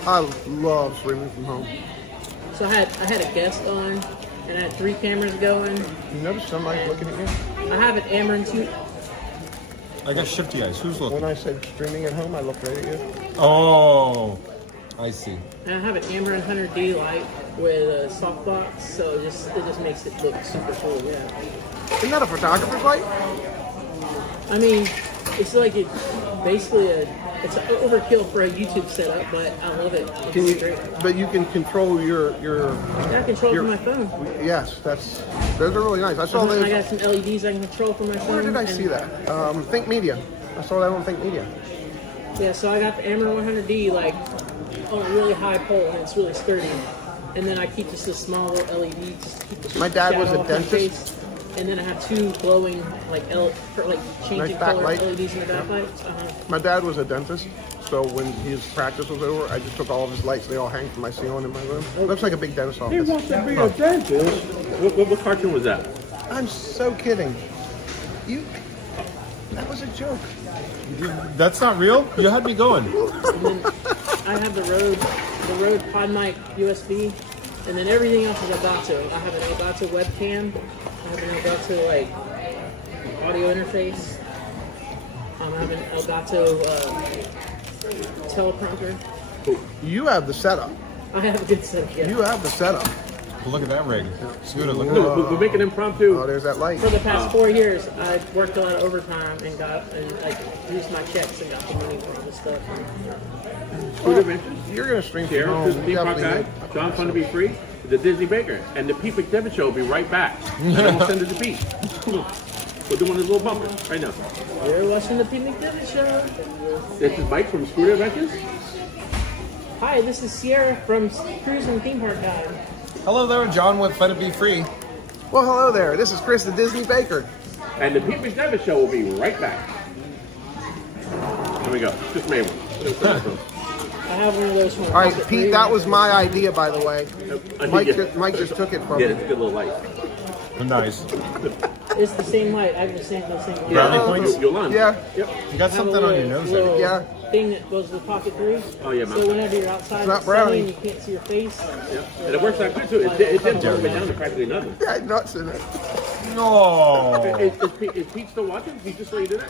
I love streaming from home. So I had a guest on, and I had 3 cameras going. You notice somebody looking at you? I have an Amarin 2. I got shifty eyes. Who's looking? When I said streaming at home, I looked right at you. Oh, I see. And I have an Amarin 100D light with a softbox, so it just makes it look super cool. Yeah. Isn't that a photographer's light? I mean, it's like basically it's an overkill for a YouTube setup, but I love it. It's great. But you can control your. I control it from my phone. Yes, those are really nice. I saw those. I got some LEDs I can control from my phone. Where did I see that? Think Media. I saw that on Think Media. Yeah, so I got the Amarin 100D like on a really high pole, and it's really sturdy. And then I keep just this small little LED just to keep the My dad was shadow a off my dentist. face. And then I have 2 glowing changing Nice color backlight. LEDs in the backlights. My dad was a dentist, so when his practice was over, I just took all of his lights. They all hang from my ceiling in my room. It looks like a big dentist He office. wants to be a dentist. What cartoon was that? I'm so kidding. That was a joke. That's not real? You had me going. And then I have the Rode Pod Mic USB, and then everything else is Elgato. I have an Elgato webcam. I have an Elgato audio interface. I have an Elgato teleprompter. You have the setup. I have a good setup. Yeah. You have the setup. Look at that rig. Scooter, look at No, that. we're making impromptu. Oh, there's that light. For the past 4 years, I worked a lot of overtime and used my checks and got the money for all this stuff. You're gonna stream from Here, home. this is Theme Park Guy, John Fun to Be Free, the Disney Baker, and the Pete McDevitt Show will be right back. And then we'll send it to Pete. We're doing this little bumper right now. You're watching the Pete McDevitt Show. This is Mike from Scooter Adventures. Hi, this is Sierra from Cruise and Theme Park Guide. Hello there, John with Fun to Be Free. Well, hello there. This is Chris, the Disney Baker. And the Pete McDevitt Show will be right back. Here we go. Just made one. I have one of those from All right, Pete, that was my idea, by the way. I think Mike just took it from Yeah, me. it's a good little light. Nice. It's the same height. I have the same height. Brownie points? Yeah. Yep. You got something on your nose there. Yeah. Thing that goes with pocket 3. Oh, yeah, So whenever you're outside, It's not it's sunny brownie. and you can't see your face. And it works out good too. It didn't all the way down to practically nothing. I had nuts in it. No. Is Pete still watching? He just saw you did it?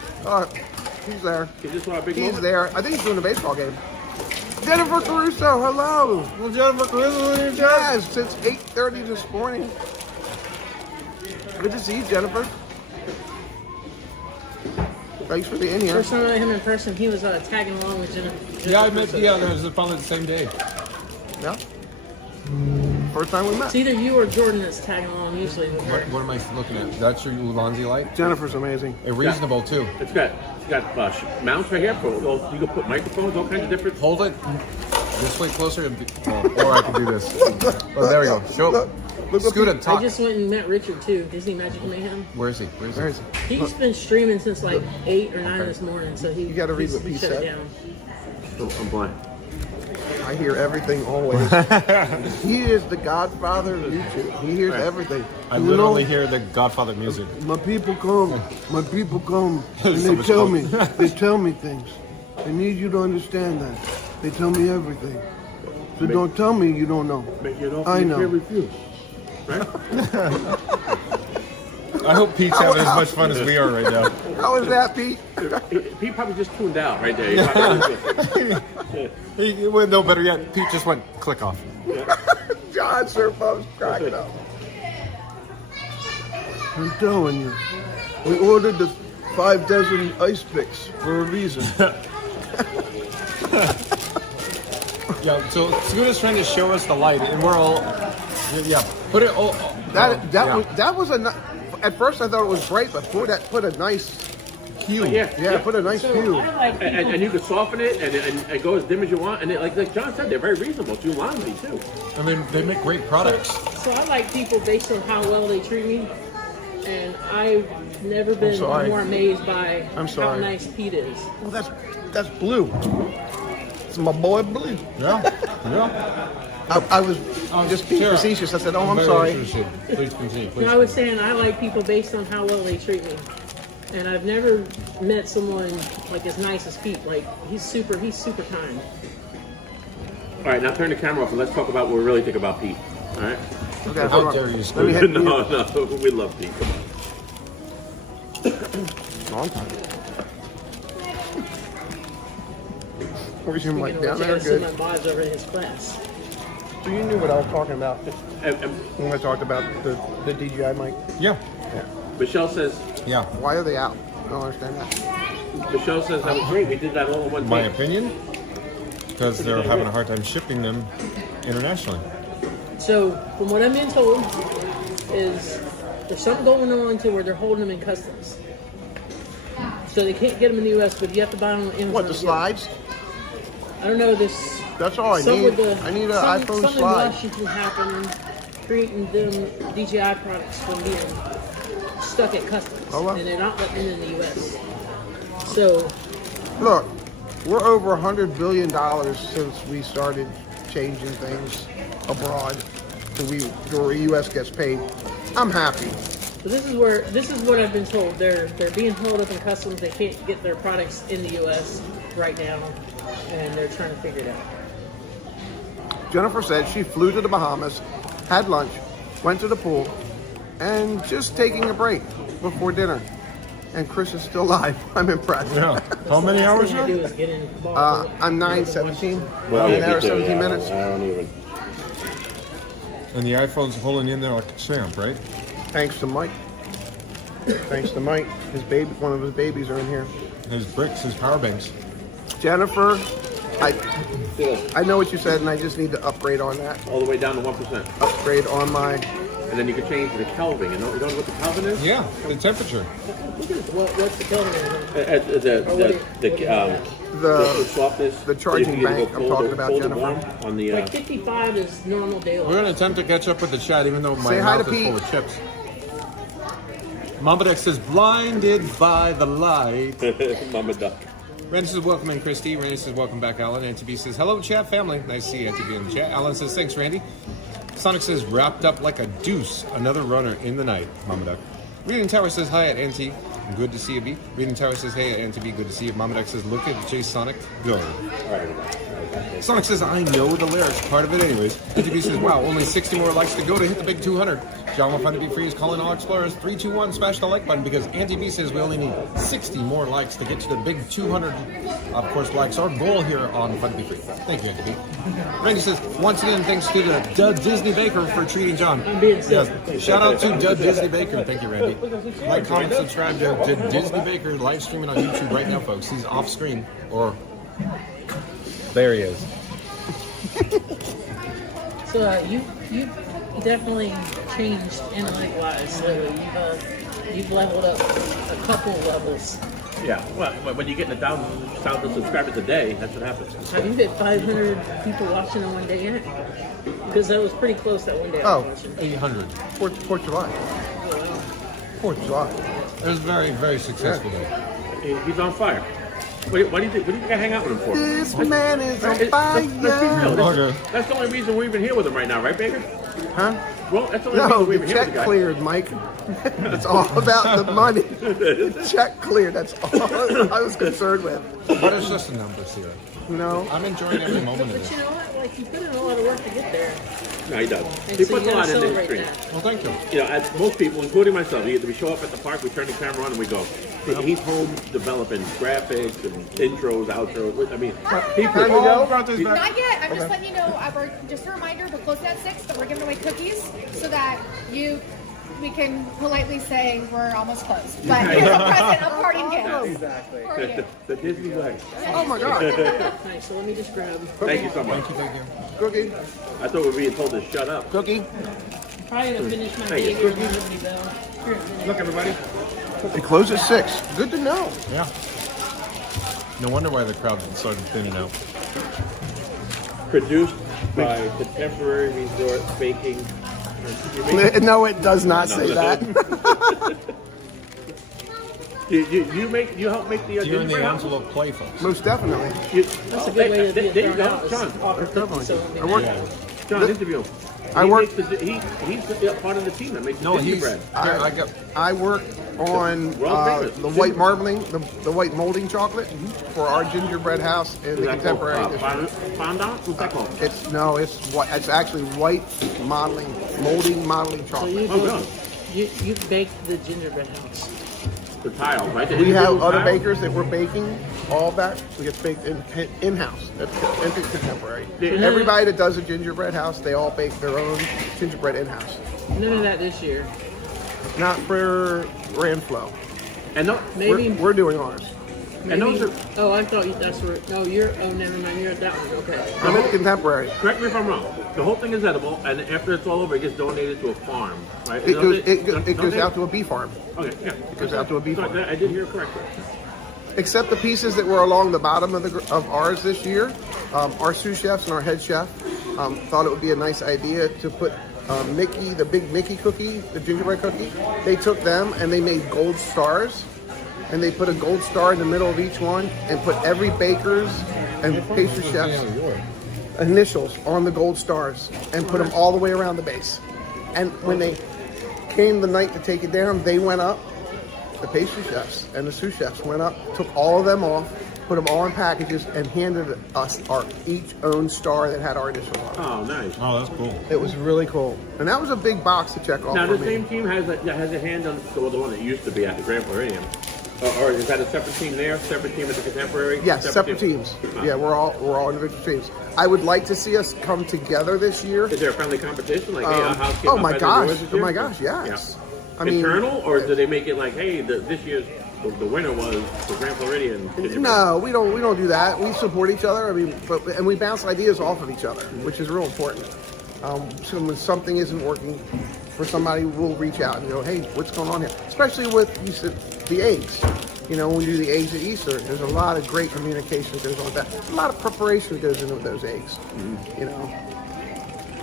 He's there. He just saw a big He's moment? there. I think he's doing a baseball game. Jennifer Caruso, hello. Well, Jennifer Caruso in your chat. Yes, since 8:30 this morning. Good to see you, Jennifer. Thanks for being here. First time I met him in person, he was tagging along with Jennifer. Yeah, I met. Yeah, there was probably the same day. Yeah. First time we met. It's either you or Jordan that's tagging along usually with her. What am I looking at? That's your Ulanzi light? Jennifer's amazing. Reasonable too. It's got mounts right here for you can put microphones, all kinds of different. Hold it this way closer, or I can do this. Oh, there we go. Show. Scoot and I talk. just went and met Richard too. Disney Magic Mayhem. Where is he? Where is he? He's been streaming since like 8 or 9 this morning, so You got to read what he he shut it said. down. Oh, I'm blind. I hear everything always. He is the godfather of YouTube. He hears everything. I You literally know, hear the Godfather music. my people come, and There's so they much tell fun. me, they tell me things. I need you to understand that. They tell me everything. So don't tell me you don't know. Make it off I your know. peer review. Right? I hope Pete's having as much fun as we are right now. How is that, Pete? He probably just tuned out right there. He probably- Well, no, better yet, Pete just went click off. John Serpo's cracking up. I'm telling you, we ordered the 5 dozen ice picks for a reason. Yeah, so Scooter's trying to show us the light, and we're all, put it all. That was a. At first I thought it was bright, but put a nice hue. Yeah. Put a nice hue. And you can soften it and go as dim as you want. And like John said, they're very reasonable. It's Ulanzi too. I mean, they make great products. So I like people based on how well they treat me, and I've never been more amazed by how nice Pete is. Well, that's Blue. It's my boy Blue. Yeah. I was just being facetious. I said, "Oh, I'm sorry." Please continue. No, I was saying I like people based on how well they treat me, and I've never met someone like as nice as Pete. Like he's super kind. All right, now turn the camera off and let's talk about what we really think about Pete. All right? Okay, How dare you, Scooter? No, we love Pete. Long time. Where's your mic Speaking down of which, I there? gotta send Good. my bods over to his class. So you knew what I was talking about when I talked about the DJI mic? Yeah. Michelle says. Yeah. Why are they out? I don't understand that. Michelle says that was great. We did that all in one My take. opinion, because they're having a hard time shipping them internationally. So from what I've been told, is there's something going on to where they're holding them in customs. So they can't get them in the U.S., but you have to buy them on Amazon. What, the slides? I don't know this. That's all I need. I need an iPhone something slide. Something can happen creating them DJI products from being stuck at customs, and they're not letting them in the U.S. So, look, we're over $100 billion since we started changing things abroad to where the U.S. gets paid. I'm happy. but this is what I've been told. They're being held up in customs. They can't get their products in the U.S. right now, and they're trying to figure it out. Jennifer said she flew to the Bahamas, had lunch, went to the pool, and just taking a break before dinner. And Chris is still alive. I'm impressed. Yeah. How many hours All I do now? is get in the ball. I'm 9:17. Well, An hour, 17 minutes. I don't even. And the iPhone's holding in there like a champ, right? Thanks to Mike. Thanks to Mike. His baby, one of his babies are in here. His bricks, his power banks. Jennifer, I know what you said, and I just need to upgrade on that. All the way down to 1%. Upgrade on my. And then you can change the Kelvin. You know what the Kelvin is? Yeah, the temperature. What's the Kelvin? The softness. The charging bank I'm talking about, cold and Jennifer. warm on the. Like 55 is normal daily. We're going to attempt to catch up with the chat, even though my Say hi mouth to is Pete. full of chips. Mama Duck says, blinded by the light. Mama Duck. Ren says, welcome in, Christy. Randy says, welcome back, Alan. NTB says, hello, chat family. Nice to see you, NTB in the chat. Alan says, thanks, Randy. Sonic says, wrapped up like a deuce. Another runner in the night, Mama Duck. Reading Tower says, hi at Auntie. Good to see you, B. Reading Tower says, hey at Auntie B. Good to see you. Mama Duck says, look at J Sonic go. Sonic says, I know the lyrics, part of it anyways. Auntie B says, wow, only 60 more likes to go to hit the big 200. John will find to be free is calling all explorers 321, smash the like button because Auntie B says we only need 60 more likes to get to the big 200. Of course, likes our goal here on Fun to Be Free. Thank you, Auntie B. Randy says, once again, thanks to the Dud Disney Baker for treating John. I'm being sick. Yes. Shout out to Dud Disney Baker. Thank you, Randy. Like, comment, subscribe to Disney Baker live streaming on YouTube right now, folks. He's off screen or there he is. So you definitely changed intellect-wise lately. You've leveled up a couple levels. Yeah, well, when you get in the 1,000 subscribers a day, that's what happens. Have you hit 500 people watching in one day yet? Because that was pretty close that one day. I was watching. 800. 4th of July. 4th of July. It was very, very successful day. He's on fire. What do you think I hang out with him for? This man is on fire. Let's be real. That's the only reason we're even here with him right now, right, Baker? Huh? Well, that's the only No, reason we're the even here with check the guy. cleared, Mike. It's all about the money. The check cleared. That's all I was concerned with. But it's just the numbers here. You know? I'm enjoying every moment of But this. you know what? Like, you put in a lot of work to get there. No, he does. And He so puts you a lot gotta in the celebrate stream. that. Well, thank you. You know, as most people, including myself, we show up at the park, we turn the camera on, and we go. He's home developing graphics and intros, outros. I mean, people. Not yet. I'm just letting you know. We're just a reminder. We're closing at 6, but we're giving away cookies so that we can politely say we're almost closed. But here's a present, a parting gift. Exactly. For you. The Disney way. Oh my God. Nice. So let me just grab. Thank you so much. Thank you. Cookie. I thought we were being told to shut up. Cookie. Probably gonna finish my Hey, behavior on Liberty Bell. Here in a minute. Look, everybody. They close at 6. Good to know. Yeah. No wonder why the crowd started thinning out. Produced by Contemporary Resort Baking. No, it does not say that. You help make the You're in the gingerbread house? envelope play, folks. Most definitely. That's a good way to be a There you thrown go, out. John. Most definitely. So I work. John, interview him. I work. He's part of the team that makes the No, he's. gingerbread. I work on World famous. the white marbling, the white molding chocolate for our gingerbread house in the Contemporary District. Fondant? What's that called? It's actually white molding So chocolate. you baked the gingerbread house. The tiles, right? The We have individual other tiles? bakers that we're baking all of that. So it gets baked in-house. That's Contemporary. Yeah. Everybody that does a gingerbread house, they all bake their own gingerbread in-house. None of that this year. Not for Grand Flow. And no, Maybe. We're doing ours. And those are. Oh, I thought that's where. No, you're. Oh, never mind. You're at that one. Okay. I'm at Contemporary. Correct me if I'm wrong. The whole thing is edible, and after it's all over, it gets donated to a farm, right? It goes out to a bee farm. Okay, yeah. It goes out to a bee farm. I did hear correctly. Except the pieces that were along the bottom of ours this year, our sous chefs and our head chef thought it would be a nice idea to put Mickey, the big Mickey cookie, the gingerbread cookie. They took them and they made gold stars, and they put a gold star in the middle of each one, and put every baker's and pastry chef's initials on the gold stars, and put them all the way around the base. And when they came the night to take it down, they went up. The pastry chefs and the sous chefs went up, took all of them off, put them all in packages, and handed us our each own star that had our initials on it. Oh, nice. Oh, that's cool. It was really cool. And that was a big box to check off Now, for the me. same team has a hand on the one that used to be at the Grand Floridian. Or is that a separate team there? Separate team at the Contemporary? Yes, separate teams. Yeah, we're all individual teams. I would like to see us come together this year. Is there a friendly competition? Like, hey, our house came oh up my better gosh! than yours this Oh my year? gosh! Yes. I mean, Internal, or do they make it like, hey, this year's the winner was the Grand Floridian? no, we don't do that. We support each other. I mean, and we bounce ideas off of each other, which is real important. So when something isn't working for somebody, we'll reach out and go, hey, what's going on here? Especially with the eggs. You know, when we do the eggs at Easter, there's a lot of great communication that goes on with that. A lot of preparation that goes into those eggs. You know.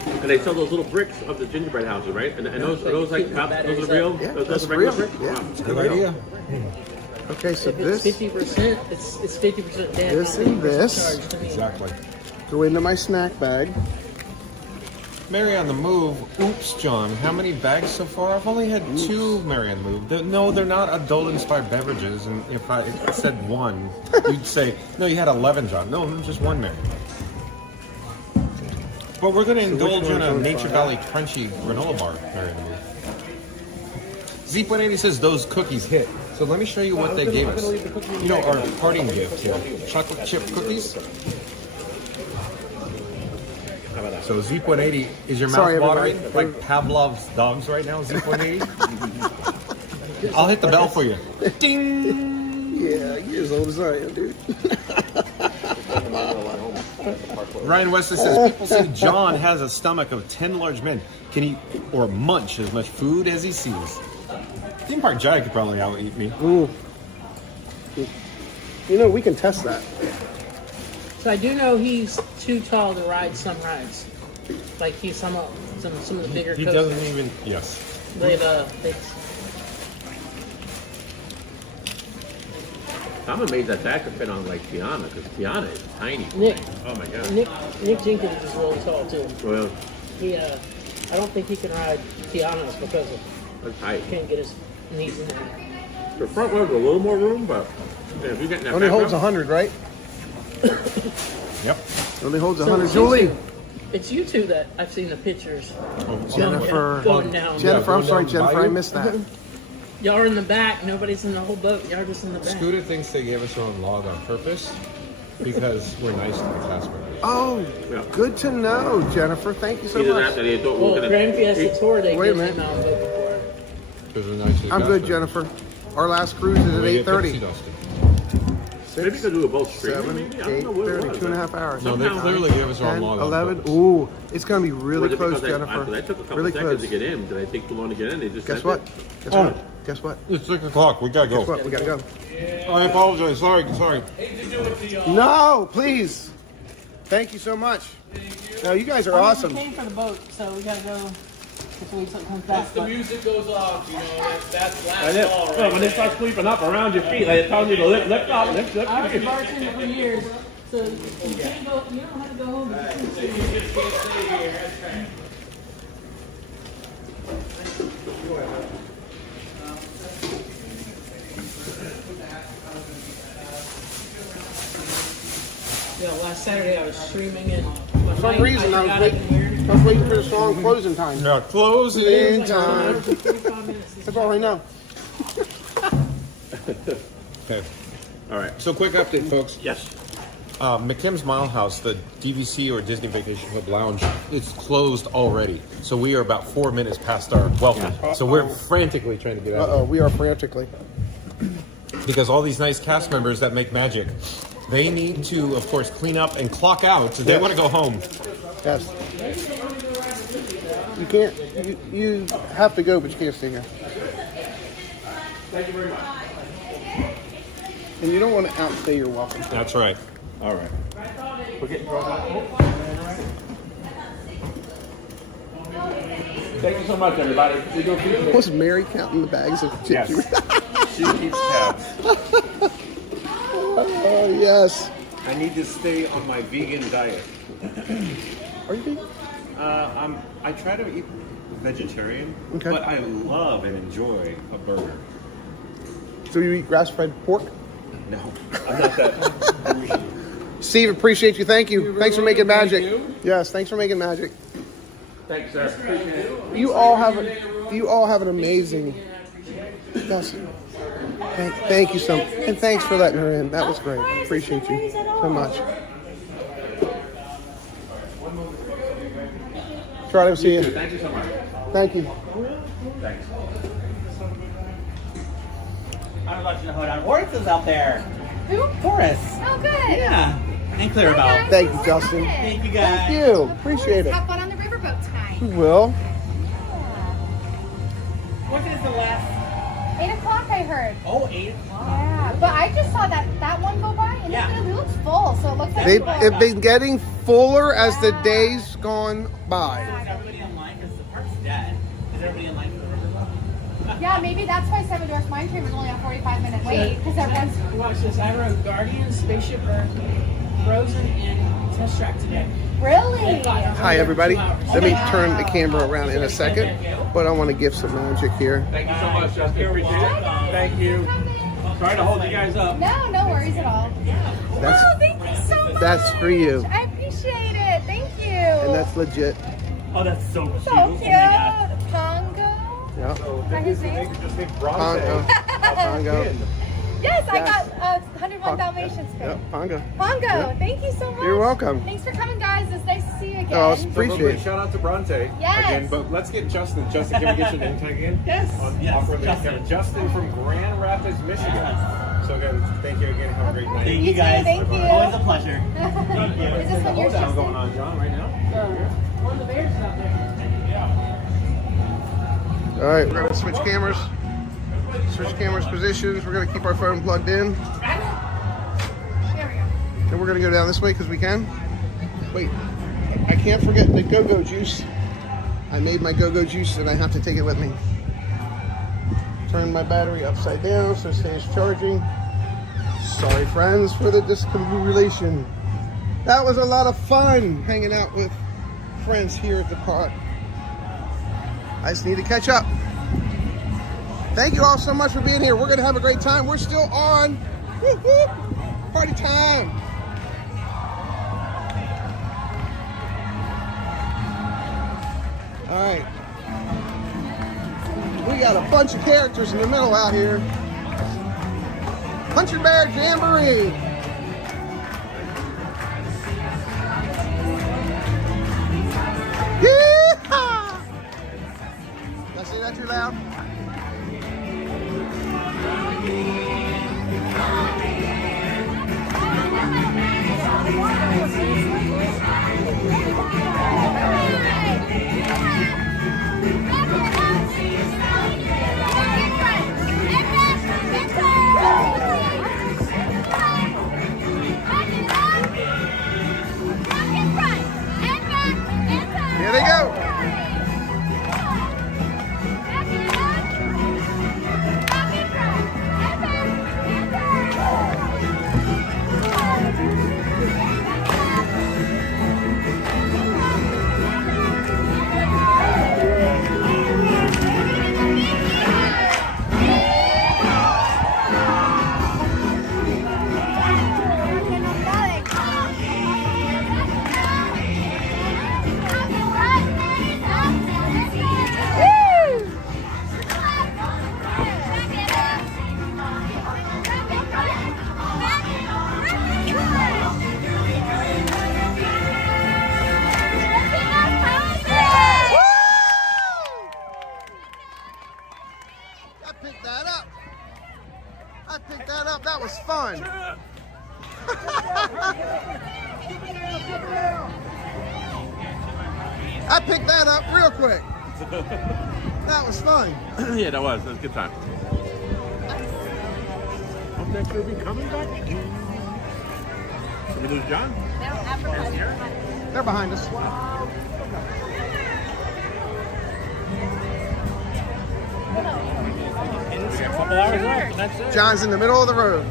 And they sell those little bricks of the gingerbread houses, right? And those are those like those are real? Yeah, those that's are regular real. bricks? Yeah, Wow. it's a good idea. Okay, so If it's 50%, it's 50% dad. this and this charge to me. Exactly. go into my snack bag. Mary on the Move. Oops, John. How many bags so far? I've only had 2 Mary on the Move. No, they're not adult-inspired beverages. And if I said 1, you'd say, no, you had 11, John. No, just 1 Mary. But we're going to indulge in a Nature Valley Crunchy granola bar, Mary on the Move. Zeep180 says those cookies hit. So let me show you what they gave us. You know, our parting gift here. Chocolate chip cookies. So Zeep180, is your mouth watering like Pavlov's dogs right now, Zeep180? I'll hit the bell for you. Ding! Yeah, you're as old as I am, dude. Ryan Wesley says, people say John has a stomach of 10 large men. Can he or munch as much food as he sees? Theme Park Jai could probably out-eat me. Ooh. You know, we can test that. So I do know he's too tall to ride some rides. Like he's some of the bigger He coasters. doesn't even, yes. I'm amazed that could fit on like Tiana, because Tiana is tiny. Nick. Oh my god. Nick Jenkins is really tall too. Well, He I don't think he can ride Tiana's because he can't get his knees in there. the front row has a little more room, but if you get in that Only back holds row- 100, right? Yep. Only holds So 100. it's you Julie. two- It's you two that I've seen the pictures. Jennifer. Going down. Jennifer, I'm sorry, Jennifer, I missed that. Y'all are in the back. Nobody's in the whole boat. Y'all are just in the back. Scooter thinks they gave us our own log on purpose because we're nice to the cast members. Oh, good to know, Jennifer. Thank you so Either much. that or they thought we were Well, gonna- Grand Fiesta Tour, they Wait a give minute. him out of boat. Because we're nice to the I'm cast good, members. Jennifer. Our last cruise is at We get 8:30. tipsy, Dustin. Maybe we could do it both streaming. 7, Maybe I don't know what it 8:30, was. 2.5 hours. No, they clearly gave us our own 10, log on 11. purpose. Ooh, it's going to be really Was it close, because Jennifer. I took a couple Really seconds close. to get in. Did I take too long to get in? They just Guess sent what? it? Guess Oh. what? Guess what? It's 6 o'clock. We gotta go. Guess what? We got to go. I apologize. Sorry. No, please. Thank you so much. No, you guys are awesome. We came for the boat, so we gotta go before something comes back. The music goes off, you know, that's last And then, call, well, right? when they start sweeping up around your feet, like telling you to lift up. I was a bartender for years, so you can't go. You don't have to go home. You just can't stay here. That's right. Yeah, last Saturday I was streaming and For some reason, I was waiting for the song closing time. Yeah, closing time. That's all I know. Okay. All right. So quick update, folks. Yes. McKim's Mile House, the DVC or Disney Vacation Club Lounge, it's closed already. So we are about 4 minutes past our welcome. So we're frantically trying to get out. Uh-oh, we are frantically. Because all these nice cast members that make magic, they need to, of course, clean up and clock out. So they want to go home. Yes. You can't, you have to go, but you can't stay here. Thank you very much. And you don't want to outstay your welcome. That's right. All right. We're getting Thank you so much, everybody. We do appreciate it. Was Mary counting the bags of chips? Yes. She keeps tabs. Oh, yes. I need to stay on my vegan diet. Are you vegan? I try to eat vegetarian, Okay. but I love and enjoy a burger. So you eat grass-fed pork? No, I'm not that. Steve, appreciate you. Thank you. Thanks for making magic. Yes, thanks for making magic. Thanks, sir. Appreciate it. You all have an amazing. Dustin. Thank you so much, and thanks for letting her in. That was great. Appreciate you so much. Try to see you. Thank you so much. Thank you. Thanks. I'm about to know how Horace is out there. Who? Horace. Oh, good. Yeah. And Clarabelle. Thank you, Justin. Thank you, guys. Thank you. Appreciate it. Have fun on the riverboat tonight. We will. What is the last? 8 o'clock, I heard. Oh, 8 o'clock. Yeah, but I just saw that one go by, and it looks full, so it looks like They've people- been getting fuller as the days gone by. Is everybody in line? Because the park's dead. Is everybody in line for the riverboat? Yeah, maybe that's why Seven Dwarfs Mine Train was only a 45-minute wait, because everyone's... Watch this. I rode Guardian, Spaceship Earth, Frozen, and Test Track today. Really? Hi everybody. Let me turn the camera around in a second, but I want to give some magic here. Thank you so much, Justin. Appreciate it. Thank you. Sorry to hold you guys up. No, no worries at all. That's, oh, thank you so much. That's for you. I appreciate it. Thank you. And that's legit. Oh, that's so cute. So cute. Pongo. Yeah. Is that his name? Pongo. Pongo. Yes, I got 101 Dalmatians. Yeah, Pongo. Pongo, thank you so much. You're welcome. Thanks for coming, guys. It's nice to see you again. Oh, appreciate it. Shout out to Bronte. Yes. Again, but let's get Justin. Justin, can we get your name tag again? Yes. Justin from Grand Rapids, Michigan. So again, thank you again. Have a great night. Thank you, guys. Thank you. Always a pleasure. Thank you. Is this one yours, Hold down Justin? going on, John, right now. One of the bears out there. All right, we're gonna switch cameras. Switch cameras positions. We're gonna keep our phone plugged in. And we're gonna go down this way because we can. Wait, I can't forget the go-go juice. I made my go-go juice and I have to take it with me. Turn my battery upside down so it stays charging. Sorry friends for the discombobulation. That was a lot of fun hanging out with friends here at the park. I just need to catch up. Thank you all so much for being here. We're gonna have a great time. We're still on. Woo-hoo. Party time. All right. We got a bunch of characters in the middle out here. Punching Bear Jamboree. Yee-haw! Did I say that too loud? Here they go. I picked that up. That was fun. I picked that up real quick. That was fun. Yeah, that was a good time. Hope next year we'll be coming back. Did we lose John? They're behind us. A couple hours left, and that's it. John's in the middle of the road.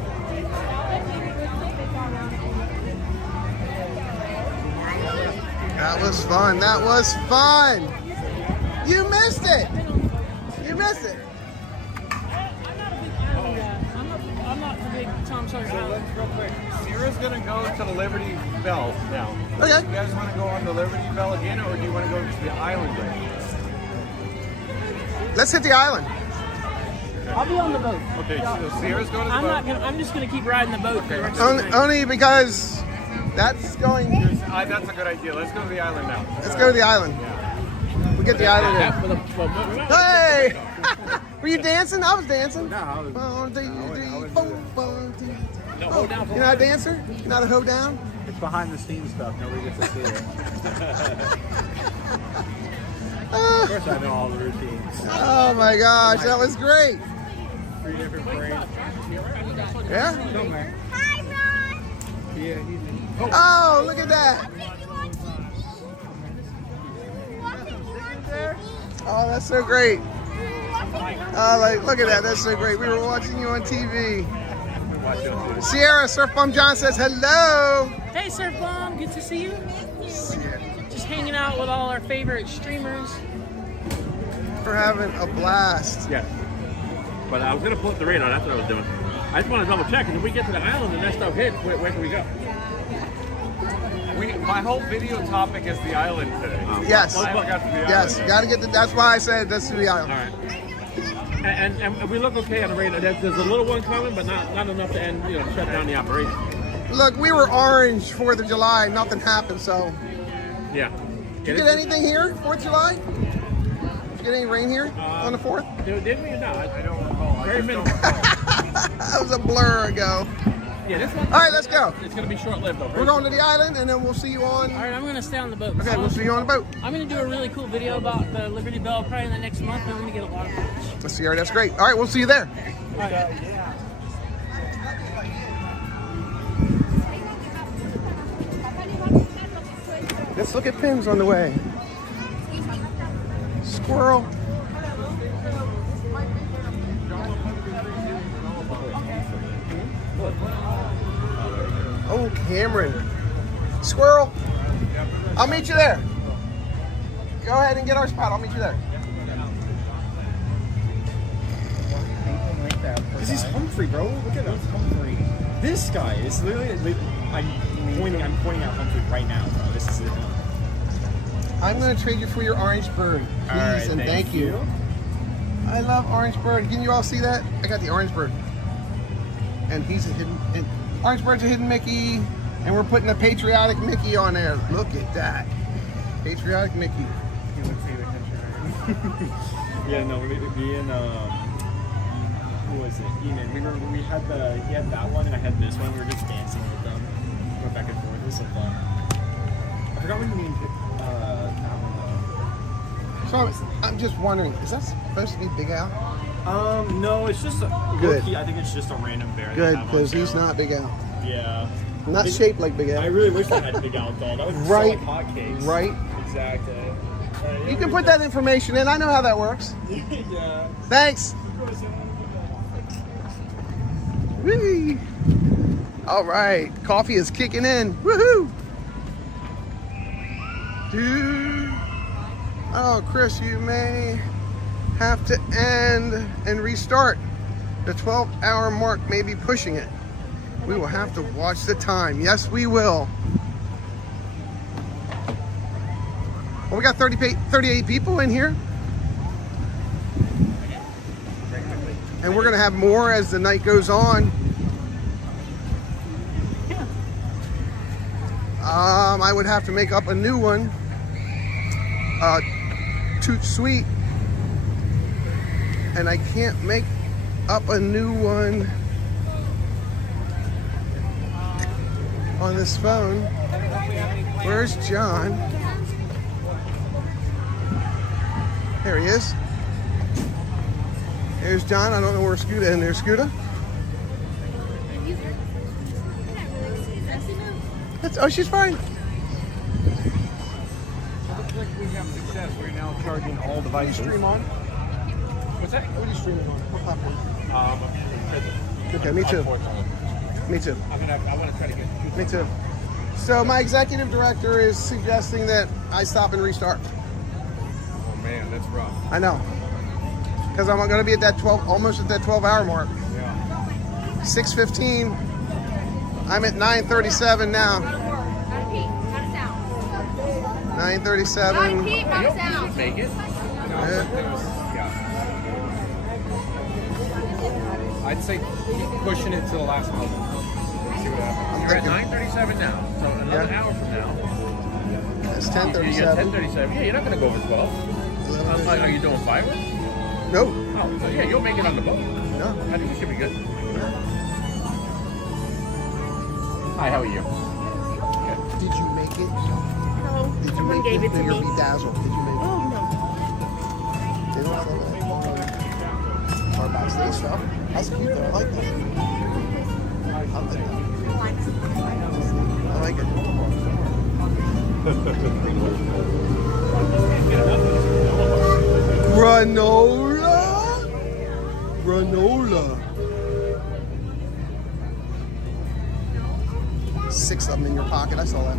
That was fun. That was fun. You missed it. You missed it. I'm not the big Tom Sawyer. So let's real quick. Sierra's gonna go to the Liberty Belle now. Okay. You guys want to go on the Liberty Belle again, or do you want to go to the island again? Let's hit the island. I'll be on the boat. Okay, so Sierra's going to the I'm boat. not gonna. I'm just gonna keep riding the boat. For the rest of the Only, night. only because that's going. That's a good idea. Let's go to the island now. Let's go to the island. We get the island in. Hey! Were you dancing? I was dancing. No, I was. No, hold down. You're not a dancer? You're not a hoe down? It's behind the scenes stuff. Nobody gets to see it. Of course, I know all the routines. Oh my gosh, that was great. 3 different parades. Yeah? Somewhere. Hi, Ron. Yeah, he's. Oh, look at that. Oh, that's so great. Oh, like, look at that. That's so great. We were watching you on TV. Sierra Surf Bum John says hello. Hey, Surf Bomb, good to see you. Just hanging out with all our favorite streamers. We're having a blast. Yeah. But I was gonna pull up the radar. That's what I was doing. I just want to double check. And if we get to the island and that stuff hits, where can we go? My whole video topic is the island today. Yes. I haven't got to the island Yes. yet. Got to get the. That's why I said let's do the island. All right. And we look okay on the radar. There's a little one coming, but not enough to end. Shut down the operation. Look, we were orange 4th of July. Nothing happened. So. Yeah. Did you get anything here 4th of July? Did you get any rain here on the 4th? Did we or not? I don't recall. Very minimal. That was a blur ago. Yeah, this one. All right, let's go. It's gonna be short-lived though. We're going to the island, and then we'll see you on. All right, I'm gonna stay on the boat. Okay, we'll see you on the boat. I'm gonna do a really cool video about the Liberty Belle probably in the next month, and I'm gonna get a lot of footage. Let's see. All right, that's great. All right, we'll see you there. All right. Let's look at pins on the way. Squirrel. Oh, Cameron. Squirrel. I'll meet you there. Go ahead and get our spot. I'll meet you there. This is Humphrey, bro. Look at that, Humphrey. This guy is literally. I'm pointing out Humphrey right now, bro. This is it. I'm going to trade you for your orange bird, please, All right, and thank you. I love orange bird. Can you all see that? I got the orange bird, and he's a hidden. And orange bird's a hidden Mickey, and we're putting a patriotic Mickey on there. Look at that, patriotic Mickey. Yeah, no, me and who was it? Eamon. He had that one, and I had this one. We were just dancing with them, going back and forth. It was so fun. I forgot what you named it. That one though. So I'm just wondering, is that supposed to be Big Al? No, it's just Good. I think it's just a random bear. Good, because he's not Big Al. Yeah. Not shaped like Big Al. I really wish I had Big Al doll. That was Right. so hotcakes. Right. Exactly. You can put that information in. I know how that works. Yeah. Thanks. Whee! All right, coffee is kicking in. Woohoo! Dude. Oh, Chris, you may have to end and restart. The 12-hour mark may be pushing it. We will have to watch the time. Yes, we will. Well, we got 38 people in here. And we're going to have more as the night goes on. I would have to make up a new one. Toot Sweet. And I can't make up a new one on this phone. Where's John? There he is. There's John. I don't know where Scooter is. And there's Scooter. Oh, she's fine. Looks like we have success. We're now charging all devices. Stream on? What's that? What are you streaming on? What platform? Okay, me too. Me too. I want to try to get. Me too. So my executive director is suggesting that I stop and restart. Oh man, that's rough. I know. Because I'm going to be at that 12, almost at that 12-hour mark. Yeah. 6:15. I'm at 9:37 now. 9:37. Make it. I'd say keep pushing it to the last moment. See what happens. You're at 9:37 now, so another hour from now. It's You got 10:37. 10:37. Yeah, you're not gonna go over 12. Are you doing fiber? No. Oh, so yeah, you'll make it on the boat. No. I think you should be good. Hi, how are you? Good. Did you make it? No, Did you someone make gave it to Finger me. Bedazzled? Did you make it? Oh, no. They don't have all that our backstage stuff. That's cute though. I like that. I like that. I like it. Granola. Granola. 6 of them in your pocket. I saw that.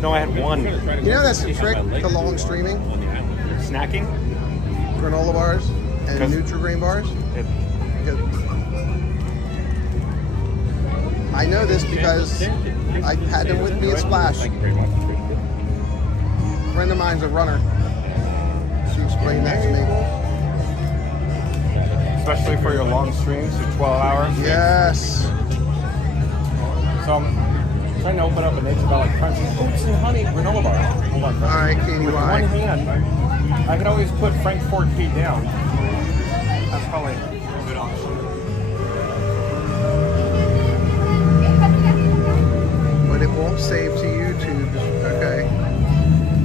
No, I had one. You know that's the trick to long streaming? Snacking? Granola bars and Nutri-Grain bars. Good. I know this because I had them with me at Splash. A friend of mine's a runner. She explained that to me. Especially for your long streams, your 12 hours. Yes. So I'm trying to open up an Nature Valley Crunchy Oats and Honey granola bar. Hold on. All right, Katie, with why? one hand, I could always put Frankfurt feet down. That's probably a good option. But it won't save to YouTube. Okay.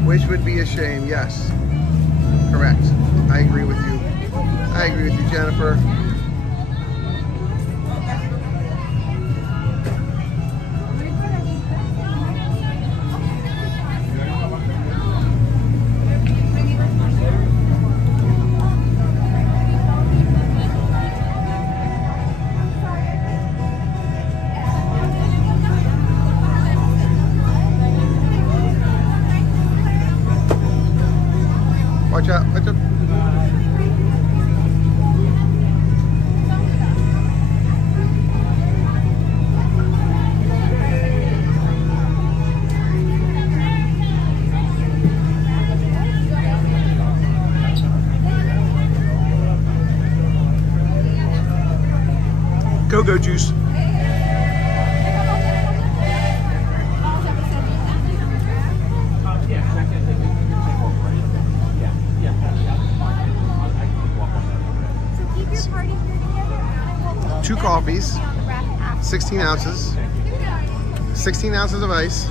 Which would be a shame. Yes. Correct. I agree with you. I agree with you, Jennifer. Watch out. Watch out. Go-go juice. Two coffees, 16 ounces, 16 ounces of ice,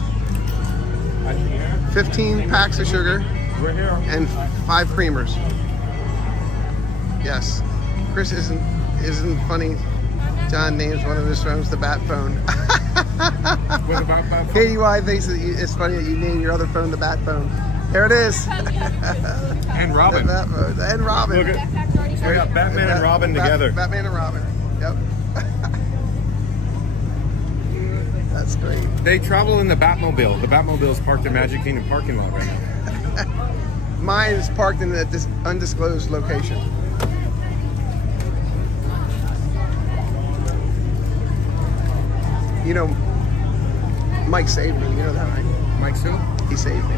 15 packs of sugar, and 5 creamers. Yes. Chris isn't funny. John names one of his phones the Bat Phone. What about Bat Phone? KUI thinks that it's funny that you name your other phone the Bat Phone. There it is. And Robin. The Bat Phone. And Robin. Look at, we got Batman and Robin together. Batman and Robin. Yep. That's great. They travel in the Batmobile. The Batmobile is parked in Magic Kingdom parking lot right now. Mine is parked in this undisclosed location. You know, Mike saved me. You know that, right? Mike's who? He saved me.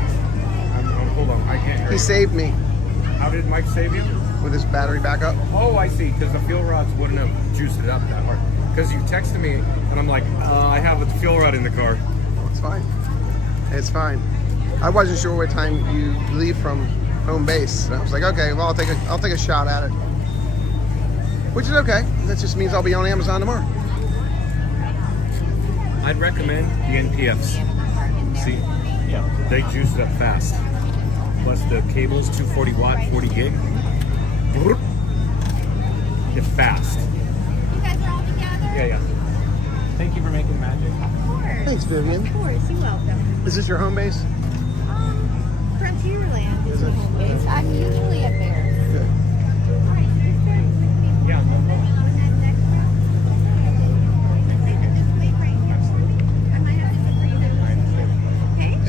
Hold on, I can't hear He you. saved me. How did Mike save you? With his battery backup. Oh, I see, because the fuel rods wouldn't have juiced it up that hard. Because you texted me, and I'm like, I have a fuel rod in the car. It's fine. It's fine. I wasn't sure what time you leave from home base. And I was like, okay, well, I'll take a shot at it. Which is okay. That just means I'll be on Amazon tomorrow. I'd recommend the NPFs. See, yeah, they juice it up fast. Plus the cables, 240 watt, 40 gig. Get fast. You guys are all together? Yeah. Thank you for making magic. Of course. Thanks, Vivian. Of course, you're welcome. Is this your home base? Frontierland is my home base. I'm usually at Bear. Good. Yeah.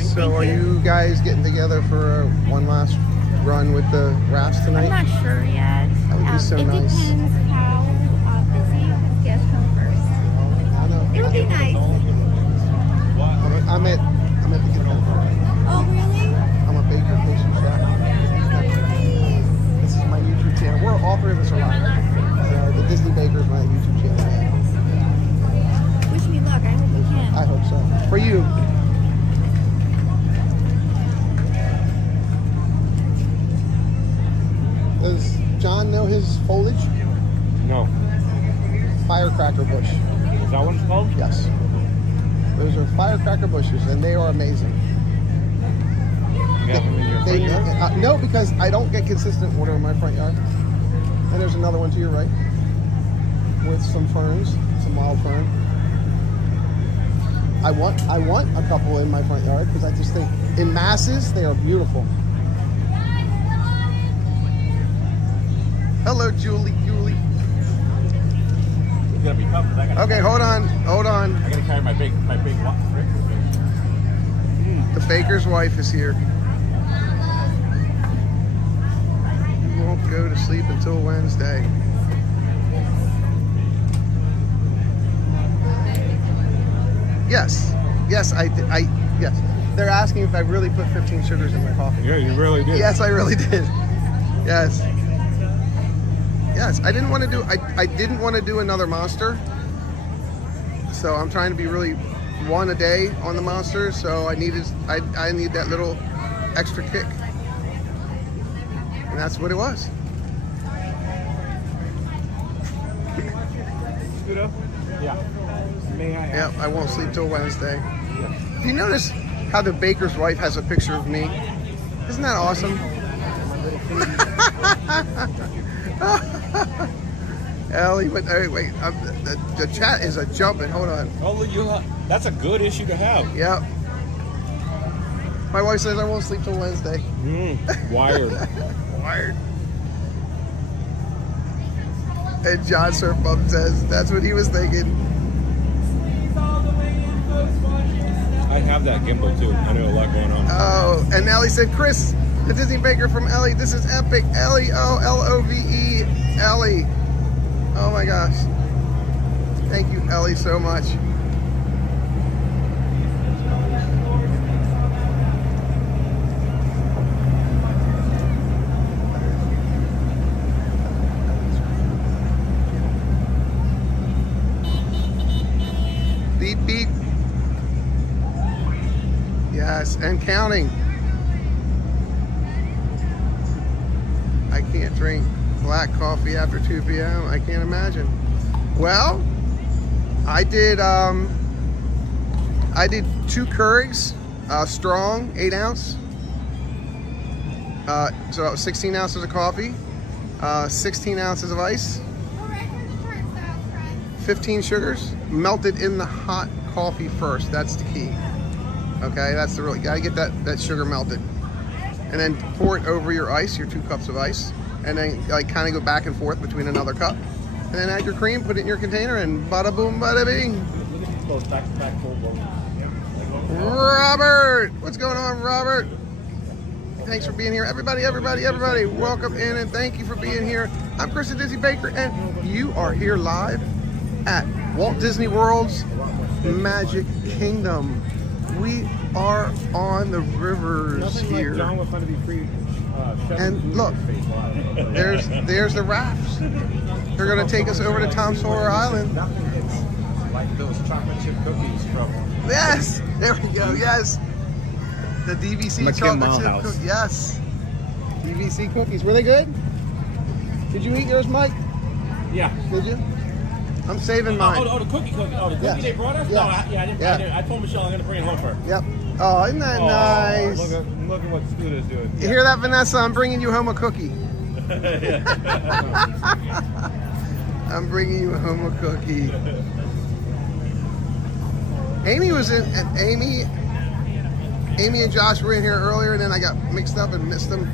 So are you guys getting together for one last run with the rafts tonight? I'm not sure yet. That would be so it nice. depends how busy guests come first. I know. It would be nice. I'm at the Get Home. Oh, really? I'm a baker, pastry chef. This is my YouTube channel. We're all 3 of us are live. The Disney Baker is my YouTube channel. Wish me luck. I hope we can. I hope so. For you. Does John know his foliage? No. Firecracker bush. Is that what it's called? Yes. Those are firecracker bushes, and they are amazing. You got them in your front yard? No, because I don't get consistent water in my front yard. And there's another one to your right with some ferns, some wild fern. I want a couple in my front yard because I just think in masses they are beautiful. Hello, Julie. gonna be tough. 'Cause I gotta Okay, hold on. I gotta carry my big what? The baker's wife is here. You won't go to sleep until Wednesday. Yes. Yes, yes. They're asking if I really put 15 sugars in my coffee. Yeah, you really did. Yes, I really did. Yes. Yes, I didn't want to do I didn't want to do another monster. So I'm trying to be really one a day on the monsters, so I need that little extra kick. And that's what it was. Scoot up? Yeah. May I Yeah, I won't sleep till Wednesday. Do you notice how the baker's wife has a picture of me? Isn't that awesome? Ellie, wait, the chat is a jumping. Hold on. Oh, that's a good issue to have. Yep. My wife says I won't sleep till Wednesday. Wired. Wired. And John Surfbum says that's what he was thinking. I have that gimbal too. I know a lot going on. Oh, and Ellie said, Chris, the Disney Baker from Ellie. This is epic. Ellie, Ellie. Oh my gosh. Thank you, Ellie, so much. Beep, beep. Yes, and counting. I can't drink black coffee after 2 p.m. I can't imagine. Well, I did 2 Keurigs, strong, 8 ounce. So that was 16 ounces of coffee, 16 ounces of ice, 15 sugars, melted in the hot coffee first. That's the key. Okay, that's the really, gotta get that sugar melted. And then pour it over your ice, your 2 cups of ice. And then like kind of go back and forth between another cup. And then add your cream, put it in your container, and bada boom, bada bing. Robert, what's going on, Robert? Thanks for being here. Everybody, welcome in and thank you for being here. I'm Chris the Disney Baker, and you are here live at Walt Disney World's Magic Kingdom. We are on the rivers here. John was trying to be free. And look, there's the rafts. They're gonna take us over to Tom Sawyer Island. Like those chocolate chip cookies from. Yes, there we go. Yes, the DVC McKim chocolate chip Milehouse. cookies. Yes, DVC cookies. Were they good? Did you eat yours, Mike? Yeah. Did you? I'm saving mine. Oh, the cookie. Oh, the cookie Yes. they brought us? Yes. No, I didn't. Yeah. I told Michelle I'm gonna bring it home for her. Yep. Oh, isn't that nice? Look at what Scoot is doing. You hear that, Vanessa? I'm bringing you home a cookie. I'm bringing you home a cookie. Amy was in, and Amy and Josh were in here earlier, and then I got mixed up and missed them.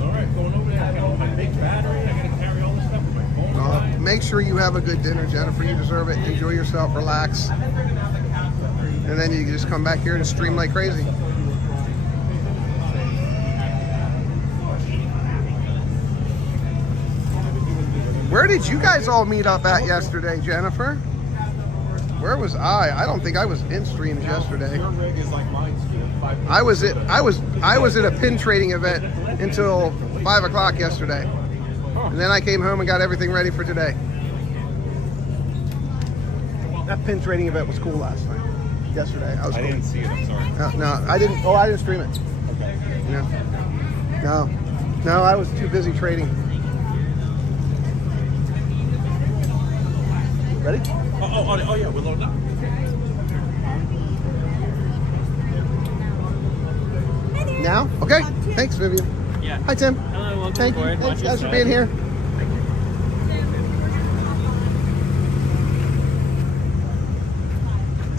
All right, going over there. I got my big battery. I gotta carry all this stuff with my phone. Make sure you have a good dinner, Jennifer. You deserve it. Enjoy yourself, relax. And then you can just come back here and stream like crazy. Where did you guys all meet up at yesterday, Jennifer? Where was I? I don't think I was in streams yesterday. Your rig is like mine, Scoot. I was at a pin trading event until 5 o'clock yesterday. And then I came home and got everything ready for today. That pin trading event was cool last night. Yesterday. I didn't see it, I'm sorry. No, I didn't. Oh, I didn't stream it. Okay. No, I was too busy trading. Ready? Oh yeah, we're loaded up. Now? Okay. Thanks, Vivian. Yeah. Hi, Tim. Hello, welcome Thank you. aboard. Thanks, Watch guys, for us being ride. here.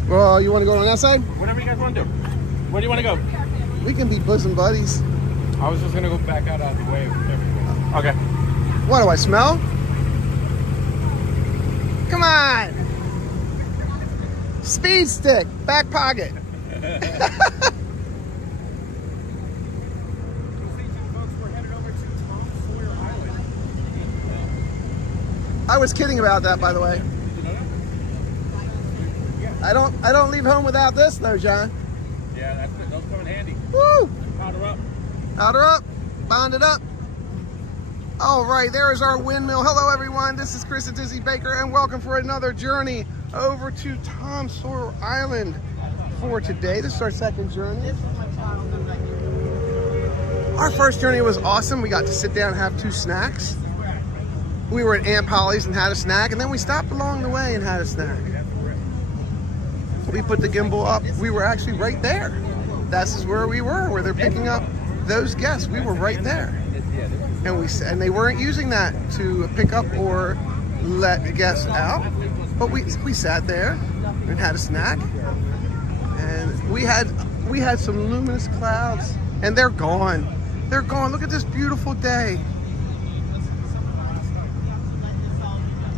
Well, you want to go on that side? Whatever you guys want to do. Where do you want to go? We can be bosom buddies. I was just gonna go back out of the way with everything. Okay. What do I smell? Come on! Speed stick, back pocket. I was kidding about that, by the way. I don't leave home without this though, John. Yeah, that's good. Those come in handy. Woo! Powder up. Powder up, bond it up. All right, there is our windmill. Hello everyone, this is Chris and Dizzy Baker and welcome for another journey over to Tom Sawyer Island for today. This is our second journey. Our first journey was awesome. We got to sit down and have 2 snacks. We were at Aunt Polly's and had a snack, and then we stopped along the way and had a snack. We put the gimbal up. We were actually right there. This is where we were, where they're picking up those guests. We were right there. And they weren't using that to pick up or let the guests out. But we sat there and had a snack. And we had some luminous clouds, and they're gone. They're gone. Look at this beautiful day.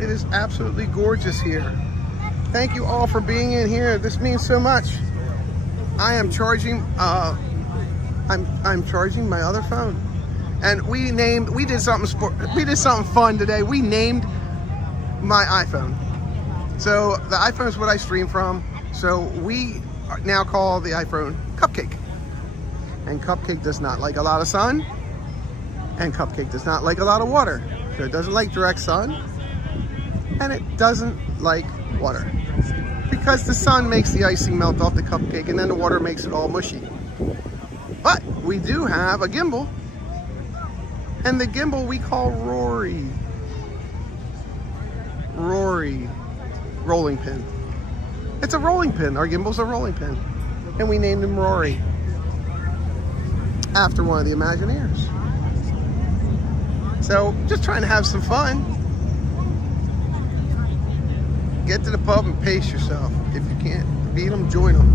It is absolutely gorgeous here. Thank you all for being in here. This means so much. I am charging. I'm charging my other phone, and we did something fun today. We named my iPhone. So the iPhone is what I stream from. So we now call the iPhone Cupcake. And Cupcake does not like a lot of sun, and Cupcake does not like a lot of water. So it doesn't like direct sun. And it doesn't like water because the sun makes the icing melt off the cupcake and then the water makes it all mushy. But we do have a gimbal, and the gimbal we call Rory. Rory, rolling pin. It's a rolling pin. Our gimbal's a rolling pin, and we named him Rory after one of the Imagineers. So just trying to have some fun. Get to the pub and pace yourself. If you can't beat them, join them.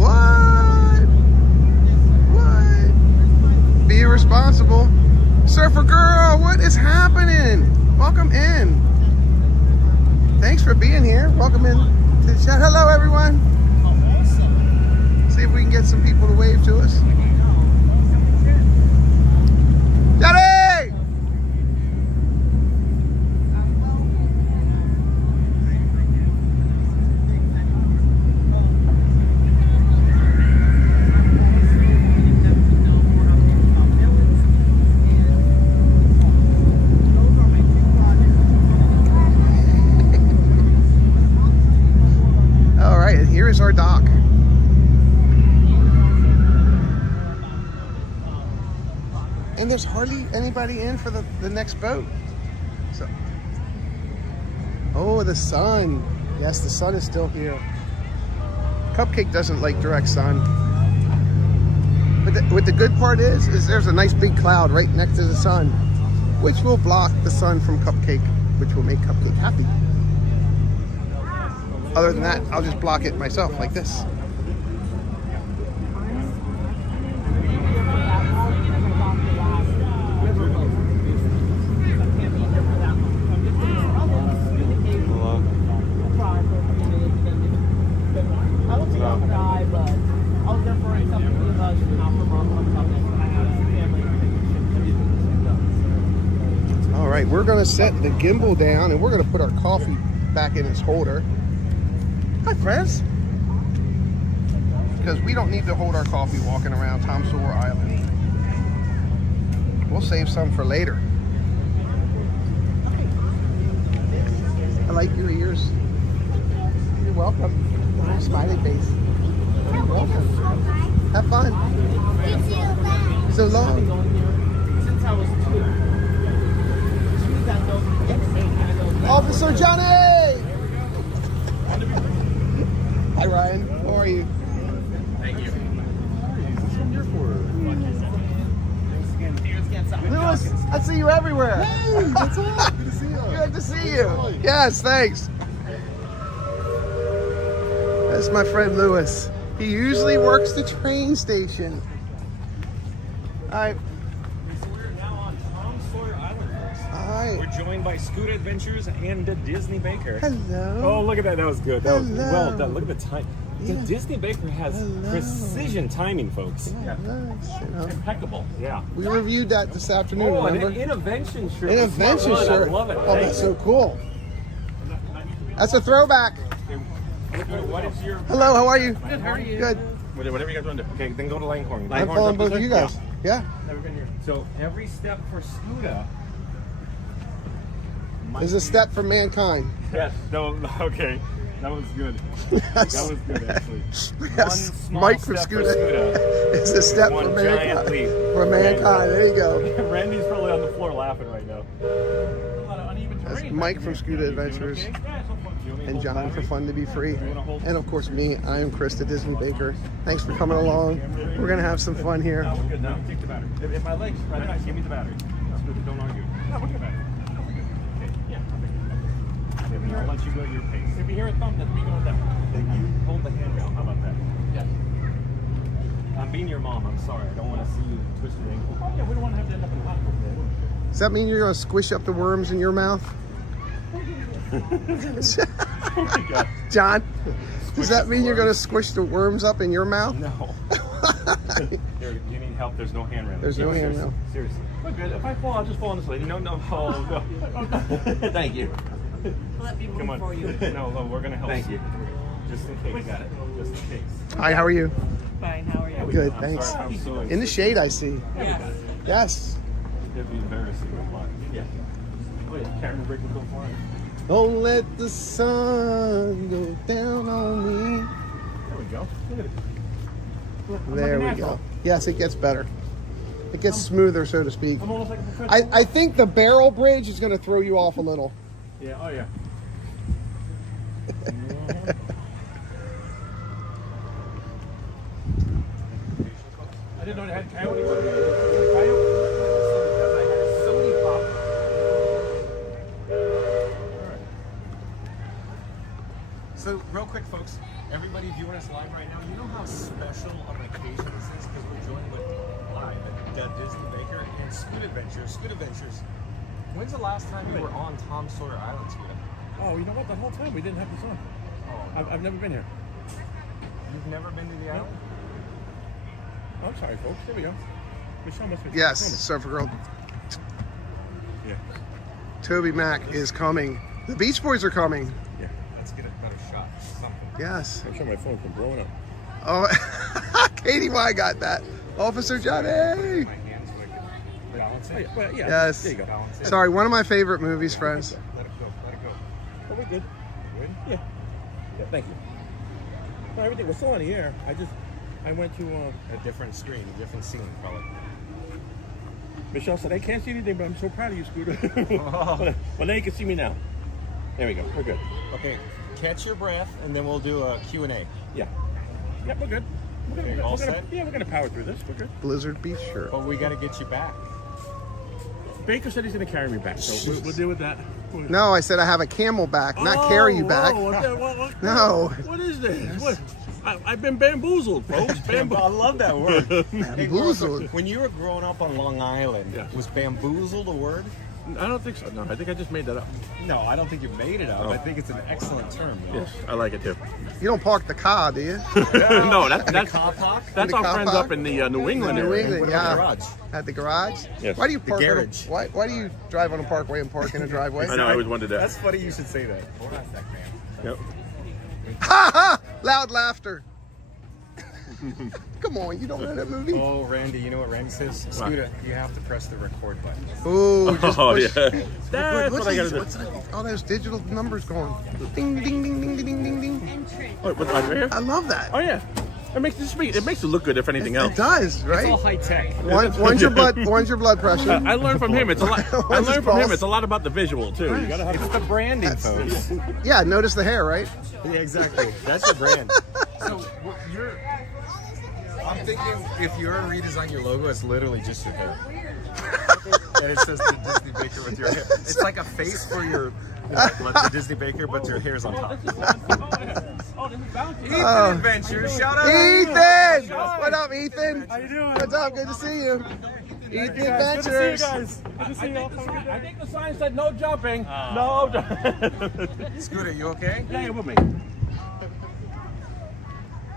What? What? Be responsible. Surfer girl, what is happening? Welcome in. Thanks for being here. Welcome in to the chat. Hello, everyone. See if we can get some people to wave to us. Johnny! Here's our dock. And there's hardly anybody in for the next boat. So, oh, the sun. Yes, the sun is still here. Cupcake doesn't like direct sun. But what the good part is there's a nice big cloud right next to the sun, which will block the sun from Cupcake, which will make Cupcake happy. Other than that, I'll just block it myself like this. All right, we're gonna set the gimbal down and we're gonna put our coffee back in its holder. Hi, friends. Because we don't need to hold our coffee walking around Tom Sawyer Island. We'll save some for later. I like your ears. You're welcome. Smiley face. You're welcome. Have fun. So long. Since I was 2. Officer Johnny! Hi Ryan, how are you? Thank you. Lewis, I see you everywhere. Hey, what's up? Good to see you. Good to see you. Yes, thanks. That's my friend Lewis. He usually works the train station. All right, by Scooter Adventures and the Disney Baker. Hello. Oh, look at that. That was good. That was Hello. well done. Look at the time. The Yeah. Disney Baker has Hello. precision timing, folks. Yeah, nice, you know. Impeccable. Yeah. We reviewed that this afternoon, Oh, remember? an intervention shirt. Intervention It's shirt. I love it. Oh, that's so cool. That's a throwback. What is your... Hello, how are you? Good, how are you? Good. Whatever you guys want to do. Okay, then go to Langhorn. I'm following both of you guys. Yeah. Never been here. So every step for Scooter. There's a step for mankind. Yes. No. Okay. That was good. Yes. That was good, actually. Yes. One small Mike for step Scooter. Scooter. It's a step One for giant mankind. leap. For mankind. There you go. Randy's probably on the floor laughing right now. That's Mike from Scooter Adventures. And John for Fun to Be Free. And of course me, I am Chris, the Disney Baker. Thanks for coming along. We're going to have some fun here. No, we're good now. Take the battery. If my legs right now, give me the battery. That's good. Don't argue. No, we're good battery. Okay, yeah. Okay, I'll let you go at your pace. If you hear a thump, that's me going down. Hold the handrail. How about that? Yes. I'm being your mom. I'm sorry. I don't want to see you twist your ankle. Oh, yeah, we don't want to have to end up in the hospital. Does that mean you're going to squish up the worms in your mouth? Oh my God. John, does that mean you're going to squish the worms up in your mouth? No. Here, you need help. There's no handrail. There's no handrail. Seriously. We're good. If I fall, I'll just fall on this lady. No, no. Oh, no. Thank you. Let me move Come on. for you. No, we're going to help. Thank you. Just in case. We got it. Just in case. Hi, how are you? Fine, how are you? Good, I'm thanks. sorry, I'm so In the shade, I see. Yes. Yes. It'd be embarrassing with mine. Yeah. Oh, yeah. Camera break will go flying. Don't let the sun go down on me. There we go. Look at it. There we go. Yes, it gets better. It gets smoother, so to speak. I'm almost like a professional. I think the barrel bridge is going to throw you off a little. Yeah, oh yeah. I didn't know they had coyotes. So, real quick, folks, everybody viewing us live right now, you know how special of an occasion this is because we're joined with the Disney Baker and Scoot Adventures. Scoot Adventures. When's the last time you were on Tom Sawyer Island, Scooter? Oh, you know what? The whole time we didn't have this on. Oh, I've never been here. you've never been to the island? Oh, I'm sorry, folks. There we go. Michelle must be Yes, Surfer Girl. Yeah. Toby Mac is coming. The Beach Boys are coming. Yeah. Let's get a better shot. Yes. I'm sure my phone from blowing up. Oh, Katie Y got that. Officer Johnny. My hands so I can balance Oh, it. yeah. Well, yeah. Yes. There you go. Balance it. Sorry, one of my favorite movies, friends. Let it go. Let it go. Oh, we're good. Good? Yeah. Yeah, thank you. Well, everything was still on the air. I went to, A different screen, a different scene, probably. Michelle said, I can't see anything, but I'm so proud of you, Scooter. Well, now you can see me now. There we go. We're good. Okay, catch your breath, and then we'll do a Q&A. Yeah. Yep, we're good. Okay, all We're gonna, set? yeah, we're going to power through this. We're good. Blizzard Beach shirt. But we got to get you back. Baker said he's going to carry me back, so we'll deal with that. No, I said I have a camel back, not carry you back. No. What is this? What? I've been bamboozled, folks. I love that word. Hey, Bamboozled. when you were growing up on Long Island, Yeah. was bamboozled a word? I don't think so. No, I think I just made that up. No, I don't think you made it up. Oh. I think it's an excellent term. Though. Yes, I like it too. You don't park the car, do you? No, that's car park? In that's the our car friends park? up in the New England New area. England, What about yeah. the garage? At the garage? Yes. Why do you The park on a, garage. why do you drive on a parkway and park in a driveway? I know. I always wondered that. That's funny you should say that. Hold on a sec, man. Yep. Ha ha! Loud laughter. Come on, you don't know that movie? Oh, Randy, you know what Randy says? Scooter, you have to press the record button. Ooh, just Oh, push. yeah. That's What's what I got these- to do. what's all those digital numbers going? Ding, ding, ding, ding, ding, ding, ding. Wait, what's right here? I love that. Oh yeah. It makes it look good if anything else. It does, It's all right? high tech. One's your blood pressure. I learned from him. It's a lot. I What's his learned from him. pulse? It's a lot about the visual too. You gotta have. It's the branding, folks. Yeah, notice the hair, right? Yeah, exactly. That's your brand. So you're. I'm thinking if you ever redesign your logo, it's literally just your hair. And it says the Disney Baker with your hair. It's like a face for your like the Disney Baker, but your hair's on top. Ethan Adventures, shout out to Ethan! What up, Ethan? How you doing? What's up? Good to see you. Eat the Good adventures. to see you guys. Good to see you all. I think the sign said no jumping. No. Scooter, you okay? Yeah, you're with me.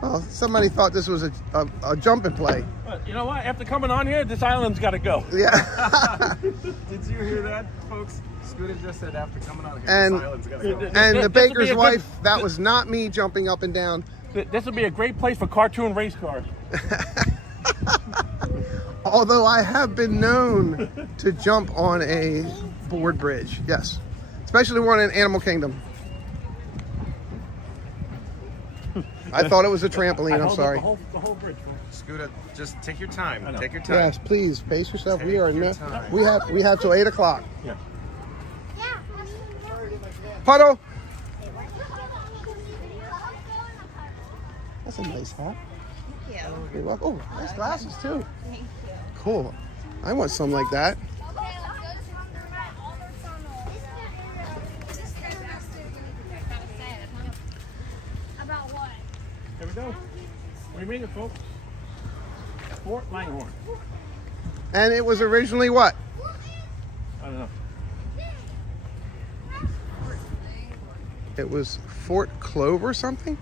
Well, somebody thought this was a jumping play. But you know what? After coming on here, this island's got to go. Yeah. Did you hear that, folks? Scooter just said after coming on here, And the silence gotta go. and the This would baker's be a good- wife, that was not me jumping up and down. This would be a great place for cartoon race cars. Although I have been known to jump on a board bridge, yes. Especially one in Animal Kingdom. I thought it was a trampoline, I'm sorry. The whole bridge. Scooter, just take your time. Take your time. Yes, please, pace yourself. We are your time. we have till 8 o'clock. Yeah. Puddle. That's a nice hat. Thank you. You're welcome. Oh, nice glasses too. Cool. I want some like that. About what? Here we go. We made it, folks. Fort Langhorne. And it was originally what? I don't know. It was Fort Clover something?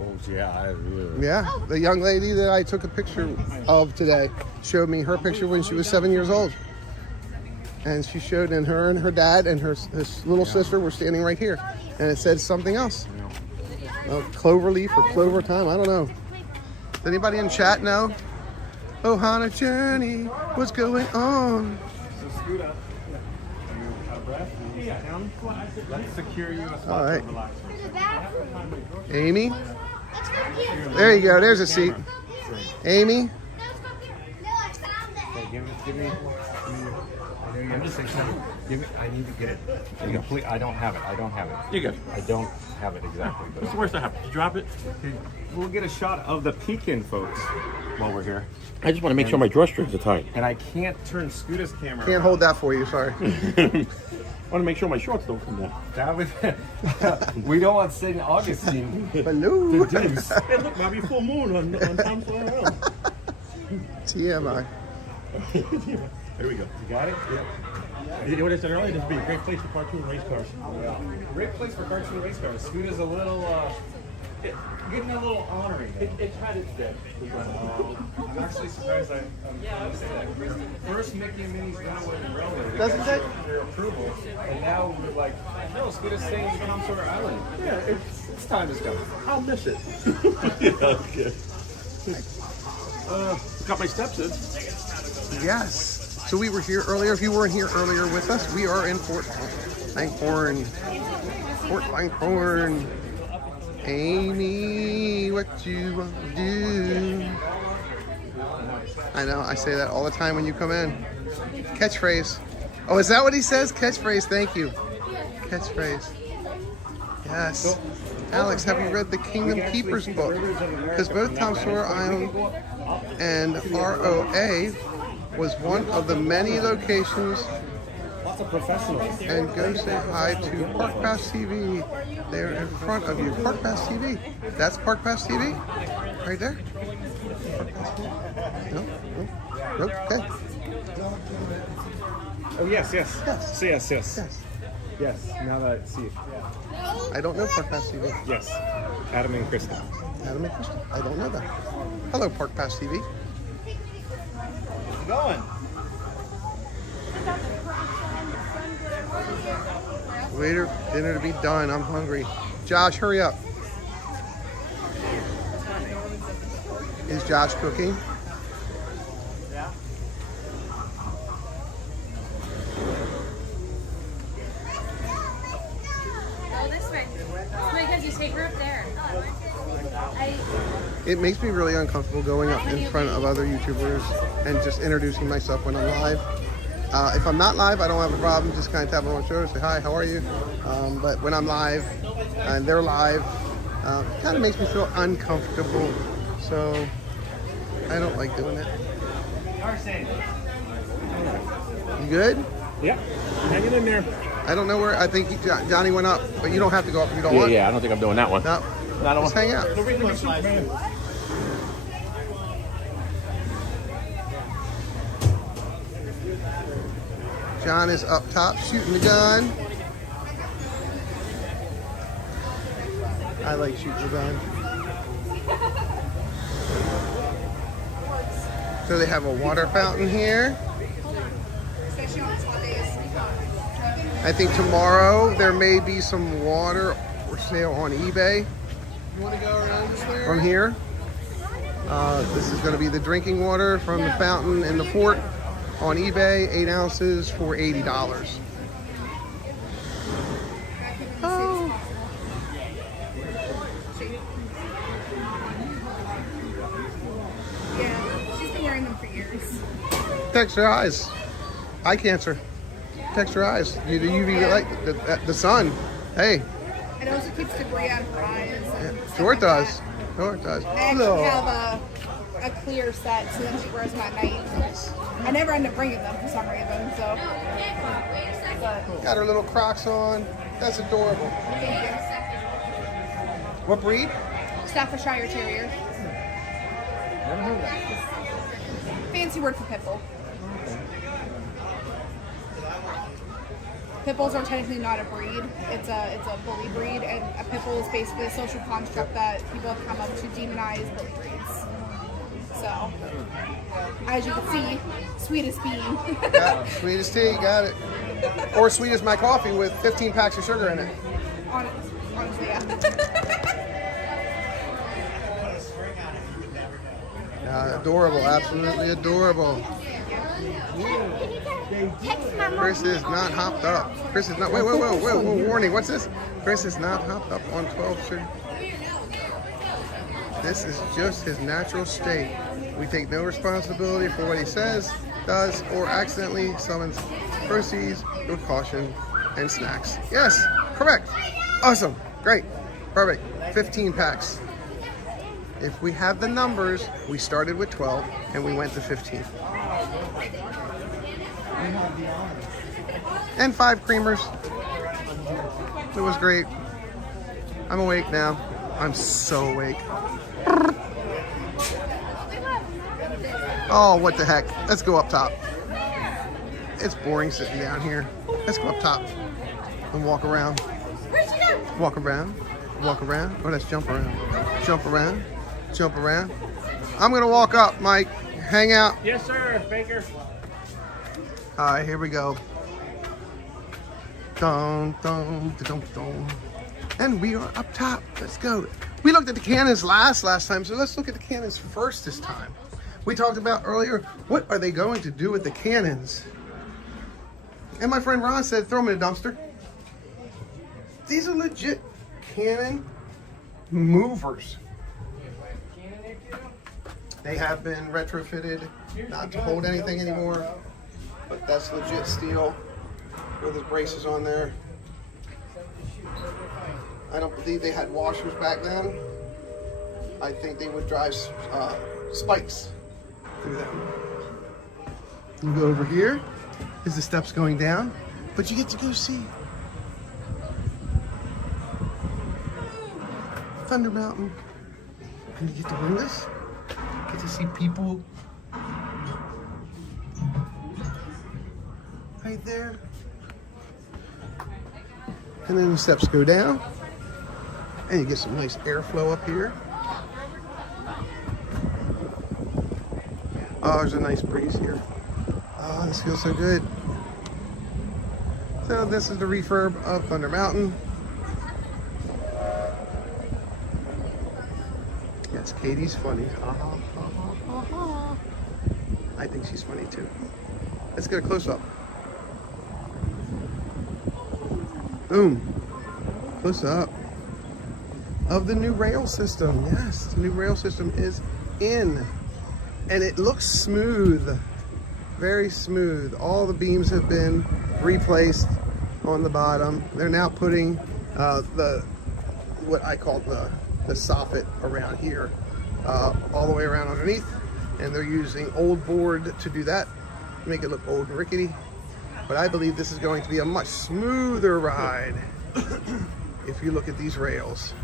Oh, yeah. Yeah. The young lady that I took a picture of today showed me her picture when she was 7 years old. And she showed, and her and her dad and her little sister were standing right here. And it said something else. Clover leaf or clover time, I don't know. Does anybody in chat know? Oh, on a journey, what's going on? So Scooter, are you out of breath? Yeah. Let's secure you a spot All right. to relax for. Amy? There you go, there's a seat. Amy? Okay, give me. I know you have to say something. I need to get it. I don't have it. You're good. I don't have it exactly. What's the worst that happened? Did you drop it? We'll get a shot of the peek-in, folks, while we're here. I just want to make sure my drawstrings are tight. And I can't turn Scooter's camera. Can't hold that for you, sorry. I want to make sure my shorts don't come down. That would. We don't want St. Augustine. Hello. The deuce. Hey, look, might be full moon on Times Square Hill. TMI. There we go. You got it? Yeah. You know what I said earlier? This would be a great place for cartoon race cars. Great place for cartoon race cars. Scooter's a little, getting a little ornery. It's had its day. I'm actually surprised I'm going to say that. First, Mickey and Minnie's done away with railway. Doesn't it? Their approval. And now we're like, no, Scooter's staying in Tom Sawyer Island. Yeah, Its time is coming. I'll miss it. Yeah, okay. Got my steps in. Yes. So we were here earlier. If you weren't here earlier with us, we are in Fort Langhorne. Fort Langhorne. Amy, what you want to do? I know, I say that all the time when you come in. Catchphrase. Oh, is that what he says? Catchphrase, thank you. Catchphrase. Yes. Alex, have you read the Kingdom Keepers book? Because both Tom Sawyer Island and ROA was one of the many locations. Lots of professionals. And go say hi to Park Pass TV. They're in front of you. Park Pass TV. That's Park Pass TV? Right there? Park Pass TV? No? No? Nope. Okay. Oh, yes. Yes. Yes. Yes, now that I see it. I don't know Park Pass TV. Yes. Adam and Kristen. Adam and Kristen. I don't know that. Hello, Park Pass TV. Going. Waiter, dinner to be done. I'm hungry. Josh, hurry up. Is Josh cooking? Yeah. Go this way. Because you take her up there. It makes me really uncomfortable going up in front of other YouTubers and just introducing myself when I'm live. If I'm not live, I don't have a problem. Just kind of tap them on the shoulder, say hi, how are you? But when I'm live and they're live, it kind of makes me feel uncomfortable. So I don't like doing it. You good? Yeah. Hang it in there. I don't know where. I think Johnny went up, but you don't have to go up if you don't want. Yeah, I don't think I'm doing that one. No. Just hang out. John is up top shooting the gun. I like shooting the gun. So they have a water fountain here. I think tomorrow there may be some water for sale on eBay. You want to go around this way? From here. This is going to be the drinking water from the fountain in the fort on eBay, 8 ounces for $80. Oh. Yeah, she's been wearing them for years. Protects your eyes. Eye cancer. Protects your eyes. You do UV light, the sun. Hey. It also keeps debris out of her eyes. And Sure it does. Sure it does. I actually have a clear set, so then she wears them at night. I never end up bringing them for some reason, so. But, Got her little Crocs on. That's adorable. thank you. What breed? Staffordshire Terrier. Never heard of that. Fancy word for pit bull. Pit bulls are technically not a breed. It's a bully breed, and a pit bull is basically a social construct that people have come up to demonize bully breeds. So, as you can see, sweet as bean. Yeah, sweet as tea, got it. Or sweet as my coffee with 15 packs of sugar in it. Honestly, yeah. Yeah, adorable, absolutely adorable. Chris is not hopped up. Chris is not, wait, warning, what's this? Chris is not hopped up on 12 sugar. This is just his natural state. We take no responsibility for what he says, does, or accidentally summons. Proceeds with caution and snacks. Yes, correct. Awesome, great, perfect. 15 packs. If we have the numbers, we started with 12 and we went to 15. And 5 creamers. It was great. I'm awake now. I'm so awake. Oh, what the heck. Let's go up top. It's boring sitting down here. Let's go up top and walk around. Walk around. Walk around. Oh, let's jump around. Jump around. Jump around. I'm going to walk up, Mike. Hang out. Yes, sir, Baker. All right, here we go. Dun, dun, dun, dun. And we are up top. Let's go. We looked at the cannons last time, so let's look at the cannons first this time. We talked about earlier, what are they going to do with the cannons? And my friend Ron said, throw them in a dumpster. These are legit cannon movers. They have been retrofitted, not to hold anything anymore, but that's legit steel with his braces on there. I don't believe they had washers back then. I think they would drive spikes through them. You go over here, is the steps going down, but you get to go see Thunder Mountain. And you get to win this. Get to see people right there. And then the steps go down. And you get some nice airflow up here. Oh, there's a nice breeze here. Oh, this feels so good. So this is the refurb of Thunder Mountain. Yes, Katie's funny. I think she's funny too. Let's get a close-up. Boom. Close-up of the new rail system. Yes, the new rail system is in. And it looks smooth. Very smooth. All the beams have been replaced on the bottom. They're now putting what I call the soffit around here, all the way around underneath. And they're using old board to do that, make it look old and rickety. But I believe this is going to be a much smoother ride if you look at these rails.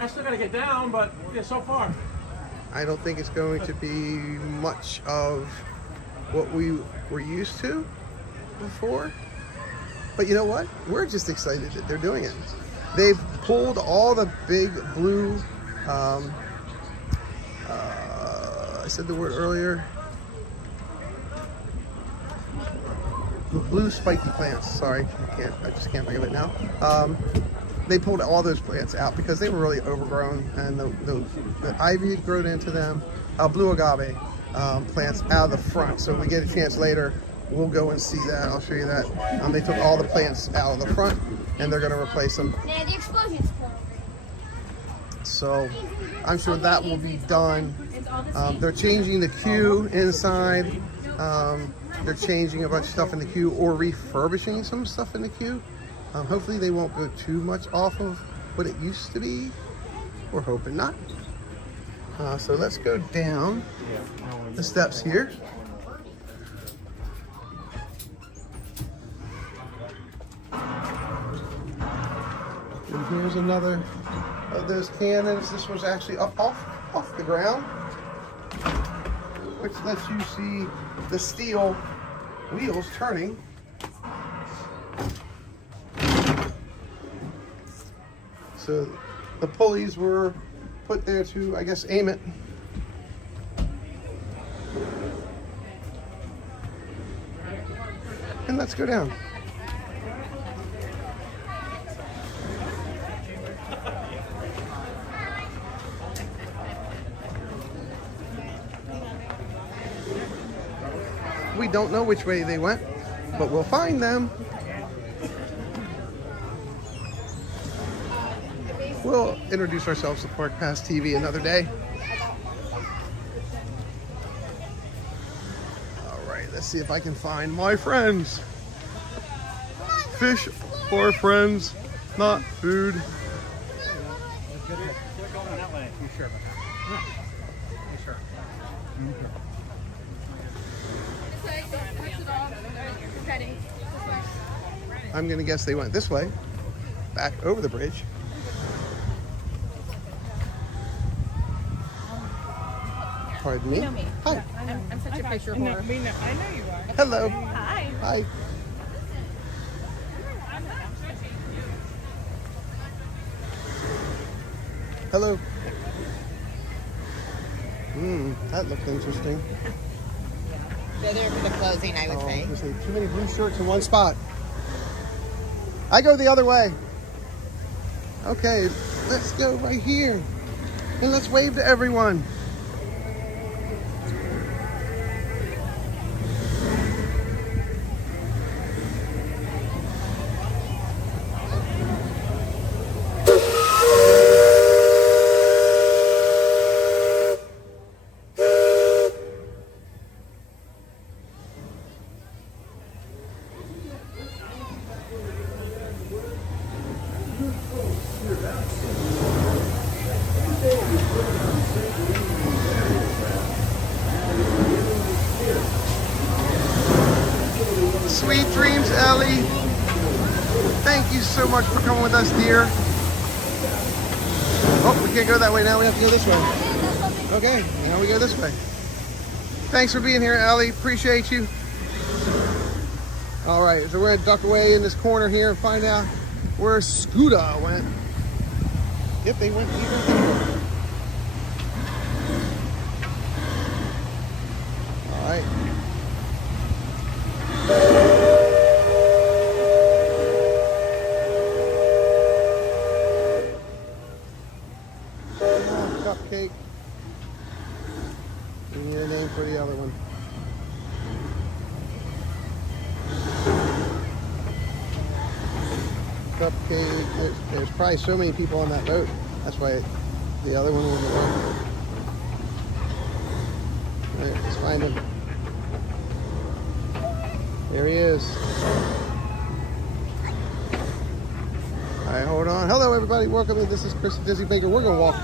I still gotta get down, but yeah, so far. I don't think it's going to be much of what we were used to. before. But you know what? We're just excited that they're doing it. They've pulled all the big blue, I said the word earlier, blue spiky plants. Sorry, I just can't think of it now. They pulled all those plants out because they were really overgrown, and the ivy had grown into them. Blue agave plants out of the front. So if we get a chance later, we'll go and see that. I'll show you that. They took all the plants out of the front, and they're going to replace them. Yeah, the explosion's cool. So I'm sure that will be done. They're changing the queue inside. They're changing a bunch of stuff in the queue or refurbishing some stuff in the queue. Hopefully they won't go too much off of what it used to be. We're hoping not. So let's go down the steps here. And here's another of those cannons. This was actually up off the ground, which lets you see the steel wheels turning. So the pulleys were put there to, I guess, aim it. And let's go down. We don't know which way they went, but we'll find them. We'll introduce ourselves to Park Pass TV another day. All right, let's see if I can find my friends. Fish for friends, not food. I'm gonna guess they went this way, back over the bridge. Pardon me. You know me. Hi. I'm such a picture whore. I know you are. Hello. Hi. Hi. Hello. That looked interesting. They're there for the closing, I would say. There's too many blue shirts in one spot. I go the other way. Okay, let's go right here. And let's wave to everyone. Sweet dreams, Ellie. Thank you so much for coming with us, dear. Oh, we can't go that way now. We have to go this way. Okay, now we go this way. Thanks for being here, Ellie. Appreciate you. All right, so we're going to duck away in this corner here and find out where Scooter went. If they went even anywhere. All right. Cupcake. We need a name for the other one. Cupcake. There's probably so many people on that boat. That's why the other one wouldn't work. All right, let's find him. There he is. All right, hold on. Hello, everybody. Welcome. This is Chris Dizzy Baker. We're gonna walk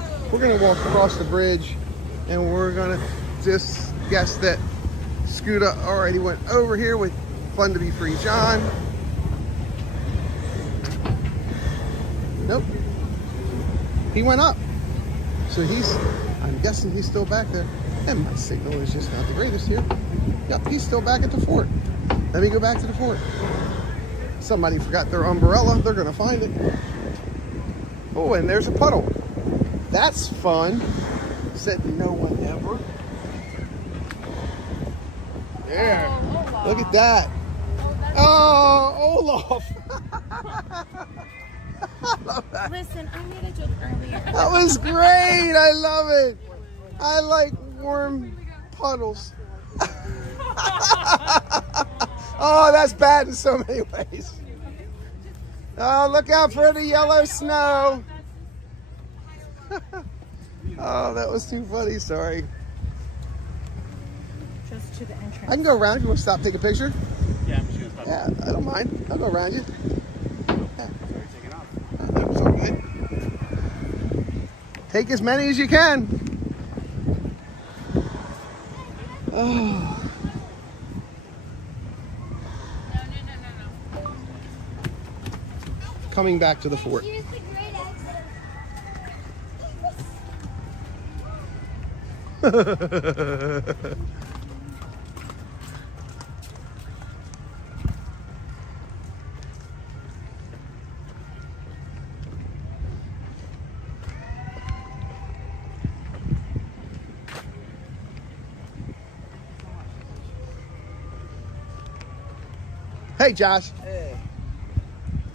across the bridge, and we're gonna just guess that Scooter already went over here with Fun to Be Free John. Nope. He went up. So I'm guessing he's still back there. And my signal is just not the greatest here. Yep, he's still back at the fort. Let me go back to the fort. Somebody forgot their umbrella. They're gonna find it. Oh, and there's a puddle. That's fun. Said no one ever. There. Oh, Look at that. Oh, Olaf. I love that. Listen, I made a joke earlier. That was great. I love it. I like warm puddles. Oh, that's bad in so many ways. Oh, look out for the yellow snow. Oh, that was too funny. Sorry. Just to the entrance. I can go around if you want to stop, take a picture. Yeah, she was about Yeah, I don't mind. I'll go around you. Yeah. Sorry, take it off. That was all good. Take as many as you can. Oh. Coming back to the fort. Here's the great exit. Hey, Josh. Hey.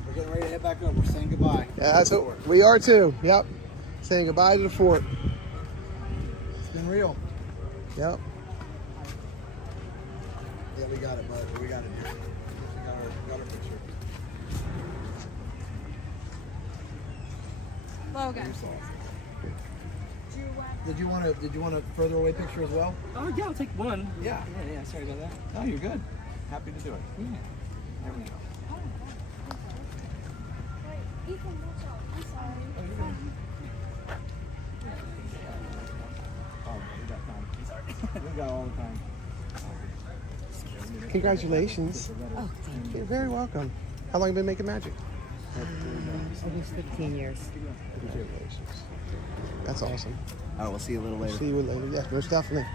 We're getting ready to head back over. We're saying goodbye. Yeah, that's what we are too. Yep. Saying goodbye to the fort. It's been real. Yep. Yeah, we got it, bud. We got it here. We got our picture. Logan. Did you want a further away picture as well? Oh yeah, I'll take one. Yeah. Sorry about that. No, you're good. Happy to do it. Yeah. There we go. Ethan, watch out. I'm sorry. Oh, we got time. Sorry. We got all the time. Congratulations. Oh, You're very welcome. How long have you been making magic? Almost 15 years. Congratulations. That's awesome. All right, we'll see you a little later. See you later. Yeah, most definitely.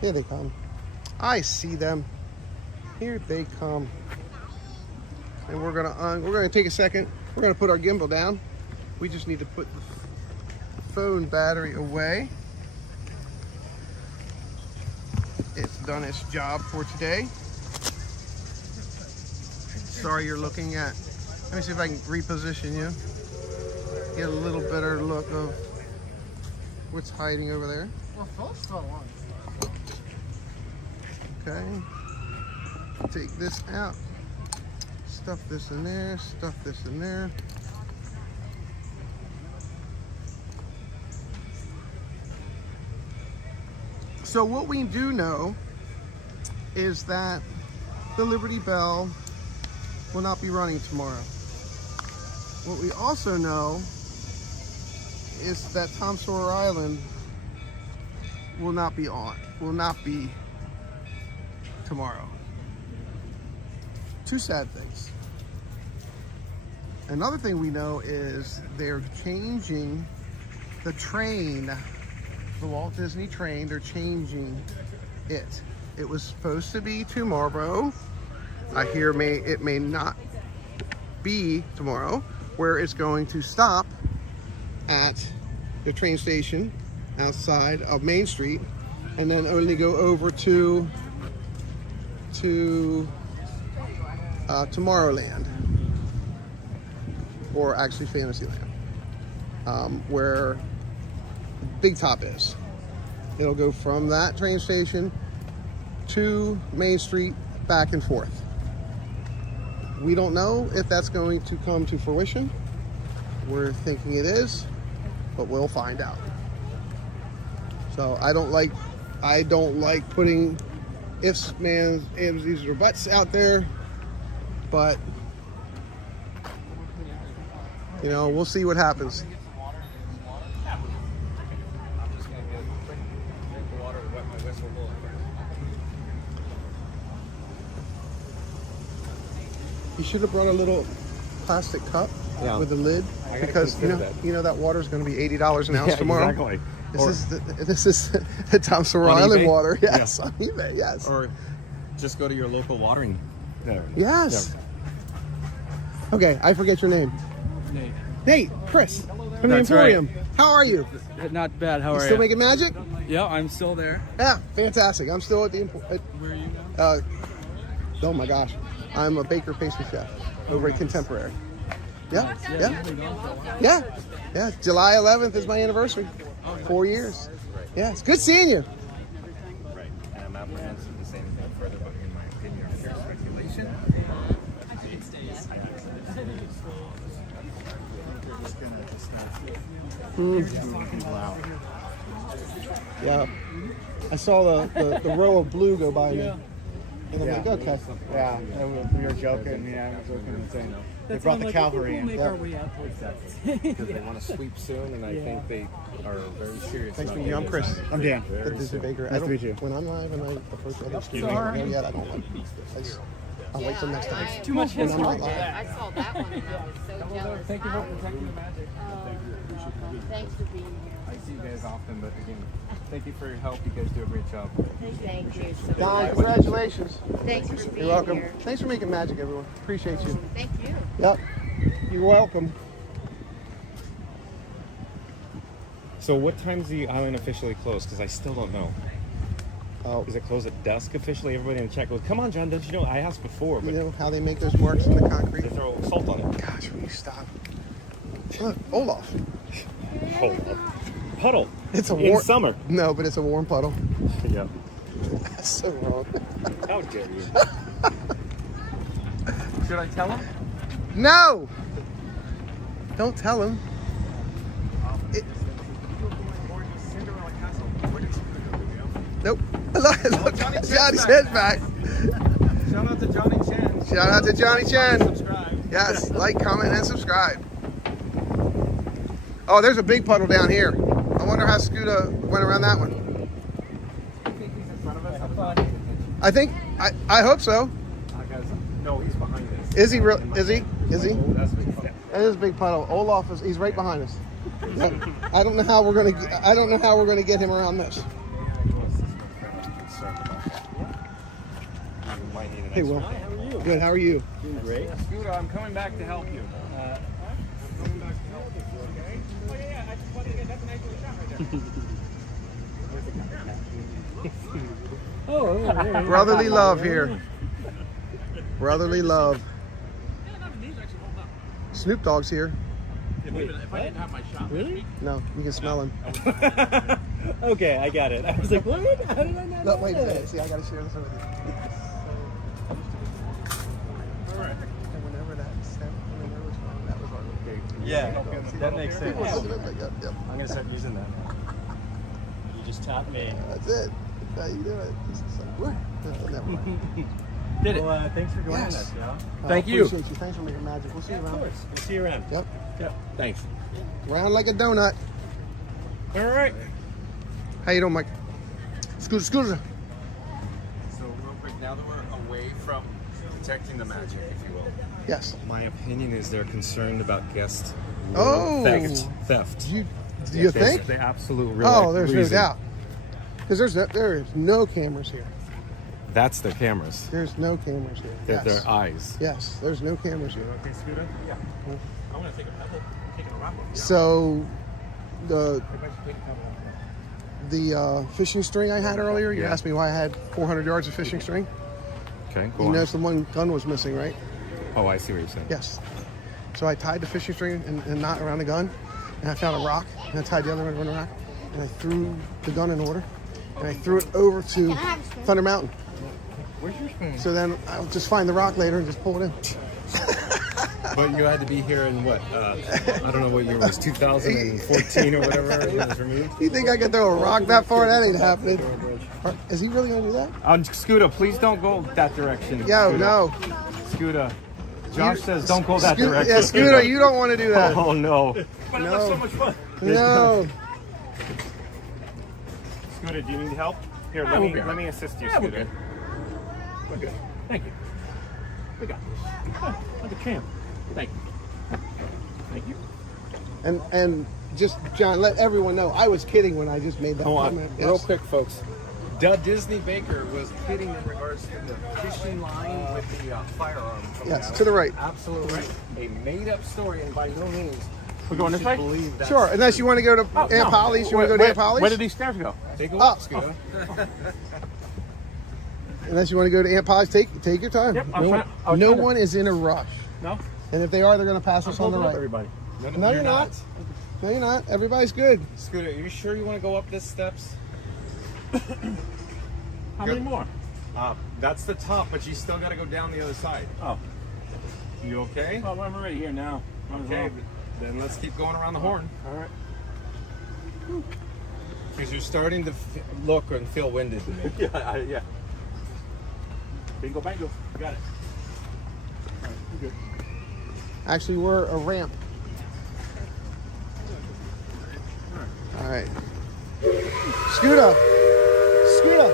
Here they come. I see them. Here they come. And we're gonna take a second. We're gonna put our gimbal down. We just need to put the phone battery away. It's done its job for today. Sorry you're looking at. Let me see if I can reposition you. Get a little better look of what's hiding over there. Well, Phil's still on. Okay, take this out, stuff this in there, stuff this in there. So what we do know is that the Liberty Belle will not be running tomorrow. What we also know is that Tom Sawyer Island will not be tomorrow. Two sad things. Another thing we know is they're changing the train, the Walt Disney train. They're changing it. It was supposed to be tomorrow. I hear it may not be tomorrow, where it's going to stop at the train station outside of Main Street and then only go over to Tomorrowland, or actually Fantasyland, where Big Top is. It'll go from that train station to Main Street, back and forth. We don't know if that's going to come to fruition. We're thinking it is, but we'll find out. So I don't like putting ifs, man, these are butts out there, but you know, we'll see what happens. You should have brought a little plastic cup with a lid, because you know that water's going to be $80 an ounce tomorrow. Exactly. This is the Thompson Rhode Island water. Yes, yeah. On eBay. Yes. Or just go to your local watering. Yes. Okay, I forget your name. Nate, Chris from the That's Emporium. right. How are you? Not bad. How are you? Still making magic? Yeah, I'm still there. Yeah, fantastic. I'm still at the. Where are you now? Oh my gosh, I'm a baker pastry chef over at Contemporary. Yeah. July 11th is my anniversary. 4 years. Yeah, it's good seeing you. Right. And I'm apprehensive to say anything further, but in my opinion, pure speculation. Yeah. I saw the row of blue go by me. And I'm like, okay. Yeah, we were joking. Yeah, I was joking and saying they brought the cavalry in. Make our way out towards that. Because they want to sweep soon, and I think they are very serious. Thanks for meeting you. I'm Chris. I'm Dan. The Disney Baker. Nice to meet you. When I'm live and I approach other students, I don't know yet. I don't know. I'll wait till next time. It's too much history. I saw that one and I was so jealous. Thank you for protecting the magic. Thanks for being here. I see you guys often, but again, thank you for your help. You guys do a great job. Thank you so Don, much. congratulations. Thanks for being You're welcome. here. Thanks for making magic, everyone. Appreciate you. Thank you. Yep. You're welcome. So what time's the island officially closed? Because I still don't know. Oh. Is it closed at dusk officially? Everybody in the chat goes, come on, John, don't you know? I asked before, but You know how they make those marks in the concrete? they throw salt on it. Gosh, will you stop? Look, Olaf. Hold up. Puddle. It's a in warm summer. No, but it's a warm puddle. Yeah. That's so wrong. How dare you? Should I tell him? No! Don't tell him. Nope. Look, Johnny Chen's back. Shout out to Johnny Chen. Shout out to Johnny Chen. Subscribe. Yes, like, comment, and subscribe. Oh, there's a big puddle down here. I wonder how Scooter went around that one. I hope so. No, he's behind us. Is he real? Is he? Is he? That's a big puddle. That is a big puddle. Olaf he's right behind us. Yep. I don't know how we're gonna get him around this. Hey, Will. Hi, how are you? Good. How are you? Doing great. Scooter, I'm coming back to help you. Brotherly love here. Brotherly love. Snoop Dogg's here. If I didn't have my shot with me, No, you can smell him. Okay, I got it. I was like, what? How did I not No, know wait a that? minute. See, I gotta share this with you. Alright. And whenever that was wrong, that was wrong. Okay. Yeah, that makes sense. Yep. I'm gonna start using that now. You just taught me. That's it. That's how you do it. Never mind. Did it. Well, thanks for joining Yes. us, y'all. Thank you. Appreciate you. Thanks for making magic. We'll see you Of around. course. We'll see you around. Yep. Yep. Thanks. Round like a donut. All right. How you doing, Mike? Scooter. So real quick, now that we're away from detecting the magic, if you will. Yes. My opinion is they're concerned about guest theft. Do you think? The absolute real Oh, there's reason. no doubt. Because there is no cameras here. That's their cameras. There's no cameras here. They're Yes. their eyes. Yes, there's no cameras here. Okay, Scooter? Yeah. I want to take a pebble, taking a rock with me. So the fishing string I had earlier, you asked me why I had 400 yards of fishing string. Okay, go You on. noticed the one gun was missing, right? Oh, I see what you're saying. Yes. So I tied the fishing string and knot around the gun, and I found a rock, and I tied the other one around the rock, and I threw the gun in order, and I threw it over to Thunder Mountain. Where's your spoon? So then I'll just find the rock later and just pull it in. But you had to be here in what? I don't know what year it was, 2014 or whatever it was removed. You think I can throw a rock that far? That ain't happening. Is he really gonna do that? Scooter, please don't go that direction. Yo, Scooter. no. Scooter. Josh says don't go that direction. Yeah, Scooter, you don't want to do that. Oh no. But it looks so much fun. No. Scooter, do you need help? Here, Yeah, let me assist you, Yeah, we're Scooter. good. We're good. Thank you. We got this. Oh, like a champ. Thank you. Thank you. And just, John, let everyone know, I was kidding when I just made that comment. Real quick, folks. The Disney Baker was kidding in regards to the fishing line with the firearm. Yes, to the right. Absolutely. A made-up story, and by no means We're going this way? believe that. Sure, unless you want to go to Aunt no. Polly's. You want to go to Aunt Polly's? Where did these stairs go? They go up, Scooter. Unless you want to go to Aunt Polly's, take your time. Yep, no one is in a rush. No? And if they are, they're going to pass us on the right. Everybody. No, you're not. No, you're not. Everybody's good. Scooter, are you sure you want to go up these steps? How many more? That's the top, but you still got to go down the other side. Oh. You okay? Well, I'm already here now. Okay, then let's keep going around the horn. All right. Because you're starting to look and feel winded. Yeah. Bingo, bango. You got it. All right, you're good. Actually, we're a ramp. All right. Scooter. Scooter.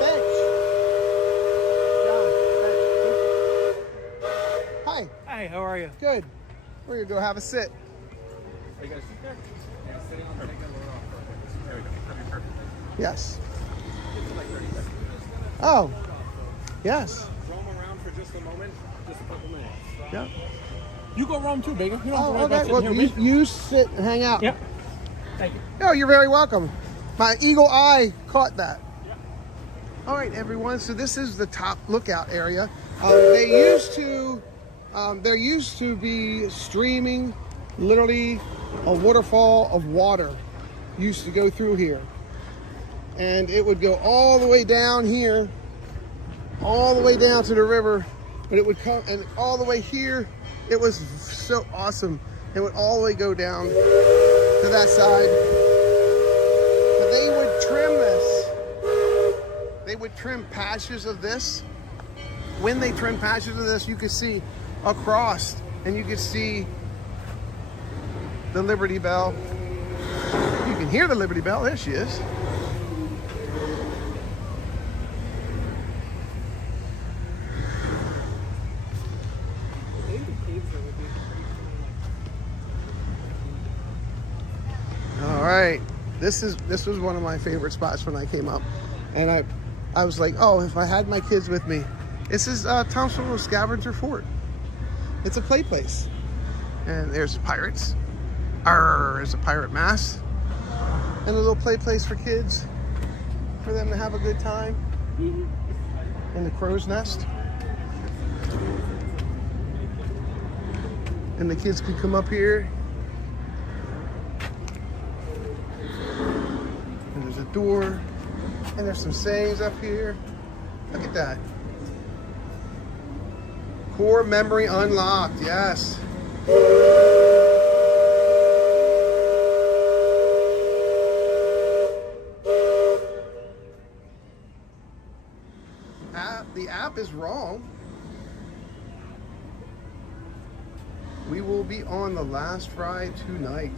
Bench. Hi. Hi, how are you? Good. We're going to go have a sit. Are you guys sit there? Yeah, sitting on the table. There we go. That'd be perfect. Yes. It's like 30 seconds. Oh. Yes. Roam around for just a moment, just a couple minutes. Yeah. You go roam too, Baker. You don't have to Oh, worry about okay. sitting Well, here with me. you sit and hang out. Yep. Thank you. No, you're very welcome. My eagle eye caught that. All right, everyone. So this is the top lookout area. There used to be streaming, literally a waterfall of water used to go through here, and it would go all the way down here, all the way down to the river, but it would come and all the way here. It was so awesome. It would all the way go down to that side. But they would trim this. They would trim patches of this. When they trim patches of this, you could see across, and you could see the Liberty Belle. You can hear the Liberty Belle. There she is. All right, this was one of my favorite spots when I came up, and I was like, oh, if I had my kids with me. This is Tom Sawyer Scavenger Fort. It's a play place, and there's pirates. There's a pirate mast, and a little play place for kids, for them to have a good time. And the crow's nest, and the kids could come up here. And there's a door, and there's some sayings up here. Look at that. Core memory unlocked, yes. The app is wrong. We will be on the last ride tonight.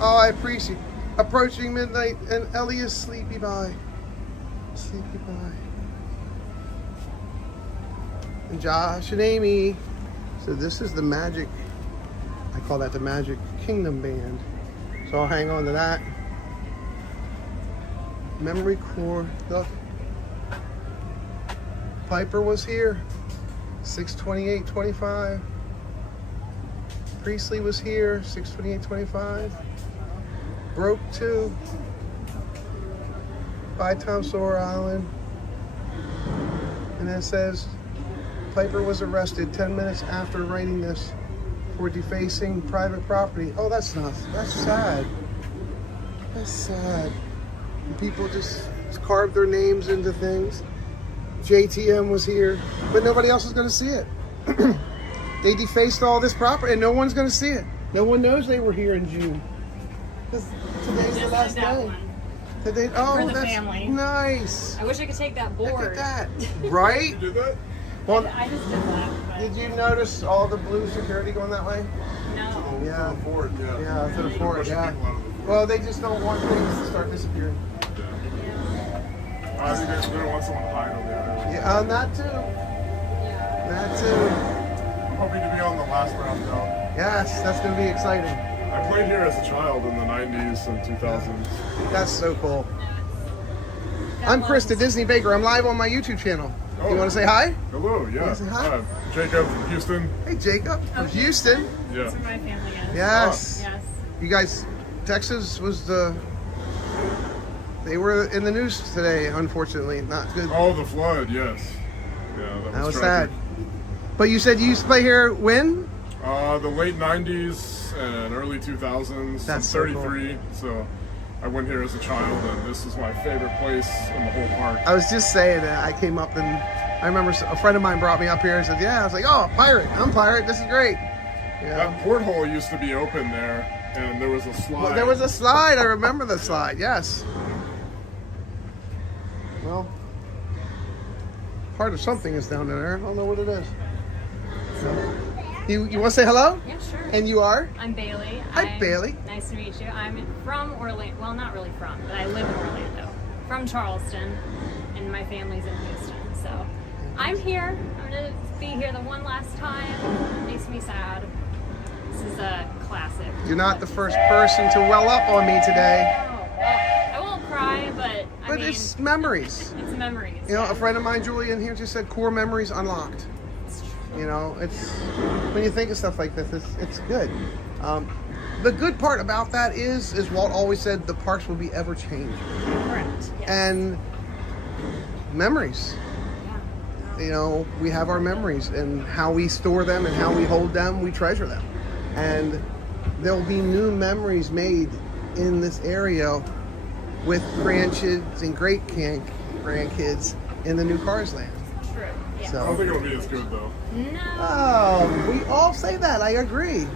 Oh, I appreciate approaching midnight and Ellie is sleepy bye. Sleepy bye. And Josh and Amy. So this is the Magic, I call that the Magic Kingdom Band. So I'll hang on to that. Memory core. Look. Piper was here. 628.25. Priestley was here. 628.25. Broke 2. By Tom Sawyer Island. And then it says Piper was arrested 10 minutes after writing this for defacing private property. Oh, that's sad. That's sad. People just carve their names into things. JTM was here, but nobody else was going to see it. They defaced all this property, and no one's going to see it. No one knows they were here in June. Because today's the last day. Today, oh, For the that's family. Nice. I wish I could take that board. Look at that. Right? You did that? Well, I just did that. But did you notice all the blue security going that way? no. Yeah. To the fort, yeah. Yeah, to the fort, Pushing yeah. people out of the fort. Well, they just don't want things to start disappearing. I think they don't want someone to hide on the island. Yeah, that too. That too. I'm hoping to be on the last round though. Yes, that's going to be exciting. I played here as a child in the 90s and 2000s. That's so cool. I'm Chris, the Disney Baker. I'm live on my YouTube channel. Oh. You want to say hi? Hello, yeah. Say hi. Jacob from Houston. Hey, Jacob from Houston. Yeah. That's where my family is. Yes. Yes. You guys, Texas was they were in the news today, unfortunately. Not good. Oh, the flood, yes. Yeah, That was tragic. sad. But you said you used to play here when? The late 90s and early 2000s. That's I'm so cool. 33, so I went here as a child, and this is my favorite place in the whole park. I was just saying that I came up and I remember a friend of mine brought me up here and said, yeah. I was like, oh, pirate. I'm pirate. This is great. Yeah. That porthole used to be open there, and there was a slide. Well, there was a slide. I remember the slide. Yes. Well, part of something is down there. I don't know what it is. You want to say hello? Yeah, sure. And you are? I'm Bailey. Hi, Bailey. Nice to meet you. I'm from Orlando. Well, not really from, but I live in Orlando. From Charleston, and my family's in Houston. So I'm here. I'm going to be here the one last time. Makes me sad. This is a classic. You're not the first person to well up on me today. I won't cry, but I mean, It's memories. It's memories. You know, a friend of mine, Julie, in here just said core memories unlocked. You know, it's when you think of stuff like this, it's good. The good part about that is Walt always said the parks will be ever changing. Correct. Yes. And memories. You know, we have our memories and how we store them and how we hold them, we treasure them. And there'll be new memories made in this area with grandkids and great grandkids in the new Cars Land. True. Yeah. I don't think it'll be as good though. No. Oh, we all say that. I agree.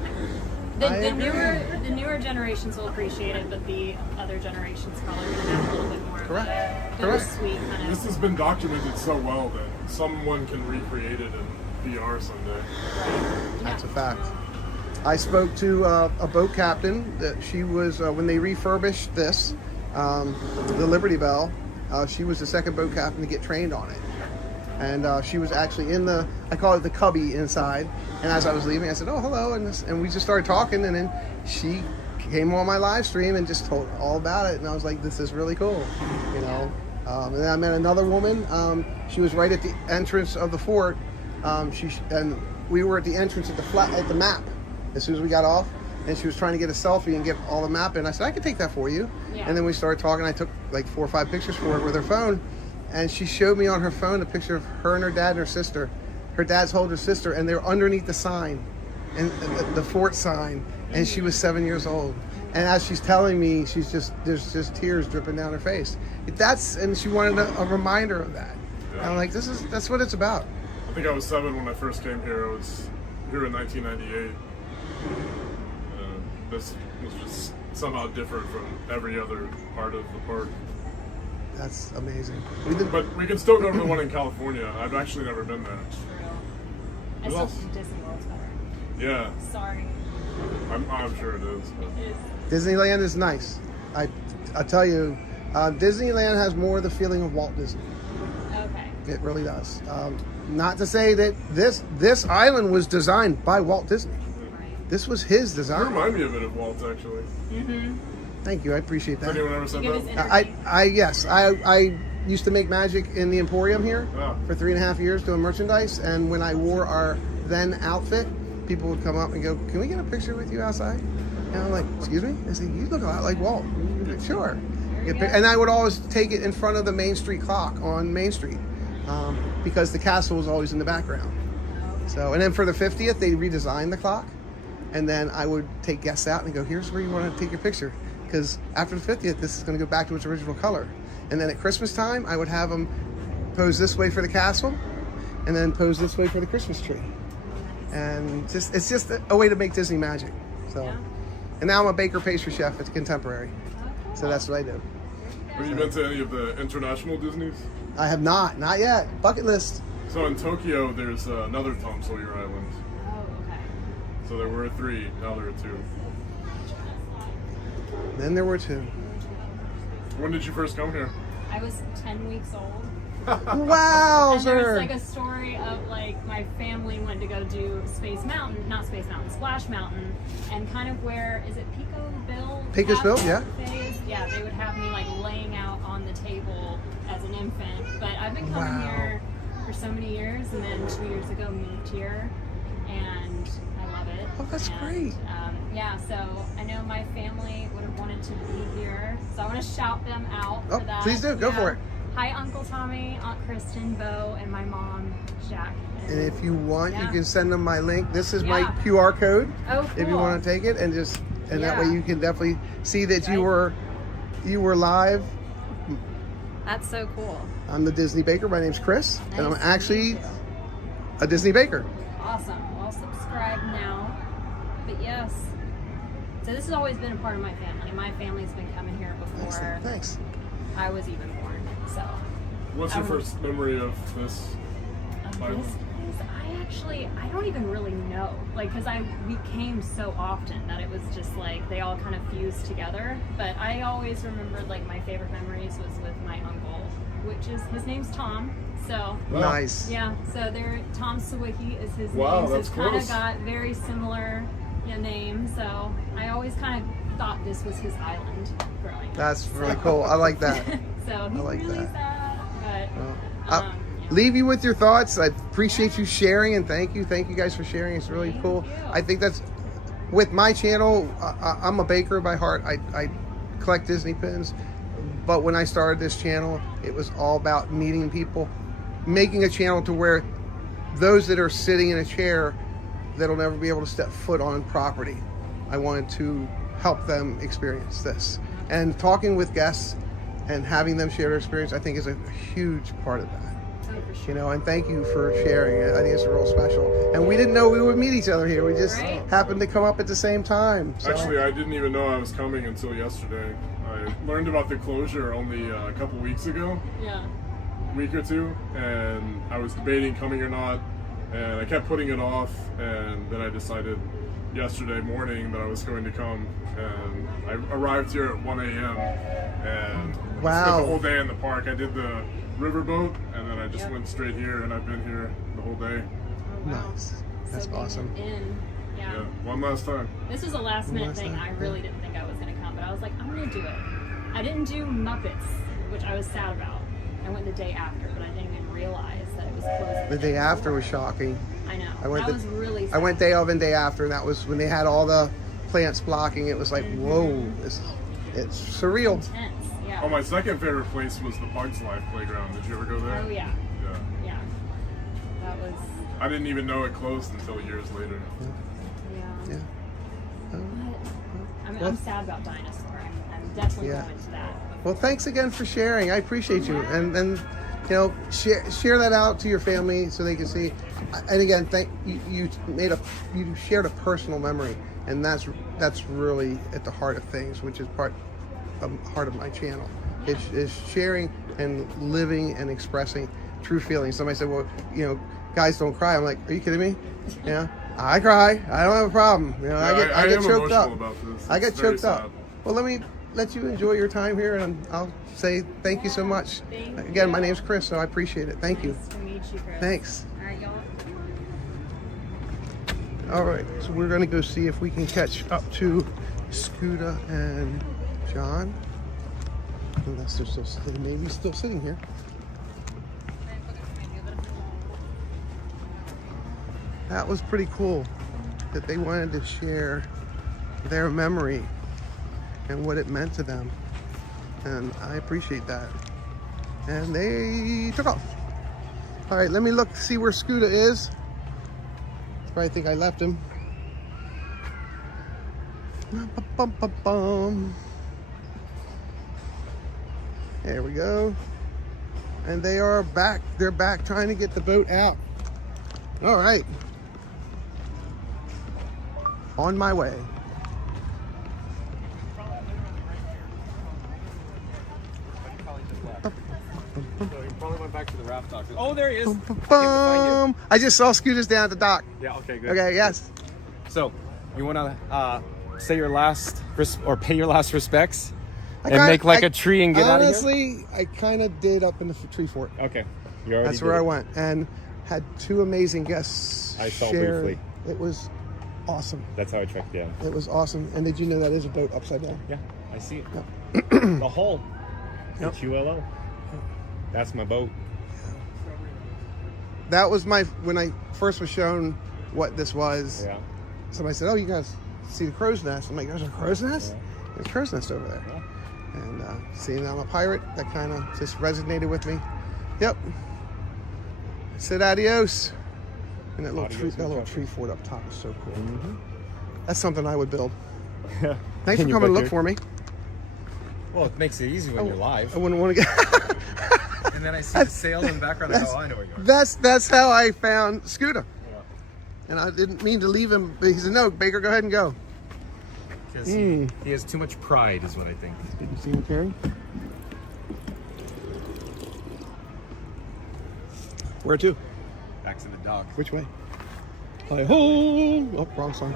The newer generations will appreciate it, but the other generations probably going to have a little bit more Correct. of a Correct. bittersweet kind of. This has been documented so well that someone can recreate it in VR someday. That's a fact. I spoke to a boat captain that she was, when they refurbished this, the Liberty Belle, she was the second boat captain to get trained on it. And she was actually in I call it the cubby inside. And as I was leaving, I said, oh, hello. And we just started talking. And then she came on my live stream and just told all about it. And I was like, this is really cool, you know. And then I met another woman. She was right at the entrance of the fort. And we were at the entrance at the map as soon as we got off. And she was trying to get a selfie and get all the map in. I said, I can take that for you. Yeah. And then we started talking. I took like 4 or 5 pictures for her with her phone. And she showed me on her phone a picture of her and her dad and her sister. Her dad's holding her sister, and they're underneath the sign, and the fort sign. And she was 7 years old. And as she's telling me, there's just tears dripping down her face. And she wanted a reminder of that. And I'm like, that's what it's about. I think I was 7 when I first came here. I was here in 1998. This was just somehow different from every other part of the park. That's amazing. But we can still go to the one in California. I've actually never been there. I still think Disney World's better. Yeah. Sorry. I'm sure it is. But. It is. Disneyland is nice. I tell you, Disneyland has more of the feeling of Walt Disney. Okay. It really does. Not to say that this island was designed by Walt Disney. This was his design. You remind me a bit of Walt, actually. Mm-hmm. Thank you. I appreciate that. Has anyone ever said that? Yes. I used to make magic in the Emporium here for 3.5 years doing merchandise. And when I wore our then outfit, people would come up and go, can we get a picture with you outside? And I'm like, excuse me? They say, you look a lot like Walt. I'm like, sure. And I would always take it in front of the Main Street clock on Main Street because the castle was always in the background. So, and then for the 50th, they redesigned the clock. And then I would take guests out and go, here's where you want to take your picture. Because after the 50th, this is going to go back to its original color. And then at Christmas time, I would have them pose this way for the castle, and then pose this way for the Christmas tree. And it's just a way to make Disney magic. So, and now I'm a baker pastry chef at Contemporary. So that's what I do. Have you been to any of the international Disneys? I have not yet. Bucket list. So in Tokyo, there's another Tom Sawyer Island. Oh, okay. So there were 3, now there are 2. Then there were 2. When did you first come here? I was 10 weeks old. Wow, and there's sir. like a story of like my family went to go do Splash Mountain, and kind of where is it Belle? Pecos Bill, yeah. Yeah, they would have me like laying out on the table as an infant. But I've been coming here for so many years, and then 2 years ago moved here, and I love it. Oh, that's great. Yeah, so I know my family would have wanted to be here, so I want to shout them out for that. Please do. Go for it. Hi, Uncle Tommy, Aunt Kristen, Bo, and my mom, Jack. And if you want, you Yeah. can send them my link. This is my QR code. Oh, If you cool. want to take it, and that way Yeah. you can definitely see that you were live. That's so cool. I'm the Disney Baker. My name's Chris, and I'm Nice to actually a Disney Baker. Awesome. Well, subscribe now. But yes, so this has always been a part of my family. My family's been coming here before Excellent. Thanks. I was even born. So. What's your first memory of this island? I don't even really know, like, because we came so often that it was just like they all kind of fused together. But I always remembered like my favorite memories was with my uncle, which is his name's Tom. So nice. Yeah, so Tom Sawicki is his Wow, name. So that's it's kind close. of got very similar names. So I always kind of thought this was his island growing up. That's really cool. I like that. So he's like really that. sad, but I'll leave you with your thoughts. I appreciate you sharing, and thank you guys for sharing. It's really cool. I think that's with my channel. I'm a baker by heart. I collect Disney pins, but when I started this channel, it was all about meeting people, making a channel to where those that are sitting in a chair that'll never be able to step foot on property, I wanted to help them experience this. And talking with guests and having them share their experience, I think is a huge part of that. And thank you for sharing it. I think it's real special. And we didn't know we would meet each other here. We just happened to come up at the same time. So. Actually, I didn't even know I was coming until yesterday. I learned about the closure only a couple weeks ago. Yeah. Week or two, and I was debating coming or not, and I kept putting it off, and then I decided yesterday morning that I was going to come, and I arrived here at 1 a.m. and spent the whole day in the park. I did the riverboat, and then I just went straight here, and I've been here the whole day. Nice. That's awesome. Yeah, one last time. This was a last minute thing. I really didn't think I was going to come, but I was like, I'm going to do it. I didn't do Muppets, which I was sad about. I went the day after, but I didn't even realize that it was closing. The day after was shocking. I know. I went that was really sad. I went day of and day after, and that was when they had all the plants blocking. It was like, whoa, it's surreal. Intense, yeah. Oh, my second favorite place was the Bugs Life playground. Did you ever go there? Oh, yeah. Yeah. That was... I didn't even know it closed until years later. Yeah. I'm sad about Dinosaur. I'm definitely going to that. Well, thanks again for sharing. I appreciate you, and share that out to your family so they can see. And again, you shared a personal memory, and that's really at the heart of things, which is heart of my channel. Is sharing and living and expressing true feelings. Somebody said, well, guys don't cry. I'm like, are you kidding me? Yeah, I cry. I don't have a problem. I get choked up. I get choked up. Well, let me let you enjoy your time here, and I'll say thank you so much. Again, my name's Chris, so I appreciate it. Thank you. Nice to meet you, Chris. Thanks. All right, y'all. All right, so we're gonna go see if we can catch up to Scuda and John. Unless they're still sitting, maybe still sitting here. That was pretty cool that they wanted to share their memory and what it meant to them. And I appreciate that. And they took off. All right, let me look, see where Scuda is. Probably think I left him. There we go. And they are back. They're back trying to get the boat out. All right. On my way. So he probably went back to the raft dock. Oh, there he is. I just saw Scooters down at the dock. Yeah, okay, good. Okay, yes. So, you want to say your last, or pay your last respects? And kinda- make like a tree and get out of here? Honestly, I kind of did up in the tree fort. Okay. You already That's where did I it. went. And had 2 amazing guests I saw share. briefly. It was awesome. That's how I checked, yeah. It was awesome. And did you know that is a boat upside down? Yeah, I see it. Yep. The hull. Yep. HULO. That's my boat. That was when I first was shown what this was. Yeah. Somebody said, "Oh, you guys see the crow's nest?" I'm like, "There's a crow's nest? There's a crow's nest over there." Yeah. And seeing that I'm a pirate, that kind of just resonated with me. Yep. I said adios. And that little tree fort up top is so cool. Mm-hmm. That's something I would build. Yeah. Thanks for coming to look for me. Well, it makes it easy when you're live. I wouldn't want to get. And then I see the sail in the background. I go, I know where you are. That's how I found Scooter. Yeah. And I didn't mean to leave him, but he said, "No, Baker, go ahead and go." Because he has too much pride, is what I think. Did you see him, Carrie? Where to? Back to the dock. Which way? Hi ho! Oh, wrong song.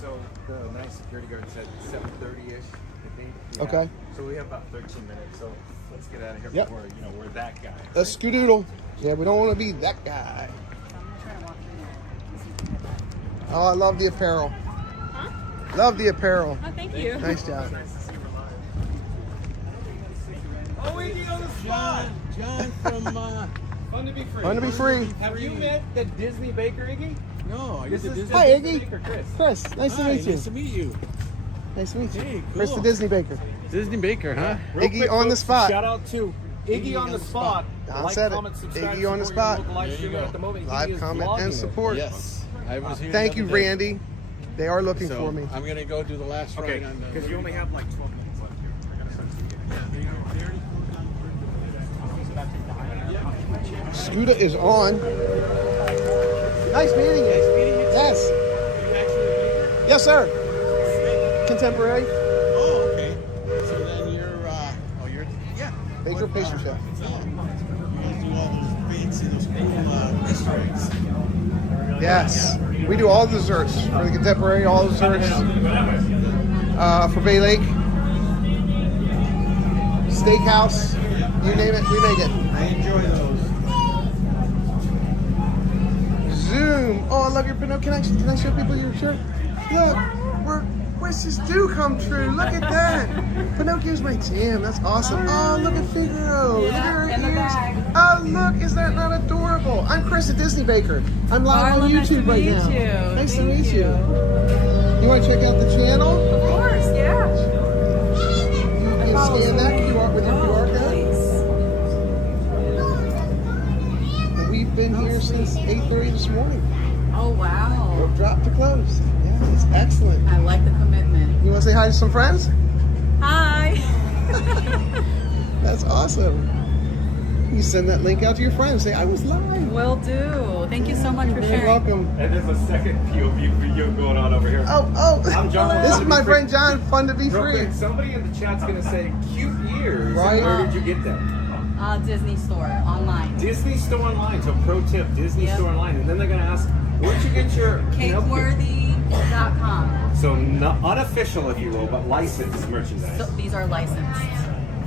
So the nice security guard said 7:30ish. I think. Okay. So we have about 13 minutes. So let's get out of here Yep. before we're that guy. That's Scoodoodle. Yeah, we don't want to be that guy. Oh, I love the apparel. Huh? Love the apparel. Oh, thank you. Nice job. Oh, Iggy on the spot. John from Fun to be free. Fun to be free. Have you met the Disney Baker, Iggy? No, I This get the is Disney. Hi, Disney Iggy. Baker, Chris. Chris, nice to Hi, meet you. Nice to meet you. Nice to meet you. Hey, Chris cool. the Disney Baker. Disney Baker, huh? Real Iggy quick, on the folks, spot. Shout out to Iggy on the spot. Don Like, said it. comment, subscribe, Iggy on the support your spot. local live There you streamer go. at the moment. He Live, is comment, vlogging and it. support. Yes. I was here. Thank the you, other day. Randy. They are looking So, for me. I'm gonna go do the last Okay, ride on the. because you only have like 12 minutes left here. I gotta send Scooter is on. Nice meeting you. Yes. Yes, sir. Contemporary. Oh, okay. So then you're. Yeah. Baker pastry chef. You guys do all those fancy, those cool Easter eggs. Yes. We do all the desserts for the contemporary, all the desserts for Bay Lake. Steakhouse. You name it, we make it. I enjoy those. Zoom. Oh, I love your Pinocchio. Can I show people your shirt? Look, we're wishes do come true. Look at that. Pinocchio's my jam. That's awesome. Oh, look at Figaro. Look at her ears. Oh, look, is that not adorable? I'm Chris the Disney Baker. I'm live on YouTube right now. Nice to meet you. You want to check out the channel? Of course, yeah. You can scan that QR with your QR code. And we've been here since 8:30 this morning. Oh, wow. We'll drop to close. Yeah, it's excellent. I like the commitment. You want to say hi to some friends? Hi. That's awesome. You send that link out to your friends. Say, I was live. Will do. Thank you so much for You're sharing. welcome. And there's a second POV video going on over here. Oh. I'm John. This is my friend John. Fun to be Real free. quick, somebody in the chat's gonna say cute ears. Right. Where did you get them? Disney store online. Disney Store Online. So pro tip, Disney Store Online. And then they're gonna ask, where'd you get your Cakeworthy.com. So not unofficial, if you will, but licensed merchandise. So these are licensed.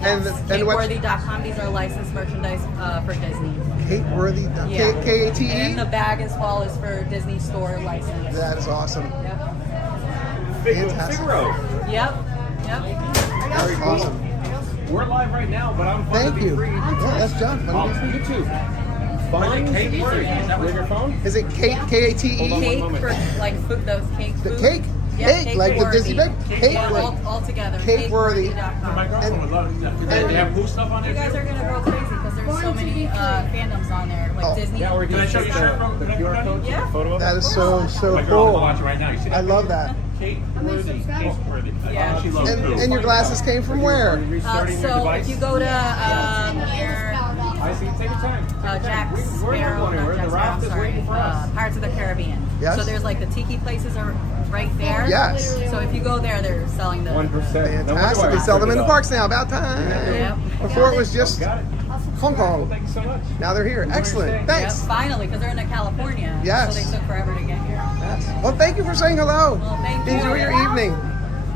And Yes. and what's Cakeworthy.com. These are licensed merchandise for Disney. Cakeworthy? Yeah. K-A-T-E? And the bag as well is for Disney store license. That is awesome. Yep. Fantastic. Figaro. Yep. That's awesome. We're live right now, but I'm fun Thank to be you. free. Yeah, that's John. Fun to be free. YouTube. Find Kate Worthy. Is that with your phone? Is it Kate? K-A-T-E? Cake for like food, those cake The food. cake? Yeah, Cake, like the Disney Bake? Cake Yeah, worthy. all together. Cake-worthy. Cakeworthy.com. My girlfriend would love it. Do they have cool stuff on You there guys too? are gonna go crazy because there's so many fandoms on there, like Disney. Yeah, we're Can I gonna show take you the your shirt? QR code, Yeah. photo of it. That is so My girl will cool. watch it right now. You see I that? love that. Kate Worthy. Yeah. She loves food. And your glasses came from where? So if you go to near I see. Take your time. Jack Sparrow, not Jack Sparrow, I'm sorry, Pirates of the Caribbean. Yes. So there's like the tiki places are right there. Yes. So if you go there, they're selling the 1%. Fantastic. They sell them in the parks now. About time. Yep. Before it was just Hong Kong. Thank you so much. Now they're here. Excellent. Thanks. Yep, finally, because they're in California. Yes. So they took forever to get here. Yes. Well, thank you for saying hello. Well, thank you. Enjoy your evening.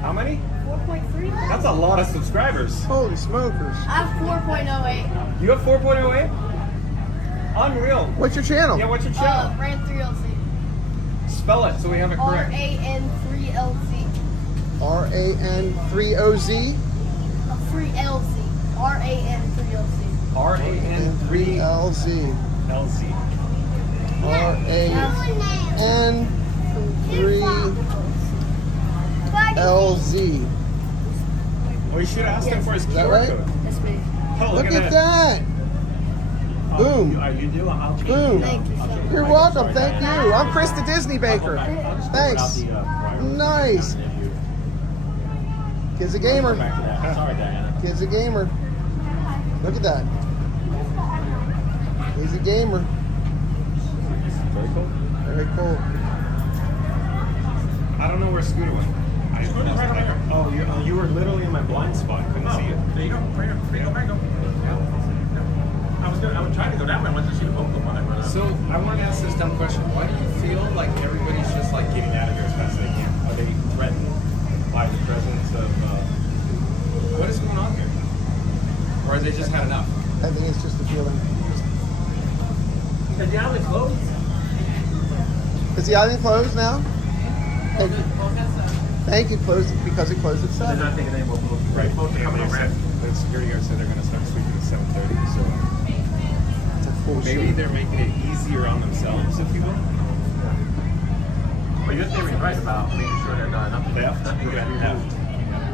How many? 4.3. That's a lot of subscribers. Holy smokers. I have 4.08. You have 4.08? Unreal. What's your channel? Yeah, what's your channel? Ran3LZ. Spell it so we have it correct. RAN3LZ. RAN3OZ. 3LZ. RAN3LZ. RAN3LZ. LZ. RAN3LZ. Well, you should ask him for his Is that QR right? code. That's me. Oh, Look at that. Boom. You do? Boom. You're welcome. Thank you. I'm Chris the Disney Baker. Thanks. Nice. Kid's a gamer. Sorry, Diana. Kid's a gamer. Look at that. He's a gamer. Very cool. Very cool. I don't know where Scooter went. Oh, you were literally in my blind spot. Couldn't see you. There you go. Right here. There you go. Right go. I was trying to go that way. I went to see the boat go by. So I want to ask this dumb question. Why do you feel like everybody's just like getting out of here as fast as they can? Are they threatened by the presence of what is going on here? Or have they just had enough? I think it's just a feeling. Is the island closed? Is the island closed now? Thank you. Thank you. Closed because it closed at 7. They're not thinking they will Right. coming around. The security guard said they're going to start sleeping at 7:30. So maybe Bullshit. they're making it easier on themselves, if you will. But your theory is right about making sure they're not enough Theft.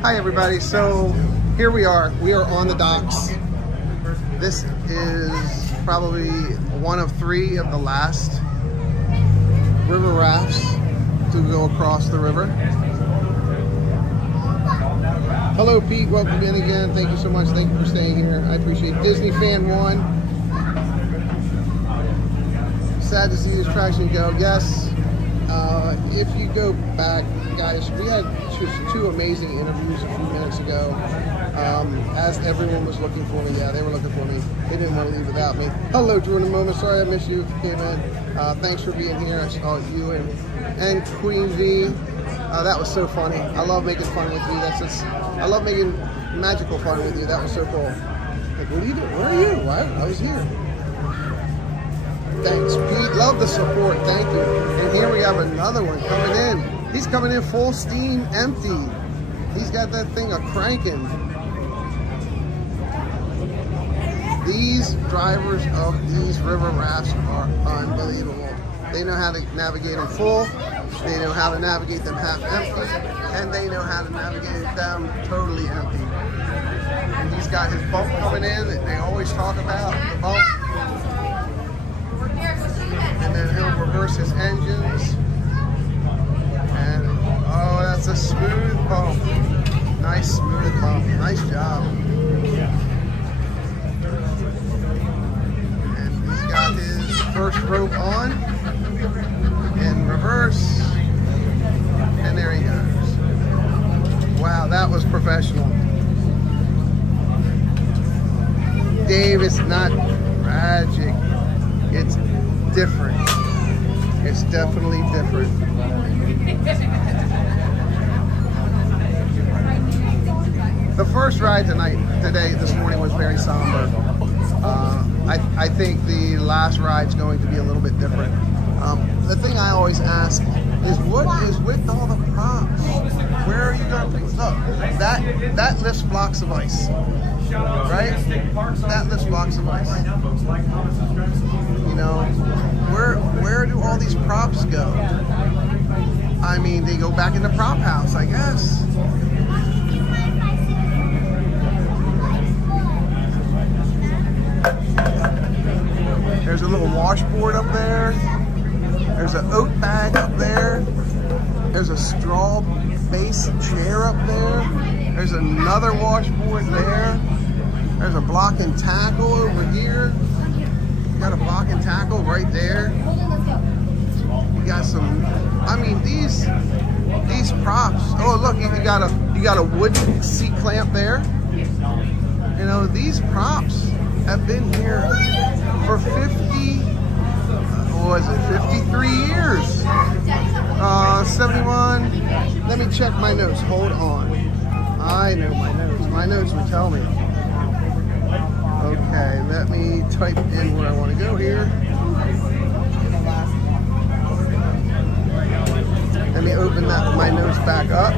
Hi everybody. So here we are. We are on the docks. This is probably one of 3 of the last river rafts to go across the river. Hello Pete, welcome in again. Thank you so much. Thank you for staying here. I appreciate it. Disney Fan 1. Sad to see this attraction go. Yes. If you go back, guys, we had just 2 amazing interviews a few minutes ago. As everyone was looking for me, yeah, they were looking for me. They didn't want to leave without me. Hello, Drew in a moment. Sorry I missed you if you came in. Thanks for being here. I saw you and Queen V. That was so funny. I love making fun with you. I love making magical fun with you. That was so cool. Like, what are you doing? Where are you? I was here. Thanks, Pete. Love the support. Thank you. And here we have another one coming in. He's coming in full steam, empty. He's got that thing a cranking. These drivers of these river rafts are unbelievable. They know how to navigate them full. They know how to navigate them half empty. And they know how to navigate them totally empty. And he's got his bump coming in that they always talk about, the bump. And then he'll reverse his engines. And oh, that's a smooth bump. Nice smooth bump. Nice job. And he's got his first rope on. In reverse. And there he goes. Wow, that was professional. Dave, it's not tragic. It's different. It's definitely different. The first ride this morning was very somber. I think the last ride's going to be a little bit different. The thing I always ask is, what is with all the props? Where are you going to pick up? That lifts blocks of ice, right? That lifts blocks of ice. You know, where do all these props go? I mean, they go back in the prop house, I guess. There's a little washboard up there. There's an oat bag up there. There's a straw base chair up there. There's another washboard there. There's a block and tackle over here. Got a block and tackle right there. You got some, I mean, these props. Oh, look, you got a wooden seat clamp there. You know, these props have been here for 53 years. 71. Let me check my notes. Hold on. I know my notes. My notes would tell me. Okay, let me type in where I want to go here. Let me open my notes back up.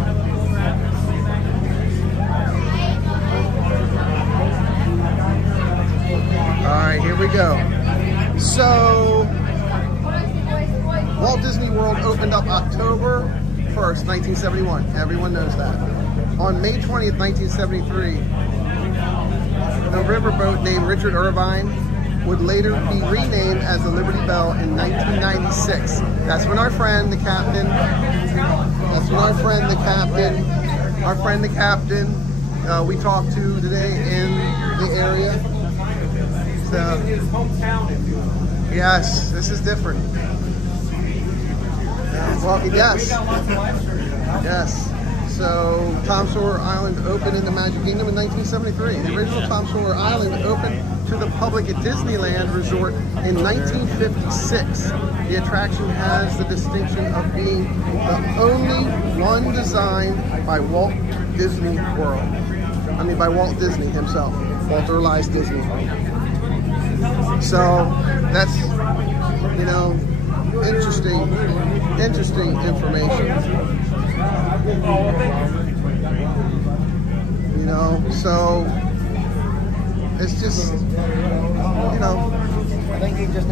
All right, here we go. So, Walt Disney World opened up October 1st, 1971. Everyone knows that. On May 20th, 1973, the riverboat named Richard Irvine would later be renamed as the Liberty Belle in 1996. That's when our friend, the captain, we talked to today in the area. So, yes, this is different. Well, yes. So, Tom Sawyer Island opened in the Magic Kingdom in 1973. The original Tom Sawyer Island opened to the public at Disneyland Resort in 1956. The attraction has the distinction of being the only one designed by Walt Disney World. I mean, by Walt Disney himself, Walter Elias Disney. So that's, you know, interesting information. You know, so it's just, you know.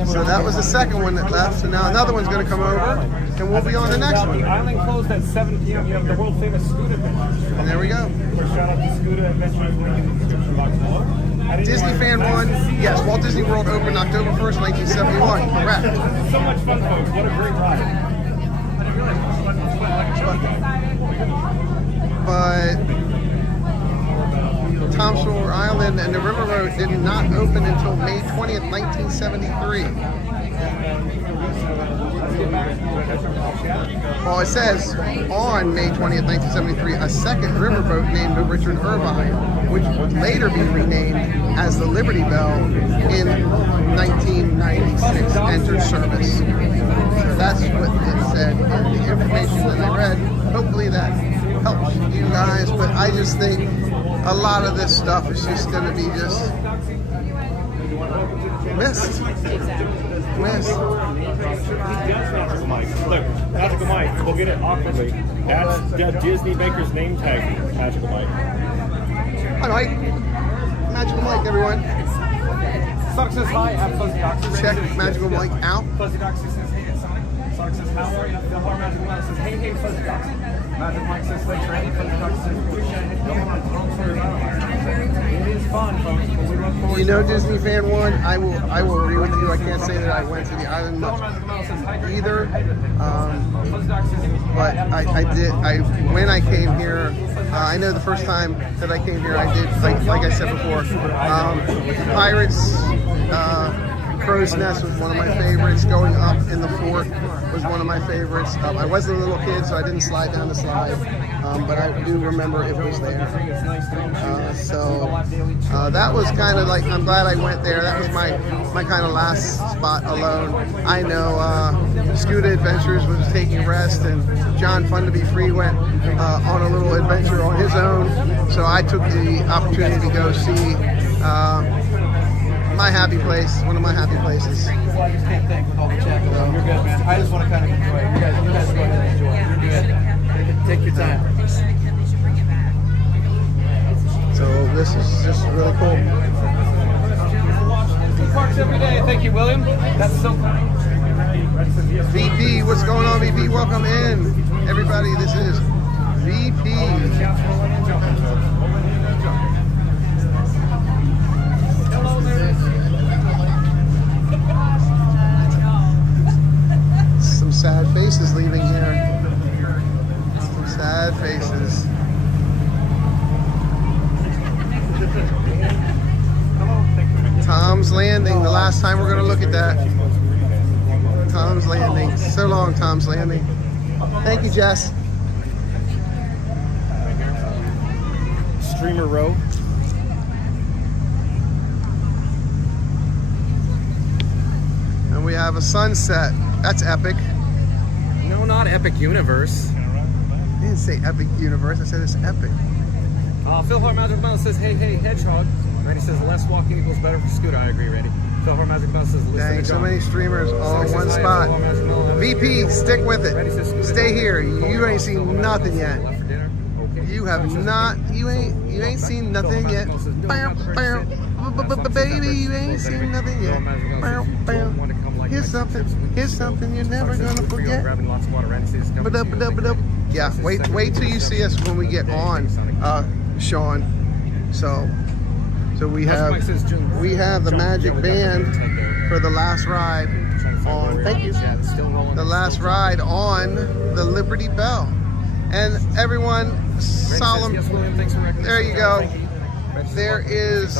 So that was the second one that left. So now another one's going to come over, and we'll be on the next one. The island closed at 7 p.m. You have the world famous Scuda Adventures. And there we go. Shout out to Scuda Adventures. Link in the description box below. Disney Fan 1, yes, Walt Disney World opened October 1st, 1971, correct. This is so much fun, folks. What a great ride. But Tom Sawyer Island and the River Road did not open until May 20th, 1973. Well, it says on May 20th, 1973, a second riverboat named the Richard Irvine, which would later be renamed as the Liberty Belle in 1996, entered service. So that's what it said in the information that I read. Hopefully that helps you guys, but I just think a lot of this stuff is just going to be just missed. Look, Magical Mike, we'll get it awkwardly. That's Disney Baker's name tag, Magical Mike. Hi, Mike. Magical Mike, everyone. Sonic says hi at Fuzzy Docs. Check Magical Mike out. Fuzzy Docs says hey at Sonic. Sonic says how are you? Bill Har Magical Mike says hey Fuzzy Docs. Magic Mike says thanks for having Fuzzy Docs says come on, Tom Sawyer Island. It is fun, folks, but we look forward You know, Disney Fan 1, I will agree with you. I can't say that I went to the island much either. But when I came here, I know the first time that I came here, I did, like I said before, Pirates, Crow's Nest was one of my favorites. Going up in the fort was one of my favorites. I wasn't a little kid, so I didn't slide down the slide, but I do remember it was there. That was kind of like, I'm glad I went there. That was my kind of last spot alone. I know Scuda Adventures was taking rest, and John Fun to Be Free went on a little adventure on his own. So I took the opportunity to go see my happy place, one of my happy places. Well, I just can't think with all the chat going on. You're good, man. I just want to kind of enjoy it. You guys go ahead and enjoy it. You're good. Take your time. So this is just really cool. Parks every day. Thank you, William. That's so kind. VP, what's going on, VP? Welcome in, everybody. This is VP. Some sad faces leaving here. look at that. Tom's Landing. So long, Tom's Landing. Thank you, Jess. Streamer row. And we have a sunset. That's epic. No, not Epic Universe. I didn't say Epic Universe. I said it's epic. Phil Hart Magic Mouse says, hey, hey, Hedgehog. Randy says, less walking equals better for Scooter. I agree, Randy. Phil Hart Magic Mouse says, listen Dang, to so John. many streamers all in one spot. VP, stick with it. Stay here. You ain't seen nothing yet. You have not. You ain't seen nothing yet. Baby, you ain't seen nothing yet. Here's something you're never gonna forget. Yeah, wait till you see us when we get on, Sean. So we have the Magic Band for the last ride on. Thank you. The last ride on the Liberty Belle, and everyone, solemn. There you go. There is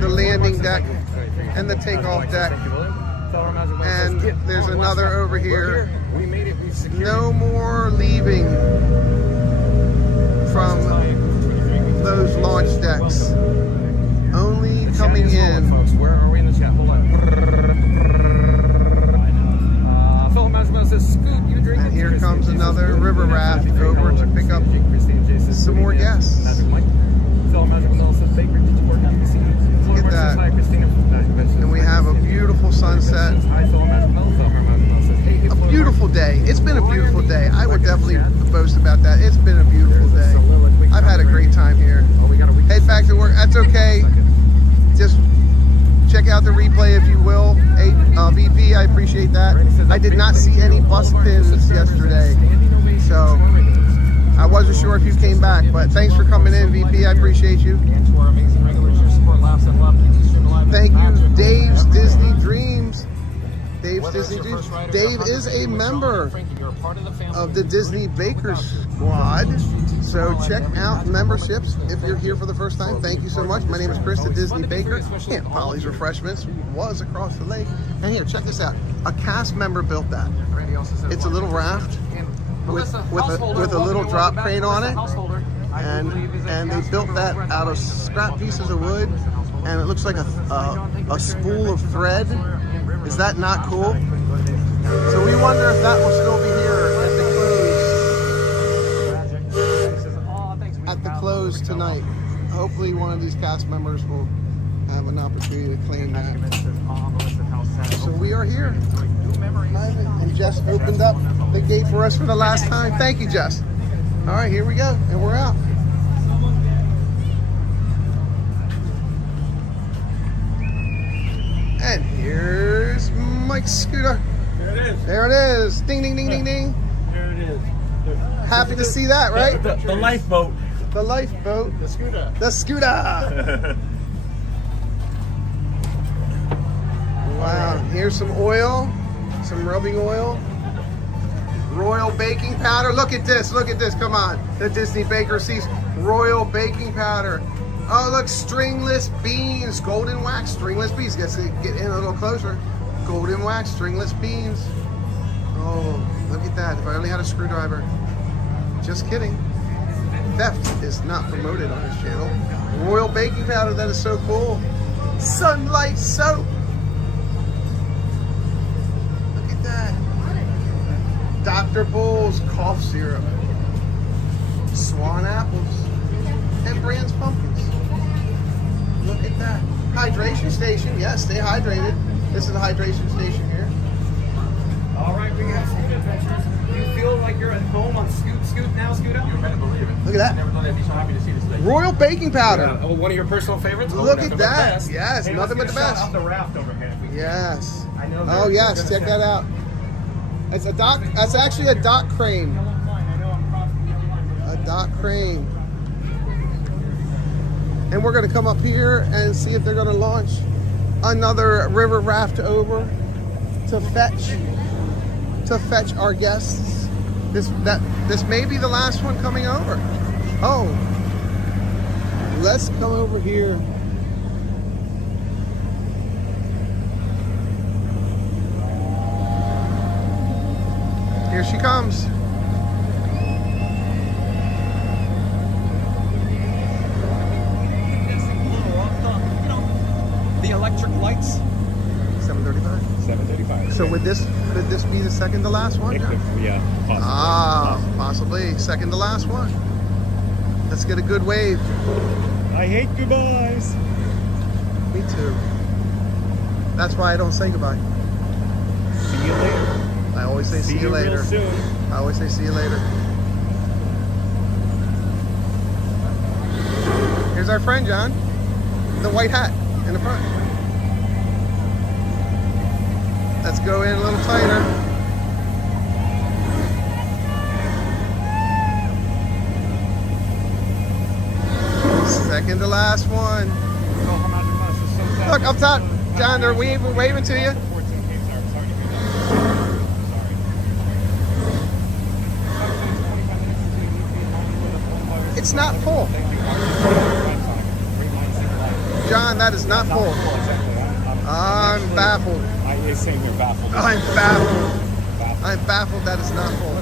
the landing deck and the takeoff deck, and there's another over here. No more leaving from those launch decks. Only coming in. Where are we in the chat? Hold on. Phil Magic says, Scoop, you drink. And here comes another river raft over to pick up some more guests. Look at that. And we have a beautiful sunset. A beautiful day. It's been a beautiful day. I would definitely boast about that. It's been a beautiful day. I've had a great time here. Head back to work. That's okay. Just check out the replay if you will. Hey, VP, I appreciate that. I did not see any bus pins yesterday, so I wasn't sure if you came back, but thanks for coming in, VP. I appreciate you. Thank you, Dave's Disney Dreams. Dave's Disney Dreams. Dave is a member of the Disney Baker Squad. So check out memberships if you're here for the first time. Thank you so much. My name is Chris, the Disney Baker. Camp Polly's Refreshments was across the lake. And here, check this out. A cast member built that. It's a little raft with a little drop crane on it. And they built that out of scrap pieces of wood. And it looks like a spool of thread. Is that not cool? So we wonder if that will still be here at the close tonight. Hopefully one of these cast members will have an opportunity to claim that. So we are here. And Jess opened up the gate for us for the last time. Thank you, Jess. All right, here we go. And we're out. And here's Mike's scooter. There it is. There it is. Ding, ding, ding, ding, ding. There it is. Happy to see that, right? The lifeboat. The lifeboat. The scooter. The scooter. Wow. Here's some oil. Some rubbing oil. Royal baking powder. Look at this. Look at this. Come on. The Disney Baker sees royal baking powder. Oh, look, stringless beans, golden wax, stringless beans. Get in a little closer. Golden wax, stringless beans. Oh, look at that. If I only had a screwdriver. Just kidding. Theft is not promoted on this channel. Royal baking powder, that is so cool. Sunlight soap. Look at that. Dr. Bull's cough syrup. Swan apples. And Brand's pumpkins. Look at that. Hydration station. Yes, stay hydrated. This is a hydration station here. All right, we have Scoot Adventures. You feel like you're at home on Scoot now, Scooter? You're going to believe it. Look at that. Never thought I'd be so happy to see this thing. Royal baking powder. One of your personal favorites? Look at that. Yes, hey, nothing but the best. Shout out the raft overhead. Yes. I know Oh yes, check that out. It's a dock. That's actually a dock crane. A dock crane. And we're going to come up here and see if they're going to launch another river raft over to fetch our guests. This may be the last one coming over. Oh, let's come over here Here she comes. The electric lights. 7:35. 7:35. So could this be the second to last one? Yeah, possibly. Ah, possibly second to last one. Let's get a good wave. I hate goodbyes. Me too. That's why I don't say goodbye. See you later. I always say see you later. Real soon. I always say see you later. Here's our friend John, the white hat in the front. Let's go in a little tighter. Second to last one. Look up top, John. They're waving to you. It's not full. John, that is not full. I'm baffled. Same here, baffled. I'm baffled. I'm baffled that it's not full.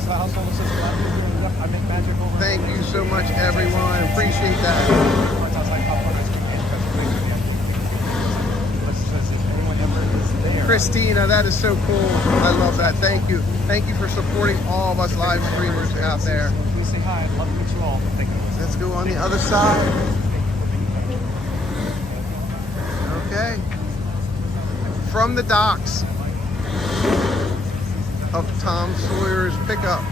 Thank you so much, everyone. Appreciate that. Christina, that is so cool. I love that. Thank you. Thank you for supporting all of us live streamers out there. Please say hi. I'd love to meet you all. Let's go on the other side. Okay. From the docks of Tom Sawyer's pickup,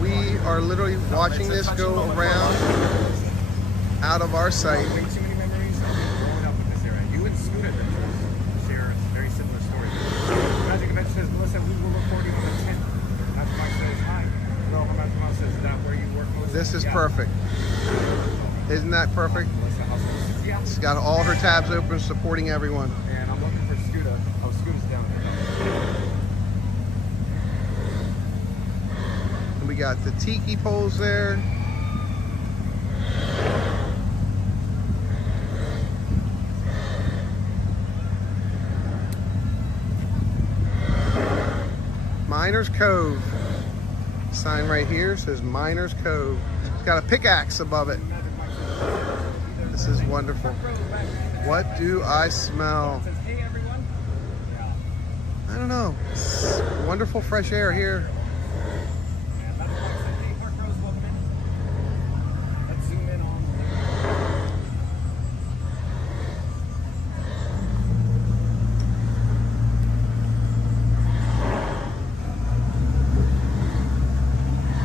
we are literally watching this go around out of our sight. Way too many memories of growing up in this area. You and Scooter share a very similar story. Magic Event says, Melissa, we were recording on the 10th. Magic Mike says, hi. Girl from Magic Mike says, is that where you work most? This is perfect. Isn't that perfect? She's got all her tabs open, supporting everyone. And I'm looking for Scooter. Oh, Scooter's down there. And we got the tiki poles there. Miners Cove. Sign right here says Miners Cove. It's got a pickaxe above it. This is wonderful. What do I smell? I don't know. It's wonderful fresh air here. Let's zoom in on.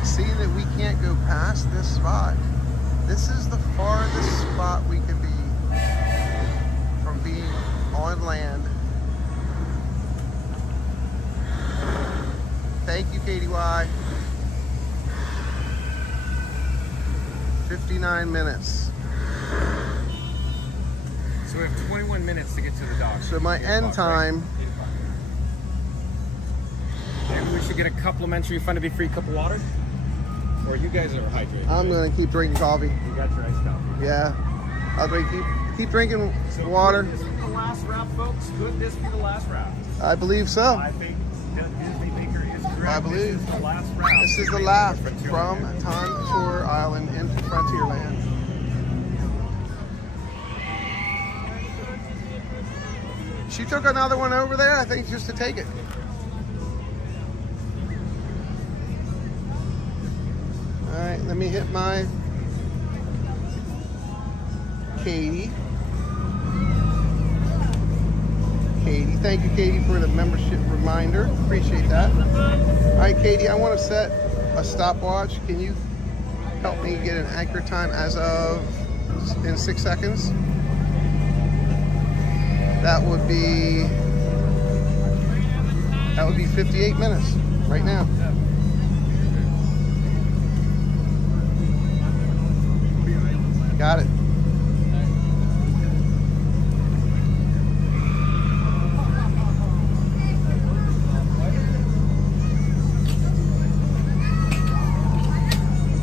See that we can't go past this spot. This is the farthest spot we can be from being on land. Thank you, KDY. 59 minutes. So we have 21 minutes to get to the dock. So my end time. Maybe we should get a complimentary, fun to be free cup of water? Or you guys are hydrated? I'm gonna keep drinking coffee. You got your iced coffee. Yeah, I'll keep drinking water. Could this be the last raft, folks? Could this be the last raft? I believe so. I think Disney Baker is correct. I believe. This is the last raft. This is the last from Tontour Island into Frontierland. She took another one over there, I think, just to take it. All right, let me hit my Katie. Thank you, Katie, for the membership reminder. Appreciate that. All right, Katie, I want to set a stopwatch. Can you help me get an anchor time as of in 6 seconds? That would be 58 minutes right now. Got it.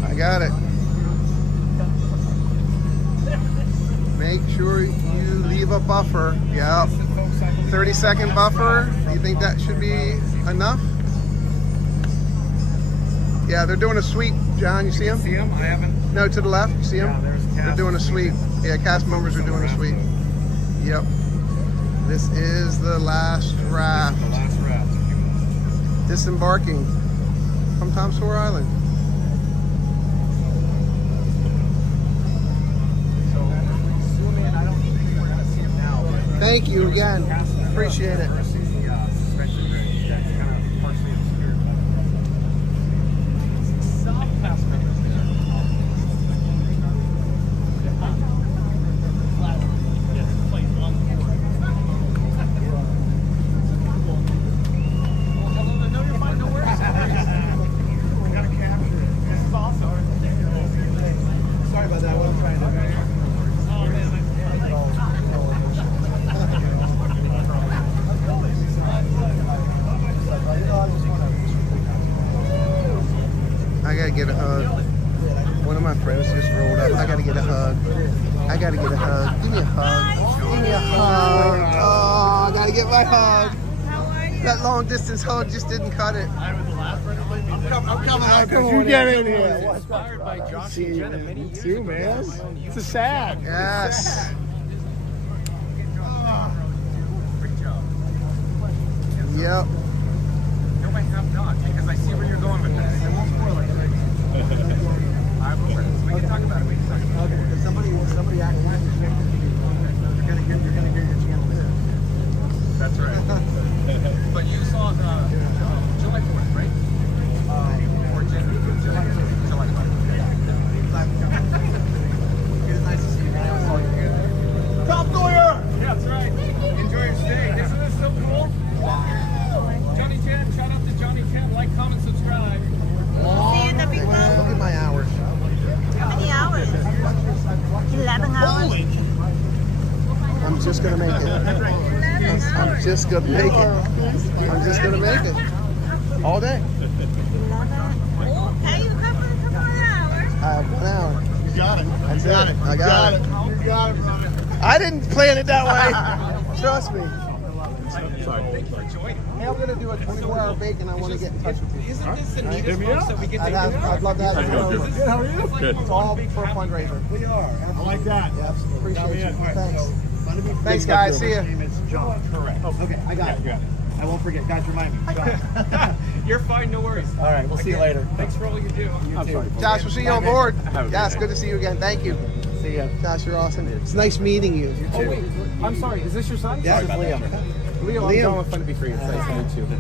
I got it. Make sure you leave a buffer. Yep. 30-second buffer. Do you think that should be enough? Yeah, they're doing a sweep, John. You see them? See them? I haven't. No, to the left. You see them? Yeah, there's They're doing a sweep. Yeah, cast members are doing a sweep. Yep. This is the last raft. The last raft. Disembarking from Tom Sawyer Island. So zoom in. I don't think we're gonna see them now. Thank you again. Appreciate it. Suspension bridge that's kind of partially obscured. Some cast members there. Sorry about that. What I'm trying to do. I gotta get a hug. One of my friends just rolled up. I gotta get a hug. I gotta get a hug. Give me a hug. Give me a hug. Oh, I gotta get my hug. That long distance hug just didn't cut it. I'm coming out. You get in here. Inspired by Josh and Jenna many years too, ago. man. My own It's a sad. Yes. Great job. Yep. No, I have not, because I see where you're going with this. I won't spoil it. I'm aware. We can talk about it. We can talk about it. Okay, if somebody accidentally you're gonna hear your channel there. That's right. But you saw July 4th, right? Or July 4th. It is nice to see you, man. I saw you. Tom Sawyer! Yeah, that's right. Enjoy your stay. Isn't this so cool? Johnny Chan, shout out to Johnny Chan. Like, comment, subscribe. See you, the people. Look at my hours. How many hours? 11 hours. I'm just gonna make it. I'm just gonna make it. I'm just gonna make it. All day. Hey, you come for a couple of hours. I have 1 hour. You got it. That's You got it. it. I got it. You got it, brother. I didn't plan it that way. Trust me. Thank you for joining. Hey, I'm gonna do a 24-hour bacon. I want to get in touch with you. Isn't this the Right. neatest folks that we get to I'd love to have you How you over. doing? Good, how are you? Good. It's all for a fundraiser. We are. I like that. Yes, appreciate you. All right, Thanks. so, fun to be free. Thanks, guys. See ya. My name is John. Correct. Oh, okay, I got it. I won't forget. Guys, remind me. John. You're fine, no worries. All right, we'll see you later. Thanks for all you do. You too. Josh, we'll see you on board. Yes, good to see you again. Thank you. See ya. Josh, you're awesome. It's nice meeting you. Oh, wait. I'm sorry. Is this your son? Yeah, Sorry it's about Liam. that. Liam, I'm Liam. John with Fun to Be Free. It's nice to meet you.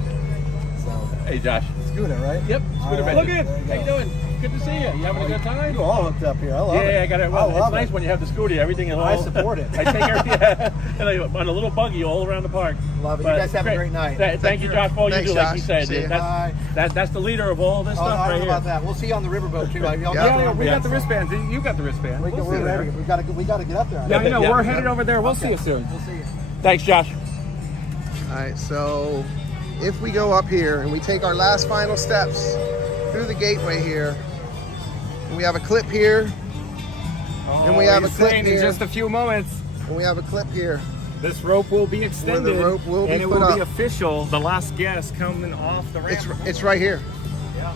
Hey, Josh. Scooter, right? Yep. Scooter right. Look good. How you doing? Good to see you. You having a good time? You're all hooked up here. I love it. Yeah, I got it. Well, I it's love nice it. when you have the scooter. Everything is all. I support it. I take care. And on a little buggy all around the park. Love it. But You guys have a great. great night. Thank you, Josh, for all you Thanks, do. Like you Josh. said, See ya. Bye. that's the leader of all this Oh, no, stuff I right don't know here. about that. We'll see you on the riverboat too. Y'all Yeah, we Yeah. got the wristbands. You got the wristband. We We'll see we're you there. ready. We got to get up there. Yeah, I know. Yeah. We're headed over there. We'll see you soon. We'll see you. Thanks, Josh. All right, so if we go up here and we take our last final steps through the gateway here, and we have a clip here, and we have a clip in here, just a few moments. and we have a clip here. This rope will be extended, rope will be and it put will be up. official. The last guest coming off the ramp. It's right here. Yeah.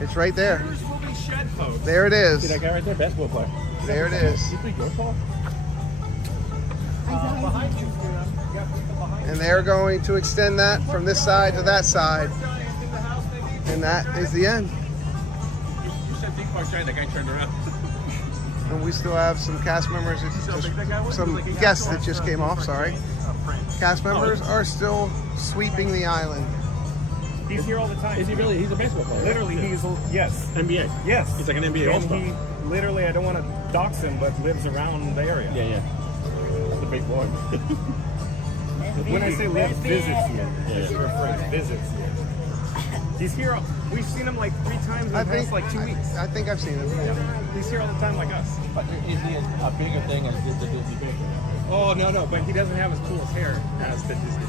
It's right there. Tears will be shed, folks. There it is. See that guy right there, basketball player. There it is. You think you're tall? Behind you, Scooter. Yeah, behind And they're going to extend that from this side to that side, and that is the end. You said think about trying. That guy turned around. And we still have some cast members, some guests that just came off, sorry. Cast members are still sweeping the island. He's here all the time. Is he really? He's a baseball player. Literally, he's yes. NBA. Yes. He's like an NBA And all-star. he literally, I don't want to dox him, but lives around the area. Yeah, yeah. That's a big boy. When I say lives, visits here. Yeah. It's your phrase, visits here. He's here. We've seen him like 3 times in the past like 2 weeks. I think I've seen him. He's here all the time like us. But is he a bigger thing as the Disney baker? Oh no, but he doesn't have as cool as hair as the Disney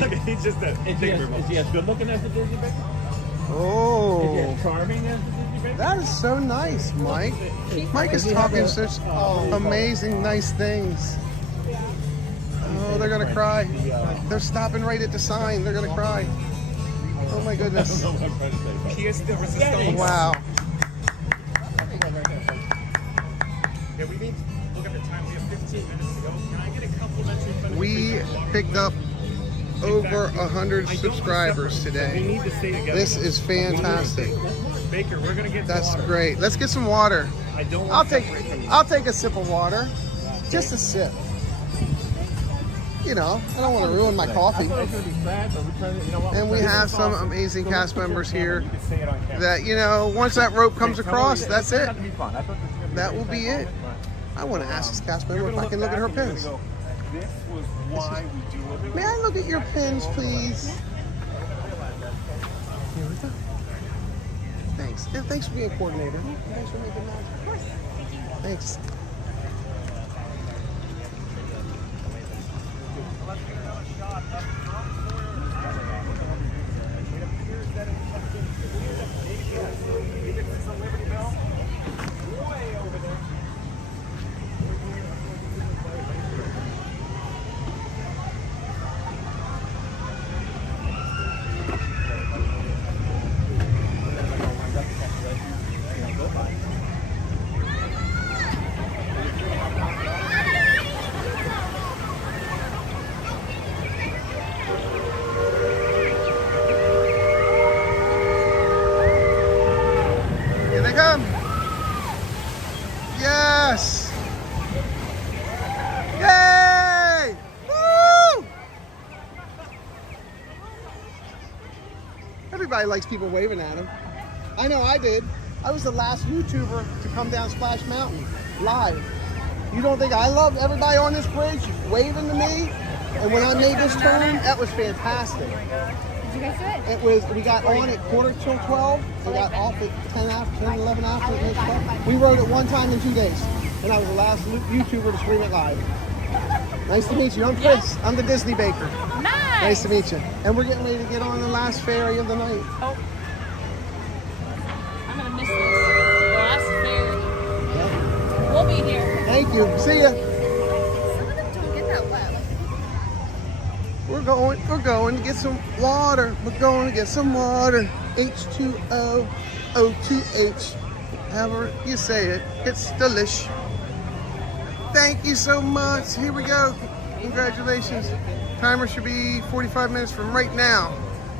baker. He's just a Is he as good looking as the Disney baker? Is he Oh, as charming as the Disney baker? that is so nice, Mike. Mike is talking such amazing, nice things. Oh, they're gonna cry. They're stopping right at the sign. They're gonna cry. Oh my goodness. Pièce de resistance. Wow. Yeah, we need to look at the time. We have 15 minutes to go. Can I get a complimentary Fun We picked up over 100 subscribers today. We need to stay together. This is fantastic. Baker, we're gonna get That's water. great. Let's get some water. I don't I'll want to take separate from you. I'll take a sip of water. Just a sip. You know, I don't want to ruin my coffee. And we have some amazing cast members here that, you know, once that rope comes across, that's it. That will be it. I want to ask this cast member if I can look at her pins. This was why we do what we do. May I look at your pins, please? Here we go. Thanks. And thanks for being coordinator. Thanks for making that. Of course. Thanks. Here they come. Yes. Yay! Woo! Everybody likes people waving at them. I know I did. I was the last YouTuber to come down Splash Mountain live. You don't think I love everybody on this bridge waving to me? And when I made this turn, that was fantastic. Did you guys do it? It was, we got on at 11:45 and got off at 10 after, 10, 11 after. It was 12. We rode it one time in 2 days. And I was the last YouTuber to stream it live. Nice to meet you. I'm Chris. I'm the Disney Baker. Nice. Nice to meet you. And we're getting ready to get on the last ferry of the night. Oh. I'm gonna miss this. The last ferry. We'll be here. Thank you. See ya. Some of them don't get that wet. We're going to get some water. We're going to get some water. H2O, O2H. However you say it. It's delish. Thank you so much. Here we go. Congratulations. Timer should be 45 minutes from right now.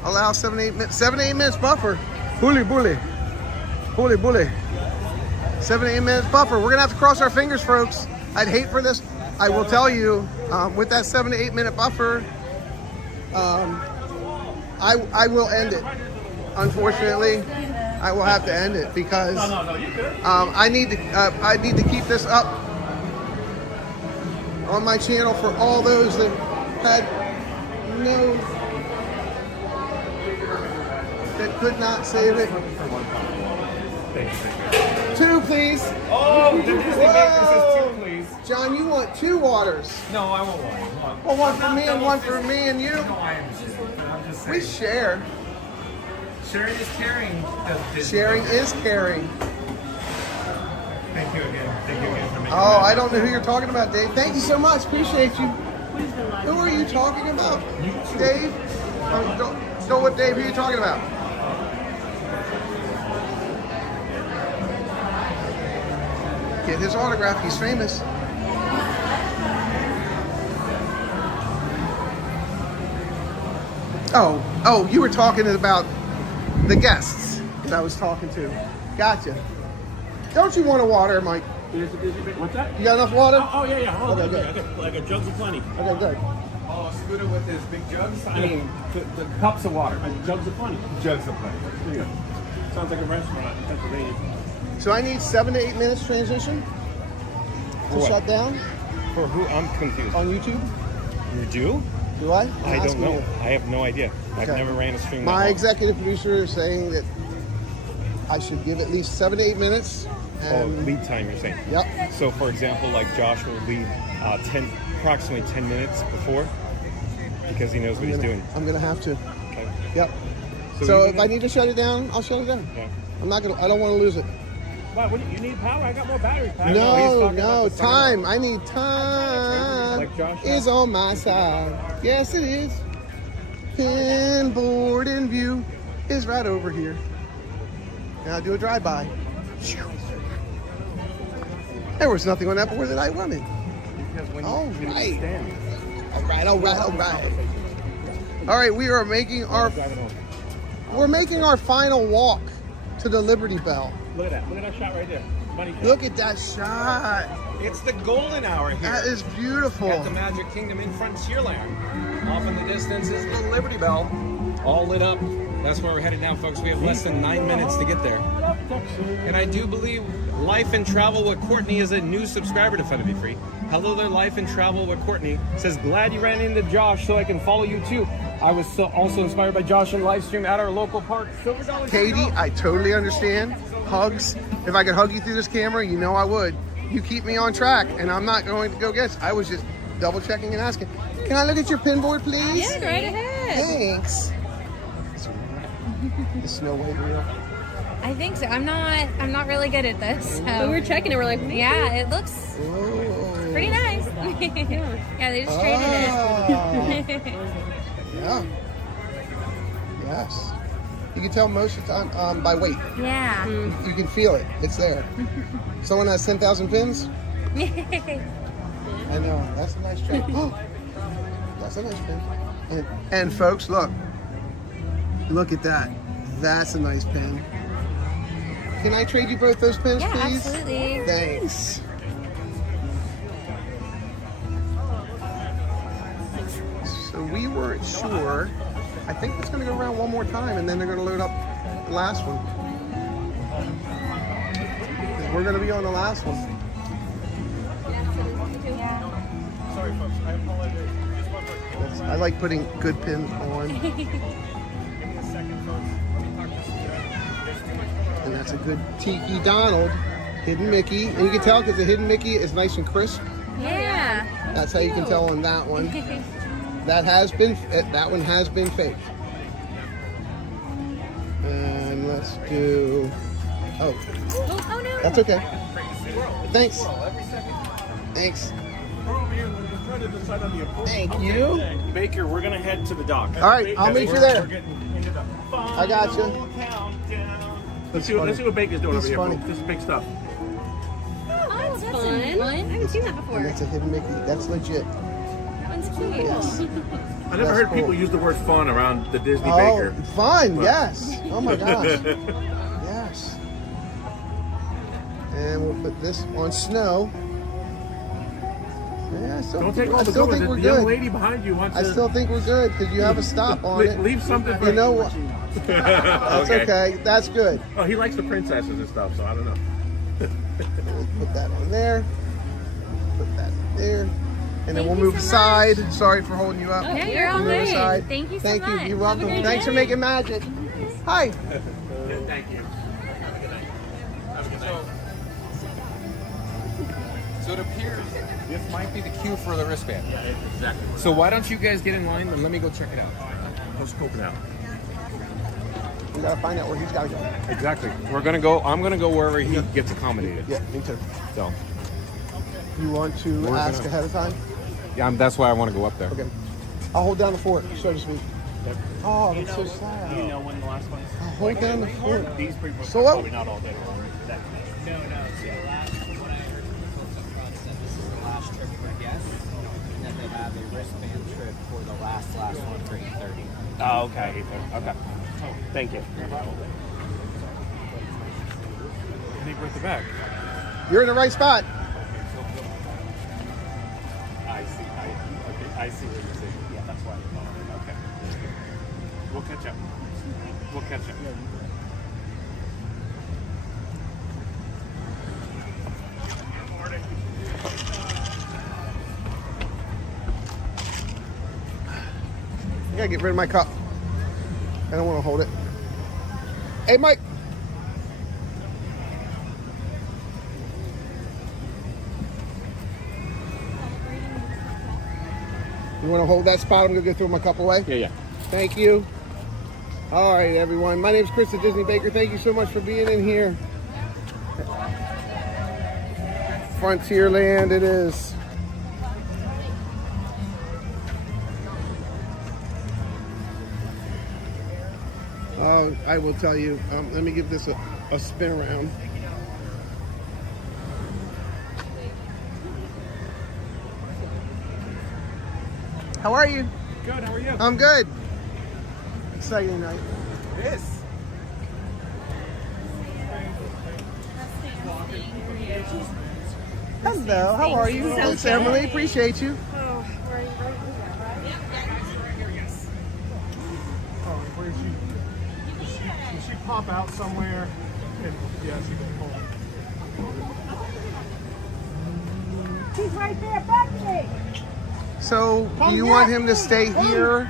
Allow 7 to 8 minutes. 7 to 8 minutes buffer. Bully, bully. Bully, bully. 7 to 8 minutes buffer. We're going to have to cross our fingers, folks. I'd hate for this. I will tell you, with that 7 to 8 minute buffer, I will end it. Unfortunately, I will have to end it because I need to keep this up on my channel for all those that had that could not save it. 2, please. Oh, the Disney Baker says 2, please. John, you want 2 waters? No, I want one. Well, one for me and one for me and you. No, I understand. But I'm just saying. We share. Sharing is caring. Sharing is caring. Thank you again. Thank you again for making Oh, I don't know who you're talking about, Dave. Thank you so much. Appreciate you. Who are you talking about? Dave? Go with Dave. Who are you talking about? Get his autograph. He's famous. Oh, you were talking about the guests that I was talking to. Gotcha. Don't you want a water, Mike? What's that? You got enough water? Oh, yeah. Oh, Okay, okay, good. I got jugs of plenty. Okay, good. Oh, Scooter with his big jugs? I mean, the cups of water. Jugs of plenty. Jugs of plenty. There you go. Sounds like a restaurant in Pennsylvania. So I need 7 to 8 minutes transition to what? shut down For who? I'm confused. on YouTube. You do? Do I? I Ask don't know. me. I have no idea. I've Okay. never ran a stream. My that long. executive producer is saying that I should give at least 7 to 8 minutes. Oh, And lead time, you're saying? Yep. So, for example, like Josh will lead approximately 10 minutes before because he knows what he's doing. I'm gonna have to. Okay. Yep. So So you if I need to shut it down, I'll shut it down. Yeah. I don't want to lose it. Wow, what, you need power? I got more battery pack. No, time. I need time. Like Josh is on my side. Yes, it is. Pin board in view. is right over here. Now I'll do a drive-by. There was nothing on that board that I wanted. All right. All right, we are making our final walk to the Liberty Belle. Look at that. Look at that shot right there. Money shot. Look at that shot. It's the golden hour here. That is beautiful. At the Magic Kingdom in Frontierland. Off in the distance is the Liberty Belle, all lit up. That's where we're headed now, folks. We have less than 9 minutes to get there. And I do believe Life and Travel with Courtney is a new subscriber to Fun to Be Free. Hello there, Life and Travel with Courtney. Says, glad you ran into Josh so I can follow you too. I was also inspired by Josh and live stream at our local park. Katie, I totally understand. Hugs. If I could hug you through this camera, you know I would. You keep me on track, and I'm not going to go against. I was just double checking and asking. Can I look at your pin board, please? Yeah, go right ahead. Thanks. The snow wave real. I think so. I'm not really good at this. So. But we were checking it. We're like, yeah, it looks pretty nice. Yeah, they just traded it. Yeah. Yes. You can tell most of the time by weight. Yeah. You can feel it. It's there. Someone has 10,000 pins? I know. That's a nice trick. That's a nice pin. And folks, look. Look at that. That's a nice pin. Can I trade you both those pins, please? Absolutely. Thanks. So we weren't sure. I think it's going to go around one more time, and then they're going to load up the last one. We're going to be on the last one. Sorry, folks. I apologize. I like putting good pins on. Give me a second, folks. Let me talk to you. And that's a good Tiki Donald, Hidden Mickey. And you can tell because the Hidden Mickey is nice and crisp. Yeah. That's how you can tell on that one. That one has been faked. And let's do, oh no. That's okay. Thanks. Thanks. Thank you. Baker, we're gonna head to the dock. All right, I'll meet you there. I got you. Let's see what Baker's doing He's over funny. here. This is big stuff. Oh, that's fun. I haven't seen that before. And that's a Hidden Mickey. That's legit. That one's cute. Yes. I never heard people use the word fun around the Disney Oh, Baker. fun, yes. Oh my gosh. Yes. And we'll put this on snow. Yeah, Don't take all the still good think ones. we're The young good. lady behind you wants I to... still think we're good because you have a stop on it. Leave something for... You know what? That's okay. That's good. Oh, he likes the princesses and stuff, so I don't know. Put that on there. Put that there. And then we'll move aside. Sorry for holding you up. Yeah, you're all We'll move right. aside. Thank you so Thank you. much. You're Have a welcome. great Thanks for day. making magic. Hi. Thank you. Have a good night. So it appears this might be the cue for the wristband. Yeah, exactly. So why don't you guys get in line and let me go check it out. Go scope it out. We gotta find out where he's gotta go. Exactly. I'm gonna go wherever he gets accommodated. Yeah, me too. So You want to We're ask gonna- ahead of time? yeah, that's why I want to go up there. Okay. I'll hold down the fort, so to speak. Yep. Oh, that's so sad. Do you know when the last one is? I'll hold down the fort. These people So are what? probably not all day long. That No. So last, what I heard from the folks up front said this is the last trip for guests, and that they have a wristband trip for the last one for 8:30. Oh, okay. Okay. Thank you. Neighbor at the back. You're in the right spot. I see. I see what you're saying. Yeah, that's why. Okay. We'll catch up. I gotta get rid of my cup. I don't want to hold it. Hey, Mike. You want to hold that spot? I'm gonna go throw my cup away. Yeah. Thank you. All right, everyone. My name's Chris the Disney Baker. Thank you so much for being in here. Frontierland it is. Oh, I will tell you. Let me give this a spin around. How are you? Good, how are you? I'm good. Exciting night. It is. Hello, how are you? Thanks, Emily. Appreciate you. Oh, right. Oh, where is she? Can she pop out somewhere? And yeah, she can pull. He's right there, Bucky. So, do you want him to stay here?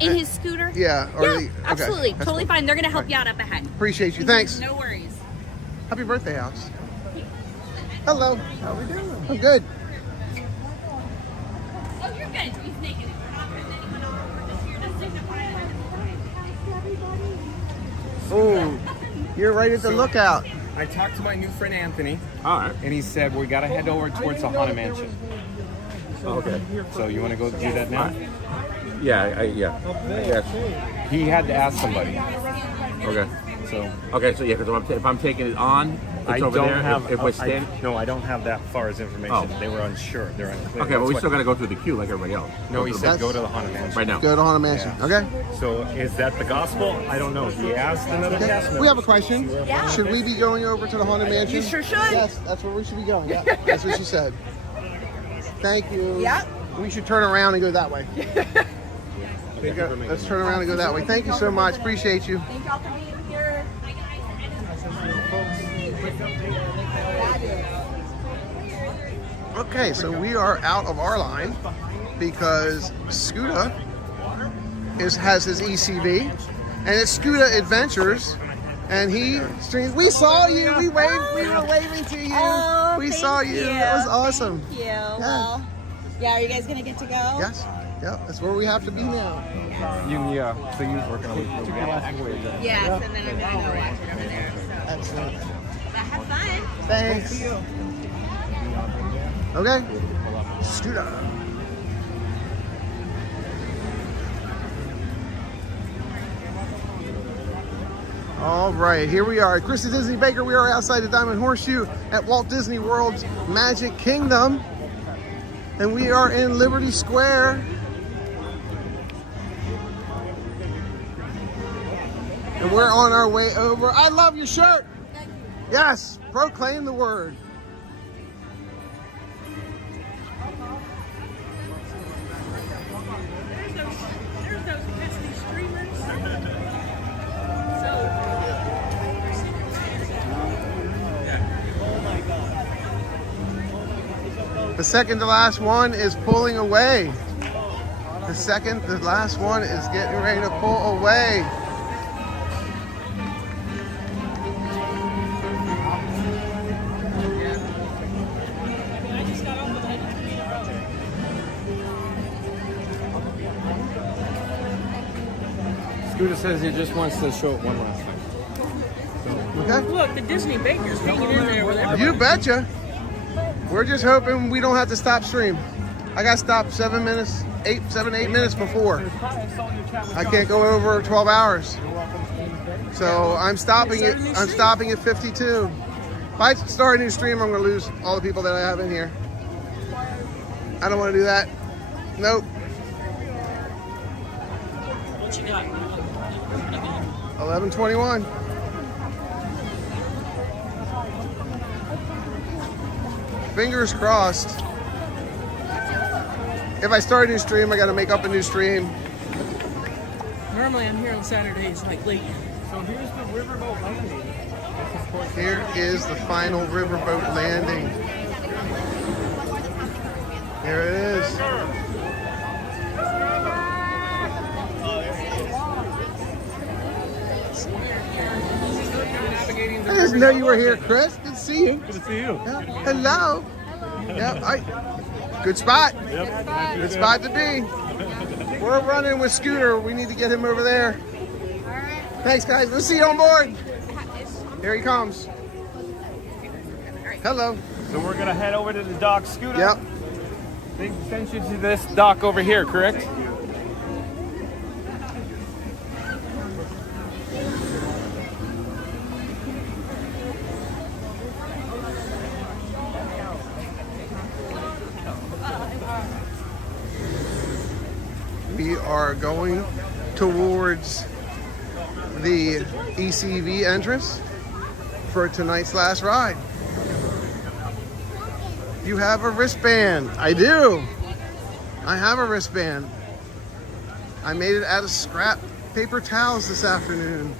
In his scooter? Yeah. Okay, absolutely. that's Totally cool. fine. They're going to help you out up ahead. Appreciate you. Thanks. No worries. Happy birthday, Alex. Hello. How we doing? I'm good. Oh, you're good. He's naked. We're not putting anyone over. We're just here to signify it. Oh, you're right at the lookout. I talked to my new friend Anthony. All right. And he said we got to head over towards the Haunted Mansion. Okay. So you want to go do that now? Yeah, yeah. I guess. He had to ask somebody. Okay. So so yeah, because if I'm taking it on, it's I over don't there. have. If we're standing. No, I don't have that far as information. Oh. They were unsure. They're unclear. Okay, but we That's still what- got to go through the queue like everybody else. No, he Go to said the- go to the Haunted Mansion right now. Go to Haunted Mansion. Yeah. Okay. So is that the gospel? I don't know. He asked another cast member. We have a question. Yeah. Should we be going over to the Haunted Mansion? You sure should. Yes, that's where we should be going. Yeah, that's what she said. Thank you. Yep. We should turn around and go that way. Let's turn around and go that way. Thank you so much. Appreciate you. Thank y'all for being here. Okay, so we are out of our line because Scooter has his ECV, and it's Scooter Adventures, and he streams. We saw you. We were waving to you. Oh, we saw you. It was awesome. Thank you. Well, yeah, are you guys gonna get to go? Yes. Yep. That's where we have to be now. So you was working on it. Yes, and then I'm gonna go watch it over there. So. Excellent. Have fun. Thanks. Okay. Scooter. All right, here we are at Christy Disney Baker. We are outside the Diamond Horseshoe at Walt Disney World's Magic Kingdom. And we are in Liberty Square. And we're on our way over. I love your shirt. Yes, proclaim the word. There's those Disney streamers. The second to last one is pulling away. The second to last one is getting ready to pull away. Scooter says he just wants to show it one last time. Okay. Look, the Disney Baker's hanging in there with everybody. You betcha. We're just hoping we don't have to stop stream. I got stopped 7 minutes, 8 minutes before. I can't go over 12 hours. So I'm stopping it. I'm stopping at 52. If I start a new stream, I'm going to lose all the people that I have in here. I don't want to do that. Nope. What you got? 11:21. Fingers crossed. If I start a new stream, I got to make up a new stream. Normally I'm here on Saturdays, like late. So here's the riverboat landing. Here is the final riverboat landing. There it is. I didn't know you were here, Chris. Good to see you. Good to see you. Yeah. Hello. Yeah, good spot. Yep. Good spot to be. We're running with Scooter. We need to get him over there. Thanks, guys. We'll see you on board. Here he comes. Hello. So we're gonna head over to the dock, Scooter. Yep. They sent you to this dock over here, correct? are going towards the ECV entrance for tonight's last ride. You have a wristband. I do. I have a wristband. I made it out of scrap paper towels this afternoon.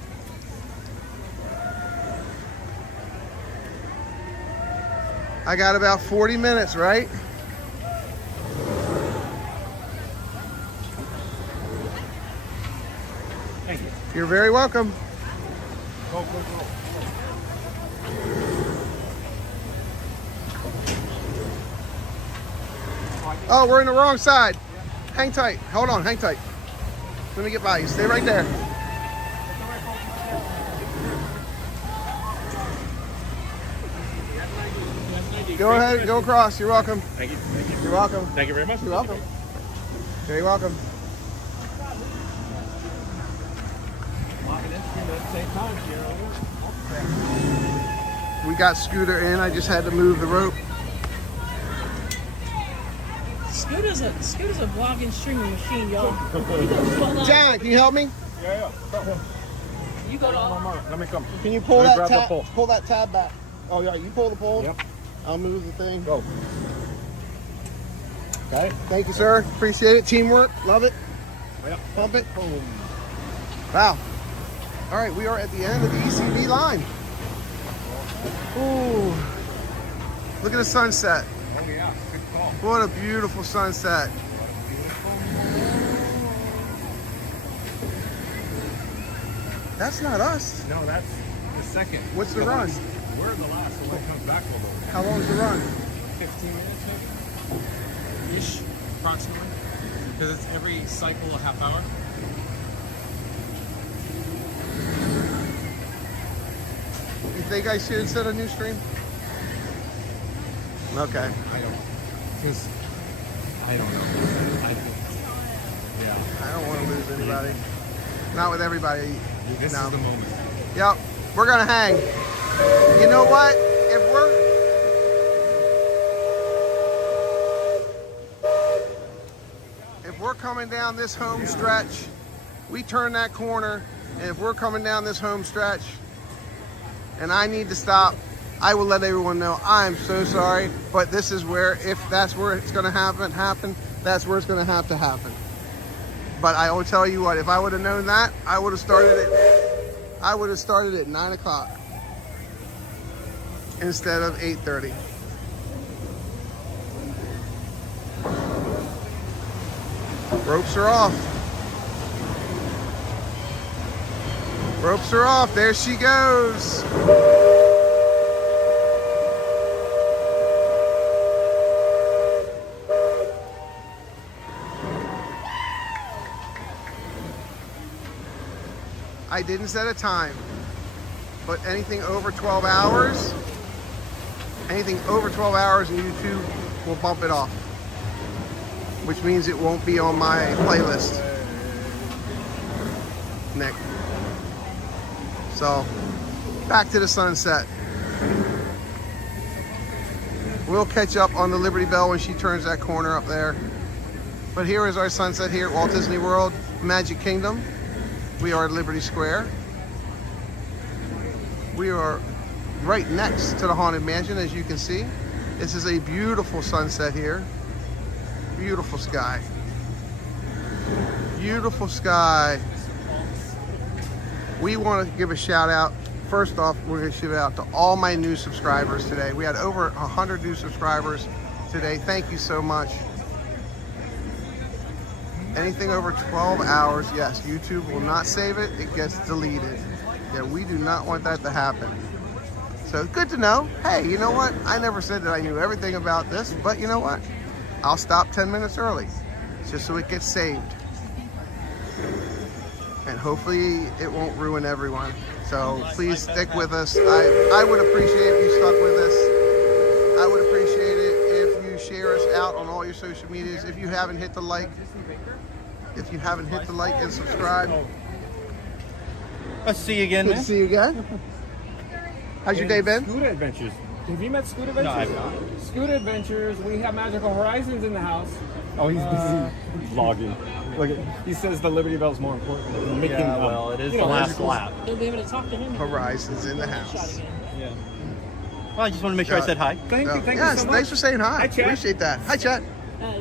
I got about 40 minutes, right? Thank you. You're very welcome. Go, go, go. Oh, we're in the wrong side. Hang tight. Hold on, hang tight. Let me get by you. Stay right there. Go ahead, go across. You're welcome. Thank you. Thank you. You're welcome. Thank you very much. You're welcome. Very welcome. We got Scooter in. I just had to move the rope. Scooter's a vlogging streaming machine, y'all. He goes full on. John, can you help me? Yeah. You go to Let me come. Can you pull Let me that grab the tab? pole. Pull that tab back. Oh yeah, you pull the pole. Yep. I'll move the thing. Go. Okay. Thank you, sir. Appreciate it. Teamwork. Love it. Yep. Pump it. Boom. Wow. All right, we are at the end of the ECV line. Ooh. Look at the sunset. Oh yeah, good call. What a beautiful sunset. That's not us. No, that's the second. What's the run? last. We're the last, so when it comes back, we'll go. How long's the run? 15 minutes, maybe? Ish, approximately. Because it's every cycle a half hour. You think I should set a new stream? Okay. I don't. Because I don't know. Yeah. I don't want to lose anybody. Not with everybody. This No. is the moment. Yep. We're gonna hang. You know what? If we're coming down this home stretch, we turn that corner, and if we're coming down this home stretch and I need to stop, I will let everyone know I'm so sorry, but this is where, if that's where it's gonna happen, that's where it's gonna have to happen. But I will tell you what, if I would have known that, I would have started at 9 o'clock instead of 8:30. Ropes are off. Ropes are off. There she goes. I didn't set a time, but anything over 12 hours, and YouTube will bump it off, which means it won't be on my playlist, Nick. So, back to the sunset. We'll catch up on the Liberty Belle when she turns that corner up there. But here is our sunset here at Walt Disney World, Magic Kingdom. We are at Liberty Square. We are right next to the Haunted Mansion, as you can see. This is a beautiful sunset here. Beautiful sky. Beautiful sky. We want to give a shout out. First off, we're going to shout out to all my new subscribers today. We had over 100 new subscribers today. Thank you so much. Anything over 12 hours, yes, YouTube will not save it. It gets deleted. Yeah, we do not want that to happen. So good to know. Hey, you know what? I never said that I knew everything about this, but you know what? I'll stop 10 minutes early just so it gets saved. And hopefully it won't ruin everyone. So please stick with us. I would appreciate if you stuck with us. I would appreciate it if you share us out on all your social medias. If you haven't hit the like, and subscribe. Let's see you again, Good man. to see you again. How's your day been? Scooter adventures. Have you met Scoot Adventures? No, I have not. Scoot Adventures. We have Magical Horizons in the house. Oh, he's busy vlogging. Look at, He says the Liberty Bell's more important than making. yeah, well, it is you the know, last lap. You'll be able to talk to him. Horizons in the Shot house. again. Yeah. Well, I just want to make sure I said hi. Thank you Yes, so much. thanks for saying hi. Hi, Chad. Appreciate that. Hi, Chat.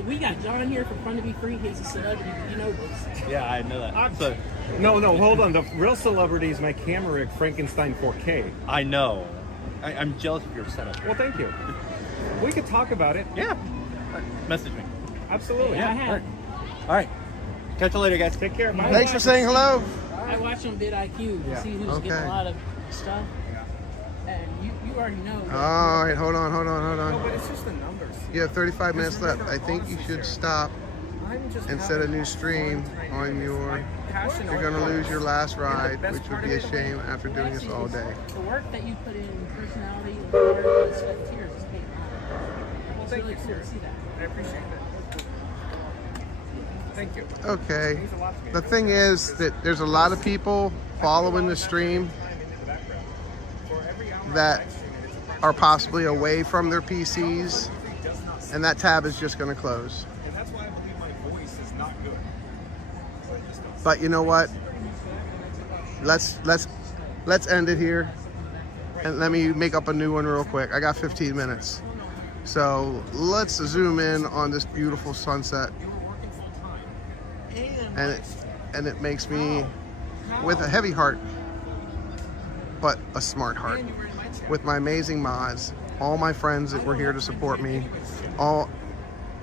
We got John here for Fun to Be Free. He's a celebrity. You know this. Yeah, I know that. So, No, hold on. The real celebrity is my camera rig, Frankenstein 4K. I know. I'm jealous of your setup. Well, thank you. We could talk about it. Yeah. Message me. Absolutely. Yeah, I All have. right. All right. Catch you later, guys. Take care. Bye. Thanks for saying hello. I watch on vidIQ to see who's Okay. getting a lot of stuff. And you already know. All right, hold on. No, but it's just the numbers. You have 35 minutes left. I think you should stop I'm just and set a new stream on your. passion. You're gonna lose your last ride, which would be a shame after doing this all day. The work that you put in personality and heart and sweat and tears is paid off. It's Thank really you, cool to see that. I appreciate that. Thank you. Okay. Means a lot to me. The thing is that there's a lot of people following the stream that are possibly away from their PCs, and that tab is just going to close. And that's why I believe my voice is not good. But you know what? Let's end it here, and let me make up a new one real quick. I got 15 minutes, so let's zoom in on this beautiful sunset, and it makes me, with a heavy heart, but a smart heart, with my amazing mods, all my friends that were here to support me, all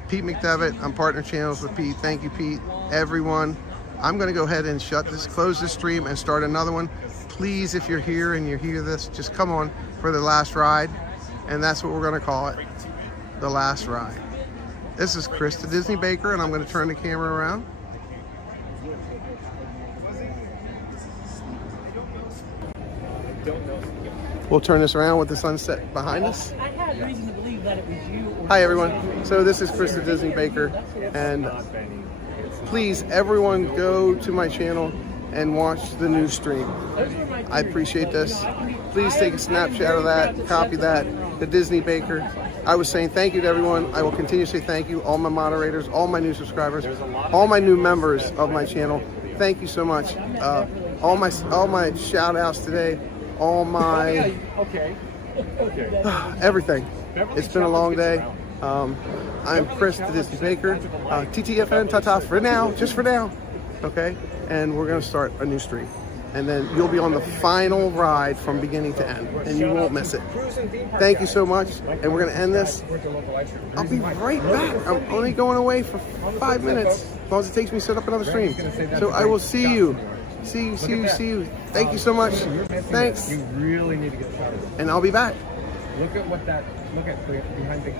Pete McDevitt. I'm partner channels with Pete. Thank you, Pete. Everyone. I'm going to go ahead and close this stream and start another one. Please, if you're here and you hear this, just come on for the last ride. And that's what we're going to call it, the last ride. This is Chris the Disney Baker, and I'm going to turn the camera around. We'll turn this around with the sunset behind us. I had reason to believe that it was you. Or Hi, everyone. So this is Chris the Disney Baker, and please, everyone, go to my channel and watch the new stream. I appreciate this. Please take a snapshot of that, copy that, the Disney Baker. I was saying thank you to everyone. I will continue to say thank you, all my moderators, all my new subscribers, all my new members of my channel. Thank you so much. All my shout outs today, all my everything. It's been a long day. I'm Chris the Disney Baker. TTFN, ta-ta for now, just for now. Okay? And we're going to start a new stream. And then you'll be on the final ride from beginning to end, and you won't miss it. Thank you so much, and we're going to end this. I'll be right back. I'm only going away for 5 minutes, as long as it takes me to set up another stream. So I will see you. See you. Thank you so much. Thanks. You really need to get a shot of it. And I'll be back. Look at behind Big